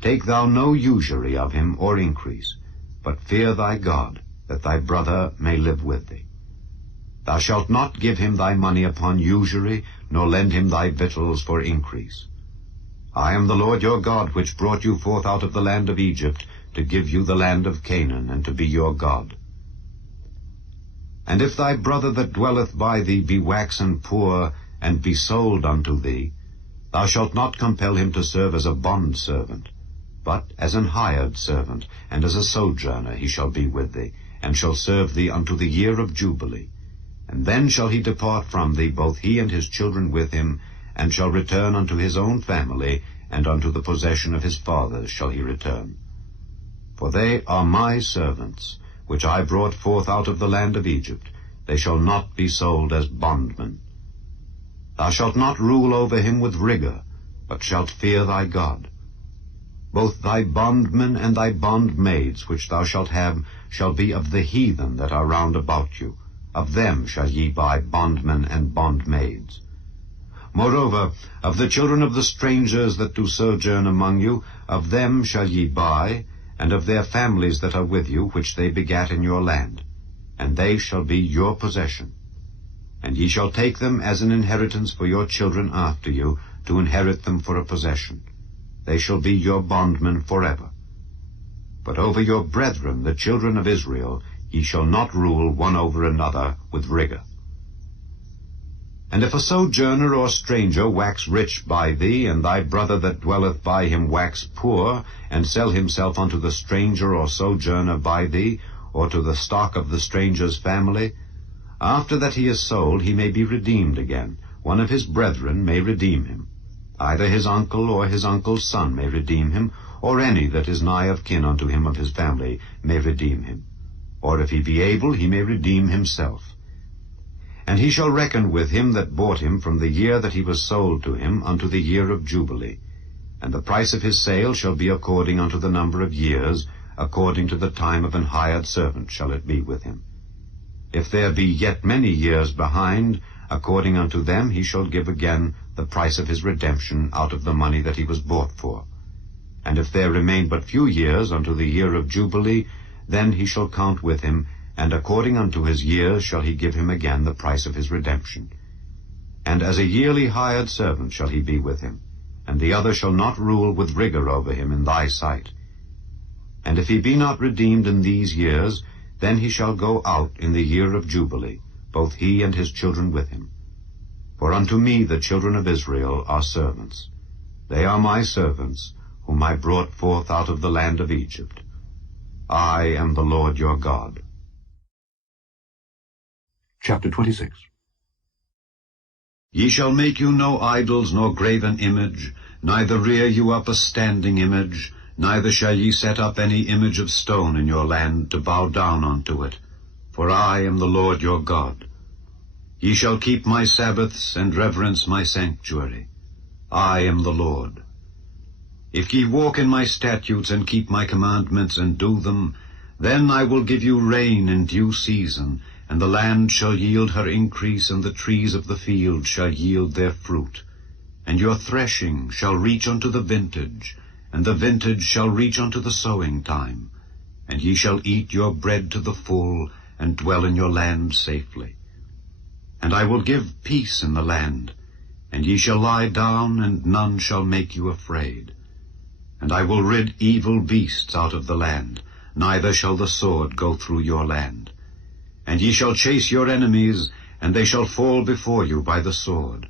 Take thou no usury of him or increase, but fear thy God, that thy brother may live with thee. Thou shalt not give him thy money upon usury, nor lend him thy victuals for increase. I am the Lord your God, which brought you forth out of the land of Egypt, to give you the land of Canaan, and to be your God. And if thy brother that dwelleth by thee be waxen poor, and be sold unto thee, thou shalt not compel him to serve as a bondservant, but as an hired servant, and as a sojourner he shall be with thee, and shall serve thee unto the year of Jubilee. And then shall he depart from thee, both he and his children with him, and shall return unto his own family, and unto the possession of his fathers shall he return. For they are my servants, which I brought forth out of the land of Egypt. They shall not be sold as bondmen. Thou shalt not rule over him with rigor, but shalt fear thy God. Both thy bondmen and thy bondmaids which thou shalt have shall be of the heathen that are round about you. Of them shall ye buy bondmen and bondmaids. Moreover, of the children of the strangers that do sojourn among you, of them shall ye buy, and of their families that are with you, which they begat in your land, and they shall be your possession. And ye shall take them as an inheritance for your children after you, to inherit them for a possession. They shall be your bondmen forever. But over your brethren, the children of Israel, ye shall not rule one over another with rigor. And if a sojourner or stranger wax rich by thee, and thy brother that dwelleth by him wax poor, and sell himself unto the stranger or sojourner by thee, or to the stock of the stranger's family, after that he is sold, he may be redeemed again. One of his brethren may redeem him. Either his uncle or his uncle's son may redeem him, or any that is nigh of kin unto him of his family may redeem him. Or if he be able, he may redeem himself. And he shall reckon with him that bought him from the year that he was sold to him unto the year of Jubilee. And the price of his sale shall be according unto the number of years, according to the time of an hired servant shall it be with him. If there be yet many years behind, according unto them he shall give again the price of his redemption out of the money that he was bought for. And if there remain but few years unto the year of Jubilee, then he shall count with him, and according unto his years shall he give him again the price of his redemption. And as a yearly hired servant shall he be with him, and the other shall not rule with rigor over him in thy sight. And if he be not redeemed in these years, then he shall go out in the year of Jubilee, both he and his children with him. For unto me the children of Israel are servants. They are my servants, whom I brought forth out of the land of Egypt. I am the Lord your God. Chapter 26. Ye shall make you no idols, nor graven image, neither rear you up a standing image, neither shall ye set up any image of stone in your land, to bow down unto it. For I am the Lord your God. Ye shall keep my Sabbaths, and reverence my sanctuary. I am the Lord. If ye walk in my statutes, and keep my commandments, and do them, then I will give you rain in due season, and the land shall yield her increase, and the trees of the field shall yield their fruit. And your threshing shall reach unto the vintage, and the vintage shall reach unto the sowing time. And ye shall eat your bread to the full, and dwell in your land safely. And I will give peace in the land, and ye shall lie down, and none shall make you afraid. And I will rid evil beasts out of the land, neither shall the sword go through your land. And ye shall chase your enemies, and they shall fall before you by the sword.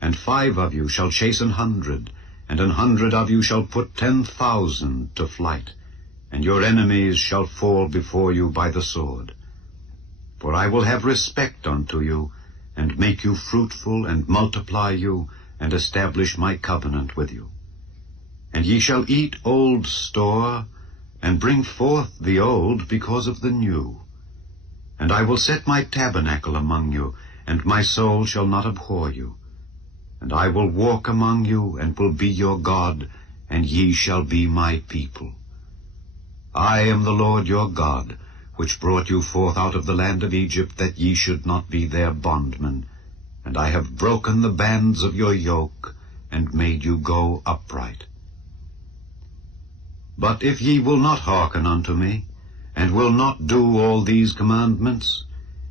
And 5 of you shall chase 100, and 100 of you shall put 10,000 to flight, and your enemies shall fall before you by the sword. For I will have respect unto you, and make you fruitful, and multiply you, and establish my covenant with you. And ye shall eat old store, and bring forth the old because of the new. And I will set my tabernacle among you, and my soul shall not abhor you. And I will walk among you, and will be your God, and ye shall be my people. I am the Lord your God, which brought you forth out of the land of Egypt, that ye should not be their bondmen. And I have broken the bands of your yoke, and made you go upright. But if ye will not hearken unto me, and will not do all these commandments,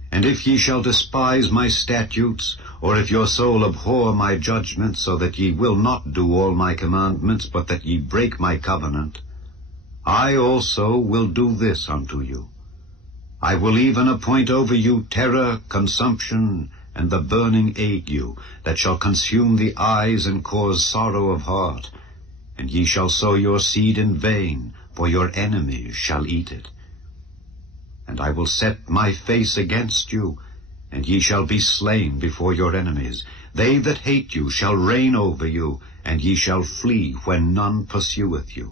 and if ye shall despise my statutes, or if your soul abhor my judgments, so that ye will not do all my commandments, but that ye break my covenant, I also will do this unto you. I will even appoint over you terror, consumption, and the burning ague, that shall consume the eyes and cause sorrow of heart. And ye shall sow your seed in vain, for your enemies shall eat it. And I will set my face against you, and ye shall be slain before your enemies. They that hate you shall reign over you, and ye shall flee when none pursueth you.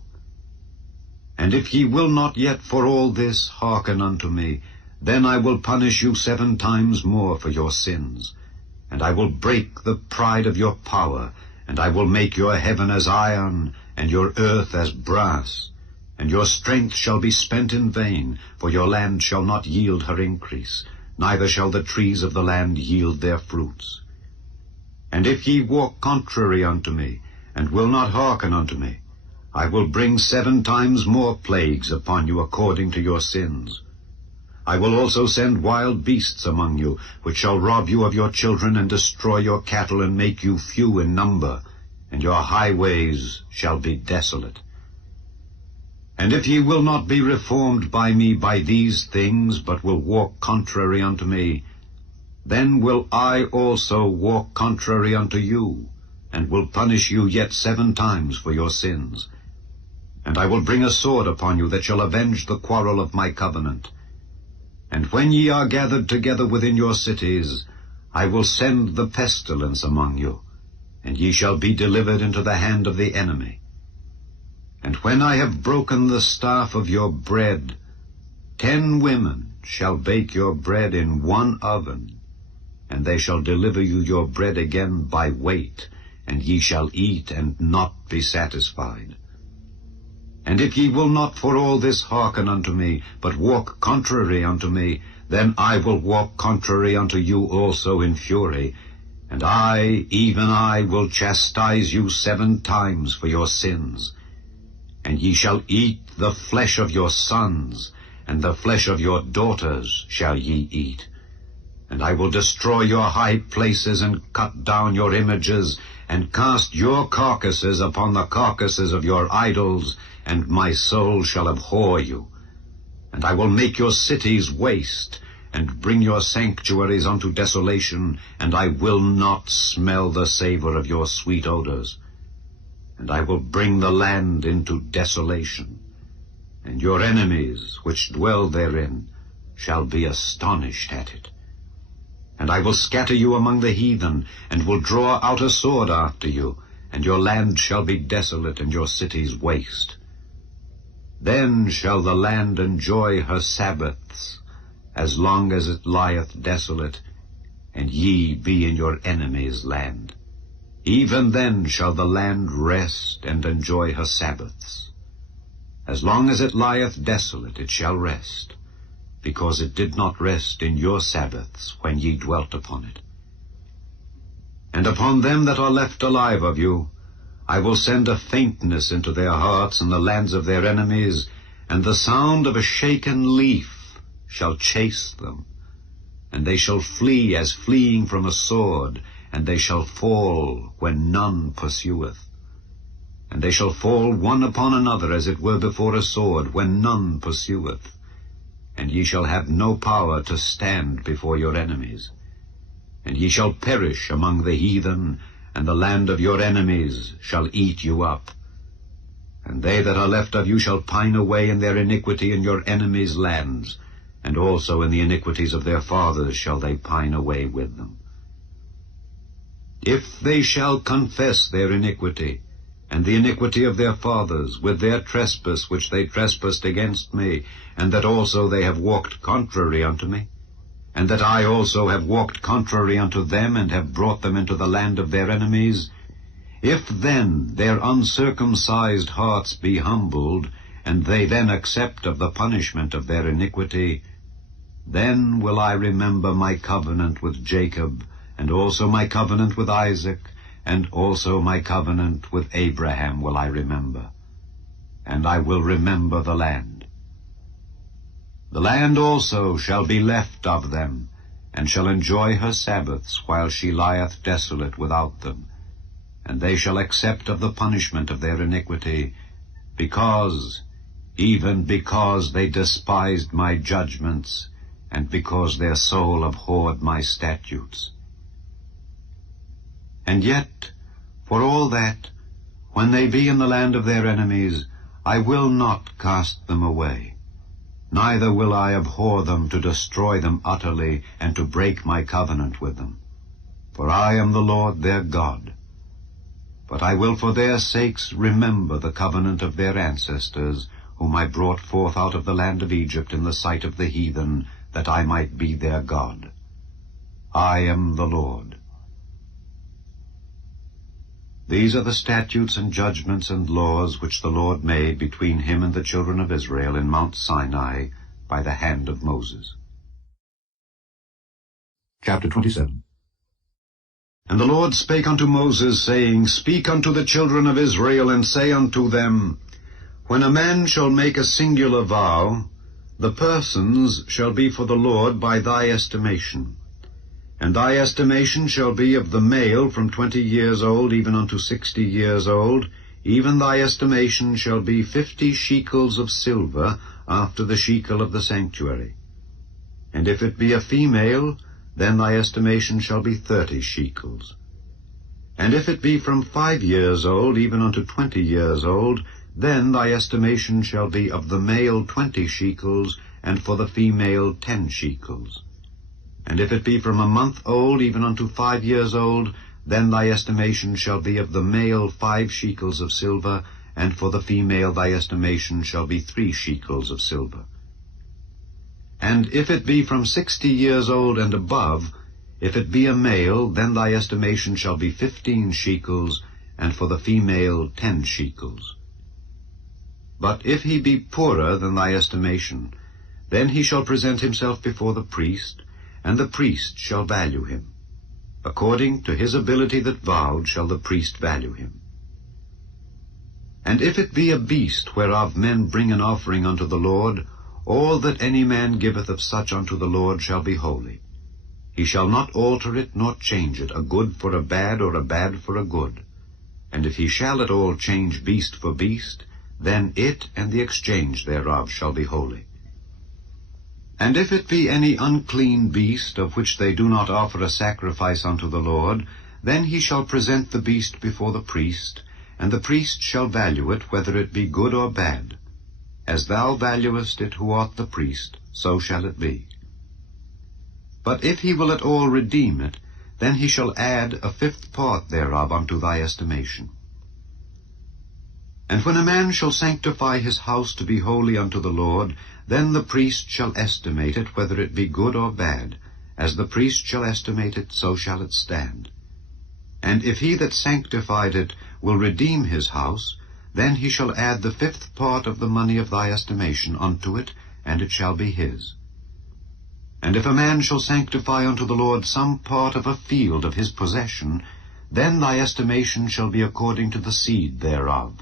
And if ye will not yet for all this hearken unto me, then I will punish you 7 times more for your sins. And I will break the pride of your power, and I will make your heaven as iron, and your earth as brass. And your strength shall be spent in vain, for your land shall not yield her increase, neither shall the trees of the land yield their fruits. And if ye walk contrary unto me, and will not hearken unto me, I will bring 7 times more plagues upon you according to your sins. I will also send wild beasts among you, which shall rob you of your children, and destroy your cattle, and make you few in number, and your highways shall be desolate. And if ye will not be reformed by me by these things, but will walk contrary unto me, then will I also walk contrary unto you, and will punish you yet 7 times for your sins. And I will bring a sword upon you that shall avenge the quarrel of my covenant. And when ye are gathered together within your cities, I will send the pestilence among you, and ye shall be delivered into the hand of the enemy. And when I have broken the staff of your bread, 10 women shall bake your bread in 1 oven, and they shall deliver you your bread again by weight, and ye shall eat and not be satisfied. And if ye will not for all this hearken unto me, but walk contrary unto me, then I will walk contrary unto you also in fury, and I, even I, will chastise you 7 times for your sins. And ye shall eat the flesh of your sons, and the flesh of your daughters shall ye eat. And I will destroy your high places, and cut down your images, and cast your carcasses upon the carcasses of your idols, and my soul shall abhor you. And I will make your cities waste, and bring your sanctuaries unto desolation, and I will not smell the savor of your sweet odors. And I will bring the land into desolation, and your enemies which dwell therein shall be astonished at it. And I will scatter you among the heathen, and will draw out a sword after you, and your land shall be desolate, and your cities waste. Then shall the land enjoy her Sabbaths, as long as it lieth desolate, and ye be in your enemy's land. Even then shall the land rest and enjoy her Sabbaths. As long as it lieth desolate it shall rest, because it did not rest in your Sabbaths when ye dwelt upon it. And upon them that are left alive of you, I will send a faintness into their hearts in the lands of their enemies, and the sound of a shaken leaf shall chase them. And they shall flee as fleeing from a sword, and they shall fall when none pursueth. And they shall fall one upon another as it were before a sword, when none pursueth. And ye shall have no power to stand before your enemies. And ye shall perish among the heathen, and the land of your enemies shall eat you up. And they that are left of you shall pine away in their iniquity in your enemies' lands, and also in the iniquities of their fathers shall they pine away with them. If they shall confess their iniquity, and the iniquity of their fathers, with their trespass which they trespassed against me, and that also they have walked contrary unto me, and that I also have walked contrary unto them, and have brought them into the land of their enemies, if then their uncircumcised hearts be humbled, and they then accept of the punishment of their iniquity, then will I remember my covenant with Jacob, and also my covenant with Isaac, and also my covenant with Abraham will I remember. and I will remember the land. The land also shall be left of them, and shall enjoy her Sabbaths while she lieth desolate without them. And they shall accept of the punishment of their iniquity, even because they despised my judgments, and because their soul abhorred my statutes. And yet, for all that, when they be in the land of their enemies, I will not cast them away, neither will I abhor them to destroy them utterly, and to break my covenant with them. For I am the Lord their God. But I will for their sakes remember the covenant of their ancestors, whom I brought forth out of the land of Egypt in the sight of the heathen, that I might be their God. I am the Lord. These are the statutes and judgments and laws which the Lord made between him and the children of Israel in Mount Sinai by the hand of Moses. Chapter 27. And the Lord spake unto Moses, saying, Speak unto the children of Israel, and say unto them, When a man shall make a singular vow, the persons shall be for the Lord by thy estimation. And thy estimation shall be of the male from 20 years old even unto 60 years old, even thy estimation shall be 50 shekels of silver after the shekel of the sanctuary. And if it be a female, then thy estimation shall be 30 shekels. And if it be from 5 years old even unto 20 years old, then thy estimation shall be of the male 20 shekels, and for the female 10 shekels. And if it be from a month old even unto 5 years old, then thy estimation shall be of the male 5 shekels of silver, and for the female thy estimation shall be 3 shekels of silver. And if it be from 60 years old and above, if it be a male, then thy estimation shall be 15 shekels, and for the female 10 shekels. But if he be poorer than thy estimation, then he shall present himself before the priest, and the priest shall value him. According to his ability that vowed shall the priest value him. And if it be a beast whereof men bring an offering unto the Lord, all that any man giveth of such unto the Lord shall be holy. He shall not alter it nor change it, a good for a bad, or a bad for a good. And if he shall at all change beast for beast, then it and the exchange thereof shall be holy. And if it be any unclean beast, of which they do not offer a sacrifice unto the Lord, then he shall present the beast before the priest, and the priest shall value it, whether it be good or bad. As thou valuest it who art the priest, so shall it be. But if he will at all redeem it, then he shall add a 5th part thereof unto thy estimation. And when a man shall sanctify his house to be holy unto the Lord, then the priest shall estimate it, whether it be good or bad. As the priest shall estimate it, so shall it stand. And if he that sanctified it will redeem his house, then he shall add the 5th part of the money of thy estimation unto it, and it shall be his. And if a man shall sanctify unto the Lord some part of a field of his possession, then thy estimation shall be according to the seed thereof.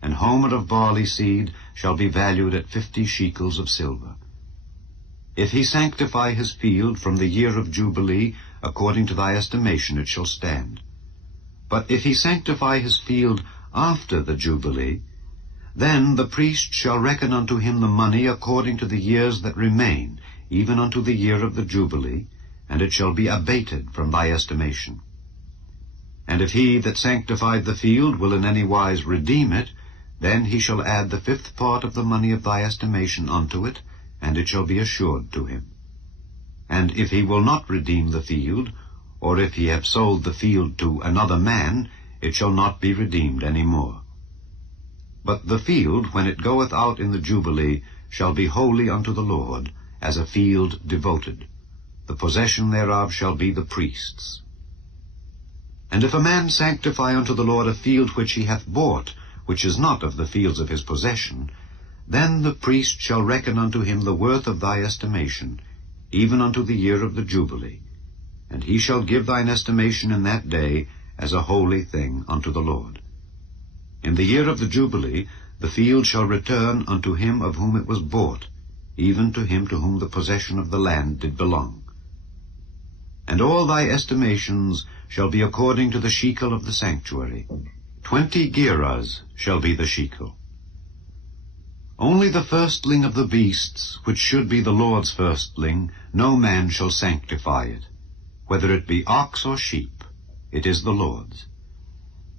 An homer of barley seed shall be valued at 50 shekels of silver. If he sanctify his field from the year of Jubilee, according to thy estimation it shall stand. But if he sanctify his field after the Jubilee, then the priest shall reckon unto him the money according to the years that remain, even unto the year of the Jubilee, and it shall be abated from thy estimation. And if he that sanctified the field will in any wise redeem it, then he shall add the 5th part of the money of thy estimation unto it, and it shall be assured to him. And if he will not redeem the field, or if he have sold the field to another man, it shall not be redeemed any more. But the field, when it goeth out in the Jubilee, shall be holy unto the Lord, as a field devoted. The possession thereof shall be the priest's. And if a man sanctify unto the Lord a field which he hath bought, which is not of the fields of his possession, then the priest shall reckon unto him the worth of thy estimation, even unto the year of the Jubilee. And he shall give thine estimation in that day as a holy thing unto the Lord. In the year of the Jubilee the field shall return unto him of whom it was bought, even to him to whom the possession of the land did belong. And all thy estimations shall be according to the shekel of the sanctuary. 20 gerahs shall be the shekel. Only the firstling of the beasts, which should be the Lord's firstling, no man shall sanctify it. Whether it be ox or sheep, it is the Lord's.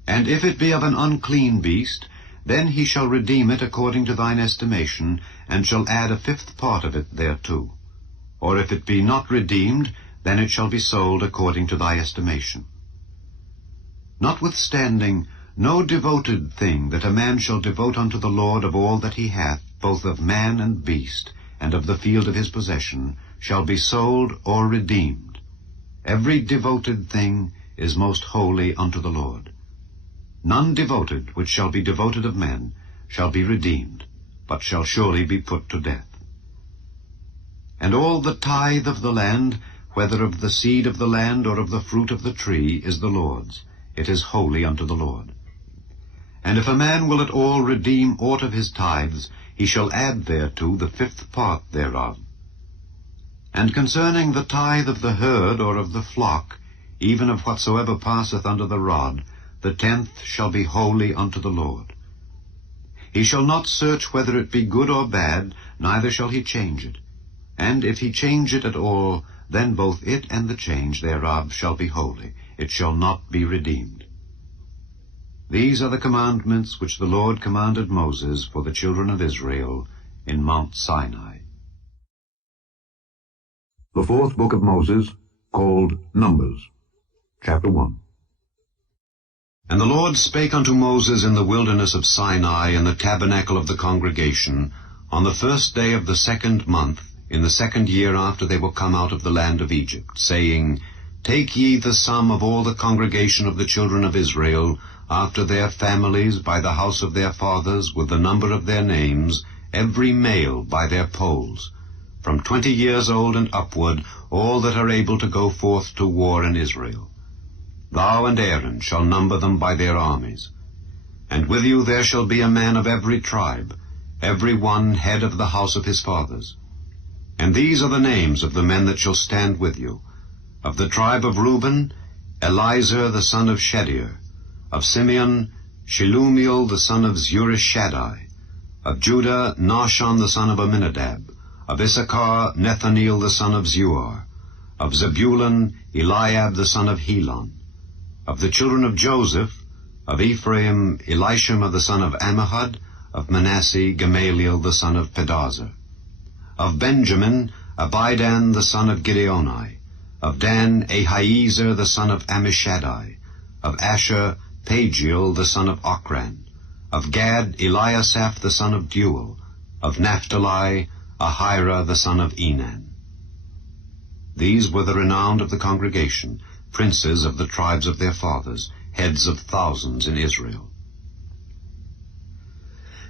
And if it be of an unclean beast, then he shall redeem it according to thine estimation, and shall add a 5th part of it thereto. Or if it be not redeemed, then it shall be sold according to thy estimation. Notwithstanding, no devoted thing that a man shall devote unto the Lord of all that he hath, both of man and beast, and of the field of his possession, shall be sold or redeemed. Every devoted thing is most holy unto the Lord. None devoted which shall be devoted of men shall be redeemed, but shall surely be put to death. And all the tithe of the land, whether of the seed of the land or of the fruit of the tree, is the Lord's. It is holy unto the Lord. And if a man will at all redeem aught of his tithes, he shall add thereto the 5th part thereof. And concerning the tithe of the herd or of the flock, even of whatsoever passeth under the rod, the 10th shall be holy unto the Lord. He shall not search whether it be good or bad, neither shall he change it. And if he change it at all, then both it and the change thereof shall be holy. It shall not be redeemed. These are the commandments which the Lord commanded Moses for the children of Israel in Mount Sinai. The 4th book of Moses, called Numbers, chapter 1. And the Lord spake unto Moses in the wilderness of Sinai in the tabernacle of the congregation, on the 1st day of the 2nd month, in the 2nd year after they were come out of the land of Egypt, saying, Take ye the sum of all the congregation of the children of Israel, after their families, by the house of their fathers, with the number of their names, every male by their polls, from 20 years old and upward, all that are able to go forth to war in Israel. Thou and Aaron shall number them by their armies. And with you there shall be a man of every tribe, every one head of the house of his fathers. And these are the names of the men that shall stand with you. Of the tribe of Reuben, Elizur the son of Shedeur. Of Simeon, Shelumiel the son of Zurishaddai. Of Judah, Nahshon the son of Amminadab. Of Issachar, Nethaneel the son of Zuar. Of Zebulun, Eliab the son of Helon. Of the children of Joseph, of Ephraim, Elishama the son of Ammihud. Of Manasseh, Gamaliel the son of Pedazur. Of Benjamin, Abidan the son of Gideoni. Of Dan, Ahiezer the son of Ammishaddai. Of Asher, Pagiel the son of Ochran. Of Gad, Eliasaph the son of Deuel. Of Naphtali, Ahira the son of Enan. These were the renowned of the congregation, princes of the tribes of their fathers, heads of thousands in Israel.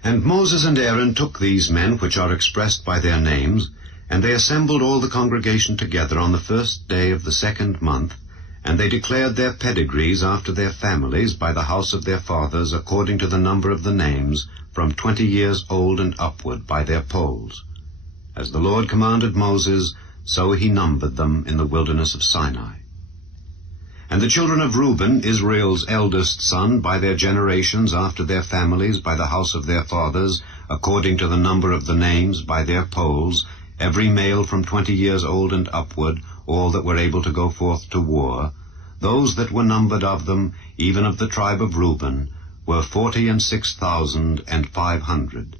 And Moses and Aaron took these men which are expressed by their names, and they assembled all the congregation together on the 1st day of the 2nd month, and they declared their pedigrees after their families by the house of their fathers, according to the number of the names, from 20 years old and upward, by their polls. As the Lord commanded Moses, so he numbered them in the wilderness of Sinai. And the children of Reuben, Israel's eldest son, by their generations after their families, by the house of their fathers, according to the number of the names, by their polls, every male from 20 years old and upward, all that were able to go forth to war, those that were numbered of them, even of the tribe of Reuben, were 46,500.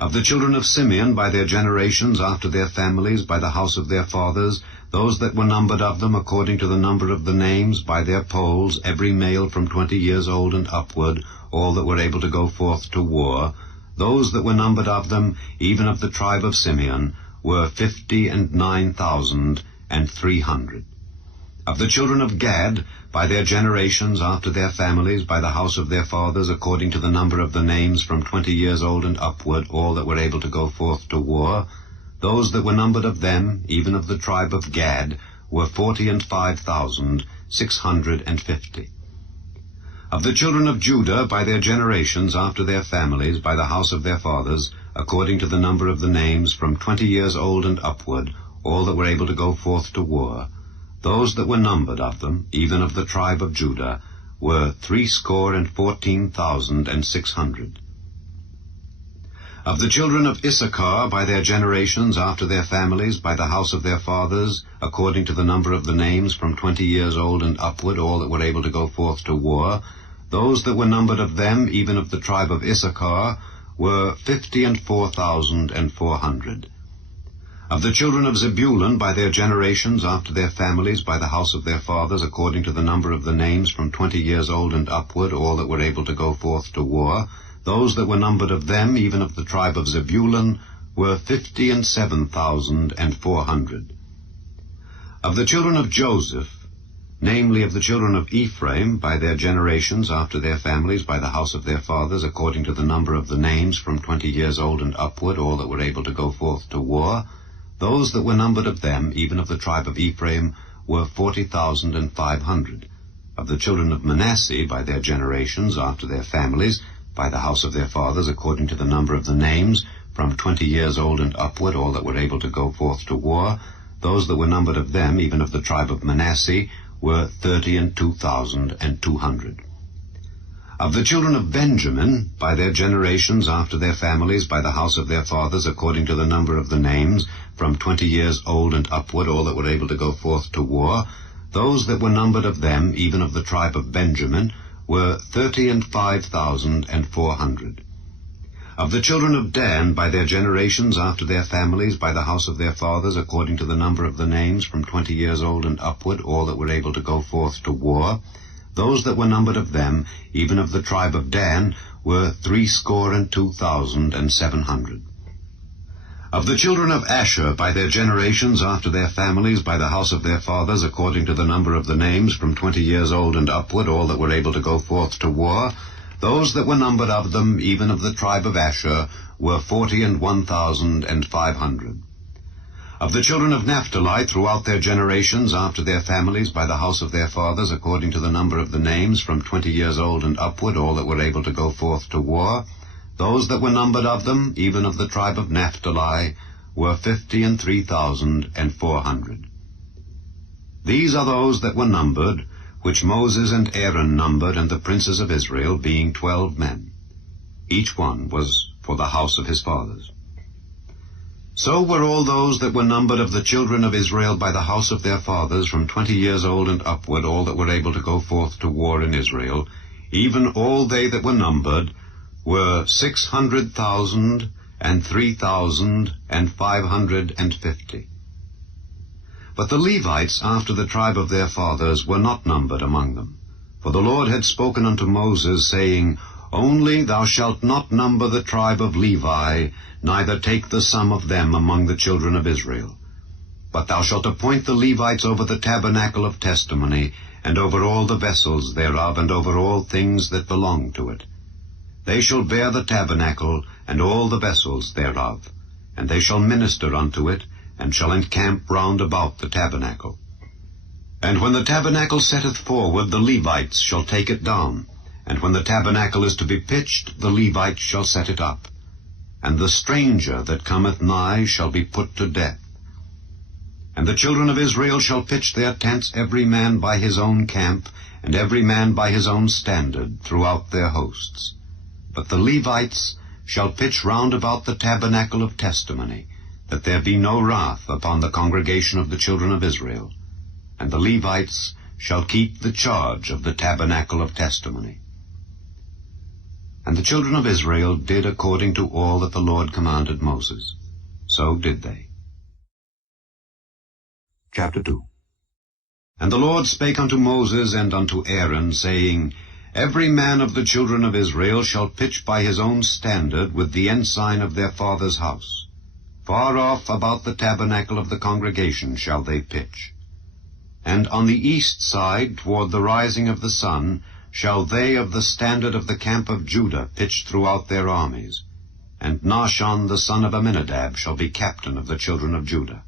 Of the children of Simeon, by their generations after their families, by the house of their fathers, those that were numbered of them according to the number of the names, by their polls, every male from 20 years old and upward, all that were able to go forth to war, those that were numbered of them, even of the tribe of Simeon, were 59,300. Of the children of Gad, by their generations after their families, by the house of their fathers, according to the number of the names, from 20 years old and upward, all that were able to go forth to war, those that were numbered of them, even of the tribe of Gad, were 45,650. Of the children of Judah by their generations after their families by the house of their fathers, according to the number of the names, from 20 years old and upward, all that were able to go forth to war, those that were numbered of them, even of the tribe of Judah, were 314,600. Of the children of Issachar by their generations after their families by the house of their fathers, according to the number of the names, from 20 years old and upward, all that were able to go forth to war, those that were numbered of them, even of the tribe of Issachar, were 54,400. Of the children of Zebulun by their generations after their families by the house of their fathers, according to the number of the names, from 20 years old and upward, all that were able to go forth to war, those that were numbered of them, even of the tribe of Zebulun, were 57,400. Of the children of Joseph, namely of the children of Ephraim, by their generations after their families, by the house of their fathers, according to the number of the names, from 20 years old and upward, all that were able to go forth to war, those that were numbered of them, even of the tribe of Ephraim, were 40,500. Of the children of Manasseh, by their generations after their families, by the house of their fathers, according to the number of the names, from 20 years old and upward, all that were able to go forth to war, those that were numbered of them, even of the tribe of Manasseh, were 32,200. Of the children of Benjamin, by their generations after their families, by the house of their fathers, according to the number of the names, from 20 years old and upward, all that were able to go forth to war, those that were numbered of them, even of the tribe of Benjamin, were 35,400. Of the children of Dan, by their generations after their families, by the house of their fathers, according to the number of the names, from 20 years old and upward, all that were able to go forth to war, those that were numbered of them, even of the tribe of Dan, were 62,700. Of the children of Asher, by their generations after their families, by the house of their fathers, according to the number of the names, from 20 years old and upward, all that were able to go forth to war, those that were numbered of them, even of the tribe of Asher, were 41,500. Of the children of Naphtali, throughout their generations, after their families, by the house of their fathers, according to the number of the names, from 20 years old and upward, all that were able to go forth to war, those that were numbered of them, even of the tribe of Naphtali, were 53,400. These are those that were numbered, which Moses and Aaron numbered, and the princes of Israel, being 12 men. Each one was for the house of his fathers. So were all those that were numbered of the children of Israel by the house of their fathers, from 20 years old and upward, all that were able to go forth to war in Israel, even all they that were numbered, were 600,003,550. But the Levites after the tribe of their fathers were not numbered among them. For the Lord had spoken unto Moses, saying, Only thou shalt not number the tribe of Levi, neither take the sum of them among the children of Israel. But thou shalt appoint the Levites over the tabernacle of testimony, and over all the vessels thereof, and over all things that belong to it. They shall bear the tabernacle, and all the vessels thereof, and they shall minister unto it, and shall encamp round about the tabernacle. And when the tabernacle setteth forward, the Levites shall take it down, and when the tabernacle is to be pitched, the Levites shall set it up. And the stranger that cometh nigh shall be put to death. And the children of Israel shall pitch their tents every man by his own camp, and every man by his own standard, throughout their hosts. But the Levites shall pitch round about the tabernacle of testimony, that there be no wrath upon the congregation of the children of Israel. And the Levites shall keep the charge of the tabernacle of testimony. And the children of Israel did according to all that the Lord commanded Moses. So did they. Chapter 2. And the Lord spake unto Moses and unto Aaron, saying, Every man of the children of Israel shall pitch by his own standard with the ensign of their father's house. Far off about the tabernacle of the congregation shall they pitch. And on the east side, toward the rising of the sun, shall they of the standard of the camp of Judah pitch throughout their armies. And Nahshon the son of Amminadab shall be captain of the children of Judah.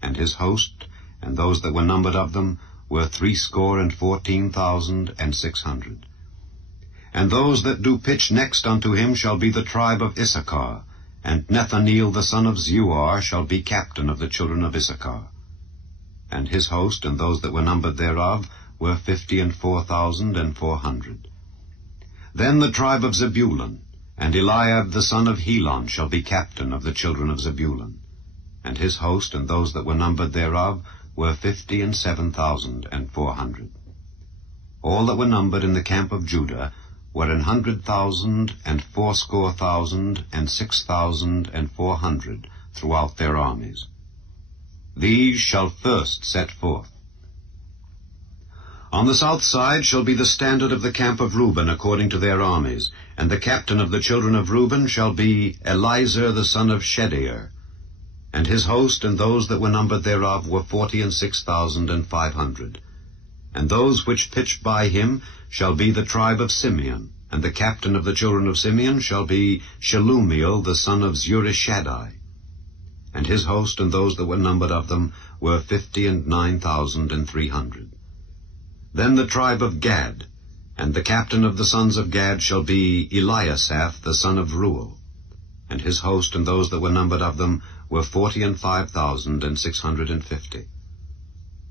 And his host, and those that were numbered of them, were 314,600, And those that do pitch next unto him shall be the tribe of Issachar, and Nethaneel the son of Zuar shall be captain of the children of Issachar. And his host and those that were numbered thereof were 54,400. Then the tribe of Zebulun, and Eliab the son of Helon shall be captain of the children of Zebulun. And his host and those that were numbered thereof were 57,400. All that were numbered in the camp of Judah were 100,000 and 80,000 and 6,400 throughout their armies. These shall first set forth. On the south side shall be the standard of the camp of Reuben according to their armies, and the captain of the children of Reuben shall be Elizur the son of Shedear. And his host and those that were numbered thereof were 46,500. And those which pitched by him shall be the tribe of Simeon, and the captain of the children of Simeon shall be Shelumiel the son of Zurishaddai. And his host and those that were numbered of them were 59,300. Then the tribe of Gad, and the captain of the sons of Gad shall be Eliasaph the son of Reuel. And his host and those that were numbered of them were 45,650.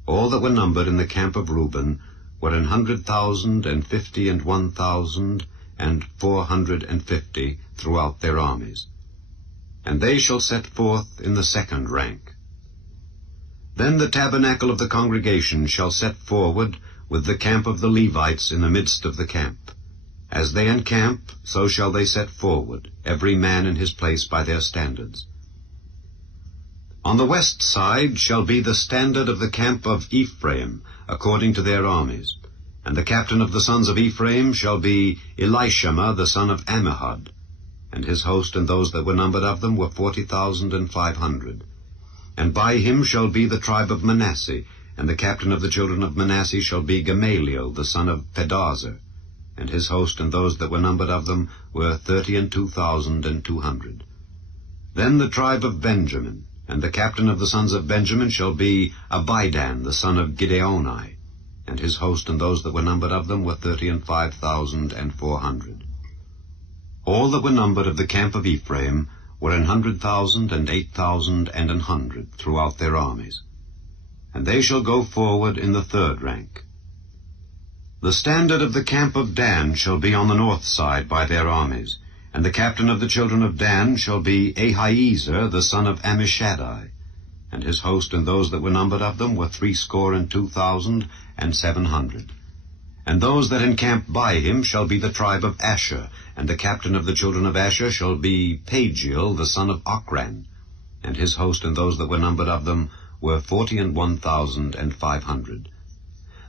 All that were numbered in the camp of Reuben were 100,000 and 50 and 1,000 and 450 throughout their armies. And they shall set forth in the second rank. Then the tabernacle of the congregation shall set forward with the camp of the Levites in the midst of the camp. As they encamp, so shall they set forward, every man in his place by their standards. On the west side shall be the standard of the camp of Ephraim, according to their armies. And the captain of the sons of Ephraim shall be Elishama the son of Ammihud. And his host and those that were numbered of them were 40,500. And by him shall be the tribe of Manasseh, and the captain of the children of Manasseh shall be Gamaliel the son of Pedahzur. And his host and those that were numbered of them were 32,200. Then the tribe of Benjamin, and the captain of the sons of Benjamin shall be Abidan the son of Gideoni. And his host and those that were numbered of them were 35,400. All that were numbered of the camp of Ephraim were 100,000 and 8,000 and 100 throughout their armies. And they shall go forward in the third rank. The standard of the camp of Dan shall be on the north side by their armies, and the captain of the children of Dan shall be Ahiezer the son of Ammishaddai. And his host and those that were numbered of them were 62,700. And those that encamp by him shall be the tribe of Asher, and the captain of the children of Asher shall be Pagiel the son of Ochran. And his host and those that were numbered of them were 41,500.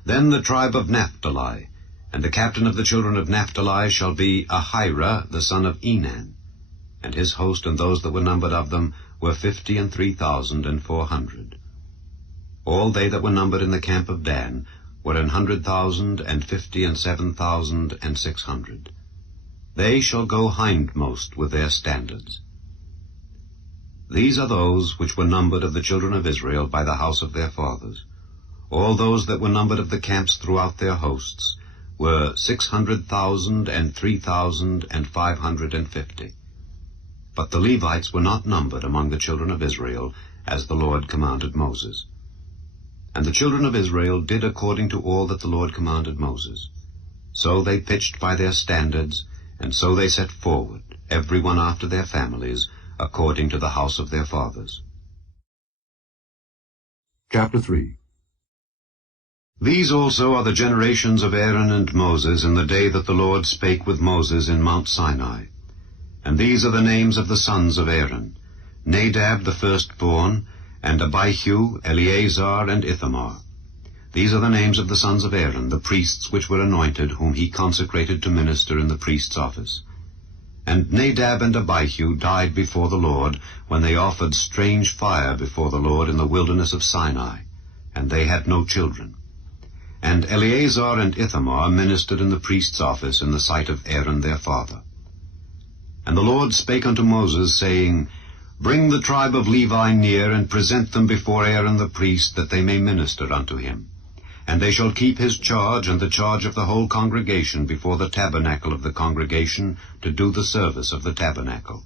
Then the tribe of Naphtali, and the captain of the children of Naphtali shall be Ahira the son of Enan. And his host and those that were numbered of them were 53,400. All they that were numbered in the camp of Dan were 100,000 and 50 and 7,600. They shall go hindmost with their standards. These are those which were numbered of the children of Israel by the house of their fathers. All those that were numbered of the camps throughout their hosts were 600,000 and 3,550. But the Levites were not numbered among the children of Israel, as the Lord commanded Moses. And the children of Israel did according to all that the Lord commanded Moses. So they pitched by their standards, and so they set forward, every one after their families, according to the house of their fathers. Chapter 3. These also are the generations of Aaron and Moses in the day that the Lord spake with Moses in Mount Sinai. And these are the names of the sons of Aaron, Nadab the firstborn, and Abihu, Eleazar, and Ithamar. These are the names of the sons of Aaron, the priests which were anointed, whom he consecrated to minister in the priest's office. And Nadab and Abihu died before the Lord, when they offered strange fire before the Lord in the wilderness of Sinai, and they had no children. And Eleazar and Ithamar ministered in the priest's office in the sight of Aaron their father. And the Lord spake unto Moses, saying, Bring the tribe of Levi near, and present them before Aaron the priest, that they may minister unto him. And they shall keep his charge and the charge of the whole congregation before the tabernacle of the congregation to do the service of the tabernacle.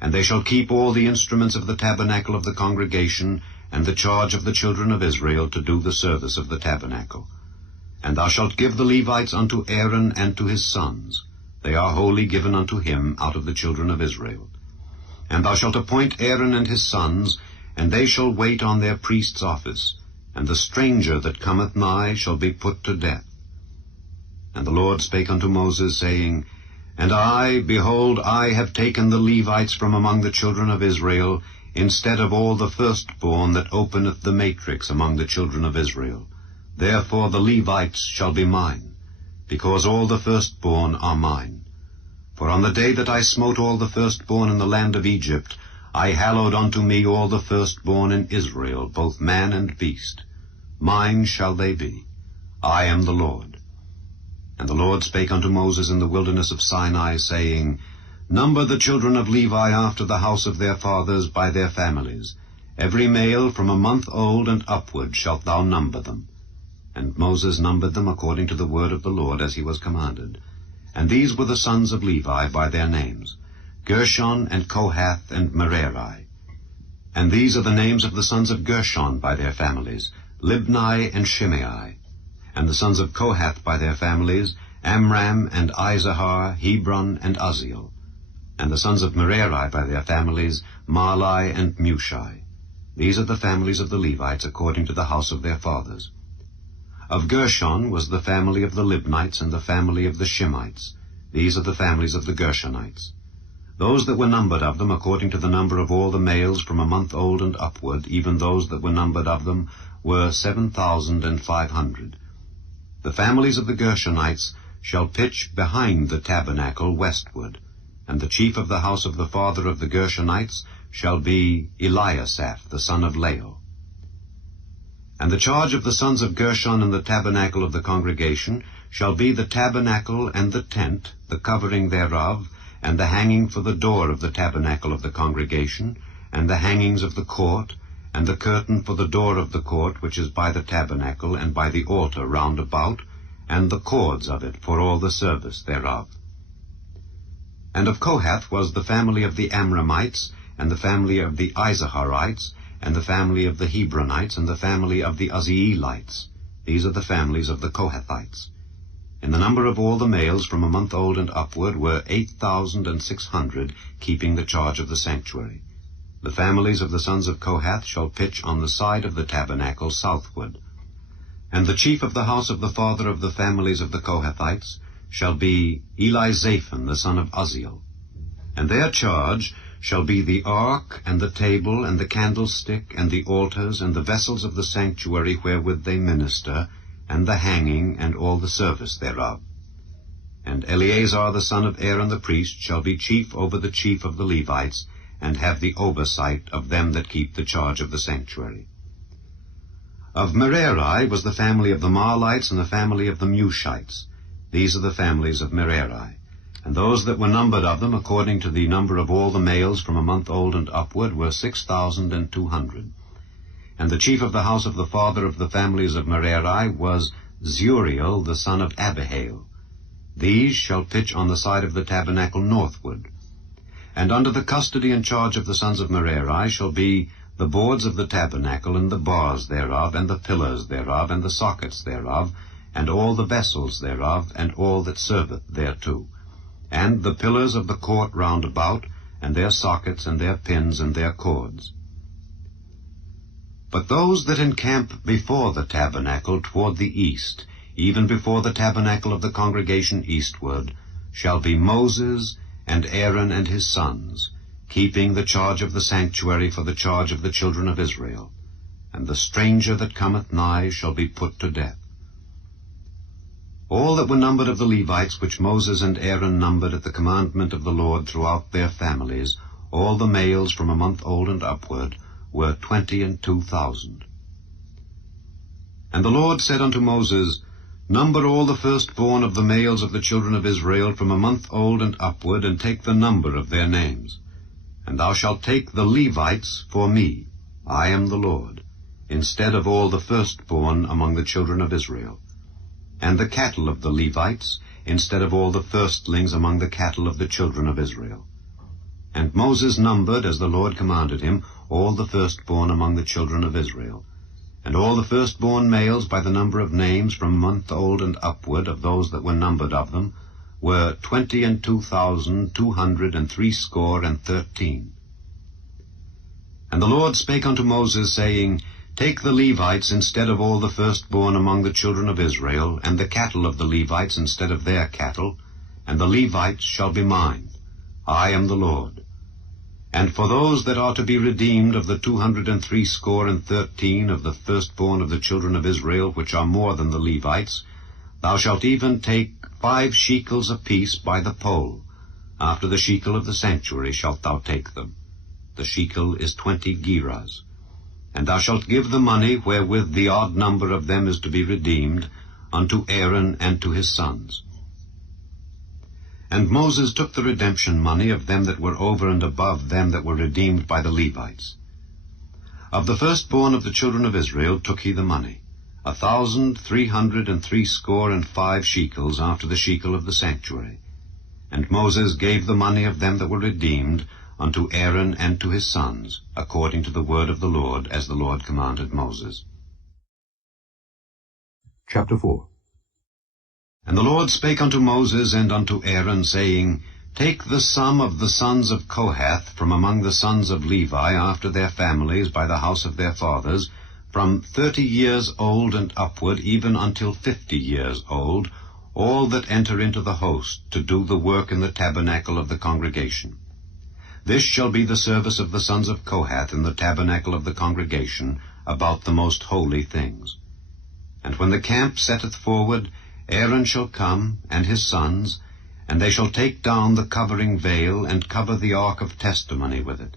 And they shall keep all the instruments of the tabernacle of the congregation and the charge of the children of Israel to do the service of the tabernacle. And thou shalt give the Levites unto Aaron and to his sons. They are wholly given unto him out of the children of Israel. And thou shalt appoint Aaron and his sons, and they shall wait on their priest's office, and the stranger that cometh nigh shall be put to death. And the Lord spake unto Moses, saying, And I, behold, I have taken the Levites from among the children of Israel, instead of all the firstborn that openeth the matrix among the children of Israel. Therefore the Levites shall be mine, because all the firstborn are mine. For on the day that I smote all the firstborn in the land of Egypt, I hallowed unto me all the firstborn in Israel, both man and beast. Mine shall they be. I am the Lord. And the Lord spake unto Moses in the wilderness of Sinai, saying, Number the children of Levi after the house of their fathers by their families. Every male from a month old and upward shalt thou number them. And Moses numbered them according to the word of the Lord as he was commanded. And these were the sons of Levi by their names, Gershon and Kohath and Merari. And these are the names of the sons of Gershon by their families, Libni and Shimei. And the sons of Kohath by their families, Amram and Izahar, Hebron and Uzziel. And the sons of Merari by their families, Mahli and Mushi. These are the families of the Levites according to the house of their fathers. Of Gershon was the family of the Libnites and the family of the Shimites. These are the families of the Gershonites. Those that were numbered of them according to the number of all the males from a month old and upward, even those that were numbered of them, were 7,500. The families of the Gershonites shall pitch behind the tabernacle westward, and the chief of the house of the father of the Gershonites shall be Eliasaph, the son of Lael. And the charge of the sons of Gershon in the tabernacle of the congregation shall be the tabernacle and the tent, the covering thereof, and the hanging for the door of the tabernacle of the congregation, and the hangings of the court, and the curtain for the door of the court which is by the tabernacle and by the altar round about, and the cords of it for all the service thereof. And of Kohath was the family of the Amramites, and the family of the Izaharites, and the family of the Hebronites, and the family of the Uzzielites. These are the families of the Kohathites. In the number of all the males from a month old and upward were 8,600, keeping the charge of the sanctuary. The families of the sons of Kohath shall pitch on the side of the tabernacle southward. And the chief of the house of the father of the families of the Kohathites shall be Elizaphan, the son of Uzziel. And their charge shall be the ark, and the table, and the candlestick, and the altars, and the vessels of the sanctuary wherewith they minister, and the hanging, and all the service thereof. And Eleazar the son of Aaron the priest shall be chief over the chief of the Levites, and have the oversight of them that keep the charge of the sanctuary. Of Merari was the family of the Mahlites, and the family of the Mushites. These are the families of Merari. And those that were numbered of them, according to the number of all the males from a month old and upward, were 6,200. And the chief of the house of the father of the families of Merari was Zuriel, the son of Abihail. These shall pitch on the side of the tabernacle northward. And under the custody and charge of the sons of Merari shall be the boards of the tabernacle, and the bars thereof, and the pillars thereof, and the sockets thereof, and all the vessels thereof, and all that serveth thereto, and the pillars of the court round about, and their sockets, and their pins, and their cords. But those that encamp before the tabernacle toward the east, even before the tabernacle of the congregation eastward, shall be Moses and Aaron and his sons, keeping the charge of the sanctuary for the charge of the children of Israel. And the stranger that cometh nigh shall be put to death. All that were numbered of the Levites, which Moses and Aaron numbered at the commandment of the Lord throughout their families, all the males from a month old and upward, were 22,000. And the Lord said unto Moses, Number all the firstborn of the males of the children of Israel from a month old and upward, and take the number of their names. And thou shalt take the Levites for me. I am the Lord. instead of all the firstborn among the children of Israel, and the cattle of the Levites, instead of all the firstlings among the cattle of the children of Israel. And Moses numbered, as the Lord commanded him, all the firstborn among the children of Israel. And all the firstborn males by the number of names from a month old and upward of those that were numbered of them were 22,213. And the Lord spake unto Moses, saying, Take the Levites instead of all the firstborn among the children of Israel, and the cattle of the Levites instead of their cattle, and the Levites shall be mine. I am the Lord. And for those that are to be redeemed of the 213 of the firstborn of the children of Israel, which are more than the Levites, thou shalt even take 5 shekels apiece by the poll. After the shekel of the sanctuary shalt thou take them. The shekel is 20 gerahs. And thou shalt give the money wherewith the odd number of them is to be redeemed unto Aaron and to his sons. And Moses took the redemption money of them that were over and above them that were redeemed by the Levites. Of the firstborn of the children of Israel took he the money, 1,365 shekels after the shekel of the sanctuary. And Moses gave the money of them that were redeemed unto Aaron and to his sons, according to the word of the Lord, as the Lord commanded Moses. Chapter 4. And the Lord spake unto Moses and unto Aaron, saying, Take the sum of the sons of Kohath from among the sons of Levi after their families by the house of their fathers, from 30 years old and upward, even until 50 years old, all that enter into the host, to do the work in the tabernacle of the congregation. This shall be the service of the sons of Kohath in the tabernacle of the congregation, about the most holy things. And when the camp setteth forward, Aaron shall come, and his sons, and they shall take down the covering veil, and cover the ark of testimony with it,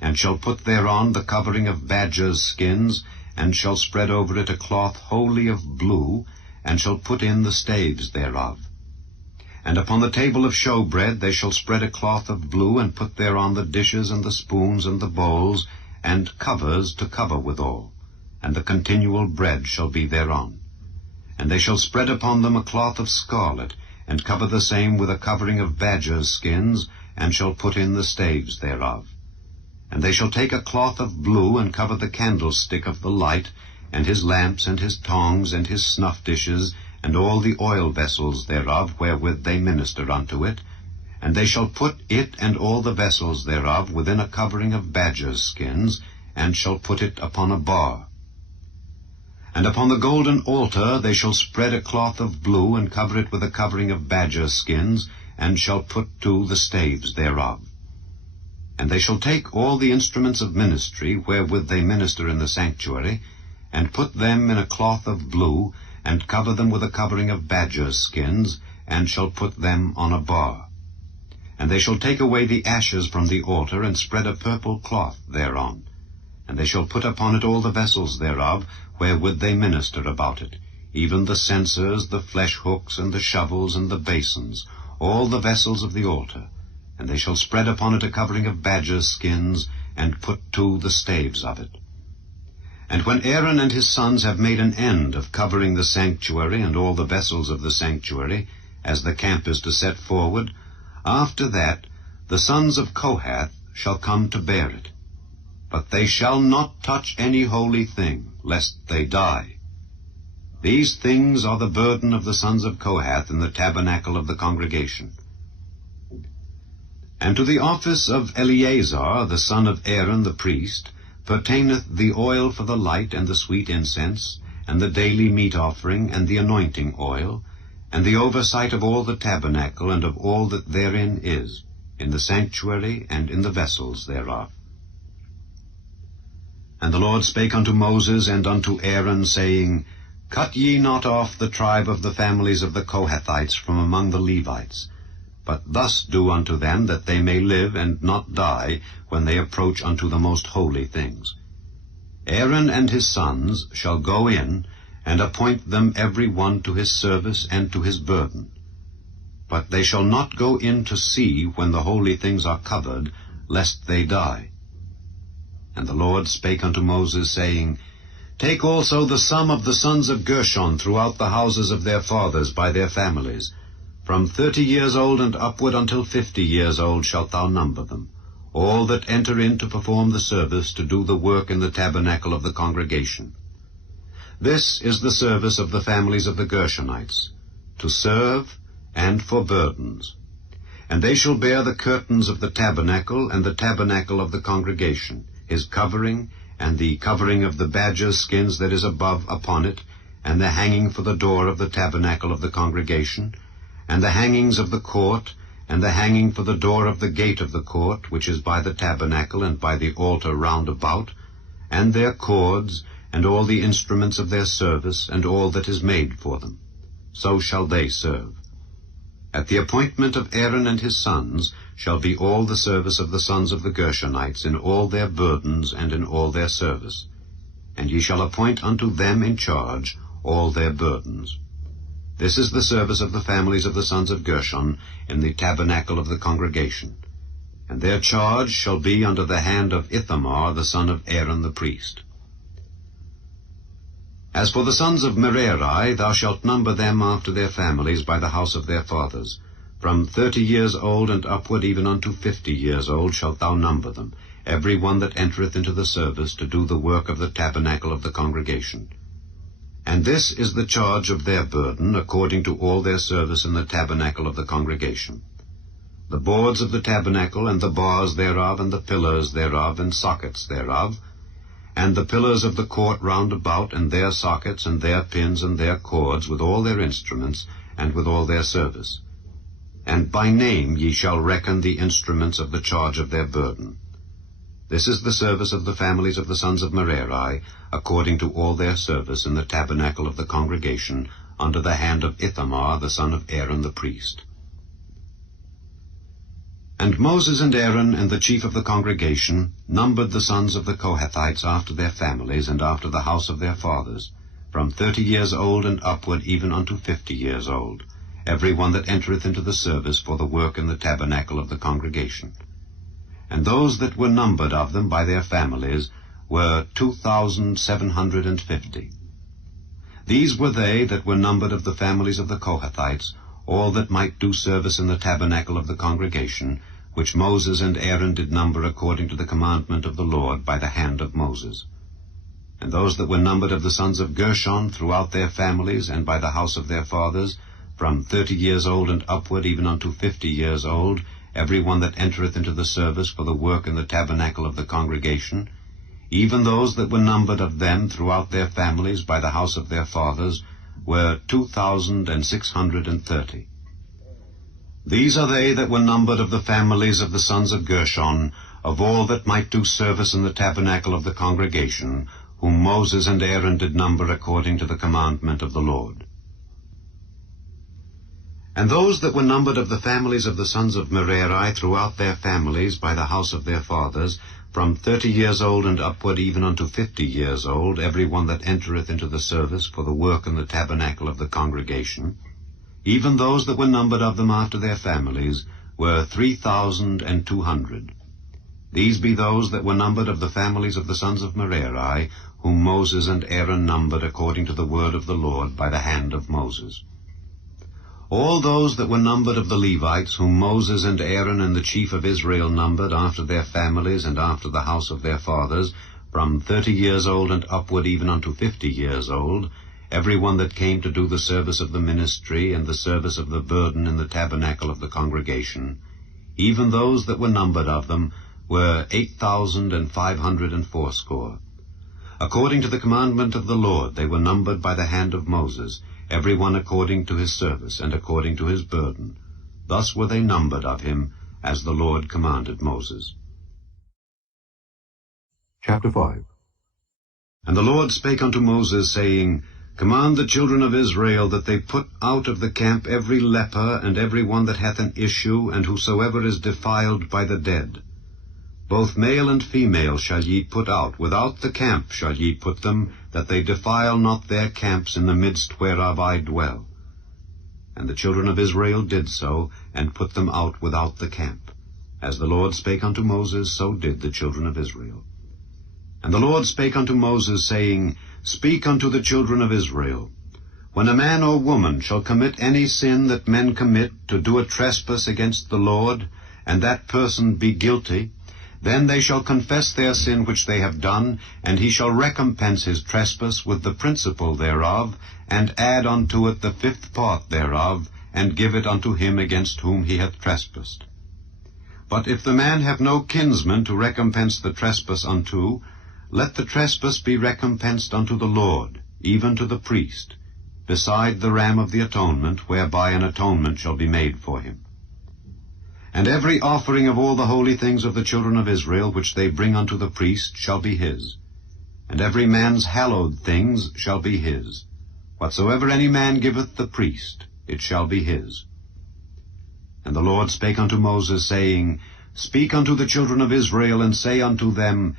and shall put thereon the covering of badgers' skins, and shall spread over it a cloth wholly of blue, and shall put in the staves thereof. And upon the table of showbread they shall spread a cloth of blue, and put thereon the dishes and the spoons and the bowls, and covers to cover withal, and the continual bread shall be thereon. And they shall spread upon them a cloth of scarlet, and cover the same with a covering of badgers' skins, and shall put in the staves thereof. And they shall take a cloth of blue, and cover the candlestick of the light, and his lamps, and his tongs, and his snuff dishes, and all the oil vessels thereof, wherewith they minister unto it. And they shall put it and all the vessels thereof within a covering of badgers' skins, and shall put it upon a bar. And upon the golden altar they shall spread a cloth of blue, and cover it with a covering of badgers' skins, and shall put to the staves thereof. And they shall take all the instruments of ministry, wherewith they minister in the sanctuary, and put them in a cloth of blue, and cover them with a covering of badgers' skins, and shall put them on a bar. And they shall take away the ashes from the altar, and spread a purple cloth thereon. And they shall put upon it all the vessels thereof, wherewith they minister about it, even the censers, the flesh hooks, and the shovels, and the basins, all the vessels of the altar. And they shall spread upon it a covering of badgers' skins, and put to the staves of it. And when Aaron and his sons have made an end of covering the sanctuary and all the vessels of the sanctuary, as the camp is to set forward, after that the sons of Kohath shall come to bear it. But they shall not touch any holy thing, lest they die. These things are the burden of the sons of Kohath in the tabernacle of the congregation. And to the office of Eleazar, the son of Aaron the priest, pertaineth the oil for the light, and the sweet incense, and the daily meat offering, and the anointing oil, and the oversight of all the tabernacle, and of all that therein is, in the sanctuary, and in the vessels thereof. And the Lord spake unto Moses and unto Aaron, saying, Cut ye not off the tribe of the families of the Kohathites from among the Levites, but thus do unto them, that they may live and not die when they approach unto the most holy things. Aaron and his sons shall go in, and appoint them every one to his service and to his burden. But they shall not go in to see when the holy things are covered, lest they die. And the Lord spake unto Moses, saying, Take also the sum of the sons of Gershon throughout the houses of their fathers by their families. From 30 years old and upward until 50 years old shalt thou number them, all that enter in to perform the service, to do the work in the tabernacle of the congregation. This is the service of the families of the Gershonites, to serve and for burdens. And they shall bear the curtains of the tabernacle and the tabernacle of the congregation, his covering, and the covering of the badger's skins that is above upon it, and the hanging for the door of the tabernacle of the congregation, and the hangings of the court, and the hanging for the door of the gate of the court, which is by the tabernacle and by the altar round about, and their cords, and all the instruments of their service, and all that is made for them. So shall they serve. At the appointment of Aaron and his sons shall be all the service of the sons of the Gershonites, in all their burdens and in all their service. And ye shall appoint unto them in charge all their burdens. This is the service of the families of the sons of Gershon in the tabernacle of the congregation. And their charge shall be under the hand of Ithamar the son of Aaron the priest. As for the sons of Merari, thou shalt number them after their families by the house of their fathers. From 30 years old and upward, even unto 50 years old, shalt thou number them, every one that entereth into the service, to do the work of the tabernacle of the congregation. And this is the charge of their burden, according to all their service in the tabernacle of the congregation. The boards of the tabernacle, and the bars thereof, and the pillars thereof, and sockets thereof, and the pillars of the court round about, and their sockets, and their pins, and their cords, with all their instruments, and with all their service. And by name ye shall reckon the instruments of the charge of their burden. This is the service of the families of the sons of Merari, according to all their service in the tabernacle of the congregation, under the hand of Ithamar the son of Aaron the priest. And Moses and Aaron and the chief of the congregation numbered the sons of the Kohathites after their families and after the house of their fathers, from 30 years old and upward, even unto 50 years old, every one that entereth into the service for the work in the tabernacle of the congregation. And those that were numbered of them by their families were 2,750. These were they that were numbered of the families of the Kohathites, all that might do service in the tabernacle of the congregation, which Moses and Aaron did number according to the commandment of the Lord by the hand of Moses. And those that were numbered of the sons of Gershon throughout their families and by the house of their fathers, from 30 years old and upward, even unto 50 years old, every one that entereth into the service for the work in the tabernacle of the congregation, even those that were numbered of them throughout their families by the house of their fathers, were 2,630. These are they that were numbered of the families of the sons of Gershon, of all that might do service in the tabernacle of the congregation, whom Moses and Aaron did number according to the commandment of the Lord. And those that were numbered of the families of the sons of Merari throughout their families by the house of their fathers, from 30 years old and upward, even unto 50 years old, every one that entereth into the service for the work in the tabernacle of the congregation, even those that were numbered of them after their families, were 3,200. These be those that were numbered of the families of the sons of Merari, whom Moses and Aaron numbered according to the word of the Lord by the hand of Moses. All those that were numbered of the Levites, whom Moses and Aaron and the chief of Israel numbered after their families and after the house of their fathers, from 30 years old and upward, even unto 50 years old, every one that came to do the service of the ministry and the service of the burden in the tabernacle of the congregation, even those that were numbered of them, were 8,580. According to the commandment of the Lord they were numbered by the hand of Moses, every one according to his service and according to his burden. Thus were they numbered of him, as the Lord commanded Moses. Chapter 5. And the Lord spake unto Moses, saying, Command the children of Israel that they put out of the camp every leper, and every one that hath an issue, and whosoever is defiled by the dead. Both male and female shall ye put out, without the camp shall ye put them, that they defile not their camps in the midst whereof I dwell. And the children of Israel did so, and put them out without the camp. As the Lord spake unto Moses, so did the children of Israel. And the Lord spake unto Moses, saying, Speak unto the children of Israel, When a man or woman shall commit any sin that men commit, to do a trespass against the Lord, and that person be guilty, then they shall confess their sin which they have done, and he shall recompense his trespass with the principal thereof, and add unto it the 5th part thereof, and give it unto him against whom he hath trespassed. But if the man have no kinsman to recompense the trespass unto, let the trespass be recompensed unto the Lord, even to the priest, beside the ram of the atonement, whereby an atonement shall be made for him. And every offering of all the holy things of the children of Israel, which they bring unto the priest, shall be his. And every man's hallowed things shall be his. Whatsoever any man giveth the priest, it shall be his. And the Lord spake unto Moses, saying, Speak unto the children of Israel, and say unto them,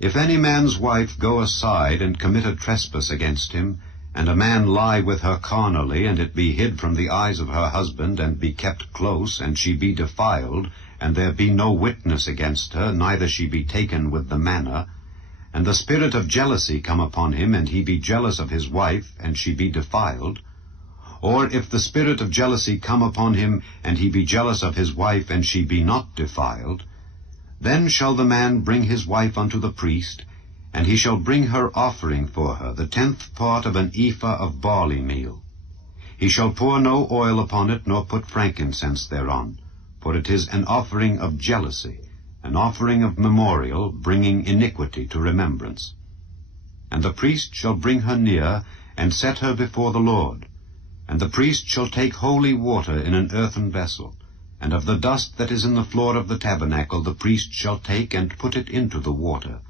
If any man's wife go aside and commit a trespass against him, and a man lie with her carnally, and it be hid from the eyes of her husband, and be kept close, and she be defiled, and there be no witness against her, neither she be taken with the manner, and the spirit of jealousy come upon him, and he be jealous of his wife, and she be defiled, or if the spirit of jealousy come upon him, and he be jealous of his wife, and she be not defiled, then shall the man bring his wife unto the priest, and he shall bring her offering for her, the 10th part of an ephah of barley meal. He shall pour no oil upon it, nor put frankincense thereon, for it is an offering of jealousy, an offering of memorial, bringing iniquity to remembrance. And the priest shall bring her near, and set her before the Lord. And the priest shall take holy water in an earthen vessel, and of the dust that is in the floor of the tabernacle the priest shall take, and put it into the water.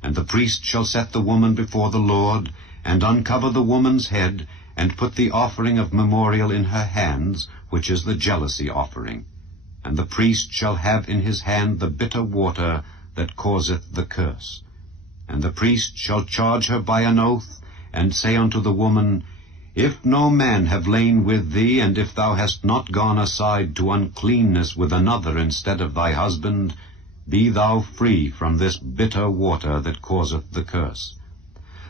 And the priest shall set the woman before the Lord, and uncover the woman's head, and put the offering of memorial in her hands, which is the jealousy offering. And the priest shall have in his hand the bitter water that causeth the curse. And the priest shall charge her by an oath, and say unto the woman, If no man have lain with thee, and if thou hast not gone aside to uncleanness with another instead of thy husband, be thou free from this bitter water that causeth the curse.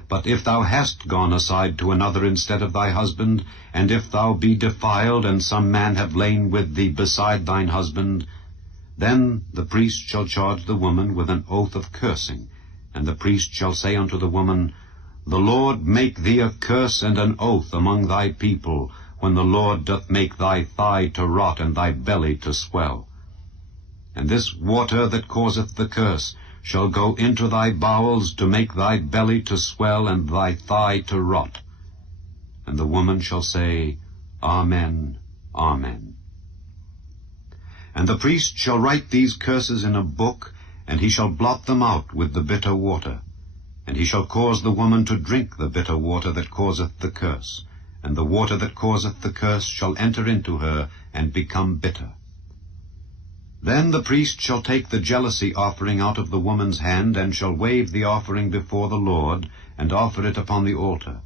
But if thou hast gone aside to another instead of thy husband, and if thou be defiled, and some man have lain with thee beside thine husband, then the priest shall charge the woman with an oath of cursing, and the priest shall say unto the woman, The Lord make thee a curse and an oath among thy people, when the Lord doth make thy thigh to rot and thy belly to swell. And this water that causeth the curse shall go into thy bowels, to make thy belly to swell and thy thigh to rot. And the woman shall say, Amen, Amen. And the priest shall write these curses in a book, and he shall blot them out with the bitter water. And he shall cause the woman to drink the bitter water that causeth the curse, and the water that causeth the curse shall enter into her, and become bitter. Then the priest shall take the jealousy offering out of the woman's hand, and shall wave the offering before the Lord, and offer it upon the altar.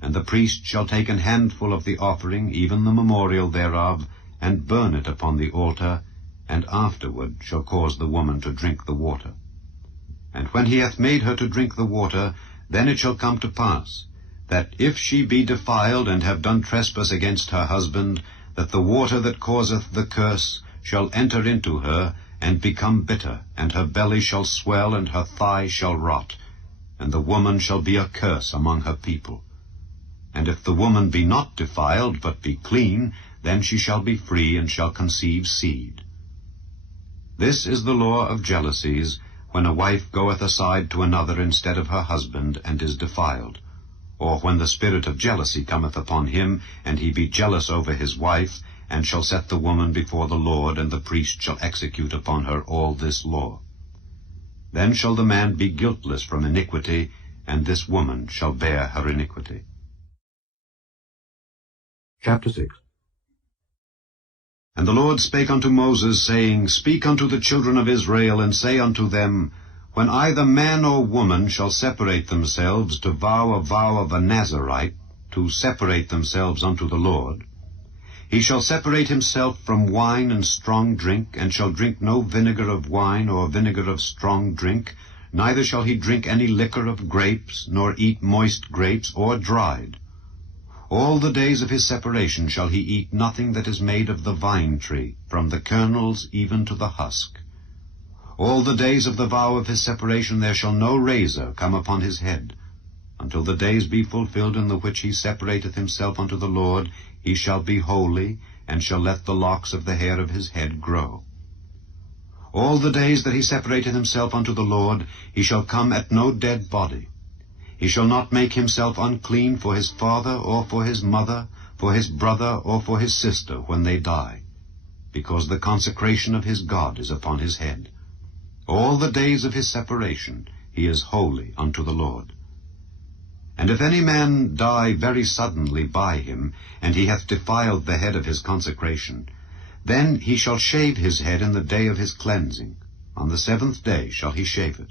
And the priest shall take an handful of the offering, even the memorial thereof, and burn it upon the altar, and afterward shall cause the woman to drink the water. And when he hath made her to drink the water, then it shall come to pass, that if she be defiled, and have done trespass against her husband, that the water that causeth the curse shall enter into her, and become bitter, and her belly shall swell, and her thigh shall rot, and the woman shall be a curse among her people. And if the woman be not defiled, but be clean, then she shall be free, and shall conceive seed. This is the law of jealousies, when a wife goeth aside to another instead of her husband, and is defiled, or when the spirit of jealousy cometh upon him, and he be jealous over his wife, and shall set the woman before the Lord, and the priest shall execute upon her all this law. Then shall the man be guiltless from iniquity, and this woman shall bear her iniquity. Chapter 6. And the Lord spake unto Moses, saying, Speak unto the children of Israel, and say unto them, When either man or woman shall separate themselves to vow a vow of a Nazarite, to separate themselves unto the Lord, he shall separate himself from wine and strong drink, and shall drink no vinegar of wine or vinegar of strong drink, neither shall he drink any liquor of grapes, nor eat moist grapes, or dried. All the days of his separation shall he eat nothing that is made of the vine tree, from the kernels even to the husk. All the days of the vow of his separation there shall no razor come upon his head. Until the days be fulfilled in the which he separateth himself unto the Lord, he shall be holy, and shall let the locks of the hair of his head grow. All the days that he separateth himself unto the Lord, he shall come at no dead body. He shall not make himself unclean for his father, or for his mother, for his brother, or for his sister, when they die, because the consecration of his God is upon his head. All the days of his separation he is holy unto the Lord. And if any man die very suddenly by him, and he hath defiled the head of his consecration, then he shall shave his head in the day of his cleansing. On the 7th day shall he shave it.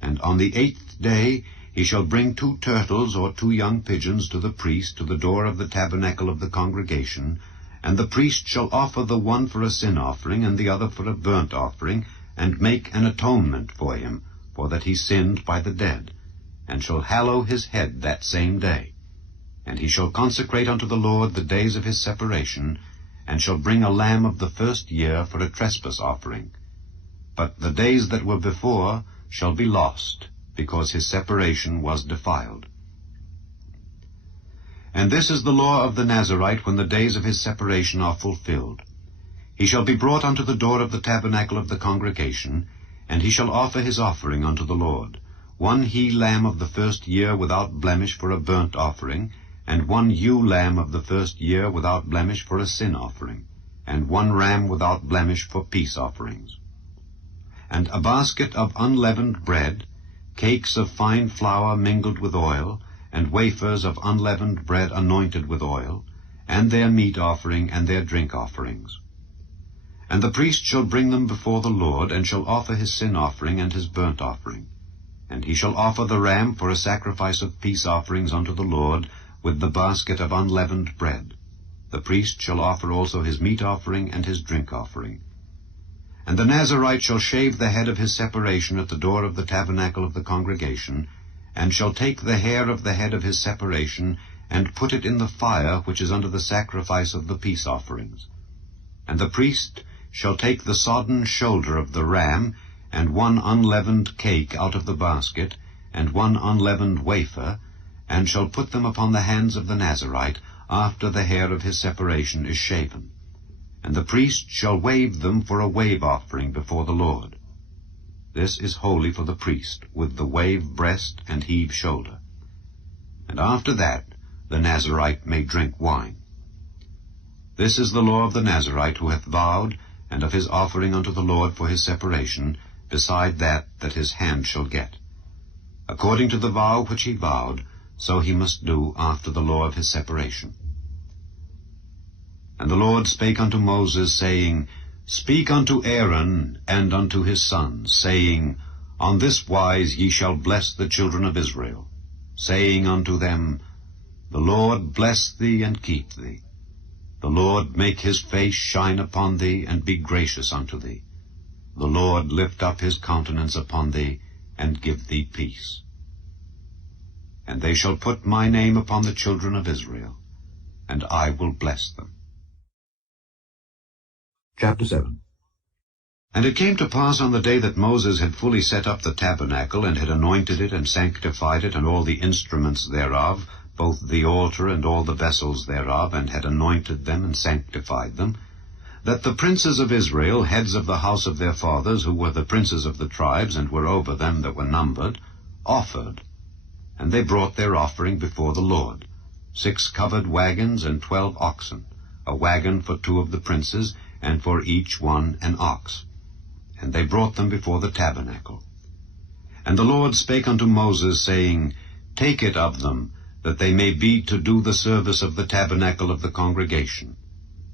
And on the 8th day he shall bring 2 turtles or 2 young pigeons to the priest to the door of the tabernacle of the congregation, and the priest shall offer the one for a sin offering, and the other for a burnt offering, and make an atonement for him, for that he sinned by the dead, and shall hallow his head that same day. And he shall consecrate unto the Lord the days of his separation, and shall bring a lamb of the 1st year for a trespass offering. But the days that were before shall be lost, because his separation was defiled. And this is the law of the Nazarite when the days of his separation are fulfilled. He shall be brought unto the door of the tabernacle of the congregation, and he shall offer his offering unto the Lord, 1 he-lamb of the 1st year without blemish for a burnt offering, and 1 ewe-lamb of the 1st year without blemish for a sin offering, and 1 ram without blemish for peace offerings. And a basket of unleavened bread, cakes of fine flour mingled with oil, and wafers of unleavened bread anointed with oil, and their meat offering and their drink offerings. And the priest shall bring them before the Lord, and shall offer his sin offering and his burnt offering. And he shall offer the ram for a sacrifice of peace offerings unto the Lord, with the basket of unleavened bread. The priest shall offer also his meat offering and his drink offering. And the Nazarite shall shave the head of his separation at the door of the tabernacle of the congregation, and shall take the hair of the head of his separation, and put it in the fire which is under the sacrifice of the peace offerings. And the priest shall take the sodden shoulder of the ram, and 1 unleavened cake out of the basket, and 1 unleavened wafer, and shall put them upon the hands of the Nazarite, after the hair of his separation is shaven. And the priest shall wave them for a wave offering before the Lord. This is holy for the priest, with the wave breast and heave shoulder. And after that the Nazarite may drink wine. This is the law of the Nazarite who hath vowed, and of his offering unto the Lord for his separation, beside that his hand shall get. According to the vow which he vowed, so he must do after the law of his separation. And the Lord spake unto Moses, saying, Speak unto Aaron and unto his sons, saying, On this wise ye shall bless the children of Israel, saying unto them, The Lord bless thee and keep thee. The Lord make his face shine upon thee, and be gracious unto thee. The Lord lift up his countenance upon thee, and give thee peace. And they shall put my name upon the children of Israel, and I will bless them. Chapter 7. And it came to pass on the day that Moses had fully set up the tabernacle, and had anointed it, and sanctified it, and all the instruments thereof, both the altar and all the vessels thereof, and had anointed them and sanctified them, that the princes of Israel, heads of the house of their fathers, who were the princes of the tribes, and were over them that were numbered, offered. And they brought their offering before the Lord, 6 covered wagons and 12 oxen, a wagon for 2 of the princes, and for each one an ox. And they brought them before the tabernacle. And the Lord spake unto Moses, saying, Take it of them, that they may be to do the service of the tabernacle of the congregation.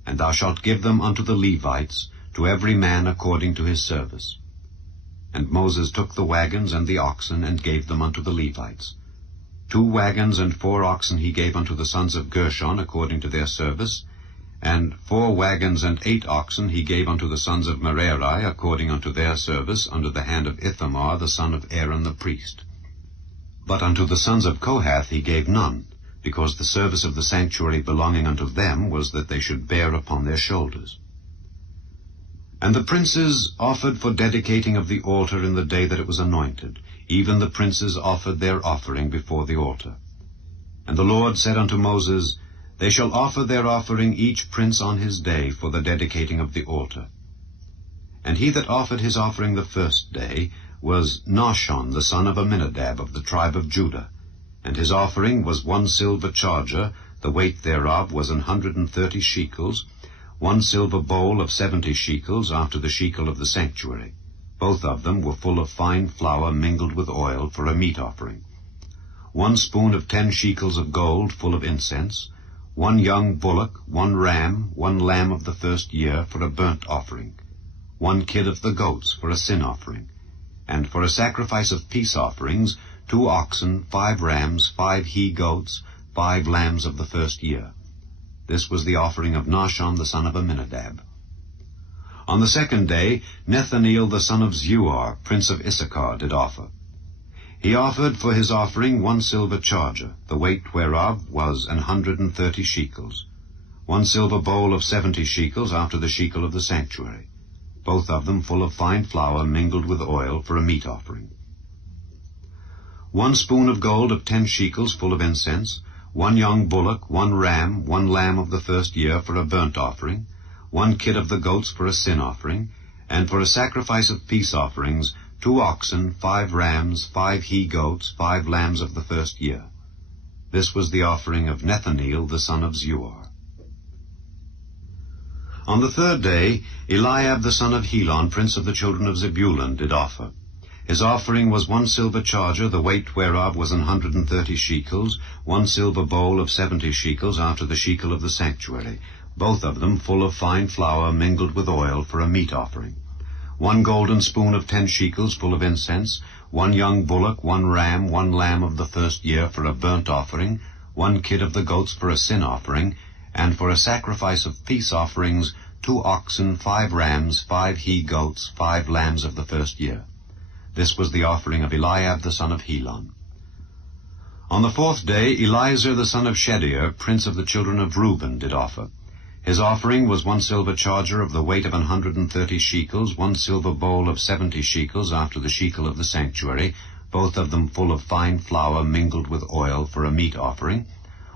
And thou shalt give them unto the Levites, to every man according to his service. And Moses took the wagons and the oxen, and gave them unto the Levites. 2 wagons and 4 oxen he gave unto the sons of Gershon according to their service, And 4 wagons and 8 oxen he gave unto the sons of Merari, according unto their service, under the hand of Ithamar the son of Aaron the priest. But unto the sons of Kohath he gave none, because the service of the sanctuary belonging unto them was that they should bear upon their shoulders. And the princes offered for dedicating of the altar in the day that it was anointed. Even the princes offered their offering before the altar. And the Lord said unto Moses, They shall offer their offering each prince on his day for the dedicating of the altar. And he that offered his offering the first day was Nahshon the son of Amminadab of the tribe of Judah. And his offering was 1 silver charger, the weight thereof was 130 shekels, 1 silver bowl of 70 shekels, after the shekel of the sanctuary. Both of them were full of fine flour mingled with oil for a meat offering. 1 spoon of 10 shekels of gold full of incense, 1 young bullock, 1 ram, 1 lamb of the first year for a burnt offering, 1 kid of the goats for a sin offering, and for a sacrifice of peace offerings, 2 oxen, 5 rams, 5 he-goats, 5 lambs of the first year. This was the offering of Nahshon the son of Amminadab. On the second day, Nethaneel the son of Zuar, prince of Issachar, did offer. He offered for his offering 1 silver charger, the weight whereof was 130 shekels, 1 silver bowl of 70 shekels, after the shekel of the sanctuary, both of them full of fine flour mingled with oil for a meat offering. 1 spoon of gold of 10 shekels full of incense, 1 young bullock, 1 ram, 1 lamb of the first year for a burnt offering, 1 kid of the goats for a sin offering, and for a sacrifice of peace offerings, 2 oxen, 5 rams, 5 he-goats, 5 lambs of the first year. This was the offering of Nethaneel the son of Zuar. On the third day, Eliab the son of Helon, prince of the children of Zebulun, did offer. His offering was 1 silver charger, the weight whereof was 130 shekels, 1 silver bowl of 70 shekels, after the shekel of the sanctuary, both of them full of fine flour mingled with oil for a meat offering. 1 golden spoon of 10 shekels full of incense, 1 young bullock, 1 ram, 1 lamb of the first year for a burnt offering, 1 kid of the goats for a sin offering, and for a sacrifice of peace offerings, 2 oxen, 5 rams, 5 he-goats, 5 lambs of the first year. This was the offering of Eliab the son of Helon. On the fourth day, Eliezer the son of Shedeur, prince of the children of Reuben, did offer. His offering was 1 silver charger of the weight of 130 shekels, 1 silver bowl of 70 shekels, after the shekel of the sanctuary, both of them full of fine flour mingled with oil for a meat offering,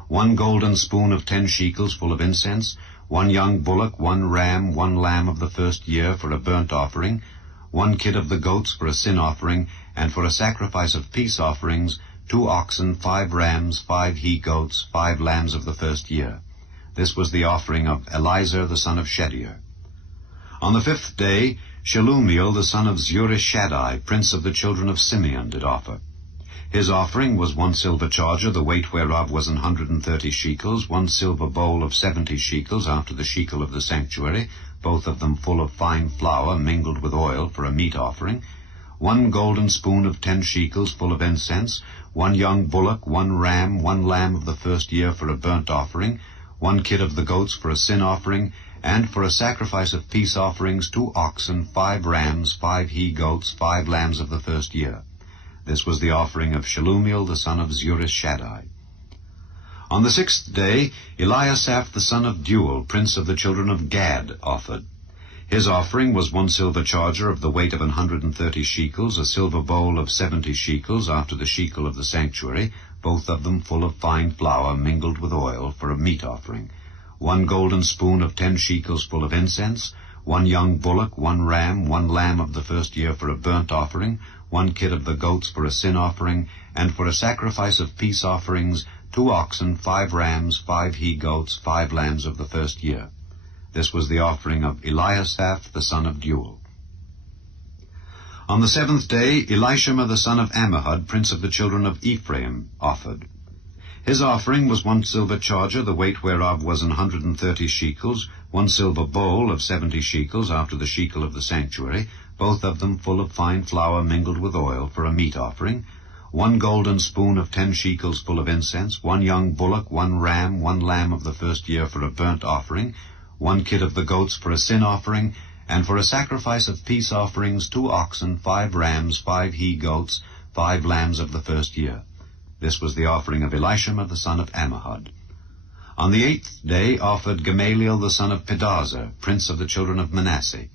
1 golden spoon of 10 shekels full of incense, 1 young bullock, 1 ram, 1 lamb of the first year for a burnt offering, 1 kid of the goats for a sin offering, and for a sacrifice of peace offerings, 2 oxen, 5 rams, 5 he-goats, 5 lambs of the first year. This was the offering of Eliezer the son of Shedeur. On the fifth day, Shelumiel the son of Zurishaddai, prince of the children of Simeon, did offer. His offering was 1 silver charger, the weight whereof was 130 shekels, 1 silver bowl of 70 shekels, after the shekel of the sanctuary, both of them full of fine flour mingled with oil for a meat offering, 1 golden spoon of 10 shekels full of incense, 1 young bullock, 1 ram, 1 lamb of the first year for a burnt offering, 1 kid of the goats for a sin offering, and for a sacrifice of peace offerings, 2 oxen, 5 rams, 5 he-goats, 5 lambs of the first year. This was the offering of Shelumiel the son of Zurishaddai. On the sixth day, Eliasaph the son of Deuel, prince of the children of Gad, offered. His offering was 1 silver charger of the weight of 130 shekels, a silver bowl of 70 shekels, after the shekel of the sanctuary, both of them full of fine flour mingled with oil for a meat offering, 1 golden spoon of 10 shekels full of incense, 1 young bullock, 1 ram, 1 lamb of the first year for a burnt offering, 1 kid of the goats for a sin offering, and for a sacrifice of peace offerings, 2 oxen, 5 rams, 5 he-goats, 5 lambs of the first year. This was the offering of Eliasaph the son of Deuel. On the seventh day, Elishama the son of Ammihud, prince of the children of Ephraim, offered. His offering was 1 silver charger, the weight whereof was 130 shekels, 1 silver bowl of 70 shekels, after the shekel of the sanctuary, both of them full of fine flour mingled with oil for a meat offering, 1 golden spoon of 10 shekels full of incense, 1 young bullock, 1 ram, 1 lamb of the first year for a burnt offering, 1 kid of the goats for a sin offering, and for a sacrifice of peace offerings 2 oxen, 5 rams, 5 he-goats, 5 lambs of the first year. This was the offering of Elishama the son of Ammihud. On the 8th day offered Gamaliel the son of Pedahzur, prince of the children of Manasseh.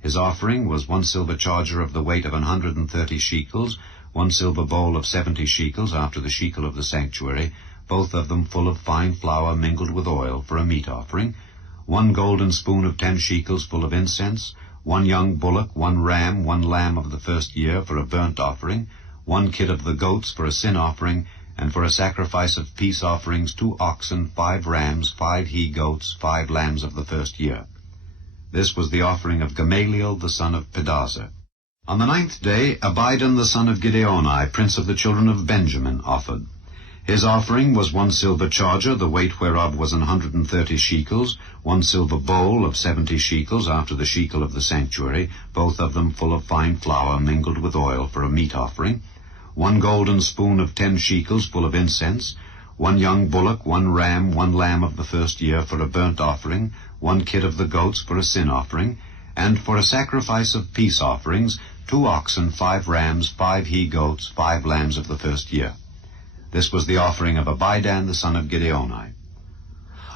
His offering was 1 silver charger of the weight of 130 shekels, 1 silver bowl of 70 shekels after the shekel of the sanctuary, both of them full of fine flour mingled with oil for a meat offering, 1 golden spoon of 10 shekels full of incense, 1 young bullock, 1 ram, 1 lamb of the first year for a burnt offering, 1 kid of the goats for a sin offering, and for a sacrifice of peace offerings 2 oxen, 5 rams, 5 he-goats, 5 lambs of the first year. This was the offering of Gamaliel the son of Pedahzur. On the 9th day Abidan the son of Gideoni, prince of the children of Benjamin, offered. His offering was 1 silver charger, the weight whereof was 130 shekels, 1 silver bowl of 70 shekels after the shekel of the sanctuary, both of them full of fine flour mingled with oil for a meat offering, 1 golden spoon of 10 shekels full of incense, 1 young bullock, 1 ram, 1 lamb of the first year for a burnt offering, 1 kid of the goats for a sin offering, and for a sacrifice of peace offerings 2 oxen, 5 rams, 5 he-goats, 5 lambs of the first year. This was the offering of Abidan the son of Gideoni.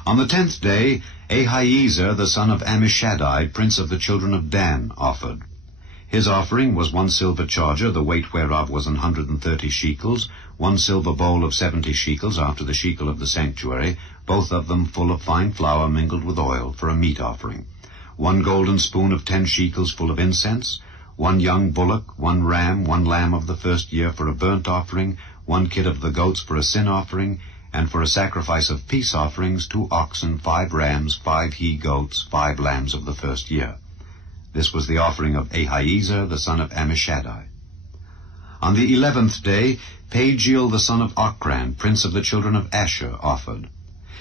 On the 10th day Ahiezer the son of Ammishaddai, prince of the children of Dan, offered. His offering was 1 silver charger, the weight whereof was 130 shekels, 1 silver bowl of 70 shekels after the shekel of the sanctuary, both of them full of fine flour mingled with oil for a meat offering, 1 golden spoon of 10 shekels full of incense, 1 young bullock, 1 ram, 1 lamb of the first year for a burnt offering, 1 kid of the goats for a sin offering, and for a sacrifice of peace offerings 2 oxen, 5 rams, 5 he-goats, 5 lambs of the first year. This was the offering of Ahiezer the son of Ammishaddai. On the 11th day Pagiel the son of Ochran, prince of the children of Asher, offered.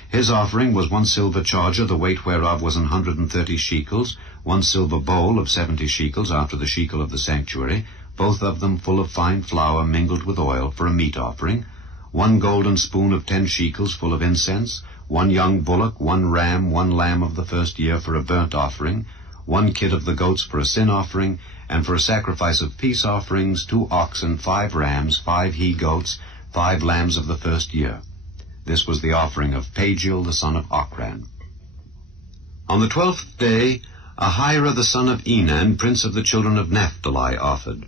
His offering was 1 silver charger, the weight whereof was 130 shekels, 1 silver bowl of 70 shekels after the shekel of the sanctuary, both of them full of fine flour mingled with oil for a meat offering, 1 golden spoon of 10 shekels full of incense, 1 young bullock, 1 ram, 1 lamb of the first year for a burnt offering, 1 kid of the goats for a sin offering, and for a sacrifice of peace offerings 2 oxen, 5 rams, 5 he-goats, 5 lambs of the first year. This was the offering of Pagiel the son of Ochran. On the 12th day Ahira the son of Enan, prince of the children of Naphtali, offered.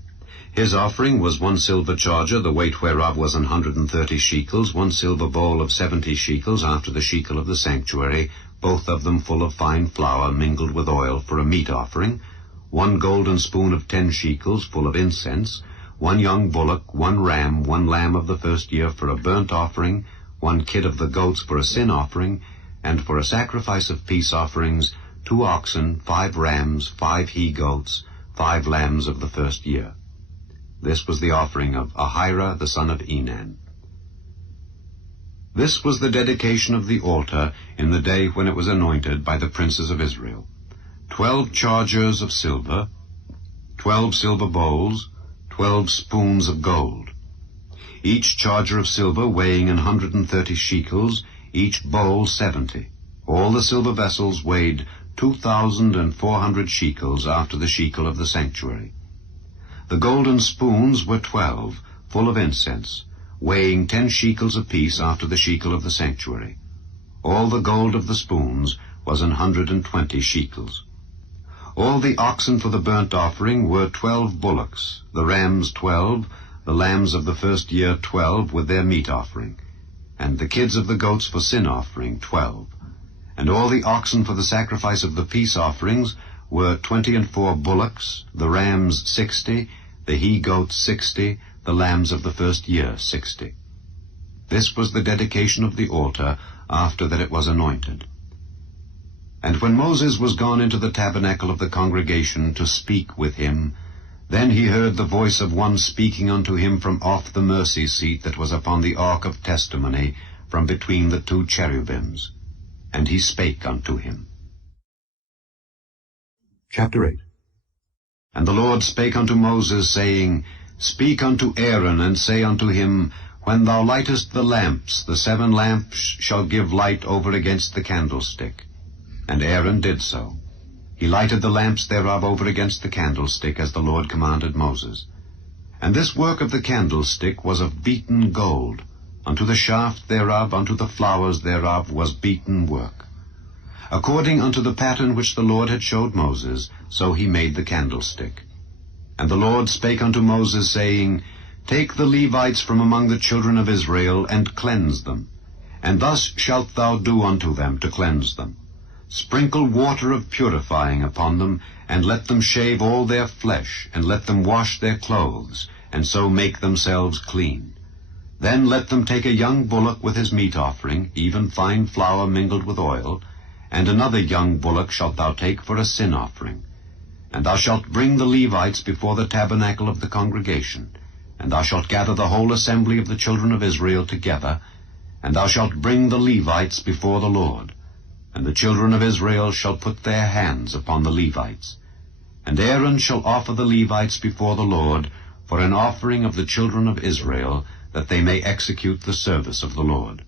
His offering was 1 silver charger, the weight whereof was 130 shekels, 1 silver bowl of 70 shekels after the shekel of the sanctuary, both of them full of fine flour mingled with oil for a meat offering, 1 golden spoon of 10 shekels full of incense, 1 young bullock, 1 ram, 1 lamb of the first year for a burnt offering, 1 kid of the goats for a sin offering, and for a sacrifice of peace offerings 2 oxen, 5 rams, 5 he-goats, 5 lambs of the first year. This was the offering of Ahira the son of Enan. This was the dedication of the altar in the day when it was anointed by the princes of Israel. 12 chargers of silver, 12 silver bowls, 12 spoons of gold. Each charger of silver weighing 130 shekels, each bowl 70. All the silver vessels weighed 2,400 shekels after the shekel of the sanctuary. The golden spoons were 12, full of incense, weighing 10 shekels apiece after the shekel of the sanctuary. All the gold of the spoons was 120 shekels. All the oxen for the burnt offering were 12 bullocks, the rams 12, the lambs of the first year 12 with their meat offering, and the kids of the goats for sin offering 12. And all the oxen for the sacrifice of the peace offerings were 24 bullocks, the rams 60, the he-goats 60, the lambs of the first year 60. This was the dedication of the altar after that it was anointed. And when Moses was gone into the tabernacle of the congregation to speak with him, then he heard the voice of one speaking unto him from off the mercy seat that was upon the ark of testimony, from between the 2 cherubims. And he spake unto him. Chapter 8. And the Lord spake unto Moses, saying, Speak unto Aaron, and say unto him, When thou lightest the lamps, the 7 lamps shall give light over against the candlestick. And Aaron did so. He lighted the lamps thereof over against the candlestick, as the Lord commanded Moses. And this work of the candlestick was of beaten gold. Unto the shaft thereof, unto the flowers thereof, was beaten work. According unto the pattern which the Lord had showed Moses, so he made the candlestick. And the Lord spake unto Moses, saying, Take the Levites from among the children of Israel, and cleanse them. And thus shalt thou do unto them to cleanse them. Sprinkle water of purifying upon them, and let them shave all their flesh, and let them wash their clothes, and so make themselves clean. Then let them take a young bullock with his meat offering, even fine flour mingled with oil, and another young bullock shalt thou take for a sin offering. And thou shalt bring the Levites before the tabernacle of the congregation, and thou shalt gather the whole assembly of the children of Israel together, and thou shalt bring the Levites before the Lord. And the children of Israel shall put their hands upon the Levites. And Aaron shall offer the Levites before the Lord for an offering of the children of Israel, that they may execute the service of the Lord.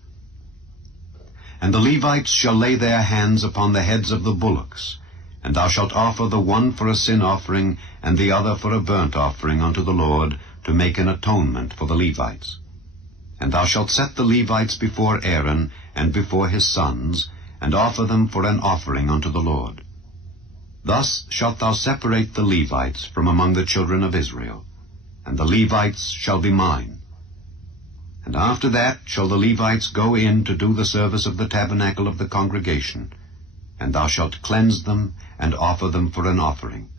And the Levites shall lay their hands upon the heads of the bullocks, and thou shalt offer the one for a sin offering, and the other for a burnt offering unto the Lord, to make an atonement for the Levites. And thou shalt set the Levites before Aaron and before his sons, and offer them for an offering unto the Lord. Thus shalt thou separate the Levites from among the children of Israel, and the Levites shall be mine. And after that shall the Levites go in to do the service of the tabernacle of the congregation, and thou shalt cleanse them, and offer them for an offering.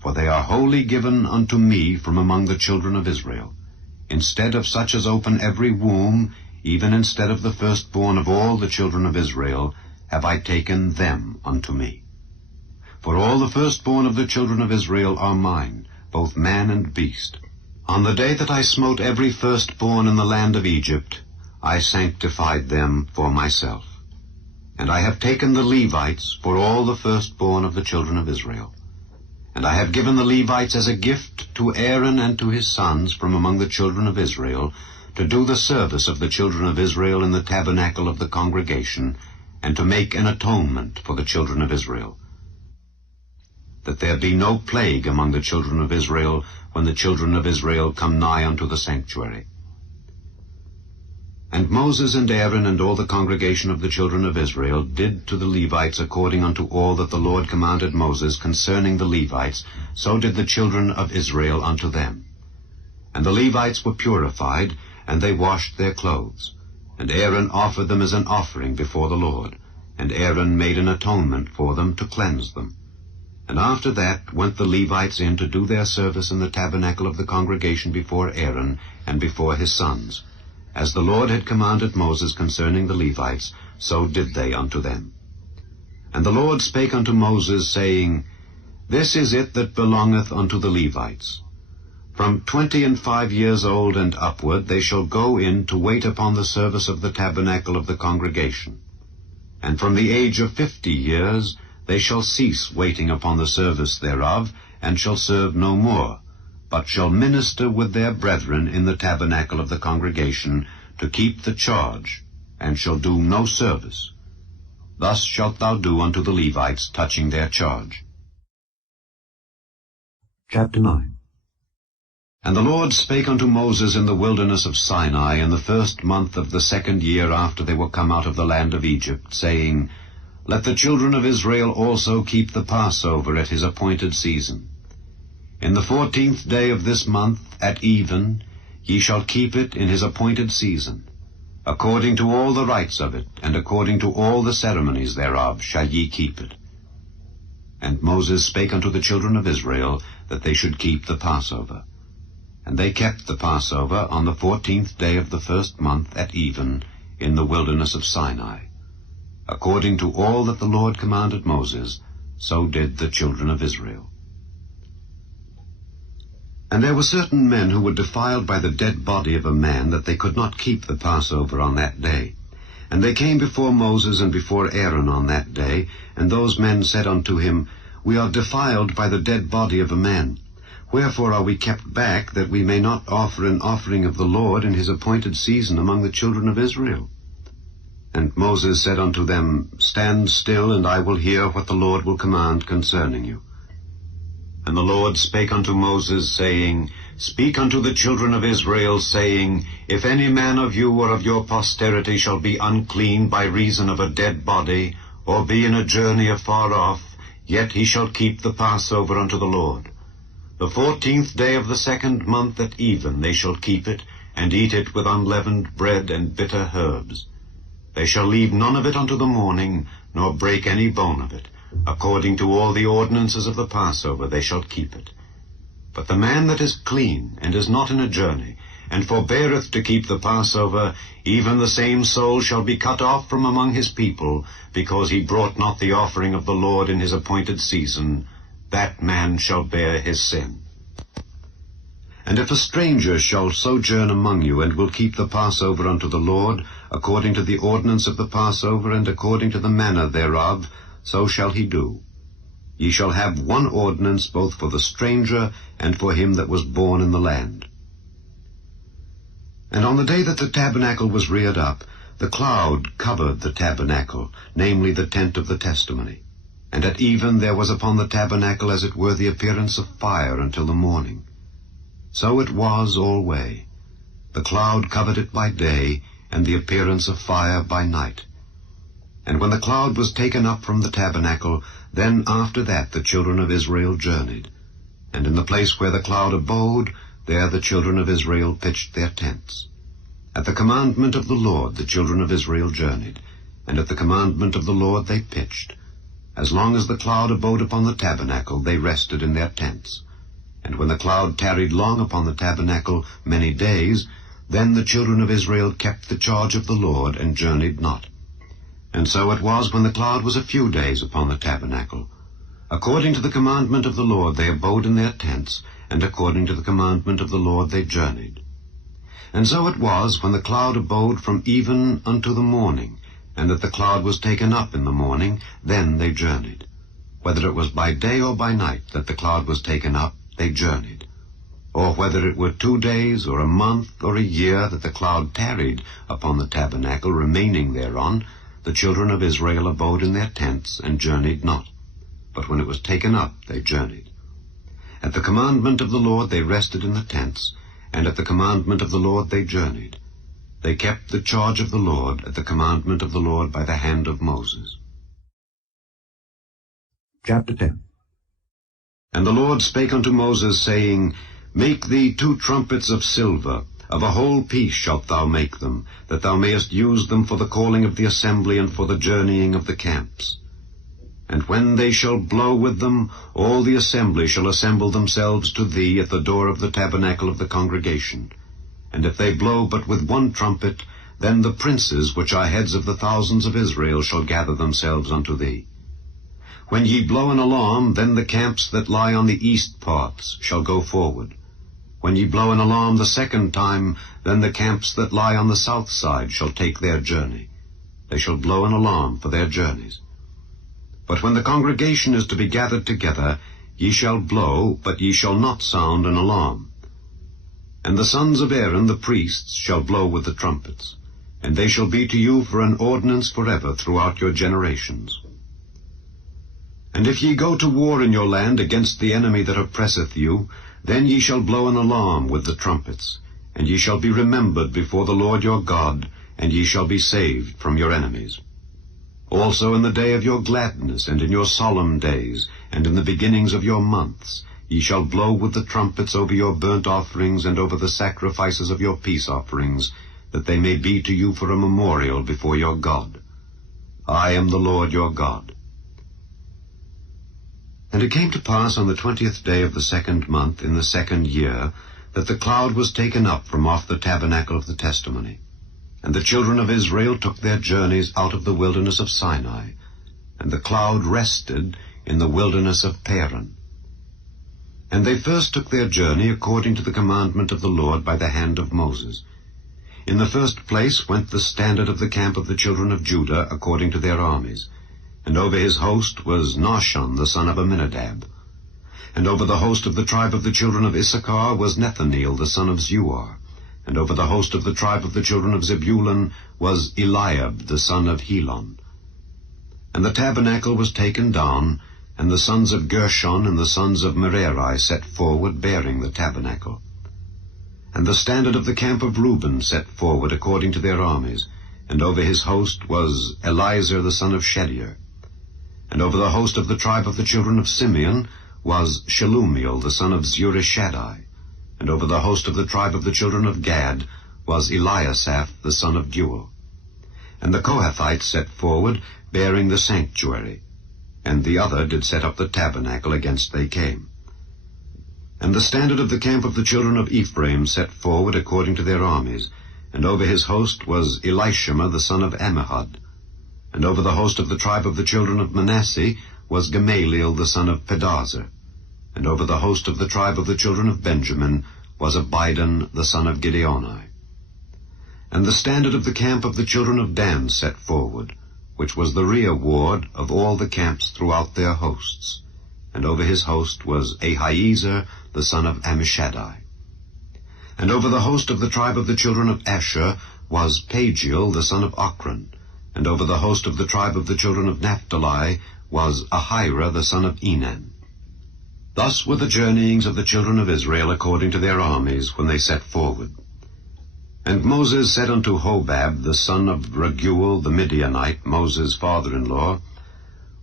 For they are wholly given unto me from among the children of Israel. Instead of such as open every womb, even instead of the firstborn of all the children of Israel, have I taken them unto me. For all the firstborn of the children of Israel are mine, both man and beast. On the day that I smote every firstborn in the land of Egypt, I sanctified them for myself. And I have taken the Levites for all the firstborn of the children of Israel. And I have given the Levites as a gift to Aaron and to his sons from among the children of Israel, to do the service of the children of Israel in the tabernacle of the congregation, and to make an atonement for the children of Israel, that there be no plague among the children of Israel when the children of Israel come nigh unto the sanctuary. And Moses and Aaron and all the congregation of the children of Israel did to the Levites according unto all that the Lord commanded Moses concerning the Levites, so did the children of Israel unto them. And the Levites were purified, and they washed their clothes. And Aaron offered them as an offering before the Lord, and Aaron made an atonement for them to cleanse them. And after that went the Levites in to do their service in the tabernacle of the congregation before Aaron and before his sons. As the Lord had commanded Moses concerning the Levites, so did they unto them. And the Lord spake unto Moses, saying, This is it that belongeth unto the Levites. From 25 years old and upward they shall go in to wait upon the service of the tabernacle of the congregation. And from the age of 50 years they shall cease waiting upon the service thereof, and shall serve no more, but shall minister with their brethren in the tabernacle of the congregation, to keep the charge, and shall do no service. Thus shalt thou do unto the Levites touching their charge. Chapter 9. And the Lord spake unto Moses in the wilderness of Sinai in the 1st month of the 2nd year after they were come out of the land of Egypt, saying, Let the children of Israel also keep the Passover at his appointed season. In the 14th day of this month, at even, ye shall keep it in his appointed season. According to all the rites of it, and according to all the ceremonies thereof, shall ye keep it. And Moses spake unto the children of Israel, that they should keep the Passover. And they kept the Passover on the 14th day of the 1st month at even, in the wilderness of Sinai. According to all that the Lord commanded Moses, so did the children of Israel. And there were certain men who were defiled by the dead body of a man, that they could not keep the Passover on that day. And they came before Moses and before Aaron on that day, and those men said unto him, We are defiled by the dead body of a man. Wherefore are we kept back, that we may not offer an offering of the Lord in his appointed season among the children of Israel? And Moses said unto them, Stand still, and I will hear what the Lord will command concerning you. And the Lord spake unto Moses, saying, Speak unto the children of Israel, saying, If any man of you or of your posterity shall be unclean by reason of a dead body, or be in a journey afar off, yet he shall keep the Passover unto the Lord. The 14th day of the 2nd month at even they shall keep it, and eat it with unleavened bread and bitter herbs. They shall leave none of it unto the morning, nor break any bone of it. According to all the ordinances of the Passover they shall keep it. But the man that is clean, and is not in a journey, and forbeareth to keep the Passover, even the same soul shall be cut off from among his people, because he brought not the offering of the Lord in his appointed season. That man shall bear his sin. And if a stranger shall sojourn among you, and will keep the Passover unto the Lord, according to the ordinance of the Passover, and according to the manner thereof, so shall he do. Ye shall have one ordinance both for the stranger and for him that was born in the land. And on the day that the tabernacle was reared up, the cloud covered the tabernacle, namely the tent of the testimony. And at even there was upon the tabernacle as it were the appearance of fire until the morning. So it was alway. The cloud covered it by day, and the appearance of fire by night. And when the cloud was taken up from the tabernacle, then after that the children of Israel journeyed. And in the place where the cloud abode, there the children of Israel pitched their tents. At the commandment of the Lord the children of Israel journeyed, and at the commandment of the Lord they pitched. As long as the cloud abode upon the tabernacle, they rested in their tents. And when the cloud tarried long upon the tabernacle, many days, then the children of Israel kept the charge of the Lord, and journeyed not. And so it was when the cloud was a few days upon the tabernacle. According to the commandment of the Lord they abode in their tents, and according to the commandment of the Lord they journeyed. And so it was when the cloud abode from even unto the morning, and that the cloud was taken up in the morning, then they journeyed. Whether it was by day or by night that the cloud was taken up, they journeyed. Or whether it were 2 days, or a month, or a year, that the cloud tarried upon the tabernacle, remaining thereon, the children of Israel abode in their tents, and journeyed not. But when it was taken up, they journeyed. At the commandment of the Lord they rested in the tents, and at the commandment of the Lord they journeyed. They kept the charge of the Lord at the commandment of the Lord by the hand of Moses. Chapter 10. And the Lord spake unto Moses, saying, Make thee 2 trumpets of silver, of a whole piece shalt thou make them, that thou mayest use them for the calling of the assembly and for the journeying of the camps. And when they shall blow with them, all the assembly shall assemble themselves to thee at the door of the tabernacle of the congregation. And if they blow but with 1 trumpet, then the princes, which are heads of the thousands of Israel, shall gather themselves unto thee. When ye blow an alarm, then the camps that lie on the east parts shall go forward. When ye blow an alarm the 2nd time, then the camps that lie on the south side shall take their journey. They shall blow an alarm for their journeys. But when the congregation is to be gathered together, ye shall blow, but ye shall not sound an alarm. And the sons of Aaron the priests shall blow with the trumpets, and they shall be to you for an ordinance forever throughout your generations. And if ye go to war in your land against the enemy that oppresseth you, then ye shall blow an alarm with the trumpets, and ye shall be remembered before the Lord your God, and ye shall be saved from your enemies. Also in the day of your gladness, and in your solemn days, and in the beginnings of your months, ye shall blow with the trumpets over your burnt offerings and over the sacrifices of your peace offerings, that they may be to you for a memorial before your God. I am the Lord your God. And it came to pass on the 20th day of the 2nd month in the 2nd year, that the cloud was taken up from off the tabernacle of the testimony. And the children of Israel took their journeys out of the wilderness of Sinai, and the cloud rested in the wilderness of Paran. And they first took their journey according to the commandment of the Lord by the hand of Moses. In the first place went the standard of the camp of the children of Judah according to their armies. And over his host was Nahshon the son of Amminadab. And over the host of the tribe of the children of Issachar was Nethaneel the son of Zuar. And over the host of the tribe of the children of Zebulun was Eliab the son of Helon. And the tabernacle was taken down, and the sons of Gershon and the sons of Merari set forward, bearing the tabernacle. And the standard of the camp of Reuben set forward according to their armies, and over his host was Eliezer the son of Shedeur. And over the host of the tribe of the children of Simeon was Shelumiel the son of Zurishaddai. And over the host of the tribe of the children of Gad was Eliasaph the son of Deuel. And the Kohathites set forward, bearing the sanctuary, and the other did set up the tabernacle against they came. And the standard of the camp of the children of Ephraim set forward according to their armies, and over his host was Elishama the son of Ammihud. And over the host of the tribe of the children of Manasseh was Gamaliel the son of Pedahzur. And over the host of the tribe of the children of Benjamin was Abidan the son of Gideoni. And the standard of the camp of the children of Dan set forward, which was the rear ward of all the camps throughout their hosts. And over his host was Ahiezer the son of Ammishaddai. And over the host of the tribe of the children of Asher was Pagiel the son of Ochran. And over the host of the tribe of the children of Naphtali was Ahira the son of Enan. Thus were the journeyings of the children of Israel according to their armies when they set forward. And Moses said unto Hobab the son of Raguel the Midianite, Moses' father-in-law,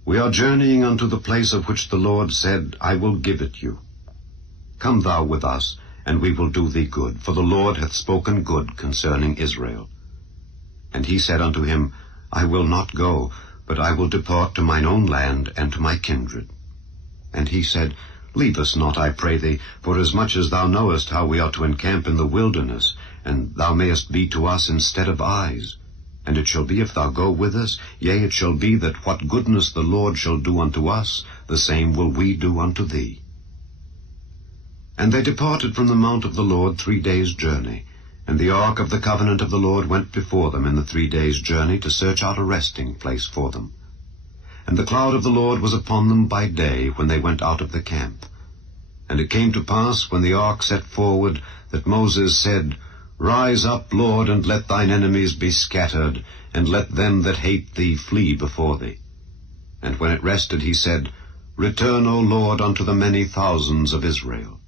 We are journeying unto the place of which the Lord said, I will give it you. Come thou with us, and we will do thee good, for the Lord hath spoken good concerning Israel. And he said unto him, I will not go, but I will depart to mine own land and to my kindred. And he said, Leave us not, I pray thee, forasmuch as thou knowest how we are to encamp in the wilderness, and thou mayest be to us instead of eyes. And it shall be, if thou go with us, yea, it shall be that what goodness the Lord shall do unto us, the same will we do unto thee. And they departed from the mount of the Lord 3 days' journey, and the ark of the covenant of the Lord went before them in the 3 days' journey to search out a resting place for them. And the cloud of the Lord was upon them by day when they went out of the camp. And it came to pass, when the ark set forward, that Moses said, Rise up, Lord, and let thine enemies be scattered, and let them that hate thee flee before thee. And when it rested, he said, Return, O Lord, unto the many thousands of Israel.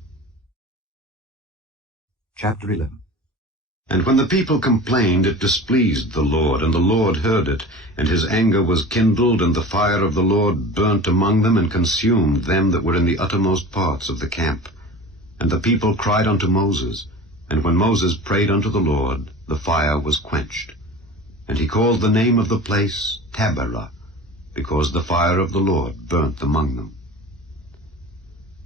Chapter 11. And when the people complained, it displeased the Lord, and the Lord heard it, and his anger was kindled, and the fire of the Lord burnt among them, and consumed them that were in the uttermost parts of the camp. And the people cried unto Moses, and when Moses prayed unto the Lord, the fire was quenched. And he called the name of the place Taberah, because the fire of the Lord burnt among them.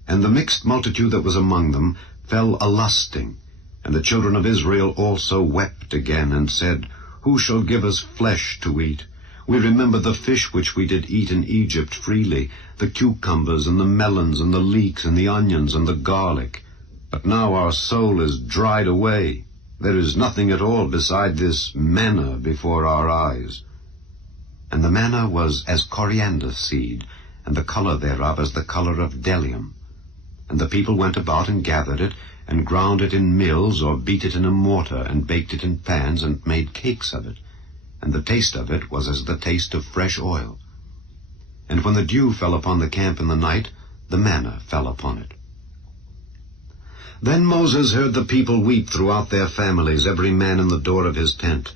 And the mixed multitude that was among them fell a-lusting, and the children of Israel also wept again, and said, Who shall give us flesh to eat? We remember the fish which we did eat in Egypt freely, the cucumbers, and the melons, and the leeks, and the onions, and the garlic. But now our soul is dried away. There is nothing at all beside this manna before our eyes. And the manna was as coriander seed, and the color thereof as the color of bdellium. And the people went about and gathered it, and ground it in mills, or beat it in a mortar, and baked it in pans, and made cakes of it. And the taste of it was as the taste of fresh oil. And when the dew fell upon the camp in the night, the manna fell upon it. Then Moses heard the people weep throughout their families, every man in the door of his tent.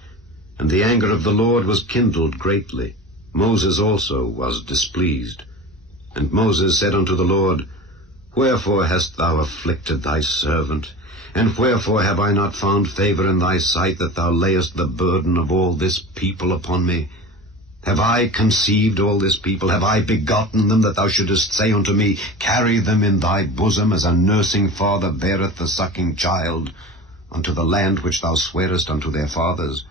And the anger of the Lord was kindled greatly. Moses also was displeased. And Moses said unto the Lord, Wherefore hast thou afflicted thy servant? And wherefore have I not found favor in thy sight, that thou layest the burden of all this people upon me? Have I conceived all this people? Have I begotten them, that thou shouldest say unto me, Carry them in thy bosom, as a nursing father beareth the sucking child, unto the land which thou swarest unto their fathers?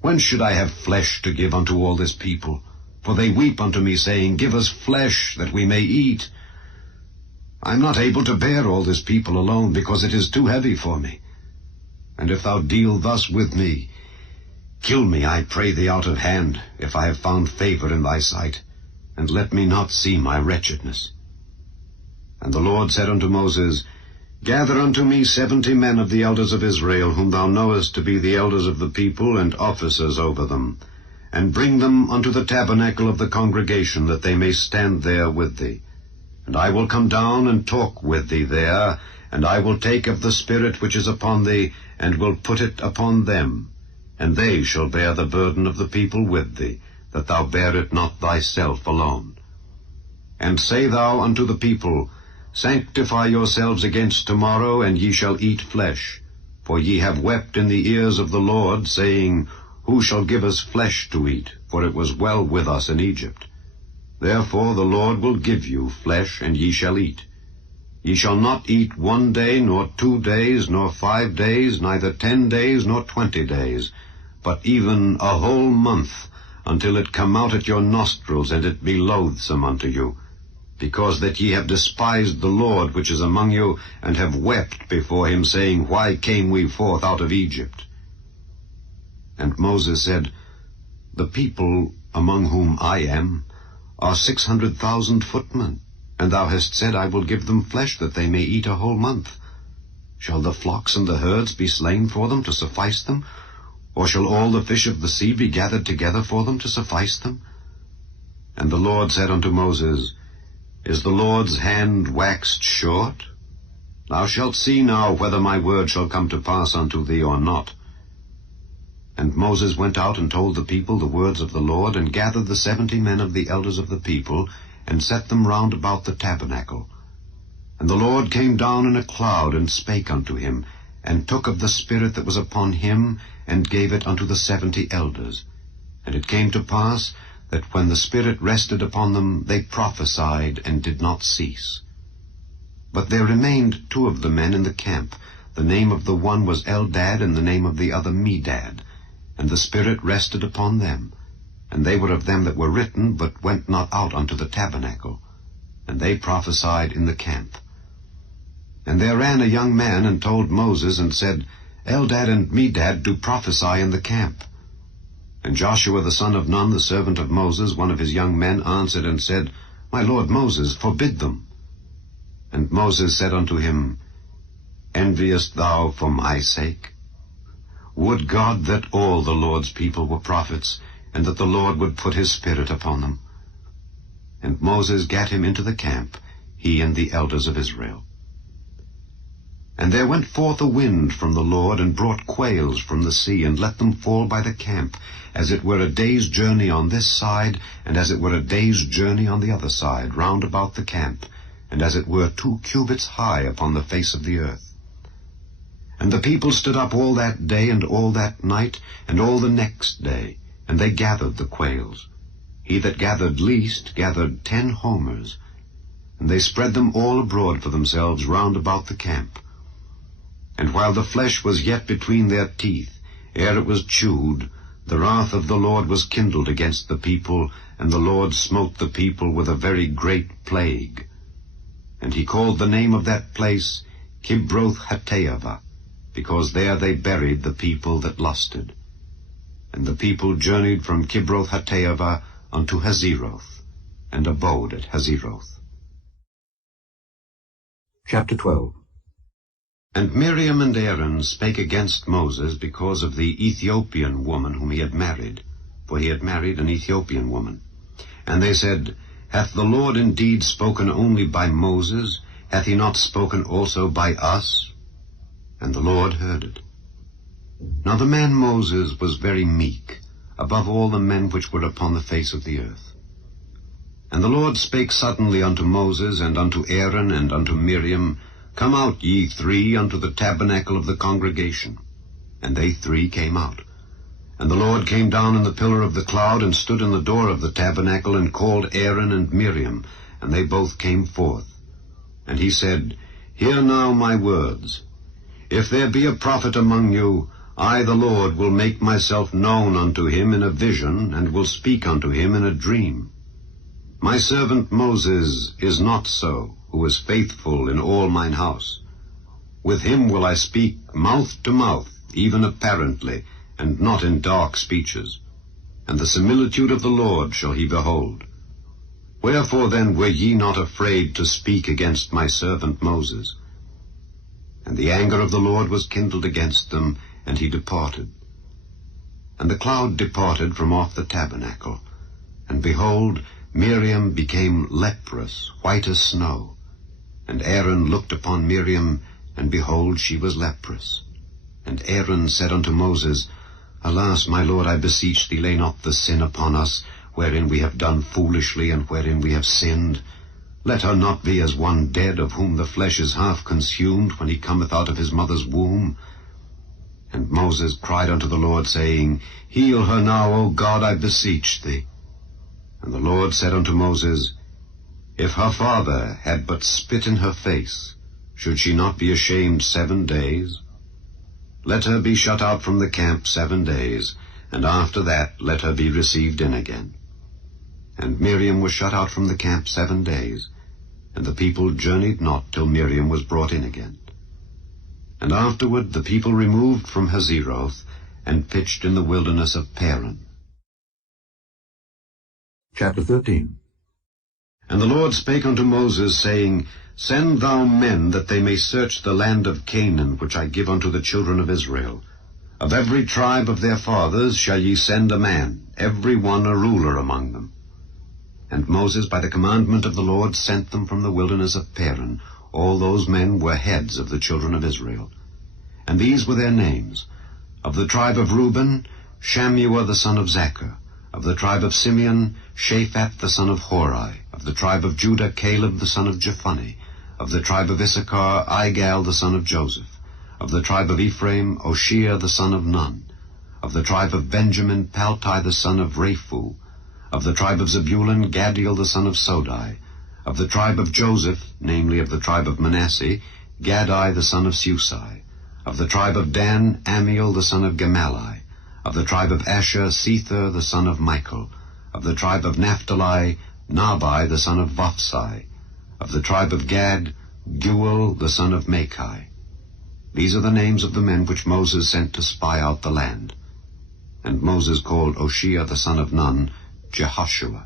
When should I have flesh to give unto all this people? For they weep unto me, saying, Give us flesh, that we may eat. I am not able to bear all this people alone, because it is too heavy for me. And if thou deal thus with me, kill me, I pray thee, out of hand, if I have found favor in thy sight, and let me not see my wretchedness. And the Lord said unto Moses, Gather unto me 70 men of the elders of Israel, whom thou knowest to be the elders of the people and officers over them, and bring them unto the tabernacle of the congregation, that they may stand there with thee. And I will come down and talk with thee there, and I will take of the Spirit which is upon thee, and will put it upon them, and they shall bear the burden of the people with thee, that thou bear it not thyself alone. And say thou unto the people, Sanctify yourselves against tomorrow, and ye shall eat flesh. For ye have wept in the ears of the Lord, saying, Who shall give us flesh to eat? For it was well with us in Egypt. Therefore the Lord will give you flesh, and ye shall eat. Ye shall not eat 1 day, nor 2 days, nor 5 days, neither 10 days, nor 20 days, but even a whole month, until it come out at your nostrils, and it be loathsome unto you, because that ye have despised the Lord which is among you, and have wept before him, saying, Why came we forth out of Egypt? And Moses said, The people among whom I am are 600,000 footmen, and thou hast said, I will give them flesh, that they may eat a whole month. Shall the flocks and the herds be slain for them to suffice them? Or shall all the fish of the sea be gathered together for them to suffice them? And the Lord said unto Moses, Is the Lord's hand waxed short? Thou shalt see now whether my word shall come to pass unto thee or not. And Moses went out and told the people the words of the Lord, and gathered the 70 men of the elders of the people, and set them round about the tabernacle. And the Lord came down in a cloud, and spake unto him, and took of the Spirit that was upon him, and gave it unto the 70 elders. And it came to pass, that when the Spirit rested upon them, they prophesied, and did not cease. But there remained 2 of the men in the camp. The name of the one was Eldad, and the name of the other Medad. And the Spirit rested upon them. And they were of them that were written, but went not out unto the tabernacle. And they prophesied in the camp. And there ran a young man, and told Moses, and said, Eldad and Medad do prophesy in the camp. And Joshua the son of Nun, the servant of Moses, one of his young men, answered and said, My lord Moses, forbid them. And Moses said unto him, Enviest thou for my sake? Would God that all the Lord's people were prophets, and that the Lord would put his Spirit upon them. And Moses gat him into the camp, he and the elders of Israel. And there went forth a wind from the Lord, and brought quails from the sea, and let them fall by the camp, as it were a day's journey on this side, and as it were a day's journey on the other side, round about the camp, and as it were 2 cubits high upon the face of the earth. And the people stood up all that day, and all that night, and all the next day, and they gathered the quails. He that gathered least gathered 10 homers, and they spread them all abroad for themselves round about the camp. And while the flesh was yet between their teeth, ere it was chewed, the wrath of the Lord was kindled against the people, and the Lord smote the people with a very great plague. And he called the name of that place Kibroth-Hattaavah, because there they buried the people that lusted. And the people journeyed from Kibroth-Hattaavah unto Hazeroth, and abode at Hazeroth. Chapter 12. And Miriam and Aaron spake against Moses because of the Ethiopian woman whom he had married, for he had married an Ethiopian woman. And they said, Hath the Lord indeed spoken only by Moses? Hath he not spoken also by us? And the Lord heard it. Now the man Moses was very meek, above all the men which were upon the face of the earth. And the Lord spake suddenly unto Moses, and unto Aaron, and unto Miriam, Come out, ye 3, unto the tabernacle of the congregation. And they 3 came out. And the Lord came down in the pillar of the cloud, and stood in the door of the tabernacle, and called Aaron and Miriam, and they both came forth. And he said, Hear now my words. If there be a prophet among you, I, the Lord, will make myself known unto him in a vision, and will speak unto him in a dream. My servant Moses is not so, who is faithful in all mine house. With him will I speak mouth to mouth, even apparently, and not in dark speeches. And the similitude of the Lord shall he behold. Wherefore then were ye not afraid to speak against my servant Moses? And the anger of the Lord was kindled against them, and he departed. And the cloud departed from off the tabernacle, and behold, Miriam became leprous, white as snow. And Aaron looked upon Miriam, and behold, she was leprous. And Aaron said unto Moses, Alas, my Lord, I beseech thee, lay not the sin upon us, wherein we have done foolishly, and wherein we have sinned. Let her not be as one dead, of whom the flesh is half consumed, when he cometh out of his mother's womb. And Moses cried unto the Lord, saying, Heal her now, O God, I beseech thee. And the Lord said unto Moses, If her father had but spit in her face, should she not be ashamed 7 days? Let her be shut out from the camp 7 days, and after that let her be received in again. And Miriam was shut out from the camp 7 days, and the people journeyed not till Miriam was brought in again. And afterward the people removed from Hazeroth, and pitched in the wilderness of Paran. Chapter 13. And the Lord spake unto Moses, saying, Send thou men, that they may search the land of Canaan, which I give unto the children of Israel. Of every tribe of their fathers shall ye send a man, every one a ruler among them. And Moses, by the commandment of the Lord, sent them from the wilderness of Paran. All those men were heads of the children of Israel. And these were their names. Of the tribe of Reuben, Shammua the son of Zaccur. Of the tribe of Simeon, Shaphat the son of Hori. Of the tribe of Judah, Caleb the son of Jephunneh. Of the tribe of Issachar, Igal the son of Joseph. Of the tribe of Ephraim, Oshea the son of Nun. Of the tribe of Benjamin, Paltai the son of Raphu. Of the tribe of Zebulun, Gadiel the son of Sodai. Of the tribe of Joseph, namely of the tribe of Manasseh, Gadai the son of Susai. Of the tribe of Dan, Amiel the son of Gemalli. Of the tribe of Asher, Sether the son of Michael. Of the tribe of Naphtali, Nabai the son of Vophsi. Of the tribe of Gad, Guel the son of Machi. These are the names of the men which Moses sent to spy out the land. And Moses called Oshea the son of Nun, Jehoshua.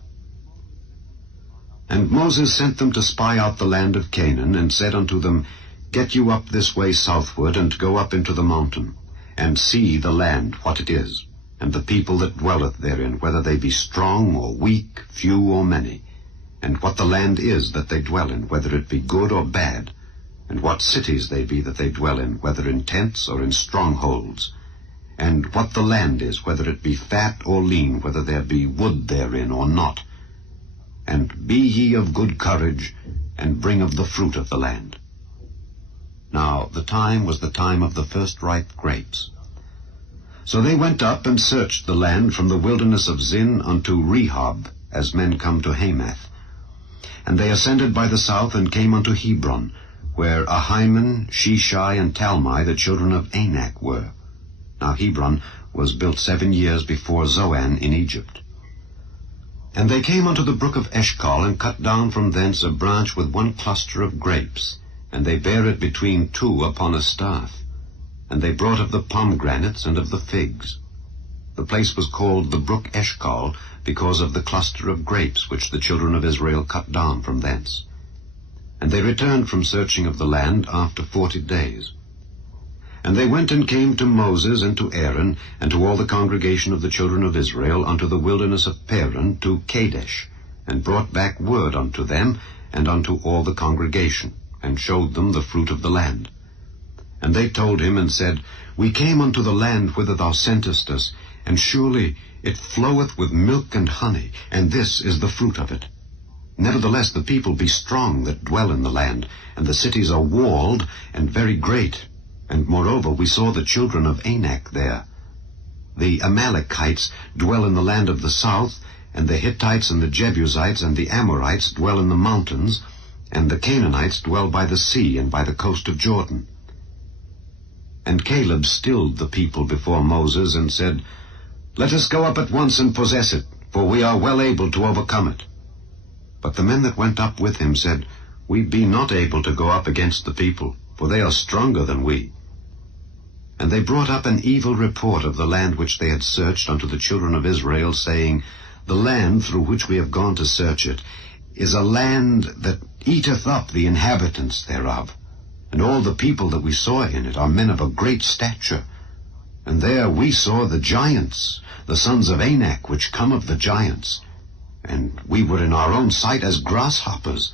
And Moses sent them to spy out the land of Canaan, and said unto them, Get you up this way southward, and go up into the mountain, and see the land what it is, and the people that dwelleth therein, whether they be strong or weak, few or many, and what the land is that they dwell in, whether it be good or bad, and what cities they be that they dwell in, whether in tents or in strongholds, and what the land is, whether it be fat or lean, whether there be wood therein or not. And be ye of good courage, and bring of the fruit of the land. Now the time was the time of the first ripe grapes. So they went up and searched the land from the wilderness of Zin unto Rehob, as men come to Hamath. And they ascended by the south, and came unto Hebron, where Ahiman, Sheshai, and Talmai, the children of Anak, were. Now Hebron was built 7 years before Zoan in Egypt. And they came unto the brook of Eshcol, and cut down from thence a branch with 1 cluster of grapes, and they bare it between 2 upon a staff. And they brought of the pomegranates and of the figs. The place was called the brook Eshcol, because of the cluster of grapes which the children of Israel cut down from thence. And they returned from searching of the land after 40 days. And they went and came to Moses and to Aaron, and to all the congregation of the children of Israel, unto the wilderness of Paran, to Kadesh, and brought back word unto them, and unto all the congregation, and showed them the fruit of the land. And they told him, and said, We came unto the land whither thou sentest us, and surely it floweth with milk and honey, and this is the fruit of it. Nevertheless the people be strong that dwell in the land, and the cities are walled, and very great. And moreover we saw the children of Anak there. The Amalekites dwell in the land of the south, and the Hittites and the Jebusites and the Amorites dwell in the mountains, and the Canaanites dwell by the sea and by the coast of Jordan. And Caleb stilled the people before Moses, and said, Let us go up at once and possess it, for we are well able to overcome it. But the men that went up with him said, We be not able to go up against the people, for they are stronger than we. And they brought up an evil report of the land which they had searched unto the children of Israel, saying, The land through which we have gone to search it is a land that eateth up the inhabitants thereof. And all the people that we saw in it are men of a great stature. And there we saw the giants, the sons of Anak, which come of the giants. And we were in our own sight as grasshoppers,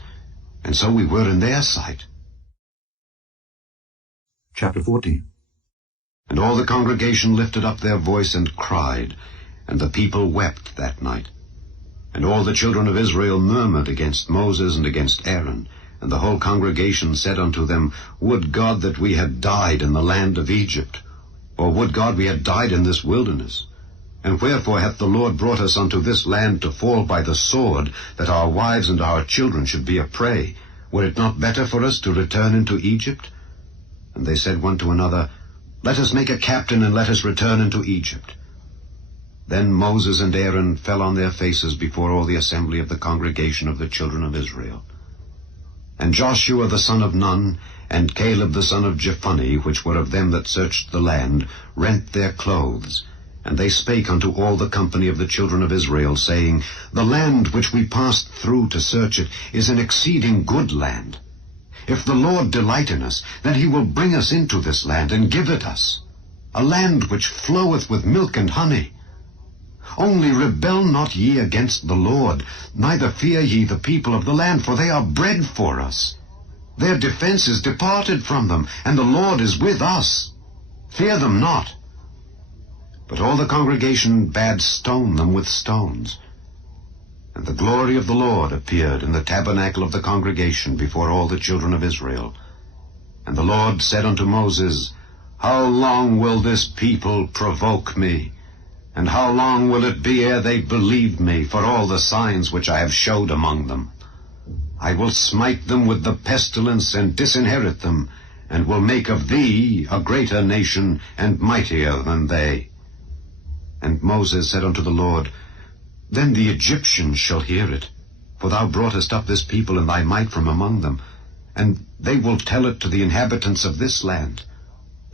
and so we were in their sight. Chapter 14. And all the congregation lifted up their voice and cried, and the people wept that night. And all the children of Israel murmured against Moses and against Aaron. And the whole congregation said unto them, Would God that we had died in the land of Egypt, or would God we had died in this wilderness? And wherefore hath the Lord brought us unto this land to fall by the sword, that our wives and our children should be a prey? Were it not better for us to return into Egypt? And they said one to another, Let us make a captain, and let us return into Egypt. Then Moses and Aaron fell on their faces before all the assembly of the congregation of the children of Israel. And Joshua the son of Nun, and Caleb the son of Jephunneh, which were of them that searched the land, rent their clothes. And they spake unto all the company of the children of Israel, saying, The land which we passed through to search it is an exceeding good land. If the Lord delight in us, then he will bring us into this land, and give it us, a land which floweth with milk and honey. Only rebel not ye against the Lord, neither fear ye the people of the land, for they are bread for us. Their defense is departed from them, and the Lord is with us. Fear them not. But all the congregation bade stone them with stones. And the glory of the Lord appeared in the tabernacle of the congregation before all the children of Israel. And the Lord said unto Moses, How long will this people provoke me? And how long will it be ere they believe me for all the signs which I have showed among them? I will smite them with the pestilence, and disinherit them, and will make of thee a greater nation, and mightier than they. And Moses said unto the Lord, Then the Egyptians shall hear it, for thou broughtest up this people in thy might from among them, and they will tell it to the inhabitants of this land.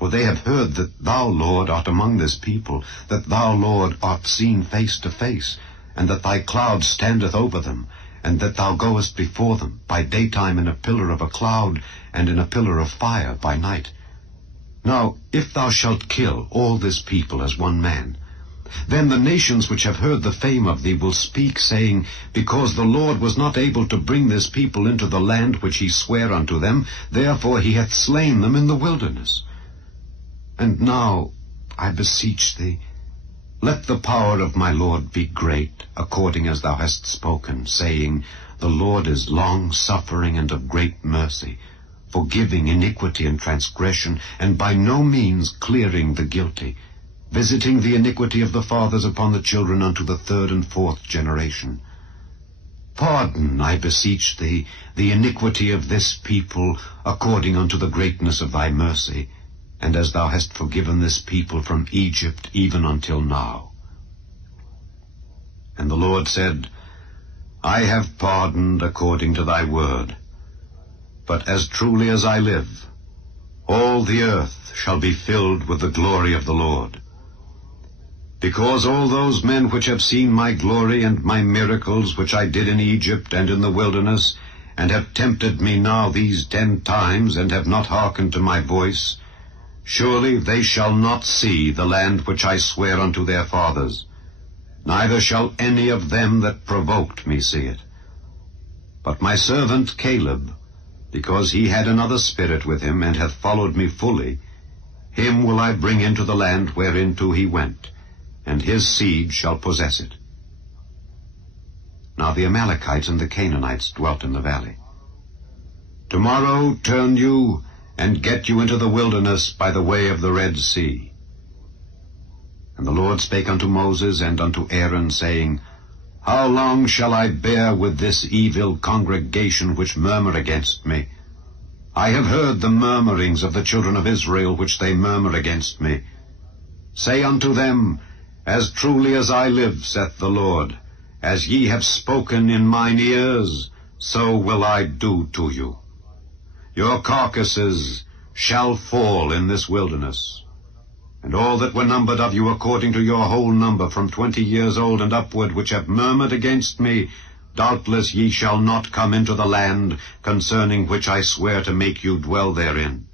For they have heard that thou, Lord, art among this people, that thou, Lord, art seen face to face, and that thy cloud standeth over them, and that thou goest before them by daytime in a pillar of a cloud, and in a pillar of fire by night. Now, if thou shalt kill all this people as one man, then the nations which have heard the fame of thee will speak, saying, Because the Lord was not able to bring this people into the land which he sware unto them, therefore he hath slain them in the wilderness. And now, I beseech thee, let the power of my Lord be great, according as thou hast spoken, saying, The Lord is long-suffering and of great mercy, forgiving iniquity and transgression, and by no means clearing the guilty, visiting the iniquity of the fathers upon the children unto the third and fourth generation. Pardon, I beseech thee, the iniquity of this people, according unto the greatness of thy mercy, and as thou hast forgiven this people from Egypt even until now. And the Lord said, I have pardoned according to thy word. But as truly as I live, all the earth shall be filled with the glory of the Lord. Because all those men which have seen my glory and my miracles which I did in Egypt and in the wilderness, and have tempted me now these 10 times, and have not hearkened to my voice, surely they shall not see the land which I swear unto their fathers, neither shall any of them that provoked me see it. But my servant Caleb, because he had another spirit with him, and hath followed me fully, him will I bring into the land whereinto he went, and his seed shall possess it. Now the Amalekites and the Canaanites dwelt in the valley. Tomorrow turn you, and get you into the wilderness by the way of the Red Sea. And the Lord spake unto Moses and unto Aaron, saying, How long shall I bear with this evil congregation which murmur against me? I have heard the murmurings of the children of Israel which they murmur against me. Say unto them, As truly as I live, saith the Lord, as ye have spoken in mine ears, so will I do to you. Your carcasses shall fall in this wilderness, and all that were numbered of you according to your whole number, from 20 years old and upward, which have murmured against me, Doubtless ye shall not come into the land, concerning which I swear to make you dwell therein,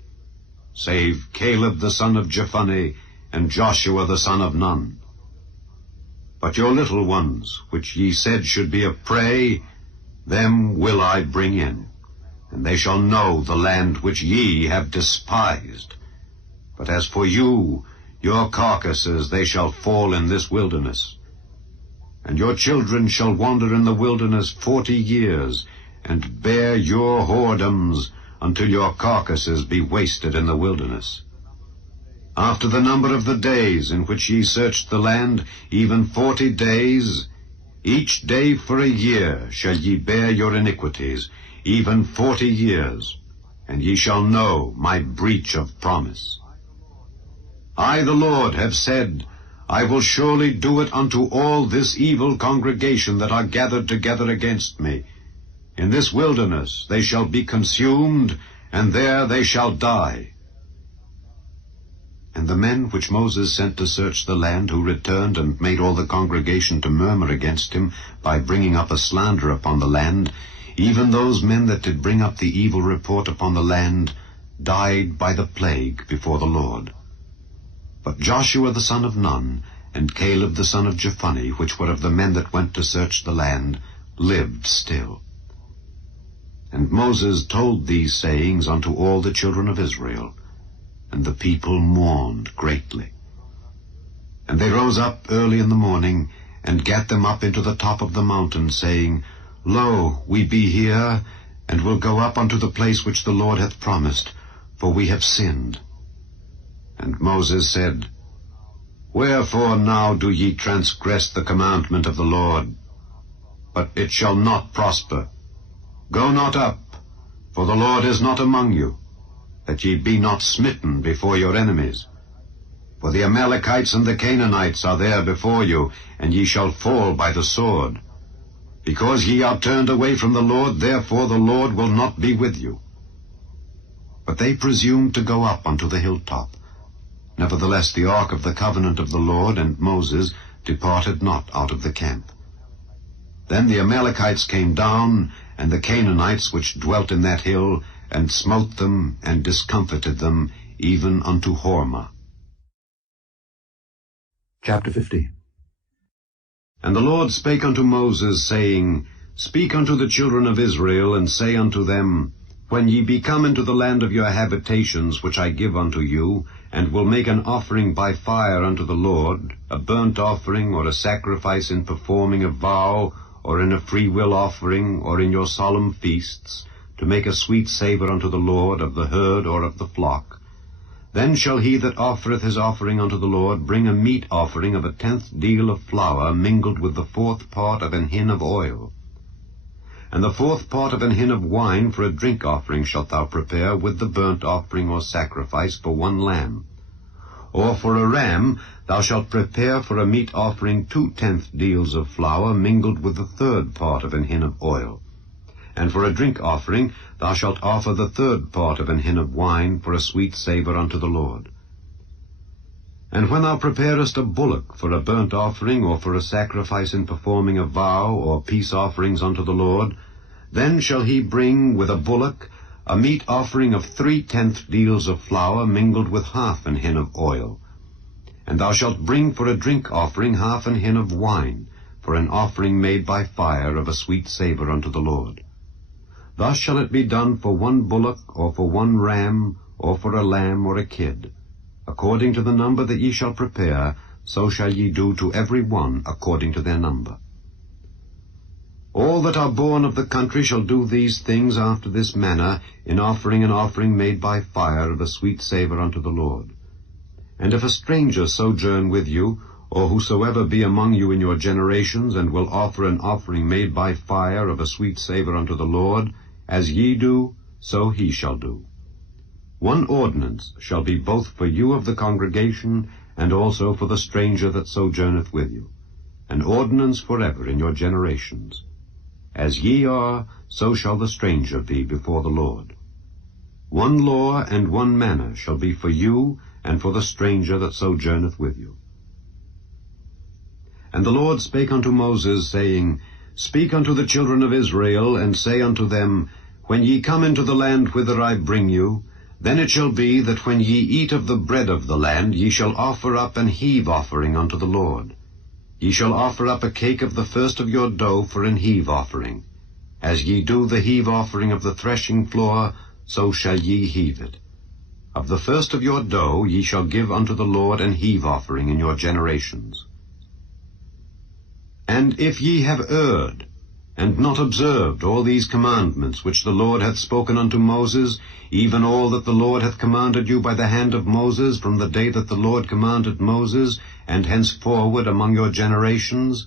save Caleb the son of Jephunneh, and Joshua the son of Nun. But your little ones, which ye said should be a prey, them will I bring in, and they shall know the land which ye have despised. But as for you, your carcasses, they shall fall in this wilderness. And your children shall wander in the wilderness 40 years, and bear your whoredoms, until your carcasses be wasted in the wilderness. After the number of the days in which ye searched the land, even 40 days, each day for a year shall ye bear your iniquities, even 40 years, and ye shall know my breach of promise. I, the Lord, have said, I will surely do it unto all this evil congregation that are gathered together against me. In this wilderness they shall be consumed, and there they shall die. And the men which Moses sent to search the land, who returned and made all the congregation to murmur against him by bringing up a slander upon the land, even those men that did bring up the evil report upon the land, died by the plague before the Lord. But Joshua the son of Nun, and Caleb the son of Jephunneh, which were of the men that went to search the land, lived still. And Moses told these sayings unto all the children of Israel, and the people mourned greatly. And they rose up early in the morning, and gat them up into the top of the mountain, saying, Lo, we be here, and will go up unto the place which the Lord hath promised, for we have sinned. And Moses said, Wherefore now do ye transgress the commandment of the Lord? But it shall not prosper. Go not up, for the Lord is not among you, that ye be not smitten before your enemies. For the Amalekites and the Canaanites are there before you, and ye shall fall by the sword. Because ye are turned away from the Lord, therefore the Lord will not be with you. But they presumed to go up unto the hilltop. Nevertheless the ark of the covenant of the Lord and Moses departed not out of the camp. Then the Amalekites came down, and the Canaanites which dwelt in that hill, and smote them, and discomfited them, even unto Hormah. Chapter 15. And the Lord spake unto Moses, saying, Speak unto the children of Israel, and say unto them, When ye be come into the land of your habitations, which I give unto you, and will make an offering by fire unto the Lord, a burnt offering, or a sacrifice in performing a vow, or in a freewill offering, or in your solemn feasts, to make a sweet savour unto the Lord of the herd or of the flock, then shall he that offereth his offering unto the Lord bring a meat offering of 1/10 deal of flour mingled with the 4th part of an hin of oil. And the 4th part of an hin of wine for a drink offering shalt thou prepare with the burnt offering or sacrifice for 1 lamb. Or for a ram thou shalt prepare for a meat offering 2/10 deals of flour mingled with the 3rd part of an hin of oil. And for a drink offering thou shalt offer the 3rd part of an hin of wine for a sweet savour unto the Lord. And when thou preparest a bullock for a burnt offering, or for a sacrifice in performing a vow, or peace offerings unto the Lord, then shall he bring with a bullock a meat offering of 3/10 deals of flour mingled with 1/2 an hin of oil. And thou shalt bring for a drink offering 1/2 an hin of wine, for an offering made by fire of a sweet savour unto the Lord. Thus shall it be done for 1 bullock, or for 1 ram, or for a lamb or a kid. According to the number that ye shall prepare, so shall ye do to every one according to their number. All that are born of the country shall do these things after this manner, in offering an offering made by fire of a sweet savour unto the Lord. And if a stranger sojourn with you, or whosoever be among you in your generations, and will offer an offering made by fire of a sweet savour unto the Lord, as ye do, so he shall do. 1 ordinance shall be both for you of the congregation, and also for the stranger that sojourneth with you, an ordinance forever in your generations. As ye are, so shall the stranger be before the Lord. 1 law and 1 manner shall be for you, and for the stranger that sojourneth with you. And the Lord spake unto Moses, saying, Speak unto the children of Israel, and say unto them, When ye come into the land whither I bring you, then it shall be that when ye eat of the bread of the land, ye shall offer up an heave offering unto the Lord. Ye shall offer up a cake of the first of your dough for an heave offering. As ye do the heave offering of the threshing floor, so shall ye heave it. Of the first of your dough ye shall give unto the Lord an heave offering in your generations. And if ye have erred, and not observed all these commandments which the Lord hath spoken unto Moses, even all that the Lord hath commanded you by the hand of Moses, from the day that the Lord commanded Moses, and henceforward among your generations,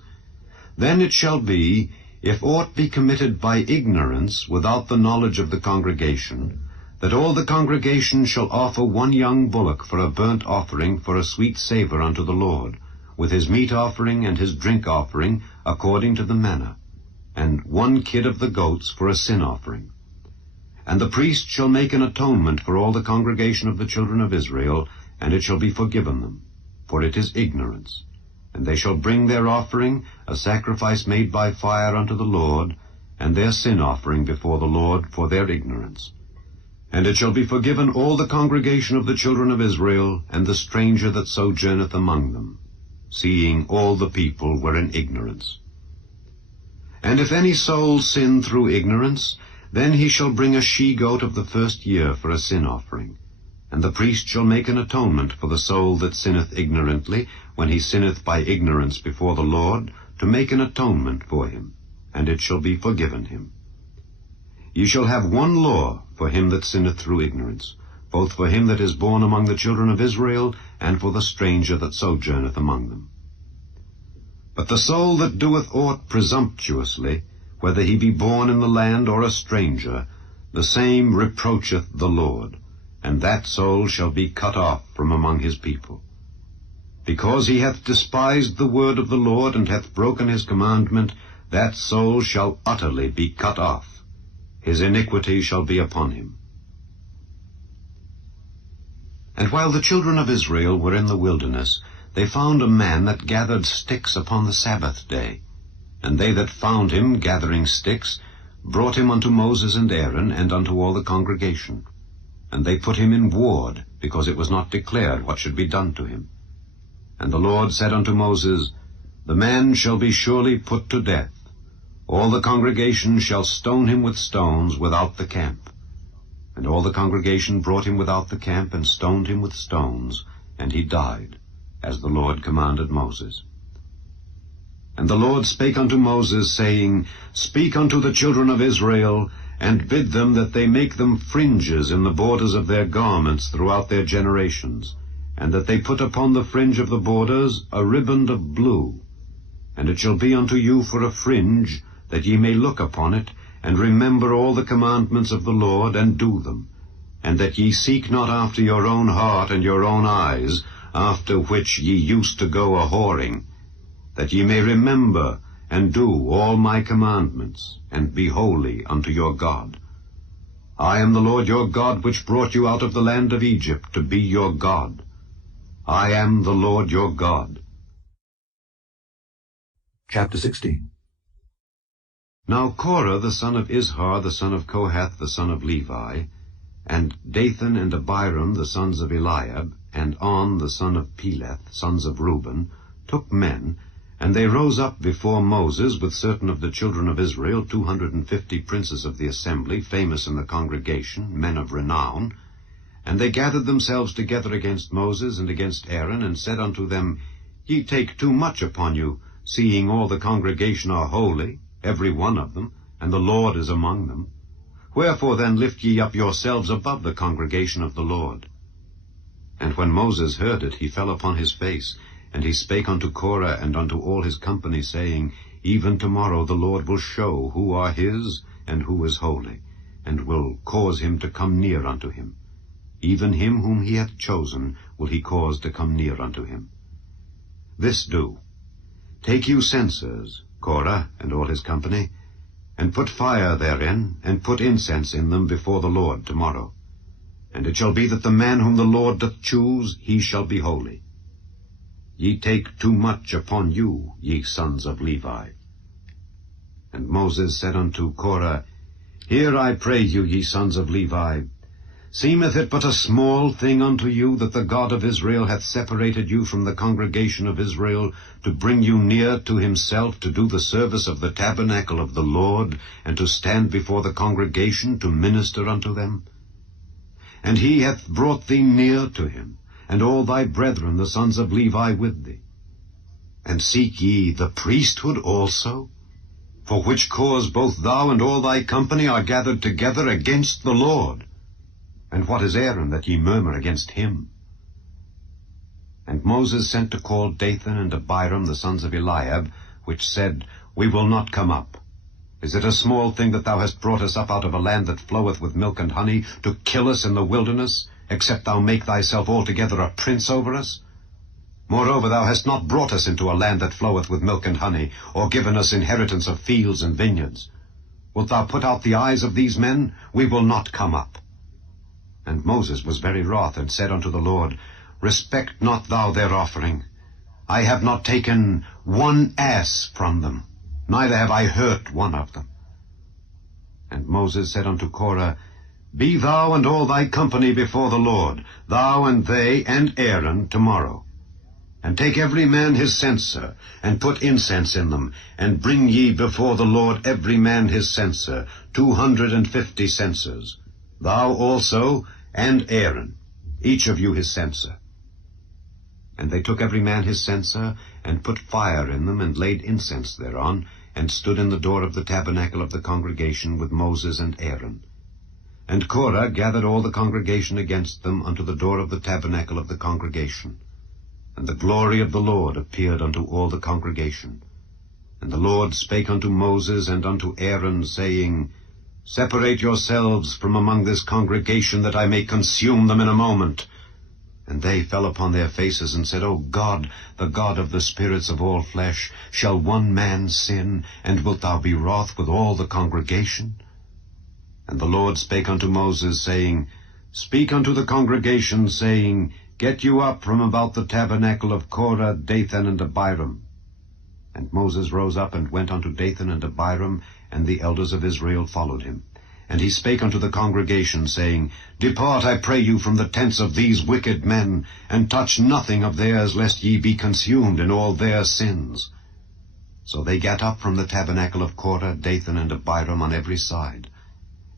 then it shall be, if aught be committed by ignorance, without the knowledge of the congregation, that all the congregation shall offer one young bullock for a burnt offering for a sweet savour unto the Lord, with his meat offering and his drink offering, according to the manner, and 1 kid of the goats for a sin offering. And the priest shall make an atonement for all the congregation of the children of Israel, and it shall be forgiven them, for it is ignorance. And they shall bring their offering, a sacrifice made by fire unto the Lord, and their sin offering before the Lord for their ignorance. And it shall be forgiven all the congregation of the children of Israel, and the stranger that sojourneth among them, seeing all the people were in ignorance. And if any soul sin through ignorance, then he shall bring a she-goat of the first year for a sin offering. And the priest shall make an atonement for the soul that sinneth ignorantly, when he sinneth by ignorance before the Lord, to make an atonement for him, and it shall be forgiven him. Ye shall have one law for him that sinneth through ignorance, both for him that is born among the children of Israel, and for the stranger that sojourneth among them. But the soul that doeth aught presumptuously, whether he be born in the land or a stranger, the same reproacheth the Lord, and that soul shall be cut off from among his people. Because he hath despised the word of the Lord, and hath broken his commandment, that soul shall utterly be cut off. His iniquity shall be upon him. And while the children of Israel were in the wilderness, they found a man that gathered sticks upon the Sabbath day. And they that found him gathering sticks brought him unto Moses and Aaron, and unto all the congregation. And they put him in ward, because it was not declared what should be done to him. And the Lord said unto Moses, The man shall be surely put to death. All the congregation shall stone him with stones without the camp. And all the congregation brought him without the camp, and stoned him with stones, and he died, as the Lord commanded Moses. And the Lord spake unto Moses, saying, Speak unto the children of Israel, and bid them that they make them fringes in the borders of their garments throughout their generations, and that they put upon the fringe of the borders a riband of blue. And it shall be unto you for a fringe, that ye may look upon it, and remember all the commandments of the Lord, and do them, and that ye seek not after your own heart and your own eyes, after which ye used to go a-whoring, that ye may remember and do all my commandments, and be holy unto your God. I am the Lord your God, which brought you out of the land of Egypt, to be your God. I am the Lord your God. Chapter 16. Now Korah the son of Izhar, the son of Kohath, the son of Levi, and Dathan and Abiram, the sons of Eliab, and On, the son of Peleth, sons of Reuben, took men, and they rose up before Moses with certain of the children of Israel, 250 princes of the assembly, famous in the congregation, men of renown. And they gathered themselves together against Moses and against Aaron, and said unto them, Ye take too much upon you, seeing all the congregation are holy, every one of them, and the Lord is among them. Wherefore then lift ye up yourselves above the congregation of the Lord? And when Moses heard it, he fell upon his face, and he spake unto Korah and unto all his company, saying, Even tomorrow the Lord will show who are his, and who is holy, and will cause him to come near unto him. Even him whom he hath chosen will he cause to come near unto him. This do. Take you censers, Korah and all his company, and put fire therein, and put incense in them before the Lord tomorrow. And it shall be that the man whom the Lord doth choose, he shall be holy. Ye take too much upon you, ye sons of Levi. And Moses said unto Korah, Hear, I pray you, ye sons of Levi, seemeth it but a small thing unto you that the God of Israel hath separated you from the congregation of Israel, to bring you near to himself, to do the service of the tabernacle of the Lord, and to stand before the congregation to minister unto them? And he hath brought thee near to him, and all thy brethren the sons of Levi with thee. And seek ye the priesthood also? For which cause both thou and all thy company are gathered together against the Lord. And what is Aaron that ye murmur against him? And Moses sent to call Dathan and Abiram the sons of Eliab, which said, We will not come up. Is it a small thing that thou hast brought us up out of a land that floweth with milk and honey, to kill us in the wilderness, except thou make thyself altogether a prince over us? Moreover, thou hast not brought us into a land that floweth with milk and honey, or given us inheritance of fields and vineyards. Wilt thou put out the eyes of these men? We will not come up. And Moses was very wroth, and said unto the Lord, Respect not thou their offering. I have not taken one ass from them, neither have I hurt one of them. And Moses said unto Korah, Be thou and all thy company before the Lord, thou and they and Aaron, tomorrow. And take every man his censer, and put incense in them, and bring ye before the Lord every man his censer, 250 censers. Thou also and Aaron, each of you his censer. And they took every man his censer, and put fire in them, and laid incense thereon, and stood in the door of the tabernacle of the congregation with Moses and Aaron. And Korah gathered all the congregation against them unto the door of the tabernacle of the congregation. And the glory of the Lord appeared unto all the congregation. And the Lord spake unto Moses and unto Aaron, saying, Separate yourselves from among this congregation, that I may consume them in a moment. And they fell upon their faces, and said, O God, the God of the spirits of all flesh, shall one man sin, and wilt thou be wroth with all the congregation? And the Lord spake unto Moses, saying, Speak unto the congregation, saying, Get you up from about the tabernacle of Korah, Dathan, and Abiram. And Moses rose up and went unto Dathan and Abiram, and the elders of Israel followed him. And he spake unto the congregation, saying, Depart, I pray you, from the tents of these wicked men, and touch nothing of theirs, lest ye be consumed in all their sins. So they gat up from the tabernacle of Korah, Dathan, and Abiram on every side.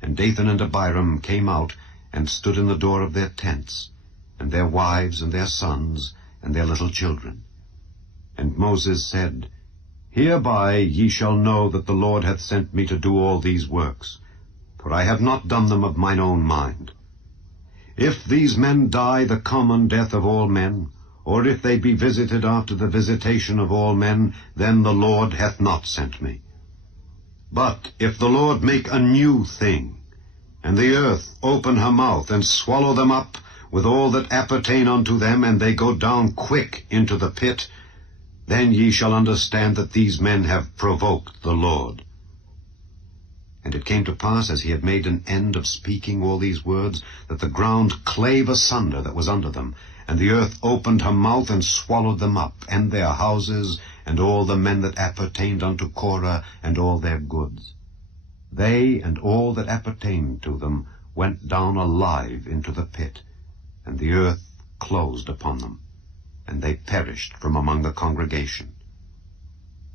And Dathan and Abiram came out, and stood in the door of their tents, and their wives, and their sons, and their little children. And Moses said, Hereby ye shall know that the Lord hath sent me to do all these works, for I have not done them of mine own mind. If these men die the common death of all men, or if they be visited after the visitation of all men, then the Lord hath not sent me. But if the Lord make a new thing, and the earth open her mouth, and swallow them up with all that appertain unto them, and they go down quick into the pit, then ye shall understand that these men have provoked the Lord. And it came to pass, as he had made an end of speaking all these words, that the ground clave asunder that was under them, and the earth opened her mouth and swallowed them up, and their houses, and all the men that appertained unto Korah, and all their goods. They and all that appertained to them went down alive into the pit, and the earth closed upon them, and they perished from among the congregation.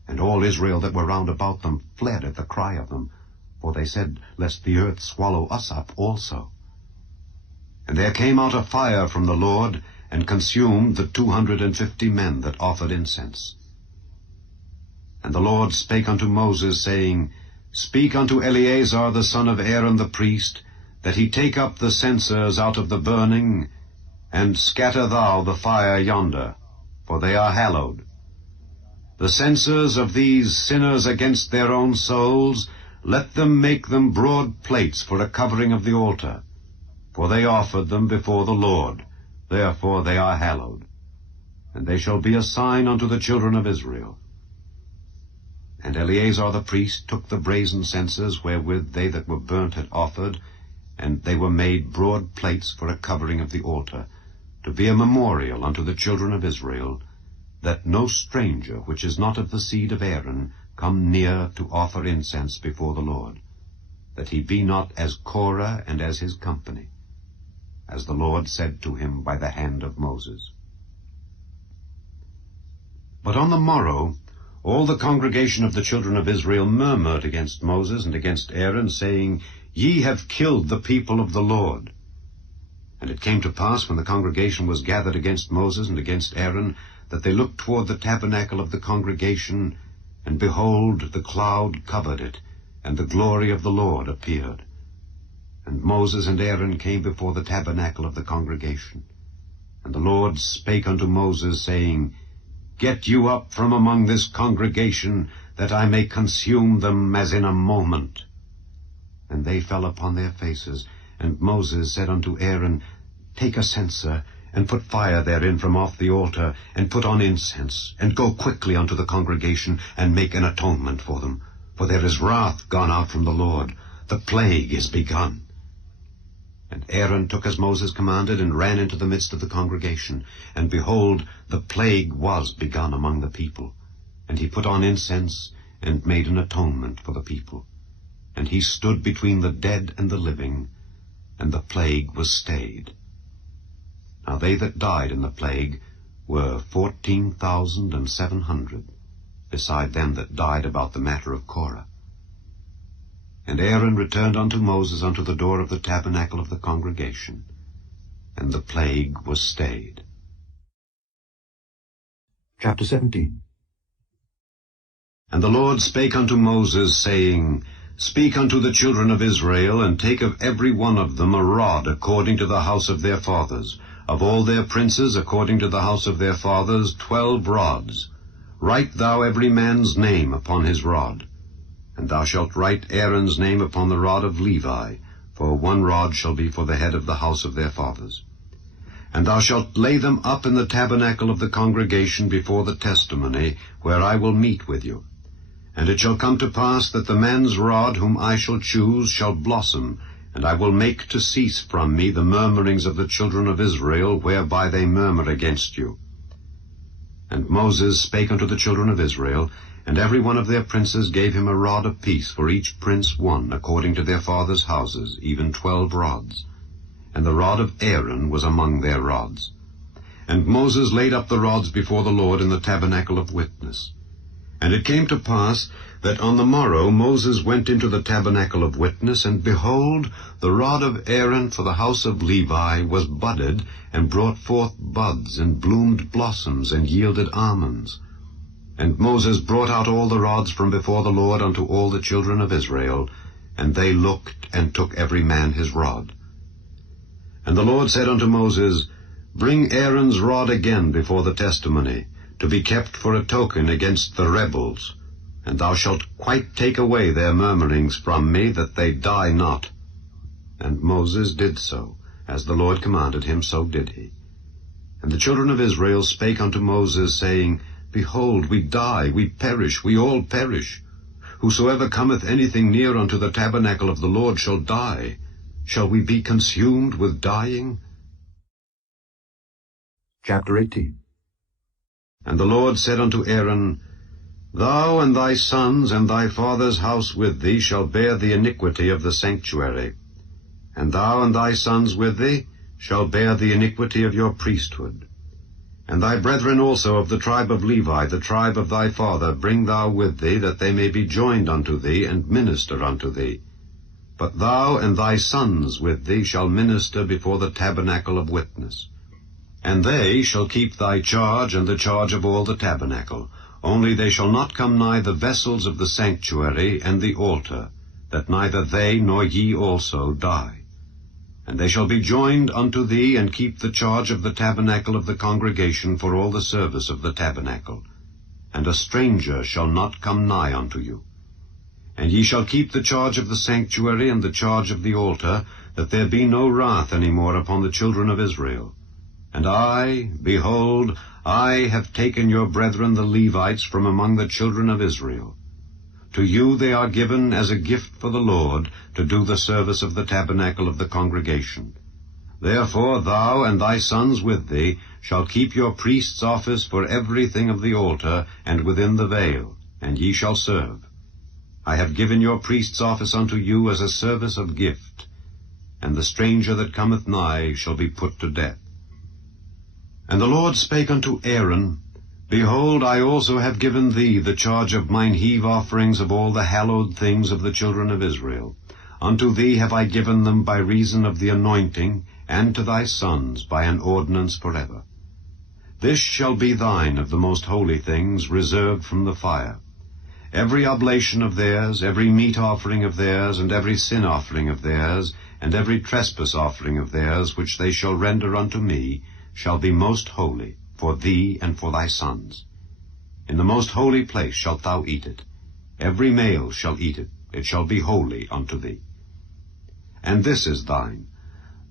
And all Israel that were round about them fled at the cry of them, for they said, Lest the earth swallow us up also. And there came out a fire from the Lord, and consumed the 250 men that offered incense. And the Lord spake unto Moses, saying, Speak unto Eleazar the son of Aaron the priest, that he take up the censers out of the burning, and scatter thou the fire yonder, for they are hallowed. The censers of these sinners against their own souls, let them make them broad plates for a covering of the altar, for they offered them before the Lord, therefore they are hallowed. And they shall be a sign unto the children of Israel. And Eleazar the priest took the brazen censers wherewith they that were burnt had offered, and they were made broad plates for a covering of the altar, to be a memorial unto the children of Israel, that no stranger which is not of the seed of Aaron come near to offer incense before the Lord, that he be not as Korah and as his company, as the Lord said to him by the hand of Moses. But on the morrow all the congregation of the children of Israel murmured against Moses and against Aaron, saying, Ye have killed the people of the Lord. And it came to pass, when the congregation was gathered against Moses and against Aaron, that they looked toward the tabernacle of the congregation, and behold, the cloud covered it, and the glory of the Lord appeared. And Moses and Aaron came before the tabernacle of the congregation. And the Lord spake unto Moses, saying, Get you up from among this congregation, that I may consume them as in a moment. And they fell upon their faces. And Moses said unto Aaron, Take a censer, and put fire therein from off the altar, and put on incense, and go quickly unto the congregation, and make an atonement for them. For there is wrath gone out from the Lord, the plague is begun. And Aaron took as Moses commanded, and ran into the midst of the congregation. And behold, the plague was begun among the people. And he put on incense, and made an atonement for the people. And he stood between the dead and the living, and the plague was stayed. Now they that died in the plague were 14,700, beside them that died about the matter of Korah. And Aaron returned unto Moses unto the door of the tabernacle of the congregation, and the plague was stayed. Chapter 17. And the Lord spake unto Moses, saying, Speak unto the children of Israel, and take of every one of them a rod according to the house of their fathers, of all their princes according to the house of their fathers 12 rods. Write thou every man's name upon his rod. And thou shalt write Aaron's name upon the rod of Levi, for 1 rod shall be for the head of the house of their fathers. And thou shalt lay them up in the tabernacle of the congregation before the testimony, where I will meet with you. And it shall come to pass that the man's rod whom I shall choose shall blossom, and I will make to cease from me the murmurings of the children of Israel, whereby they murmur against you. And Moses spake unto the children of Israel, and every one of their princes gave him a rod apiece, for each prince 1, according to their fathers' houses, even 12 rods. And the rod of Aaron was among their rods. And Moses laid up the rods before the Lord in the tabernacle of witness. And it came to pass that on the morrow Moses went into the tabernacle of witness, and behold, the rod of Aaron for the house of Levi was budded, and brought forth buds, and bloomed blossoms, and yielded almonds. And Moses brought out all the rods from before the Lord unto all the children of Israel, and they looked, and took every man his rod. And the Lord said unto Moses, Bring Aaron's rod again before the testimony, to be kept for a token against the rebels, and thou shalt quite take away their murmurings from me, that they die not. And Moses did so, as the Lord commanded him, so did he. And the children of Israel spake unto Moses, saying, Behold, we die, we perish, we all perish. Whosoever cometh anything near unto the tabernacle of the Lord shall die. Shall we be consumed with dying? Chapter 18. And the Lord said unto Aaron, Thou and thy sons and thy father's house with thee shall bear the iniquity of the sanctuary, and thou and thy sons with thee shall bear the iniquity of your priesthood. And thy brethren also of the tribe of Levi, the tribe of thy father, bring thou with thee, that they may be joined unto thee, and minister unto thee. But thou and thy sons with thee shall minister before the tabernacle of witness. And they shall keep thy charge and the charge of all the tabernacle. Only they shall not come nigh the vessels of the sanctuary and the altar, that neither they nor ye also die. And they shall be joined unto thee, and keep the charge of the tabernacle of the congregation for all the service of the tabernacle. And a stranger shall not come nigh unto you. And ye shall keep the charge of the sanctuary and the charge of the altar, that there be no wrath any more upon the children of Israel. And I, behold, I have taken your brethren the Levites from among the children of Israel. To you they are given as a gift for the Lord, to do the service of the tabernacle of the congregation. Therefore thou and thy sons with thee shall keep your priest's office for everything of the altar, and within the veil, and ye shall serve. I have given your priest's office unto you as a service of gift, and the stranger that cometh nigh shall be put to death. And the Lord spake unto Aaron, Behold, I also have given thee the charge of mine heave offerings of all the hallowed things of the children of Israel. Unto thee have I given them by reason of the anointing, and to thy sons by an ordinance forever. This shall be thine of the most holy things, reserved from the fire. Every oblation of theirs, every meat offering of theirs, and every sin offering of theirs, and every trespass offering of theirs, which they shall render unto me, shall be most holy, for thee and for thy sons. In the most holy place shalt thou eat it. Every male shall eat it. It shall be holy unto thee. And this is thine,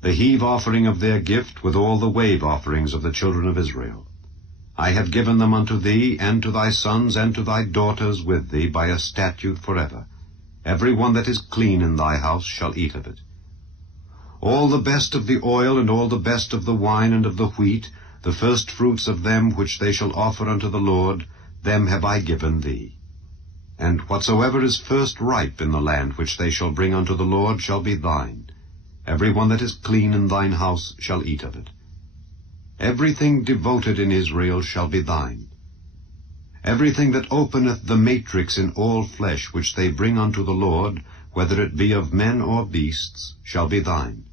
the heave offering of their gift, with all the wave offerings of the children of Israel. I have given them unto thee, and to thy sons, and to thy daughters with thee, by a statute forever. Every one that is clean in thy house shall eat of it. All the best of the oil, and all the best of the wine, and of the wheat, the first fruits of them which they shall offer unto the Lord, them have I given thee. And whatsoever is first ripe in the land which they shall bring unto the Lord shall be thine. Every one that is clean in thine house shall eat of it. Everything devoted in Israel shall be thine. Everything that openeth the matrix in all flesh which they bring unto the Lord, whether it be of men or beasts, shall be thine.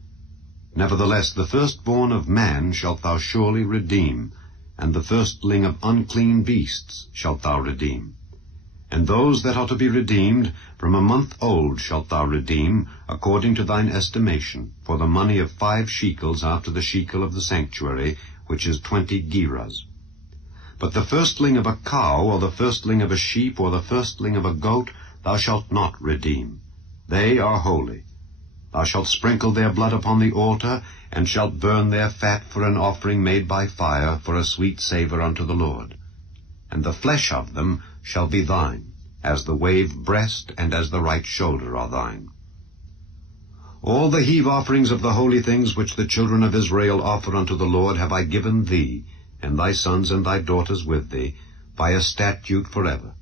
Nevertheless the firstborn of man shalt thou surely redeem, and the firstling of unclean beasts shalt thou redeem. And those that are to be redeemed from a month old shalt thou redeem, according to thine estimation, for the money of 5 shekels after the shekel of the sanctuary, which is 20 gerahs. But the firstling of a cow, or the firstling of a sheep, or the firstling of a goat, thou shalt not redeem. They are holy. Thou shalt sprinkle their blood upon the altar, and shalt burn their fat for an offering made by fire, for a sweet savour unto the Lord. And the flesh of them shall be thine, as the wave breast and as the right shoulder are thine. All the heave offerings of the holy things which the children of Israel offer unto the Lord have I given thee, and thy sons and thy daughters with thee, by a statute forever.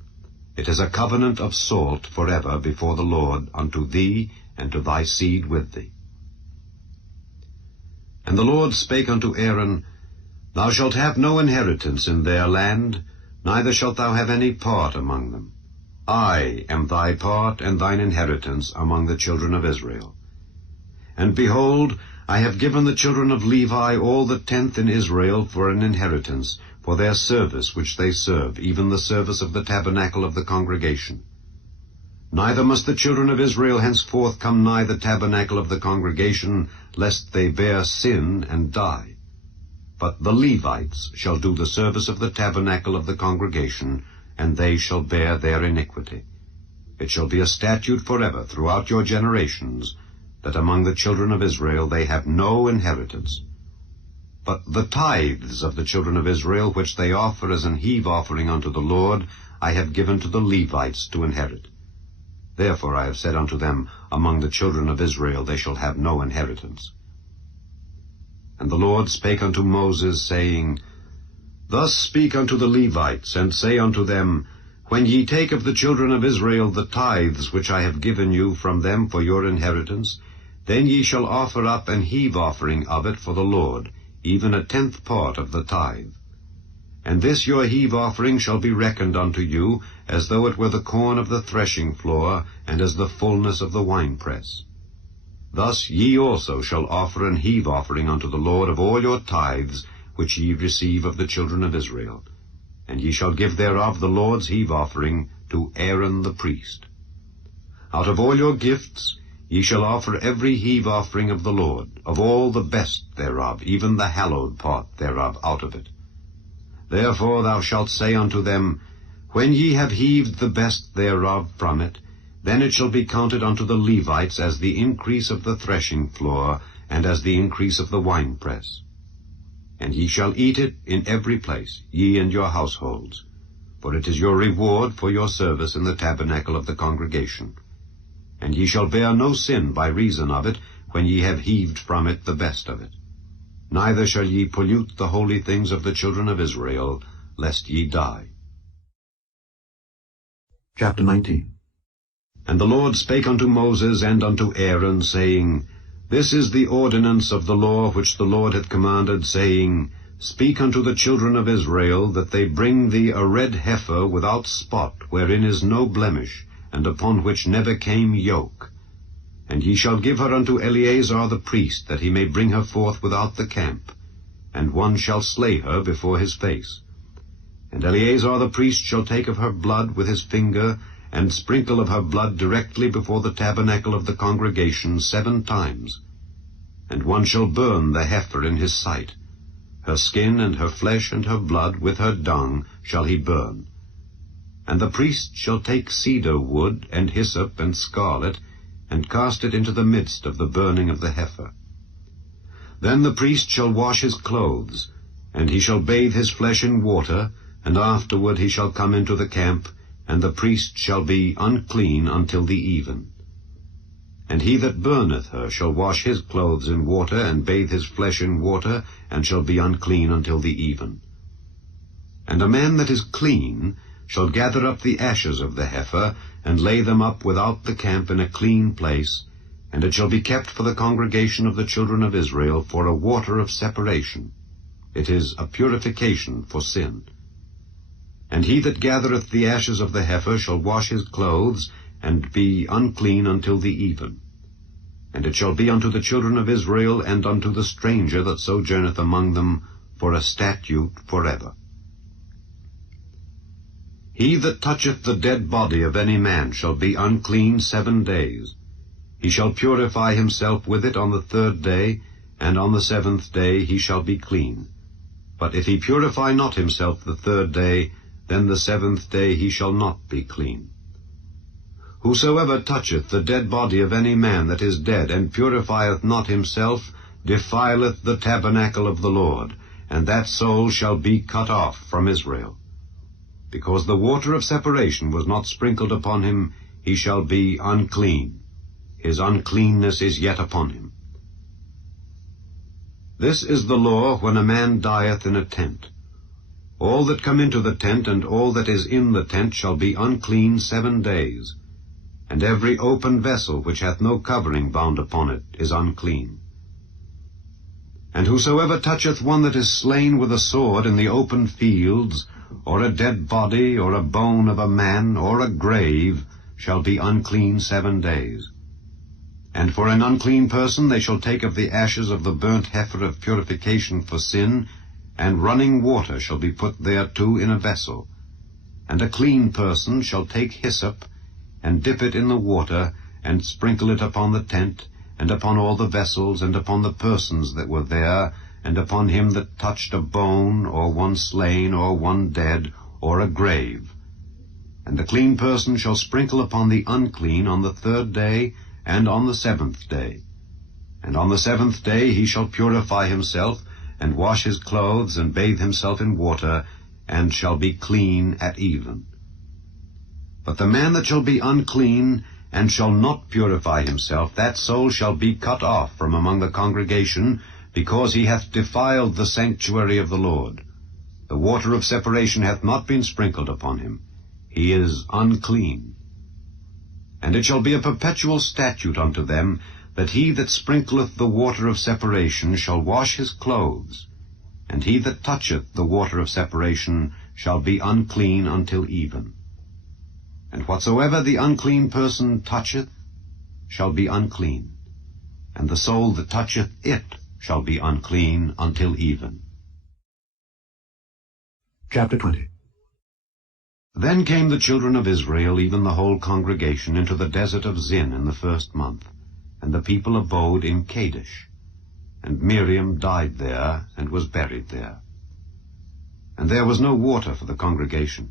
It is a covenant of salt forever before the Lord unto thee and to thy seed with thee. And the Lord spake unto Aaron, Thou shalt have no inheritance in their land, neither shalt thou have any part among them. I am thy part and thine inheritance among the children of Israel. And behold, I have given the children of Levi all the 10th in Israel for an inheritance, for their service which they serve, even the service of the tabernacle of the congregation. Neither must the children of Israel henceforth come nigh the tabernacle of the congregation, lest they bear sin and die. But the Levites shall do the service of the tabernacle of the congregation, and they shall bear their iniquity. It shall be a statute forever throughout your generations, that among the children of Israel they have no inheritance. But the tithes of the children of Israel, which they offer as an heave offering unto the Lord, I have given to the Levites to inherit. Therefore I have said unto them, Among the children of Israel they shall have no inheritance. And the Lord spake unto Moses, saying, Thus speak unto the Levites, and say unto them, When ye take of the children of Israel the tithes which I have given you from them for your inheritance, then ye shall offer up an heave offering of it for the Lord, even a 10th part of the tithe. And this your heave offering shall be reckoned unto you, as though it were the corn of the threshing floor, and as the fullness of the winepress. Thus ye also shall offer an heave offering unto the Lord of all your tithes, which ye receive of the children of Israel. And ye shall give thereof the Lord's heave offering to Aaron the priest. Out of all your gifts ye shall offer every heave offering of the Lord, of all the best thereof, even the hallowed part thereof out of it. Therefore thou shalt say unto them, When ye have heaved the best thereof from it, then it shall be counted unto the Levites as the increase of the threshing floor, and as the increase of the winepress. And ye shall eat it in every place, ye and your households, for it is your reward for your service in the tabernacle of the congregation. And ye shall bear no sin by reason of it, when ye have heaved from it the best of it. Neither shall ye pollute the holy things of the children of Israel, lest ye die. Chapter 19. And the Lord spake unto Moses and unto Aaron, saying, This is the ordinance of the law which the Lord hath commanded, saying, Speak unto the children of Israel, that they bring thee a red heifer without spot, wherein is no blemish, and upon which never came yoke. And ye shall give her unto Eleazar the priest, that he may bring her forth without the camp, and one shall slay her before his face. And Eleazar the priest shall take of her blood with his finger, and sprinkle of her blood directly before the tabernacle of the congregation 7 times. And one shall burn the heifer in his sight. Her skin and her flesh and her blood with her dung shall he burn. And the priest shall take cedar wood and hyssop and scarlet, and cast it into the midst of the burning of the heifer. Then the priest shall wash his clothes, and he shall bathe his flesh in water, and afterward he shall come into the camp, and the priest shall be unclean until the even. And he that burneth her shall wash his clothes in water, and bathe his flesh in water, and shall be unclean until the even. And a man that is clean shall gather up the ashes of the heifer, and lay them up without the camp in a clean place, and it shall be kept for the congregation of the children of Israel for a water of separation. It is a purification for sin. And he that gathereth the ashes of the heifer shall wash his clothes, and be unclean until the even. And it shall be unto the children of Israel, and unto the stranger that sojourneth among them, for a statute forever. He that toucheth the dead body of any man shall be unclean 7 days. He shall purify himself with it on the 3rd day, and on the 7th day he shall be clean. But if he purify not himself the 3rd day, then the 7th day he shall not be clean. Whosoever toucheth the dead body of any man that is dead, and purifieth not himself, defileth the tabernacle of the Lord, and that soul shall be cut off from Israel. Because the water of separation was not sprinkled upon him, he shall be unclean. His uncleanness is yet upon him. This is the law when a man dieth in a tent. All that come into the tent, and all that is in the tent, shall be unclean 7 days. And every open vessel which hath no covering bound upon it is unclean. And whosoever toucheth one that is slain with a sword in the open fields, or a dead body, or a bone of a man, or a grave, shall be unclean 7 days. And for an unclean person they shall take of the ashes of the burnt heifer of purification for sin, and running water shall be put thereto in a vessel. And a clean person shall take hyssop, and dip it in the water, and sprinkle it upon the tent, and upon all the vessels, and upon the persons that were there, and upon him that touched a bone, or one slain, or one dead, or a grave. And the clean person shall sprinkle upon the unclean on the 3rd day, and on the 7th day. And on the 7th day he shall purify himself, and wash his clothes, and bathe himself in water, and shall be clean at even. But the man that shall be unclean, and shall not purify himself, that soul shall be cut off from among the congregation, because he hath defiled the sanctuary of the Lord. The water of separation hath not been sprinkled upon him. He is unclean. And it shall be a perpetual statute unto them, that he that sprinkleth the water of separation shall wash his clothes, and he that toucheth the water of separation shall be unclean until even. And whatsoever the unclean person toucheth shall be unclean, and the soul that toucheth it shall be unclean until even. Chapter 20. Then came the children of Israel, even the whole congregation, into the desert of Zin in the 1st month, and the people abode in Kadesh. And Miriam died there, and was buried there. And there was no water for the congregation.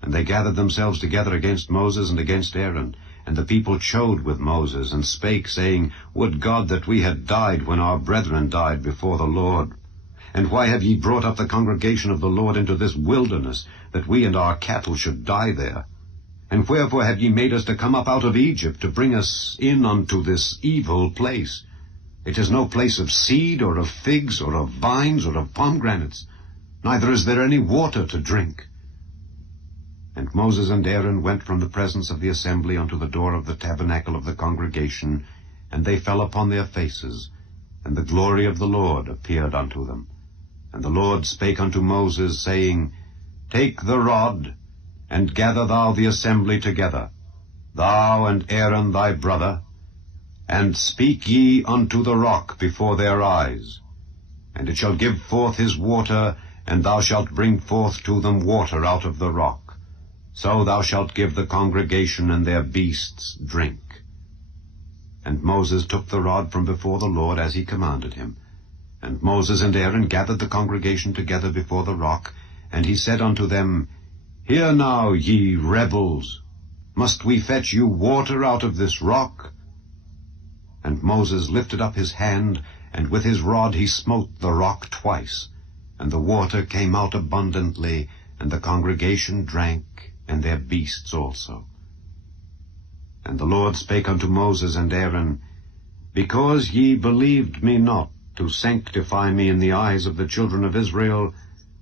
And they gathered themselves together against Moses and against Aaron. And the people chode with Moses, and spake, saying, Would God that we had died when our brethren died before the Lord! And why have ye brought up the congregation of the Lord into this wilderness, that we and our cattle should die there? And wherefore have ye made us to come up out of Egypt, to bring us in unto this evil place? It is no place of seed, or of figs, or of vines, or of pomegranates, neither is there any water to drink. And Moses and Aaron went from the presence of the assembly unto the door of the tabernacle of the congregation, and they fell upon their faces, and the glory of the Lord appeared unto them. And the Lord spake unto Moses, saying, Take the rod, and gather thou the assembly together, thou and Aaron thy brother, and speak ye unto the rock before their eyes. And it shall give forth his water, and thou shalt bring forth to them water out of the rock. So thou shalt give the congregation and their beasts drink. And Moses took the rod from before the Lord as he commanded him. And Moses and Aaron gathered the congregation together before the rock, and he said unto them, Hear now, ye rebels, must we fetch you water out of this rock? And Moses lifted up his hand, and with his rod he smote the rock twice, and the water came out abundantly, and the congregation drank, and their beasts also. And the Lord spake unto Moses and Aaron, Because ye believed me not to sanctify me in the eyes of the children of Israel,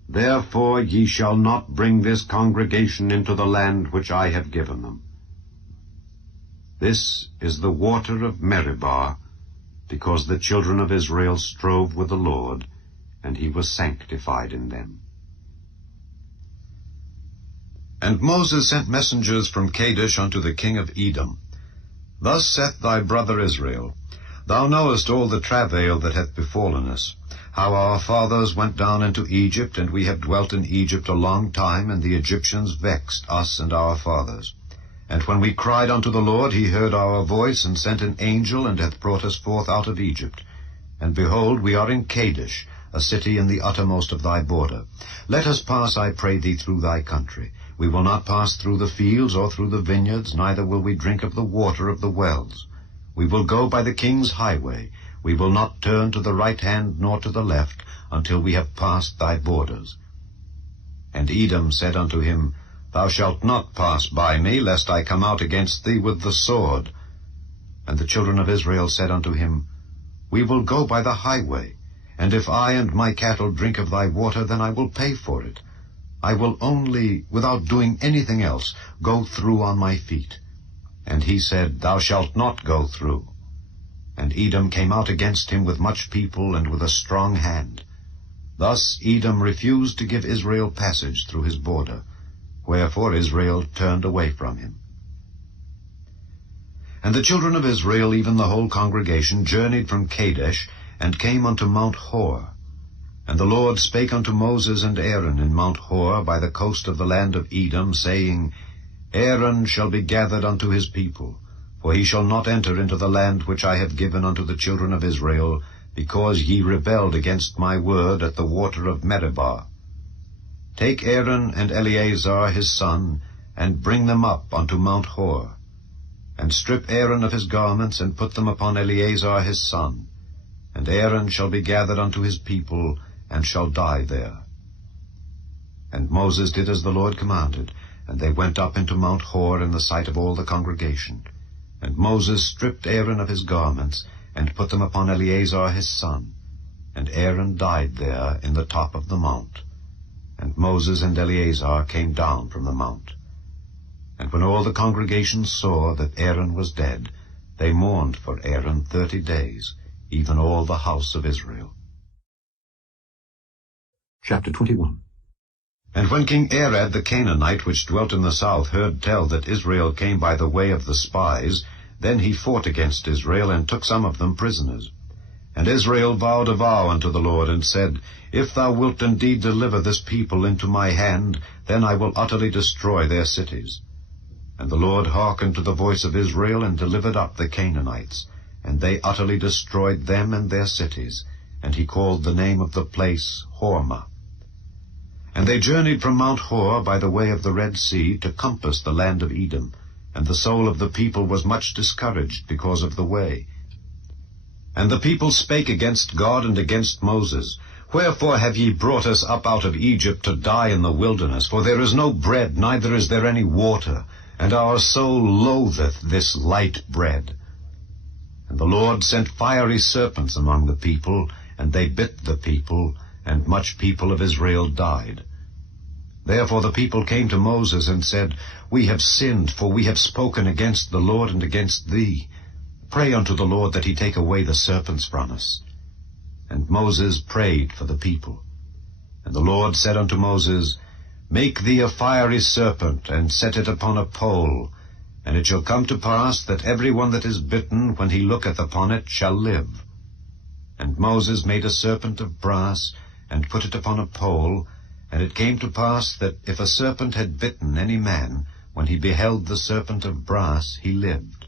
therefore ye shall not bring this congregation into the land which I have given them. This is the water of Meribah, because the children of Israel strove with the Lord, and he was sanctified in them. And Moses sent messengers from Kadesh unto the king of Edom. Thus saith thy brother Israel, Thou knowest all the travail that hath befallen us, how our fathers went down into Egypt, and we have dwelt in Egypt a long time, and the Egyptians vexed us and our fathers. And when we cried unto the Lord, he heard our voice, and sent an angel, and hath brought us forth out of Egypt. And behold, we are in Kadesh, a city in the uttermost of thy border. Let us pass, I pray thee, through thy country. We will not pass through the fields or through the vineyards, neither will we drink of the water of the wells. We will go by the king's highway. We will not turn to the right hand nor to the left, until we have passed thy borders. And Edom said unto him, Thou shalt not pass by me, lest I come out against thee with the sword. And the children of Israel said unto him, We will go by the highway, and if I and my cattle drink of thy water, then I will pay for it. I will only, without doing anything else, go through on my feet. And he said, Thou shalt not go through. And Edom came out against him with much people and with a strong hand. Thus Edom refused to give Israel passage through his border, wherefore Israel turned away from him. And the children of Israel, even the whole congregation, journeyed from Kadesh, and came unto Mount Hor. And the Lord spake unto Moses and Aaron in Mount Hor by the coast of the land of Edom, saying, Aaron shall be gathered unto his people, for he shall not enter into the land which I have given unto the children of Israel, because ye rebelled against my word at the water of Meribah. Take Aaron and Eleazar his son, and bring them up unto Mount Hor, and strip Aaron of his garments, and put them upon Eleazar his son. And Aaron shall be gathered unto his people, and shall die there. And Moses did as the Lord commanded, and they went up into Mount Hor in the sight of all the congregation. And Moses stripped Aaron of his garments, and put them upon Eleazar his son. And Aaron died there in the top of the mount. And Moses and Eleazar came down from the mount. And when all the congregation saw that Aaron was dead, they mourned for Aaron 30 days, even all the house of Israel. Chapter 21. And when King Arad the Canaanite, which dwelt in the south, heard tell that Israel came by the way of the spies, then he fought against Israel, and took some of them prisoners. And Israel vowed a vow unto the Lord, and said, If thou wilt indeed deliver this people into my hand, then I will utterly destroy their cities. And the Lord hearkened to the voice of Israel, and delivered up the Canaanites, and they utterly destroyed them and their cities, and he called the name of the place Hormah. And they journeyed from Mount Hor by the way of the Red Sea to compass the land of Edom, and the soul of the people was much discouraged because of the way. And the people spake against God and against Moses, Wherefore have ye brought us up out of Egypt to die in the wilderness? For there is no bread, neither is there any water, and our soul loatheth this light bread. And the Lord sent fiery serpents among the people, and they bit the people, and much people of Israel died. Therefore the people came to Moses and said, We have sinned, for we have spoken against the Lord and against thee. Pray unto the Lord that he take away the serpents from us. And Moses prayed for the people. And the Lord said unto Moses, Make thee a fiery serpent, and set it upon a pole. And it shall come to pass that every one that is bitten, when he looketh upon it, shall live. And Moses made a serpent of brass, and put it upon a pole. And it came to pass that if a serpent had bitten any man, when he beheld the serpent of brass, he lived.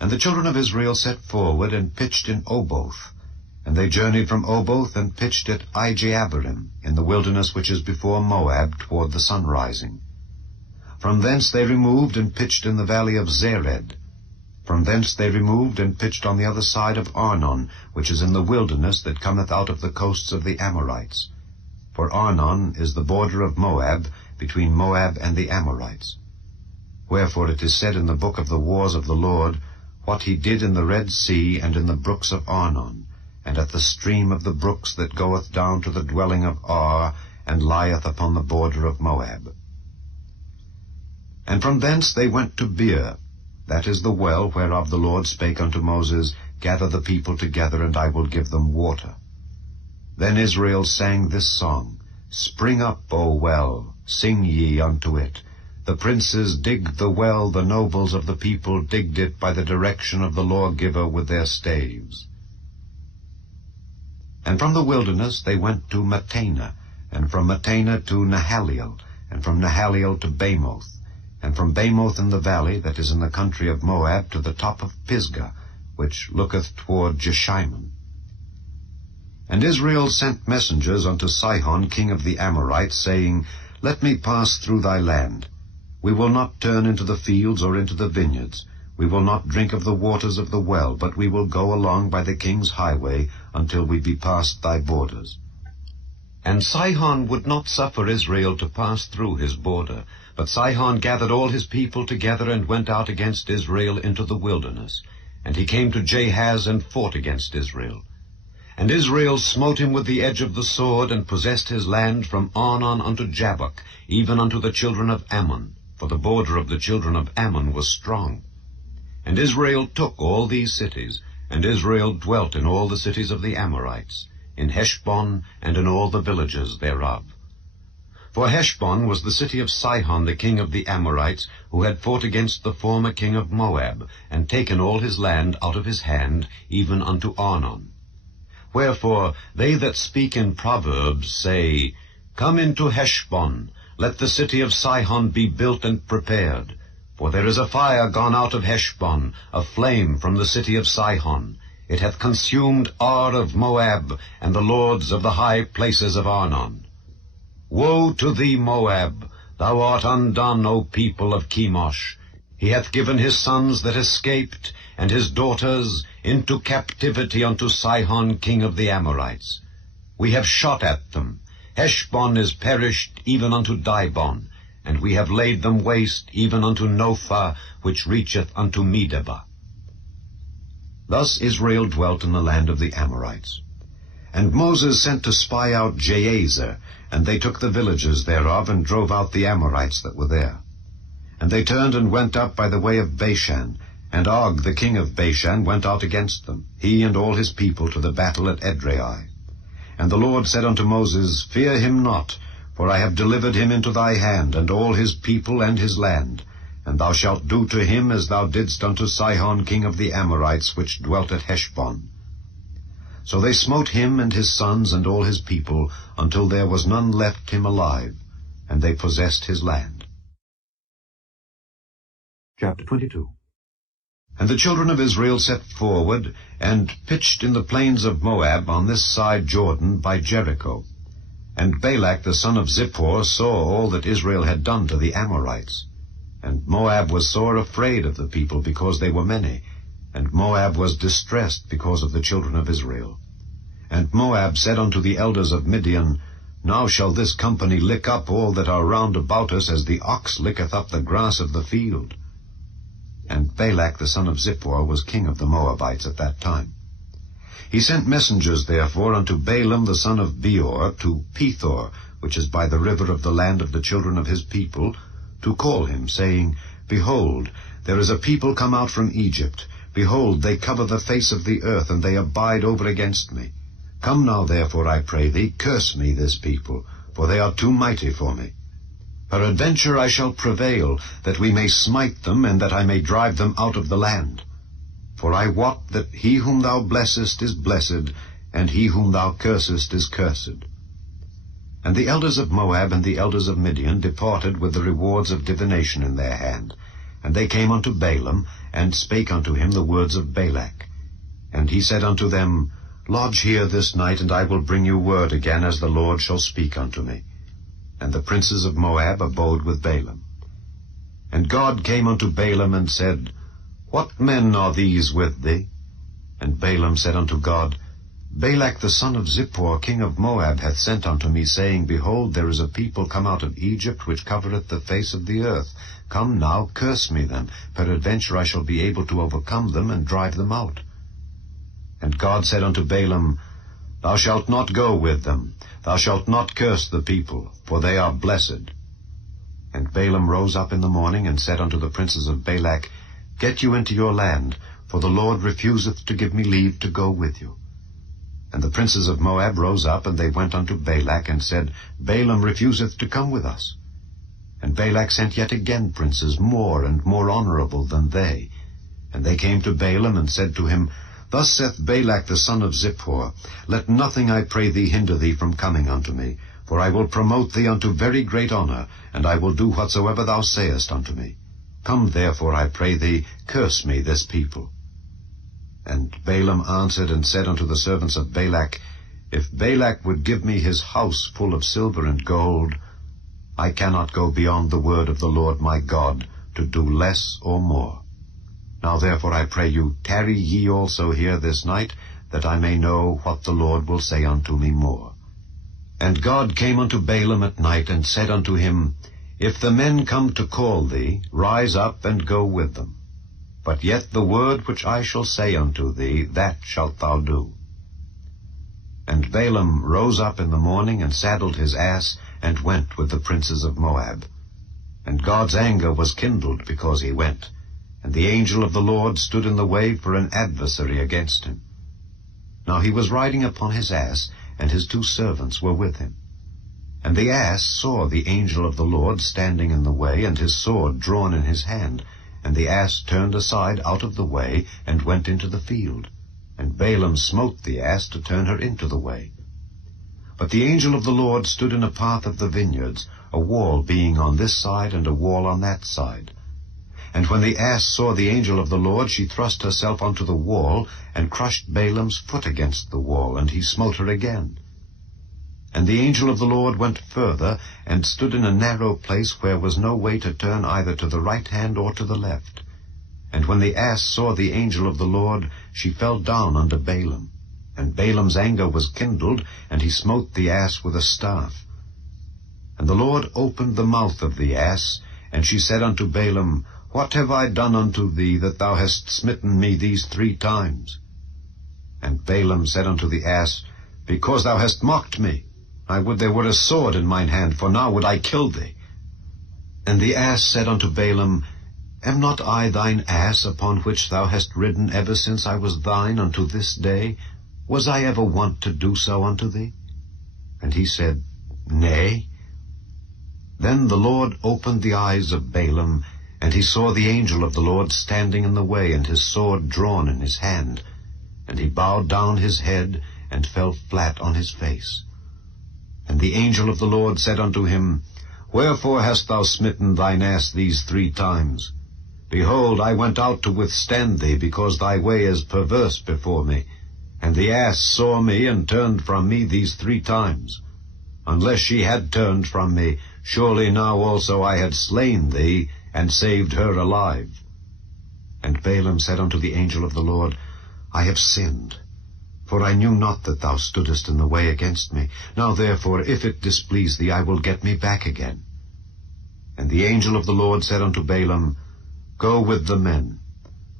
And the children of Israel set forward, and pitched in Oboth. And they journeyed from Oboth, and pitched at Ijeabarim, in the wilderness which is before Moab, toward the sunrising. From thence they removed, and pitched in the valley of Zered. From thence they removed, and pitched on the other side of Arnon, which is in the wilderness that cometh out of the coasts of the Amorites. For Arnon is the border of Moab, between Moab and the Amorites. Wherefore it is said in the book of the wars of the Lord, what he did in the Red Sea, and in the brooks of Arnon, and at the stream of the brooks that goeth down to the dwelling of Ar, and lieth upon the border of Moab. And from thence they went to Beer, that is the well whereof the Lord spake unto Moses, Gather the people together, and I will give them water. Then Israel sang this song, Spring up, O well, sing ye unto it. The princes digged the well, the nobles of the people digged it by the direction of the lawgiver with their staves. And from the wilderness they went to Mattanah, and from Mattanah to Nahaliel, and from Nahaliel to Bamoth, and from Bamoth in the valley that is in the country of Moab to the top of Pisgah, which looketh toward Jeshimon. And Israel sent messengers unto Sihon king of the Amorites, saying, Let me pass through thy land. We will not turn into the fields or into the vineyards. We will not drink of the waters of the well, but we will go along by the king's highway until we be past thy borders. And Sihon would not suffer Israel to pass through his border, but Sihon gathered all his people together and went out against Israel into the wilderness. And he came to Jahaz and fought against Israel. And Israel smote him with the edge of the sword, and possessed his land from Arnon unto Jabbok, even unto the children of Ammon, for the border of the children of Ammon was strong. And Israel took all these cities, and Israel dwelt in all the cities of the Amorites, in Heshbon, and in all the villages thereof. For Heshbon was the city of Sihon the king of the Amorites, who had fought against the former king of Moab, and taken all his land out of his hand, even unto Arnon. Wherefore they that speak in Proverbs say, Come into Heshbon, let the city of Sihon be built and prepared. For there is a fire gone out of Heshbon, a flame from the city of Sihon. It hath consumed Ar of Moab, and the lords of the high places of Arnon. Woe to thee, Moab! Thou art undone, O people of Chemosh. He hath given his sons that escaped, and his daughters, into captivity unto Sihon king of the Amorites. We have shot at them. Heshbon is perished even unto Dibon, and we have laid them waste even unto Nophah, which reacheth unto Medeba. Thus Israel dwelt in the land of the Amorites. And Moses sent to spy out Jazer, and they took the villages thereof, and drove out the Amorites that were there. And they turned and went up by the way of Bashan, and Og the king of Bashan went out against them, he and all his people, to the battle at Edrei. And the Lord said unto Moses, Fear him not, for I have delivered him into thy hand, and all his people and his land. And thou shalt do to him as thou didst unto Sihon king of the Amorites, which dwelt at Heshbon. So they smote him and his sons and all his people, until there was none left him alive, and they possessed his land. Chapter 22. And the children of Israel set forward, and pitched in the plains of Moab on this side Jordan by Jericho. And Balak the son of Zippor saw all that Israel had done to the Amorites. And Moab was sore afraid of the people, because they were many, and Moab was distressed because of the children of Israel. And Moab said unto the elders of Midian, Now shall this company lick up all that are round about us, as the ox licketh up the grass of the field. And Balak the son of Zippor was king of the Moabites at that time. He sent messengers therefore unto Balaam the son of Beor to Pethor, which is by the river of the land of the children of his people, to call him, saying, Behold, there is a people come out from Egypt. Behold, they cover the face of the earth, and they abide over against me. Come now, therefore, I pray thee, curse me this people, for they are too mighty for me. Peradventure I shall prevail, that we may smite them, and that I may drive them out of the land. For I wot that he whom thou blessest is blessed, and he whom thou cursest is cursed. And the elders of Moab and the elders of Midian departed with the rewards of divination in their hand. And they came unto Balaam, and spake unto him the words of Balak. And he said unto them, Lodge here this night, and I will bring you word again, as the Lord shall speak unto me. And the princes of Moab abode with Balaam. And God came unto Balaam, and said, What men are these with thee? And Balaam said unto God, Balak the son of Zippor, king of Moab, hath sent unto me, saying, Behold, there is a people come out of Egypt, which covereth the face of the earth. Come now, curse me them. Peradventure I shall be able to overcome them, and drive them out. And God said unto Balaam, Thou shalt not go with them. Thou shalt not curse the people, for they are blessed. And Balaam rose up in the morning, and said unto the princes of Balak, Get you into your land, for the Lord refuseth to give me leave to go with you. And the princes of Moab rose up, and they went unto Balak, and said, Balaam refuseth to come with us. And Balak sent yet again princes more and more honorable than they. And they came to Balaam, and said to him, Thus saith Balak the son of Zippor, Let nothing, I pray thee, hinder thee from coming unto me, for I will promote thee unto very great honor, and I will do whatsoever thou sayest unto me. Come therefore, I pray thee, curse me this people. And Balaam answered and said unto the servants of Balak, If Balak would give me his house full of silver and gold, I cannot go beyond the word of the Lord my God, to do less or more. Now therefore I pray you, tarry ye also here this night, that I may know what the Lord will say unto me more. And God came unto Balaam at night, and said unto him, If the men come to call thee, rise up and go with them. But yet the word which I shall say unto thee, that shalt thou do. And Balaam rose up in the morning, and saddled his ass, and went with the princes of Moab. And God's anger was kindled because he went, and the angel of the Lord stood in the way for an adversary against him. Now he was riding upon his ass, and his 2 servants were with him. And the ass saw the angel of the Lord standing in the way, and his sword drawn in his hand. And the ass turned aside out of the way, and went into the field. And Balaam smote the ass to turn her into the way. But the angel of the Lord stood in a path of the vineyards, a wall being on this side, and a wall on that side. And when the ass saw the angel of the Lord, she thrust herself unto the wall, and crushed Balaam's foot against the wall, and he smote her again. And the angel of the Lord went further, and stood in a narrow place where was no way to turn either to the right hand or to the left. And when the ass saw the angel of the Lord, she fell down unto Balaam. And Balaam's anger was kindled, and he smote the ass with a staff. And the Lord opened the mouth of the ass, and she said unto Balaam, What have I done unto thee, that thou hast smitten me these 3 times? And Balaam said unto the ass, Because thou hast mocked me. I would there were a sword in mine hand, for now would I kill thee. And the ass said unto Balaam, Am not I thine ass, upon which thou hast ridden ever since I was thine unto this day? Was I ever wont to do so unto thee? And he said, Nay. Then the Lord opened the eyes of Balaam, and he saw the angel of the Lord standing in the way, and his sword drawn in his hand. And he bowed down his head, and fell flat on his face. And the angel of the Lord said unto him, Wherefore hast thou smitten thine ass these 3 times? Behold, I went out to withstand thee, because thy way is perverse before me. And the ass saw me, and turned from me these 3 times. Unless she had turned from me, surely now also I had slain thee, and saved her alive. And Balaam said unto the angel of the Lord, I have sinned, for I knew not that thou stoodest in the way against me. Now therefore, if it displease thee, I will get me back again. And the angel of the Lord said unto Balaam, Go with the men,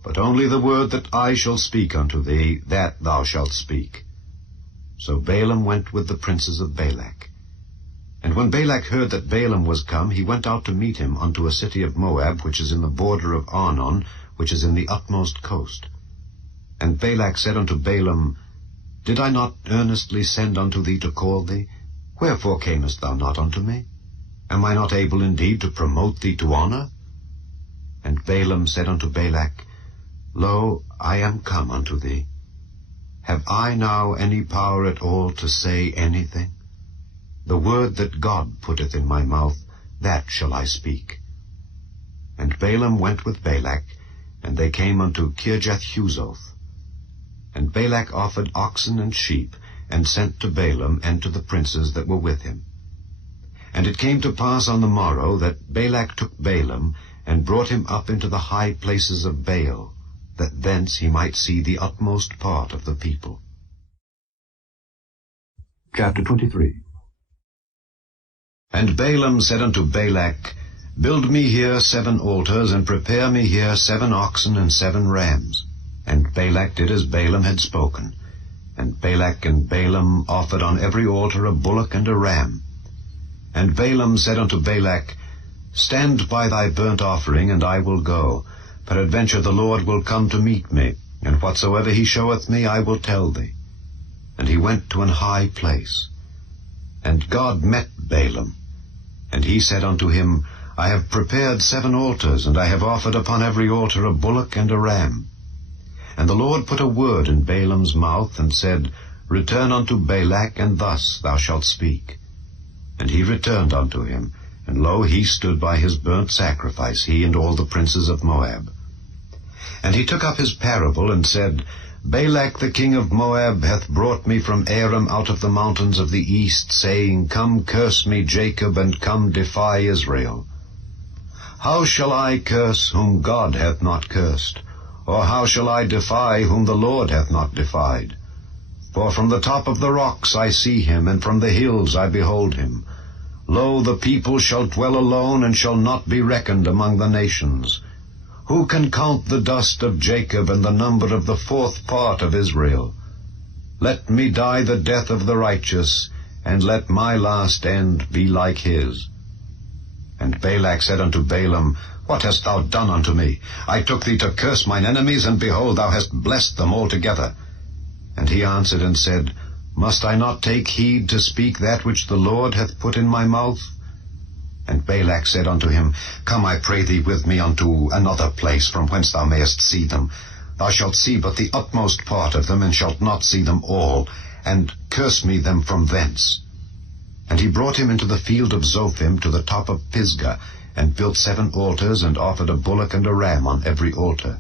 but only the word that I shall speak unto thee, that thou shalt speak. So Balaam went with the princes of Balak. And when Balak heard that Balaam was come, he went out to meet him unto a city of Moab, which is in the border of Arnon, which is in the utmost coast. And Balak said unto Balaam, Did I not earnestly send unto thee to call thee? Wherefore camest thou not unto me? Am I not able indeed to promote thee to honor? And Balaam said unto Balak, Lo, I am come unto thee. Have I now any power at all to say anything? The word that God putteth in my mouth, that shall I speak. And Balaam went with Balak, and they came unto Kirjath-Huzoth. And Balak offered oxen and sheep, and sent to Balaam and to the princes that were with him. And it came to pass on the morrow that Balak took Balaam, and brought him up into the high places of Baal, that thence he might see the utmost part of the people. Chapter 23. And Balaam said unto Balak, Build me here 7 altars, and prepare me here 7 oxen and 7 rams. And Balak did as Balaam had spoken. And Balak and Balaam offered on every altar a bullock and a ram. And Balaam said unto Balak, Stand by thy burnt offering, and I will go. Peradventure the Lord will come to meet me, and whatsoever he showeth me I will tell thee. And he went to an high place. And God met Balaam. And he said unto him, I have prepared 7 altars, and I have offered upon every altar a bullock and a ram. And the Lord put a word in Balaam's mouth, and said, Return unto Balak, and thus thou shalt speak. And he returned unto him, and lo, he stood by his burnt sacrifice, he and all the princes of Moab. And he took up his parable, and said, Balak the king of Moab hath brought me from Aram out of the mountains of the east, saying, Come curse me, Jacob, and come defy Israel. How shall I curse whom God hath not cursed? Or how shall I defy whom the Lord hath not defied? For from the top of the rocks I see him, and from the hills I behold him. Lo, the people shall dwell alone, and shall not be reckoned among the nations. Who can count the dust of Jacob, and the number of the 4th part of Israel? Let me die the death of the righteous, and let my last end be like his. And Balak said unto Balaam, What hast thou done unto me? I took thee to curse mine enemies, and behold, thou hast blessed them altogether. And he answered and said, Must I not take heed to speak that which the Lord hath put in my mouth? And Balak said unto him, Come, I pray thee, with me unto another place, from whence thou mayest see them. Thou shalt see but the utmost part of them, and shalt not see them all, and curse me them from thence. And he brought him into the field of Zophim, to the top of Pisgah, and built 7 altars, and offered a bullock and a ram on every altar.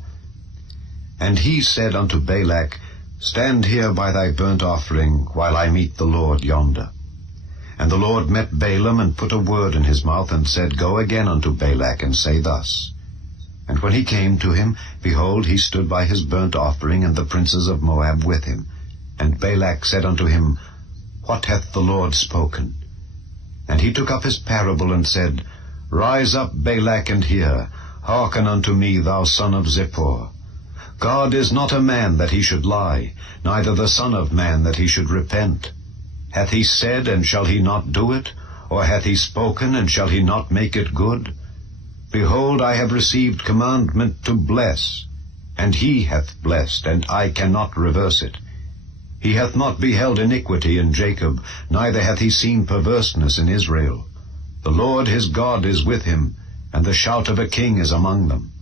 And he said unto Balak, Stand here by thy burnt offering, while I meet the Lord yonder. And the Lord met Balaam, and put a word in his mouth, and said, Go again unto Balak, and say thus. And when he came to him, behold, he stood by his burnt offering, and the princes of Moab with him. And Balak said unto him, What hath the Lord spoken? And he took up his parable, and said, Rise up, Balak, and hear. Hearken unto me, thou son of Zippor. God is not a man that he should lie, neither the son of man that he should repent. Hath he said, and shall he not do it? Or hath he spoken, and shall he not make it good? Behold, I have received commandment to bless, and he hath blessed, and I cannot reverse it. He hath not beheld iniquity in Jacob, neither hath he seen perverseness in Israel. The Lord his God is with him, and the shout of a king is among them.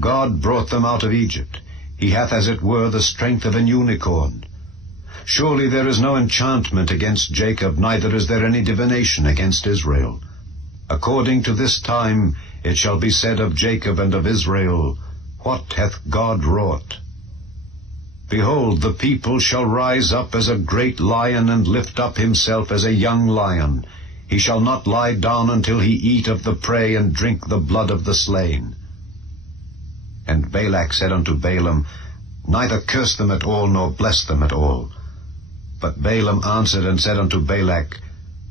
God brought them out of Egypt. He hath as it were the strength of an unicorn. Surely there is no enchantment against Jacob, neither is there any divination against Israel. According to this time it shall be said of Jacob and of Israel, What hath God wrought? Behold, the people shall rise up as a great lion, and lift up himself as a young lion. He shall not lie down until he eat of the prey, and drink the blood of the slain. And Balak said unto Balaam, Neither curse them at all, nor bless them at all. But Balaam answered and said unto Balak,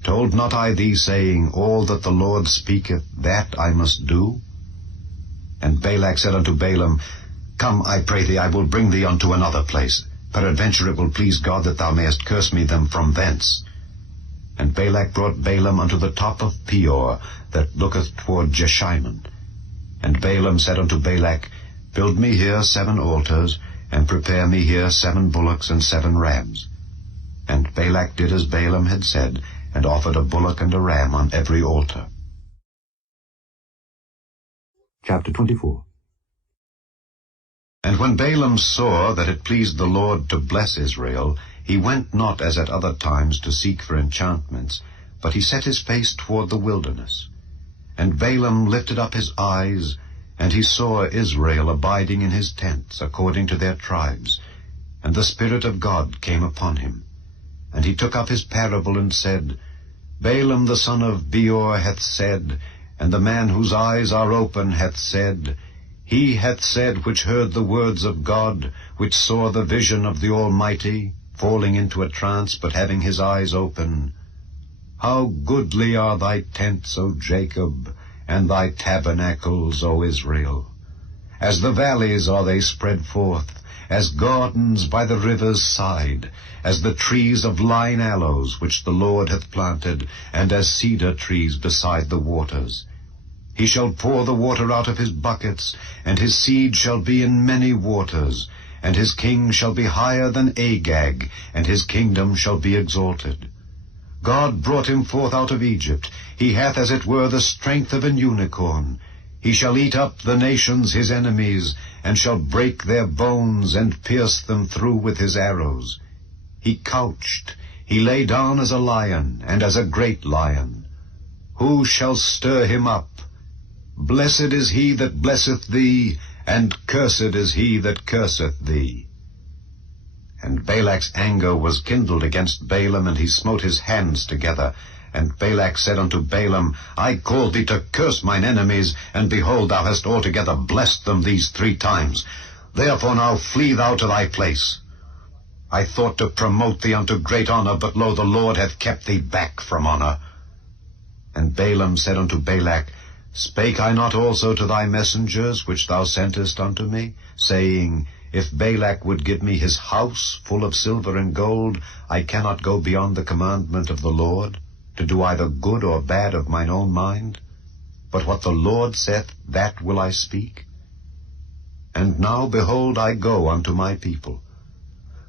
Told not I thee, saying, All that the Lord speaketh, that I must do? And Balak said unto Balaam, Come, I pray thee, I will bring thee unto another place. Peradventure it will please God that thou mayest curse me them from thence. And And Balak brought Balaam unto the top of Peor, that looketh toward Jeshimon. And Balaam said unto Balak, Build me here 7 altars, and prepare me here 7 bullocks and 7 rams. And Balak did as Balaam had said, and offered a bullock and a ram on every altar. Chapter 24. And when Balaam saw that it pleased the Lord to bless Israel, he went not as at other times to seek for enchantments, but he set his face toward the wilderness. And Balaam lifted up his eyes, and he saw Israel abiding in his tents, according to their tribes. And the Spirit of God came upon him. And he took up his parable, and said, Balaam the son of Beor hath said, and the man whose eyes are open hath said, He hath said which heard the words of God, which saw the vision of the Almighty, falling into a trance, but having his eyes open, How goodly are thy tents, O Jacob, and thy tabernacles, O Israel! As the valleys are they spread forth, as gardens by the river's side, as the trees of lign aloes which the Lord hath planted, and as cedar trees beside the waters. He shall pour the water out of his buckets, and his seed shall be in many waters, and his king shall be higher than Agag, and his kingdom shall be exalted. God brought him forth out of Egypt. He hath as it were the strength of an unicorn. He shall eat up the nations his enemies, and shall break their bones, and pierce them through with his arrows. He couched, he lay down as a lion, and as a great lion. Who shall stir him up? Blessed is he that blesseth thee, and cursed is he that curseth thee. And Balak's anger was kindled against Balaam, and he smote his hands together. And Balak said unto Balaam, I called thee to curse mine enemies, and behold, thou hast altogether blessed them these 3 times. Therefore now flee thou to thy place. I thought to promote thee unto great honor, but lo, the Lord hath kept thee back from honor. And Balaam said unto Balak, Spake I not also to thy messengers, which thou sentest unto me, saying, If Balak would give me his house full of silver and gold, I cannot go beyond the commandment of the Lord, to do either good or bad of mine own mind? But what the Lord saith, that will I speak. And now, behold, I go unto my people.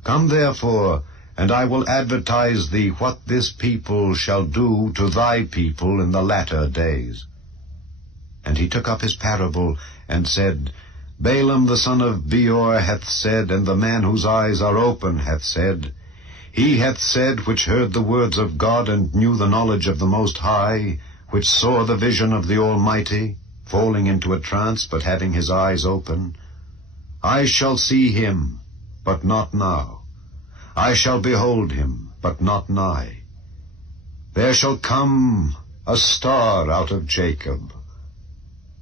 Come therefore, and I will advertise thee what this people shall do to thy people in the latter days. And he took up his parable, and said, Balaam the son of Beor hath said, and the man whose eyes are open hath said, He hath said which heard the words of God, and knew the knowledge of the Most High, which saw the vision of the Almighty, falling into a trance, but having his eyes open, I shall see him, but not now. I shall behold him, but not nigh. There shall come a star out of Jacob,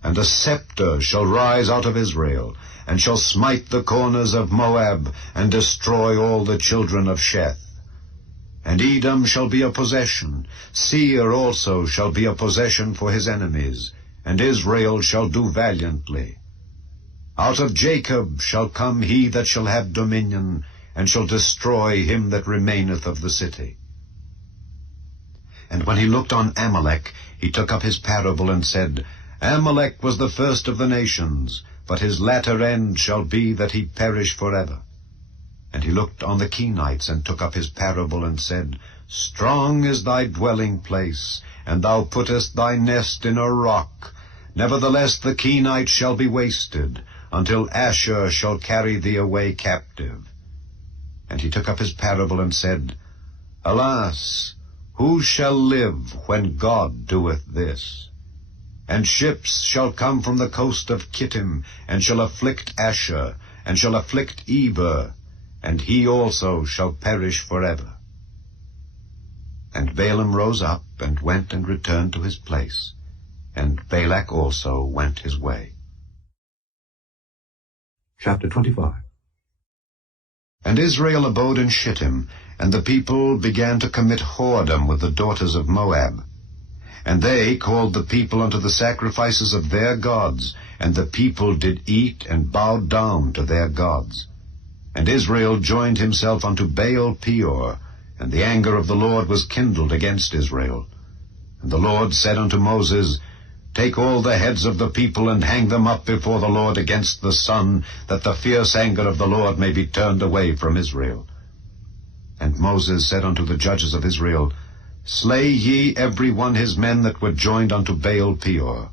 and a scepter shall rise out of Israel, and shall smite the corners of Moab, and destroy all the children of Sheth. And Edom shall be a possession, Seir also shall be a possession for his enemies, and Israel shall do valiantly. Out of Jacob shall come he that shall have dominion, and shall destroy him that remaineth of the city. And when he looked on Amalek, he took up his parable, and said, Amalek was the first of the nations, but his latter end shall be that he perish forever. And he looked on the Kenites, and took up his parable, and said, Strong is thy dwelling place, and thou puttest thy nest in a rock. Nevertheless the Kenites shall be wasted, until Asshur shall carry thee away captive. And he took up his parable, and said, Alas, who shall live when God doeth this? And ships shall come from the coast of Kittim, and shall afflict Asshur, and shall afflict Eber, and he also shall perish forever. And Balaam rose up, and went and returned to his place, and Balak also went his way. Chapter 25. And Israel abode in Shittim, and the people began to commit whoredom with the daughters of Moab. And they called the people unto the sacrifices of their gods, and the people did eat and bowed down to their gods. And Israel joined himself unto Baal Peor, And the anger of the Lord was kindled against Israel. And the Lord said unto Moses, Take all the heads of the people, and hang them up before the Lord against the sun, that the fierce anger of the Lord may be turned away from Israel. And Moses said unto the judges of Israel, Slay ye every one his men that were joined unto Baal Peor.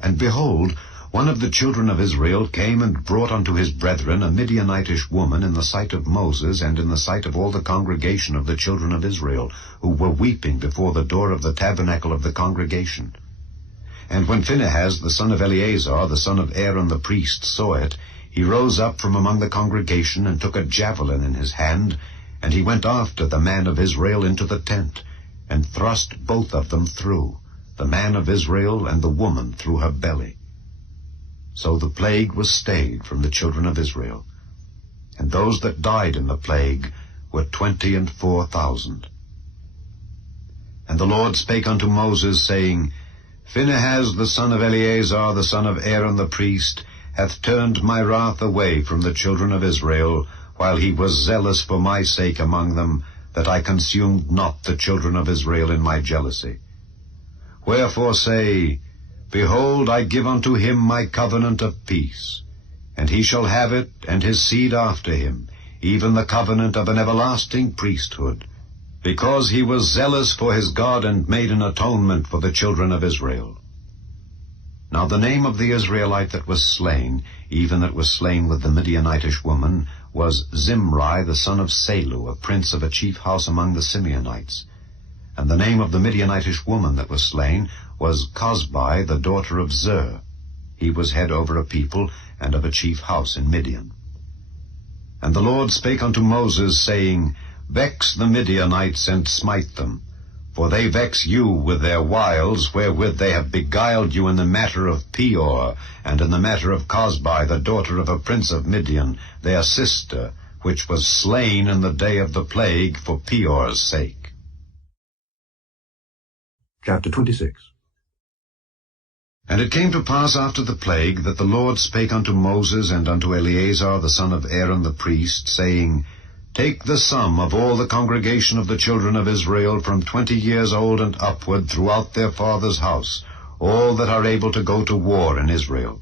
And behold, one of the children of Israel came and brought unto his brethren a Midianitish woman in the sight of Moses, and in the sight of all the congregation of the children of Israel, who were weeping before the door of the tabernacle of the congregation. And when Phinehas the son of Eleazar, the son of Aaron the priest, saw it, he rose up from among the congregation, and took a javelin in his hand, and he went after the man of Israel into the tent, and thrust both of them through, the man of Israel and the woman through her belly. So the plague was stayed from the children of Israel. And those that died in the plague were 24,000. And the Lord spake unto Moses, saying, Phinehas the son of Eleazar, the son of Aaron the priest, hath turned my wrath away from the children of Israel, while he was zealous for my sake among them, that I consumed not the children of Israel in my jealousy. Wherefore say, Behold, I give unto him my covenant of peace, and he shall have it, and his seed after him, even the covenant of an everlasting priesthood, because he was zealous for his God, and made an atonement for the children of Israel. Now the name of the Israelite that was slain, even that was slain with the Midianitish woman, was Zimri the son of Salu, a prince of a chief house among the Simeonites. And the name of the Midianitish woman that was slain was Cosbi, the daughter of Zer. He was head over a people, and of a chief house in Midian. And the Lord spake unto Moses, saying, Vex the Midianites, and smite them, for they vex you with their wiles, wherewith they have beguiled you in the matter of Peor, and in the matter of Cosbi, the daughter of a prince of Midian, their sister, which was slain in the day of the plague for Peor's sake. Chapter 26. And it came to pass after the plague, that the Lord spake unto Moses and unto Eleazar the son of Aaron the priest, saying, Take the sum of all the congregation of the children of Israel from 20 years old and upward throughout their father's house, all that are able to go to war in Israel.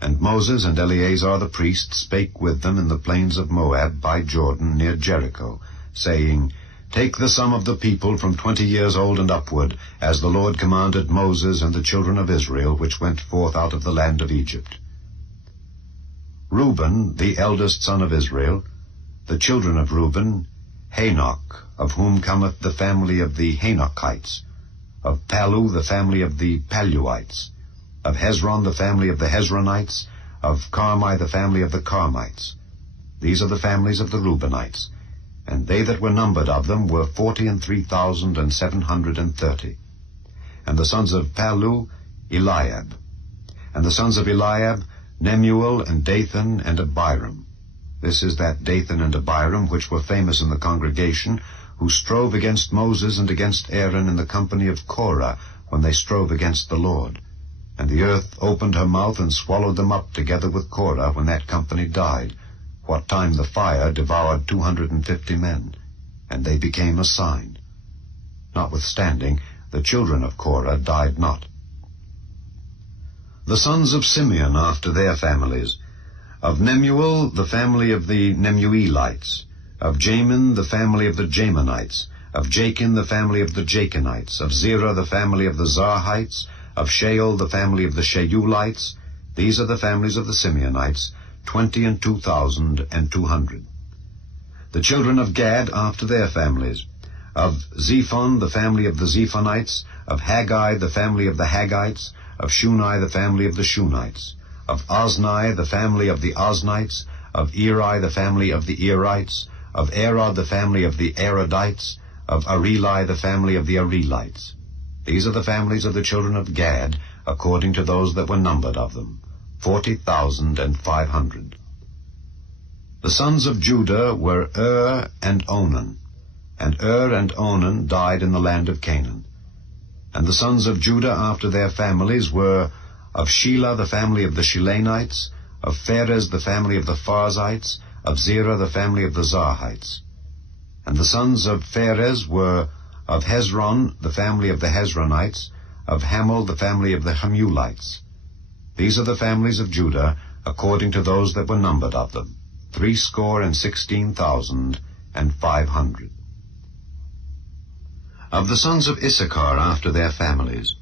And Moses and Eleazar the priest spake with them in the plains of Moab by Jordan near Jericho, saying, Take the sum of the people from 20 years old and upward, as the Lord commanded Moses and the children of Israel, which went forth out of the land of Egypt. Reuben, the eldest son of Israel, the children of Reuben, Hanok, of whom cometh the family of the Hanokites, of Palu the family of the Paluites, of Hezron the family of the Hezronites, of Carmi the family of the Carmites. These are the families of the Reubenites, and they that were numbered of them were 43,730. And the sons of Palu, Eliab. And the sons of Eliab, Nemuel, and Dathan, and Abiram. This is that Dathan and Abiram which were famous in the congregation, who strove against Moses and against Aaron in the company of Korah, when they strove against the Lord. And the earth opened her mouth and swallowed them up together with Korah, when that company died, what time the fire devoured 250 men, and they became a sign. Notwithstanding, the children of Korah died not. The sons of Simeon after their families, of Nemuel the family of the Nemuelites, of Jamin the family of the Jamanites, of Jachin the family of the Jachinites, of Zerah the family of the Zarhites, of Shaul the family of the Sheulites. These are the families of the Simeonites, 22,200. The children of Gad after their families, of Zephon the family of the Zephonites, of Haggai the family of the Haggites, of Shuni the family of the Shunites, of Ozni the family of the Oznites, of Eri the family of the Erites, of Arod the family of the Arodites, of Areli the family of the Arelites. These are the families of the children of Gad, according to those that were numbered of them, 40,500. The sons of Judah were and Onan, and and Onan died in the land of Canaan. And the sons of Judah after their families were of Shelah the family of the Shilanites, of Pharez the family of the Pharzites, of Zerah the family of the Zarhites. And the sons of Pharez were of Hezron, the family of the Hezronites, of Hamul, the family of the Hamulites. These are the families of Judah, according to those that were numbered of them, 616,500. Of the sons of Issachar after their families,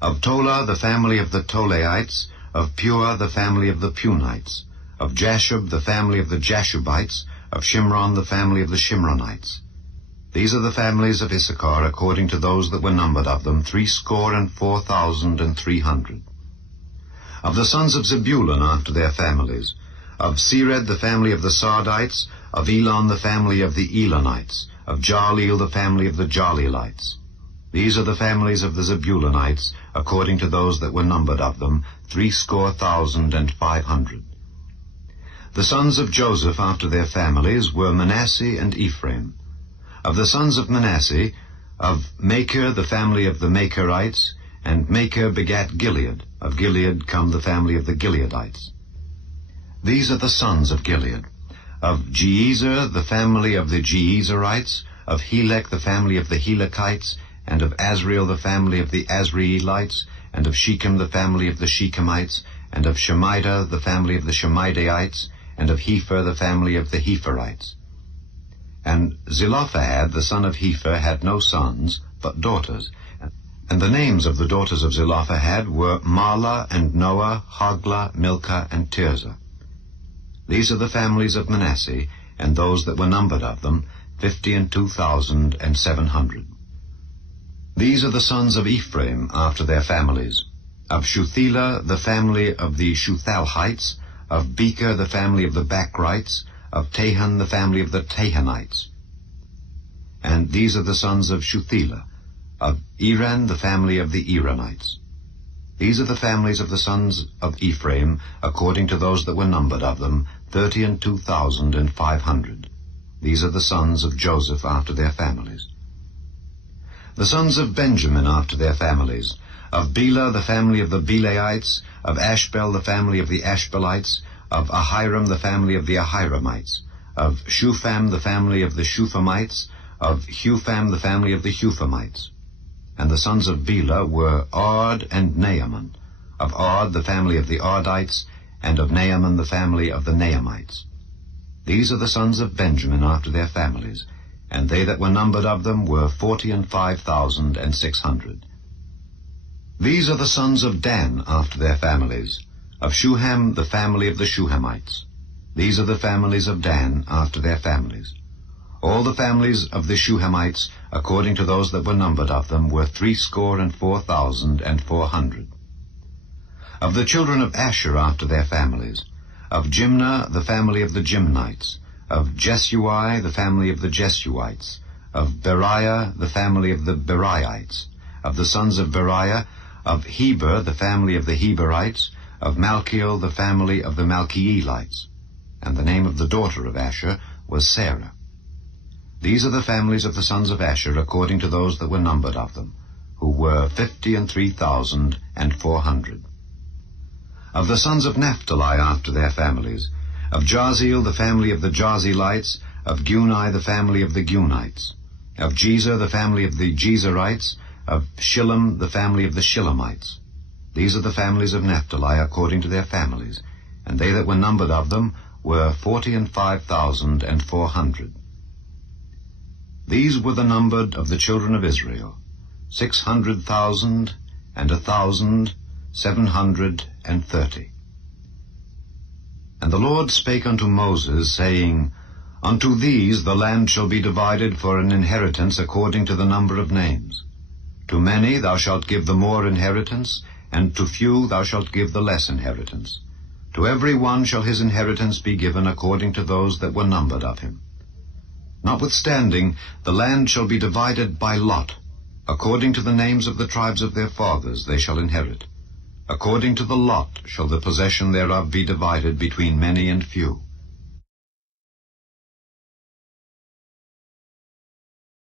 of Tola the family of the Tolaites, of Pua the family of the Punites, of Jashub the family of the Jashubites, of Shimron the family of the Shimronites. These are the families of Issachar according to those that were numbered of them, 604,300. Of the sons of Zebulun after their families, of Sered the family of the Sardites, of Elon the family of the Elonites, of Jaleel the family of the Jaleelites. These are the families of the Zebulunites, according to those that were numbered of them, 600,500. The sons of Joseph after their families were Manasseh and Ephraim. Of the sons of Manasseh, of Machir the family of the Machirites, and Machir begat Gilead. Of Gilead come the family of the Gileadites. These are the sons of Gilead. Of Jeezer the family of the Jeezerites, of Helek the family of the Helekites, and of Azriel the family of the Azrielites, and of Shechem the family of the Shechemites, and of Shemida the family of the Shemidaites, and of Hepher the family of the Hepherites. And Zelophehad the son of Hepher had no sons, but daughters. And the names of the daughters of Zelophehad were Mahlah and Noah, Hoglah, Milcah, and Tirzah. These are the families of Manasseh, and those that were numbered of them, 52,700. These are the sons of Ephraim after their families. Of Shuthelah the family of the Shuthalhites, of Becher the family of the Bachrites, of Tahan the family of the Tahanites. And these are the sons of Shuthelah, of Eran the family of the Eranites. These are the families of the sons of Ephraim, according to those that were numbered of them, 32,500. These are the sons of Joseph after their families. The sons of Benjamin after their families, of Bela the family of the Belaites, of Ashbel the family of the Ashbelites, of Ahiram the family of the Ahiramites, of Shupham the family of the Shuphamites, of Hupham the family of the Huphamites. And the sons of Bela were Ard and Naaman, of Ard the family of the Ardites, and of Naaman the family of the Naamites. These are the sons of Benjamin after their families, and they that were numbered of them were 45,600. These are the sons of Dan after their families, of Shuham the family of the Shuhamites. These are the families of Dan after their families. All the families of the Shuhamites, according to those that were numbered of them, were 304,400. Of the children of Asher after their families, of Jimnah the family of the Jimnites, of Jesui the family of the Jesuites, of Beriah the family of the Beraites, of the sons of Beriah, of Heber the family of the Heberites, of Malchiel the family of the Malchielites. And the name of the daughter of Asher was Sarah. These are the families of the sons of Asher according to those that were numbered of them, who were 53,400. Of the sons of Naphtali after their families, of Jaziel the family of the Jazelites, of Guni the family of the Gunites, of Jezer the family of the Jezerites, of Shillem the family of the Shillemites. These are the families of Naphtali according to their families, and they that were numbered of them were 45,400. These were the numbered of the children of Israel, 600,730. And the Lord spake unto Moses, saying, Unto these the land shall be divided for an inheritance according to the number of names. To many thou shalt give the more inheritance, and to few thou shalt give the less inheritance. To every one shall his inheritance be given according to those that were numbered of him. Notwithstanding, the land shall be divided by lot. According to the names of the tribes of their fathers they shall inherit. According to the lot shall the possession thereof be divided between many and few.